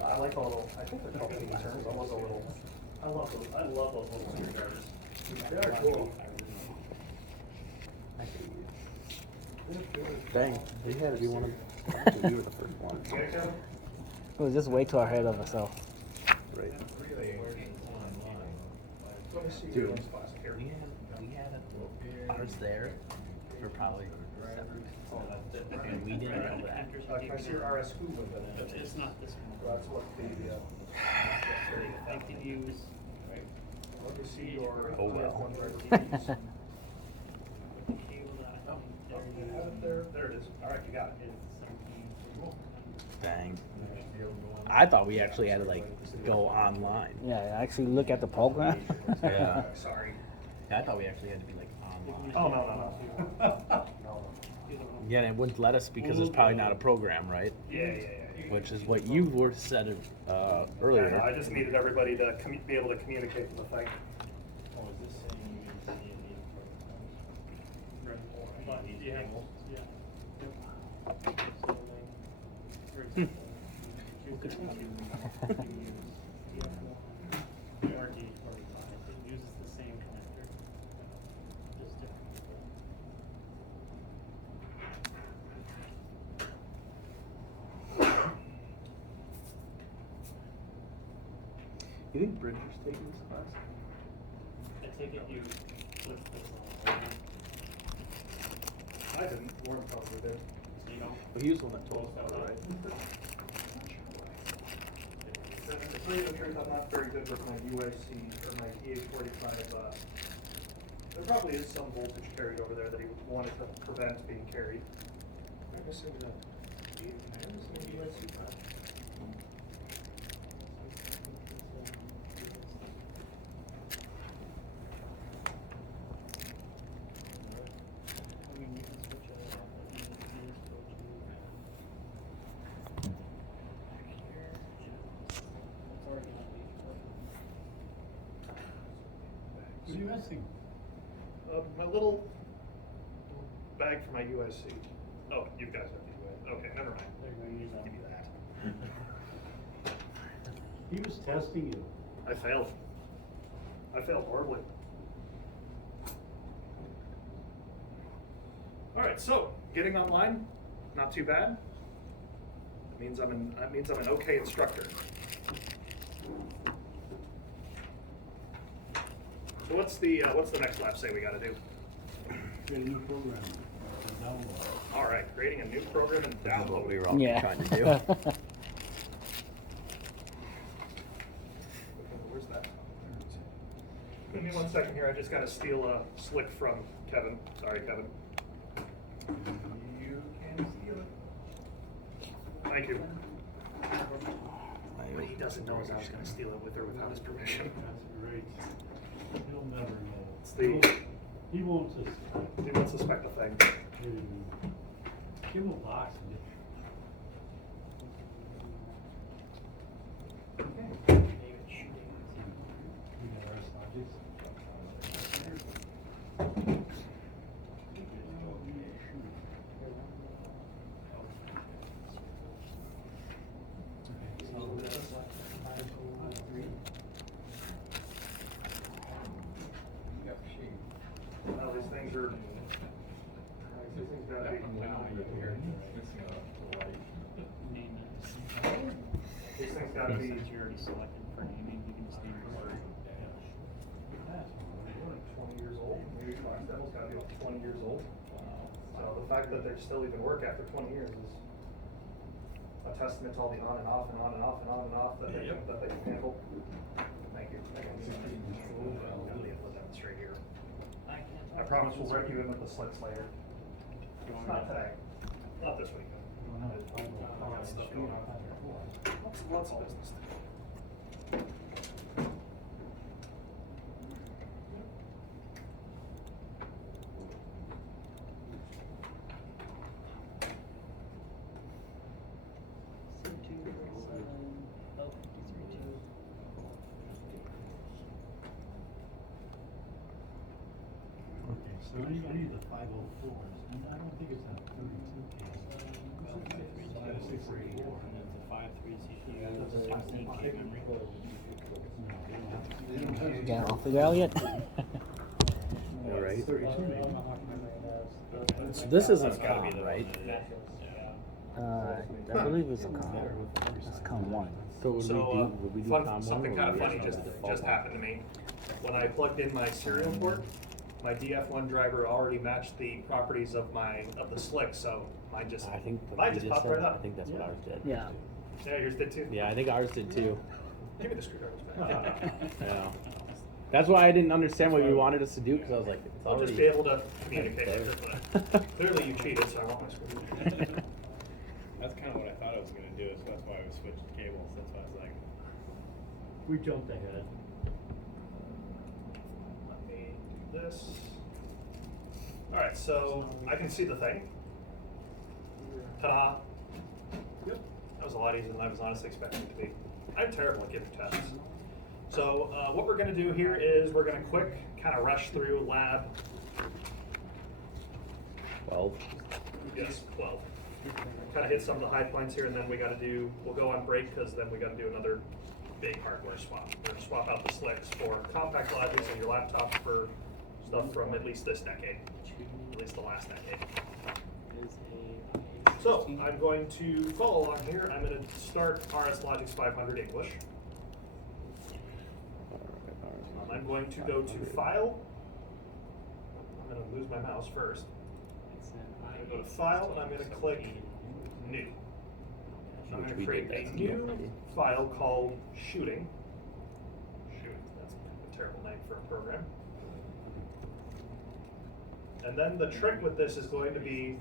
I like all the, I think they're called mini turns. I love the little, I love those little screwdrivers. They are cool. Dang, we had to be one of. We were the first one. We'll just wait till ahead of ourselves. Right. Let me see Dude, your one's plastic here. We had ours there for probably 7 minutes, and we didn't know that. Can I see your RS who with But it? it's not this one. That's what the, I could use, right, let me see your. Oh, well. the cable that I think You have it there, there it is. All right, you got it. is 17. Dang. I thought we actually had to like go online. Yeah, actually look at the program. Yeah. Sorry. I thought we actually had to be like online. Oh, no. Yeah, and it wouldn't let us because it's probably not a program, right? Yeah. Which is what you were said earlier. I just needed everybody to be able to communicate to the thing. Oh, is this saying you can see in the input? But, yeah, yeah. So, for example, choose the RD45, it uses the same connector, just different. You think Bridger's taking this class? I take it you flip this on, I didn't, Warren probably did. you know? Well, he was the one that told us about it, right? To tell you the truth, I'm not very good with my UIC or my EA45. There probably is some voltage carried over there that he wanted to prevent being carried. I'm missing the UIC 5. I mean, you can switch it up, but you can just go to back here, it's already on page. What are you missing? My little bag for my UIC. Oh, you guys have the UIC. Okay, never mind. They're going to use Give me that. He was testing you. I failed. I failed horribly. All right, so getting online, not too bad. That means I'm an okay instructor. So what's the next lap say we got to do? Get a new program. Download. All right, creating a new program and That's what we download. were all Yeah. trying to do. Where's that? Give me 1 second here. I just got to steal a slick from Kevin. Sorry, Kevin. You can steal it. Thank you. What he doesn't know is I was going to steal it with or without his permission. That's great. He'll never know. It's the He won't suspect. he won't suspect a thing. Give him a box and you got our subjects. Now these things are. These things gotta be. These things gotta be. Since you're already selected for naming, you can just name your word. 20 years old. Maybe class demo's gotta be like 20 years old. So the fact that they still even work after 20 years is a testament to all the on and off and on and off and on and off that they can handle. Thank you. I'll be able to demonstrate here. I promise we'll wreck you in with the slicks later. Not today. Not this week. Lots of stuff going on. Lots of business. Okay, so I need the 504s, and I don't think it's a 32 case. 634, and then 5.3 CPU, 16K memory. Yeah, I'll figure out yet. All right. 32 maybe. So this isn't That's gotta be com, the right? I believe it's a con. It's con 1. So would So, we do fun, com something one, or kind of would we funny just just, go default just one? happened to me. When I plugged in my serial port, my DF1 driver already matched the properties of the slick, so mine just, I think what mine we just just popped said, right up. I think that's what ours did. Yeah. Yeah, yours did too? Yeah, I think ours did too. Give me the screwdrivers back. Yeah. That's why I didn't understand what you wanted us to do, because I was like, it's I'll already. just be able to communicate with it, but clearly you cheated, so I want my screwdriver. That's kind of what I thought I was gonna do, so that's why I switched cables, that's why I was like. We jumped ahead. Let me do this. Alright, so I can see the thing. Ta-da! Yep. That was a lot easier than I was honestly expecting it to be. I'm terrible at giving tests. So what we're going to do here is we're going to quick kind of rush through lab. 12. Yes, 12. Kind of hit some of the high points here, and then we'll go on break because then we got to do another big hardware swap. We're going to swap out the slicks for compact logics on your laptop for stuff from at least this decade, at least the last decade. So I'm going to follow along here. I'm going to start RS Logix 500 English. I'm going to go to File. I'm going to lose my mouse first. I'm going to go to File, and I'm going to click New. I'm going to create a new file called Shooting. Shoot, that's a terrible name for a program. And then the trick with this is going to be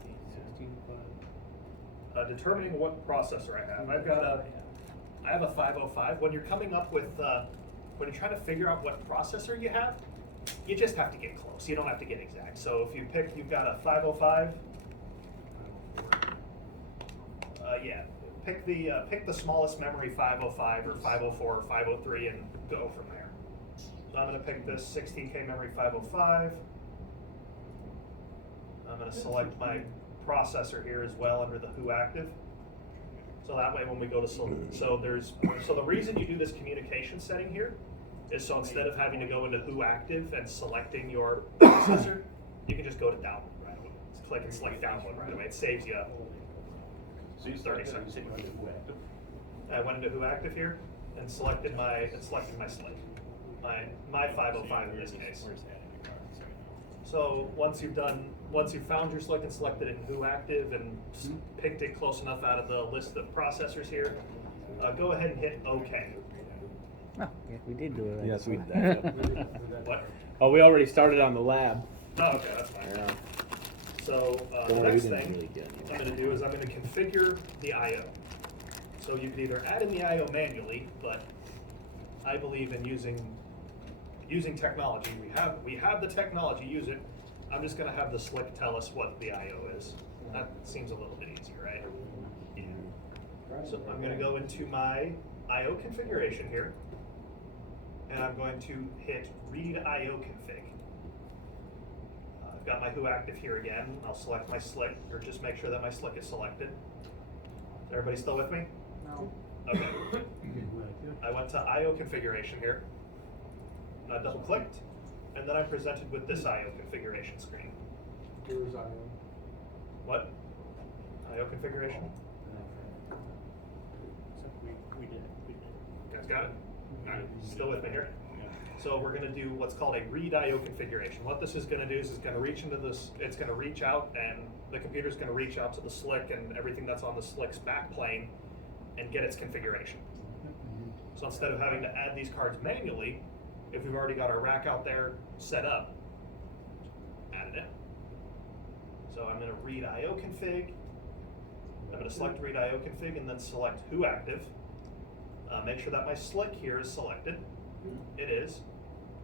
determining what processor I have. I have a 505. When you're coming up with, when you're trying to figure out what processor you have, you just have to get close. You don't have to get exact. So if you've got a 505. Pick the smallest memory 505 or 504 or 503 and go from there. So I'm going to pick this 16K memory 505. I'm going to select my processor here as well under the Who Active. So that way when we go to so the reason you do this communication setting here is so instead of having to go into Who Active and selecting your processor, you can just go to download right away. Just click and select download right away. It saves you. So you 30 seconds. said you wanted to Who Active? I went into Who Active here and selected my slate. My 505 in this case. So once you've found your slick and selected it in Who Active and picked it close enough out of the list of processors here, go ahead and hit OK. Oh, yeah, we did do it. Right. Yes, we did that. What? Oh, we already started on the lab. Oh, okay, that's fine. Yeah. So Don't the worry, next we didn't thing really get I'm going to do is I'm going to configure the I/O. So you can either add in the I/O manually, but I believe in using technology. We have the technology. Use it. I'm just going to have the slick tell us what the I/O is. That seems a little bit easier, right? Yeah. So I'm going to go into my I/O configuration here, and I'm going to hit Read I/O config. I've got my Who Active here again. I'll select my slick, or just make sure that my slick is selected. Is everybody still with me? No. Okay. I went to I/O configuration here. Double clicked, and then I'm presented with this I/O configuration screen. Where's I? What? I/O configuration? We did. You guys got it? All right, still with me here? So we're going to do what's called a read I/O configuration. What this is going to do is it's going to reach into this. It's going to reach out, and the computer's going to reach out to the slick and everything that's on the slick's backplane, and get its configuration. So instead of having to add these cards manually, if we've already got our rack out there set up, add it in. So I'm going to read I/O config. I'm going to select read I/O config and then select Who Active. Make sure that my slick here is selected. It is.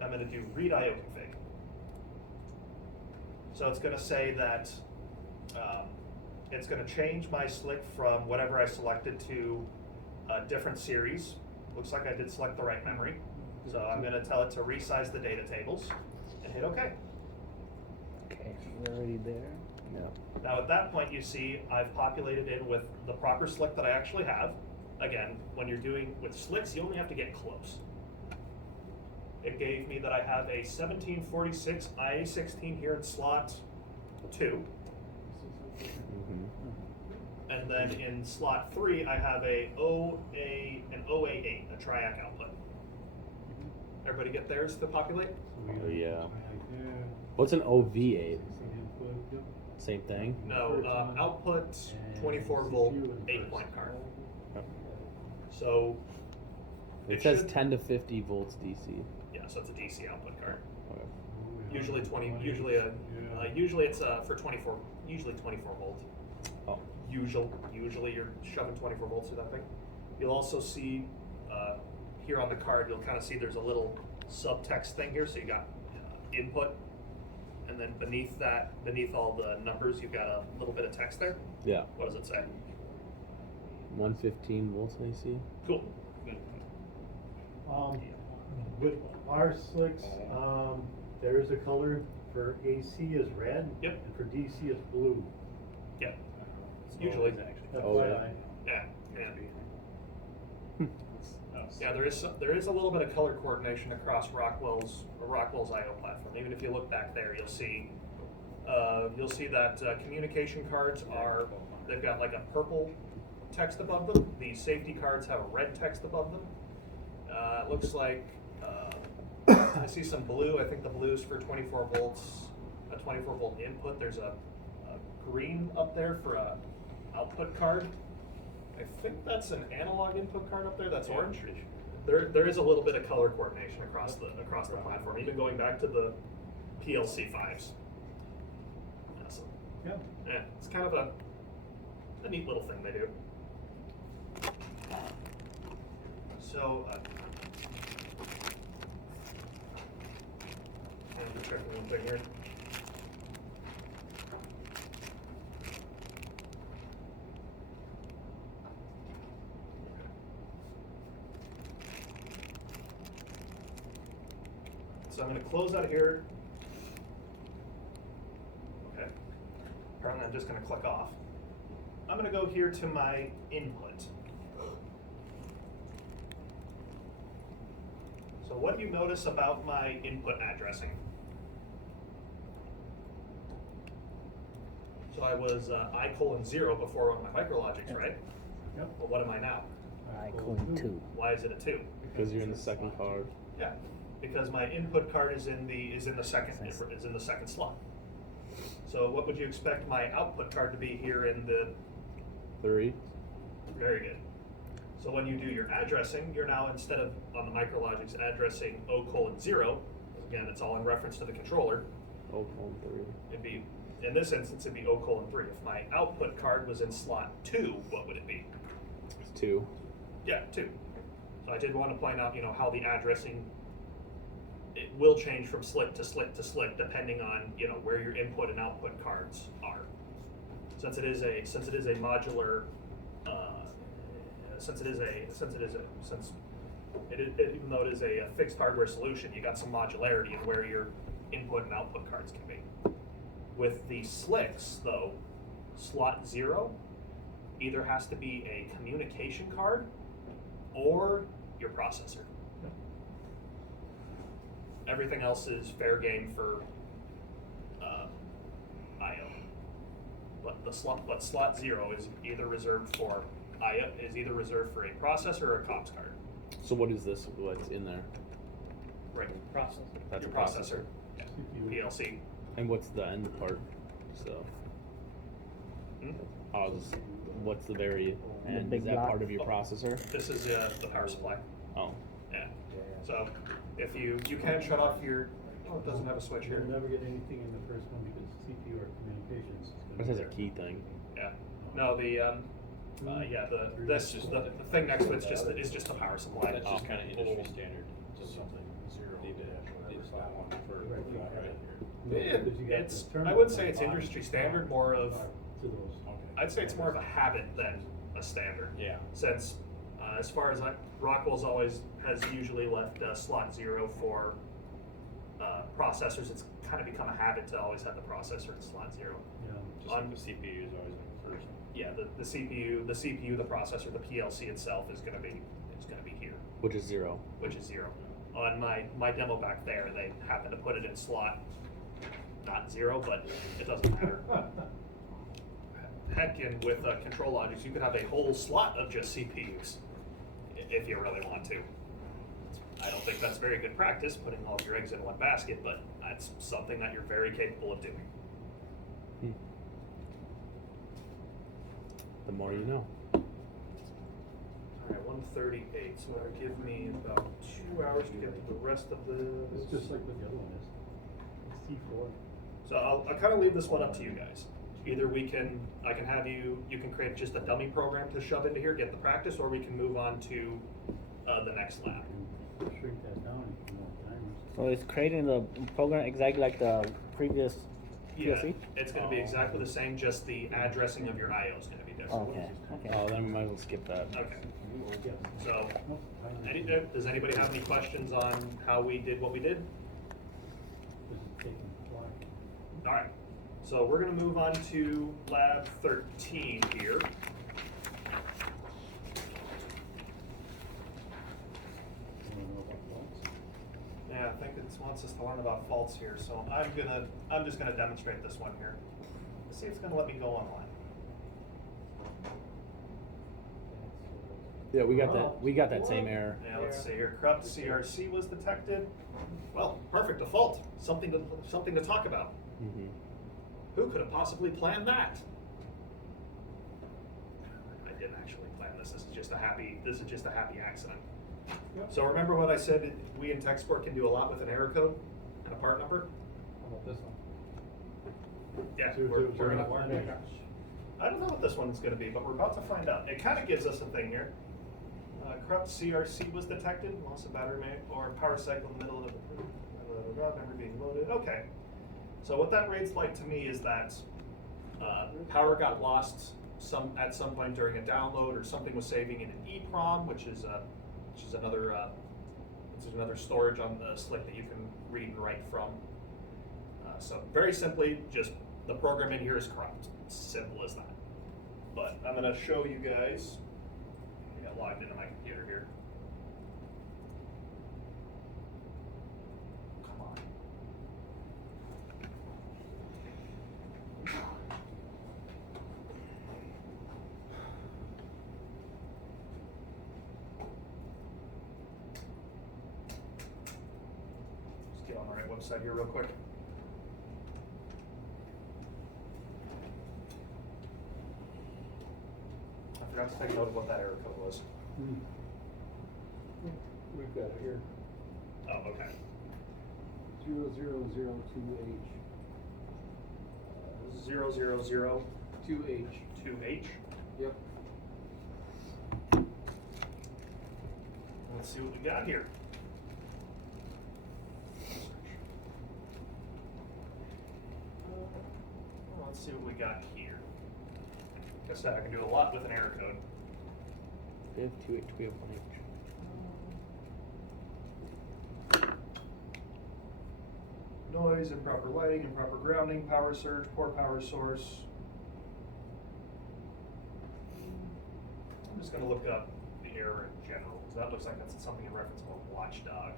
I'm going to do read I/O config. So it's going to say that it's going to change my slick from whatever I selected to a different series. Looks like I did select the right memory. So I'm going to tell it to resize the data tables and hit OK. Okay, we're already there. Yeah. Now at that point you see I've populated in with the proper slick that I actually have. again, when you're doing with slicks, you only have to get close. It gave me that I have a 1746 IA16 here in slot 2. And then in slot 3, I have an OA8, a triac output. Everybody get theirs to populate? Oh, yeah. What's an OV8? Same thing? No, output 24 volt 8-point card. Yep. So It says should- 10 to 50 volts DC. Yeah, so it's a DC output card. Okay. Usually usually it's for 24, usually 24 volt. Oh. Usually you're shoving 24 volts through that thing. You'll also see here on the card, you'll kind of see there's a little subtext thing here. So you got input, and then beneath that, beneath all the numbers, you've got a little bit of text there. Yeah. What does it say? 115 volts AC. Cool. With our slicks, there is a color for AC is red. Yep. And for DC is blue. Yep. Usually. Oh, yeah. FYI. Yeah. Yeah, there is a little bit of color coordination across Rockwell's I/O platform. Even if you look back there, you'll see that communication cards they've got like a purple text above them. The safety cards have a red text above them. It looks like I see some blue. I think the blue's for 24 volts, a 24 volt input. There's a green up there for a output card. I think that's an analog input card up there. That's orange. There is a little bit of color coordination across the platform, even going back to the PLC 5s. So, yeah, it's kind of a neat little thing they do. So, I'm checking one thing here. So I'm going to close out of here. Okay. Apparently I'm just going to click off. I'm going to go here to my input. So what do you notice about my input addressing? So I was I:0 before on my micrologics, right? Yep. Well, what am I now? I:2. Why is it a 2? Because you're in the second card. Yeah, because my input card is in the second slot. So what would you expect my output card to be here in the 3. Very good. So when you do your addressing, you're now, instead of on the micrologics addressing O:0, again, it's all in reference to the controller. O:3. It'd be, in this instance, it'd be O:3. If my output card was in slot 2, what would it be? It's 2. Yeah, 2. So I did want to point out, how the addressing, it will change from slick to slick to slick depending on, where your input and output cards are. Since it is a modular, even though it is a fixed hardware solution, you got some modularity in where your input and output cards can be. With the slicks, though, slot 0 either has to be a communication card or your processor. Everything else is fair game for I/O. But slot 0 is either reserved for I/O, is either reserved for a processor or a comms card. So what is this? What's in there? Right. Processor. That's Your a processor. Yeah. PLC. And what's the end part? So. What's the very end? big Is that block? part of your processor? This is the power supply. Oh. Yeah. So if you can shut off your, it doesn't have a switch here. You'll never get anything in the first one because CPU or communications. is gonna This be has a there. key thing. Yeah. No, the thing next to it's just the power supply. That's just kind of industry standard, just something need to slap one for, right? Because you got It's, the terminal I would say on it's the bottom. industry standard, more of, To those. I'd say it's more of a habit than a standard. Yeah. Since, as far as Rockwell's has usually left slot 0 for processors, it's kind of become a habit to always have the processor in slot 0. Yeah. Just like the CPU is always in the first. Yeah, the CPU, the processor, the PLC itself is gonna be here, Which is 0. which is 0. On my demo back there, they happen to put it in slot, not 0, but it doesn't matter. Heck, and with control logics, you could have a whole slot of just CPUs if you really want to. I don't think that's very good practice, putting all of your eggs in one basket, but that's something that you're very capable of doing. The more you know. Alright, 1:38, so that'll give me about 2 hours to get to the rest of the. It's just like what the other one is. It's C4. So I'll kind of leave this one up to you guys. Either I can have you can create just a dummy program to shove into here, get the practice, or we can move on to the next lab. Shrink that down if you want timers. So it's creating the program exactly like the previous Yeah, PLC? it's going to be exactly the same, just the addressing of your I/O is going to be different. Okay, okay. Oh, then we might as well skip that. Okay. So, does anybody have any questions on how we did what we did? All right. So we're going to move on to lab 13 here. Yeah, I think it wants us to learn about faults here, so I'm just gonna demonstrate this one here. Let's see if it's gonna let me go online. Yeah, we got that same error. Yeah, let's see here. Corrupt CRC was detected. Well, perfect, a fault. Something to talk about. Mm-hmm. Who could have possibly planned that? I didn't actually plan this. This is just a happy accident. So remember what I said, we in tech support can do a lot with an error code and a part number? How about this one? Yeah, we're gonna learn. I don't know what this one's gonna be, but we're about to find out. It kind of gives us a thing here. Corrupt CRC was detected, loss of battery or power cycle in the middle of the memory being loaded. Okay. So what that reads like to me is that power got lost at some point during a download, or something was saving in an EEPROM, which is another storage on the SLIC that you can read and write from. So very simply, just the program in here is corrupt. Simple as that. But I'm going to show you guys. I got logged into my computer here. Come on. Just get on the right website here real quick. I forgot to take note of what that error code was. We've got it here. Oh, okay. 0002H. 000 2H. 2H. Yep. Let's see what we got here. Let's see what we got here. Like I said, I can do a lot with an error code. We have 2H, we have 1H. Noise, improper lighting, improper grounding, power surge, poor power source. I'm just going to look up the error in general, because that looks like that's something in reference to a watchdog.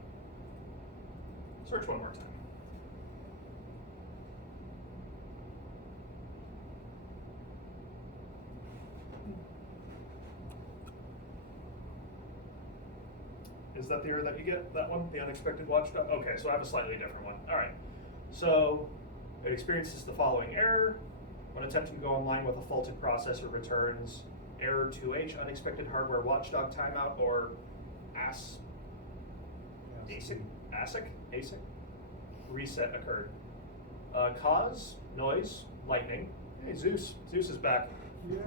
Search one more time. Is that the error that you get, that one, the unexpected watchdog? Okay, so I have a slightly different one. All right, so it experiences the following error. When attempting to go online with a faulted processor, returns error 2H, unexpected hardware watchdog timeout, or ASIC reset occurred. Cause, noise, lightning. Hey, Zeus is back. Yeah.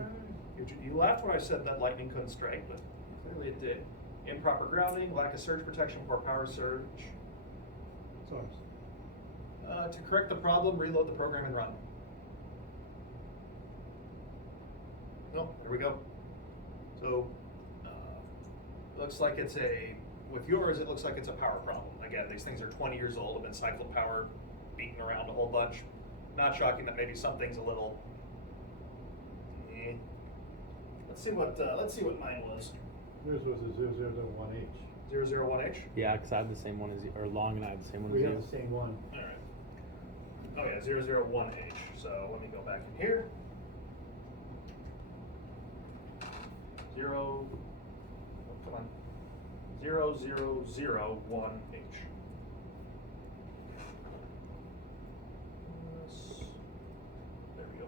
You laughed when I said that lightning couldn't strike, but clearly it did. Improper grounding, lack of surge protection, poor power surge. To correct the problem, reload the program and run. No, there we go. So, looks like it's with yours, it looks like it's a power problem. Again, these things are 20 years old, have been cycled power, beaten around a whole bunch. Not shocking that maybe something's a little let's see what mine was. Yours was a 001H. 001H. Yeah, because I have the same one as you, or Long and I have the same one We as have you. the same one. All right. Oh yeah, 001H. So let me go back in here. 0. Oh, come on. 0001H. There we go.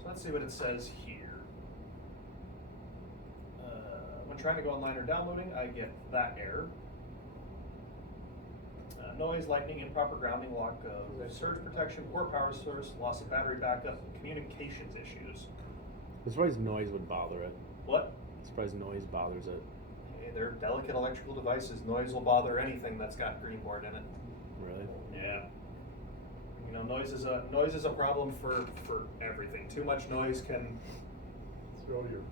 So let's see what it says here. When trying to go online or downloading, I get that error. Noise, lightning, improper grounding, lock of surge protection, poor power source, loss of battery backup, and communications issues. I'm surprised noise would bother it. What? I'm surprised noise bothers it. Hey, they're delicate electrical devices. Noise will bother anything that's got green board in it. Really? Yeah. You know, noise is a problem for everything. Too much noise can Throw your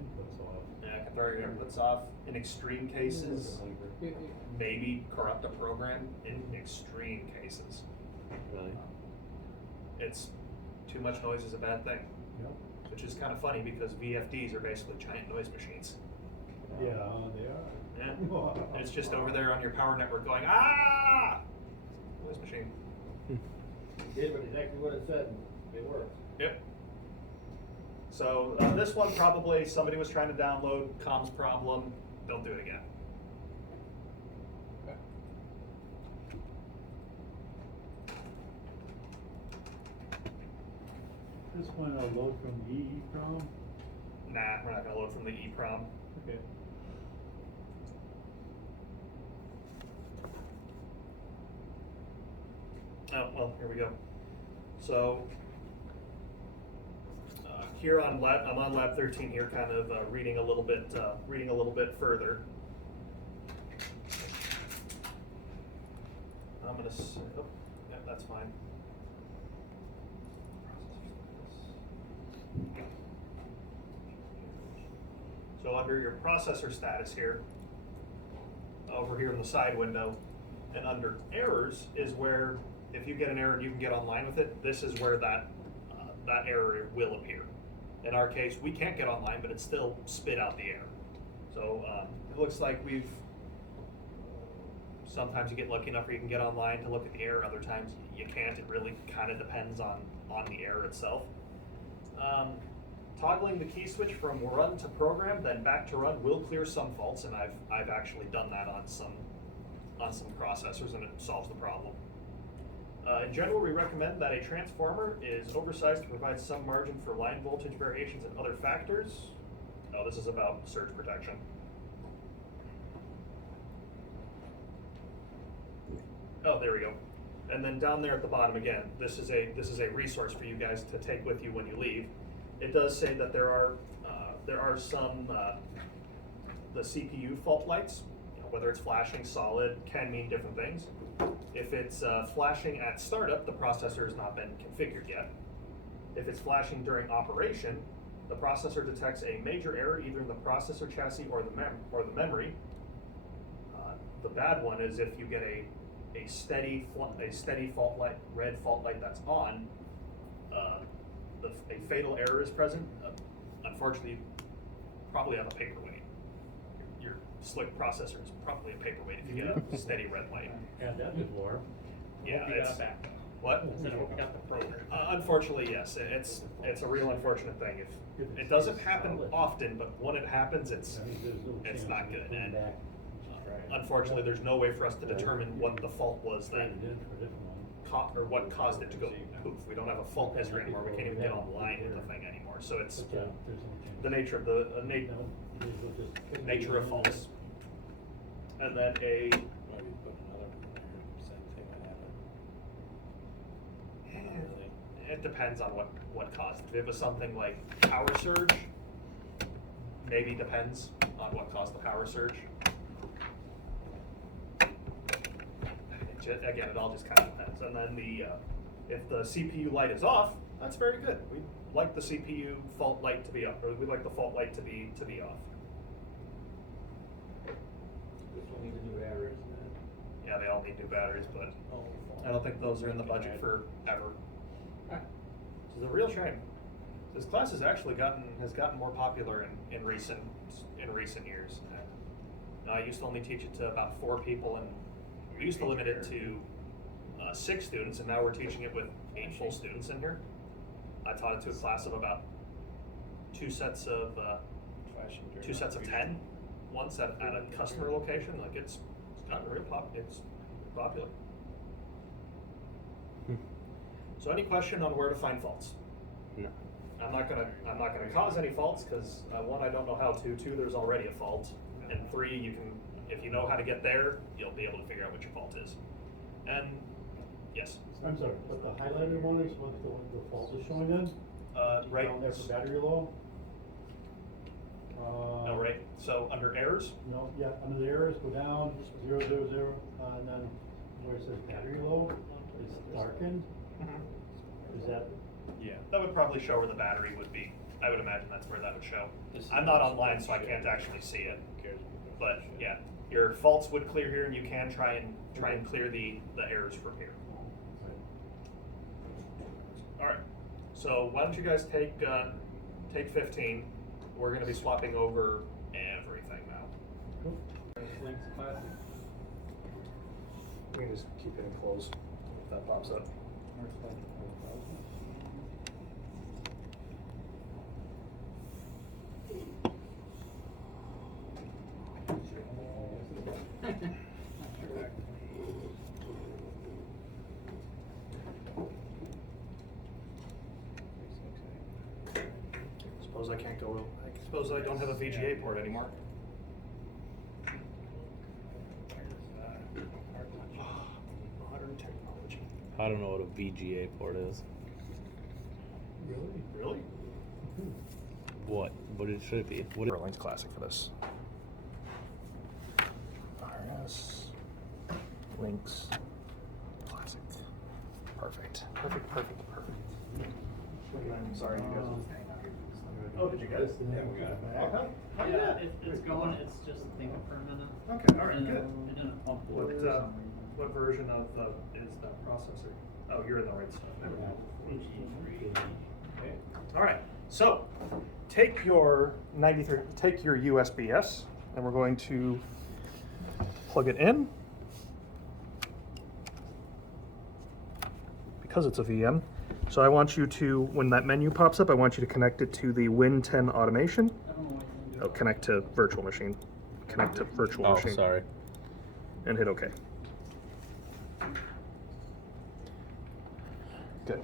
inputs off. can throw your inputs off. In extreme cases, maybe corrupt a program. In extreme cases, Really? it's too much noise is a bad thing. Yep. Which is kind of funny because VFDs are basically giant noise machines. Yeah, they are. Yeah. It's just over there on your power network going, ah! Noise machine. Did exactly what it said, and it worked. Yep. So this one probably somebody was trying to download, comms problem, don't do it again. This one I'll load from the EEPROM. Nah, we're not gonna load from the EEPROM. Okay. Oh, well, here we go. So, here on lab, I'm on lab 13 here, kind of reading a little bit further. I'm gonna, oh, yeah, that's fine. So under your processor status here, over here in the side window, and under errors is where, if you get an error and you can get online with it, this is where that error will appear. In our case, we can't get online, but it still spit out the error. So it looks like sometimes you get lucky enough where you can get online to look at the error, other times you can't. It really kind of depends on the error itself. Toggling the key switch from run to program, then back to run will clear some faults, and I've actually done that on some processors, and it solves the problem. In general, we recommend that a transformer is oversized to provide some margin for line voltage variations and other factors. Oh, this is about surge protection. Oh, there we go. And then down there at the bottom again, this is a resource for you guys to take with you when you leave. It does say that there are some the CPU fault lights. Whether it's flashing, solid, can mean different things. If it's flashing at startup, the processor has not been configured yet. If it's flashing during operation, the processor detects a major error either in the processor chassis or the memory. The bad one is if you get a steady fault light, red fault light that's on, a fatal error is present. Unfortunately, you probably have a paperweight. Your slick processor is probably a paperweight if you get a steady red light. Had that before. Yeah, You it's got back. what? Instead of we got the program. Unfortunately, yes. It's a real unfortunate thing. If it doesn't happen often, but when it happens, it's not good. And unfortunately, there's no way for us to determine what the fault was that or what caused it to go poof. We don't have a fault history anymore. We can't even get online with the thing anymore. So it's the nature of the nature of faults. And then it depends on what caused it. If it was something like power surge, maybe depends on what caused the power surge. Again, it all just kind of depends. And then if the CPU light is off, that's very good. We like the CPU fault light to be up, or we like the fault light to be off. This one needs a new battery, isn't Yeah, they all need new batteries, but I don't think those are in the budget for ever. This is a real shame. This class has actually gotten more popular in recent years. I used to only teach it to about 4 people, and we used to limit it to 6 students, and now we're teaching it with 8 full students in here. I taught it to a class of about 2 sets of 10 once at a customer location. Like it's gotten real it's popular. So any question on where to find faults? No. I'm not gonna cause any faults because 1, I don't know how to. 2, there's already a fault, and 3, you can, if you know how to get there, you'll be able to figure out what your fault is. And yes. I'm sorry, but the highlighted one is what the fault is showing in? Right. Down there for battery low? No, right. So under errors. No, yeah, under the errors, go down, 0, 0, 0, and then where it says battery low, it's darkened. Is that? Yeah, that would probably show where the battery would be. I would imagine that's where that would show. I'm not online, so I can't actually see it. But yeah, your faults would clear here, and you can try and clear the errors from here. All right. So why don't you guys take 15? We're going to be swapping over everything now. We can just keep it closed if that pops up. Suppose I can't go. I suppose I don't have a VGA port anymore. Modern technology. I don't know what a VGA port is. Really? What? What it should be? What? Links Classic for this. RS Links Classic. Perfect. Perfect. I'm sorry, you guys. Oh, did you get it? Yeah, we got it. Okay. Yeah, it's going, it's just thinking for a minute. Okay, all right, And, good. and then it pumped What water. what version of is that processor? Oh, you're in the right stuff. Never mind. Okay. All right. So, take your 93. Take your USB-S, and we're going to plug it in. Because it's a VM, so I want you to, when that menu pops up, I want you to connect it to the Win 10 automation. Oh, connect to virtual machine. Connect to virtual machine. Oh, sorry. And hit OK. Good.